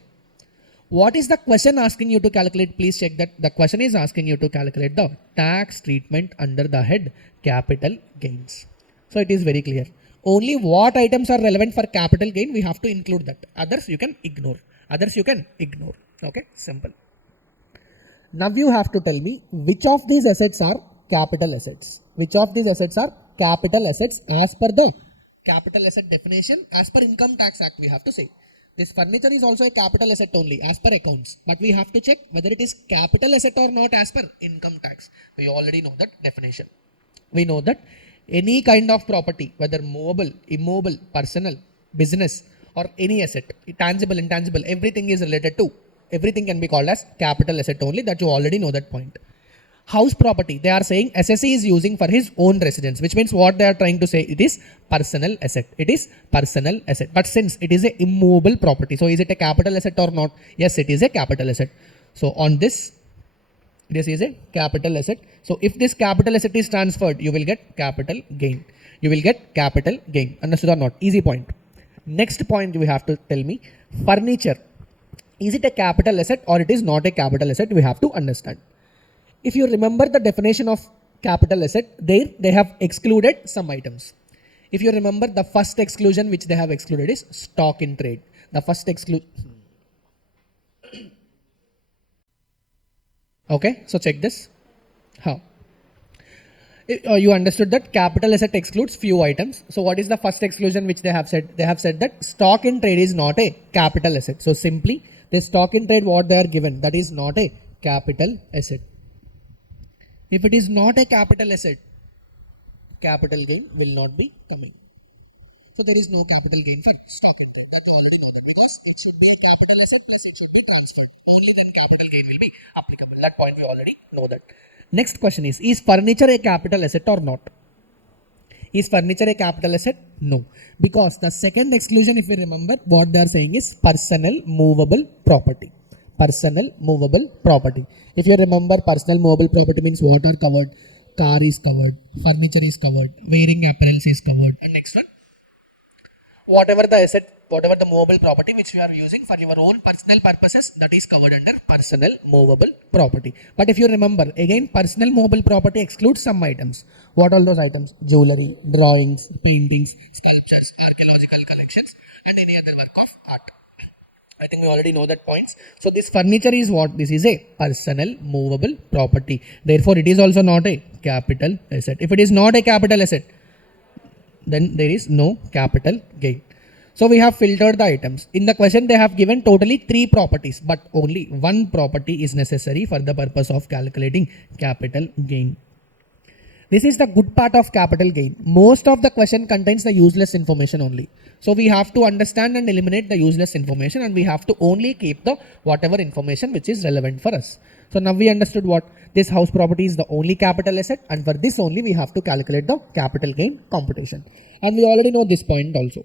What is the question asking you to calculate? Please check that the question is asking you to calculate the tax treatment under the head capital gains. So it is very clear. Only what items are relevant for capital gain, we have to include that. Others you can ignore. Okay, simple. Now you have to tell me which of these assets are capital assets. Which of these assets are capital assets as per the capital asset definition, as per Income Tax Act we have to say. This furniture is also a capital asset only as per accounts, but we have to check whether it is capital asset or not as per income tax. We already know that definition. We know that any kind of property, whether movable, immovable, personal, business, or any asset, tangible, intangible, everything is related to, everything can be called as capital asset only, that you already know that point. House property, they are saying SSE is using for his own residence, which means what they are trying to say, it is personal asset. It is personal asset. But since it is a immovable property, so is it a capital asset or not? Yes, it is a capital asset. So on this is a capital asset. So if this capital asset is transferred, you will get capital gain. You will get capital gain. Understood or not? Easy point. Next point you have to tell me, furniture. Is it a capital asset or it is not a capital asset? We have to understand. If you remember the definition of capital asset, they have excluded some items. If you remember, the first exclusion which they have excluded is stock in trade. The first exclusion. Okay, so check this. How? You understood that capital asset excludes few items. So what is the first exclusion which they have said? They have said that stock in trade is not a capital asset. So simply, the stock in trade what they are given, that is not a capital asset. If it is not a capital asset, capital gain will not be coming. So there is no capital gain for stock in trade. That you already know that, because it should be a capital asset plus it should be transferred. Only then capital gain will be applicable. That point we already know that. Next question is furniture a capital asset or not? Is furniture a capital asset? No. Because the second exclusion, if you remember, what they are saying is personal movable property. Personal movable property. If you remember, personal movable property means what are covered? Car is covered, furniture is covered, wearing apparels is covered. And next one, whatever the asset, whatever the movable property which you are using for your own personal purposes, that is covered under personal movable property. But if you remember, again, personal movable property excludes some items. What are those items? Jewelry, drawings, paintings, sculptures, archaeological collections, and any other work of art. I think we already know that points. So this furniture is what? This is a personal movable property. Therefore, it is also not a capital asset. If it is not a capital asset, then there is no capital gain. So we have filtered the items. In the question, they have given totally 3 properties, but only 1 property is necessary for the purpose of calculating capital gain. This is the good part of capital gain. Most of the question contains the useless information only. So we have to understand and eliminate the useless information, and we have to only keep the whatever information which is relevant for us. So now we understood what this house property is the only capital asset, and for this only we have to calculate the capital gain computation. And we already know this point also.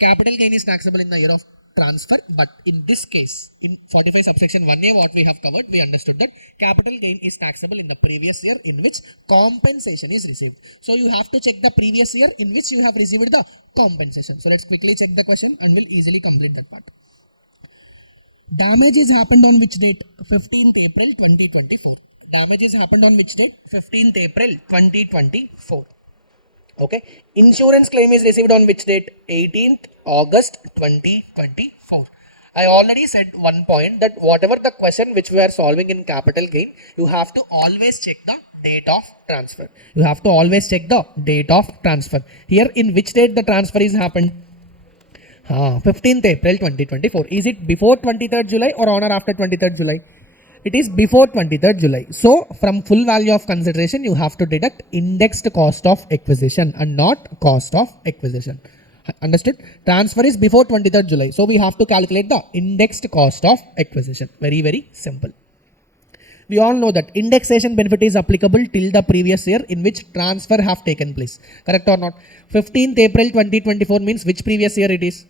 Capital gain is taxable in the year of transfer, but in this case, in 45 subsection 1A, what we have covered, we understood that capital gain is taxable in the previous year in which compensation is received. So you have to check the previous year in which you have received the compensation. So let's quickly check the question and we'll easily complete that part. Damages happened on which date? 15th April 2024. Damages happened on which date? 15th April 2024. Okay. Insurance claim is received on which date? 18th August 2024. I already said one point that whatever the question which we are solving in capital gain, you have to always check the date of transfer. You have to always check the date of transfer. Here, in which date the transfer is happened? 15th April 2024. Is it before 23rd July or on or after 23rd July? It is before 23rd July. So, from full value of consideration, you have to deduct indexed cost of acquisition and not cost of acquisition. Understood? Transfer is before 23rd July. So, we have to calculate the indexed cost of acquisition. Very, very simple. We all know that indexation benefit is applicable till the previous year in which transfer have taken place. Correct or not? 15th April 2024 means which previous year it is?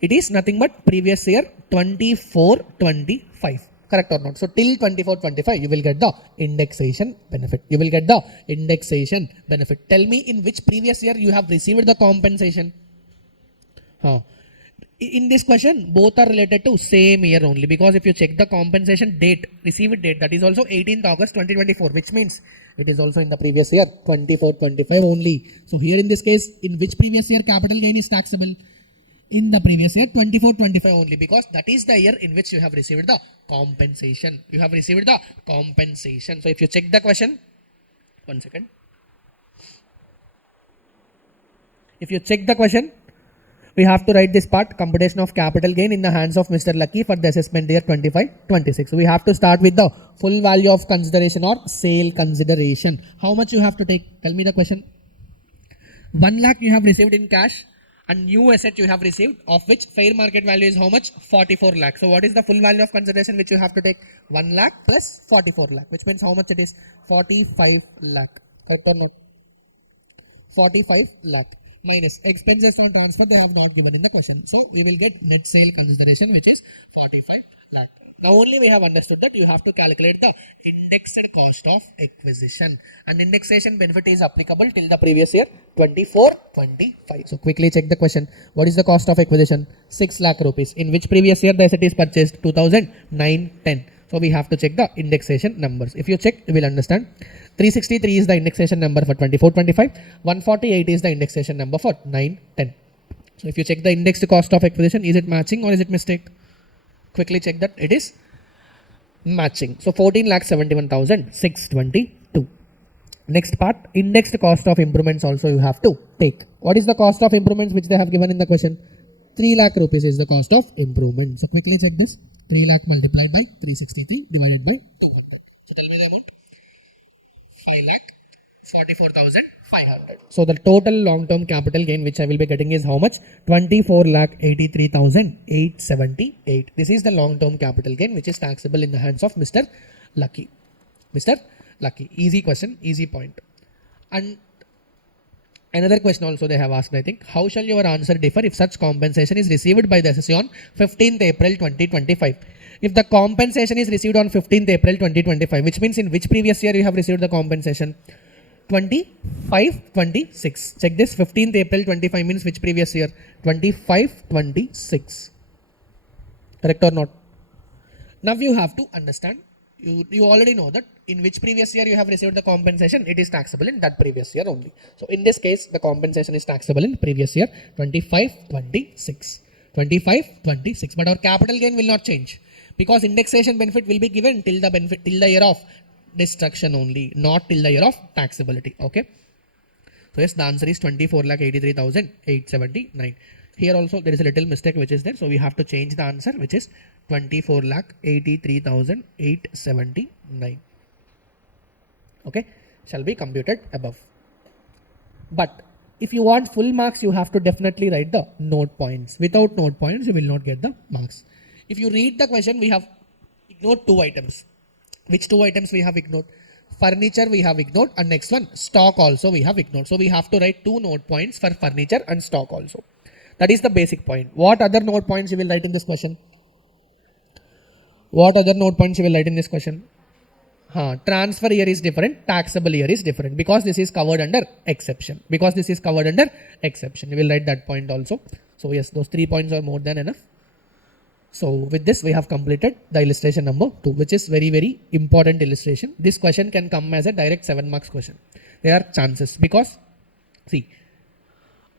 It is nothing but previous year 24-25. Correct or not? So till 24-25 you will get the indexation benefit. You will get the indexation benefit. Tell me in which previous year you have received the compensation. In this question both are related to same year only, because if you check the compensation date, received date, that is also 18th August 2024, which means it is also in the previous year 24-25 only. So here in this case, in which previous year capital gain is taxable? In the previous year 24-25 only, because that is the year in which you have received the compensation. You have received the compensation. So if you check the question, one second. If you check the question, we have to write this part: computation of capital gain in the hands of Mr. Lucky for the assessment year 25-26. So we have to start with the full value of consideration or sale consideration. How much you have to take? Tell me the question. 1 lakh you have received in cash, and new asset you have received, of which fair market value is how much? 44 lakh. So what is the full value of consideration which you have to take? 1 lakh plus 44 lakh, which means how much it is? 45 lakh. Correct or not? 45 lakh minus expenses on transfer they have not given in the question. So we will get net sale consideration which is 45 lakh. Now only we have understood that you have to calculate the indexed cost of acquisition, and indexation benefit is applicable till the previous year 24-25. So quickly check the question. What is the cost of acquisition? 6 lakh rupees. In which previous year the asset is purchased? 2009-10. So we have to check the indexation numbers. If you check, you will understand. 363 is the indexation number for 24-25. 148 is the indexation number for 9-10. So if you check the indexed cost of acquisition, is it matching or is it mistake? Quickly check that it is matching. So 14,71,622. Next part, indexed cost of improvements also you have to take. What is the cost of improvements which they have given in the question? 3 lakh rupees is the cost of improvement. So quickly check this. 3 lakh multiplied by 363 divided by 200. So tell me the amount. 5,44,500. So the total long-term capital gain which I will be getting is how much? 24,83,878. This is the long-term capital gain which is taxable in the hands of Mr. Lucky. Mr. Lucky. Easy question, easy point. And another question also they have asked, I think. How shall your answer differ if such compensation is received by the assessee on 15th April 2025? If the compensation is received on 15th April 2025, which means in which previous year you have received the compensation? 25-26. Check this. 15th April 25 means which previous year? 25-26. Correct or not? Now you have to understand. You already know that in which previous year you have received the compensation, it is taxable in that previous year only. So in this case, the compensation is taxable in previous year 25-26. 25-26. But our capital gain will not change, because indexation benefit will be given till the year of destruction only, not till the year of taxability. Okay. So yes, the answer is 24,83,879. Here also there is a little mistake which is there. So we have to change the answer, which is 24,83,879. Okay. Shall be computed above. But if you want full marks, you have to definitely write the note points. Without note points, you will not get the marks. If you read the question, we have ignored 2 items. Which 2 items we have ignored? Furniture we have ignored, and next one, stock also we have ignored. So we have to write 2 note points for furniture and stock also. That is the basic point. What other note points you will write in this question? What other note points you will write in this question? Transfer year is different, taxable year is different, because this is covered under exception. Because this is covered under exception. You will write that point also. So yes, those 3 points are more than enough. So with this, we have completed the illustration number 2, which is very, very important illustration. This question can come as a direct 7 marks question. There are chances because, see,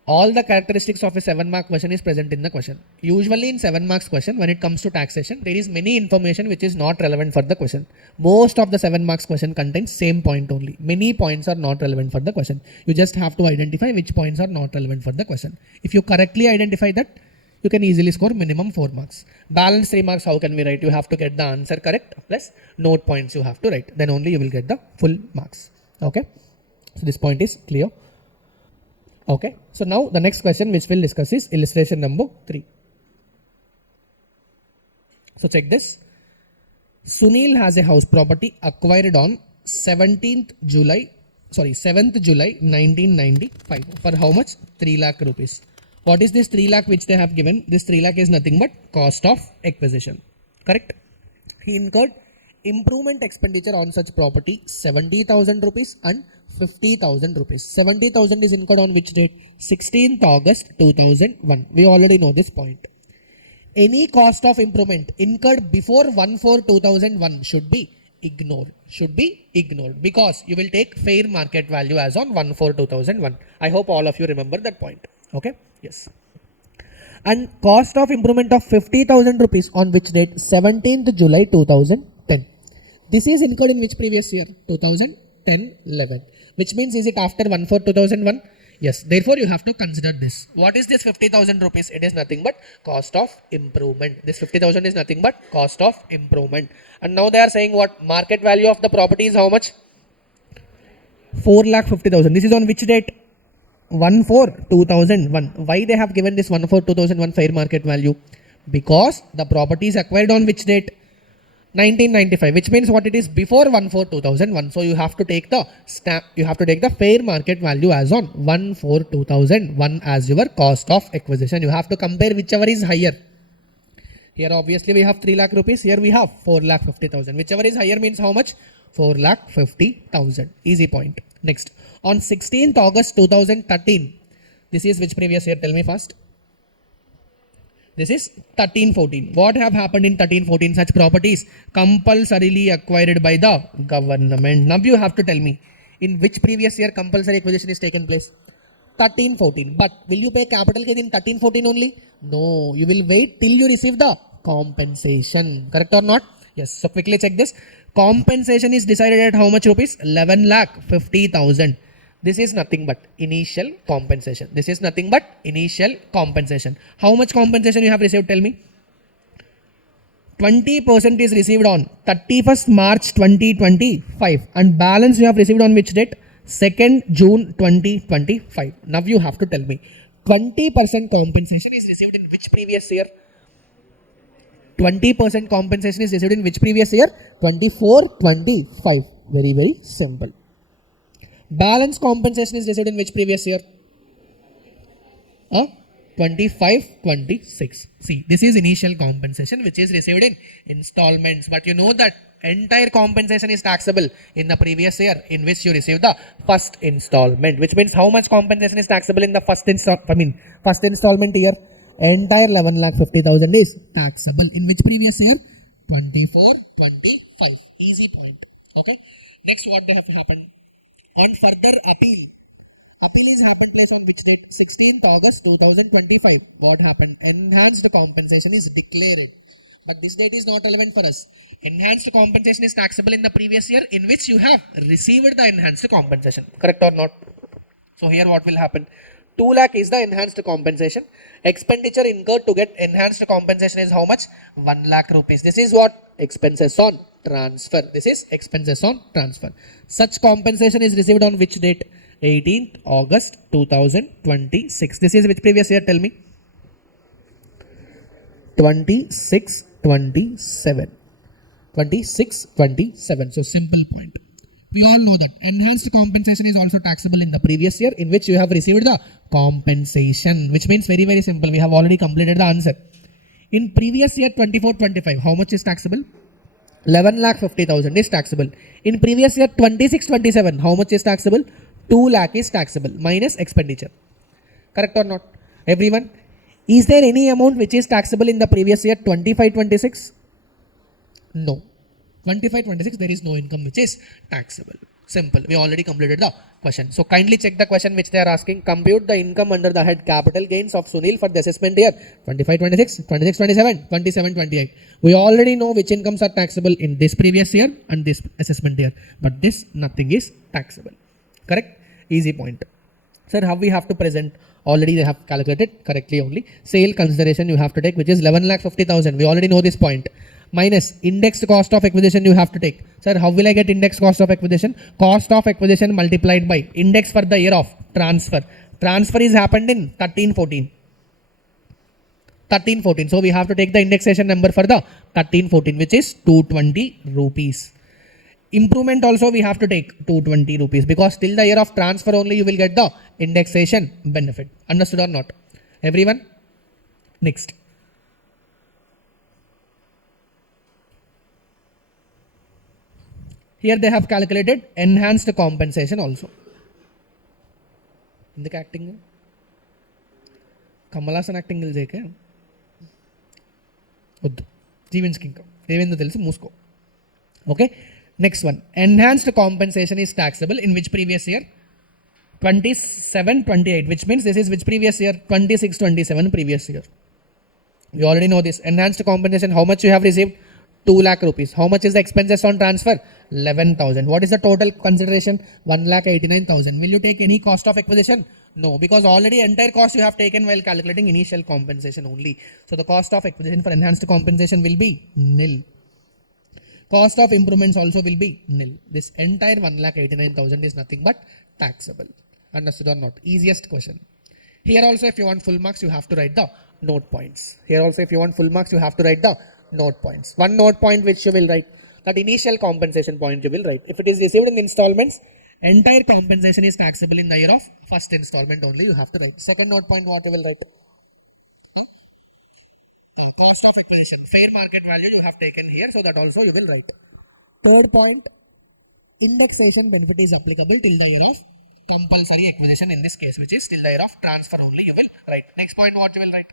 all the characteristics of a 7 mark question is present in the question. Usually in 7 marks question, when it comes to taxation, there is many information which is not relevant for the question. Most of the 7 marks question contains same point only. Many points are not relevant for the question. You just have to identify which points are not relevant for the question. If you correctly identify that, you can easily score minimum 4 marks. Balance 3 marks, how can we write? You have to get the answer correct plus note points you have to write. Then only you will get the full marks. Okay. So this point is clear. Okay. So now the next question which we'll discuss is illustration number 3. So check this. Sunil has a house property acquired on 7th July 1995 for how much? 3 lakh rupees. What is this 3 lakh which they have given? This 3 lakh is nothing but cost of acquisition. Correct? He incurred improvement expenditure on such property 70,000 rupees and 50,000 rupees. 70,000 is incurred on which date? 16th August 2001. We already know this point. Any cost of improvement incurred before 1/4/2001 should be ignored. Because you will take fair market value as on 1/4/2001. I hope all of you remember that point. Okay. Yes. And cost of improvement of 50,000 rupees on which date? 17th July 2010. This is incurred in which previous year? 2010-11. Which means is it after 1/4/2001? Yes. Therefore, you have to consider this. What is this 50,000 rupees? It is nothing but cost of improvement. This 50,000 is nothing but cost of improvement. And now they are saying what? Market value of the property is how much? 4,50,000. This is on which date? 1/4/2001. Why they have given this 1/4/2001 fair market value? Because the property is acquired on which date? 1995, which means what it is before 1/4/2001. So you have to take the fair market value as on 1/4/2001 as your cost of acquisition. You have to compare whichever is higher. Here obviously we have 3 lakh rupees. Here we have 4,50,000. Whichever is higher means how much? 4,50,000. Easy point. Next, on 16th August 2013. This is which previous year? Tell me first. This is 13-14. What have happened in 13-14? Such properties compulsorily acquired by the government. Now you have to tell me in which previous year compulsory acquisition is taken place? 13-14. But will you pay capital gain in 13-14 only? No. You will wait till you receive the compensation. Correct or not? Yes. So quickly check this. Compensation is decided at how much rupees? 11,50,000. This is nothing but initial compensation. How much compensation you have received? Tell me. 20% is received on 31st March 2025 and balance you have received on which date? 2nd June 2025. Now you have to tell me 20% compensation is received in which previous year? 20% compensation is received in which previous year? 24-25. Very, very simple. Balance compensation is received in which previous year? 25-26. See, this is initial compensation which is received in installments. But you know that entire compensation is taxable in the previous year in which you receive the first installment. Which means how much compensation is taxable in the first installment year? Entire 11,50,000 is taxable. In which previous year? 24-25. Easy point. Okay. Next, what they have happened? On further appeal. Appeal is happened place on which date? 16th August 2025. What happened? Enhanced compensation is declared. But this date is not relevant for us. Enhanced compensation is taxable in the previous year in which you have received the enhanced compensation. Correct or not? So here what will happen? 2 lakh is the enhanced compensation. Expenditure incurred to get enhanced compensation is how much? 1 lakh rupees. This is what? Expenses on transfer. Such compensation is received on which date? 18th August 2026. This is which previous year? Tell me. 26-27. So simple point. We all know that enhanced compensation is also taxable in the previous year in which you have received the compensation, which means very, very simple. We have already completed the answer. In previous year 24-25, how much is taxable? 11,50,000 is taxable. In previous year 26-27, how much is taxable? 2 lakh is taxable minus expenditure. Correct or not? Everyone? Is there any amount which is taxable in the previous year 25-26? No. 25-26 there is no income which is taxable. Simple. We already completed the question. So kindly check the question which they are asking. Compute the income under the head capital gains of Sunil for the assessment year 25-26, 26-27, 27-28. We already know which incomes are taxable in this previous year and this assessment year. But this nothing is taxable. Correct? Easy point. Sir, how we have to present? Already they have calculated correctly only. Sale consideration you have to take, which is 11,50,000. We already know this point. Minus indexed cost of acquisition you have to take. Sir, how will I get indexed cost of acquisition? Cost of acquisition multiplied by index for the year of transfer. Transfer is happened in 13-14. 13-14. So we have to take the indexation number for the 13-14, which is 220 rupees. Improvement also we have to take 220 rupees because till the year of transfer only you will get the indexation benefit. Understood or not? Everyone? Next. Here they have calculated enhanced compensation also. In the acting? Kamalasan acting will take care. Okay. Next one. Enhanced compensation is taxable in which previous year? 27-28, which means this is which previous year? 26-27 previous year. We already know this. Enhanced compensation, how much you have received? 2 lakh rupees. How much is the expenses on transfer? 11,000. What is the total consideration? 1,89,000. Will you take any cost of acquisition? No, because already entire cost you have taken while calculating initial compensation only. So the cost of acquisition for enhanced compensation will be nil. Cost of improvements also will be nil. This entire 1,89,000 is nothing but taxable. Understood or not? Easiest question. Here also if you want full marks you have to write the note points. Here also if you want full marks you have to write the note points. One note point which you will write, that initial compensation point you will write. If it is received in installments, entire compensation is taxable in the year of first installment only you have to write. Second note point what you will write? Cost of acquisition, fair market value you have taken here, so that also you will write. Third point, indexation benefit is applicable till the year of compulsory acquisition in this case, which is till the year of transfer only you will write. Next point what you will write?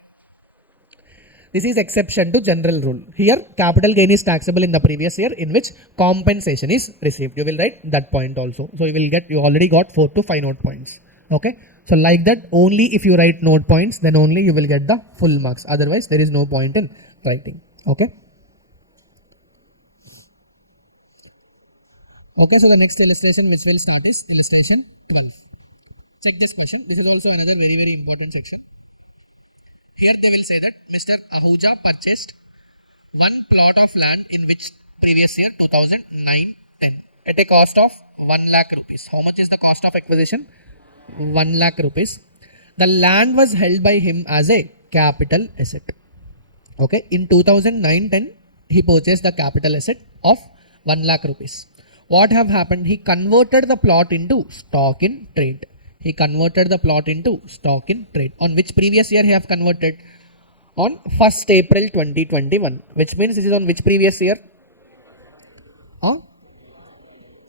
This is exception to general rule. Here capital gain is taxable in the previous year in which compensation is received. You will write that point also. So you already got 4 to 5 note points. Okay. So like that, only if you write note points, then only you will get the full marks. Otherwise there is no point in writing. Okay. Okay, so the next illustration which will start is illustration 12. Check this question. This is also another very, very important section. Here they will say that Mr. Ahuja purchased one plot of land in which previous year 2009-10 at a cost of 1 lakh rupees. How much is the cost of acquisition? 1 lakh rupees. The land was held by him as a capital asset. Okay, in 2009-10 he purchased the capital asset of 1 lakh rupees. What have happened? He converted the plot into stock in trade. He converted the plot into stock in trade. On which previous year he have converted? On 1st April 2021. Which means this is on which previous year?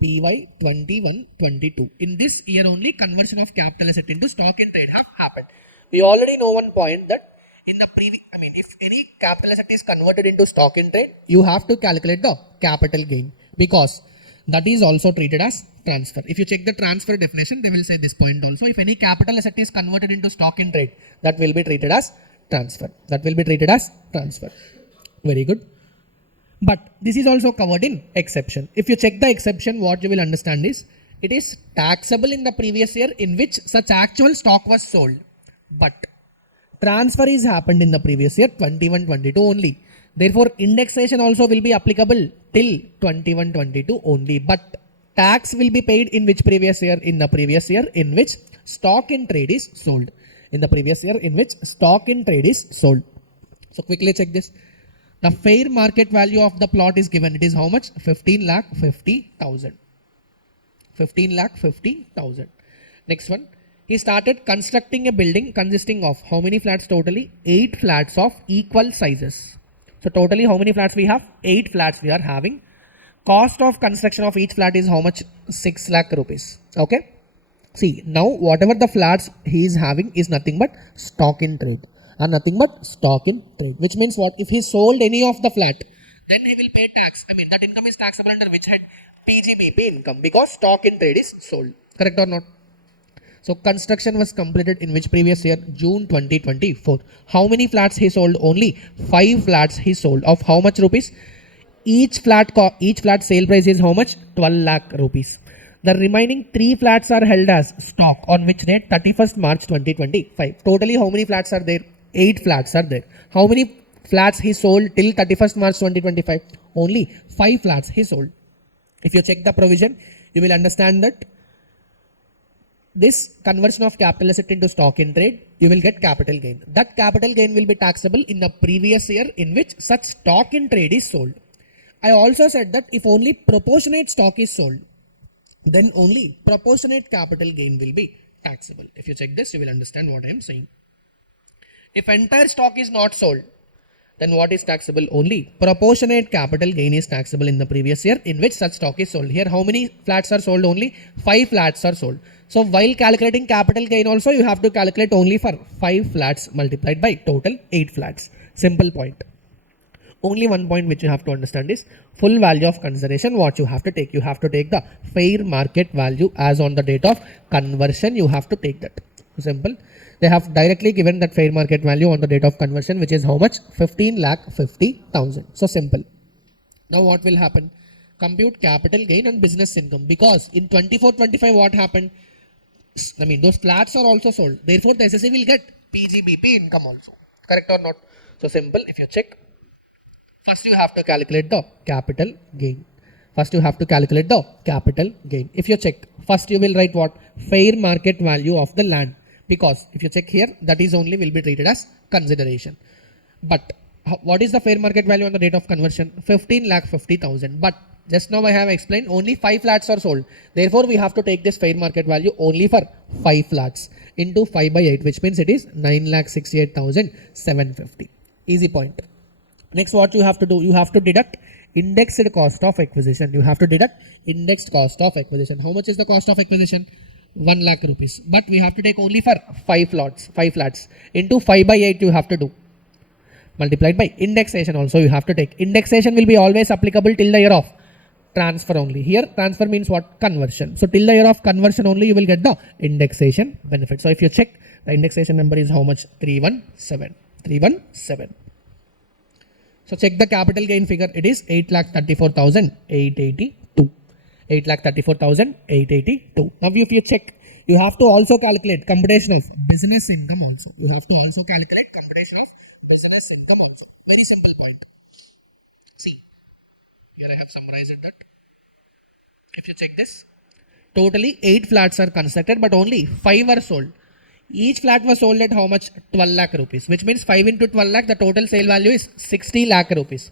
PY 21-22. In this year only conversion of capital asset into stock in trade have happened. We already know one point that in the if any capital asset is converted into stock in trade, you have to calculate the capital gain because that is also treated as transfer. If you check the transfer definition, they will say this point also. If any capital asset is converted into stock in trade, that will be treated as transfer. That will be treated as transfer. Very good. But this is also covered in exception. If you check the exception, what you will understand is it is taxable in the previous year in which such actual stock was sold. But transfer is happened in the previous year 21-22 only. Therefore, indexation also will be applicable till 21-22 only. But tax will be paid in which previous year? In the previous year in which stock in trade is sold. In the previous year in which stock in trade is sold. So quickly check this. The fair market value of the plot is given. It is how much? 15,50,000. 15,50,000. Next one. He started constructing a building consisting of how many flats totally? 8 flats of equal sizes. So totally how many flats we have? 8 flats we are having. Cost of construction of each flat is how much? 6 lakh rupees. Okay. See, now whatever the flats he is having is nothing but stock in trade. are nothing but stock in trade. Which means what? If he sold any of the flat, then he will pay tax. I mean, that income is taxable under which head? PGBP income, because stock in trade is sold. Correct or not? So construction was completed in which previous year? June 2024. How many flats he sold? Only 5 flats he sold. Of how much rupees? Each flat sale price is how much? 12 lakh rupees. The remaining 3 flats are held as stock on which date? 31st March 2025. Totally how many flats are there? 8 flats are there. How many flats he sold till 31st March 2025? Only 5 flats he sold. If you check the provision, you will understand that this conversion of capital asset into stock in trade, you will get capital gain. That capital gain will be taxable in the previous year in which such stock in trade is sold. I also said that if only proportionate stock is sold, then only proportionate capital gain will be taxable. If you check this, you will understand what I am saying. If entire stock is not sold, then what is taxable? Only proportionate capital gain is taxable in the previous year in which such stock is sold. Here how many flats are sold? Only 5 flats are sold. So while calculating capital gain also, you have to calculate only for 5 flats multiplied by total 8 flats. Simple point. Only one point which you have to understand is full value of consideration. What you have to take? You have to take the fair market value as on the date of conversion. You have to take that. Simple. They have directly given that fair market value on the date of conversion, which is how much? 15,50,000. So simple. Now what will happen? Compute capital gain and business income, because in 24-25 what happened? I mean, those flats are also sold. Therefore, the SSE will get PGBP income also. Correct or not? So simple. If you check, first you have to calculate the capital gain. If you check, first you will write what? Fair market value of the land. Because if you check here, that is only will be treated as consideration. But what is the fair market value on the date of conversion? 15,50,000. But just now I have explained only 5 flats are sold. Therefore, we have to take this fair market value only for 5 flats into 5 by 8, which means it is 9,68,750. Easy point. Next, what you have to do? You have to deduct indexed cost of acquisition. How much is the cost of acquisition? 1 lakh rupees. But we have to take only for 5 flats into 5 by 8 you have to do. Multiplied by indexation also you have to take. Indexation will be always applicable till the year of transfer only. Here transfer means what? Conversion. So till the year of conversion only you will get the indexation benefit. So if you check, the indexation number is how much? 317. So check the capital gain figure. It is 8,34,882. 8,34,882. Now if you check, you have to also calculate computation of business income also. Very simple point. See, here I have summarized that. If you check this, totally 8 flats are constructed, but only 5 are sold. Each flat was sold at how much? 12 lakh rupees, which means 5 into 12 lakh, the total sale value is 60 lakh rupees.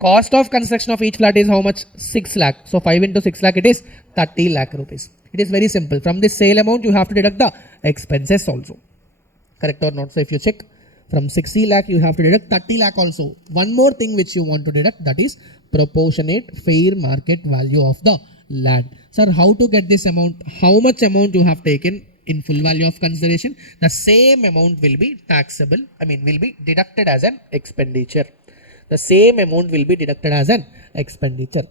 Cost of construction of each flat is how much? 6 lakh. So 5 into 6 lakh, it is 30 lakh rupees. It is very simple. From this sale amount, you have to deduct the expenses also. Correct or not? So if you check, from 60 lakh, you have to deduct 30 lakh also. One more thing which you want to deduct, that is proportionate fair market value of the land. Sir, how to get this amount? How much amount you have taken in full value of consideration? The same amount will be taxable. Will be deducted as an expenditure.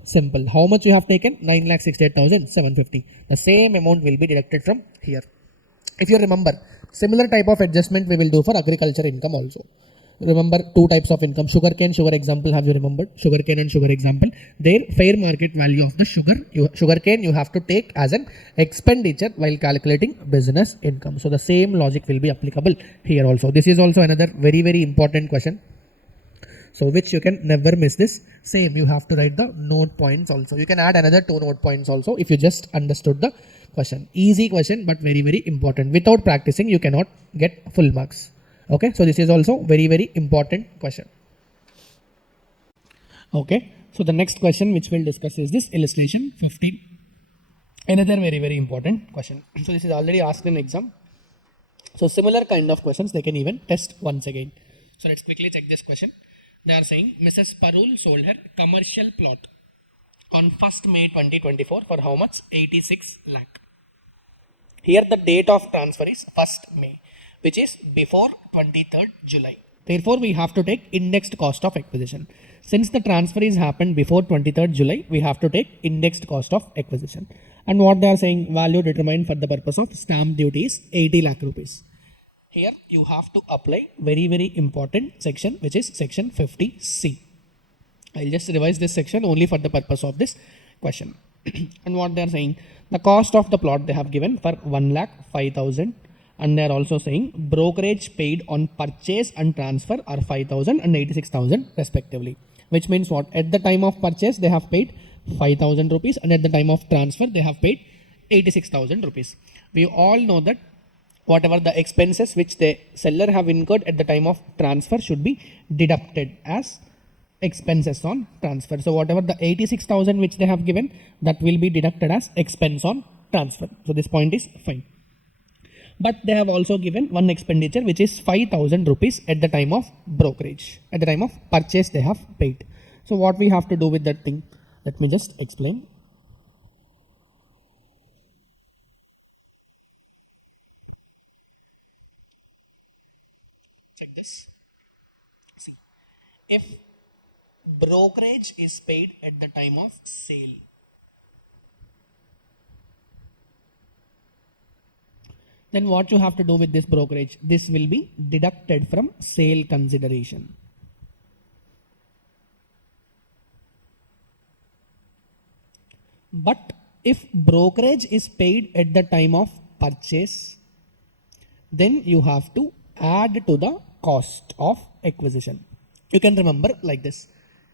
Simple. How much you have taken? 9,68,750. The same amount will be deducted from here. If you remember, similar type of adjustment we will do for agriculture income also. Remember 2 types of income, sugarcane, sugar example. Have you remembered? Sugarcane and sugar example. Their fair market value of the sugarcane you have to take as an expenditure while calculating business income. So the same logic will be applicable here also. This is also another very, very important question. So which you can never miss this. Same, you have to write the note points also. You can add another 2 note points also if you just understood the question. Easy question, but very, very important. Without practicing, you cannot get full marks. Okay, so this is also very, very important question. Okay, so the next question which we'll discuss is this illustration 15. Another very, very important question. So this is already asked in exam. So similar kind of questions they can even test once again. So let's quickly check this question. They are saying Mrs. Parul sold her commercial plot on 1st May 2024 for how much? 86 lakh. Here the date of transfer is 1st May. which is before 23rd July. Therefore, we have to take indexed cost of acquisition. Since the transfer is happened before 23rd July, we have to take indexed cost of acquisition. And what they are saying, value determined for the purpose of stamp duty is 80 lakh rupees. Here you have to apply very important section, which is section 50C. I'll just revise this section only for the purpose of this question. And what they are saying, the cost of the plot they have given for 1,05,000, and they are also saying brokerage paid on purchase and transfer are 5,000 and 86,000 respectively. Which means what? At the time of purchase they have paid 5,000 rupees, and at the time of transfer they have paid 86,000 rupees. We all know that whatever the expenses which the seller have incurred at the time of transfer should be deducted as expenses on transfer. So whatever the 86,000 which they have given, that will be deducted as expense on transfer. So this point is fine. But they have also given one expenditure which is 5,000 rupees at the time of brokerage. At the time of purchase they have paid. So what we have to do with that thing? Let me just explain. Check this. See, if brokerage is paid at the time of sale, then what you have to do with this brokerage? This will be deducted from sale consideration. But if brokerage is paid at the time of purchase, then you have to add to the cost of acquisition. You can remember like this.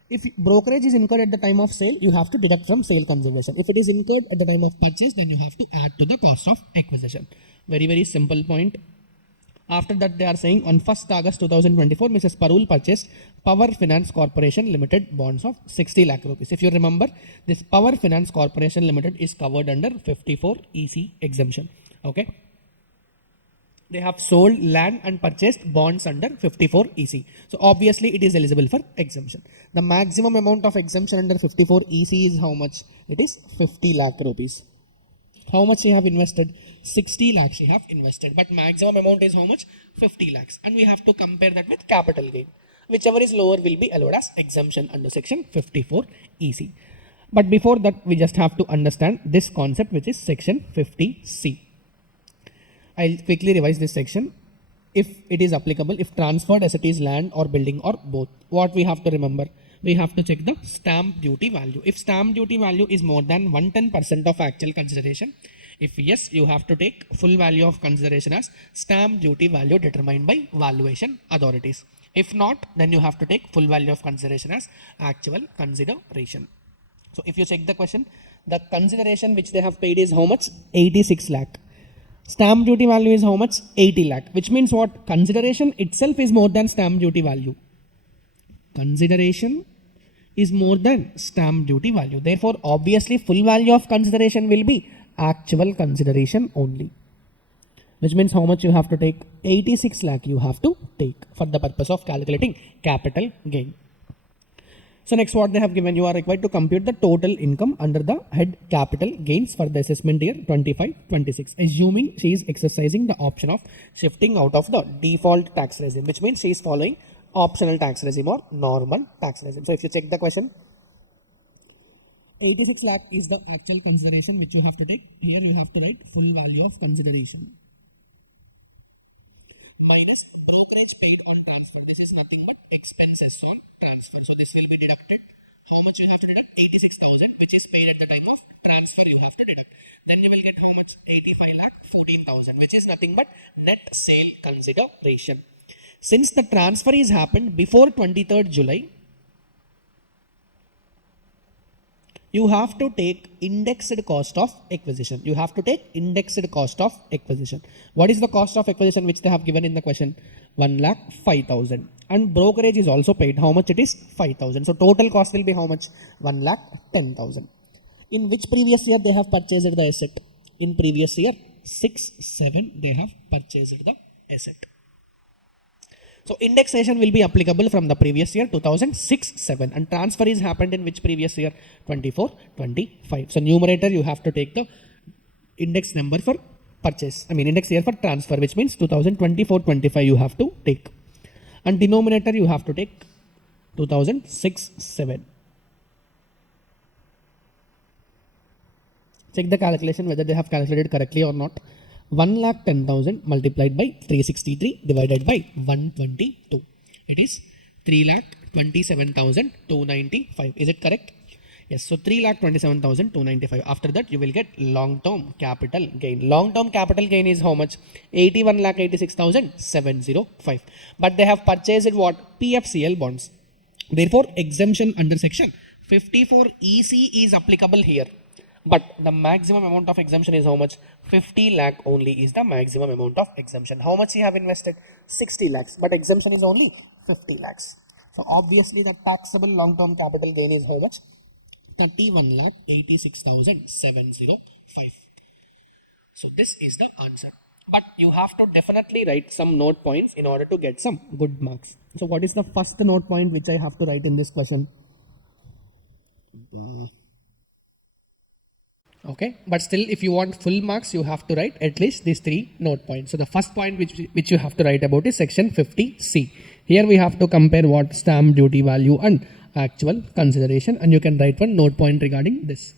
If brokerage is incurred at the time of sale, you have to deduct from sale consideration. If it is incurred at the time of purchase, then you have to add to the cost of acquisition. Very simple point. After that, they are saying on 1st August 2024, Mrs. Parul purchased Power Finance Corporation Limited bonds of 60 lakh rupees. If you remember, this Power Finance Corporation Limited is covered under 54 EC exemption. Okay. They have sold land and purchased bonds under 54 EC. So obviously it is eligible for exemption. The maximum amount of exemption under 54 EC is how much? It is 50 lakh rupees. How much she have invested? 60 lakhs she have invested. But maximum amount is how much? 50 lakhs. And we have to compare that with capital gain. Whichever is lower will be allowed as exemption under section 54 EC. But before that, we just have to understand this concept, which is section 50C. I'll quickly revise this section. If it is applicable, if transferred asset is land or building or both, what we have to remember? We have to check the stamp duty value. If stamp duty value is more than 110% of actual consideration, if yes, you have to take full value of consideration as stamp duty value determined by valuation authorities. If not, then you have to take full value of consideration as actual consideration. So if you check the question, the consideration which they have paid is how much? 86 lakh. Stamp duty value is how much? 80 lakh. Which means what? Consideration itself is more than stamp duty value. Consideration is more than stamp duty value. Therefore, obviously, full value of consideration will be actual consideration only. Which means how much you have to take? 86 lakh you have to take for the purpose of calculating capital gain. So next, what they have given, you are required to compute the total income under the head capital gains for the assessment year 25-26, assuming she is exercising the option of shifting out of the default tax regime, which means she is following optional tax regime or normal tax regime. So if you check the question, 86 lakh is the actual consideration which you have to take. Here you have to take full value of consideration minus brokerage paid on transfer. This is nothing but expenses on transfer. So this will be deducted. How much you have to deduct? 86,000, which is paid at the time of transfer you have to deduct. Then you will get how much? 85 lakh 14,000, which is nothing but net sale consideration. Since the transfer is happened before 23rd July, you have to take indexed cost of acquisition. You have to take indexed cost of acquisition. What is the cost of acquisition which they have given in the question? 1,05,000. And brokerage is also paid. How much it is? 5,000. So total cost will be how much? 1,10,000. In which previous year they have purchased the asset? In previous year 6-7 they have purchased the asset. So indexation will be applicable from the previous year 2006-7, and transfer is happened in which previous year? 24-25. So numerator you have to take the index number for purchase. I mean index year for transfer, which means 2024-25 you have to take. And denominator you have to take 2006-7. Check the calculation whether they have calculated correctly or not. 1,10,000 multiplied by 363 divided by 122. It is 3,27,295. Is it correct? Yes. So 3,27,295. After that, you will get long-term capital gain. Long-term capital gain is how much? 81,86,705. But they have purchased what? PFCL bonds. Therefore, exemption under section 54 EC is applicable here. But the maximum amount of exemption is how much? 50 lakh only is the maximum amount of exemption. How much you have invested? 60 lakhs. But exemption is only 50 lakhs. So obviously the taxable long-term capital gain is how much? 31,86,705. So this is the answer. But you have to definitely write some note points in order to get some good marks. So what is the first note point which I have to write in this question? Okay, but still if you want full marks, you have to write at least these 3 note points. So the first point which you have to write about is section 50C. Here we have to compare what? Stamp duty value and actual consideration, and you can write one note point regarding this.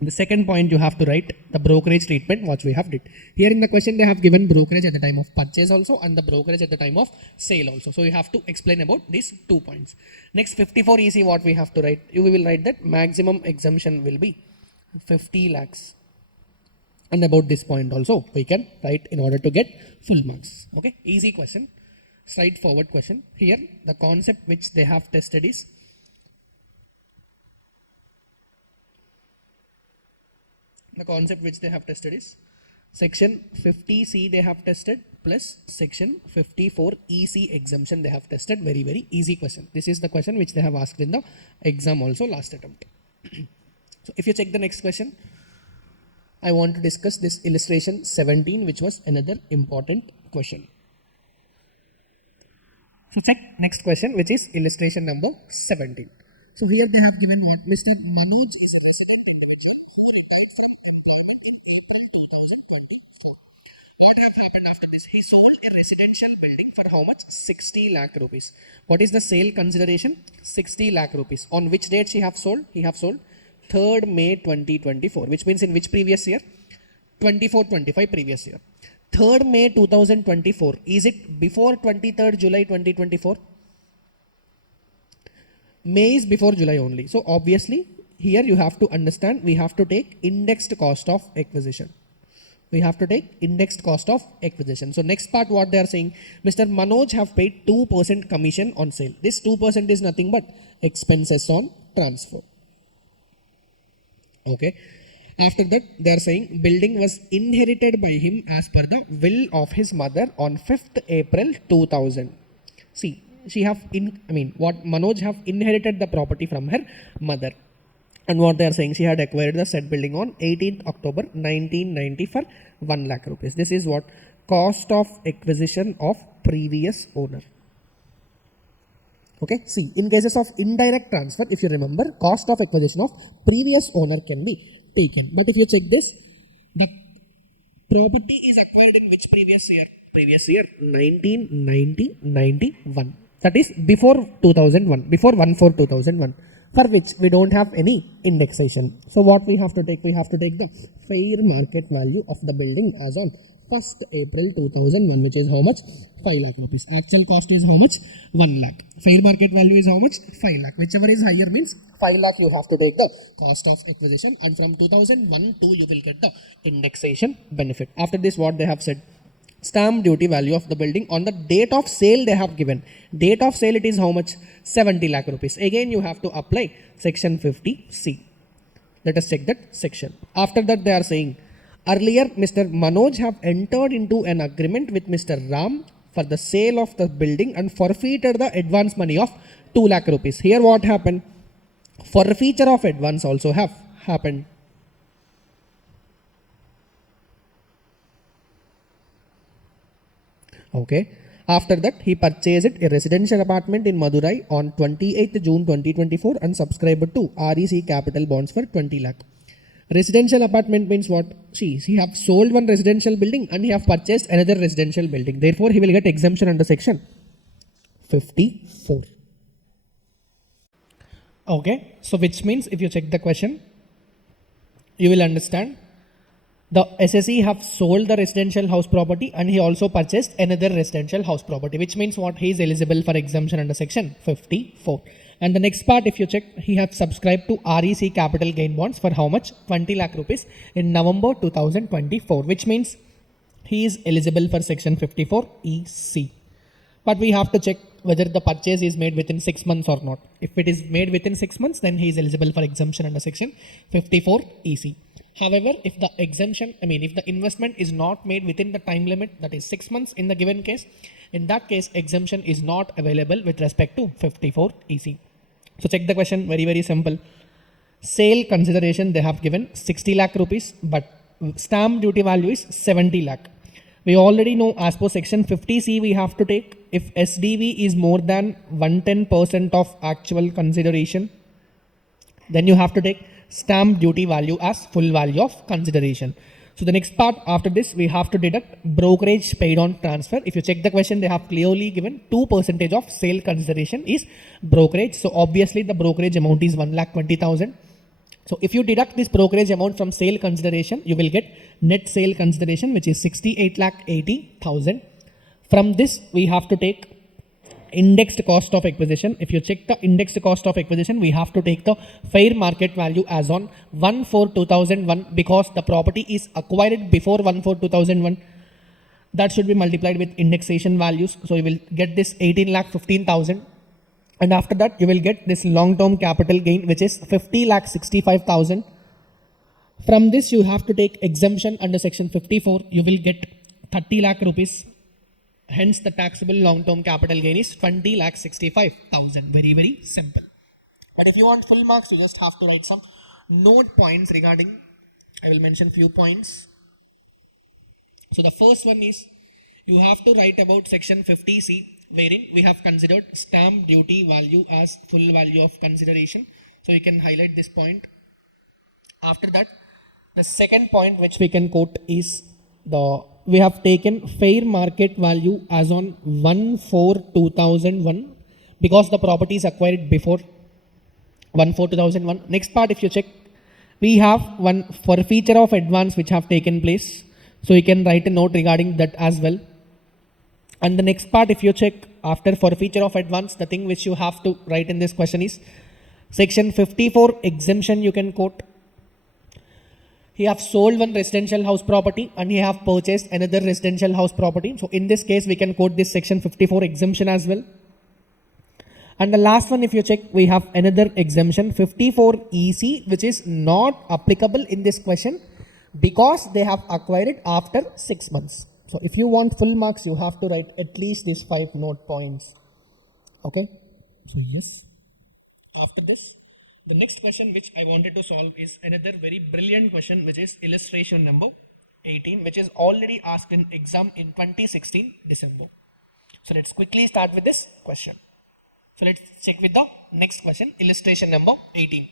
The second point you have to write the brokerage treatment what we have did. Here in the question they have given brokerage at the time of purchase also and the brokerage at the time of sale also. So you have to explain about these 2 points. Next 54 EC what we have to write? You will write that maximum exemption will be 50 lakhs. And about this point also we can write in order to get full marks. Okay, easy question, straightforward question. Here the concept which they have tested is section 50C they have tested plus section 54 EC exemption they have tested. Very, very easy question. This is the question which they have asked in the exam also last attempt. So if you check the next question, I want to discuss this illustration 17, which was another important question. So check next question, which is illustration number 17. So here they have given what? Mr. Manoj is a resident individual who retired from employment in April 2024. What have happened after this? He sold a residential building for how much? 60 lakh rupees. What is the sale consideration? 60 lakh rupees. On which date he have sold? He have sold 3rd May 2024, which means in which previous year? 24-25 previous year. 3rd May 2024, is it before 23rd July 2024? May is before July only. So obviously here you have to understand we have to take indexed cost of acquisition. We have to take indexed cost of acquisition. So next part what they are saying, Mr. Manoj have paid 2% commission on sale. This 2% is nothing but expenses on transfer. Okay. After that, they are saying building was inherited by him as per the will of his mother on 5th April 2000. See, what Manoj have inherited the property from her mother. And what they are saying, she had acquired the said building on 18th October 1990 for 1 lakh rupees. This is what? Cost of acquisition of previous owner. Okay, see, in cases of indirect transfer, if you remember, cost of acquisition of previous owner can be taken. But if you check this, the property is acquired in which previous year? Previous year 1990-91. That is before 2001, before 1/4/2001, for which we don't have any indexation. So what we have to take? We have to take the fair market value of the building as on 1st April 2001, which is how much? 5 lakh rupees. Actual cost is how much? 1 lakh. Fair market value is how much? 5 lakh. Whichever is higher means 5 lakh you have to take the cost of acquisition, and from 2001 to you will get the indexation benefit. After this what they have said? Stamp duty value of the building on the date of sale they have given. Date of sale it is how much? 70 lakh rupees. Again you have to apply section 50C. Let us check that section. After that they are saying, earlier Mr. Manoj have entered into an agreement with Mr. Ram for the sale of the building and forfeited the advance money of 2 lakh rupees. Here what happened? Forfeiture of advance also have happened. Okay. After that, he purchased a residential apartment in Madurai on 28th June 2024 and subscribed to REC Capital Bonds for 20 lakh. Residential apartment means what? See, he have sold one residential building and he have purchased another residential building. Therefore, he will get exemption under section 54. Okay, so which means if you check the question, you will understand the SSE have sold the residential house property and he also purchased another residential house property, which means what? He is eligible for exemption under section 54. And the next part, if you check, he have subscribed to REC capital gain bonds for how much? 20 lakh rupees in November 2024, which means he is eligible for section 54 EC. But we have to check whether the purchase is made within 6 months or not. If it is made within 6 months, then he is eligible for exemption under section 54 EC. However, if the if the investment is not made within the time limit, that is 6 months in the given case, in that case, exemption is not available with respect to 54 EC. So check the question, very, very simple. Sale consideration, they have given 60 lakh rupees, but stamp duty value is 70 lakh. We already know as per section 50C, we have to take if SDV is more than 110% of actual consideration, then you have to take stamp duty value as full value of consideration. So the next part after this, we have to deduct brokerage paid on transfer. If you check the question, they have clearly given 2% of sale consideration is brokerage. So obviously the brokerage amount is 1,20,000. So if you deduct this brokerage amount from sale consideration, you will get net sale consideration, which is 68,80,000. From this, we have to take indexed cost of acquisition. If you check the indexed cost of acquisition, we have to take the fair market value as on 1/4/2001, because the property is acquired before 1/4/2001. That should be multiplied with indexation values. So you will get this 18,15,000. And after that, you will get this long-term capital gain, which is 50,65,000. From this, you have to take exemption under section 54. You will get 30 lakh rupees. Hence, the taxable long-term capital gain is 20,65,000. Very, very simple. But if you want full marks, you just have to write some note points regarding, I will mention few points. So the first one is, you have to write about section 50C, wherein we have considered stamp duty value as full value of consideration. So you can highlight this point. After that, the second point which we can quote is we have taken fair market value as on 1/4/2001, because the property is acquired before 1/4/2001. Next part, if you check, we have one forfeiture of advance which have taken place. So you can write a note regarding that as well. And the next part, if you check, after forfeiture of advance, the thing which you have to write in this question is section 54 exemption. You can quote, he have sold one residential house property and he have purchased another residential house property. So in this case, we can quote this section 54 exemption as well. And the last one, if you check, we have another exemption 54 EC, which is not applicable in this question because they have acquired it after 6 months. So if you want full marks, you have to write at least these 5 note points. Okay. So yes. After this, the next question which I wanted to solve is another very brilliant question, which is illustration number 18, which is already asked in exam in 2016 December. So let's quickly start with this question. So let's check with the next question, illustration number 18.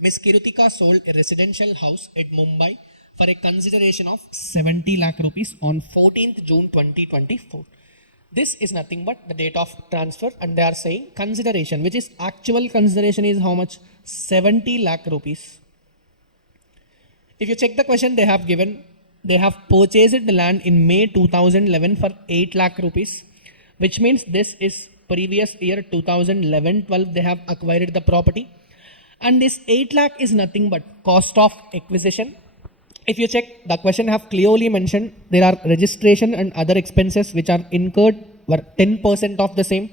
Miss Kirutika sold a residential house at Mumbai for a consideration of 70 lakh rupees on 14th June 2024. This is nothing but the date of transfer, and they are saying consideration, which is actual consideration, is how much? 70 lakh rupees. If you check the question, they have purchased the land in May 2011 for 8 lakh rupees, which means this is previous year 2011-12 they have acquired the property, and this 8 lakh is nothing but cost of acquisition. If you check, the question have clearly mentioned there are registration and other expenses which are incurred were 10% of the same.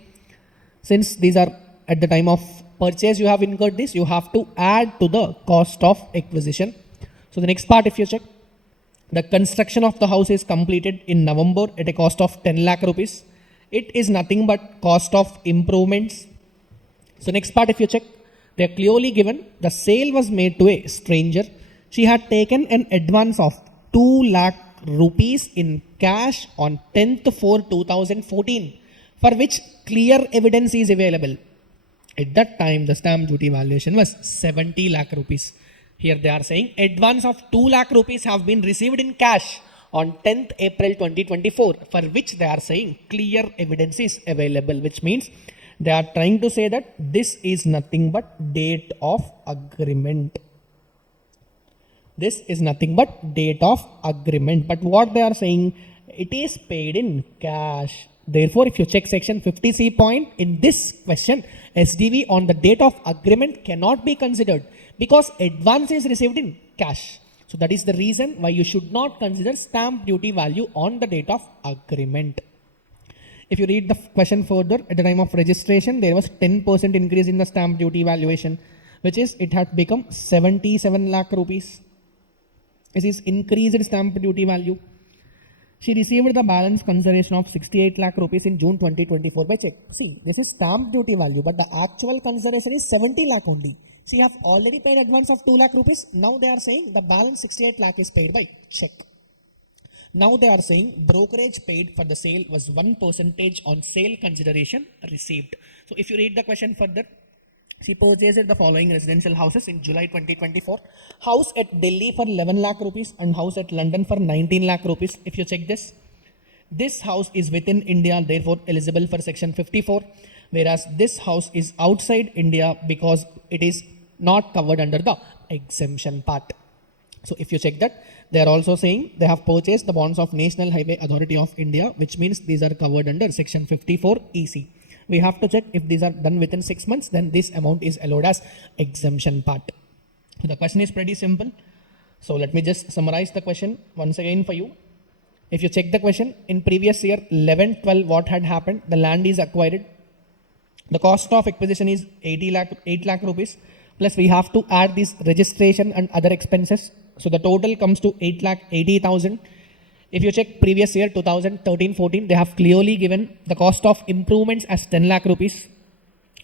Since these are at the time of purchase, you have incurred this, you have to add to the cost of acquisition. So the next part, if you check, the construction of the house is completed in November at a cost of 10 lakh rupees. It is nothing but cost of improvements. So next part, if you check, they are clearly given the sale was made to a stranger. She had taken an advance of 2 lakh rupees in cash on 10/4/2014, for which clear evidence is available. At that time, the stamp duty valuation was 70 lakh rupees. Here they are saying advance of 2 lakh rupees have been received in cash on 10th April 2024, for which they are saying clear evidence is available, which means they are trying to say that this is nothing but date of agreement. This is nothing but date of agreement. But what they are saying, it is paid in cash. Therefore, if you check section 50C point in this question, SDV on the date of agreement cannot be considered because advance is received in cash. So that is the reason why you should not consider stamp duty value on the date of agreement. If you read the question further, at the time of registration, there was 10% increase in the stamp duty valuation, which is it had become 77 lakh rupees. This is increased stamp duty value. She received the balance consideration of 68 lakh rupees in June 2024 by check. See, this is stamp duty value, but the actual consideration is 70 lakh only. She have already paid advance of 2 lakh rupees. Now they are saying the balance 68 lakh is paid by check. Now they are saying brokerage paid for the sale was 1% on sale consideration received. So if you read the question further, she purchased the following residential houses in July 2024. House at Delhi for 11 lakh rupees and house at London for 19 lakh rupees. If you check this house is within India, therefore eligible for section 54, whereas this house is outside India because it is not covered under the exemption part. So if you check that, they are also saying they have purchased the bonds of National Highway Authority of India, which means these are covered under section 54 EC. We have to check if these are done within 6 months, then this amount is allowed as exemption part. So the question is pretty simple. So let me just summarize the question once again for you. If you check the question, in previous year 11-12, what had happened? The land is acquired. The cost of acquisition is 8 lakh rupees. Plus we have to add this registration and other expenses. So the total comes to 8,80,000. If you check previous year 2013-14, they have clearly given the cost of improvements as 10 lakh rupees.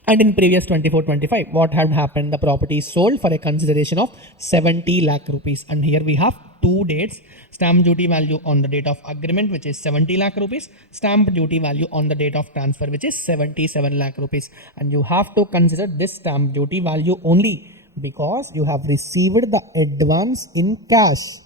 And in previous 24-25, what had happened? The property is sold for a consideration of 70 lakh rupees. And here we have two dates: stamp duty value on the date of agreement, which is 70 lakh rupees; stamp duty value on the date of transfer, which is 77 lakh rupees. And you have to consider this stamp duty value only because you have received the advance in cash.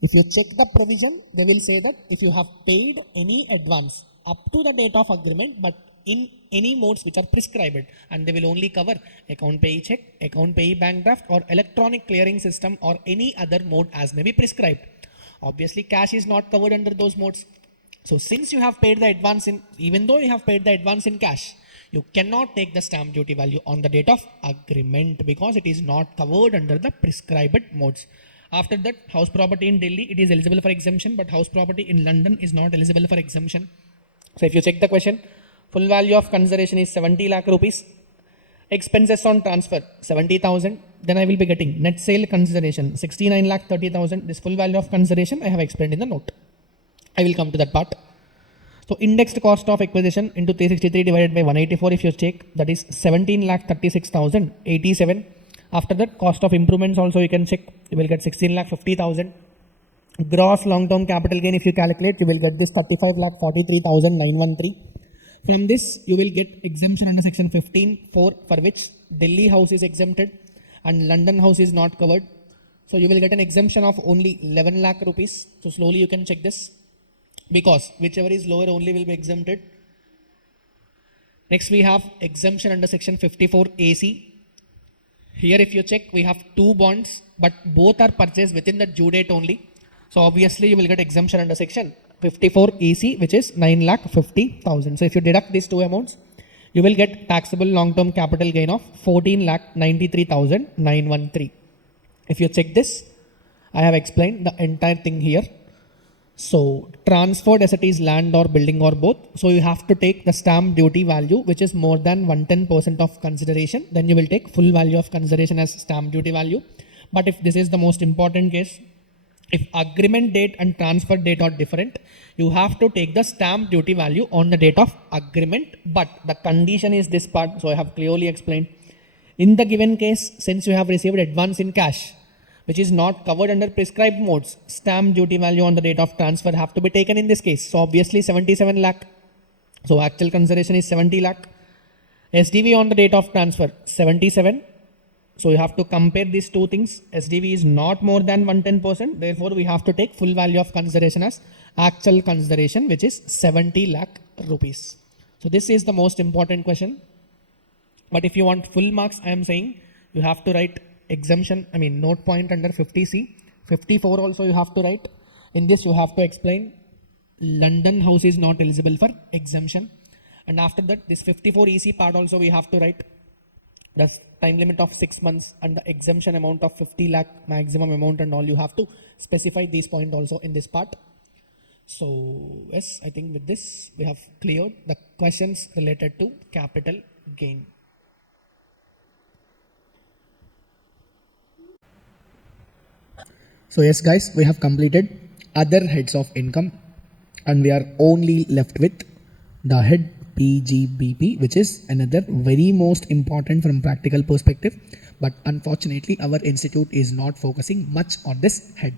If you check the provision, they will say that if you have paid any advance up to the date of agreement, but in any modes which are prescribed, and they will only cover account payee check, account payee bank draft, or electronic clearing system, or any other mode as may be prescribed. Obviously, cash is not covered under those modes. So since you have paid the advance in, even though you have paid the advance in cash, you cannot take the stamp duty value on the date of agreement because it is not covered under the prescribed modes. After that, house property in Delhi, it is eligible for exemption, but house property in London is not eligible for exemption. So if you check the question, full value of consideration is 70 lakh rupees. Expenses on transfer 70,000. Then I will be getting net sale consideration 69 lakh 30,000. This full value of consideration I have explained in the note. I will come to that part. So indexed cost of acquisition into 363 divided by 184. If you check, that is 17 lakh 36,087. After that, cost of improvements also you can check. You will get 16 lakh 50,000. Gross long-term capital gain, if you calculate, you will get this 35 lakh 43,913. From this, you will get exemption under section 15(4), for which Delhi house is exempted and London house is not covered. So you will get an exemption of only 11 lakh rupees. So slowly you can check this because whichever is lower only will be exempted. Next we have exemption under section 54 AC. Here if you check, we have two bonds, but both are purchased within the due date only. So obviously you will get exemption under section 54 EC, which is 9,50,000. So if you deduct these two amounts, you will get taxable long-term capital gain of 14,93,913. If you check this, I have explained the entire thing here. So transferred asset is land or building or both. So you have to take the stamp duty value, which is more than 110% of consideration. Then you will take full value of consideration as stamp duty value. But if this is the most important case, if agreement date and transfer date are different, you have to take the stamp duty value on the date of agreement. But the condition is this part. So I have clearly explained. In the given case, since you have received advance in cash, which is not covered under prescribed modes, stamp duty value on the date of transfer have to be taken in this case. So obviously 77 lakh. So actual consideration is 70 lakh. SDV on the date of transfer 77. So you have to compare these two things. SDV is not more than 110%. Therefore, we have to take full value of consideration as actual consideration, which is 70 lakh rupees. So this is the most important question. But if you want full marks, I am saying you have to write exemption, note point under 50C. 54 also you have to write. In this, you have to explain London house is not eligible for exemption. And after that, this 54 EC part also we have to write the time limit of 6 months and the exemption amount of 50 lakh maximum amount and all. You have to specify these points also in this part. So yes, I think with this we have cleared the questions related to capital gain. So yes guys, we have completed other heads of income and we are only left with the head PGBP, which is another very most important from practical perspective. But unfortunately, our institute is not focusing much on this head.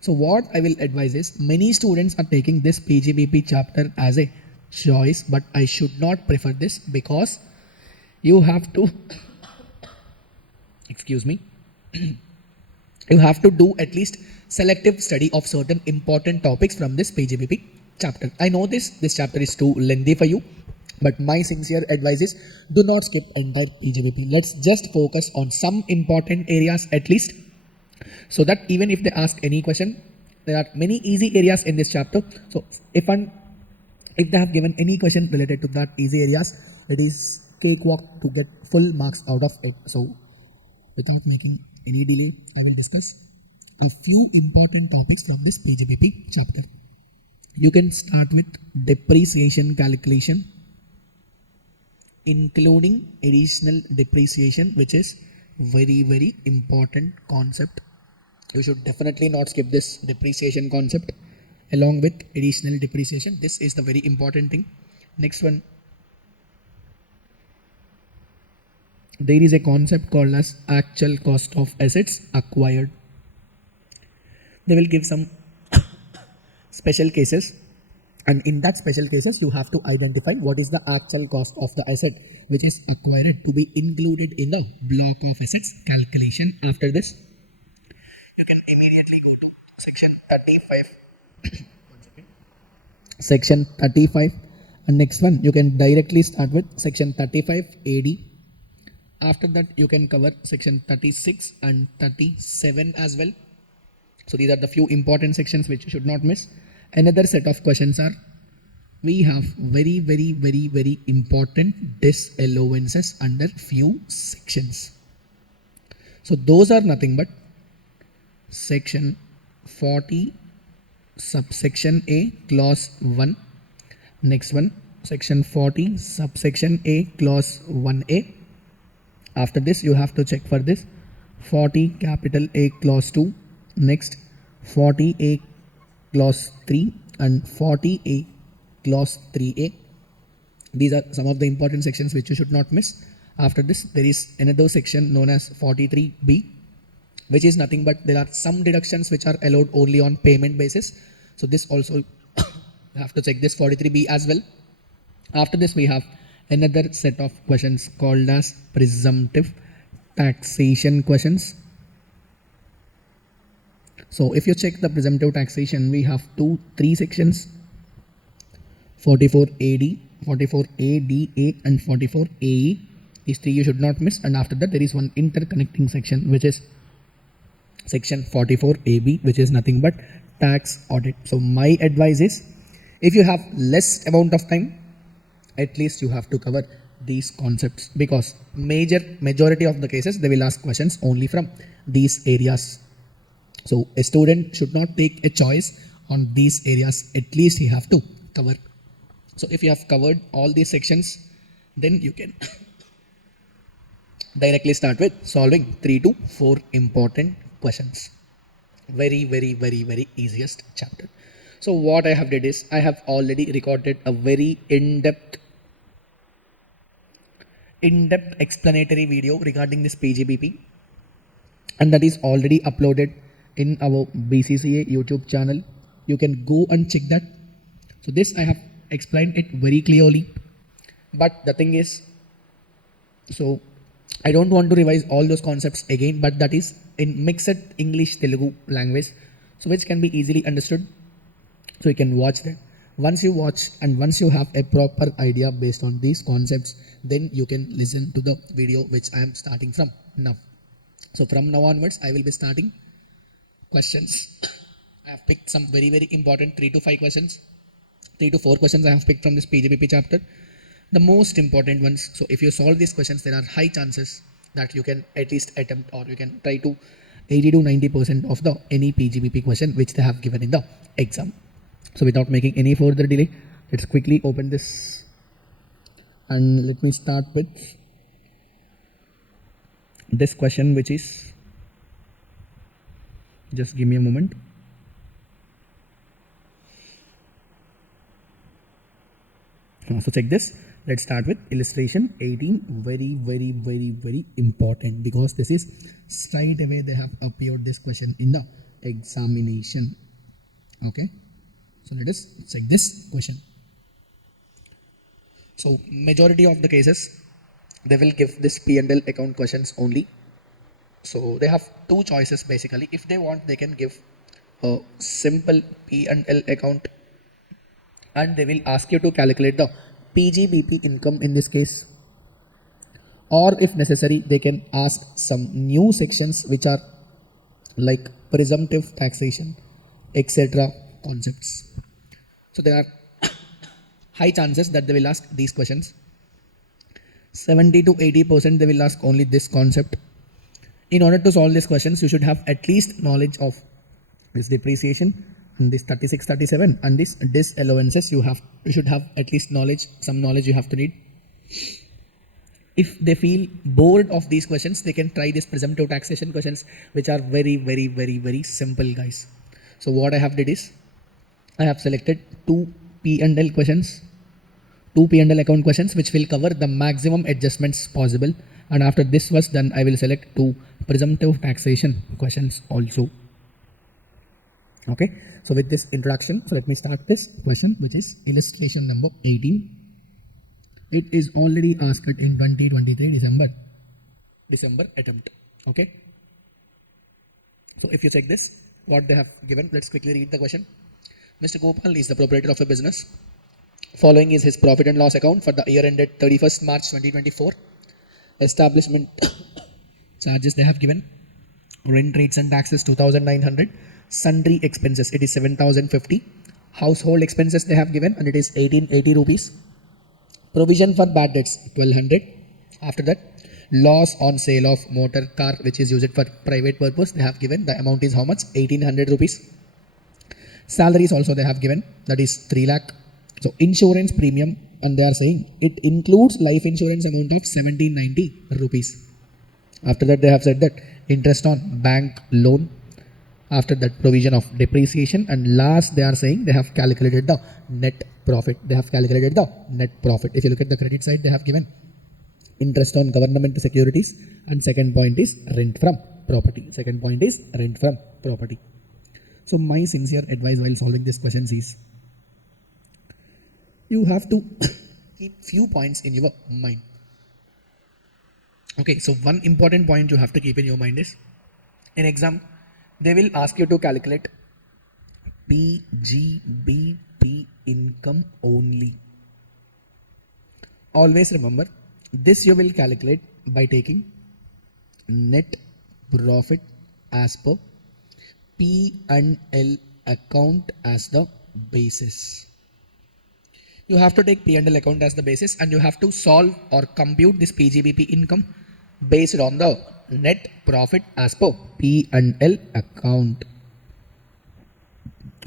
So what I will advise is, many students are taking this PGBP chapter as a choice, but I should not prefer this because you have to, excuse me, you have to do at least selective study of certain important topics from this PGBP chapter. I know this chapter is too lengthy for you, but my sincere advice is do not skip entire PGBP. Let's just focus on some important areas at least, so that even if they ask any question, there are many easy areas in this chapter. So if they have given any question related to that easy areas, it is cakewalk to get full marks out of it. So without making any delay, I will discuss a few important topics from this PGBP chapter. You can start with depreciation calculation, including additional depreciation, which is very important concept. You should definitely not skip this depreciation concept along with additional depreciation. This is the very important thing. Next one, there is a concept called as actual cost of assets acquired. They will give some special cases, and in that special cases you have to identify what is the actual cost of the asset which is acquired to be included in the block of assets calculation. After this, you can immediately go to section 35. Section 35, and next one you can directly start with section 35 AD. After that, you can cover section 36 and 37 as well. So these are the few important sections which you should not miss. Another set of questions are, we have very important disallowances under few sections. So those are nothing but section 40 subsection A clause 1. Next one, section 40 subsection A clause 1A. After this, you have to check for this 40 capital A clause 2. Next, 40A clause 3 and 40A clause 3A. These are some of the important sections which you should not miss. After this, there is another section known as 43B, which is nothing but there are some deductions which are allowed only on payment basis. So this also you have to check this 43B as well. After this, we have another set of questions called as presumptive taxation questions. So if you check the presumptive taxation, we have three sections: 44AD, 44ADA and 44AE. These three you should not miss. And after that, there is one interconnecting section which is section 44AB, which is nothing but tax audit. So my advice is, if you have less amount of time, at least you have to cover these concepts, because majority of the cases they will ask questions only from these areas. So a student should not take a choice on these areas, at least he have to cover. So if you have covered all these sections, then you can directly start with solving 3 to 4 important questions. Very easiest chapter. So what I have did is, I have already recorded a very in-depth explanatory video regarding this PGBP, and that is already uploaded in our BCCA YouTube channel. You can go and check that. So this I have explained it very clearly, but the thing is, so I don't want to revise all those concepts again, but that is in mixed English Telugu language, so which can be easily understood. So you can watch that. Once you watch and once you have a proper idea based on these concepts, then you can listen to the video which I am starting from now. So from now onwards, I will be starting questions. I have picked some very, very important 3 to 5 questions. 3 to 4 questions I have picked from this PGBP chapter. The most important ones. So if you solve these questions, there are high chances that you can at least attempt, or you can try to 80 to 90% of the any PGBP question which they have given in the exam. So without making any further delay, let's quickly open this and let me start with this question, which is, just give me a moment. So check this. Let's start with illustration 18. Very, very, very, very important, because this is straight away they have appeared this question in the examination. Okay. So let us check this question. So majority of the cases, they will give this P&L account questions only. So they have two choices basically. If they want, they can give a simple P&L account, and they will ask you to calculate the PGBP income in this case, or if necessary, they can ask some new sections which are like presumptive taxation, etc. concepts. So there are high chances that they will ask these questions. 70 to 80% they will ask only this concept. In order to solve these questions, you should have at least knowledge of this depreciation and this 36, 37 and this disallowances. You should have at least knowledge, some knowledge you have to need. If they feel bored of these questions, they can try this presumptive taxation questions, which are very, very, very, very simple, guys. So what I have did is, I have selected two P&L questions, two P&L account questions, which will cover the maximum adjustments possible. And after this was done, I will select two presumptive taxation questions also. Okay. So with this introduction, so let me start this question, which is illustration number 18. It is already asked in 2023 December attempt. Okay. So if you check this, what they have given, let's quickly read the question. Mr. Gopal is the proprietor of a business. Following is his profit and loss account for the year ended 31st March 2024. Establishment charges they have given. Rent, rates and taxes 2,900. Sundry expenses, it is 7,050. Household expenses they have given, and it is 1880 rupees. Provision for bad debts 1,200. After that, loss on sale of motor car which is used for private purpose, they have given the amount is how much? 1,800 rupees. Salaries also they have given, that is 3 lakh. So insurance premium, and they are saying it includes life insurance amount of 1,790 rupees. After that, they have said that interest on bank loan. After that, provision of depreciation, and last they are saying they have calculated the net profit. They have calculated the net profit. If you look at the credit side, they have given interest on government securities, and second point is rent from property. Second point is rent from property. So my sincere advice while solving these questions is, you have to keep few points in your mind. Okay, so one important point you have to keep in your mind is, in exam, they will ask you to calculate PGBP income only. Always remember, this you will calculate by taking net profit as per P&L account as the basis. You have to take P&L account as the basis, and you have to solve or compute this PGBP income based on the net profit as per P&L account.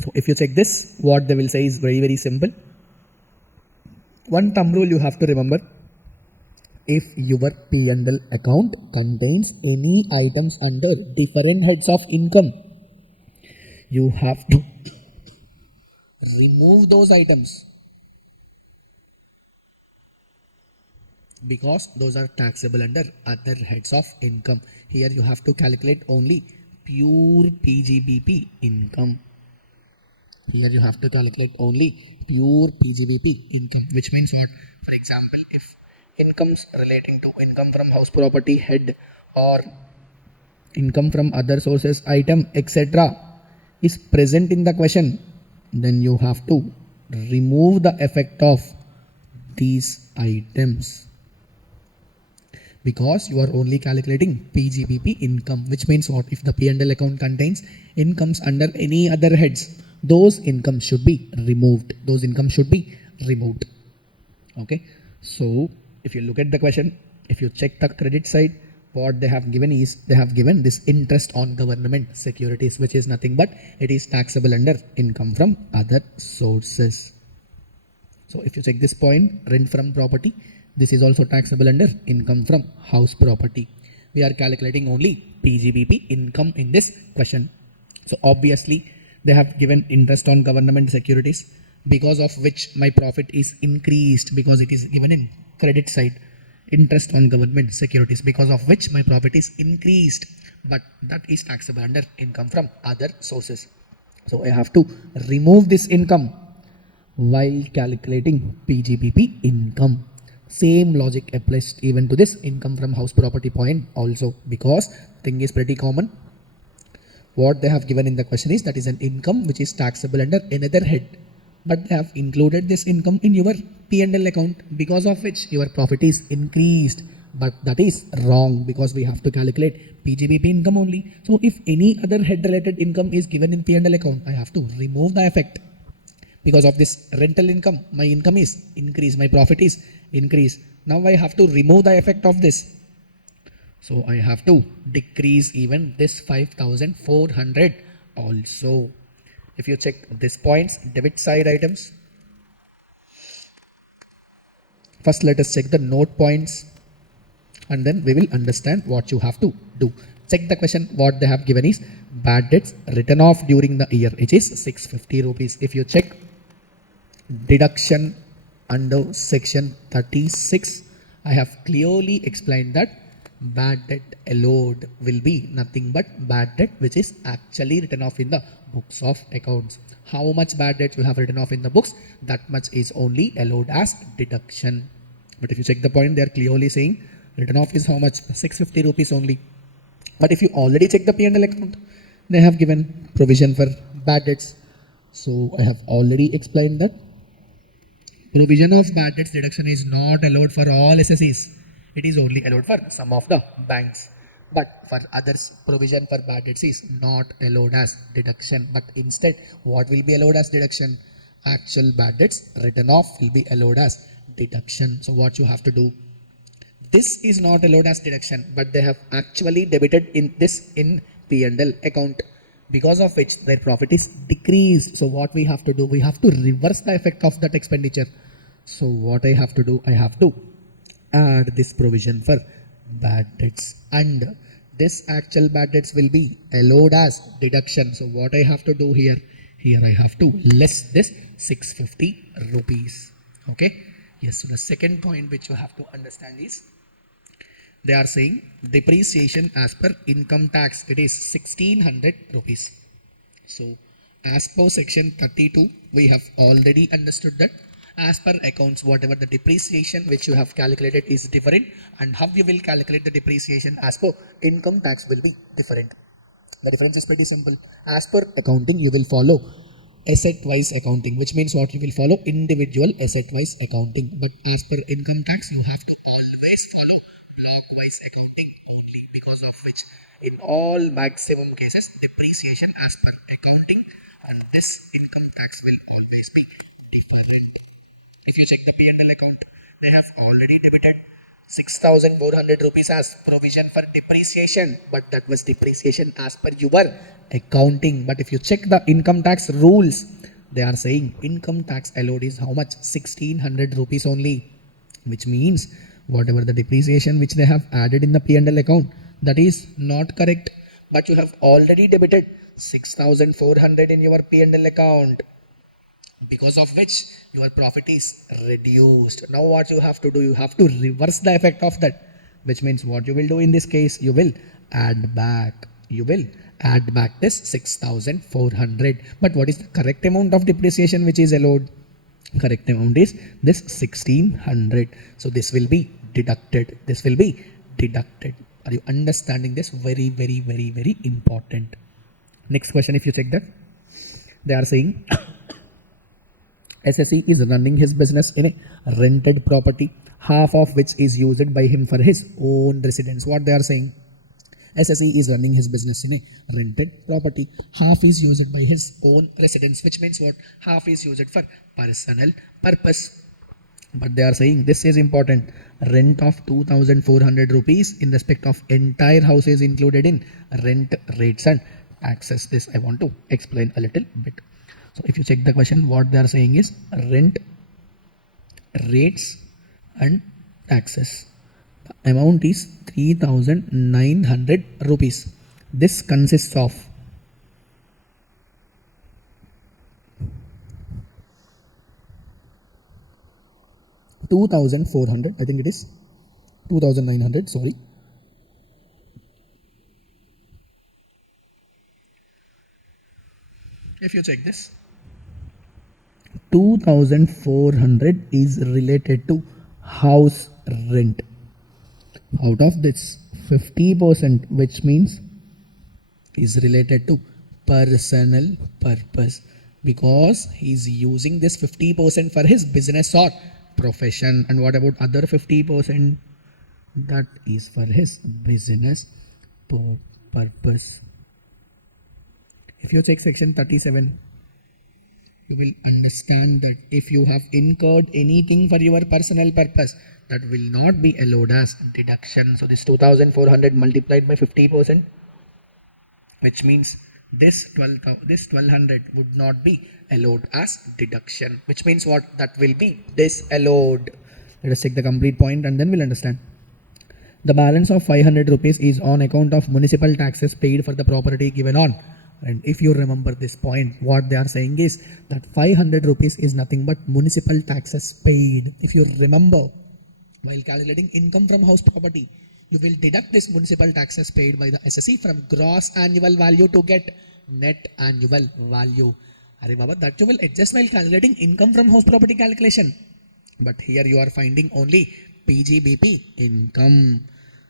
So if you check this, what they will say is very, very simple. One thumb rule you have to remember: if your P&L account contains any items under different heads of income, you have to remove those items, because those are taxable under other heads of income. Here you have to calculate only pure PGBP income. Here you have to calculate only pure PGBP income, which means what? For example, if incomes relating to income from house property head or income from other sources item etc is present in the question, then you have to remove the effect of these items, because you are only calculating PGBP income, which means what? If the P&L account contains incomes under any other heads, those incomes should be removed. Those incomes should be removed. Okay. So if you look at the question, if you check the credit side, what they have given is they have given this interest on government securities, which is nothing but it is taxable under income from other sources. So if you check this point, rent from property, this is also taxable under income from house property. We are calculating only PGBP income in this question. So obviously they have given interest on government securities, because of which my profit is increased, because it is given in credit side. Interest on government securities, because of which my profit is increased, but that is taxable under income from other sources. So I have to remove this income while calculating PGBP income. Same logic applies even to this income from house property point also, because thing is pretty common. What they have given in the question is that is an income which is taxable under another head, but they have included this income in your P&L account, because of which your profit is increased. But that is wrong, because we have to calculate PGBP income only. So if any other head related income is given in P&L account, I have to remove the effect. Because of this rental income, my income is increased, my profit is increased. Now I have to remove the effect of this. So I have to decrease even this 5,400 also. If you check this points, debit side items. First let us check the note points, and then we will understand what you have to do. Check the question. What they have given is bad debts written off during the year, which is 650 rupees. If you check deduction under section 36, I have clearly explained that bad debt allowed will be nothing but bad debt which is actually written off in the books of accounts. How much bad debt you have written off in the books, that much is only allowed as deduction. But if you check the point, they are clearly saying written off is how much? 650 rupees only. But if you already check the P&L account, they have given provision for bad debts. So I have already explained that provision of bad debts deduction is not allowed for all SSEs. It is only allowed for some of the banks. But for others, provision for bad debts is not allowed as deduction. But instead, what will be allowed as deduction? Actual bad debts written off will be allowed as deduction. So what you have to do? This is not allowed as deduction, but they have actually debited in this in P&L account, because of which their profit is decreased. So what we have to do? We have to reverse the effect of that expenditure. So what I have to do? I have to add this provision for bad debts, and this actual bad debts will be allowed as deduction. So what I have to do here? Here I have to less this 650 rupees. Okay. Yes. So the second point which you have to understand is they are saying depreciation as per income tax, it is 1600 rupees. So as per section 32, we have already understood that as per accounts, whatever the depreciation which you have calculated is different, and how you will calculate the depreciation as per income tax will be different. The difference is pretty simple. As per accounting, you will follow asset-wise accounting, which means what? You will follow individual asset-wise accounting. But as per income tax, you have to always follow block-wise accounting only, because of which in all maximum cases depreciation as per accounting and this income tax will always be different. If you check the P&L account, they have already debited 6,400 rupees as provision for depreciation, but that was depreciation as per your accounting. But if you check the income tax rules, they are saying income tax allowed is how much? 1,600 rupees only, which means whatever the depreciation which they have added in the P&L account, that is not correct. But you have already debited 6,400 in your P&L account, because of which your profit is reduced. Now what you have to do? You have to reverse the effect of that, which means what you will do in this case? You will add back. You will add back this 6,400. But what is the correct amount of depreciation which is allowed? Correct amount is this 1,600. So this will be deducted. This will be deducted. Are you understanding this? Very, very, very, very important. Next question, if you check that, they are saying SSE is running his business in a rented property, half of which is used by him for his own residence. What they are saying? SSE is running his business in a rented property, half is used by his own residence, which means what? Half is used for personal purpose. But they are saying this is important. Rent of 2,400 rupees in respect of entire house is included in rent rates and taxes. This I want to explain a little bit. So if you check the question, what they are saying is rent rates and taxes. The amount is 3,900 rupees. This consists of $2,400, I think it is 2,900, sorry. If you check this, 2,400 is related to house rent. Out of this, 50%, which means is related to personal purpose, because he's using this 50% for his business or profession. And what about other 50%? That is for his business purpose. If you check section 37, you will understand that if you have incurred anything for your personal purpose, that will not be allowed as deduction. So this 2,400 multiplied by 50%, which means this 1,200 would not be allowed as deduction, which means what? That will be disallowed. Let us check the complete point and then we'll understand. The balance of 500 rupees is on account of municipal taxes paid for the property given on. And if you remember this point, what they are saying is that 500 rupees is nothing but municipal taxes paid. If you remember, while calculating income from house property, you will deduct this municipal taxes paid by the SSE from gross annual value to get net annual value. Are Baba, that you will adjust while calculating income from house property calculation. But here you are finding only PGBP income,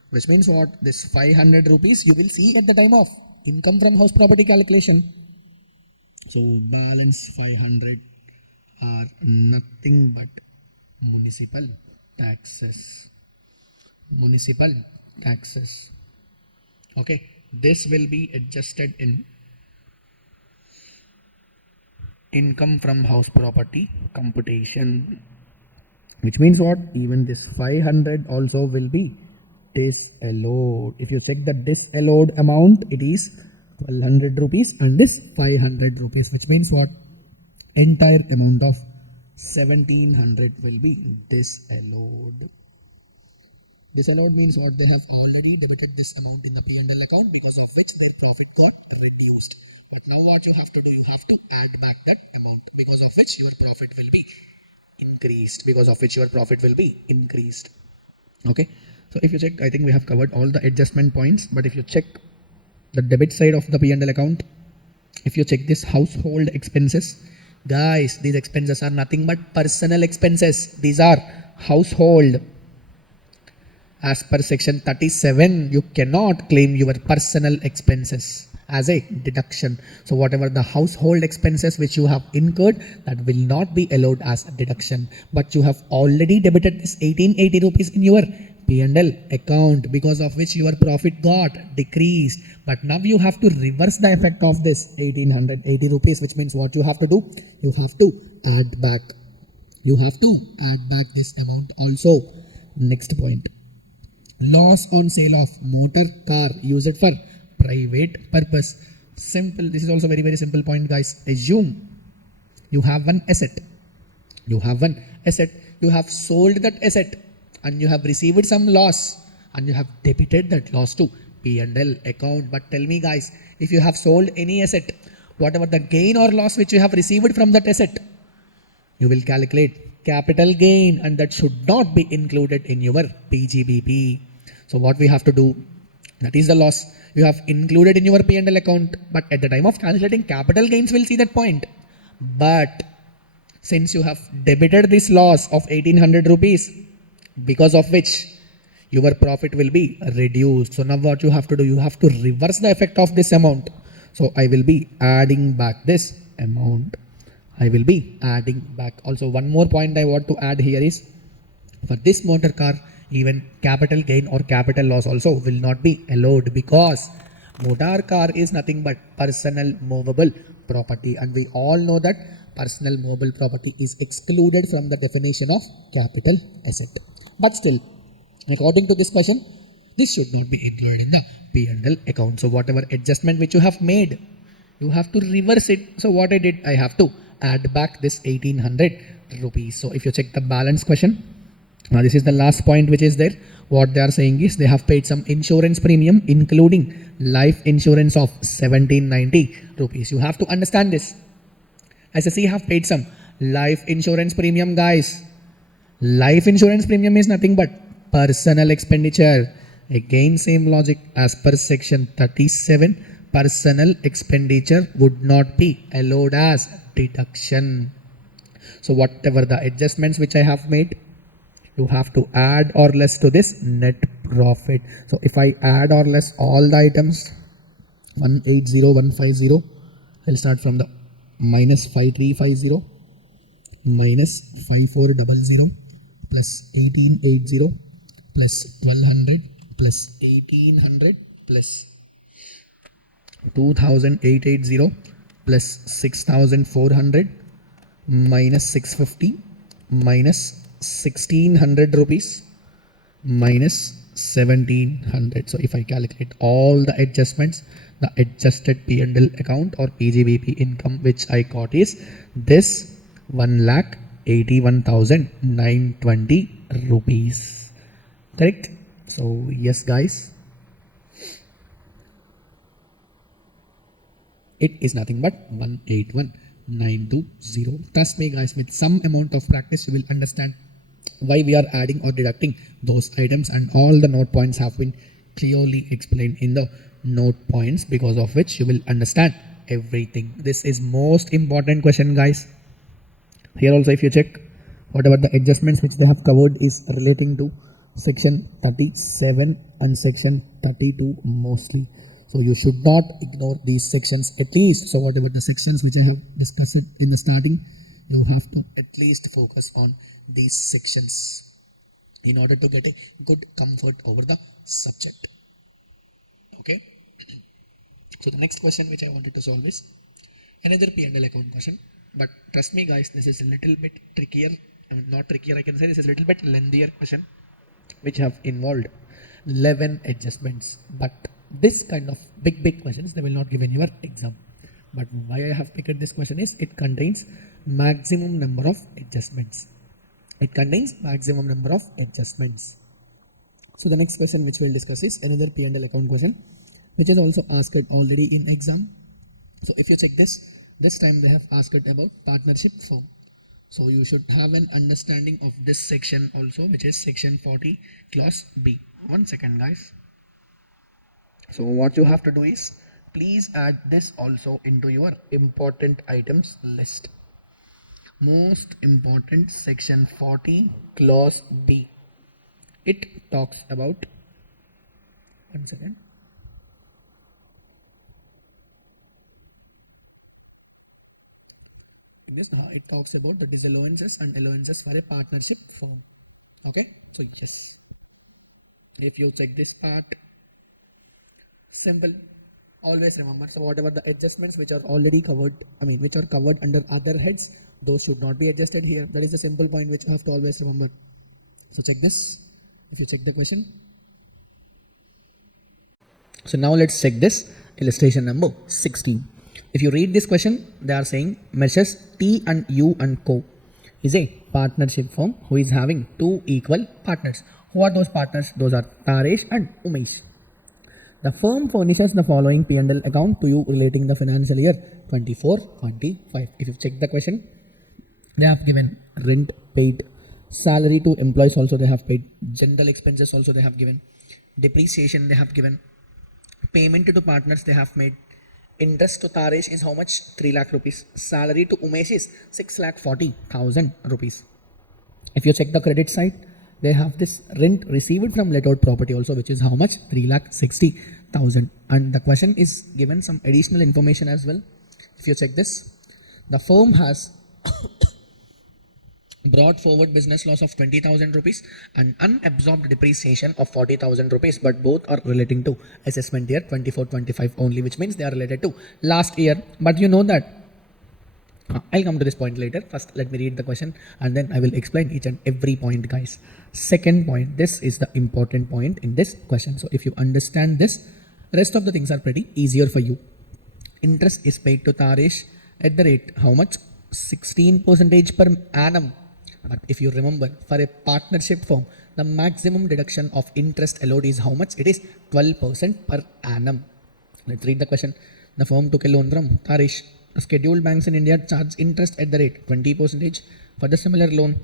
which means what? This 500 rupees you will see at the time of income from house property calculation. So balance 500 are nothing but municipal taxes. Municipal taxes. Okay, this will be adjusted in income from house property computation, which means what? Even this 500 also will be disallowed. If you check the disallowed amount, it is 1,200 rupees and this 500 rupees, which means what? Entire amount of 1,700 will be disallowed. Disallowed means what? They have already debited this amount in the P&L account, because of which their profit got reduced. But now what you have to do, you have to add back that amount, because of which your profit will be increased. Okay. So if you check, I think we have covered all the adjustment points. But if you check the debit side of the P&L account, if you check this household expenses, guys, these expenses are nothing but personal expenses. These are household. As per section 37, you cannot claim your personal expenses as a deduction. So whatever the household expenses which you have incurred, that will not be allowed as a deduction. But you have already debited this 1880 rupees in your P&L account, because of which your profit got decreased. But now you have to reverse the effect of this 1880 rupees, which means what you have to do? You have to add back. This amount also. Next point. Loss on sale of motor car used for private purpose. Simple. This is also very, very simple point, guys. Assume you have one asset. You have sold that asset and you have received some loss and you have debited that loss to P&L account. But tell me, guys, if you have sold any asset, whatever the gain or loss which you have received from that asset, you will calculate capital gain, and that should not be included in your PGBP. So what we have to do, that is the loss you have included in your P&L account, but at the time of calculating capital gains, we'll see that point. But since you have debited this loss of 1800 rupees, because of which your profit will be reduced. So now what you have to do, you have to reverse the effect of this amount. So I will be adding back this amount. I will be adding back. Also, one more point I want to add here is, for this motor car, even capital gain or capital loss also will not be allowed, because motor car is nothing but personal movable property, and we all know that personal movable property is excluded from the definition of capital asset. But still, according to this question, this should not be included in the P&L account. So whatever adjustment which you have made, you have to reverse it. So what I did, I have to add back this 1800 rupees. So if you check the balance question, this is the last point which is there. What they are saying is, they have paid some insurance premium, including life insurance of 1790 rupees. You have to understand this. SSC have paid some life insurance premium, guys. Life insurance premium is nothing but personal expenditure. Again, same logic as per section 37. Personal expenditure would not be allowed as deduction. So whatever the adjustments which I have made, you have to add or less to this net profit. So if I add or less all the items, 180,150, I'll start from the minus 5350 minus 5400 plus 1880 plus 1200 plus 1800 plus 2880 plus 6400 minus 650 minus 1600 rupees minus 1700. So if I calculate all the adjustments, the adjusted P&L account or PGBP income which I got is this 1,81,920 rupees. Correct? So yes, guys, it is nothing but 181,920. Trust me, guys, with some amount of practice you will understand why we are adding or deducting those items, and all the note points have been clearly explained in the note points, because of which you will understand everything. This is most important question, guys. Here also, if you check, whatever the adjustments which they have covered is relating to section 37 and section 32 mostly. So you should not ignore these sections at least. So whatever the sections which I have discussed in the starting, you have to at least focus on these sections in order to get a good comfort over the subject. Okay. So the next question which I wanted to solve is another P&L account question. But trust me, guys, this is a little bit trickier. I mean, not trickier, I can say this is a little bit lengthier question, which have involved 11 adjustments. But this kind of big questions, they will not give in your exam. But why I have picked this question is, it contains maximum number of adjustments. It contains maximum number of adjustments. So the next question which we'll discuss is another P&L account question, which is also asked already in exam. So if you check this time they have asked about partnership firm. So you should have an understanding of this section also, which is section 40 clause B. 1 second, guys. So what you have to do is, please add this also into your important items list. Most important, section 40 clause B. It talks about, 1 second. It talks about the disallowances and allowances for a partnership firm. Okay, so yes, if you check this part, simple, always remember. So whatever the adjustments which are already covered, which are covered under other heads, those should not be adjusted here. That is the simple point which you have to always remember. So check this. If you check the question, so now let's check this illustration number 16. If you read this question, they are saying measures T and U and Co. is a partnership firm who is having two equal partners. Who are those partners? Those are Taresh and Umesh. The firm furnishes the following P&L account to you relating the financial year 24-25. If you check the question, they have given rent paid, salary to employees also they have paid, general expenses also they have given, depreciation they have given, payment to partners they have made, interest to Taresh is how much? 3 lakh rupees. Salary to Umesh is 6,40,000 rupees. If you check the credit side, they have this rent received from let out property also, which is how much? 3,60,000. And the question is given some additional information as well. If you check this, the firm has brought forward business loss of 20,000 rupees and unabsorbed depreciation of 40,000 rupees, but both are relating to assessment year 24-25 only, which means they are related to last year. But you know that I'll come to this point later. First, let me read the question and then I will explain each and every point, guys. Second point, this is the important point in this question. So if you understand this, rest of the things are pretty easier for you. Interest is paid to Taresh at the rate how much? 16% per annum. But if you remember, for a partnership firm, the maximum deduction of interest allowed is how much? It is 12% per annum. Let's read the question. The firm took a loan from Taresh. Scheduled banks in India charge interest at the rate 20% for the similar loan.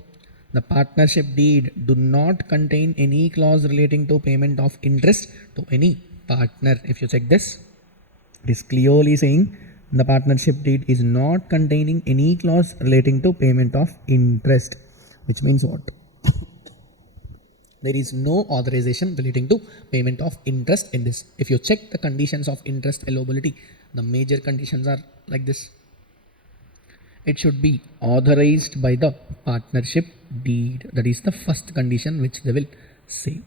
The partnership deed do not contain any clause relating to payment of interest to any partner. If you check this, it is clearly saying the partnership deed is not containing any clause relating to payment of interest, which means what? There is no authorization relating to payment of interest in this. If you check the conditions of interest allowability, the major conditions are like this. It should be authorized by the partnership deed. That is the first condition which they will say.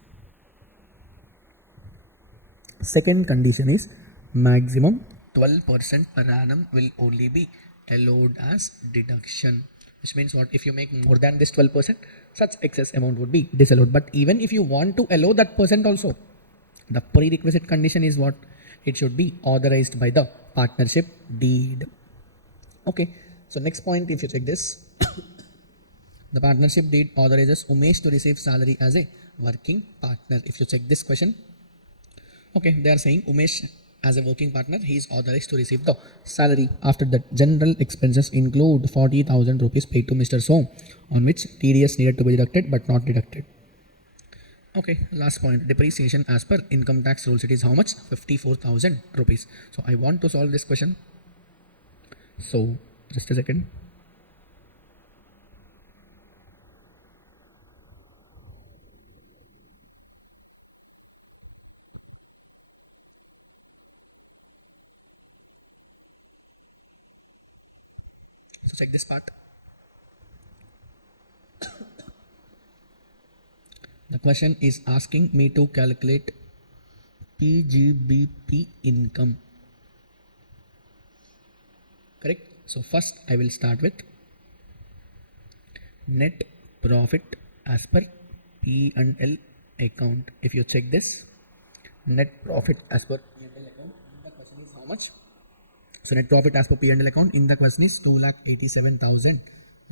Second condition is maximum 12% per annum will only be allowed as deduction. Which means what? If you make more than this 12%, such excess amount would be disallowed. But even if you want to allow that percent also, the prerequisite condition is what? It should be authorized by the partnership deed. Okay. So next point, if you check this, the partnership deed authorizes Umesh to receive salary as a working partner. If you check this question, okay, they are saying Umesh as a working partner, he is authorized to receive the salary. After that, general expenses include 40,000 rupees paid to Mr. Som, on which TDS needed to be deducted but not deducted. Okay, last point, depreciation as per income tax rules, it is how much? 54,000 rupees. So I want to solve this question. So just a second. So check this part. The question is asking me to calculate PGBP income. Correct? So first I will start with net profit as per P&L account. If you check this, net profit as per P&L account, the question is how much? So net profit as per P&L account in the question is 2,87,000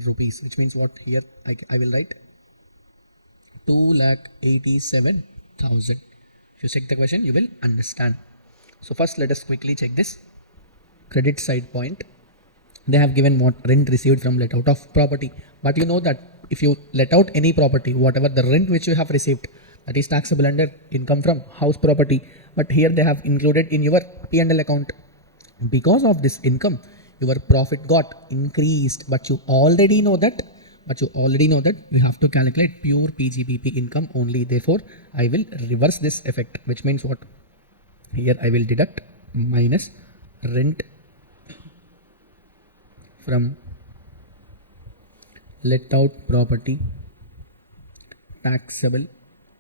rupees, which means what? Here I will write 2,87,000. If you check the question, you will understand. So first let us quickly check this credit side point. They have given what? Rent received from let out of property. But you know that if you let out any property, whatever the rent which you have received, that is taxable under income from house property. But here they have included in your P&L account. Because of this income, your profit got increased. But you already know that. You have to calculate pure PGBP income only. Therefore, I will reverse this effect, which means what? Here I will deduct minus rent from let out property taxable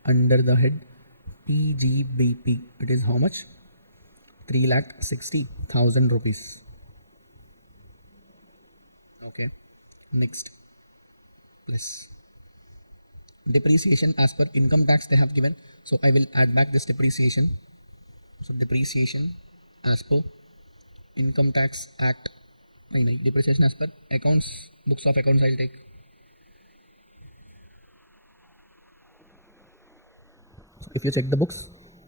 under the head PGBP. It is how much? 3,60,000 rupees. Okay. Next, plus depreciation as per income tax they have given. So I will add back this depreciation. So depreciation as per income tax act. Depreciation as per accounts, books of accounts I'll take. If you check the books,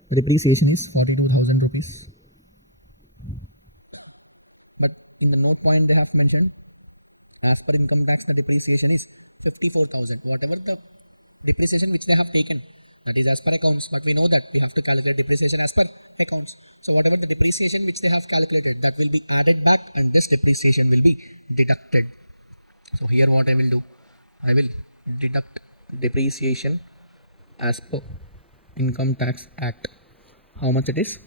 the depreciation is 42,000 rupees. But in the note point they have mentioned, as per income tax, the depreciation is 54,000. Whatever the depreciation which they have taken, that is as per accounts. But we know that we have to calculate depreciation as per accounts. So whatever the depreciation which they have calculated, that will be added back and this depreciation will be deducted. So here what I will do, I will deduct depreciation as per Income Tax Act. How much it is?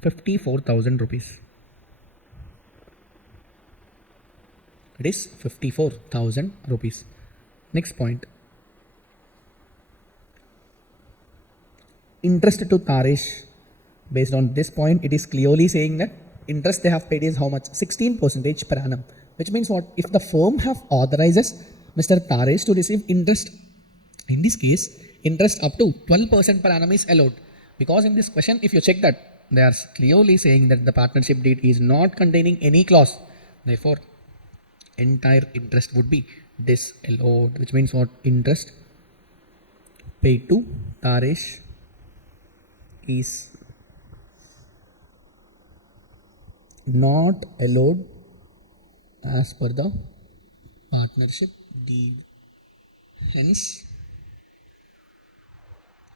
54,000 rupees. It is 54,000 rupees. Next point. Interest to Taresh. Based on this point, it is clearly saying that interest they have paid is how much? 16% per annum. Which means what? If the firm have authorizes Mr. Taresh to receive interest, in this case, interest up to 12% per annum is allowed. Because in this question, if you check that, they are clearly saying that the partnership deed is not containing any clause. Therefore, entire interest would be disallowed. Which means what? Interest paid to Taresh is not allowed as per the partnership deed. Hence,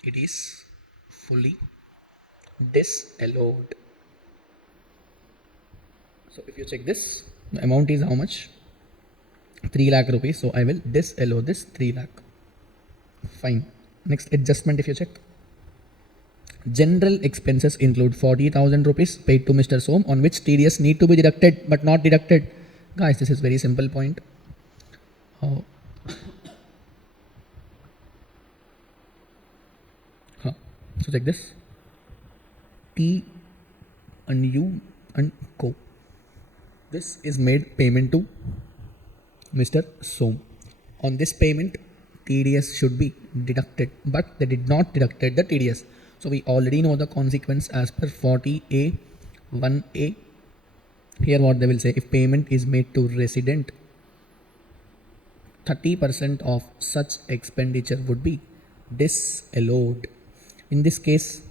it is fully disallowed. So if you check this, the amount is how much? 3 lakh rupees. So I will disallow this 3 lakh. Fine. Next adjustment, if you check. General expenses include 40,000 rupees paid to Mr. Som, on which TDS need to be deducted but not deducted. Guys, this is very simple point. So check this. T and U and Co. This is made payment to Mr. Som. On this payment, TDS should be deducted, but they did not deducted the TDS. So we already know the consequence as per 40A 1A. Here what they will say, if payment is made to resident, 30% of such expenditure would be disallowed. In this case,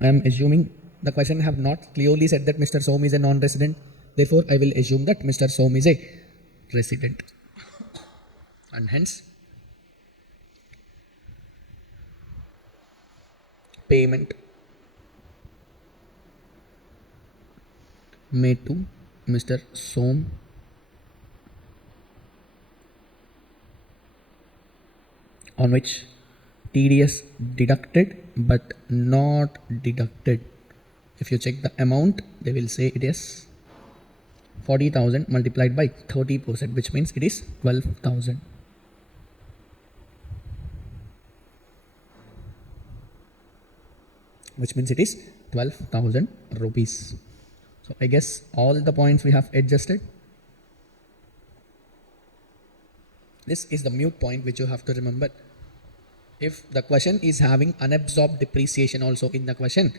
I am assuming the question have not clearly said that Mr. Som is a non-resident. Therefore, I will assume that Mr. Som is a resident. And hence, payment made to Mr. Som on which TDS deducted but not deducted. If you check the amount, they will say it is 40,000 multiplied by 30%, which means it is 12,000. Which means it is 12,000 rupees. So I guess all the points we have adjusted. This is the mute point which you have to remember. If the question is having unabsorbed depreciation also in the question,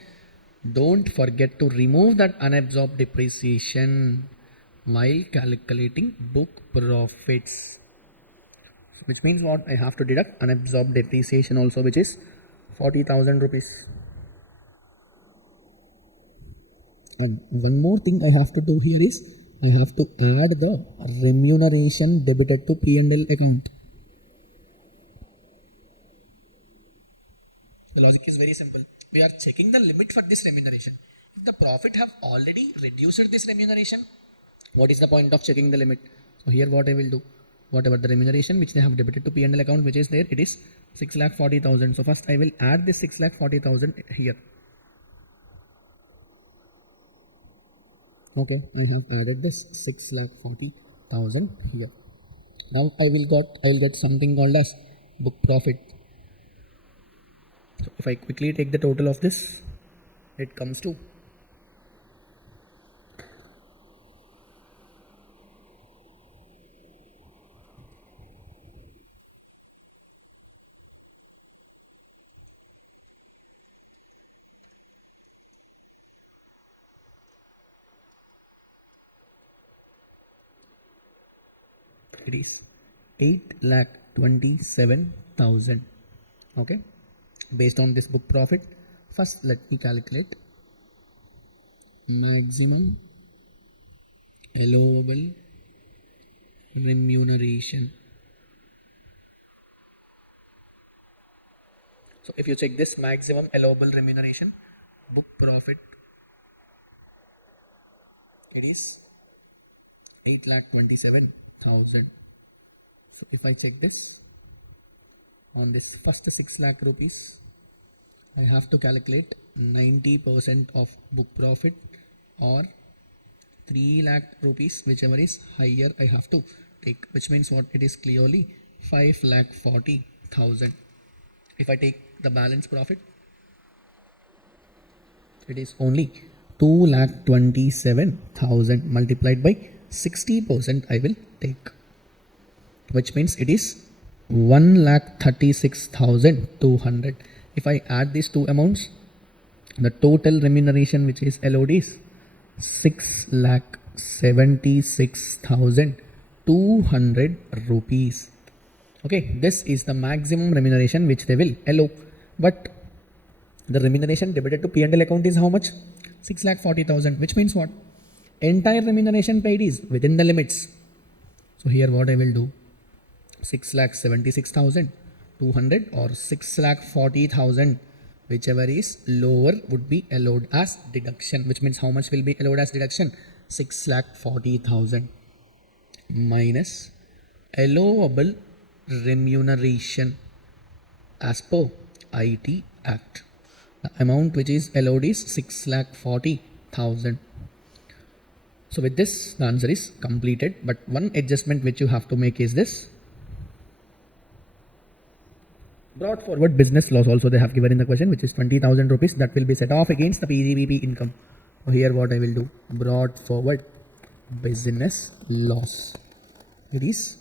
don't forget to remove that unabsorbed depreciation while calculating book profits. Which means what? I have to deduct unabsorbed depreciation also, which is 40,000 rupees. And one more thing I have to do here is I have to add the remuneration debited to P&L account. The logic is very simple. We are checking the limit for this remuneration. If the profit have already reduced this remuneration, what is the point of checking the limit? So here what I will do, whatever the remuneration which they have debited to P&L account, which is there, it is 6,40,000. So first I will add this 6,40,000 here. Okay, I have added this 6,40,000 here. Now I will get something called as book profit. So if I quickly take the total of this, it comes to it is 8,27,000. Okay, based on this book profit, first let me calculate maximum allowable remuneration. So if you check this maximum allowable remuneration, book profit, it is 8,27,000. So if I check this, On this first 6 lakh rupees, I have to calculate 90% of book profit, or 3 lakh rupees, whichever is higher I have to take, which means what, it is clearly 5,40,000. If I take the balance profit, it is only 2,27,000 multiplied by 60% I will take, which means it is 1,36,200. If I add these two amounts, the total remuneration which is allowed is 6,76,200 rupees. Okay, this is the maximum remuneration which they will allow. But the remuneration debited to P&L account is how much? 6,40,000, which means what? Entire remuneration paid is within the limits. So here what I will do, 6,76,200 or 6,40,000, whichever is lower, would be allowed as deduction, which means how much will be allowed as deduction? 6,40,000 minus allowable remuneration as per IT Act. The amount which is allowed is 6,40,000. So with this, the answer is completed. But one adjustment which you have to make is this. Brought forward business loss also they have given in the question, which is 20,000 rupees that will be set off against the PGBP income. So here what I will do, brought forward business loss, it is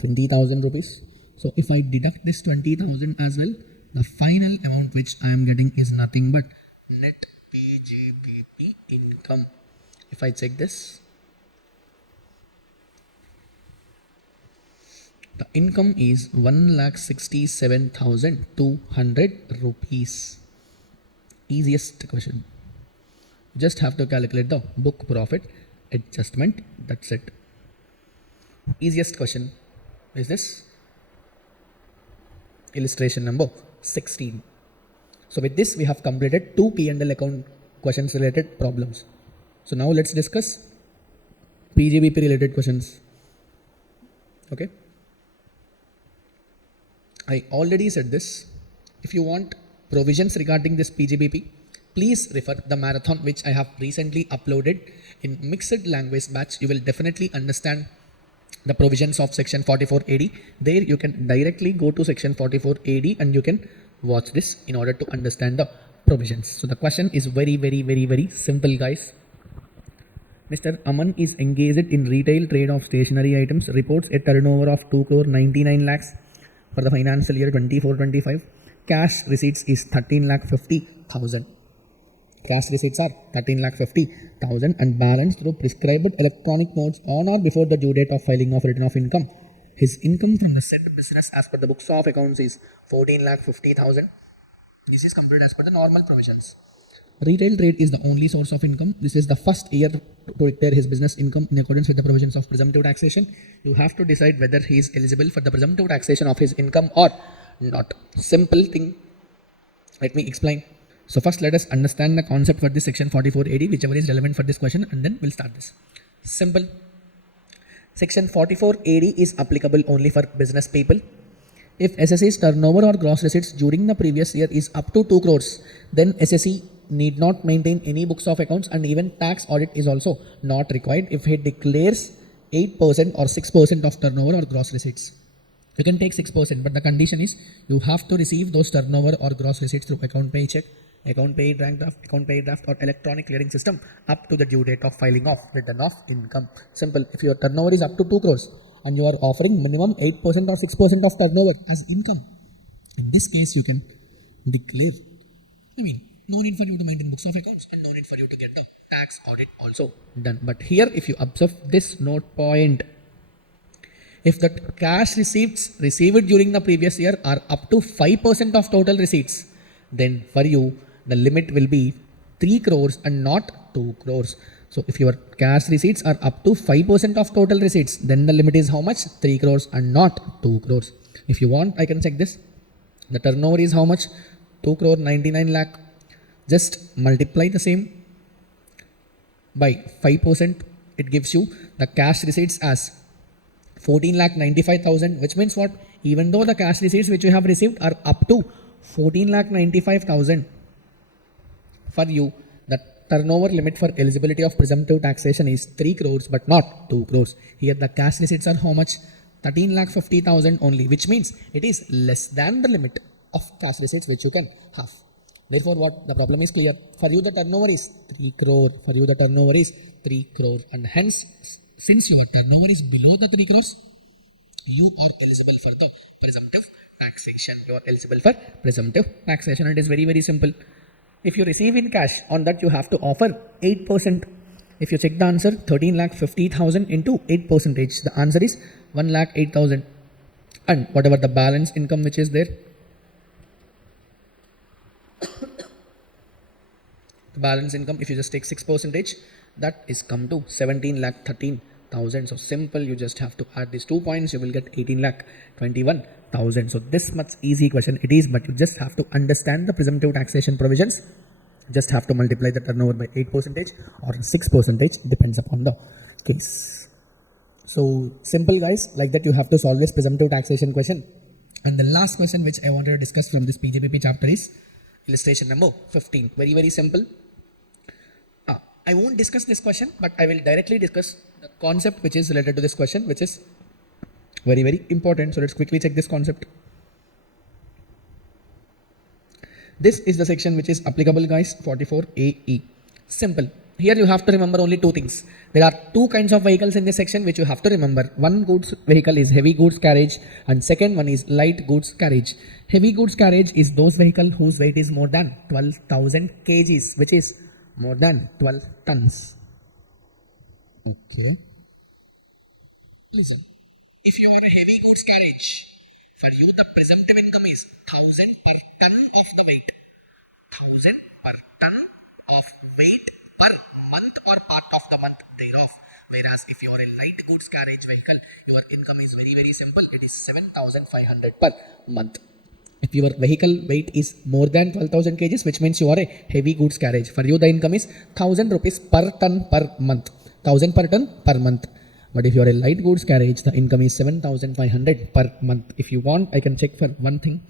20,000 rupees. So if I deduct this 20,000 as well, the final amount which I am getting is nothing but net PGBP income. If I check this, the income is 1,67,200 rupees. Easiest question. Just have to calculate the book profit adjustment. That's it. Easiest question is this. Illustration number 16. So with this, we have completed 2 P&L account questions related problems. So now let's discuss PGBP related questions. Okay. I already said this. If you want provisions regarding this PGBP, please refer the marathon which I have recently uploaded in mixed language batch. You will definitely understand the provisions of section 44AD. There you can directly go to section 44AD and you can watch this in order to understand the provisions. So the question is very simple, guys. Mr. Aman is engaged in retail trade of stationery items, reports a turnover of 2 crore 99 lakhs for the financial year 24-25. Cash receipts is 13,50,000. Cash receipts are 13,50,000 and balanced through prescribed electronic modes on or before the due date of filing of return of income. His income from the said business as per the books of accounts is 14,50,000. This is computed as per the normal provisions. Retail trade is the only source of income. This is the first year to declare his business income in accordance with the provisions of presumptive taxation. You have to decide whether he is eligible for the presumptive taxation of his income or not. Simple thing. Let me explain. So first let us understand the concept for this section 44AD, whichever is relevant for this question, and then we'll start this. Simple. Section 44AD is applicable only for business people. If SSE's turnover or gross receipts during the previous year is up to 2 crores, then SSE need not maintain any books of accounts and even tax audit is also not required if he declares 8% or 6% of turnover or gross receipts. You can take 6%, but the condition is you have to receive those turnover or gross receipts through account pay check, account pay draft or electronic clearing system up to the due date of filing of return of income. Simple. If your turnover is up to 2 crores and you are offering minimum 8% or 6% of turnover as income, in this case you can declare. No need for you to maintain books of accounts and no need for you to get the tax audit also done. But here if you observe this note point, if the cash receipts received during the previous year are up to 5% of total receipts, then for you the limit will be 3 crores and not 2 crores. So if your cash receipts are up to 5% of total receipts, then the limit is how much? 3 crores and not 2 crores. If you want, I can check this. The turnover is how much? 2 crore 99 lakh. Just multiply the same by 5%. It gives you the cash receipts as 14,95,000, which means what? even though the cash receipts which you have received are up to 14,95,000. For you, the turnover limit for eligibility of presumptive taxation is 3 crores but not 2 crores. Here the cash receipts are how much? 13,50,000 only, which means it is less than the limit of cash receipts which you can have. Therefore, what the problem is clear. For you, the turnover is 3 crore. For you, the turnover is 3 crore. And hence, since your turnover is below the 3 crores, you are eligible for the presumptive taxation. You are eligible for presumptive taxation. And it is very, very simple. If you receive in cash, on that you have to offer 8%. If you check the answer, 13,50,000 into 8%. The answer is 1,08,000. And whatever the balance income which is there, the balance income, if you just take 6%, that is come to 17,13,000. So simple, you just have to add these 2 points, you will get 18,21,000. So this much easy question it is, but you just have to understand the presumptive taxation provisions. Just have to multiply the turnover by 8% or 6%, depends upon the case. So simple guys, like that you have to solve this presumptive taxation question. And the last question which I wanted to discuss from this PGBP chapter is illustration number 15. Very, very simple. I won't discuss this question, but I will directly discuss the concept which is related to this question, which is very, very important. So let's quickly check this concept. This is the section which is applicable, guys, 44AE. Simple. Here you have to remember only two things. There are two kinds of vehicles in this section which you have to remember. One goods vehicle is heavy goods carriage and second one is light goods carriage. Heavy goods carriage is those vehicles whose weight is more than 12,000 kgs, which is more than 12 tons. Okay. Listen. If you are a heavy goods carriage, for you the presumptive income is 1,000 per ton of the weight. 1,000 per ton of weight per month or part of the month thereof. Whereas if you are a light goods carriage vehicle, your income is very, very simple. It is 7,500 per month. If your vehicle weight is more than 12,000 kgs, which means you are a heavy goods carriage. For you, the income is 1,000 rupees per ton per month. 1,000 per ton per month. But if you are a light goods carriage, the income is 7,500 per month. If you want, I can check for one thing.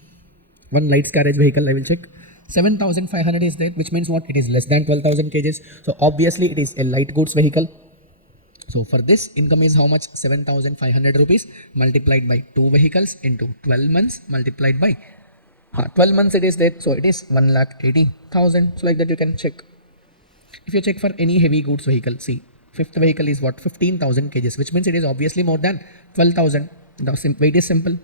One light carriage vehicle, I will check. 7,500 is there, which means what? It is less than 12,000 kgs. So obviously, it is a light goods vehicle. So for this, income is how much? 7,500 rupees multiplied by 2 vehicles into 12 months multiplied by 12 months it is there. So it is 1,80,000. So like that you can check. If you check for any heavy goods vehicle, see, fifth vehicle is what? 15,000 kgs, which means it is obviously more than 12,000. The weight is simple.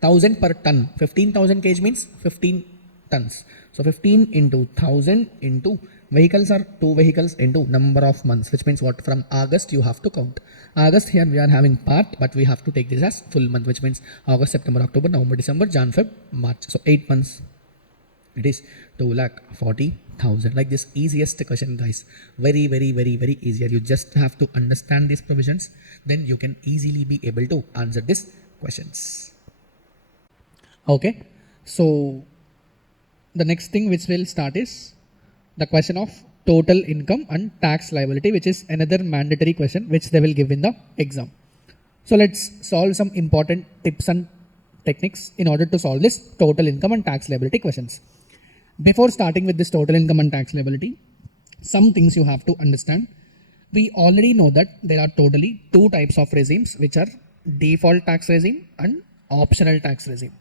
1,000 per ton. 15,000 kg means 15 tons. So 15 into 1,000 into vehicles are 2 vehicles into number of months, which means what? From August you have to count. August here we are having part, but we have to take this as full month, which means August, September, October, November, December, Jan, Feb, March. So 8 months. It is 2,40,000. Like this easiest question, guys. Very, very, very, very easier. You just have to understand these provisions. Then you can easily be able to answer these questions. Okay. So the next thing which will start is the question of total income and tax liability, which is another mandatory question which they will give in the exam. So let's solve some important tips and techniques in order to solve this total income and tax liability questions. Before starting with this total income and tax liability, some things you have to understand. We already know that there are totally 2 types of regimes, which are default tax regime and optional tax regime.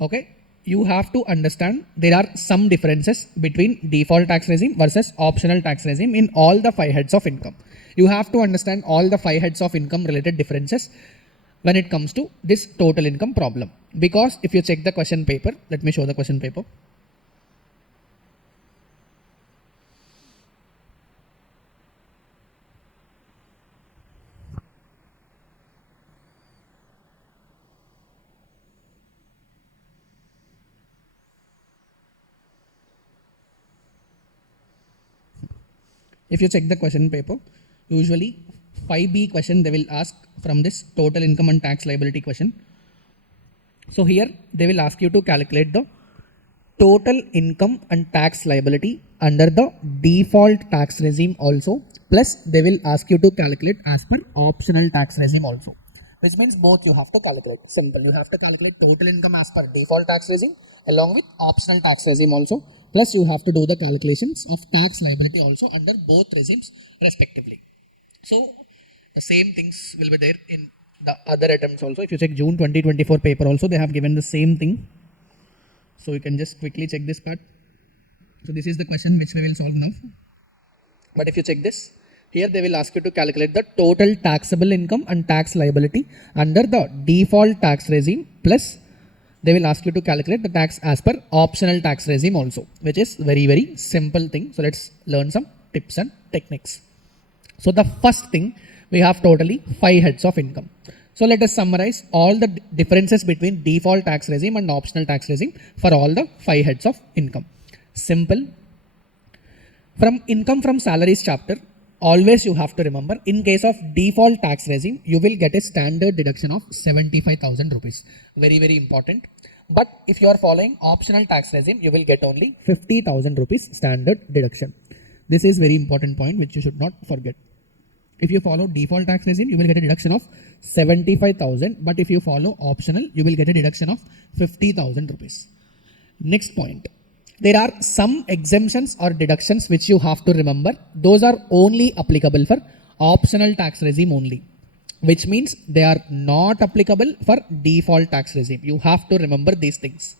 Okay, you have to understand there are some differences between default tax regime versus optional tax regime in all the 5 heads of income. You have to understand all the 5 heads of income related differences when it comes to this total income problem. Because if you check the question paper, let me show the question paper. If you check the question paper, usually 5B question they will ask from this total income and tax liability question. So here they will ask you to calculate the total income and tax liability under the default tax regime also, plus they will ask you to calculate as per optional tax regime also. which means both you have to calculate. Simple. You have to calculate total income as per default tax regime along with optional tax regime also. Plus you have to do the calculations of tax liability also under both regimes respectively. So the same things will be there in the other attempts also. If you check June 2024 paper also, they have given the same thing. So you can just quickly check this part. So this is the question which we will solve now. But if you check this, here they will ask you to calculate the total taxable income and tax liability under the default tax regime, plus they will ask you to calculate the tax as per optional tax regime also, which is very simple thing. So let's learn some tips and techniques. So the first thing, we have totally 5 heads of income. So let us summarize all the differences between default tax regime and optional tax regime for all the 5 heads of income. Simple. From income from salaries chapter, always you have to remember, in case of default tax regime, you will get a standard deduction of 75,000 rupees. Very important. But if you are following optional tax regime, you will get only 50,000 rupees standard deduction. This is very important point which you should not forget. If you follow default tax regime, you will get a deduction of 75,000. But if you follow optional, you will get a deduction of 50,000 rupees. Next point. There are some exemptions or deductions which you have to remember. Those are only applicable for optional tax regime only, which means they are not applicable for default tax regime. You have to remember these things.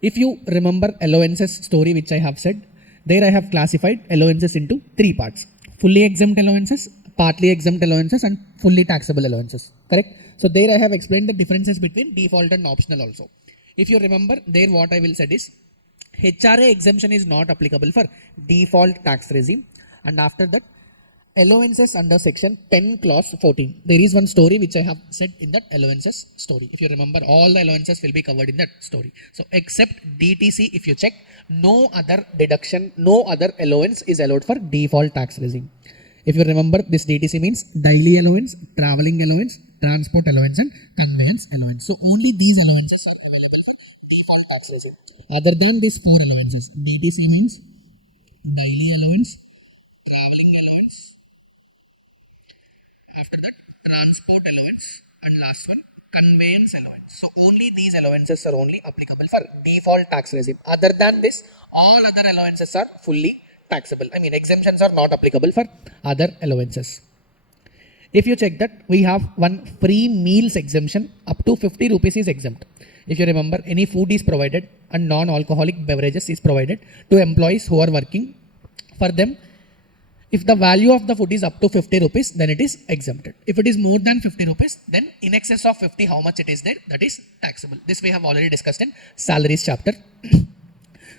If you remember allowances story which I have said, there I have classified allowances into 3 parts. Fully exempt allowances, partly exempt allowances and fully taxable allowances. Correct? So there I have explained the differences between default and optional also. If you remember, there what I will say is, HRA exemption is not applicable for default tax regime, and after that allowances under section 10 clause 14. There is one story which I have said in that allowances story. If you remember, all the allowances will be covered in that story. So except DTC, if you check, no other deduction, no other allowance is allowed for default tax regime. If you remember, this DTC means daily allowance, traveling allowance, transport allowance and conveyance allowance. So only these allowances are available for default tax regime. Other than these 4 allowances, DTC means daily allowance, traveling allowance, after that transport allowance, and last one conveyance allowance. So only these allowances are only applicable for default tax regime. Other than this, all other allowances are fully taxable. I mean, exemptions are not applicable for other allowances. If you check that, we have one free meals exemption up to 50 rupees is exempt. If you remember, any food is provided and non-alcoholic beverages is provided to employees who are working. For them, if the value of the food is up to 50 rupees, then it is exempted. If it is more than 50 rupees, then in excess of 50, how much it is there, that is taxable. This we have already discussed in salaries chapter.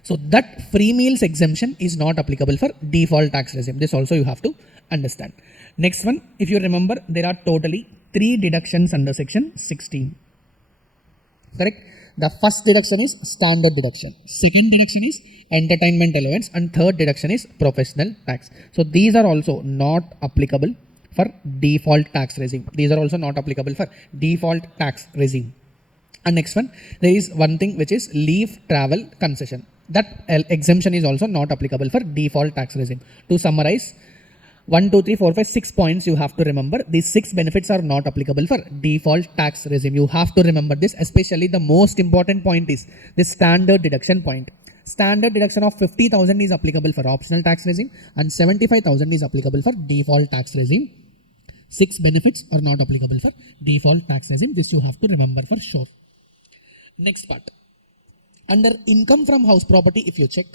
So that free meals exemption is not applicable for default tax regime. This also you have to understand. Next one, if you remember, there are totally 3 deductions under section 16. Correct? The first deduction is standard deduction. Second deduction is entertainment allowance, and third deduction is professional tax. So these are also not applicable for default tax regime. These are also not applicable for default tax regime. And next one, there is one thing which is leave travel concession. That exemption is also not applicable for default tax regime. To summarize, 1, 2, 3, 4, 5, 6 points you have to remember. These 6 benefits are not applicable for default tax regime. You have to remember this. Especially the most important point is the standard deduction point. Standard deduction of 50,000 is applicable for optional tax regime and 75,000 is applicable for default tax regime. 6 benefits are not applicable for default tax regime. This you have to remember for sure. Next part. Under income from house property, if you check,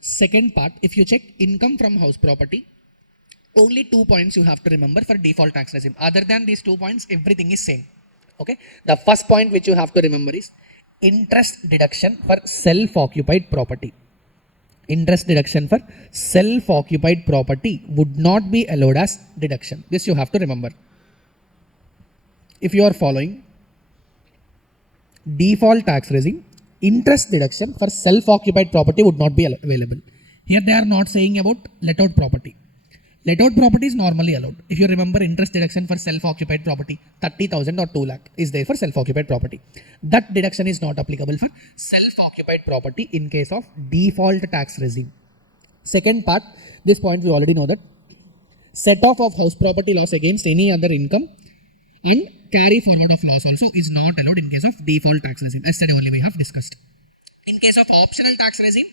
second part, if you check income from house property, only 2 points you have to remember for default tax regime. Other than these 2 points, everything is same. Okay. The first point which you have to remember is interest deduction for self-occupied property. Interest deduction for self-occupied property would not be allowed as deduction. This you have to remember. If you are following default tax regime, interest deduction for self-occupied property would not be available. Here they are not saying about let-out property. Let-out property is normally allowed. If you remember, interest deduction for self-occupied property, 30,000 or 2 lakh is there for self-occupied property. That deduction is not applicable for self-occupied property in case of default tax regime. Second part, this point we already know that set off of house property loss against any other income And carry forward of loss also is not allowed in case of default tax regime. Yesterday only we have discussed. In case of optional tax regime,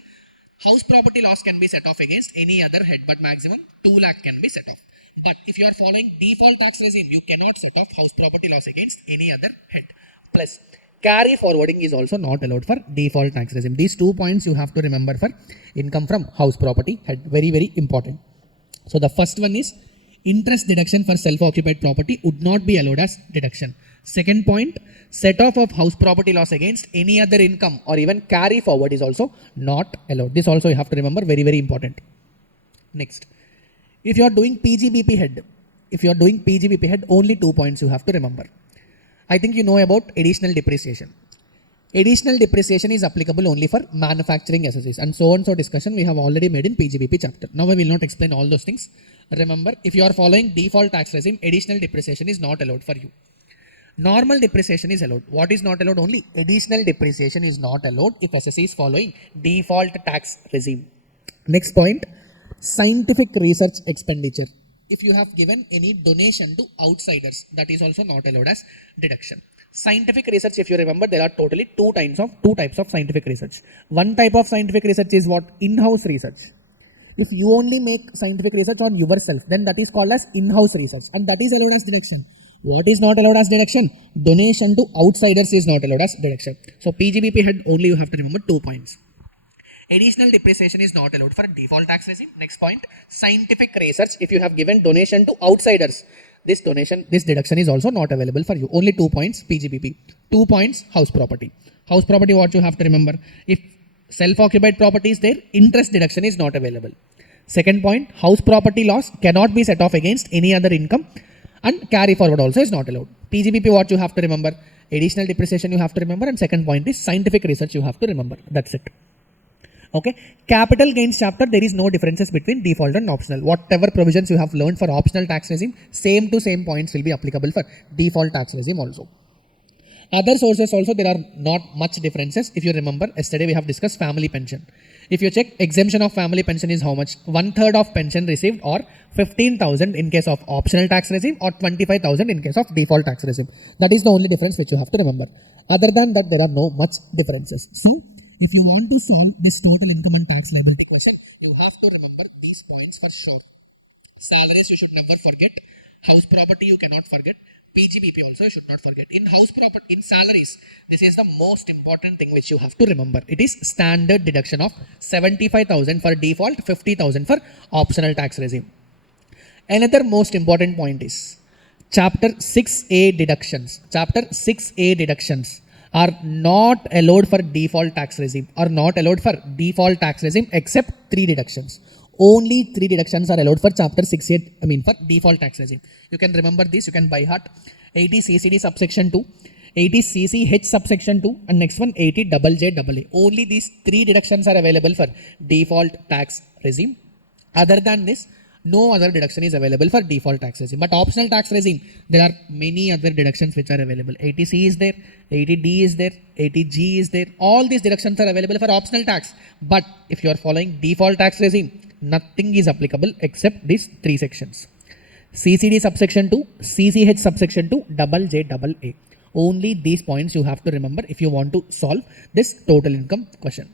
house property loss can be set off against any other head, but maximum 2 lakh can be set off. But if you are following default tax regime, you cannot set off house property loss against any other head. Plus, carry forwarding is also not allowed for default tax regime. These 2 points you have to remember for income from house property head. Very, very important. So the first one is interest deduction for self-occupied property would not be allowed as deduction. Second point, set off of house property loss against any other income or even carry forward is also not allowed. This also you have to remember, very, very important. Next, if you are doing PGBP head, only 2 points you have to remember. I think you know about additional depreciation. Additional depreciation is applicable only for manufacturing assets, and so on. So discussion we have already made in PGBP chapter. Now I will not explain all those things. Remember, if you are following default tax regime, additional depreciation is not allowed for you. Normal depreciation is allowed. What is not allowed? Only additional depreciation is not allowed if SSC is following default tax regime. Next point, scientific research expenditure. If you have given any donation to outsiders, that is also not allowed as deduction. Scientific research, if you remember, there are totally two types of scientific research. One type of scientific research is what? In-house research. If you only make scientific research on yourself, then that is called as in-house research, and that is allowed as deduction. What is not allowed as deduction? Donation to outsiders is not allowed as deduction. So PGBP head only you have to remember 2 points. Additional depreciation is not allowed for default tax regime. Next point, scientific research. If you have given donation to outsiders, this deduction is also not available for you. Only 2 points PGBP. 2 points house property. House property, what you have to remember? If self-occupied property is there, interest deduction is not available. Second point, house property loss cannot be set off against any other income, and carry forward also is not allowed. PGBP, what you have to remember? Additional depreciation you have to remember, and second point is scientific research you have to remember. That's it. Okay, capital gains chapter, there is no differences between default and optional. Whatever provisions you have learned for optional tax regime, same to same points will be applicable for default tax regime also. Other sources also, there are not much differences. If you remember, yesterday we have discussed family pension. If you check, exemption of family pension is how much? 1/3 of pension received, or 15,000 in case of optional tax regime, or 25,000 in case of default tax regime. That is the only difference which you have to remember. Other than that, there are no much differences. So, if you want to solve this total income and tax liability question, you have to remember these points for sure. Salaries you should never forget. House property you cannot forget. PGBP also you should not forget. In house property, in salaries, this is the most important thing which you have to remember. It is standard deduction of 75,000 for default, 50,000 for optional tax regime. Another most important point is Chapter 6A deductions. Chapter 6A deductions are not allowed for default tax regime, except 3 deductions. Only 3 deductions are allowed for chapter 6A, for default tax regime. You can remember this, you can by heart. 80 CCD subsection 2, 80 CCH subsection 2, and next one 80 JJAA. Only these 3 deductions are available for default tax regime. Other than this, no other deduction is available for default tax regime. But optional tax regime, there are many other deductions which are available. 80C is there, 80D is there, 80G is there. All these deductions are available for optional tax. But if you are following default tax regime, nothing is applicable except these 3 sections. CCD subsection 2, CCH subsection 2, JJAA. Only these points you have to remember if you want to solve this total income question.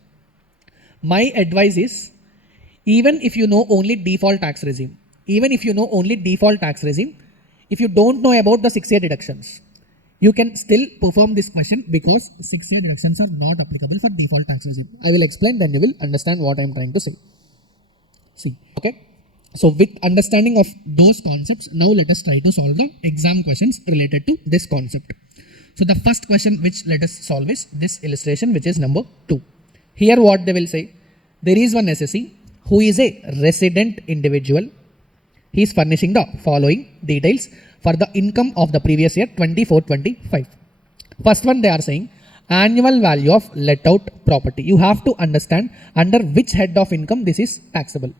My advice is, even if you know only default tax regime, if you don't know about the 6A deductions, you can still perform this question because 6A deductions are not applicable for default tax regime. I will explain, then you will understand what I am trying to say. See, okay. So with understanding of those concepts, now let us try to solve the exam questions related to this concept. So the first question which let us solve is this illustration, which is number 2. Here what they will say, there is one SSC who is a resident individual. He is furnishing the following details for the income of the previous year 24-25. First one, they are saying annual value of let out property. You have to understand under which head of income this is taxable.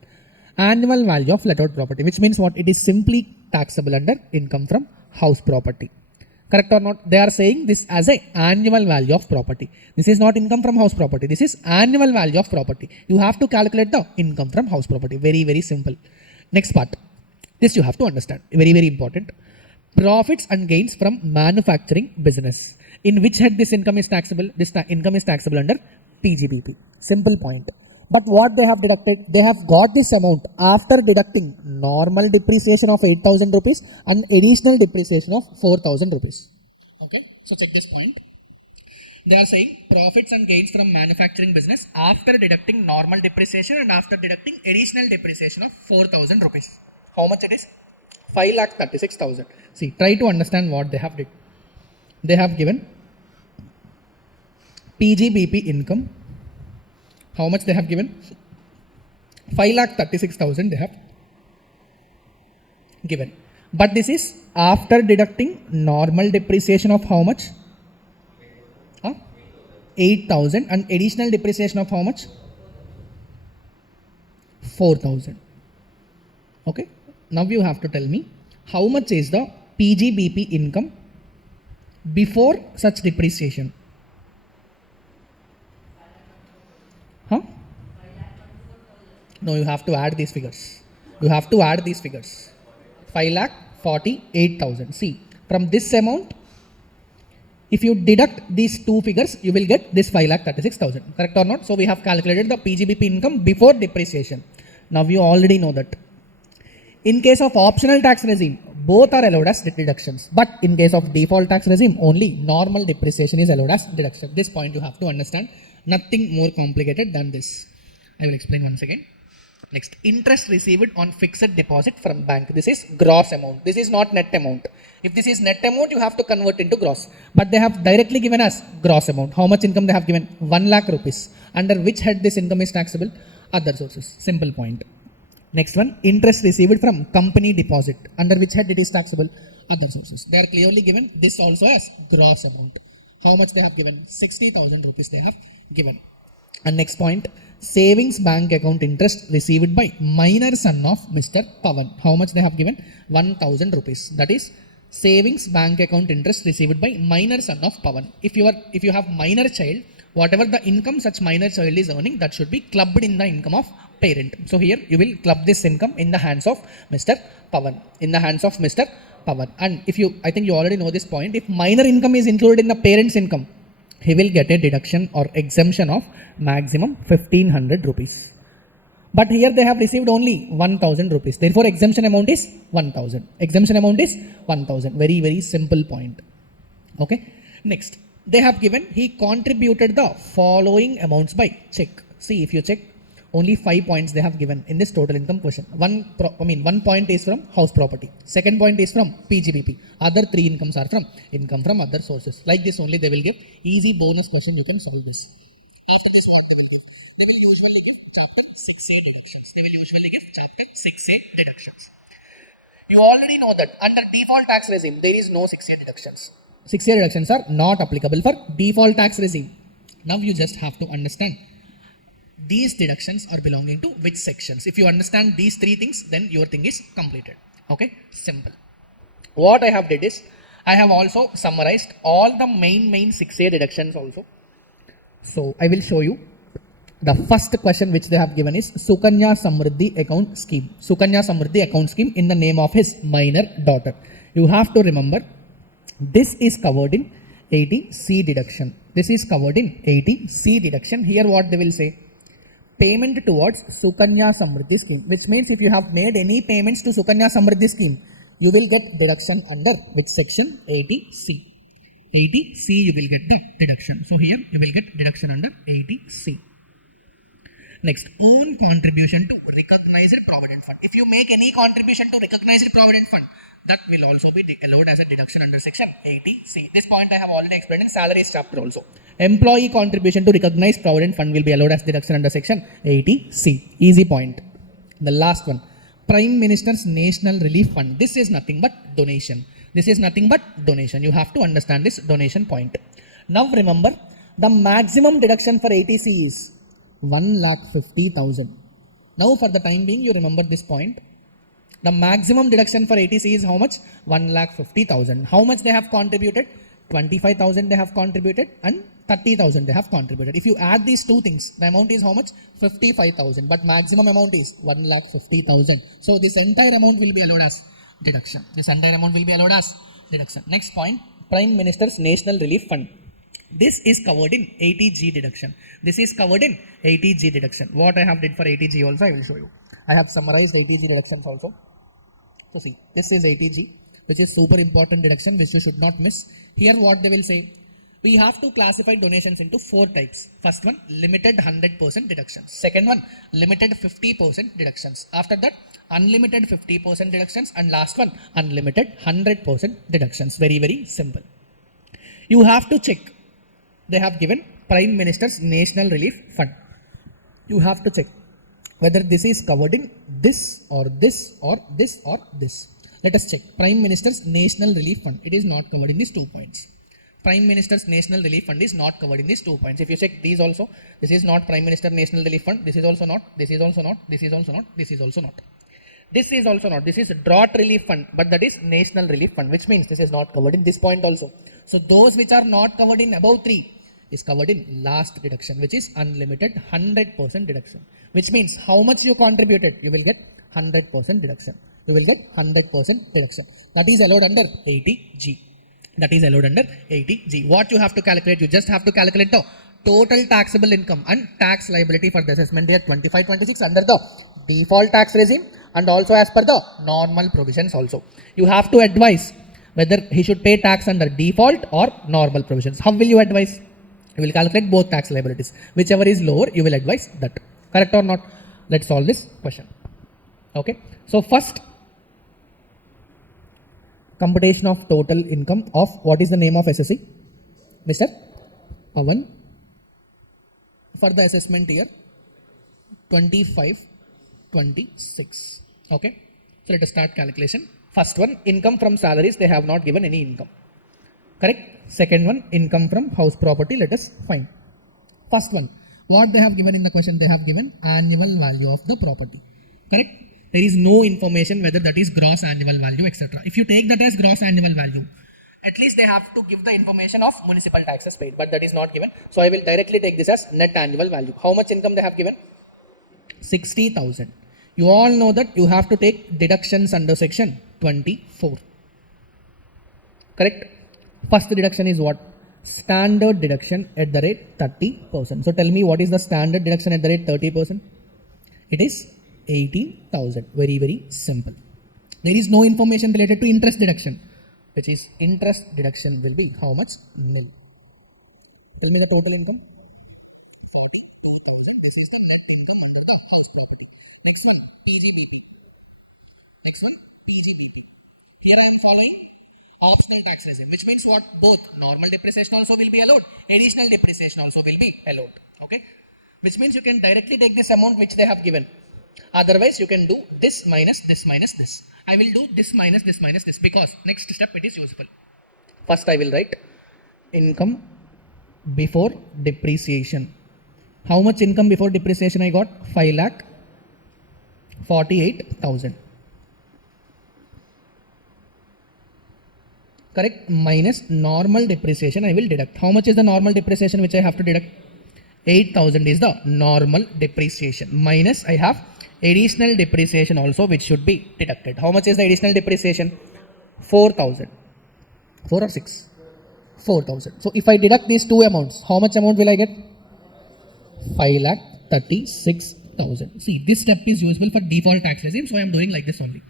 Annual value of let out property, which means what? It is simply taxable under income from house property. Correct or not? They are saying this as a annual value of property. This is not income from house property. This is annual value of property. You have to calculate the income from house property. Very, very simple. Next part. This you have to understand. Very, very important. profits and gains from manufacturing business. In which head this income is taxable? This income is taxable under PGBP. Simple point. But what they have deducted? They have got this amount after deducting normal depreciation of 8,000 rupees and additional depreciation of 4,000 rupees. Okay, so check this point. They are saying profits and gains from manufacturing business after deducting normal depreciation and after deducting additional depreciation of 4,000 rupees. How much it is? 5,36,000. See, try to understand what they have did. They have given PGBP income. How much they have given? 5,36,000 they have given. But this is after deducting normal depreciation of how much? 8,000 and additional depreciation of how much? 4,000. Okay. Now you have to tell me how much is the PGBP income before such depreciation? Huh? No, you have to add these figures. You have to add these figures. 5,48,000. See, from this amount, if you deduct these two figures, you will get this 5,36,000. Correct or not? So we have calculated the PGBP income before depreciation. Now you already know that. In case of optional tax regime, both are allowed as deductions. But in case of default tax regime, only normal depreciation is allowed as deduction. This point you have to understand. Nothing more complicated than this. I will explain once again. Next, interest received on fixed deposit from bank. This is gross amount. This is not net amount. If this is net amount, you have to convert into gross. But they have directly given us gross amount. How much income they have given? 1 lakh rupees. Under which head this income is taxable? Other sources. Simple point. Next one, interest received from company deposit. Under which head it is taxable? Other sources. They are clearly given this also as gross amount. How much they have given? 60,000 rupees they have given. And next point, savings bank account interest received by minor son of Mr. Pavan. How much they have given? 1,000 rupees. That is savings bank account interest received by minor son of Pavan. If you have minor child, whatever the income such minor child is earning, that should be clubbed in the income of parent. So here you will club this income in the hands of Mr. Pavan. In the hands of Mr. Pavan. And I think you already know this point. If minor income is included in the parent's income, he will get a deduction or exemption of maximum 1,500 rupees. But here they have received only 1,000 rupees. Therefore, exemption amount is 1,000. Exemption amount is 1,000. Very, very simple point. Okay. Next, they have given, he contributed the following amounts by check. See, if you check, only 5 points they have given in this total income question. One point is from house property. Second point is from PGBP. Other 3 incomes are from income from other sources. Like this only they will give easy bonus question. You can solve this. After this, what they will give? They will usually give chapter 6A deductions. They will usually give chapter 6A deductions. You already know that under default tax regime, there is no 6A deductions. 6A deductions are not applicable for default tax regime. Now you just have to understand these deductions are belonging to which sections. If you understand these 3 things, then your thing is completed. Okay, simple. What I have did is, I have also summarized all the main 6A deductions also. So I will show you. The first question which they have given is Sukanya Samriddhi account scheme. Sukanya Samriddhi account scheme in the name of his minor daughter. You have to remember, this is covered in 80C deduction. This is covered in 80C deduction. Here what they will say? Payment towards Sukanya Samriddhi scheme, which means if you have made any payments to Sukanya Samriddhi scheme, you will get deduction under which section? 80C. 80C you will get the deduction. So here you will get deduction under 80C. Next, own contribution to recognized provident fund. If you make any contribution to recognized provident fund, that will also be allowed as a deduction under section 80C. This point I have already explained in salaries chapter also. Employee contribution to recognized provident fund will be allowed as deduction under section 80C. Easy point. The last one, Prime Minister's National Relief Fund. This is nothing but donation. This is nothing but donation. You have to understand this donation point. Now remember, the maximum deduction for 80C is 1,50,000. Now for the time being, you remember this point. The maximum deduction for 80C is how much? 1,50,000. How much they have contributed? 25,000 they have contributed and 30,000 they have contributed. If you add these 2 things, the amount is how much? 55,000. But maximum amount is 1,50,000. So this entire amount will be allowed as deduction. This entire amount will be allowed as deduction. Next point, Prime Minister's National Relief Fund. This is covered in 80G deduction. This is covered in 80G deduction. What I have did for 80G also I will show you. I have summarized 80G deductions also. So see, this is 80G, which is super important deduction which you should not miss. Here what they will say, we have to classify donations into 4 types. First one, limited 100% deductions. Second one, limited 50% deductions. After that, unlimited 50% deductions. And last one, unlimited 100% deductions. Very, very simple. You have to check. They have given Prime Minister's National Relief Fund. You have to check whether this is covered in this or this or this or this. Let us check. Prime Minister's National Relief Fund. It is not covered in these 2 points. Prime Minister's National Relief Fund is not covered in these 2 points. If you check these also, this is not Prime Minister National Relief Fund. This is also not. This is also not. This is also not. This is also not. This is also not. This is Drought Relief Fund, but that is National Relief Fund, which means this is not covered in this point also. So those which are not covered in above 3 is covered in last deduction, which is unlimited 100% deduction. Which means how much you contributed, you will get 100% deduction. You will get 100% deduction. That is allowed under 80G. That is allowed under 80G. What you have to calculate? You just have to calculate the total taxable income and tax liability for the assessment year 25-26 under the default tax regime and also as per the normal provisions also. You have to advise whether he should pay tax under default or normal provisions. How will you advise? You will calculate both tax liabilities. Whichever is lower, you will advise that. Correct or not? Let's solve this question. Okay. So first, computation of total income of, what is the name of SSC? Mr. Pavan, for the assessment year 25-26. Okay. So let us start calculation. First one, income from salaries. They have not given any income. Correct. Second one, income from house property. Let us find. First one, what they have given in the question, they have given annual value of the property. Correct. There is no information whether that is gross annual value, etc. If you take that as gross annual value, at least they have to give the information of municipal taxes paid, but that is not given. So I will directly take this as net annual value. How much income they have given? 60,000. You all know that you have to take deductions under section 24. Correct. First deduction is what? Standard deduction at the rate 30%. So tell me, what is the standard deduction at the rate 30%? It is 18,000. Very, very simple. There is no information related to interest deduction, which is interest deduction will be how much? Nil. Tell me the total income. 42,000. This is the net income under the house property. Next one, PGBP. Next one, PGBP. Here I am following optional tax regime, which means what? Both normal depreciation also will be allowed, additional depreciation also will be allowed. Okay, which means you can directly take this amount which they have given. Otherwise, you can do this minus this minus this. I will do this minus this minus this because next step it is useful. First, I will write income before depreciation. How much income before depreciation I got? 5,48,000. Correct. Minus normal depreciation I will deduct. How much is the normal depreciation which I have to deduct? 8,000 is the normal depreciation. Minus I have additional depreciation also which should be deducted. How much is the additional depreciation? 4,000. 4 or 6? 4,000. So if I deduct these two amounts, how much amount will I get? 5,36,000. See, this step is useful for default tax regime, so I am doing like this only.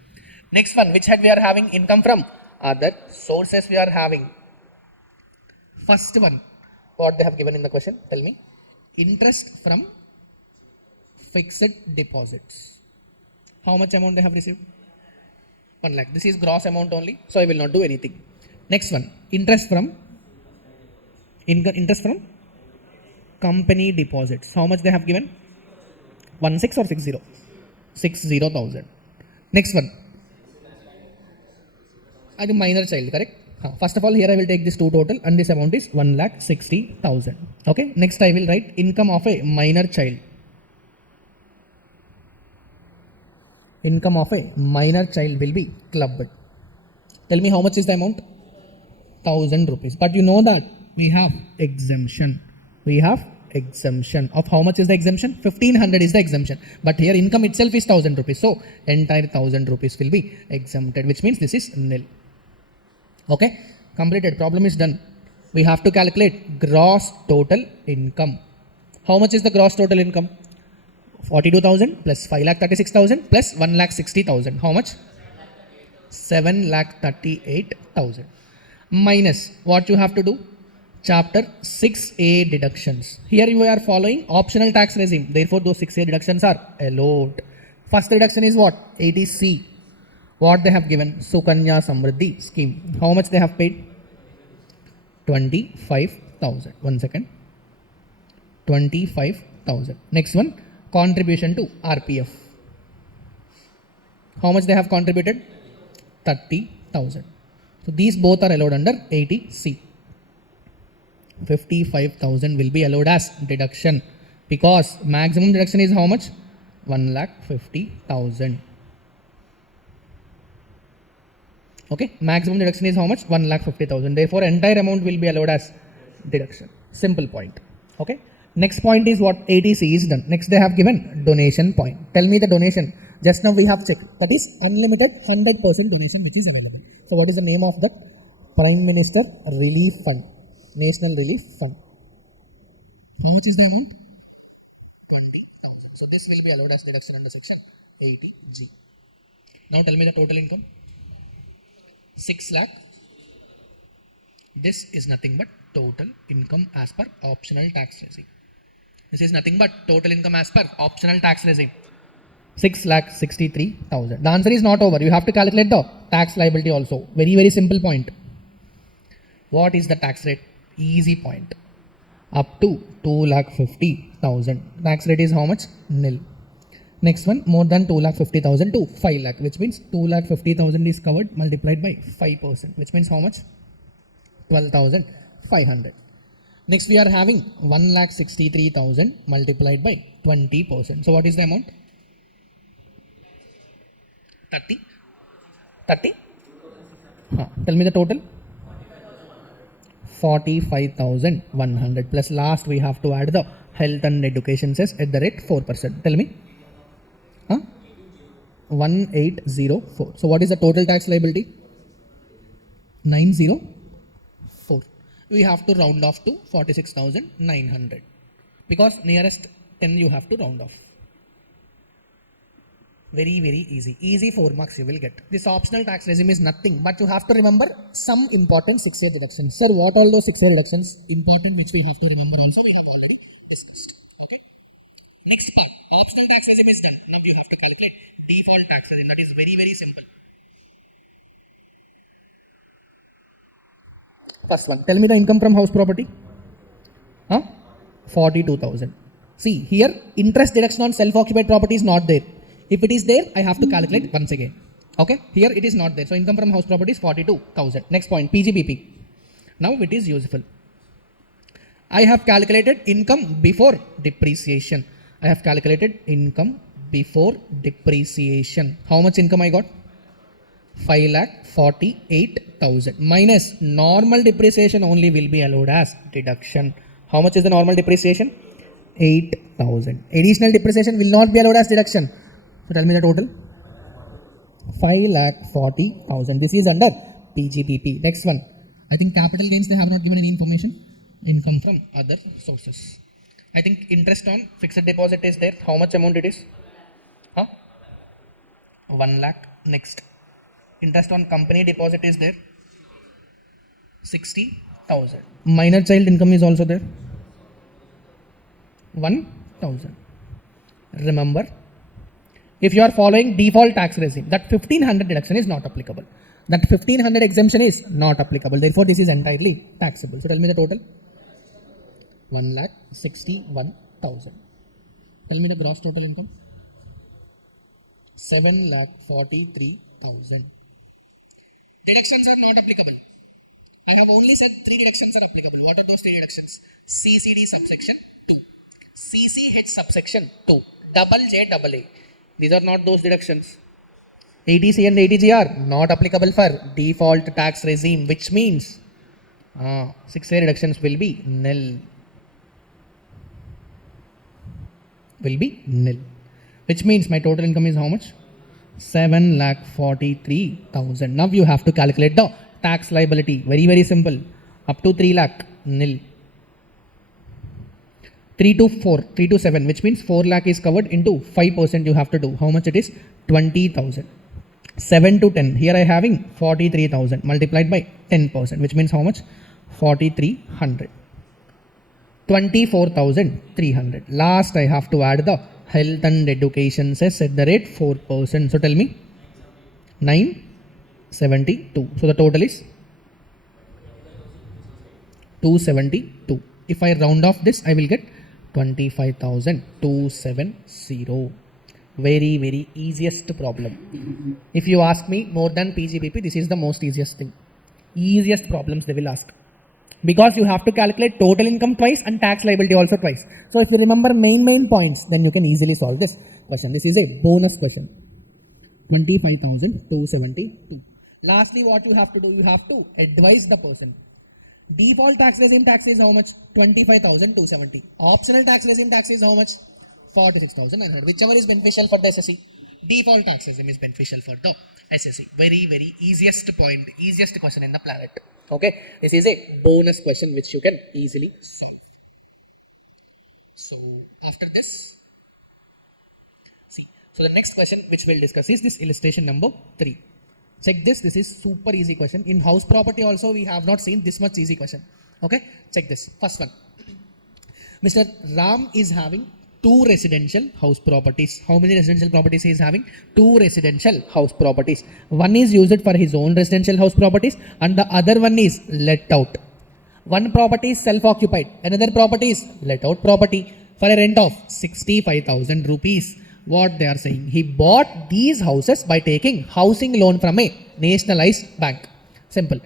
Next one, which head we are having? Income from other sources we are having. First one, what they have given in the question? Tell me. Interest from fixed deposits. How much amount they have received? 1 lakh. This is gross amount only, so I will not do anything. Next one, interest from company deposits. How much they have given? 16 or 60? 60,000. Next one, the minor child, correct? First of all, here I will take this two total and this amount is 1,60,000. Okay. Next I will write income of a minor child. Income of a minor child will be clubbed. Tell me how much is the amount? 1,000 rupees. But you know that we have exemption. We have exemption of how much is the exemption? 1,500 is the exemption. But here income itself is 1,000 rupees. So entire 1,000 rupees will be exempted, which means this is nil. Okay, completed. Problem is done. We have to calculate gross total income. How much is the gross total income? 42,000 plus 5,36,000 plus 1,60,000. How much? 7,38,000. Minus what you have to do? Chapter 6A deductions. Here you are following optional tax regime. Therefore, those 6A deductions are allowed. First deduction is what? 80C. What they have given? Sukanya Samriddhi scheme. How much they have paid? 25,000. 1 second. 25,000. Next one, contribution to RPF. How much they have contributed? 30,000. So these both are allowed under 80C. 55,000 will be allowed as deduction because maximum deduction is how much? 1,50,000. Okay, maximum deduction is how much? 1,50,000. Therefore, entire amount will be allowed as deduction. Simple point. Okay. Next point is what? 80C is done. Next they have given donation point. Tell me the donation. Just now we have checked. That is unlimited 100% donation which is available. So what is the name of the Prime Minister Relief Fund? National Relief Fund. How much is the amount? 20,000. So this will be allowed as deduction under section 80G. Now tell me the total income. 6 lakh. This is nothing but total income as per optional tax regime. This is nothing but total income as per optional tax regime. 6,63,000. The answer is not over. You have to calculate the tax liability also. Very, very simple point. What is the tax rate? Easy point. Up to 2,50,000. Tax rate is how much? Nil. Next one, more than 2,50,000 to 5 lakh, which means 2,50,000 is covered multiplied by 5%, which means how much? 12,500. Next, we are having 1,63,000 multiplied by 20%. So what is the amount? 30. 30. Tell me the total. 45,100 plus last we have to add the health and education cess at the rate 4%. Tell me. 1804. So what is the total tax liability? 904. We have to round off to 46,900 because nearest 10 you have to round off. Very, very easy. Easy 4 marks you will get. This optional tax regime is nothing but you have to remember some important 6A deductions. Sir, what all those 6A deductions important which we have to remember also we have already discussed. Okay. Next part, optional tax regime is done. Now you have to calculate default tax regime. That is very, very simple. First one, tell me the income from house property. 42,000. See here, interest deduction on self-occupied property is not there. If it is there, I have to calculate once again. Okay, here it is not there. So income from house property is 42,000. Next point, PGBP. Now it is useful. I have calculated income before depreciation. I have calculated income before depreciation. How much income I got? 5,48,000 minus normal depreciation only will be allowed as deduction. How much is the normal depreciation? 8,000. Additional depreciation will not be allowed as deduction. So tell me the total. 5,40,000. This is under PGBP. Next one. I think capital gains they have not given any information. Income from other sources. I think interest on fixed deposit is there. How much amount it is? 1 lakh. Next. Interest on company deposit is there. 60,000. Minor child income is also there. 1,000. Remember, if you are following default tax regime, that 1,500 deduction is not applicable. That 1,500 exemption is not applicable. Therefore, this is entirely taxable. So tell me the total. 1,61,000. Tell me the gross total income. 7,43,000. Deductions are not applicable. I have only said 3 deductions are applicable. What are those 3 deductions? CCD subsection 2, CCH subsection 2, double J double A. These are not those deductions. 80C and 80G are not applicable for default tax regime, which means 6A deductions will be nil. Which means my total income is how much? 7,43,000. Now you have to calculate the tax liability. Very, very simple. Up to 3 lakh, nil. 3 to 4, 3 to 7, which means 4 lakh is covered into 5% you have to do. How much it is? 20,000. 7 to 10, here I having 43,000 multiplied by 10%, which means how much? 4,300. 24,300. Last I have to add the health and education cess at the rate 4%. So tell me, 972. So the total is 272. If I round off this, I will get 25,270. Very, very easiest problem. If you ask me more than PGBP, this is the most easiest thing. Easiest problems they will ask. Because you have to calculate total income twice and tax liability also twice. So if you remember main points, then you can easily solve this question. This is a bonus question. 25,272. Lastly, what you have to do, you have to advise the person. Default tax regime tax is how much? 25,270. Optional tax regime tax is how much? 46,900. Whichever is beneficial for the SSE. Default tax regime is beneficial for the SSE. Very, very easiest point, easiest question in the planet. Okay, this is a bonus question which you can easily solve. So after this, see. So the next question which we'll discuss is this illustration number 3. Check this. This is super easy question. In house property also we have not seen this much easy question. Okay, check this. First one. Mr. Ram is having 2 residential house properties. How many residential properties he is having? 2 residential house properties. One is used for his own residential house properties and the other one is let out. One property is self-occupied. Another property is let out property for a rent of 65,000 rupees. What they are saying? He bought these houses by taking housing loan from a nationalized bank. Simple.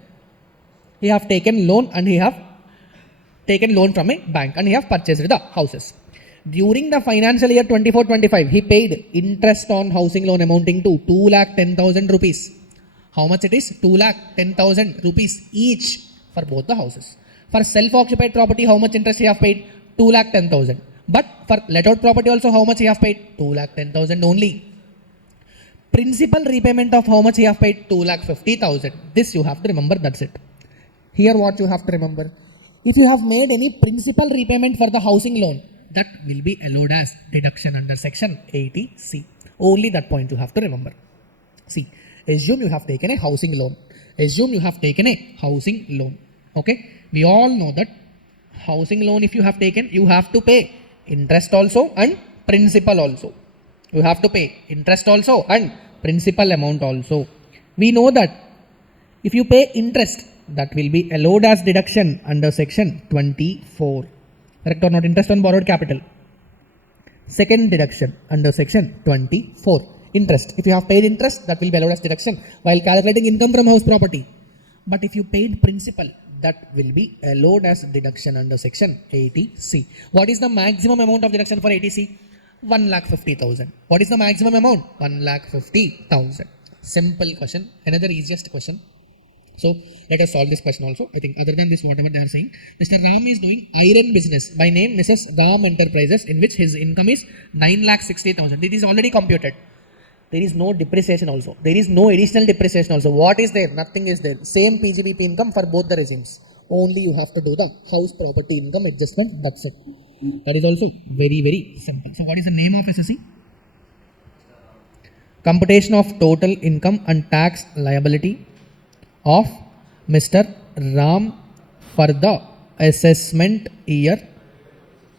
He have taken loan and he have taken loan from a bank and he have purchased the houses. During the financial year 24-25, he paid interest on housing loan amounting to 2,10,000 rupees. How much it is? 2,10,000 rupees each for both the houses. For self-occupied property, how much interest he have paid? 2,10,000. But for let out property also, how much he have paid? 2,10,000 only. Principal repayment of how much he have paid? 2,50,000. This you have to remember, that's it. Here what you have to remember? If you have made any principal repayment for the housing loan, that will be allowed as deduction under section 80C. Only that point you have to remember. See, assume you have taken a housing loan. Assume you have taken a housing loan. Okay, we all know that housing loan if you have taken, you have to pay interest also and principal also. You have to pay interest also and principal amount also. We know that if you pay interest, that will be allowed as deduction under section 24. Correct or not? Interest on borrowed capital. Second deduction under section 24. Interest. If you have paid interest, that will be allowed as deduction while calculating income from house property. But if you paid principal, that will be allowed as deduction under section 80C. What is the maximum amount of deduction for 80C? 1,50,000. What is the maximum amount? 1,50,000. Simple question. Another easiest question. So let us solve this question also. I think other than this, whatever they are saying, Mr. Ram is doing iron business by name Mrs. Ram Enterprises, in which his income is 9,60,000. It is already computed. There is no depreciation also. There is no additional depreciation also. What is there? Nothing is there. Same PGBP income for both the regimes. Only you have to do the house property income adjustment. That's it. That is also very, very simple. So what is the name of SSE? Computation of total income and tax liability of Mr. Ram for the assessment year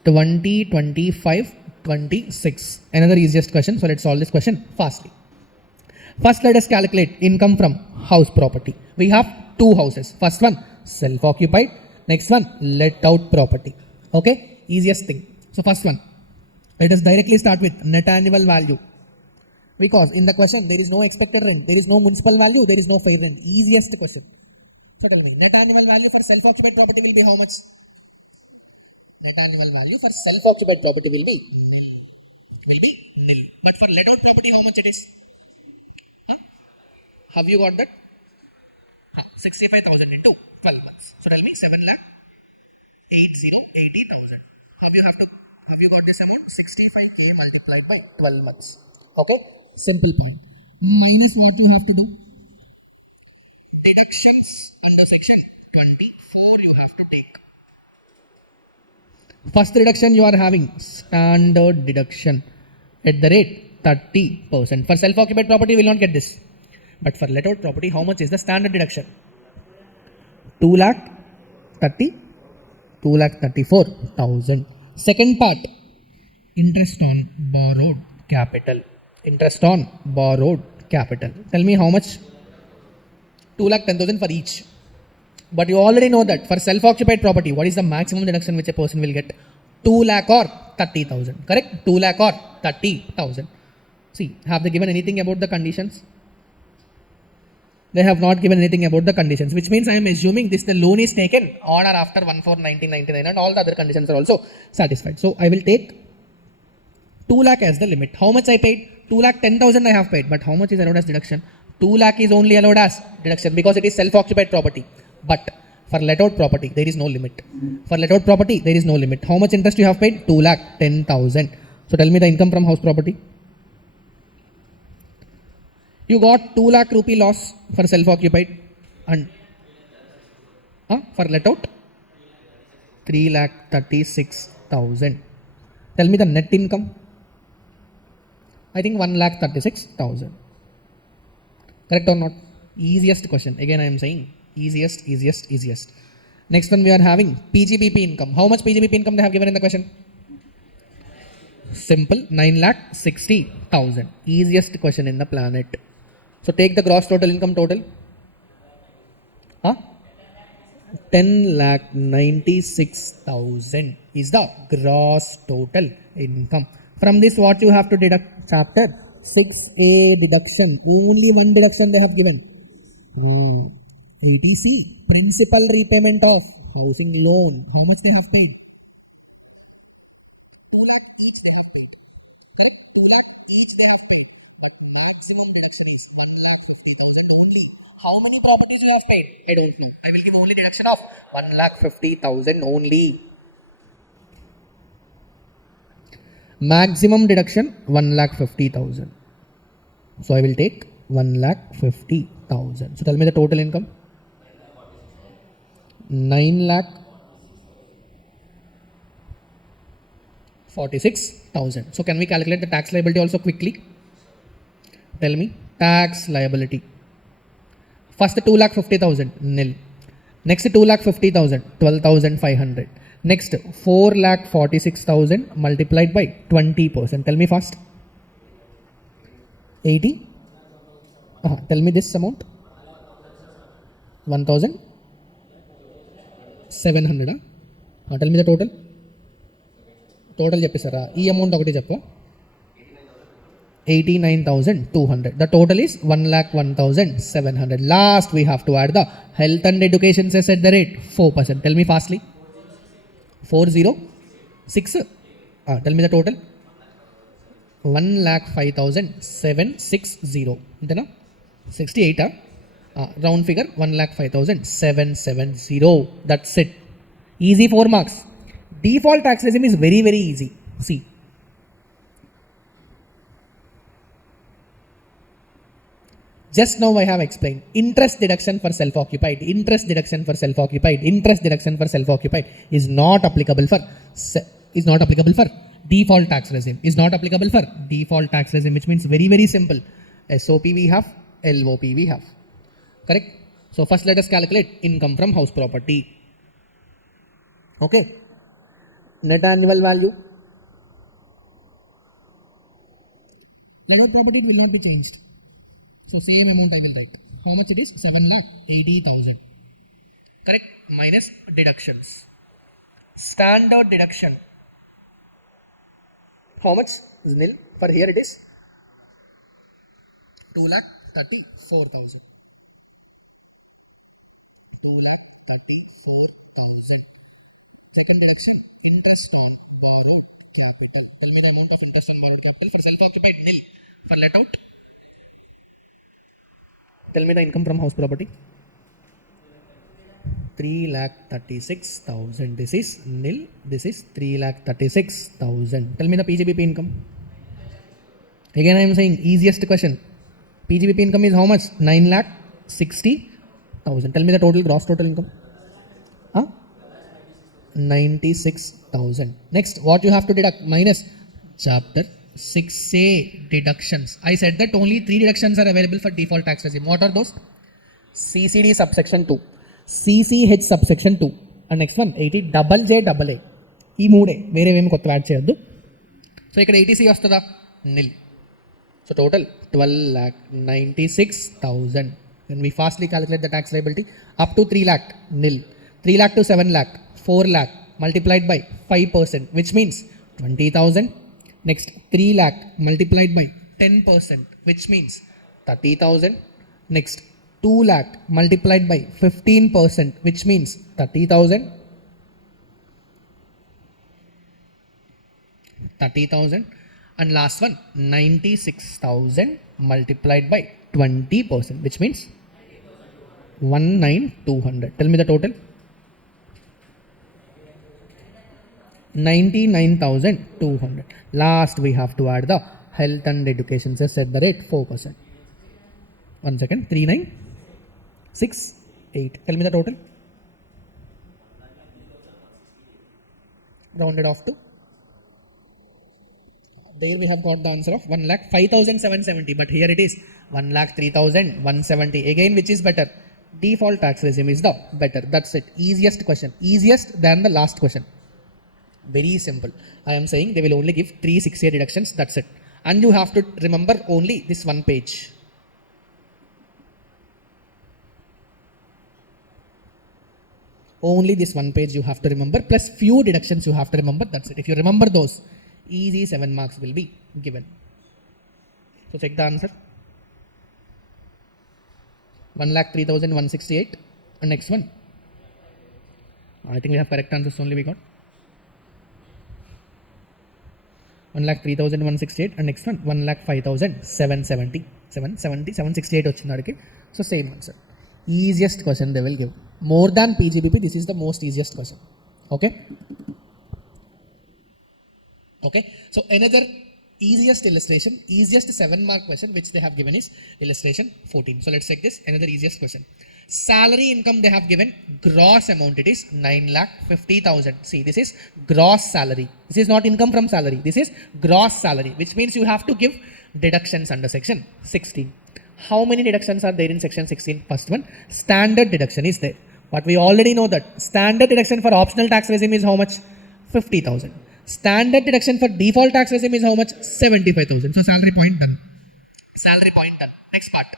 2025-26. Another easiest question. So let's solve this question fastly. First, let us calculate income from house property. We have 2 houses. First one self-occupied. Next one let out property. Okay, easiest thing. So first one, let us directly start with net annual value. Because in the question, there is no expected rent, there is no municipal value, there is no fair rent. Easiest question. So tell me, net annual value for self-occupied property will be how much? Net annual value for self-occupied property will be nil. But for let out property, how much it is? Have you got that? 65,000 into 12 months. So tell me, 7,80,000. Have you got this amount? 65K multiplied by 12 months. Okay? Simple point. Minus what you have to do? Deductions. First deduction you are having standard deduction at the rate 30%. For self-occupied property, you will not get this. But for let out property, how much is the standard deduction? 2 lakh 30, 2 lakh 34,000. Second part, interest on borrowed capital. Interest on borrowed capital. Tell me how much? 2 lakh 10,000 for each. But you already know that for self-occupied property, what is the maximum deduction which a person will get? 2 lakh or 30,000. Correct? 2 lakh or 30,000. See, have they given anything about the conditions? They have not given anything about the conditions, which means I am assuming this the loan is taken on or after 1/4/1999 and all the other conditions are also satisfied. So I will take 2 lakh as the limit. How much I paid? 2 lakh 10,000 I have paid. But how much is allowed as deduction? 2 lakh is only allowed as deduction because it is self-occupied property. But for let out property, there is no limit. For let out property, there is no limit. How much interest you have paid? 2 lakh 10,000. So tell me the income from house property. You got 2 lakh rupee loss for self-occupied and for let out 3 lakh 36,000. Tell me the net income. I think 1 lakh 36,000. Correct or not? Easiest question. Again I am saying easiest. Next one we are having PGBP income. How much PGBP income they have given in the question? Simple, 9 lakh 60,000. Easiest question in the planet. So take the gross total income total. 10 lakh 96,000 is the gross total income. From this what you have to deduct? Chapter 6A deduction. Only one deduction they have given. ETC, principal repayment of housing loan. How much they have paid? 2 lakh each they have paid. Correct? 2 lakh each they have paid. But maximum deduction is 1 lakh 50,000 only. How many properties you have paid? I don't know. I will give only deduction of 1 lakh 50,000 only. Maximum deduction 1 lakh 50,000. So I will take 1 lakh 50,000. So tell me the total income. 9 lakh 46,000. So can we calculate the tax liability also quickly? Tell me tax liability. First 2 lakh 50,000 nil. Next 2 lakh 50,000 12,500. Next 4 lakh 46,000 multiplied by 20%. Tell me fast. 80. Tell me this amount. 1,700. Tell me the total. Total చెప్పేసారా? ఈ amount ఒకటి చెప్పు. 89,200. The total is 1,01,700. Last we have to add the health and education cess at the rate 4%. Tell me fastly. 406. Tell me the total. 1,05,760. Intena? 68. Round figure 1,05,770. That's it. Easy 4 marks. Default tax regime is very easy. See. Just now I have explained interest deduction for self-occupied. Interest deduction for self-occupied. Interest deduction for self-occupied is not applicable for default tax regime. Is not applicable for default tax regime, which means very simple. SOP we have, LOP we have. Correct? So first let us calculate income from house property. Okay. Net annual value. Let out property it will not be changed. So same amount I will write. How much it is? 7,80,000. Correct? Minus deductions. Standard deduction. How much? Nil. For here it is 2,34,000. 2,34,000. Second deduction, interest on borrowed capital. Tell me the amount of interest on borrowed capital. For self-occupied, nil. For let out, tell me the income from house property. 3,36,000. This is nil. This is 3,36,000. Tell me the PGBP income. Again I am saying easiest question. PGBP income is how much? 9,60,000. Tell me the total gross total income. 96,000. Next, what you have to deduct? Minus chapter 6A deductions. I said that only 3 deductions are available for default tax regime. What are those? CCD subsection 2, CCH subsection 2, and next one 80 double J double A. ఈ మూడే వేరేవేమి కొత్త add చేయొద్దు. So ఇక్కడ 80C వస్తుందా? Nil. So total 12,96,000. When we fastly calculate the tax liability up to 3 lakh, nil. 3 lakh to 7 lakh, 4 lakh multiplied by 5%, which means 20,000. Next 3 lakh multiplied by 10%, which means 30,000. Next 2 lakh multiplied by 15%, which means 30,000. 30,000. And last one 96,000 multiplied by 20%, which means 19,200. Tell me the total. 99,200. Last we have to add the health and education. Just set the rate 4%. 1 second. 3968. Tell me the total. Rounded off to. There we have got the answer of 1,05,770, but here it is 1,03,170. Again, which is better? Default tax regime is the better. That's it. Easiest question. Easiest than the last question. Very simple. I am saying they will only give 3 6-year deductions. That's it. And you have to remember only this one page. Only this one page you have to remember, plus few deductions you have to remember. That's it. If you remember those, easy 7 marks will be given. So check the answer. 1,03,168. And next one. I think we have correct answers only we got. 1,03,168. And next one 1,05,770. 768 వచ్చింది. So same answer. Easiest question they will give. More than PGBP, this is the most easiest question. Okay. Okay, so another easiest illustration, easiest 7 mark question which they have given is illustration 14. So let's check this, another easiest question. Salary income they have given, gross amount it is 9,50,000. See, this is gross salary. This is not income from salary. This is gross salary, which means you have to give deductions under section 16. How many deductions are there in section 16? First one, standard deduction is there. But we already know that standard deduction for optional tax regime is how much? 50,000. Standard deduction for default tax regime is how much? 75,000. So salary point done. Salary point done. Next part.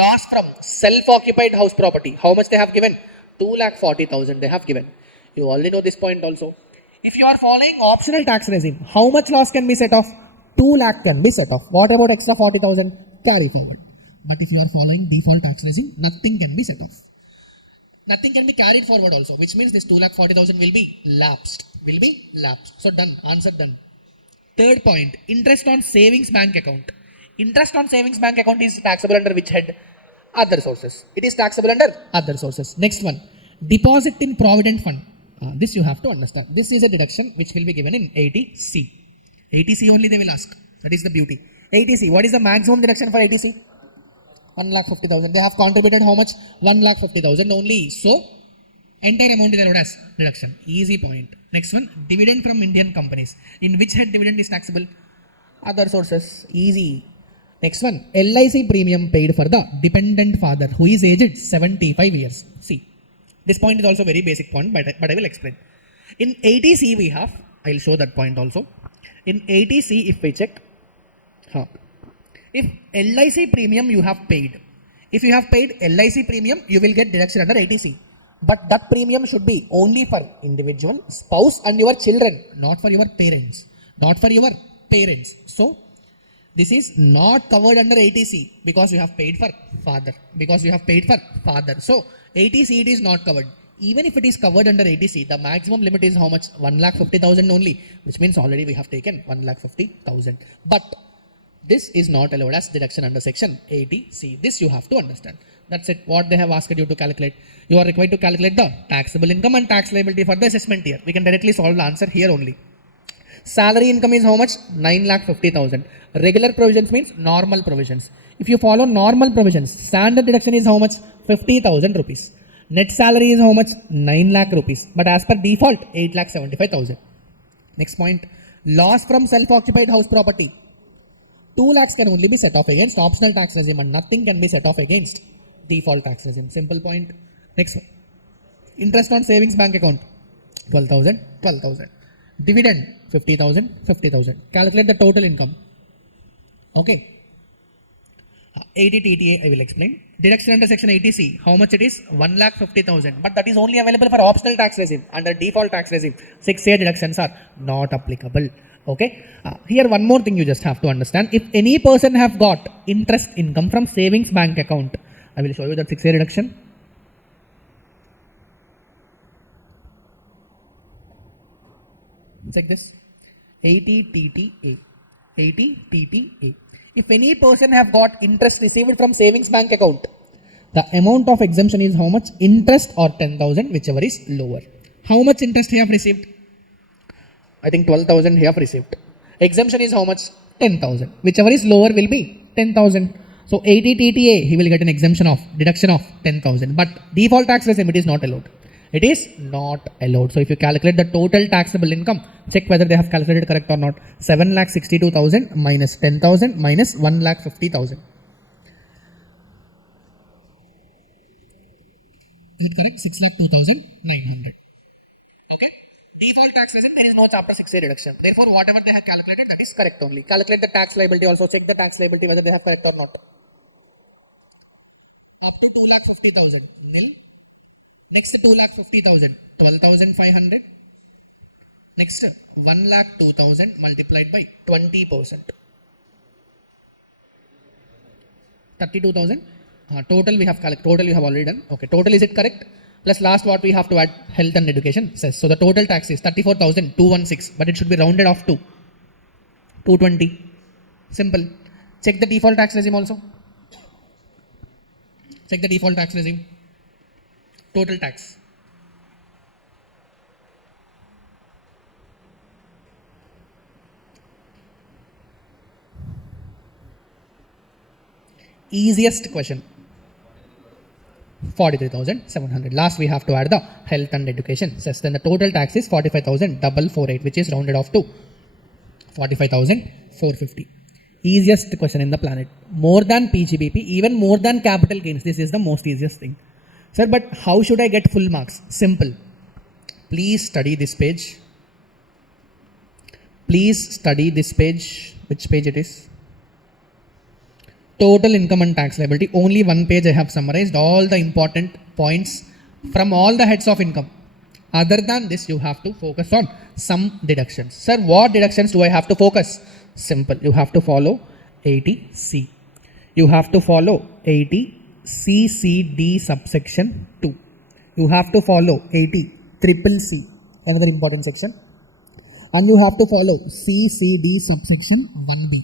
Loss from self-occupied house property. How much they have given? 2,40,000 they have given. You already know this point also. If you are following optional tax regime, how much loss can be set off? 2 lakh can be set off. What about extra 40,000? Carry forward. But if you are following default tax regime, nothing can be set off. Nothing can be carried forward also, which means this 2,40,000 will be lapsed. Will be lapsed. So done. Answer done. Third point, interest on savings bank account. Interest on savings bank account is taxable under which head? Other sources. It is taxable under other sources. Next one, deposit in Provident fund. This you have to understand. This is a deduction which will be given in 80C. 80C only they will ask. That is the beauty. 80C. What is the maximum deduction for 80C? 1,50,000. They have contributed how much? 1,50,000 only. So, entire amount is allowed as deduction. Easy point. Next one, dividend from Indian companies. In which head dividend is taxable? Other sources. Easy. Next one, LIC premium paid for the dependent father who is aged 75 years. See, this point is also very basic point, but I will explain. In 80C we have, I will show that point also. In 80C if we check, if LIC premium you have paid, if you have paid LIC premium, you will get deduction under 80C. But that premium should be only for individual, spouse and your children, not for your parents. Not for your parents. So, this is not covered under 80C because you have paid for father. Because you have paid for father. So, 80C it is not covered. Even if it is covered under 80C, the maximum limit is how much? 1,50,000 only. Which means already we have taken 1,50,000. But this is not allowed as deduction under section 80C. This you have to understand. That's it. What they have asked you to calculate. You are required to calculate the taxable income and tax liability for the assessment year. We can directly solve the answer here only. Salary income is how much? 9,50,000. Regular provisions means normal provisions. If you follow normal provisions, standard deduction is how much? 50,000 rupees. Net salary is how much? 9 lakh rupees. But as per default, 8,75,000. Next point, loss from self-occupied house property. 2 lakhs can only be set off against optional tax regime and nothing can be set off against default tax regime. Simple point. Next one. Interest on savings bank account. 12,000, 12,000. Dividend, 50,000, 50,000. Calculate the total income. Okay. 80 TTA I will explain. Deduction under section 80C, how much it is? 1,50,000. But that is only available for optional tax regime. Under default tax regime, 6A deductions are not applicable. Okay. Here one more thing you just have to understand. If any person have got interest income from savings bank account, I will show you that 6A deduction. Check this. 80 TTA. 80 TTA. If any person have got interest received from savings bank account, the amount of exemption is how much? Interest or 10,000, whichever is lower. How much interest he have received? I think 12,000 he have received. Exemption is how much? 10,000. Whichever is lower will be 10,000. So 80 TTA he will get an exemption of deduction of 10,000. But default tax regime it is not allowed. It is not allowed. So if you calculate the total taxable income, check whether they have calculated correct or not. 7,62,000 minus 10,000 minus 1,50,000. Is it correct? 6,02,900. Okay. Default tax regime, there is no chapter 6A deduction. Therefore, whatever they have calculated, that is correct only. Calculate the tax liability also. Check the tax liability whether they have correct or not. Up to 2,50,000. Nil. Next 2,50,000. 12,500. Next 1,02,000 multiplied by 20%. 32,000. Total we have calculated. Total we have already done. Okay. Total is it correct? Plus last what we have to add, health and education says. So the total tax is 34,216, but it should be rounded off to 220. Simple. Check the default tax regime also. Check the default tax regime. Total tax. Easiest question. 43,700. Last we have to add the health and education cess. Then the total tax is 45,448, which is rounded off to 45,450. Easiest question in the planet. More than PGBP, even more than capital gains. This is the most easiest thing. Sir, but how should I get full marks? Simple. Please study this page. Please study this page. Which page it is? Total income and tax liability. Only one page I have summarized all the important points from all the heads of income. Other than this, you have to focus on some deductions. Sir, what deductions do I have to focus? Simple. You have to follow 80C. You have to follow 80CCD subsection 2. You have to follow 80CCC, another important section. And you have to follow CCD subsection 1B.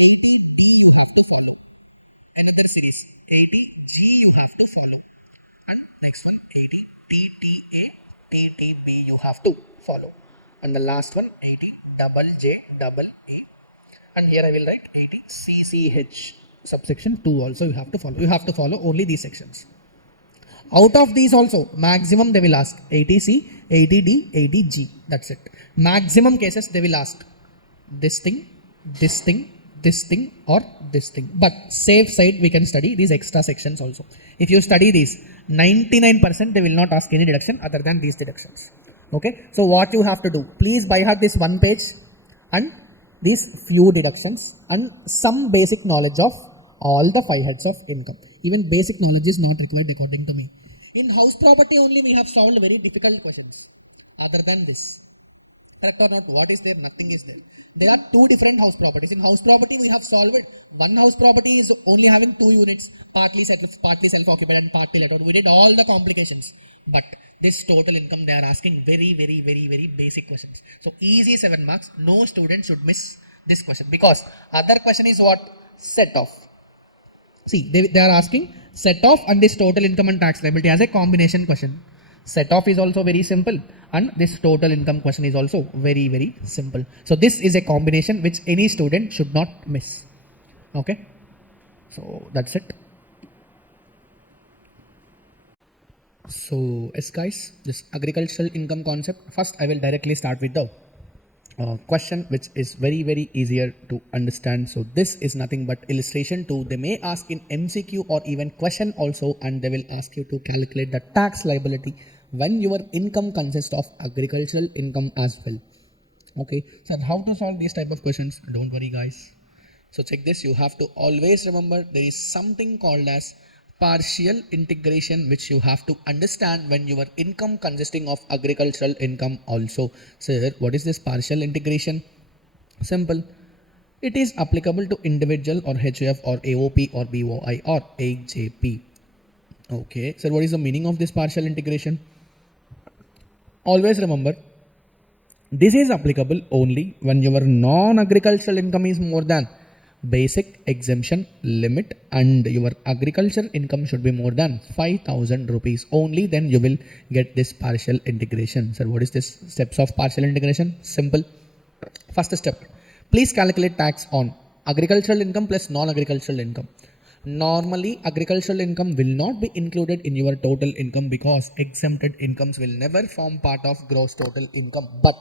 80D you have to follow. Another series. 80G you have to follow. And next one 80TTA, TTB you have to follow. And the last one 80JJE. And here I will write 80CCH subsection 2 also you have to follow. You have to follow only these sections. Out of these also, maximum they will ask 80C, 80D, 80G. That's it. Maximum cases they will ask this thing, this thing, this thing or this thing. But safe side we can study these extra sections also. If you study these, 99% they will not ask any deduction other than these deductions. Okay. So what you have to do, please by heart this one page and these few deductions and some basic knowledge of all the 5 heads of income. Even basic knowledge is not required according to me. In house property only we have solved very difficult questions. Other than this, correct or not? What is there? Nothing is there. There are 2 different house properties. In house property we have solved it. One house property is only having 2 units, partly self-occupied and partly let out. We did all the complications. But this total income they are asking very basic questions. So easy 7 marks. No student should miss this question because other question is what? Set off. See, they are asking set off and this total income and tax liability as a combination question. Set off is also very simple and this total income question is also very simple. So this is a combination which any student should not miss. Okay. So that's it. So yes guys, this agricultural income concept. First I will directly start with the question which is very easier to understand. So this is nothing but illustration to they may ask in MCQ or even question also, and they will ask you to calculate the tax liability when your income consists of agricultural income as well. Okay, so how to solve these type of questions? Don't worry guys. So check this, you have to always remember there is something called as partial integration which you have to understand when your income consisting of agricultural income also. Sir, what is this partial integration? Simple. It is applicable to individual or HUF or AOP or BOI or AJP. Okay, sir, what is the meaning of this partial integration? Always remember this is applicable only when your non-agricultural income is more than basic exemption limit and your agricultural income should be more than 5,000 rupees. Only then you will get this partial integration. So what is this steps of partial integration? Simple. First step, please calculate tax on agricultural income plus non-agricultural income. Normally, agricultural income will not be included in your total income because exempted incomes will never form part of gross total income. But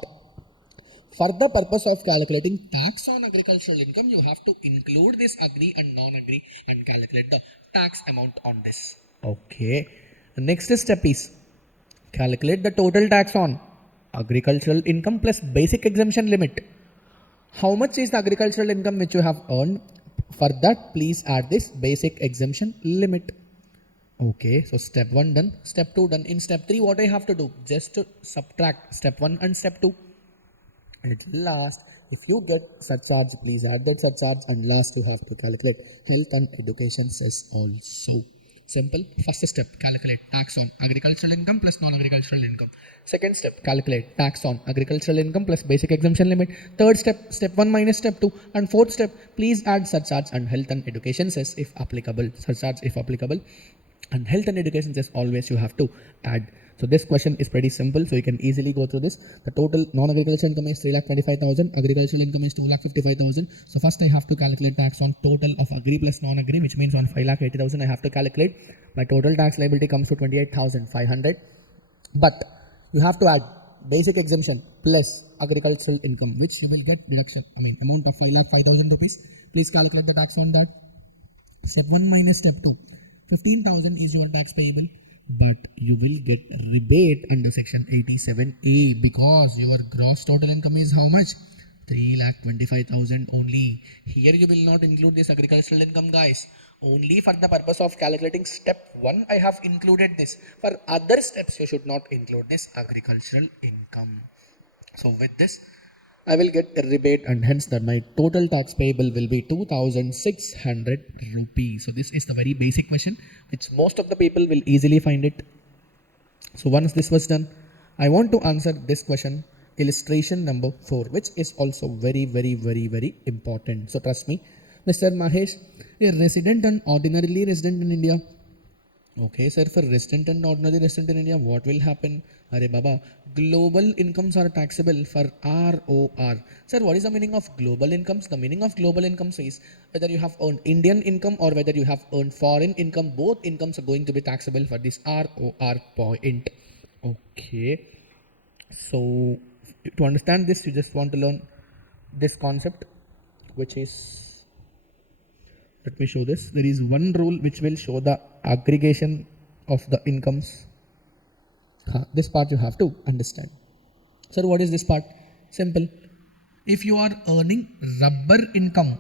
for the purpose of calculating tax on agricultural income, you have to include this agree and non-agree and calculate the tax amount on this. Okay. The next step is calculate the total tax on agricultural income plus basic exemption limit. How much is the agricultural income which you have earned? For that, please add this basic exemption limit. Okay, so step 1 done, step 2 done. In step 3, what I have to do? Just to subtract step 1 and step 2. At last, if you get surcharge, please add that surcharge, and last you have to calculate health and education cess also. Simple. First step, calculate tax on agricultural income plus non-agricultural income. Second step, calculate tax on agricultural income plus basic exemption limit. Third step, step 1 minus step 2. And fourth step, please add surcharge and health and education cess if applicable. Surcharge if applicable. And health and education cess always you have to add. So this question is pretty simple, so you can easily go through this. The total non-agricultural income is 3,25,000, agricultural income is 2,55,000. So first I have to calculate tax on total of agree plus non-agree, which means on 5,80,000 I have to calculate. My total tax liability comes to 28,500. But you have to add basic exemption plus agricultural income, which you will get deduction. Amount of 5,05,000 rupees. Please calculate the tax on that. Step 1 minus step 2. 15,000 is your tax payable, but you will get rebate under section 87A because your gross total income is how much? 3,25,000 only. Here you will not include this agricultural income, guys. Only for the purpose of calculating step 1 I have included this. For other steps you should not include this agricultural income. So with this I will get a rebate, and hence that my total tax payable will be 2,600 rupees. So this is the very basic question which most of the people will easily find it. So once this was done, I want to answer this question, illustration number 4, which is also very important. So trust me, Mr. Mahesh, a resident and ordinarily resident in India. Okay, sir, for resident and ordinary resident in India, what will happen? Arey Baba, global incomes are taxable for ROR. Sir, what is the meaning of global incomes? The meaning of global incomes is whether you have earned Indian income or whether you have earned foreign income, both incomes are going to be taxable for this ROR point. Okay, so to understand this, you just want to learn this concept, which is, let me show this. There is one rule which will show the aggregation of the incomes. This part you have to understand. Sir, what is this part? Simple. If you are earning rubber income,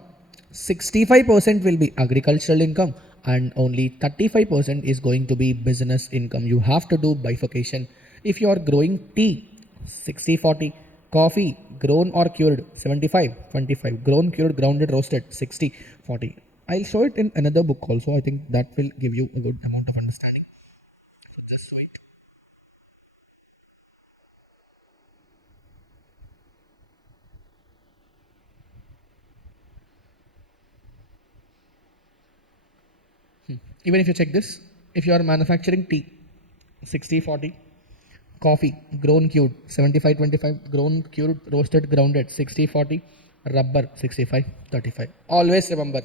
65% will be agricultural income and only 35% is going to be business income. You have to do bifurcation. If you are growing tea, 60-40, coffee, grown or cured, 75-25, grown, cured, grounded, roasted, 60-40. I'll show it in another book also. I think that will give you a good amount of understanding. Just wait. Even if you check this, if you are manufacturing tea, 60-40, coffee, grown, cured, 75-25, grown, cured, roasted, grounded, 60-40, rubber, 65-35. Always remember,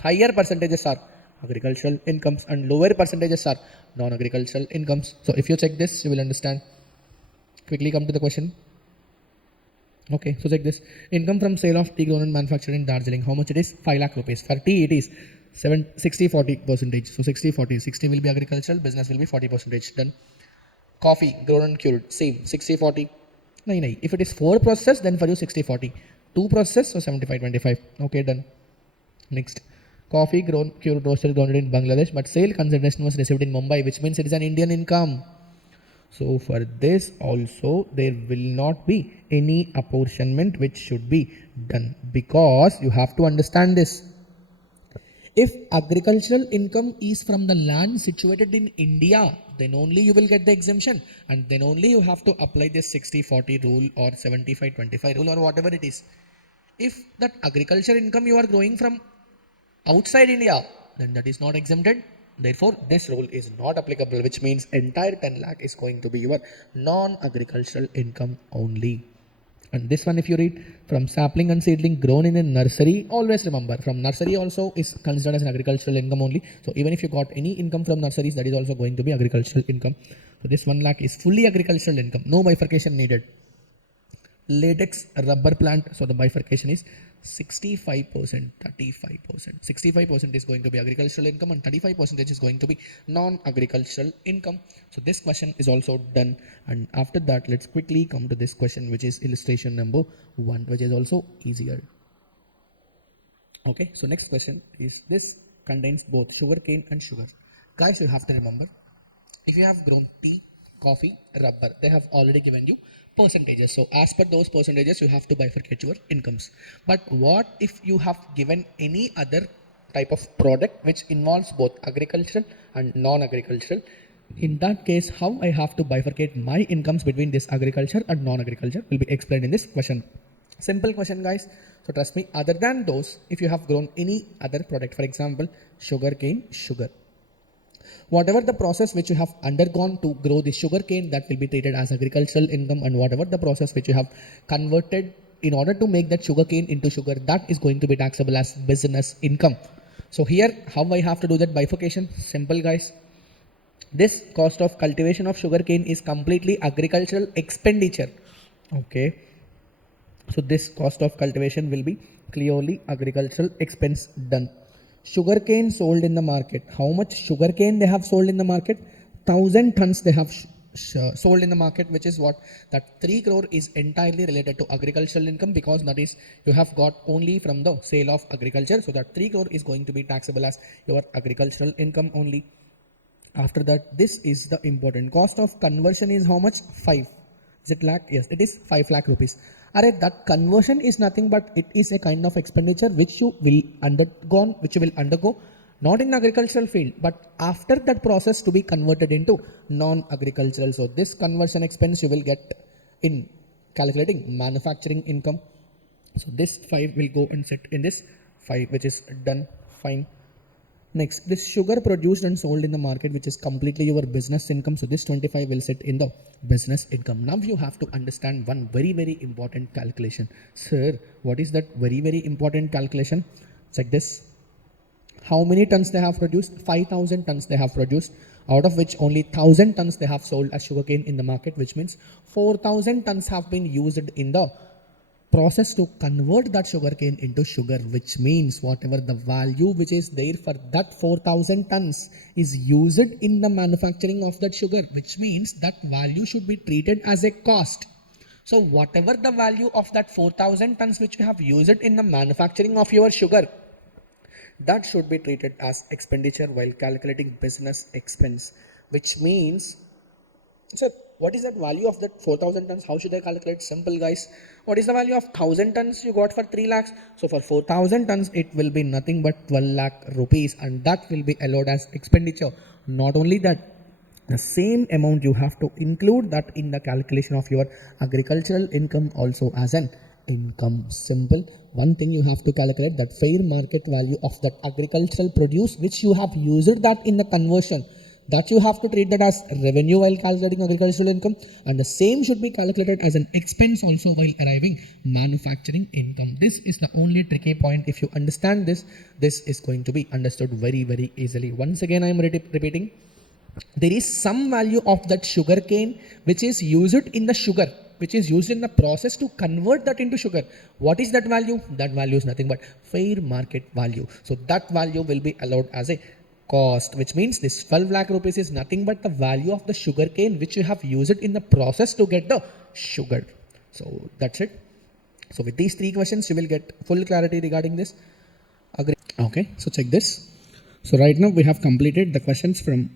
higher percentages are agricultural incomes, and lower percentages are non-agricultural incomes. So if you check this, you will understand. Quickly come to the question. Okay, so check this. Income from sale of tea grown and manufactured in Darjeeling. How much it is? 5 lakh rupees. For tea, it is 60-40 percentage. So 60-40. 60 will be agricultural, business will be 40 percentage. Done. Coffee grown and cured. Same. 60-40. No. If it is 4 process, then for you 60-40. 2 process, so 75-25. Okay, done. Next. Coffee grown, cured, roasted, grounded in Bangladesh, but sale consideration was received in Mumbai, which means it is an Indian income. So for this also there will not be any apportionment which should be done, because you have to understand this. If agricultural income is from the land situated in India, then only you will get the exemption, and then only you have to apply this 60-40 rule or 75-25 rule or whatever it is. If that agriculture income you are growing from outside India, then that is not exempted. Therefore, this rule is not applicable, which means entire 10 lakh is going to be your non-agricultural income only. And this one, if you read, from sapling and seedling grown in a nursery, always remember, from nursery also is considered as an agricultural income only. So even if you got any income from nurseries, that is also going to be agricultural income. So this 1 lakh is fully agricultural income, no bifurcation needed. Latex rubber plant, so the bifurcation is 65%, 35%. 65% is going to be agricultural income and 35% is going to be non-agricultural income. So this question is also done, and after that let's quickly come to this question, which is illustration number 1, which is also easier. Okay, so next question is, this contains both sugar cane and sugar. Guys, you have to remember, if you have grown tea, coffee, rubber, they have already given you percentages. So as per those percentages, you have to bifurcate your incomes. But what if you have given any other type of product which involves both agricultural and non-agricultural? In that case, how I have to bifurcate my incomes between this agriculture and non-agriculture will be explained in this question. Simple question, guys. So trust me, other than those, if you have grown any other product, for example, sugar cane, sugar, whatever the process which you have undergone to grow the sugar cane, that will be treated as agricultural income, and whatever the process which you have converted in order to make that sugar cane into sugar, that is going to be taxable as business income. So here, how I have to do that bifurcation? Simple, guys. This cost of cultivation of sugar cane is completely agricultural expenditure. Okay. So this cost of cultivation will be clearly agricultural expense done. Sugar cane sold in the market. How much sugar cane they have sold in the market? 1,000 tons they have sold in the market, which is what? That 3 crore is entirely related to agricultural income, because that is you have got only from the sale of agriculture. So that 3 crore is going to be taxable as your agricultural income only. After that, this is the important cost of conversion is how much? 5. Is it lakh? Yes, it is 5 lakh rupees. Alright, that conversion is nothing but it is a kind of expenditure which you will undergo not in agricultural field, but after that process to be converted into non-agricultural. So this conversion expense you will get in calculating manufacturing income. So this 5 will go and sit in this 5, which is done. Fine. Next, this sugar produced and sold in the market, which is completely your business income. So this 25 will sit in the business income. Now you have to understand one very, very important calculation. Sir, what is that very, very important calculation? Check this. How many tons they have produced? 5,000 tons they have produced, out of which only 1,000 tons they have sold as sugarcane in the market, which means 4,000 tons have been used in the process to convert that sugarcane into sugar, which means whatever the value which is there for that 4,000 tons is used in the manufacturing of that sugar, which means that value should be treated as a cost. So whatever the value of that 4,000 tons which you have used in the manufacturing of your sugar, that should be treated as expenditure while calculating business expense, which means, so what is that value of that 4,000 tons? How should I calculate? Simple, guys. What is the value of 1,000 tons you got for 3 lakhs? So for 4,000 tons, it will be nothing but 12 lakh rupees, and that will be allowed as expenditure. Not only that, the same amount you have to include that in the calculation of your agricultural income also as an income. Simple. One thing you have to calculate, that fair market value of that agricultural produce which you have used that in the conversion, that you have to treat that as revenue while calculating agricultural income, and the same should be calculated as an expense also while arriving manufacturing income. This is the only tricky point. If you understand this, this is going to be understood very, very easily. Once again, I am repeating. There is some value of that sugar cane which is used in the sugar, which is used in the process to convert that into sugar. What is that value? That value is nothing but fair market value. So that value will be allowed as a cost, which means this 12 lakh rupees is nothing but the value of the sugar cane which you have used in the process to get the sugar. So that's it. So with these three questions, you will get full clarity regarding this. Agree? Okay, so check this. So right now we have completed the questions from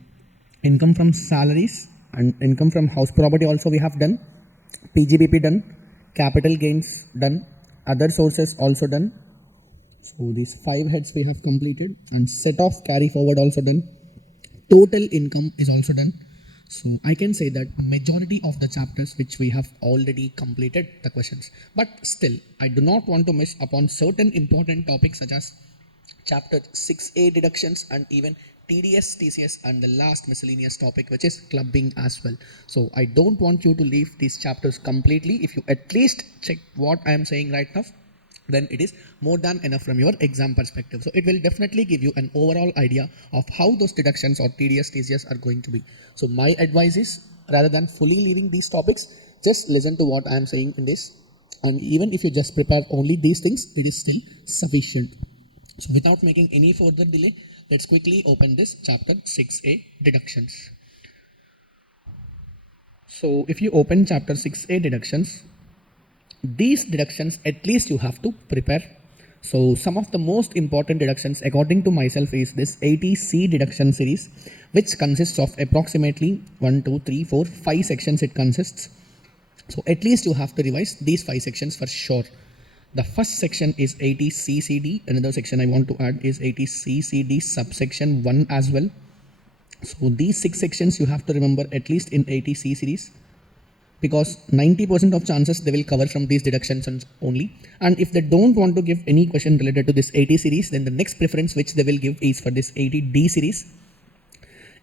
income from salaries and income from house property also we have done. PGBP done, capital gains done, other sources also done. So these 5 heads we have completed, and set off carry forward also done. Total income is also done. So I can say that majority of the chapters which we have already completed the questions, but still I do not want to miss upon certain important topics such as chapter 6A deductions and even TDS, TCS, and the last miscellaneous topic which is clubbing as well. So I don't want you to leave these chapters completely. If you at least check what I am saying right now, then it is more than enough from your exam perspective. So it will definitely give you an overall idea of how those deductions or TDS, TCS are going to be. So my advice is, rather than fully leaving these topics, just listen to what I am saying in this. And even if you just prepare only these things, it is still sufficient. So without making any further delay, let's quickly open this chapter 6A deductions. So if you open chapter 6A deductions, these deductions at least you have to prepare. So some of the most important deductions according to myself is this 80C deduction series, which consists of approximately 5 sections it consists. So at least you have to revise these 5 sections for sure. The first section is 80CCD. Another section I want to add is 80CCD subsection 1 as well. So these 6 sections you have to remember at least in 80C series, because 90% of chances they will cover from these deductions only. And if they don't want to give any question related to this 80 series, then the next preference which they will give is for this 80D series.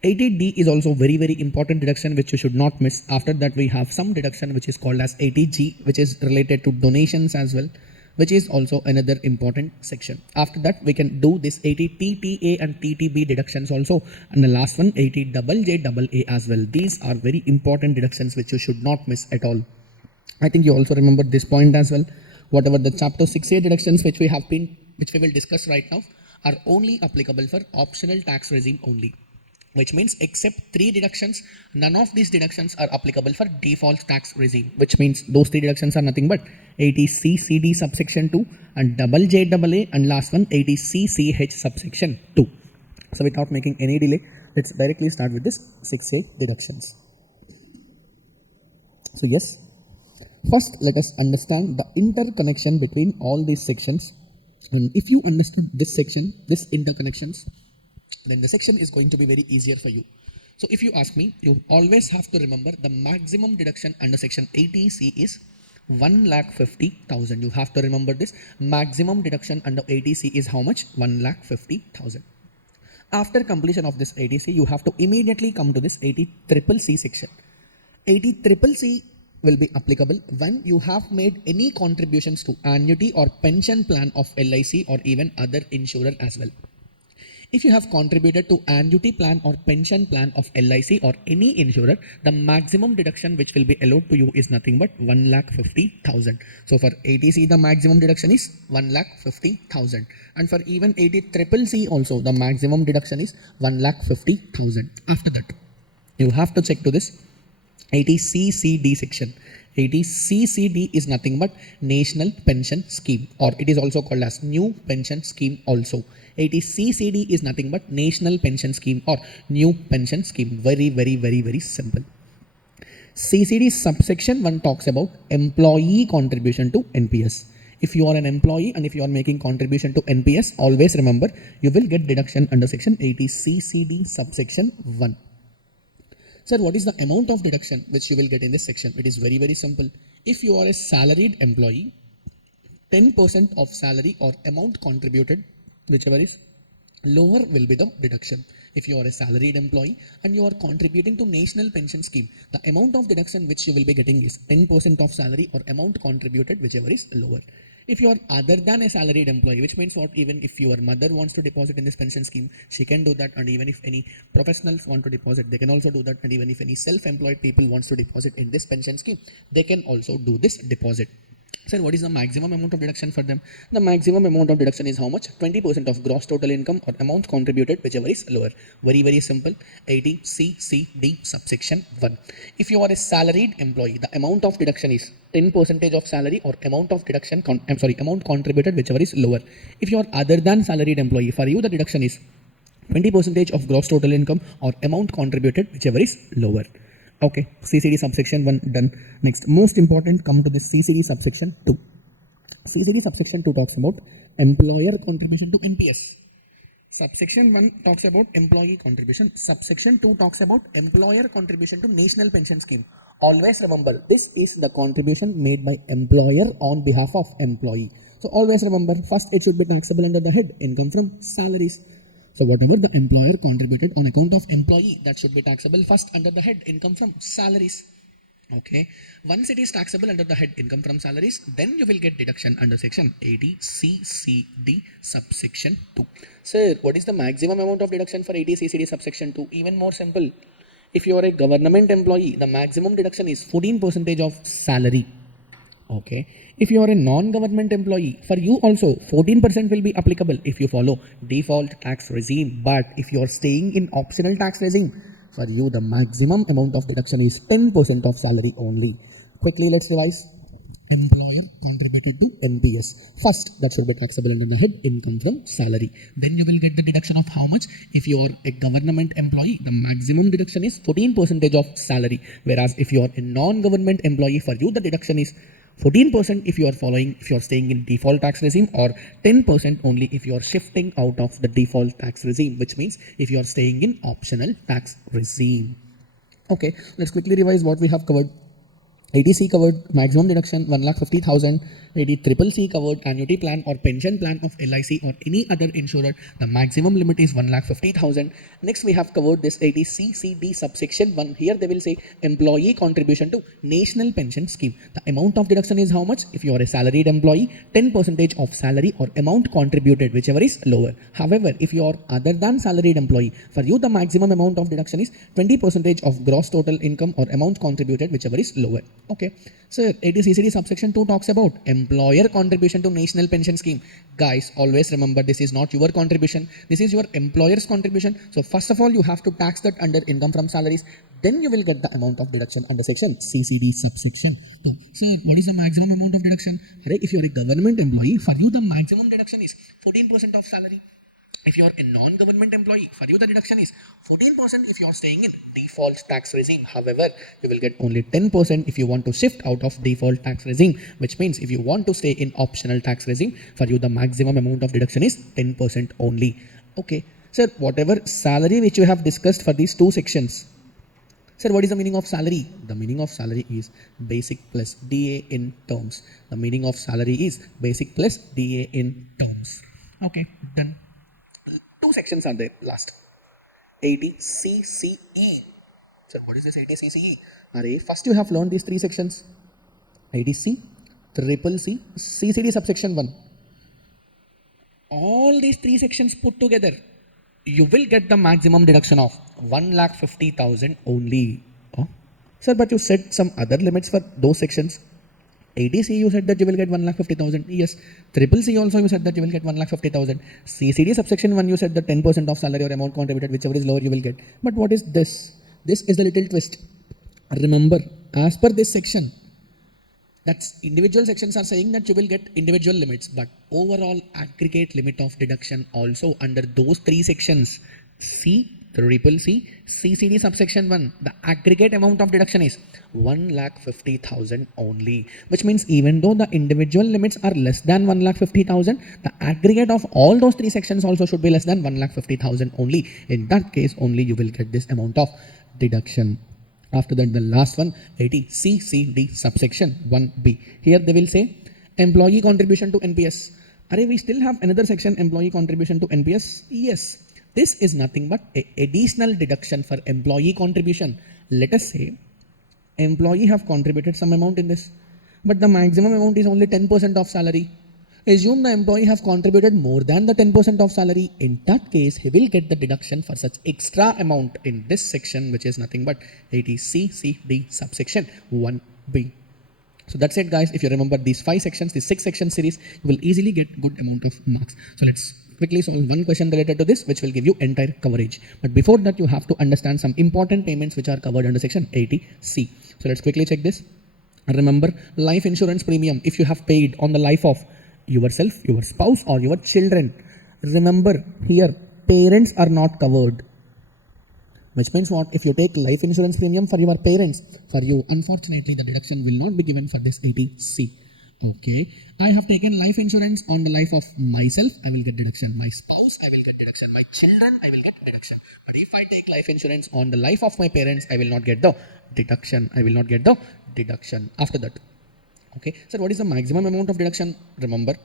80D is also very, very important deduction which you should not miss. After that we have some deduction which is called as 80G, which is related to donations as well, which is also another important section. After that we can do this 80TTA and TTB deductions also, and the last one 80JJAA as well. These are very important deductions which you should not miss at all. I think you also remember this point as well. Whatever the chapter 6A deductions which we will discuss right now are only applicable for optional tax regime only, which means except 3 deductions, none of these deductions are applicable for default tax regime, which means those 3 deductions are nothing but 80CCD subsection 2 and JJAA, and last one 80CCH subsection 2. So without making any delay, let's directly start with this 6A deductions. So yes, first let us understand the interconnection between all these sections. And if you understood this section, this interconnections, then the section is going to be very easier for you. So if you ask me, you always have to remember the maximum deduction under section 80C is 1,50,000. You have to remember this. Maximum deduction under 80C is how much? 1,50,000. After completion of this 80C, you have to immediately come to this 80CCC section. 80CCC will be applicable when you have made any contributions to annuity or pension plan of LIC or even other insurer as well. If you have contributed to annuity plan or pension plan of LIC or any insurer, the maximum deduction which will be allowed to you is nothing but 1,50,000. So for 80C, the maximum deduction is 1,50,000. And for even 80CCC also, the maximum deduction is 1,50,000. After that, you have to check to this 80CCD section. 80CCD is nothing but National Pension Scheme, or it is also called as New Pension Scheme also. 80CCD is nothing but National Pension Scheme or New Pension Scheme. Very, very, very, very simple. CCD subsection 1 talks about employee contribution to NPS. If you are an employee and if you are making contribution to NPS, always remember you will get deduction under section 80CCD subsection 1. Sir, what is the amount of deduction which you will get in this section? It is very, very simple. If you are a salaried employee, 10% of salary or amount contributed, whichever is lower will be the deduction. If you are a salaried employee and you are contributing to national pension scheme, the amount of deduction which you will be getting is 10% of salary or amount contributed, whichever is lower. If you are other than a salaried employee, which means what, even if your mother wants to deposit in this pension scheme, she can do that, and even if any professionals want to deposit, they can also do that, and even if any self-employed people wants to deposit in this pension scheme, they can also do this deposit. Sir, what is the maximum amount of deduction for them? The maximum amount of deduction is how much? 20% of gross total income or amount contributed, whichever is lower. Very, very simple. 80 CCD subsection 1. If you are a salaried employee, the amount of deduction is 10% of salary or amount of deduction, amount contributed, whichever is lower. If you are other than salaried employee, for you the deduction is 20% of gross total income or amount contributed, whichever is lower. Okay, CCD subsection 1 done. Next, most important, come to this CCD subsection 2. CCD subsection 2 talks about employer contribution to NPS. Subsection 1 talks about employee contribution. Subsection 2 talks about employer contribution to national pension scheme. Always remember, this is the contribution made by employer on behalf of employee. So always remember, first it should be taxable under the head income from salaries. So whatever the employer contributed on account of employee, that should be taxable first under the head income from salaries. Okay, once it is taxable under the head income from salaries, then you will get deduction under section 80 CCD subsection 2. Sir, what is the maximum amount of deduction for 80 CCD subsection 2? Even more simple. If you are a government employee, the maximum deduction is 14% of salary. Okay. If you are a non-government employee, for you also 14% will be applicable if you follow default tax regime. But if you are staying in optional tax regime, for you the maximum amount of deduction is 10% of salary only. Quickly let's revise. Employer contributed to NPS. First, that should be taxable under the head income from salary. Then you will get the deduction of how much? If you are a government employee, the maximum deduction is 14% of salary. Whereas if you are a non-government employee, for you the deduction is 14% if you are staying in default tax regime, or 10% only if you are shifting out of the default tax regime, which means if you are staying in optional tax regime. Okay, let's quickly revise what we have covered. 80C covered maximum deduction 1,50,000. 80CCC covered annuity plan or pension plan of LIC or any other insurer. The maximum limit is 1,50,000. Next we have covered this 80CCD subsection 1. Here they will say employee contribution to national pension scheme. The amount of deduction is how much? If you are a salaried employee, 10% of salary or amount contributed, whichever is lower. However, if you are other than salaried employee, for you the maximum amount of deduction is 20% of gross total income or amount contributed, whichever is lower. Okay, so 80CCD subsection 2 talks about employer contribution to national pension scheme. Guys, always remember, this is not your contribution, this is your employer's contribution. So first of all, you have to tax that under income from salaries, then you will get the amount of deduction under section CCD subsection 2. So what is the maximum amount of deduction? Right, if you are a government employee, for you the maximum deduction is 14% of salary. If you are a non-government employee, for you the deduction is 14% if you are staying in default tax regime. However, you will get only 10% if you want to shift out of default tax regime, which means if you want to stay in optional tax regime, for you the maximum amount of deduction is 10% only. Okay, sir, whatever salary which you have discussed for these two sections. Sir, what is the meaning of salary? The meaning of salary is basic plus DA in terms. The meaning of salary is basic plus DA in terms. Okay, done. Two sections are there last. 80CCE. So what is this 80CCE? Array, first you have learned these three sections. 80C, triple C, CCD subsection 1. All these three sections put together, you will get the maximum deduction of 1,50,000 only. Oh. Sir, but you said some other limits for those sections. 80C you said that you will get 1,50,000. Yes. Triple C also you said that you will get 1,50,000. CCD subsection 1 you said that 10% of salary or amount contributed, whichever is lower you will get. But what is this? This is the little twist. Remember, as per this section, that's individual sections are saying that you will get individual limits, but overall aggregate limit of deduction also under those three sections, C, triple C, CCD subsection 1, the aggregate amount of deduction is 1,50,000 only, which means even though the individual limits are less than 1,50,000, the aggregate of all those three sections also should be less than 1,50,000 only. In that case only you will get this amount of deduction. After that, the last one, 80CCD subsection 1B. Here they will say employee contribution to NPS. Array, we still have another section, employee contribution to NPS. Yes, this is nothing but a additional deduction for employee contribution. Let us say employee have contributed some amount in this, but the maximum amount is only 10% of salary. Assume the employee have contributed more than the 10% of salary. In that case, he will get the deduction for such extra amount in this section, which is nothing but 80C subsection 1B. So that's it, guys. If you remember these 5 sections, this 6 section series, you will easily get good amount of marks. So let's quickly solve one question related to this, which will give you entire coverage. But before that, you have to understand some important payments which are covered under section 80C. So let's quickly check this. Remember, life insurance premium, if you have paid on the life of yourself, your spouse, or your children, remember here, parents are not covered. Which means what? If you take life insurance premium for your parents, for you, unfortunately, the deduction will not be given for this 80C. Okay, I have taken life insurance on the life of myself, I will get deduction. My spouse, I will get deduction. My children, I will get deduction. But if I take life insurance on the life of my parents, I will not get the deduction. I will not get the deduction after that. Okay, so what is the maximum amount of deduction? Remember,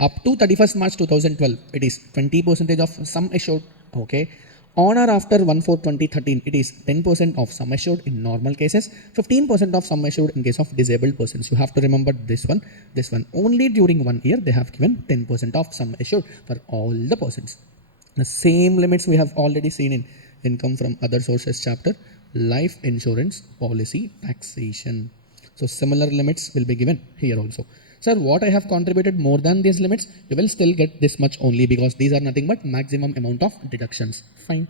up to 31st March 2012, it is 20% of sum assured. Okay, on or after 1/4/2013, it is 10% of sum assured in normal cases, 15% of sum assured in case of disabled persons. You have to remember this one. This one only during 1 year they have given 10% of sum assured for all the persons. The same limits we have already seen in income from other sources chapter, life insurance policy taxation. So similar limits will be given here also. Sir, what I have contributed more than these limits, you will still get this much only because these are nothing but maximum amount of deductions. Fine.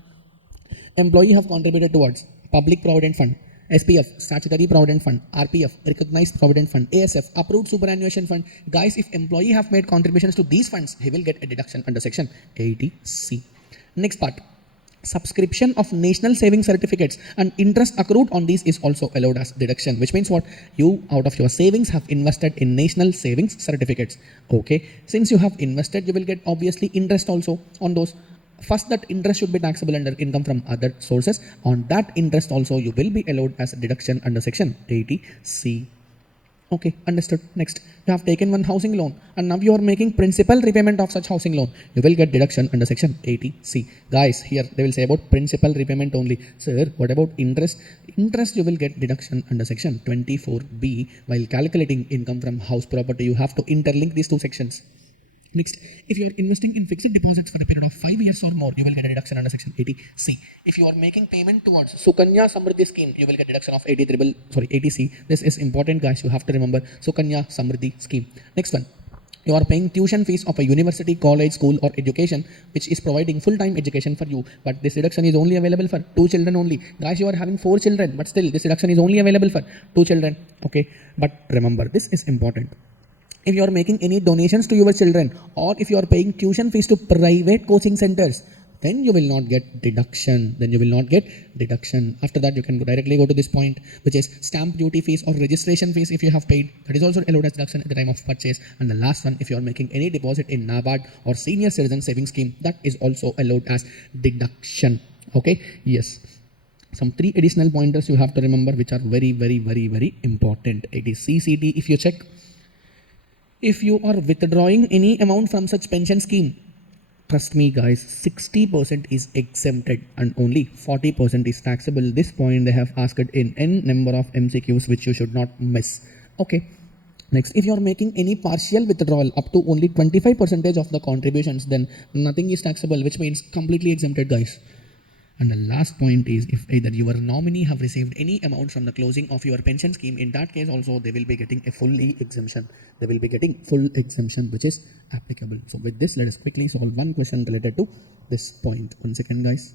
Employee have contributed towards Public Provident Fund, SPF, Statutory Provident Fund, RPF, Recognized Provident Fund, ASF, Approved Superannuation Fund. Guys, if employee have made contributions to these funds, he will get a deduction under section 80C. Next part. Subscription of national saving certificates and interest accrued on these is also allowed as deduction, which means what? You out of your savings have invested in national savings certificates. Okay, since you have invested, you will get obviously interest also on those. First, that interest should be taxable under income from other sources. On that interest also you will be allowed as a deduction under section 80C. Okay, understood. Next, you have taken one housing loan and now you are making principal repayment of such housing loan. You will get deduction under section 80C. Guys, here they will say about principal repayment only. Sir, what about interest? Interest you will get deduction under section 24B. While calculating income from house property, you have to interlink these two sections. Next, if you are investing in fixed deposits for a period of 5 years or more, you will get a deduction under section 80C. If you are making payment towards Sukanya Samriddhi scheme, you will get deduction of 80C. This is important, guys. You have to remember Sukanya Samriddhi scheme. Next one. You are paying tuition fees of a university, college, school or education which is providing full-time education for you. But this deduction is only available for 2 children only. Guys, you are having 4 children, but still this deduction is only available for 2 children. Okay, but remember, this is important. If you are making any donations to your children or if you are paying tuition fees to private coaching centers, then you will not get deduction. After that, you can directly go to this point, which is stamp duty fees or registration fees if you have paid. That is also allowed as deduction at the time of purchase. And the last one, if you are making any deposit in NABARD or senior citizen savings scheme, that is also allowed as deduction. Okay, yes. Some 3 additional pointers you have to remember which are very, very, very, very important. It is CCT. If you check, if you are withdrawing any amount from such pension scheme, trust me guys, 60% is exempted and only 40% is taxable. This point they have asked in n number of MCQs which you should not miss. Okay. Next, if you are making any partial withdrawal up to only 25% of the contributions, then nothing is taxable, which means completely exempted, guys. And the last point is, if either your nominee have received any amount from the closing of your pension scheme, in that case also they will be getting a fully exemption. They will be getting full exemption which is applicable. So with this, let us quickly solve one question related to this point. 1 second, guys.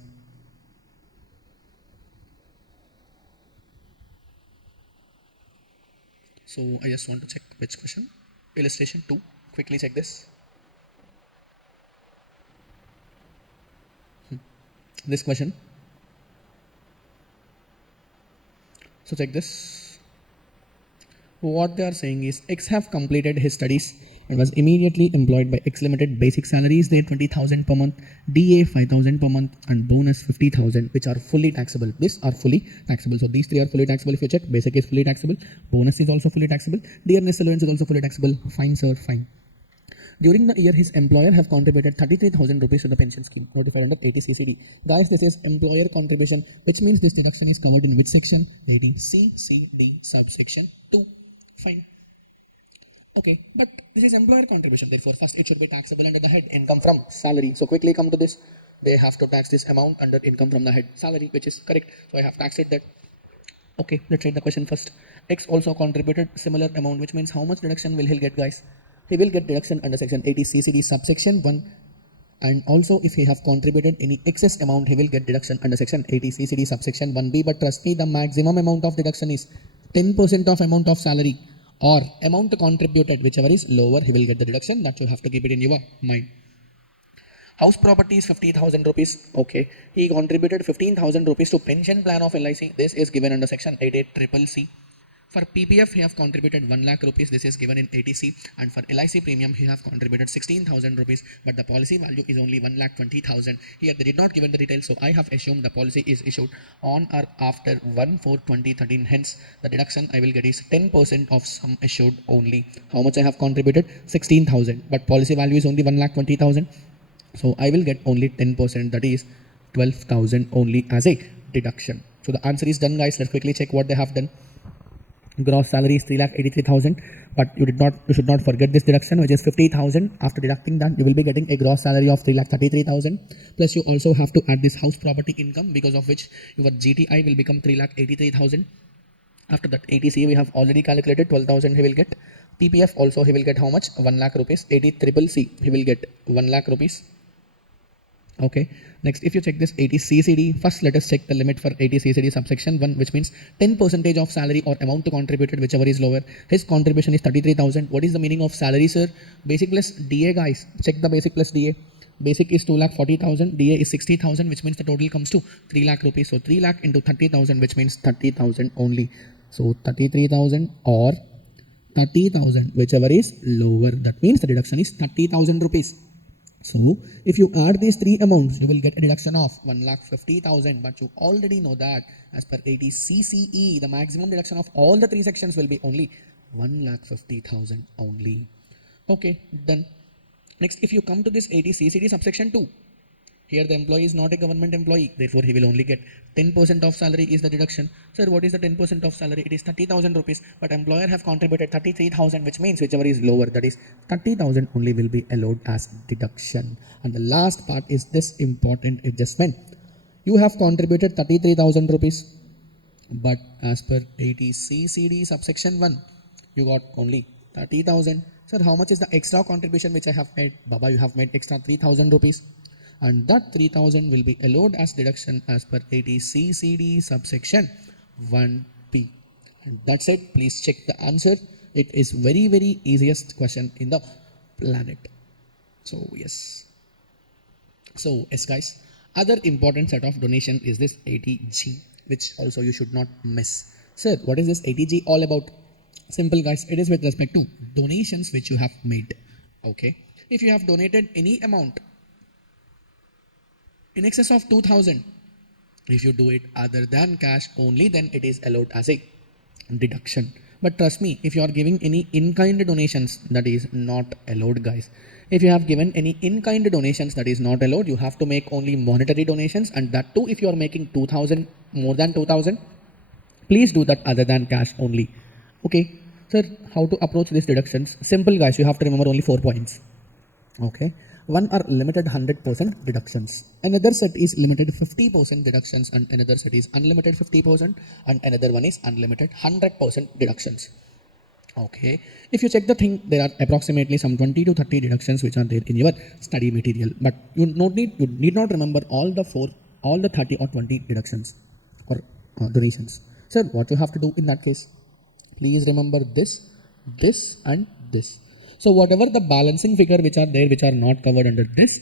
So I just want to check which question. Illustration 2. Quickly check this. This question. So check this. What they are saying is X have completed his studies and was immediately employed by X Limited. Basic salaries there 20,000 per month, DA 5,000 per month and bonus 50,000, which are fully taxable. These are fully taxable. So these 3 are fully taxable. If you check, basic is fully taxable, bonus is also fully taxable, dearness allowance is also fully taxable. Fine, sir, fine. During the year, his employer have contributed 33,000 rupees to the pension scheme notified under 80 CCD. Guys, this is employer contribution, which means this deduction is covered in which section? 80 CCD subsection 2. Fine. Okay, but this is employer contribution, therefore first it should be taxable under the head income from salary. So quickly come to this. They have to tax this amount under income from the head salary, which is correct. So I have taxed it that. Okay, let's read the question first. X also contributed similar amount, which means how much deduction will he get, guys? He will get deduction under section 80 CCD subsection 1, and also if he have contributed any excess amount, he will get deduction under section 80 CCD subsection 1B. But trust me, the maximum amount of deduction is 10% of amount of salary or amount contributed, whichever is lower, he will get the deduction. That you have to keep it in your mind. House property is 50,000 rupees. Okay, he contributed 15,000 rupees to pension plan of LIC. This is given under section 88CCC. For PPF, he have contributed 1 lakh rupees. This is given in 80C. And for LIC premium, he have contributed 16,000 rupees. But the policy value is only 1,20,000. Here they did not given the details, so I have assumed the policy is issued on or after 1/4/2013. Hence, the deduction I will get is 10% of sum assured only. How much I have contributed? 16,000. But policy value is only 1,20,000. So I will get only 10%, that is 12,000 only as a deduction. So the answer is done, guys. Let's quickly check what they have done. Gross salary is 3,83,000, but you should not forget this deduction, which is 50,000. After deducting that, you will be getting a gross salary of 3,33,000. Plus, you also have to add this house property income, because of which your GTI will become 3,83,000. After that, ATC we have already calculated 12,000 he will get. PPF also he will get how much? 1 lakh rupees. 80CCC he will get 1 lakh rupees. Okay, next if you check this 80 CCD, first let us check the limit for 80 CCD subsection 1, which means 10% of salary or amount contributed, whichever is lower. His contribution is 33,000. What is the meaning of salary, sir? Basic plus DA, guys. Check the basic plus DA. Basic is 2,40,000, DA is 60,000, which means the total comes to 3 lakh rupees. So 3 lakh into 30,000, which means 30,000 only. So 33,000 or 30,000, whichever is lower. That means the deduction is 30,000 rupees. So, if you add these three amounts, you will get a deduction of 1,50,000. But you already know that as per 80 CCE, the maximum deduction of all the three sections will be only 1,50,000 only. Okay, done. Next, if you come to this 80 CCD subsection 2, here the employee is not a government employee, therefore he will only get 10% of salary is the deduction. Sir, what is the 10% of salary? It is 30,000 rupees, but employer have contributed 33,000, which means whichever is lower, that is 30,000 only will be allowed as deduction. And the last part is this important adjustment. You have contributed 33,000 rupees, but as per 80 CCD subsection 1, you got only 30,000. Sir, how much is the extra contribution which I have made? Baba, you have made extra 3,000 rupees. And that 3,000 will be allowed as deduction as per 80 CCD subsection 1P. And that's it. Please check the answer. It is very, very easiest question in the planet. So, yes. So, yes, guys. Other important set of donation is this 80G, which also you should not miss. Sir, what is this 80G all about? Simple, guys. It is with respect to donations which you have made. Okay. If you have donated any amount in excess of 2,000, if you do it other than cash only, then it is allowed as a deduction. But trust me, if you are giving any in-kind donations, that is not allowed, guys. If you have given any in-kind donations, that is not allowed. You have to make only monetary donations, and that too if you are making 2,000, more than 2,000, please do that other than cash only. Okay, sir, how to approach these deductions? Simple, guys. You have to remember only 4 points. Okay. One are limited 100% deductions. Another set is limited 50% deductions, and another set is unlimited 50%, and another one is unlimited 100% deductions. Okay. If you check the thing, there are approximately some 20 to 30 deductions which are there in your study material. But you need not remember all the 30 or 20 deductions or donations. So what you have to do in that case? Please remember this, and this. So whatever the balancing figure which are there, which are not covered under this,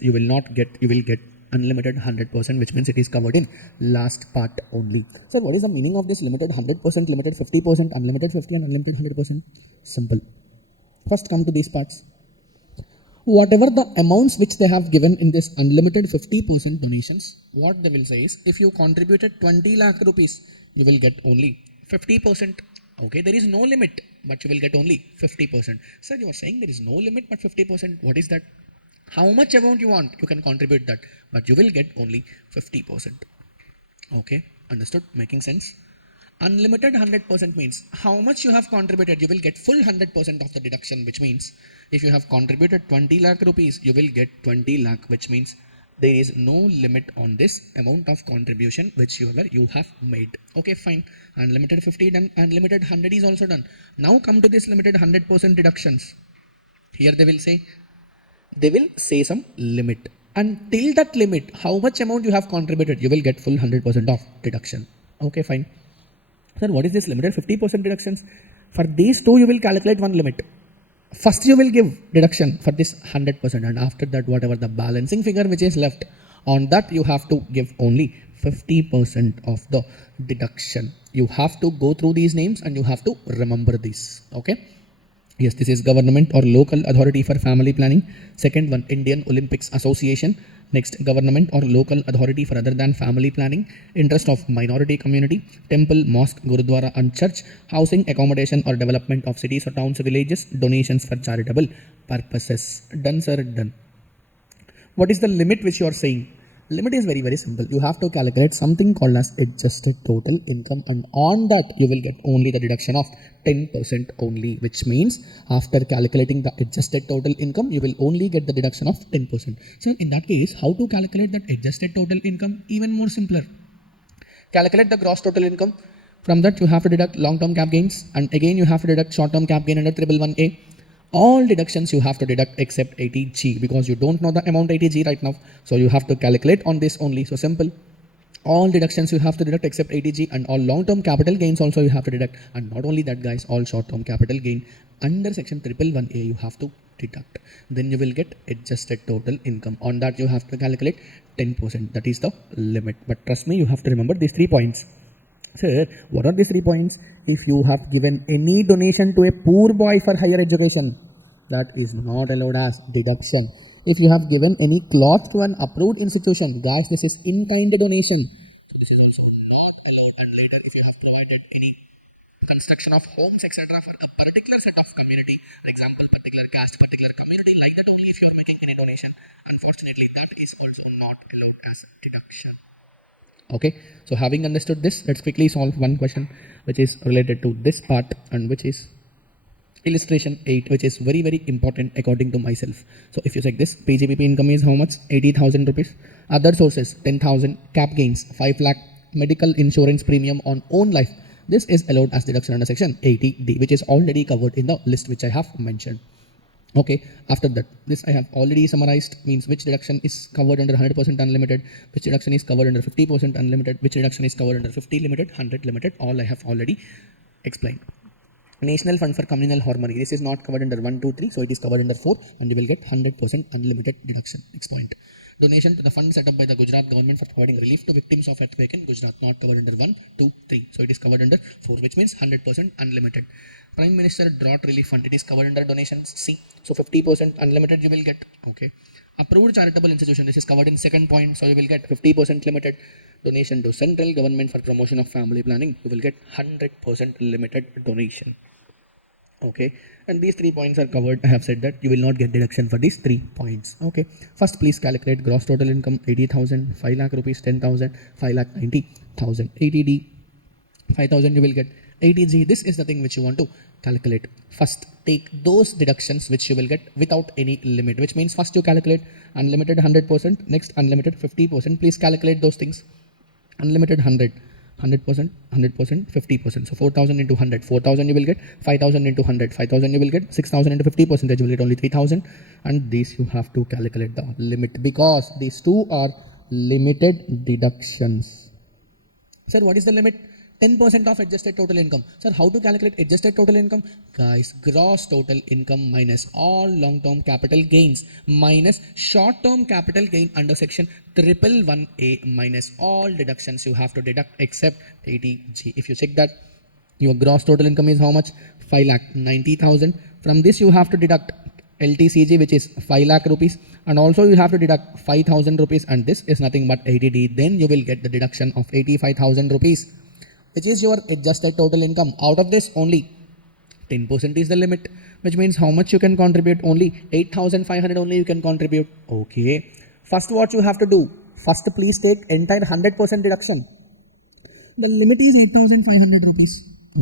you will not get, you will get unlimited 100%, which means it is covered in last part only. So what is the meaning of this limited 100%, limited 50%, unlimited 50 and unlimited 100%? Simple. First come to these parts. Whatever the amounts which they have given in this unlimited 50% donations, what they will say is, if you contributed 20 lakh rupees, you will get only 50%. Okay, there is no limit, but you will get only 50%. Sir, you are saying there is no limit but 50%. What is that? How much amount you want, you can contribute that, but you will get only 50%. Okay, understood? Making sense? Unlimited 100% means how much you have contributed, you will get full 100% of the deduction, which means if you have contributed 20 lakh rupees, you will get 20 lakh, which means there is no limit on this amount of contribution which you have made. Okay, fine. Unlimited 50 done, unlimited 100 is also done. Now come to this limited 100% deductions. Here they will say some limit. Until that limit, how much amount you have contributed, you will get full 100% of deduction. Okay, fine. Sir, what is this limited 50% deductions? For these two, you will calculate one limit. First, you will give deduction for this 100%, and after that, whatever the balancing figure which is left, on that you have to give only 50% of the deduction. You have to go through these names and you have to remember this. Okay. Yes, this is government or local authority for family planning. Second one, Indian Olympics Association. Next, government or local authority for other than family planning, interest of minority community, temple, mosque, gurudwara and church, housing, accommodation or development of cities or towns, villages, donations for charitable purposes. Done, sir, done. What is the limit which you are saying? Limit is very, very simple. You have to calculate something called as adjusted total income, and on that you will get only the deduction of 10% only, which means after calculating the adjusted total income, you will only get the deduction of 10%. So in that case, how to calculate that adjusted total income? Even more simpler. Calculate the gross total income. From that you have to deduct long-term cap gains, and again you have to deduct short-term cap gain under 111A. All deductions you have to deduct except 80G, because you don't know the amount 80G right now. So you have to calculate on this only. So simple. All deductions you have to deduct except 80G, and all long-term capital gains also you have to deduct. And not only that, guys, all short-term capital gain under section 111A you have to deduct. Then you will get adjusted total income. On that you have to calculate 10%. That is the limit. But trust me, you have to remember these 3 points. Sir, what are these 3 points? If you have given any donation to a poor boy for higher education, that is not allowed as deduction. If you have given any cloth to an approved institution, guys, this is in-kind donation. This is also not allowed. And later, if you have provided any construction of homes, etc., for a particular set of community, example, particular caste, particular community, like that only if you are making any donation, unfortunately, that is also not allowed as deduction. Okay, so having understood this, let's quickly solve one question which is related to this part, and which is illustration 8, which is very, very important according to myself. So if you check this, PGBP income is how much? 80,000 rupees. Other sources 10,000. Cap gains 5 lakh. Medical insurance premium on own life. This is allowed as deduction under section 80D, which is already covered in the list which I have mentioned. Okay, after that, this I have already summarized, means which deduction is covered under 100% unlimited, which deduction is covered under 50% unlimited, which deduction is covered under 50 limited, 100 limited, all I have already explained. National Fund for Communal Harmony, this is not covered under 1, 2, 3, so it is covered under 4, and you will get 100% unlimited deduction. Next point. Donation to the fund set up by the Gujarat government for providing relief to victims of earthquake in Gujarat, not covered under 1, 2, 3, so it is covered under 4, which means 100% unlimited. Prime Minister Drought Relief Fund, it is covered under donations C, so 50% unlimited you will get. Okay. Approved charitable institution, this is covered in second point, so you will get 50% limited. Donation to central government for promotion of family planning, you will get 100% limited donation. Okay, and these 3 points are covered. I have said that you will not get deduction for these 3 points. Okay, first please calculate gross total income 80,000, 5 lakh rupees 10,000, 5 lakh 90,000, 80D 5,000 you will get. 80G, this is the thing which you want to calculate. First take those deductions which you will get without any limit, which means first you calculate unlimited 100%, next unlimited 50%. Please calculate those things. Unlimited 100%, 50%. So 4,000 into 100, 4,000 you will get. 5,000 into 100, 5,000 you will get. 6,000 into 50%, you will get only 3,000. And this you have to calculate the limit, because these two are limited deductions. Sir, what is the limit? 10% of adjusted total income. Sir, how to calculate adjusted total income? Guys, gross total income minus all long-term capital gains minus short-term capital gain under section 111A minus all deductions you have to deduct except 80G. If you check that, your gross total income is how much? 5,90,000. From this you have to deduct LTCG, which is 5 lakh rupees, and also you have to deduct 5,000 rupees, and this is nothing but 80D. Then you will get the deduction of 85,000 rupees. which is your adjusted total income. Out of this, only 10% is the limit, which means how much you can contribute? Only 8,500 only you can contribute. Okay. First, what you have to do? First, please take entire 100% deduction. The limit is 8,500 rupees.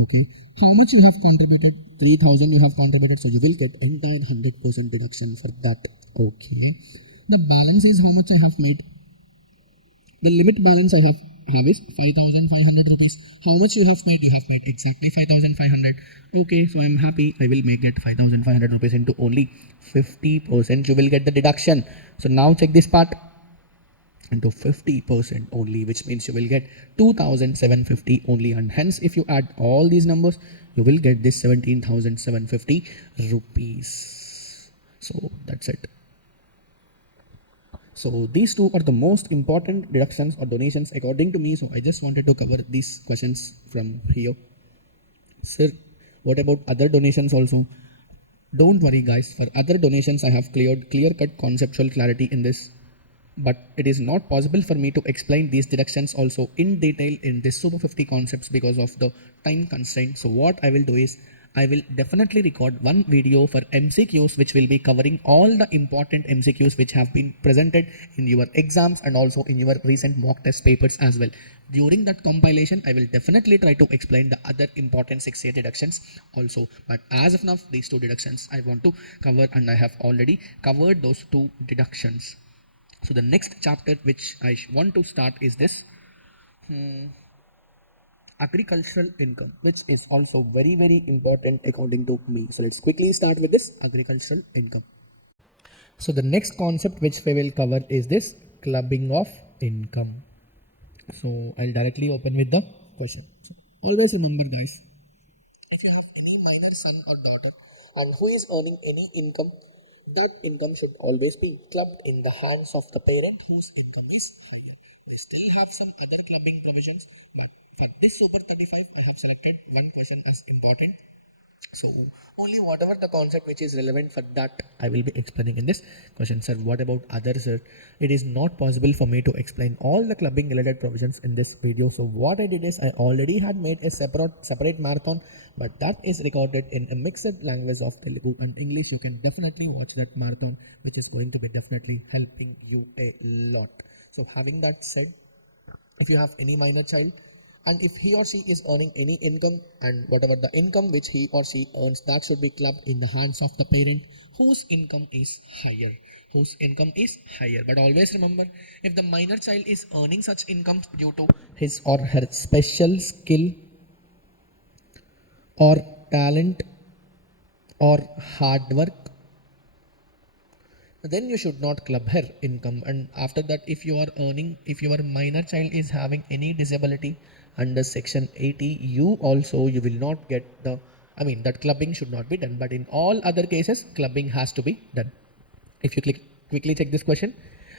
Okay. How much you have contributed? 3,000 you have contributed. So you will get entire 100% deduction for that. Okay. The balance is how much I have made. The limit balance I have is 5,500 rupees. How much you have paid? You have paid exactly 5,500. Okay, so I'm happy. I will make it 5,500 rupees into only 50%. You will get the deduction. So now check this part into 50% only, which means you will get 2,750 only, and hence if you add all these numbers, you will get this 17,750 rupees. So that's it. So these two are the most important deductions or donations according to me. So I just wanted to cover these questions from here. Sir, what about other donations also? Don't worry guys, for other donations I have clear-cut conceptual clarity in this. But it is not possible for me to explain these deductions also in detail in this Super 50 concepts because of the time constraint. So what I will do is I will definitely record one video for MCQs which will be covering all the important MCQs which have been presented in your exams and also in your recent mock test papers as well. During that compilation, I will definitely try to explain the other important 6A deductions also. But as of now, these two deductions I want to cover, and I have already covered those two deductions. So the next chapter which I want to start is this agricultural income, which is also very important according to me. So let's quickly start with this agricultural income. So the next concept which we will cover is this clubbing of income. So I'll directly open with the question. So always remember guys, if you have any minor son or daughter and who is earning any income, that income should always be clubbed in the hands of the parent whose income is higher. We still have some other clubbing provisions, but for this Super 35, I have selected one question as important. So only whatever the concept which is relevant for that I will be explaining in this question. Sir, what about others, sir? It is not possible for me to explain all the clubbing related provisions in this video. So what I did is I already had made a separate marathon, but that is recorded in a mixed language of Telugu and English. You can definitely watch that marathon, which is going to be definitely helping you a lot. So having that said, if you have any minor child and if he or she is earning any income, and whatever the income which he or she earns, that should be clubbed in the hands of the parent whose income is higher, but always remember, if the minor child is earning such income due to his or her special skill or talent or hard work, then you should not club her income. And after that, if your minor child is having any disability under section 80, you will not get that clubbing should not be done, but in all other cases clubbing has to be done. If you quickly check this question,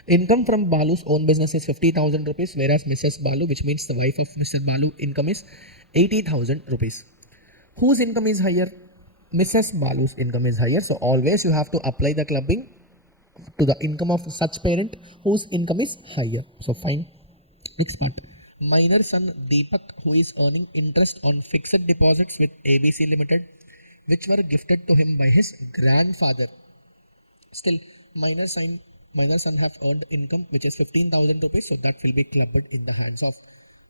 income from Balu's own business is 50,000 rupees, whereas Mrs. Balu, which means the wife of Mr. Balu, income is 80,000 rupees. Whose income is higher? Mrs. Balu's income is higher, so always you have to apply the clubbing to the income of such parent whose income is higher. So fine. Next part. Minor son Deepak, who is earning interest on fixed deposits with ABC Limited, which were gifted to him by his grandfather. Still, minor son have earned income which is 15,000 rupees, so that will be clubbed in the hands of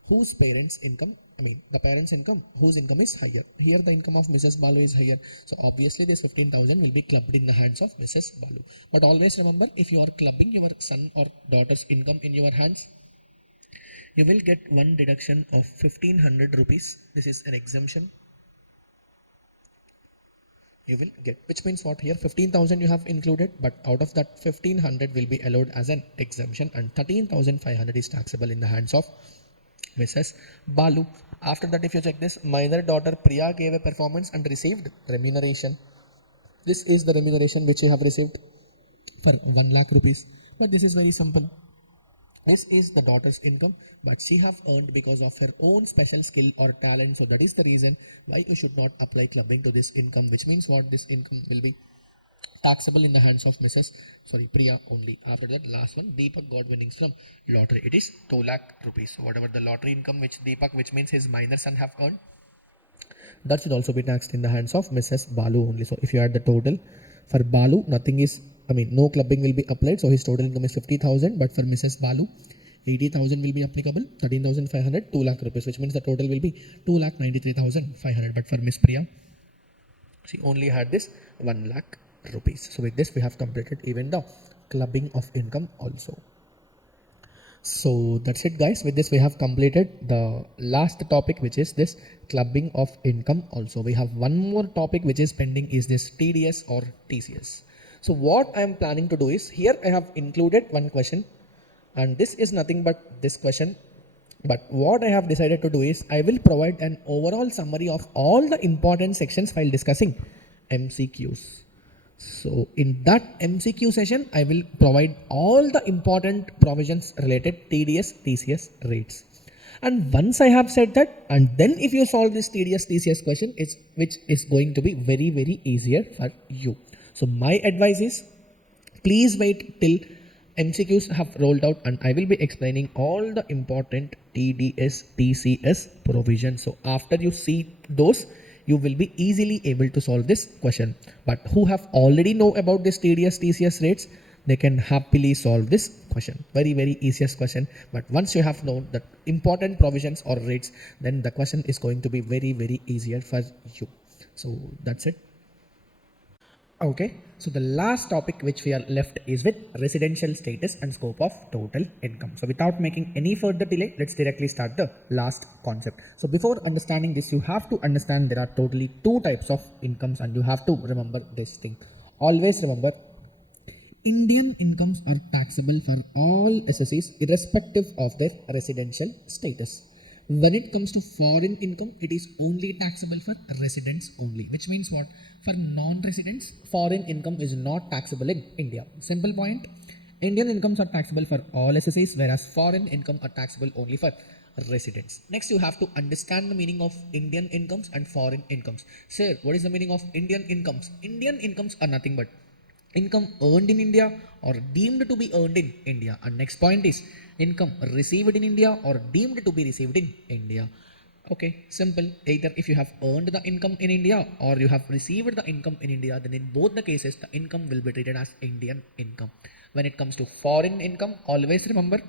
whose parents' income, the parents' income, whose income is higher. Here the income of Mrs. Balu is higher, so obviously this 15,000 will be clubbed in the hands of Mrs. Balu. But always remember, if you are clubbing your son or daughter's income in your hands, you will get one deduction of 1,500 rupees. This is an exemption. You will get, which means what, here 15,000 you have included, but out of that 1,500 will be allowed as an exemption, and 13,500 is taxable in the hands of Mrs. Balu. After that, if you check this, minor daughter Priya gave a performance and received remuneration. This is the remuneration which you have received for 1 lakh rupees. But this is very simple. This is the daughter's income, but she have earned because of her own special skill or talent. So that is the reason why you should not apply clubbing to this income, which means what, this income will be taxable in the hands of Priya only. After that, last one, Deepak got winnings from lottery. It is 2 lakh rupees. So whatever the lottery income which Deepak, which means his minor son, have earned, that should also be taxed in the hands of Mrs. Balu only. So if you add the total for Balu, nothing is, no clubbing will be applied. So his total income is 50,000. But for Mrs. Balu, 80,000 will be applicable, 13,500, 2 lakh rupees, which means the total will be 2,93,500. But for Miss Priya, she only had this 1 lakh rupees. So with this, we have completed even the clubbing of income also. So that's it, guys. With this, we have completed the last topic, which is this clubbing of income. Also, we have one more topic which is pending, is this TDS or TCS. So what I am planning to do is, here I have included one question, and this is nothing but this question. But what I have decided to do is, I will provide an overall summary of all the important sections while discussing MCQs. So in that MCQ session, I will provide all the important provisions related TDS, TCS rates. And once I have said that, and then if you solve this TDS, TCS question, which is going to be very, very easier for you. So my advice is, please wait till MCQs have rolled out and I will be explaining all the important TDS, TCS provisions. So after you see those, you will be easily able to solve this question. But who have already know about this TDS, TCS rates, they can happily solve this question. Very, very easiest question. But once you have known the important provisions or rates, then the question is going to be very, very easier for you. So that's it. Okay, so the last topic which we are left is with residential status and scope of total income. So without making any further delay, let's directly start the last concept. So before understanding this, you have to understand there are totally two types of incomes, and you have to remember this thing. Always remember, Indian incomes are taxable for all SSEs irrespective of their residential status. When it comes to foreign income, it is only taxable for residents only, which means what? For non-residents, foreign income is not taxable in India. Simple point. Indian incomes are taxable for all SSEs, whereas foreign income are taxable only for residents. Next, you have to understand the meaning of Indian incomes and foreign incomes. Sir, what is the meaning of Indian incomes? Indian incomes are nothing but income earned in India or deemed to be earned in India. And next point is income received in India or deemed to be received in India. Okay, simple. Either if you have earned the income in India or you have received the income in India, then in both the cases, the income will be treated as Indian income. When it comes to foreign income, always remember,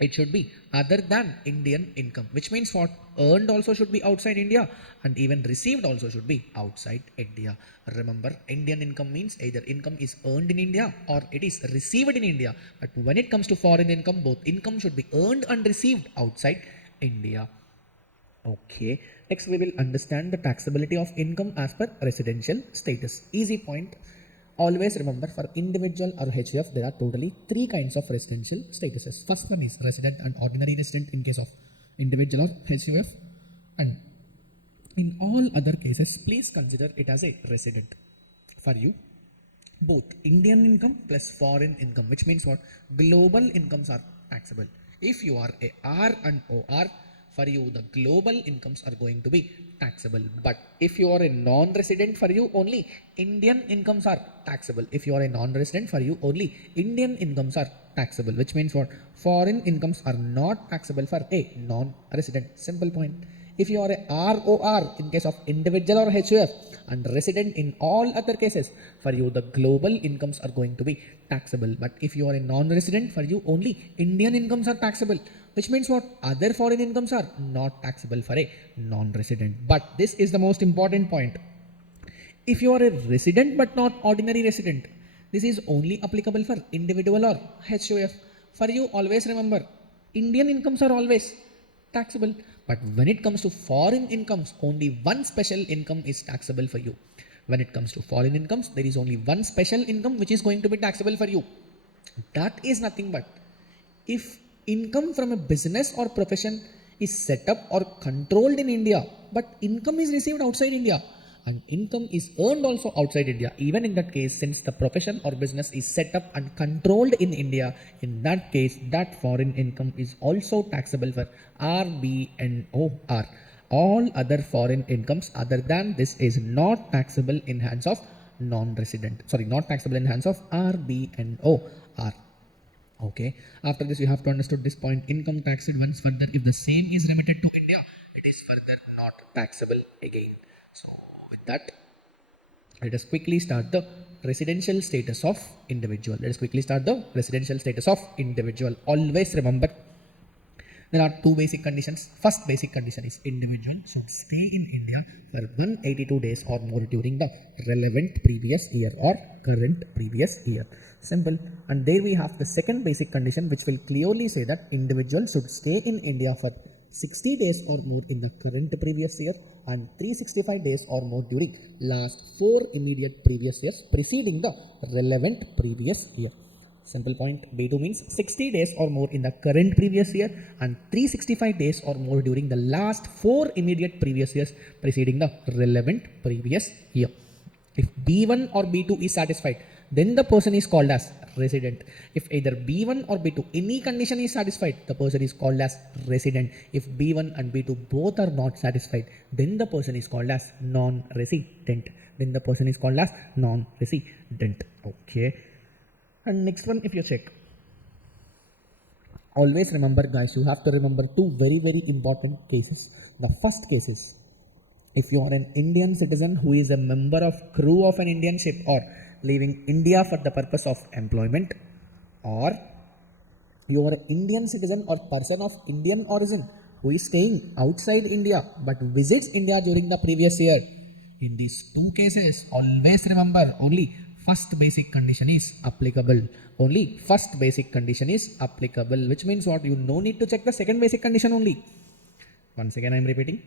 it should be other than Indian income, which means what? Earned also should be outside India and even received also should be outside India. Remember, Indian income means either income is earned in India or it is received in India. But when it comes to foreign income, both income should be earned and received outside India. Okay, next we will understand the taxability of income as per residential status. Easy point. Always remember, for individual or HUF, there are totally three kinds of residential statuses. First one is resident and ordinary resident in case of individual or HUF, and in all other cases, please consider it as a resident. For you, both Indian income plus foreign income, which means what? Global incomes are taxable. If you are a R and OR, for you the global incomes are going to be taxable. But if you are a non-resident, for you only Indian incomes are taxable. If you are a non-resident, for you only Indian incomes are taxable, which means what? Foreign incomes are not taxable for a non-resident. Simple point. If you are a ROR in case of individual or HUF and resident in all other cases, for you the global incomes are going to be taxable. But if you are a non-resident, for you only Indian incomes are taxable, which means what? Other foreign incomes are not taxable for a non-resident. But this is the most important point. If you are a resident but not ordinary resident, this is only applicable for individual or HUF. For you, always remember, Indian incomes are always taxable. But when it comes to foreign incomes, only one special income is taxable for you. When it comes to foreign incomes, there is only one special income which is going to be taxable for you. That is nothing but if income from a business or profession is set up or controlled in India, but income is received outside India and income is earned also outside India. Even in that case, since the profession or business is set up and controlled in India, in that case, that foreign income is also taxable for RBNOR. All other foreign incomes other than this is not taxable in hands of non-resident, sorry, not taxable in hands of R, B, and O, R. Okay. After this, you have to understand this point. Income taxed once further. If the same is remitted to India, it is further not taxable again. So with that, let us quickly start the residential status of individual. Let us quickly start the residential status of individual. Always remember, there are two basic conditions. First basic condition is individual should stay in India for 182 days or more during the relevant previous year or current previous year. Simple. And there we have the second basic condition, which will clearly say that individual should stay in India for 60 days or more in the current previous year and 365 days or more during last 4 immediate previous years preceding the relevant previous year. Simple point. B2 means 60 days or more in the current previous year and 365 days or more during the last 4 immediate previous years preceding the relevant previous year. If B1 or B2 is satisfied, then the person is called as resident. If either B1 or B2 any condition is satisfied, the person is called as resident. If B1 and B2 both are not satisfied, then the person is called as non-resident. Then the person is called as non-resident. Okay. And next one, if you check, always remember guys, you have to remember two very important cases. The first case is, if you are an Indian citizen who is a member of crew of an Indian ship or leaving India for the purpose of employment, or you are an Indian citizen or person of Indian origin who is staying outside India but visits India during the previous year. In these two cases, always remember only first basic condition is applicable. Only first basic condition is applicable, which means what? You no need to check the second basic condition only. Once again, I am repeating.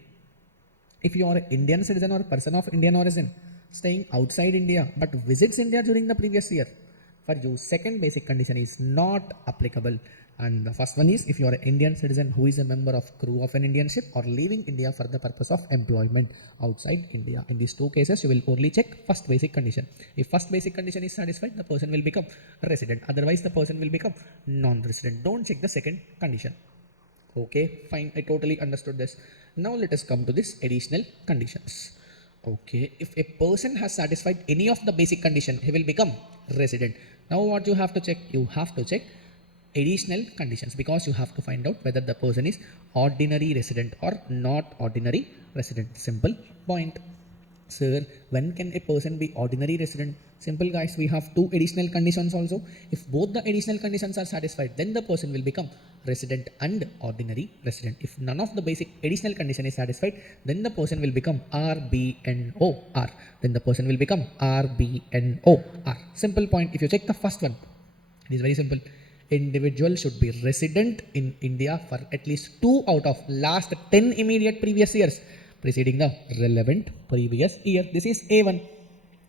If you are an Indian citizen or person of Indian origin staying outside India but visits India during the previous year, for you second basic condition is not applicable. And the first one is, if you are an Indian citizen who is a member of crew of an Indian ship or leaving India for the purpose of employment outside India. In these two cases, you will only check first basic condition. If first basic condition is satisfied, the person will become resident. Otherwise, the person will become non-resident. Don't check the second condition. Okay, fine. I totally understood this. Now let us come to this additional conditions. Okay, if a person has satisfied any of the basic condition, he will become resident. Now what you have to check? You have to check additional conditions, because you have to find out whether the person is ordinary resident or not ordinary resident. Simple point. Sir, when can a person be ordinary resident? Simple guys, we have two additional conditions also. If both the additional conditions are satisfied, then the person will become resident and ordinary resident. If none of the basic additional condition is satisfied, then the person will become RBNOR. Then the person will become RBNOR. Simple point. If you check the first one, it is very simple. Individual should be resident in India for at least 2 out of last 10 immediate previous years preceding the relevant previous year. This is A1.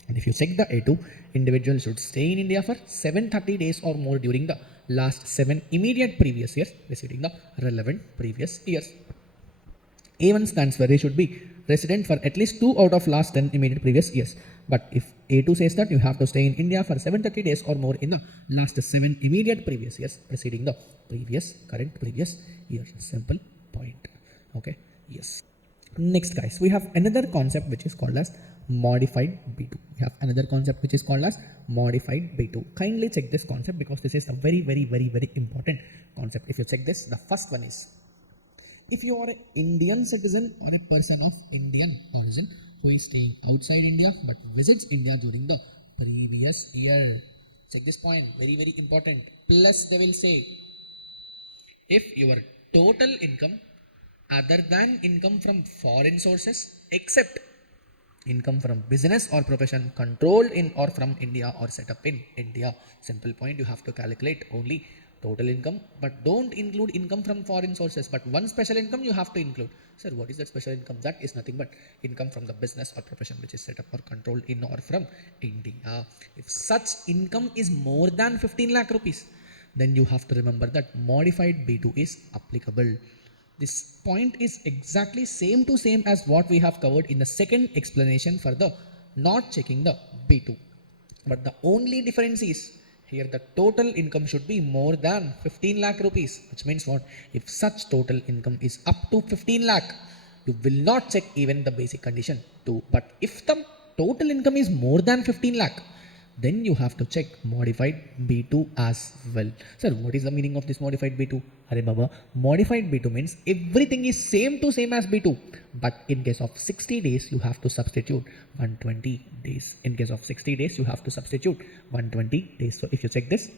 And if you check the A2, individual should stay in India for 730 days or more during the last 7 immediate previous years preceding the relevant previous years. A1 stands for they should be resident for at least 2 out of last 10 immediate previous years. But if A2 says that you have to stay in India for 730 days or more in the last 7 immediate previous years preceding the current previous year. Simple point. Okay. Yes. Next guys, we have another concept which is called as modified B2. We have another concept which is called as modified B2. Kindly check this concept because this is a very important concept. If you check this, the first one is, if you are an Indian citizen or a person of Indian origin who is staying outside India but visits India during the previous year. Check this point, very important. Plus they will say, if your total income other than income from foreign sources except income from business or profession controlled in or from India or set up in India. Simple point, you have to calculate only total income, but don't include income from foreign sources. But one special income you have to include. Sir, what is that special income? That is nothing but income from the business or profession which is set up or controlled in or from India. If such income is more than 15 lakh rupees, then you have to remember that modified B2 is applicable. This point is exactly same to same as what we have covered in the second explanation for the not checking the B2. But the only difference is, here the total income should be more than 15 lakh rupees, which means what? If such total income is up to 15 lakh, you will not check even the basic condition 2. But if the total income is more than 15 lakh, then you have to check modified B2 as well. Sir, what is the meaning of this modified B2? Arey Baba, modified B2 means everything is same as B2, but in case of 60 days, you have to substitute 120 days. In case of 60 days, you have to substitute 120 days. So if you check this,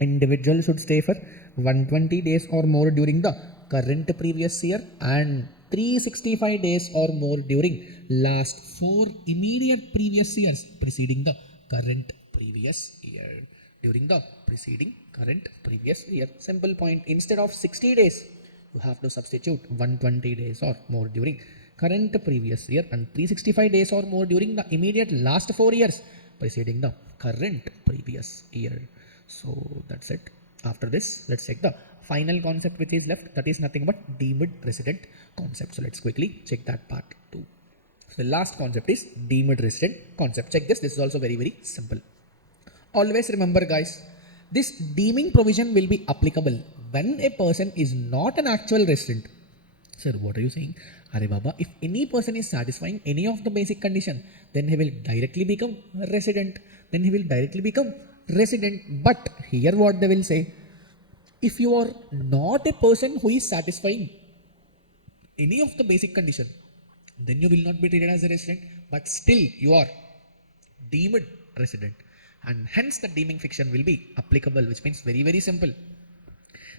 individual should stay for 120 days or more during the current previous year and 365 days or more during last 4 immediate previous years preceding the current previous year. During the preceding current previous year. Simple point. Instead of 60 days, you have to substitute 120 days or more during current previous year and 365 days or more during the immediate last 4 years preceding the current previous year. So that's it. After this, let's check the final concept which is left. That is nothing but deemed resident concept. So let's quickly check that part too. So the last concept is deemed resident concept. Check this. This is also very simple. Always remember, guys, this deeming provision will be applicable when a person is not an actual resident. Sir, what are you saying? Arey Baba, if any person is satisfying any of the basic condition, then he will directly become resident. But here what they will say, if you are not a person who is satisfying any of the basic condition, then you will not be treated as a resident, but still you are deemed resident. And hence the deeming fiction will be applicable, which means very simple.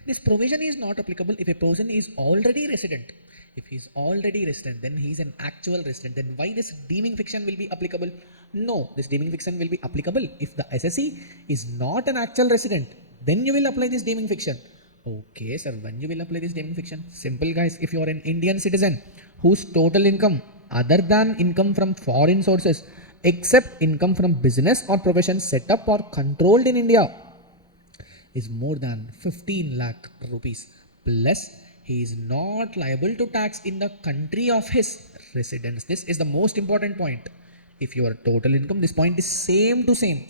This provision is not applicable if a person is already resident. If he is already resident, then he is an actual resident. Then why this deeming fiction will be applicable? No, this deeming fiction will be applicable if the assessee is not an actual resident. Then you will apply this deeming fiction. Okay, sir, when you will apply this deeming fiction? Simple, guys. If you are an Indian citizen whose total income other than income from foreign sources, except income from business or profession set up or controlled in India, is more than 15 lakh rupees, plus he is not liable to tax in the country of his residence. This is the most important point. If your total income, this point is same,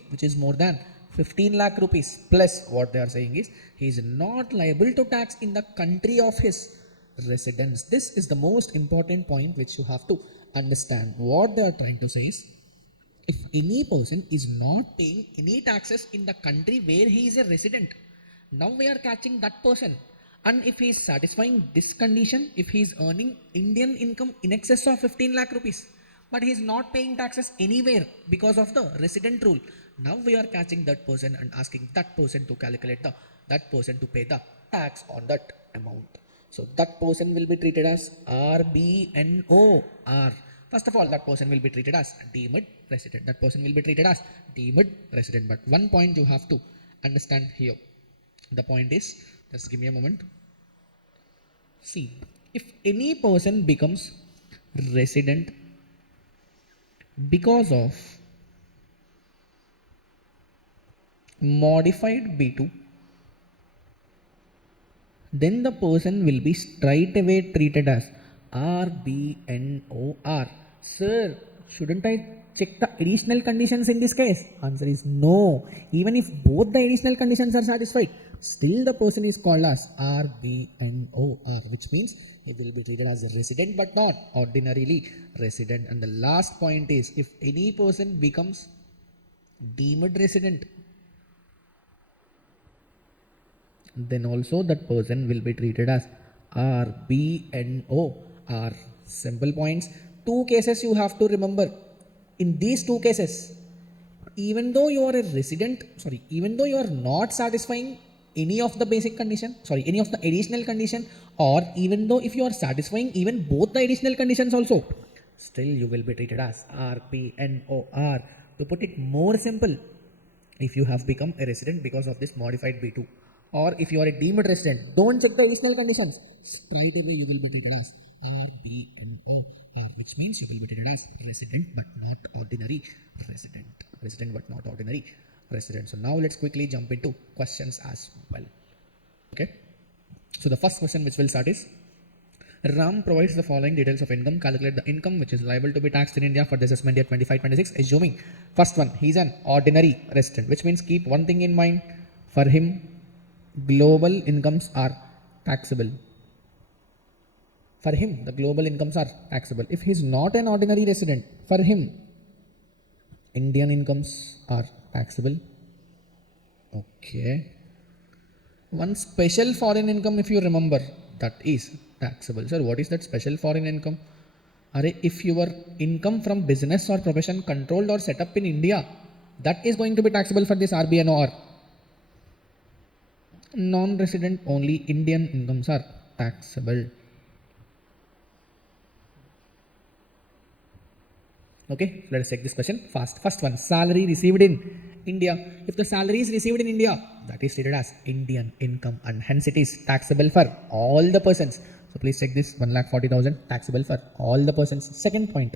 which is more than 15 lakh rupees, plus what they are saying is he is not liable to tax in the country of his residence. This is the most important point which you have to understand. What they are trying to say is, if any person is not paying any taxes in the country where he is a resident, now we are catching that person. And if he is satisfying this condition, if he is earning Indian income in excess of 15 lakh rupees, but he is not paying taxes anywhere because of the resident rule, now we are catching that person and asking that person to calculate that person to pay the tax on that amount. So that person will be treated as RBNOR. First of all, that person will be treated as deemed resident. But one point you have to understand here. The point is, just give me a moment. See, if any person becomes resident because of modified B2, then the person will be straight away treated as RBNOR. Sir, shouldn't I check the additional conditions in this case? Answer is no. Even if both the additional conditions are satisfied, still the person is called as RBNOR, which means he will be treated as a resident but not ordinarily resident. And the last point is, if any person becomes deemed resident, then also that person will be treated as RBNOR. Simple points. Two cases you have to remember. In these two cases, even though you are a resident, even though you are not satisfying any of the basic condition, any of the additional condition, or even though if you are satisfying even both the additional conditions also, still you will be treated as RBNOR. To put it more simple, if you have become a resident because of this modified B2, or if you are a deemed resident, don't check the additional conditions. Straight away you will be treated as RBNOR, which means you will be treated as resident but not ordinary resident. So now let's quickly jump into questions as well. Okay. So the first question which will start is, Ram provides the following details of income. Calculate the income which is liable to be taxed in India for the assessment year 25-26, assuming first one, he is an ordinary resident, which means keep one thing in mind. For him, global incomes are taxable. For him, the global incomes are taxable. If he is not an ordinary resident, for him, Indian incomes are taxable. Okay. One special foreign income, if you remember, that is taxable. Sir, what is that special foreign income? Are if your income from business or profession controlled or set up in India, that is going to be taxable for this RBNOR. Non-resident only Indian incomes are taxable. Okay, let us check this question fast. First one, salary received in India. If the salary is received in India, that is treated as Indian income and hence it is taxable for all the persons. So please check this, 1,40,000 taxable for all the persons. Second point,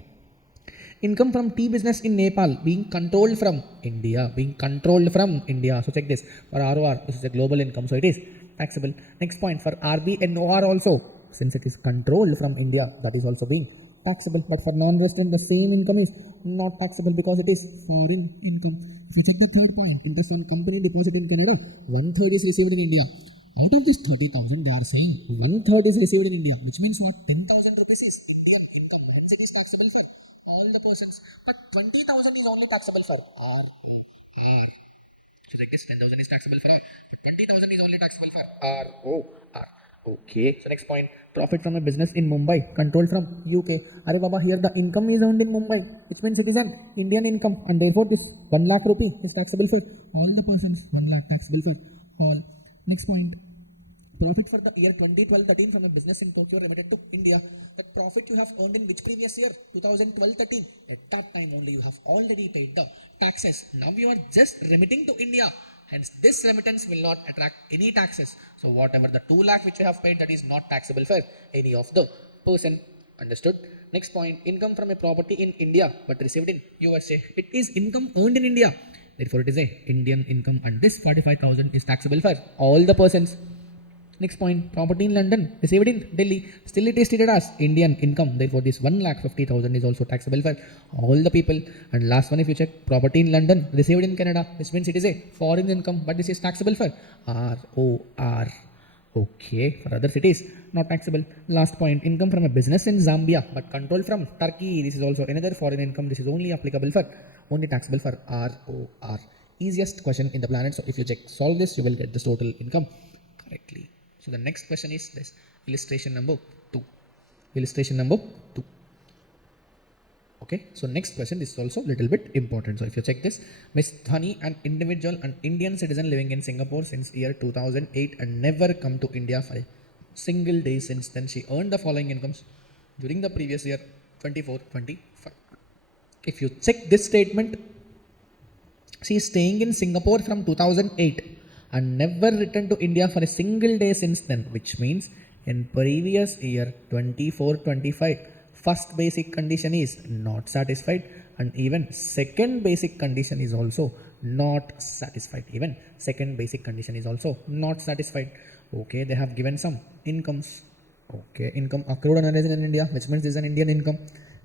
income from tea business in Nepal being controlled from India, So check this, for ROR, this is a global income, so it is taxable. Next point, for RBNOR also, since it is controlled from India, that is also being taxable. But for non-resident, the same income is not taxable because it is foreign income. If you check the third point, interest on company deposit in Canada, 1/3 is received in India. Out of this 30,000, they are saying 1/3 is received in India, which means what? 10,000 rupees is Indian income. Hence it is taxable for all the persons. But 20,000 is only taxable for ROR. So like this, 10,000 is taxable for all, but 20,000 is only taxable for ROR. Okay. So next point, profit from a business in Mumbai controlled from UK. Are Baba, here the income is earned in Mumbai, which means it is an Indian income, and therefore this 1 lakh rupee is taxable for all the persons. 1 lakh taxable for all. Next point, profit for the year 2012-13 from a business in Tokyo remitted to India. That profit you have earned in which previous year? 2012-13. At that time only you have already paid the taxes. Now you are just remitting to India. Hence this remittance will not attract any taxes. So whatever the 2 lakh which you have paid, that is not taxable for any of the person. Understood? Next point, income from a property in India but received in USA. It is income earned in India. Therefore it is a Indian income, and this 45,000 is taxable for all the persons. Next point, property in London received in Delhi, still it is treated as Indian income. Therefore this 1,50,000 is also taxable for all the people. And last one, if you check, property in London received in Canada, which means it is a foreign income, but this is taxable for ROR. Okay, for other cities not taxable. Last point, income from a business in Zambia but controlled from Turkey. This is also another foreign income. This is only applicable for, only taxable for ROR. Easiest question in the planet. So if you check, solve this, you will get this total income correctly. So the next question is this, illustration number 2. Illustration number 2. Okay, so next question, this is also a little bit important. So if you check this, Miss Dhani, an individual, an Indian citizen living in Singapore since year 2008 and never come to India for a single day since then. She earned the following incomes during the previous year 24-25. If you check this statement, she is staying in Singapore from 2008 and never returned to India for a single day since then, which means in previous year 24-25, first basic condition is not satisfied, and even second basic condition is also not satisfied. Even second basic condition is also not satisfied. Okay, they have given some incomes. Okay, income accrued and arising in India, which means this is an Indian income.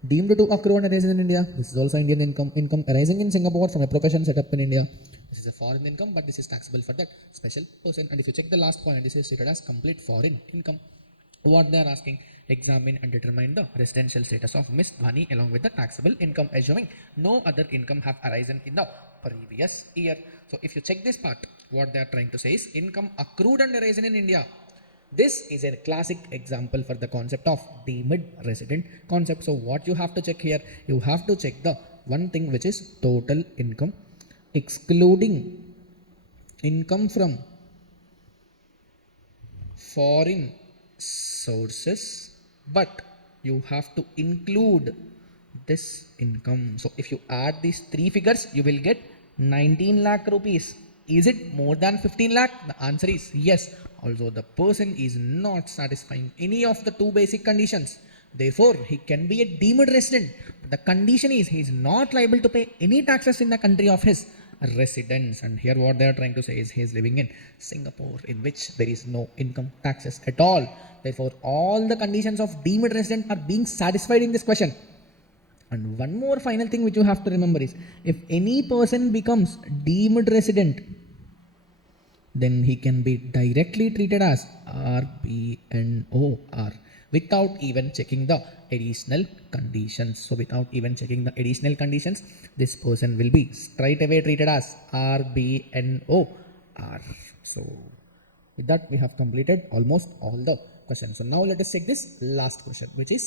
Deemed to accrue and arising in India, this is also Indian income. Income arising in Singapore from a profession set up in India, this is a foreign income, but this is taxable for that special person. And if you check the last point, this is treated as complete foreign income. What they are asking, examine and determine the residential status of Miss Dhani along with the taxable income, assuming no other income have arisen in the previous year. So if you check this part, what they are trying to say is income accrued and arisen in India. This is a classic example for the concept of deemed resident concept. So what you have to check here, you have to check the one thing which is total income excluding income from foreign sources, but you have to include this income. So if you add these three figures, you will get 19 lakh rupees. Is it more than 15 lakh? The answer is yes. Also, the person is not satisfying any of the two basic conditions. Therefore, he can be a deemed resident. But the condition is he is not liable to pay any taxes in the country of his residence. And here what they are trying to say is he is living in Singapore, in which there is no income taxes at all. Therefore, all the conditions of deemed resident are being satisfied in this question. And one more final thing which you have to remember is, if any person becomes deemed resident, then he can be directly treated as RBNOR, without even checking the additional conditions. So without even checking the additional conditions, this person will be straight away treated as RBNOR. So with that, we have completed almost all the questions. So now let us check this last question, which is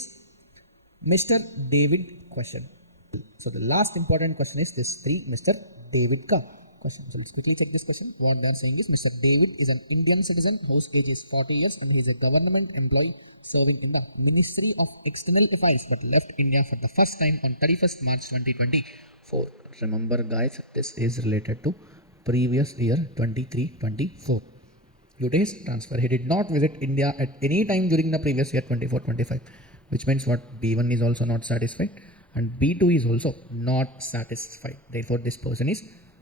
Mr. David question. So the last important question is this 3 Mr. David ka question. So let's quickly check this question. What they are saying is Mr. David is an Indian citizen whose age is 40 years and he is a government employee serving in the Ministry of External Affairs but left India for the first time on 31st March 2024. Remember guys, this is related to previous year 23-24. Utis transfer. He did not visit India at any time during the previous year 24-25, which means what? B1 is also not satisfied and B2 is also not satisfied. Therefore, this person is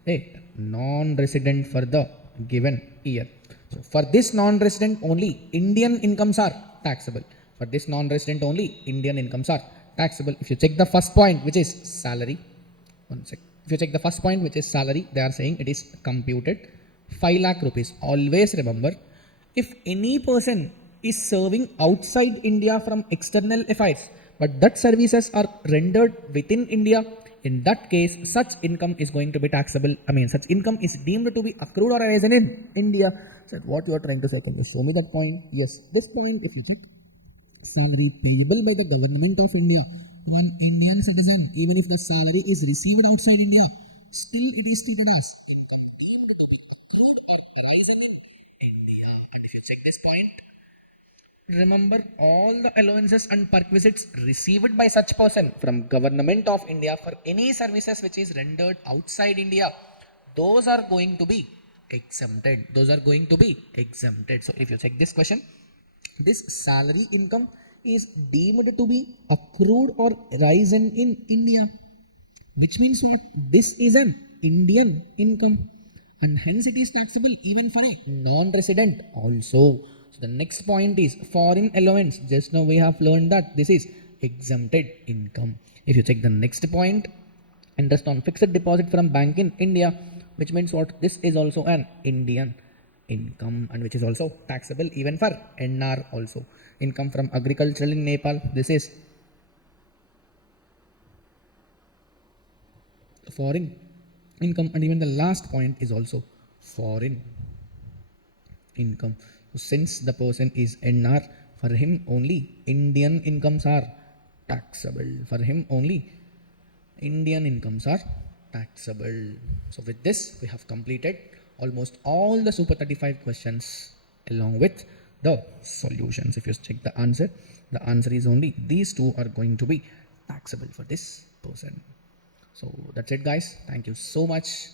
a non-resident for the given year. So, for this non-resident only Indian incomes are taxable. For this non-resident only Indian incomes are taxable. If you check the first point, which is salary, one sec. If you check the first point, which is salary, they are saying it is computed 5 lakh rupees. Always remember, if any person is serving outside India from external affairs, but that services are rendered within India, in that case, such income is going to be taxable. Such income is deemed to be accrued or arisen in India. So what you are trying to say, can you show me that point? Yes, this point, if you check, salary payable by the government of India to an Indian citizen, even if the salary is received outside India, still it is treated as income deemed to be accrued or arising in India. And if you check this point, remember all the allowances and perquisites received by such person from government of India for any services which is rendered outside India, those are going to be exempted. Those are going to be exempted. So if you check this question, this salary income is deemed to be accrued or risen in India, which means what? This is an Indian income and hence it is taxable even for a non-resident also. So the next point is foreign allowance. Just now we have learned that this is exempted income. If you check the next point, interest on fixed deposit from bank in India, which means what? This is also an Indian income and which is also taxable even for NR also. Income from agricultural in Nepal, this is foreign income, and even the last point is also foreign income. So since the person is NR, for him only Indian incomes are taxable. For him only Indian incomes are taxable. So with this, we have completed almost all the Super 35 questions along with the solutions. If you check the answer is only these two are going to be taxable for this person. So that's it guys. Thank you so much.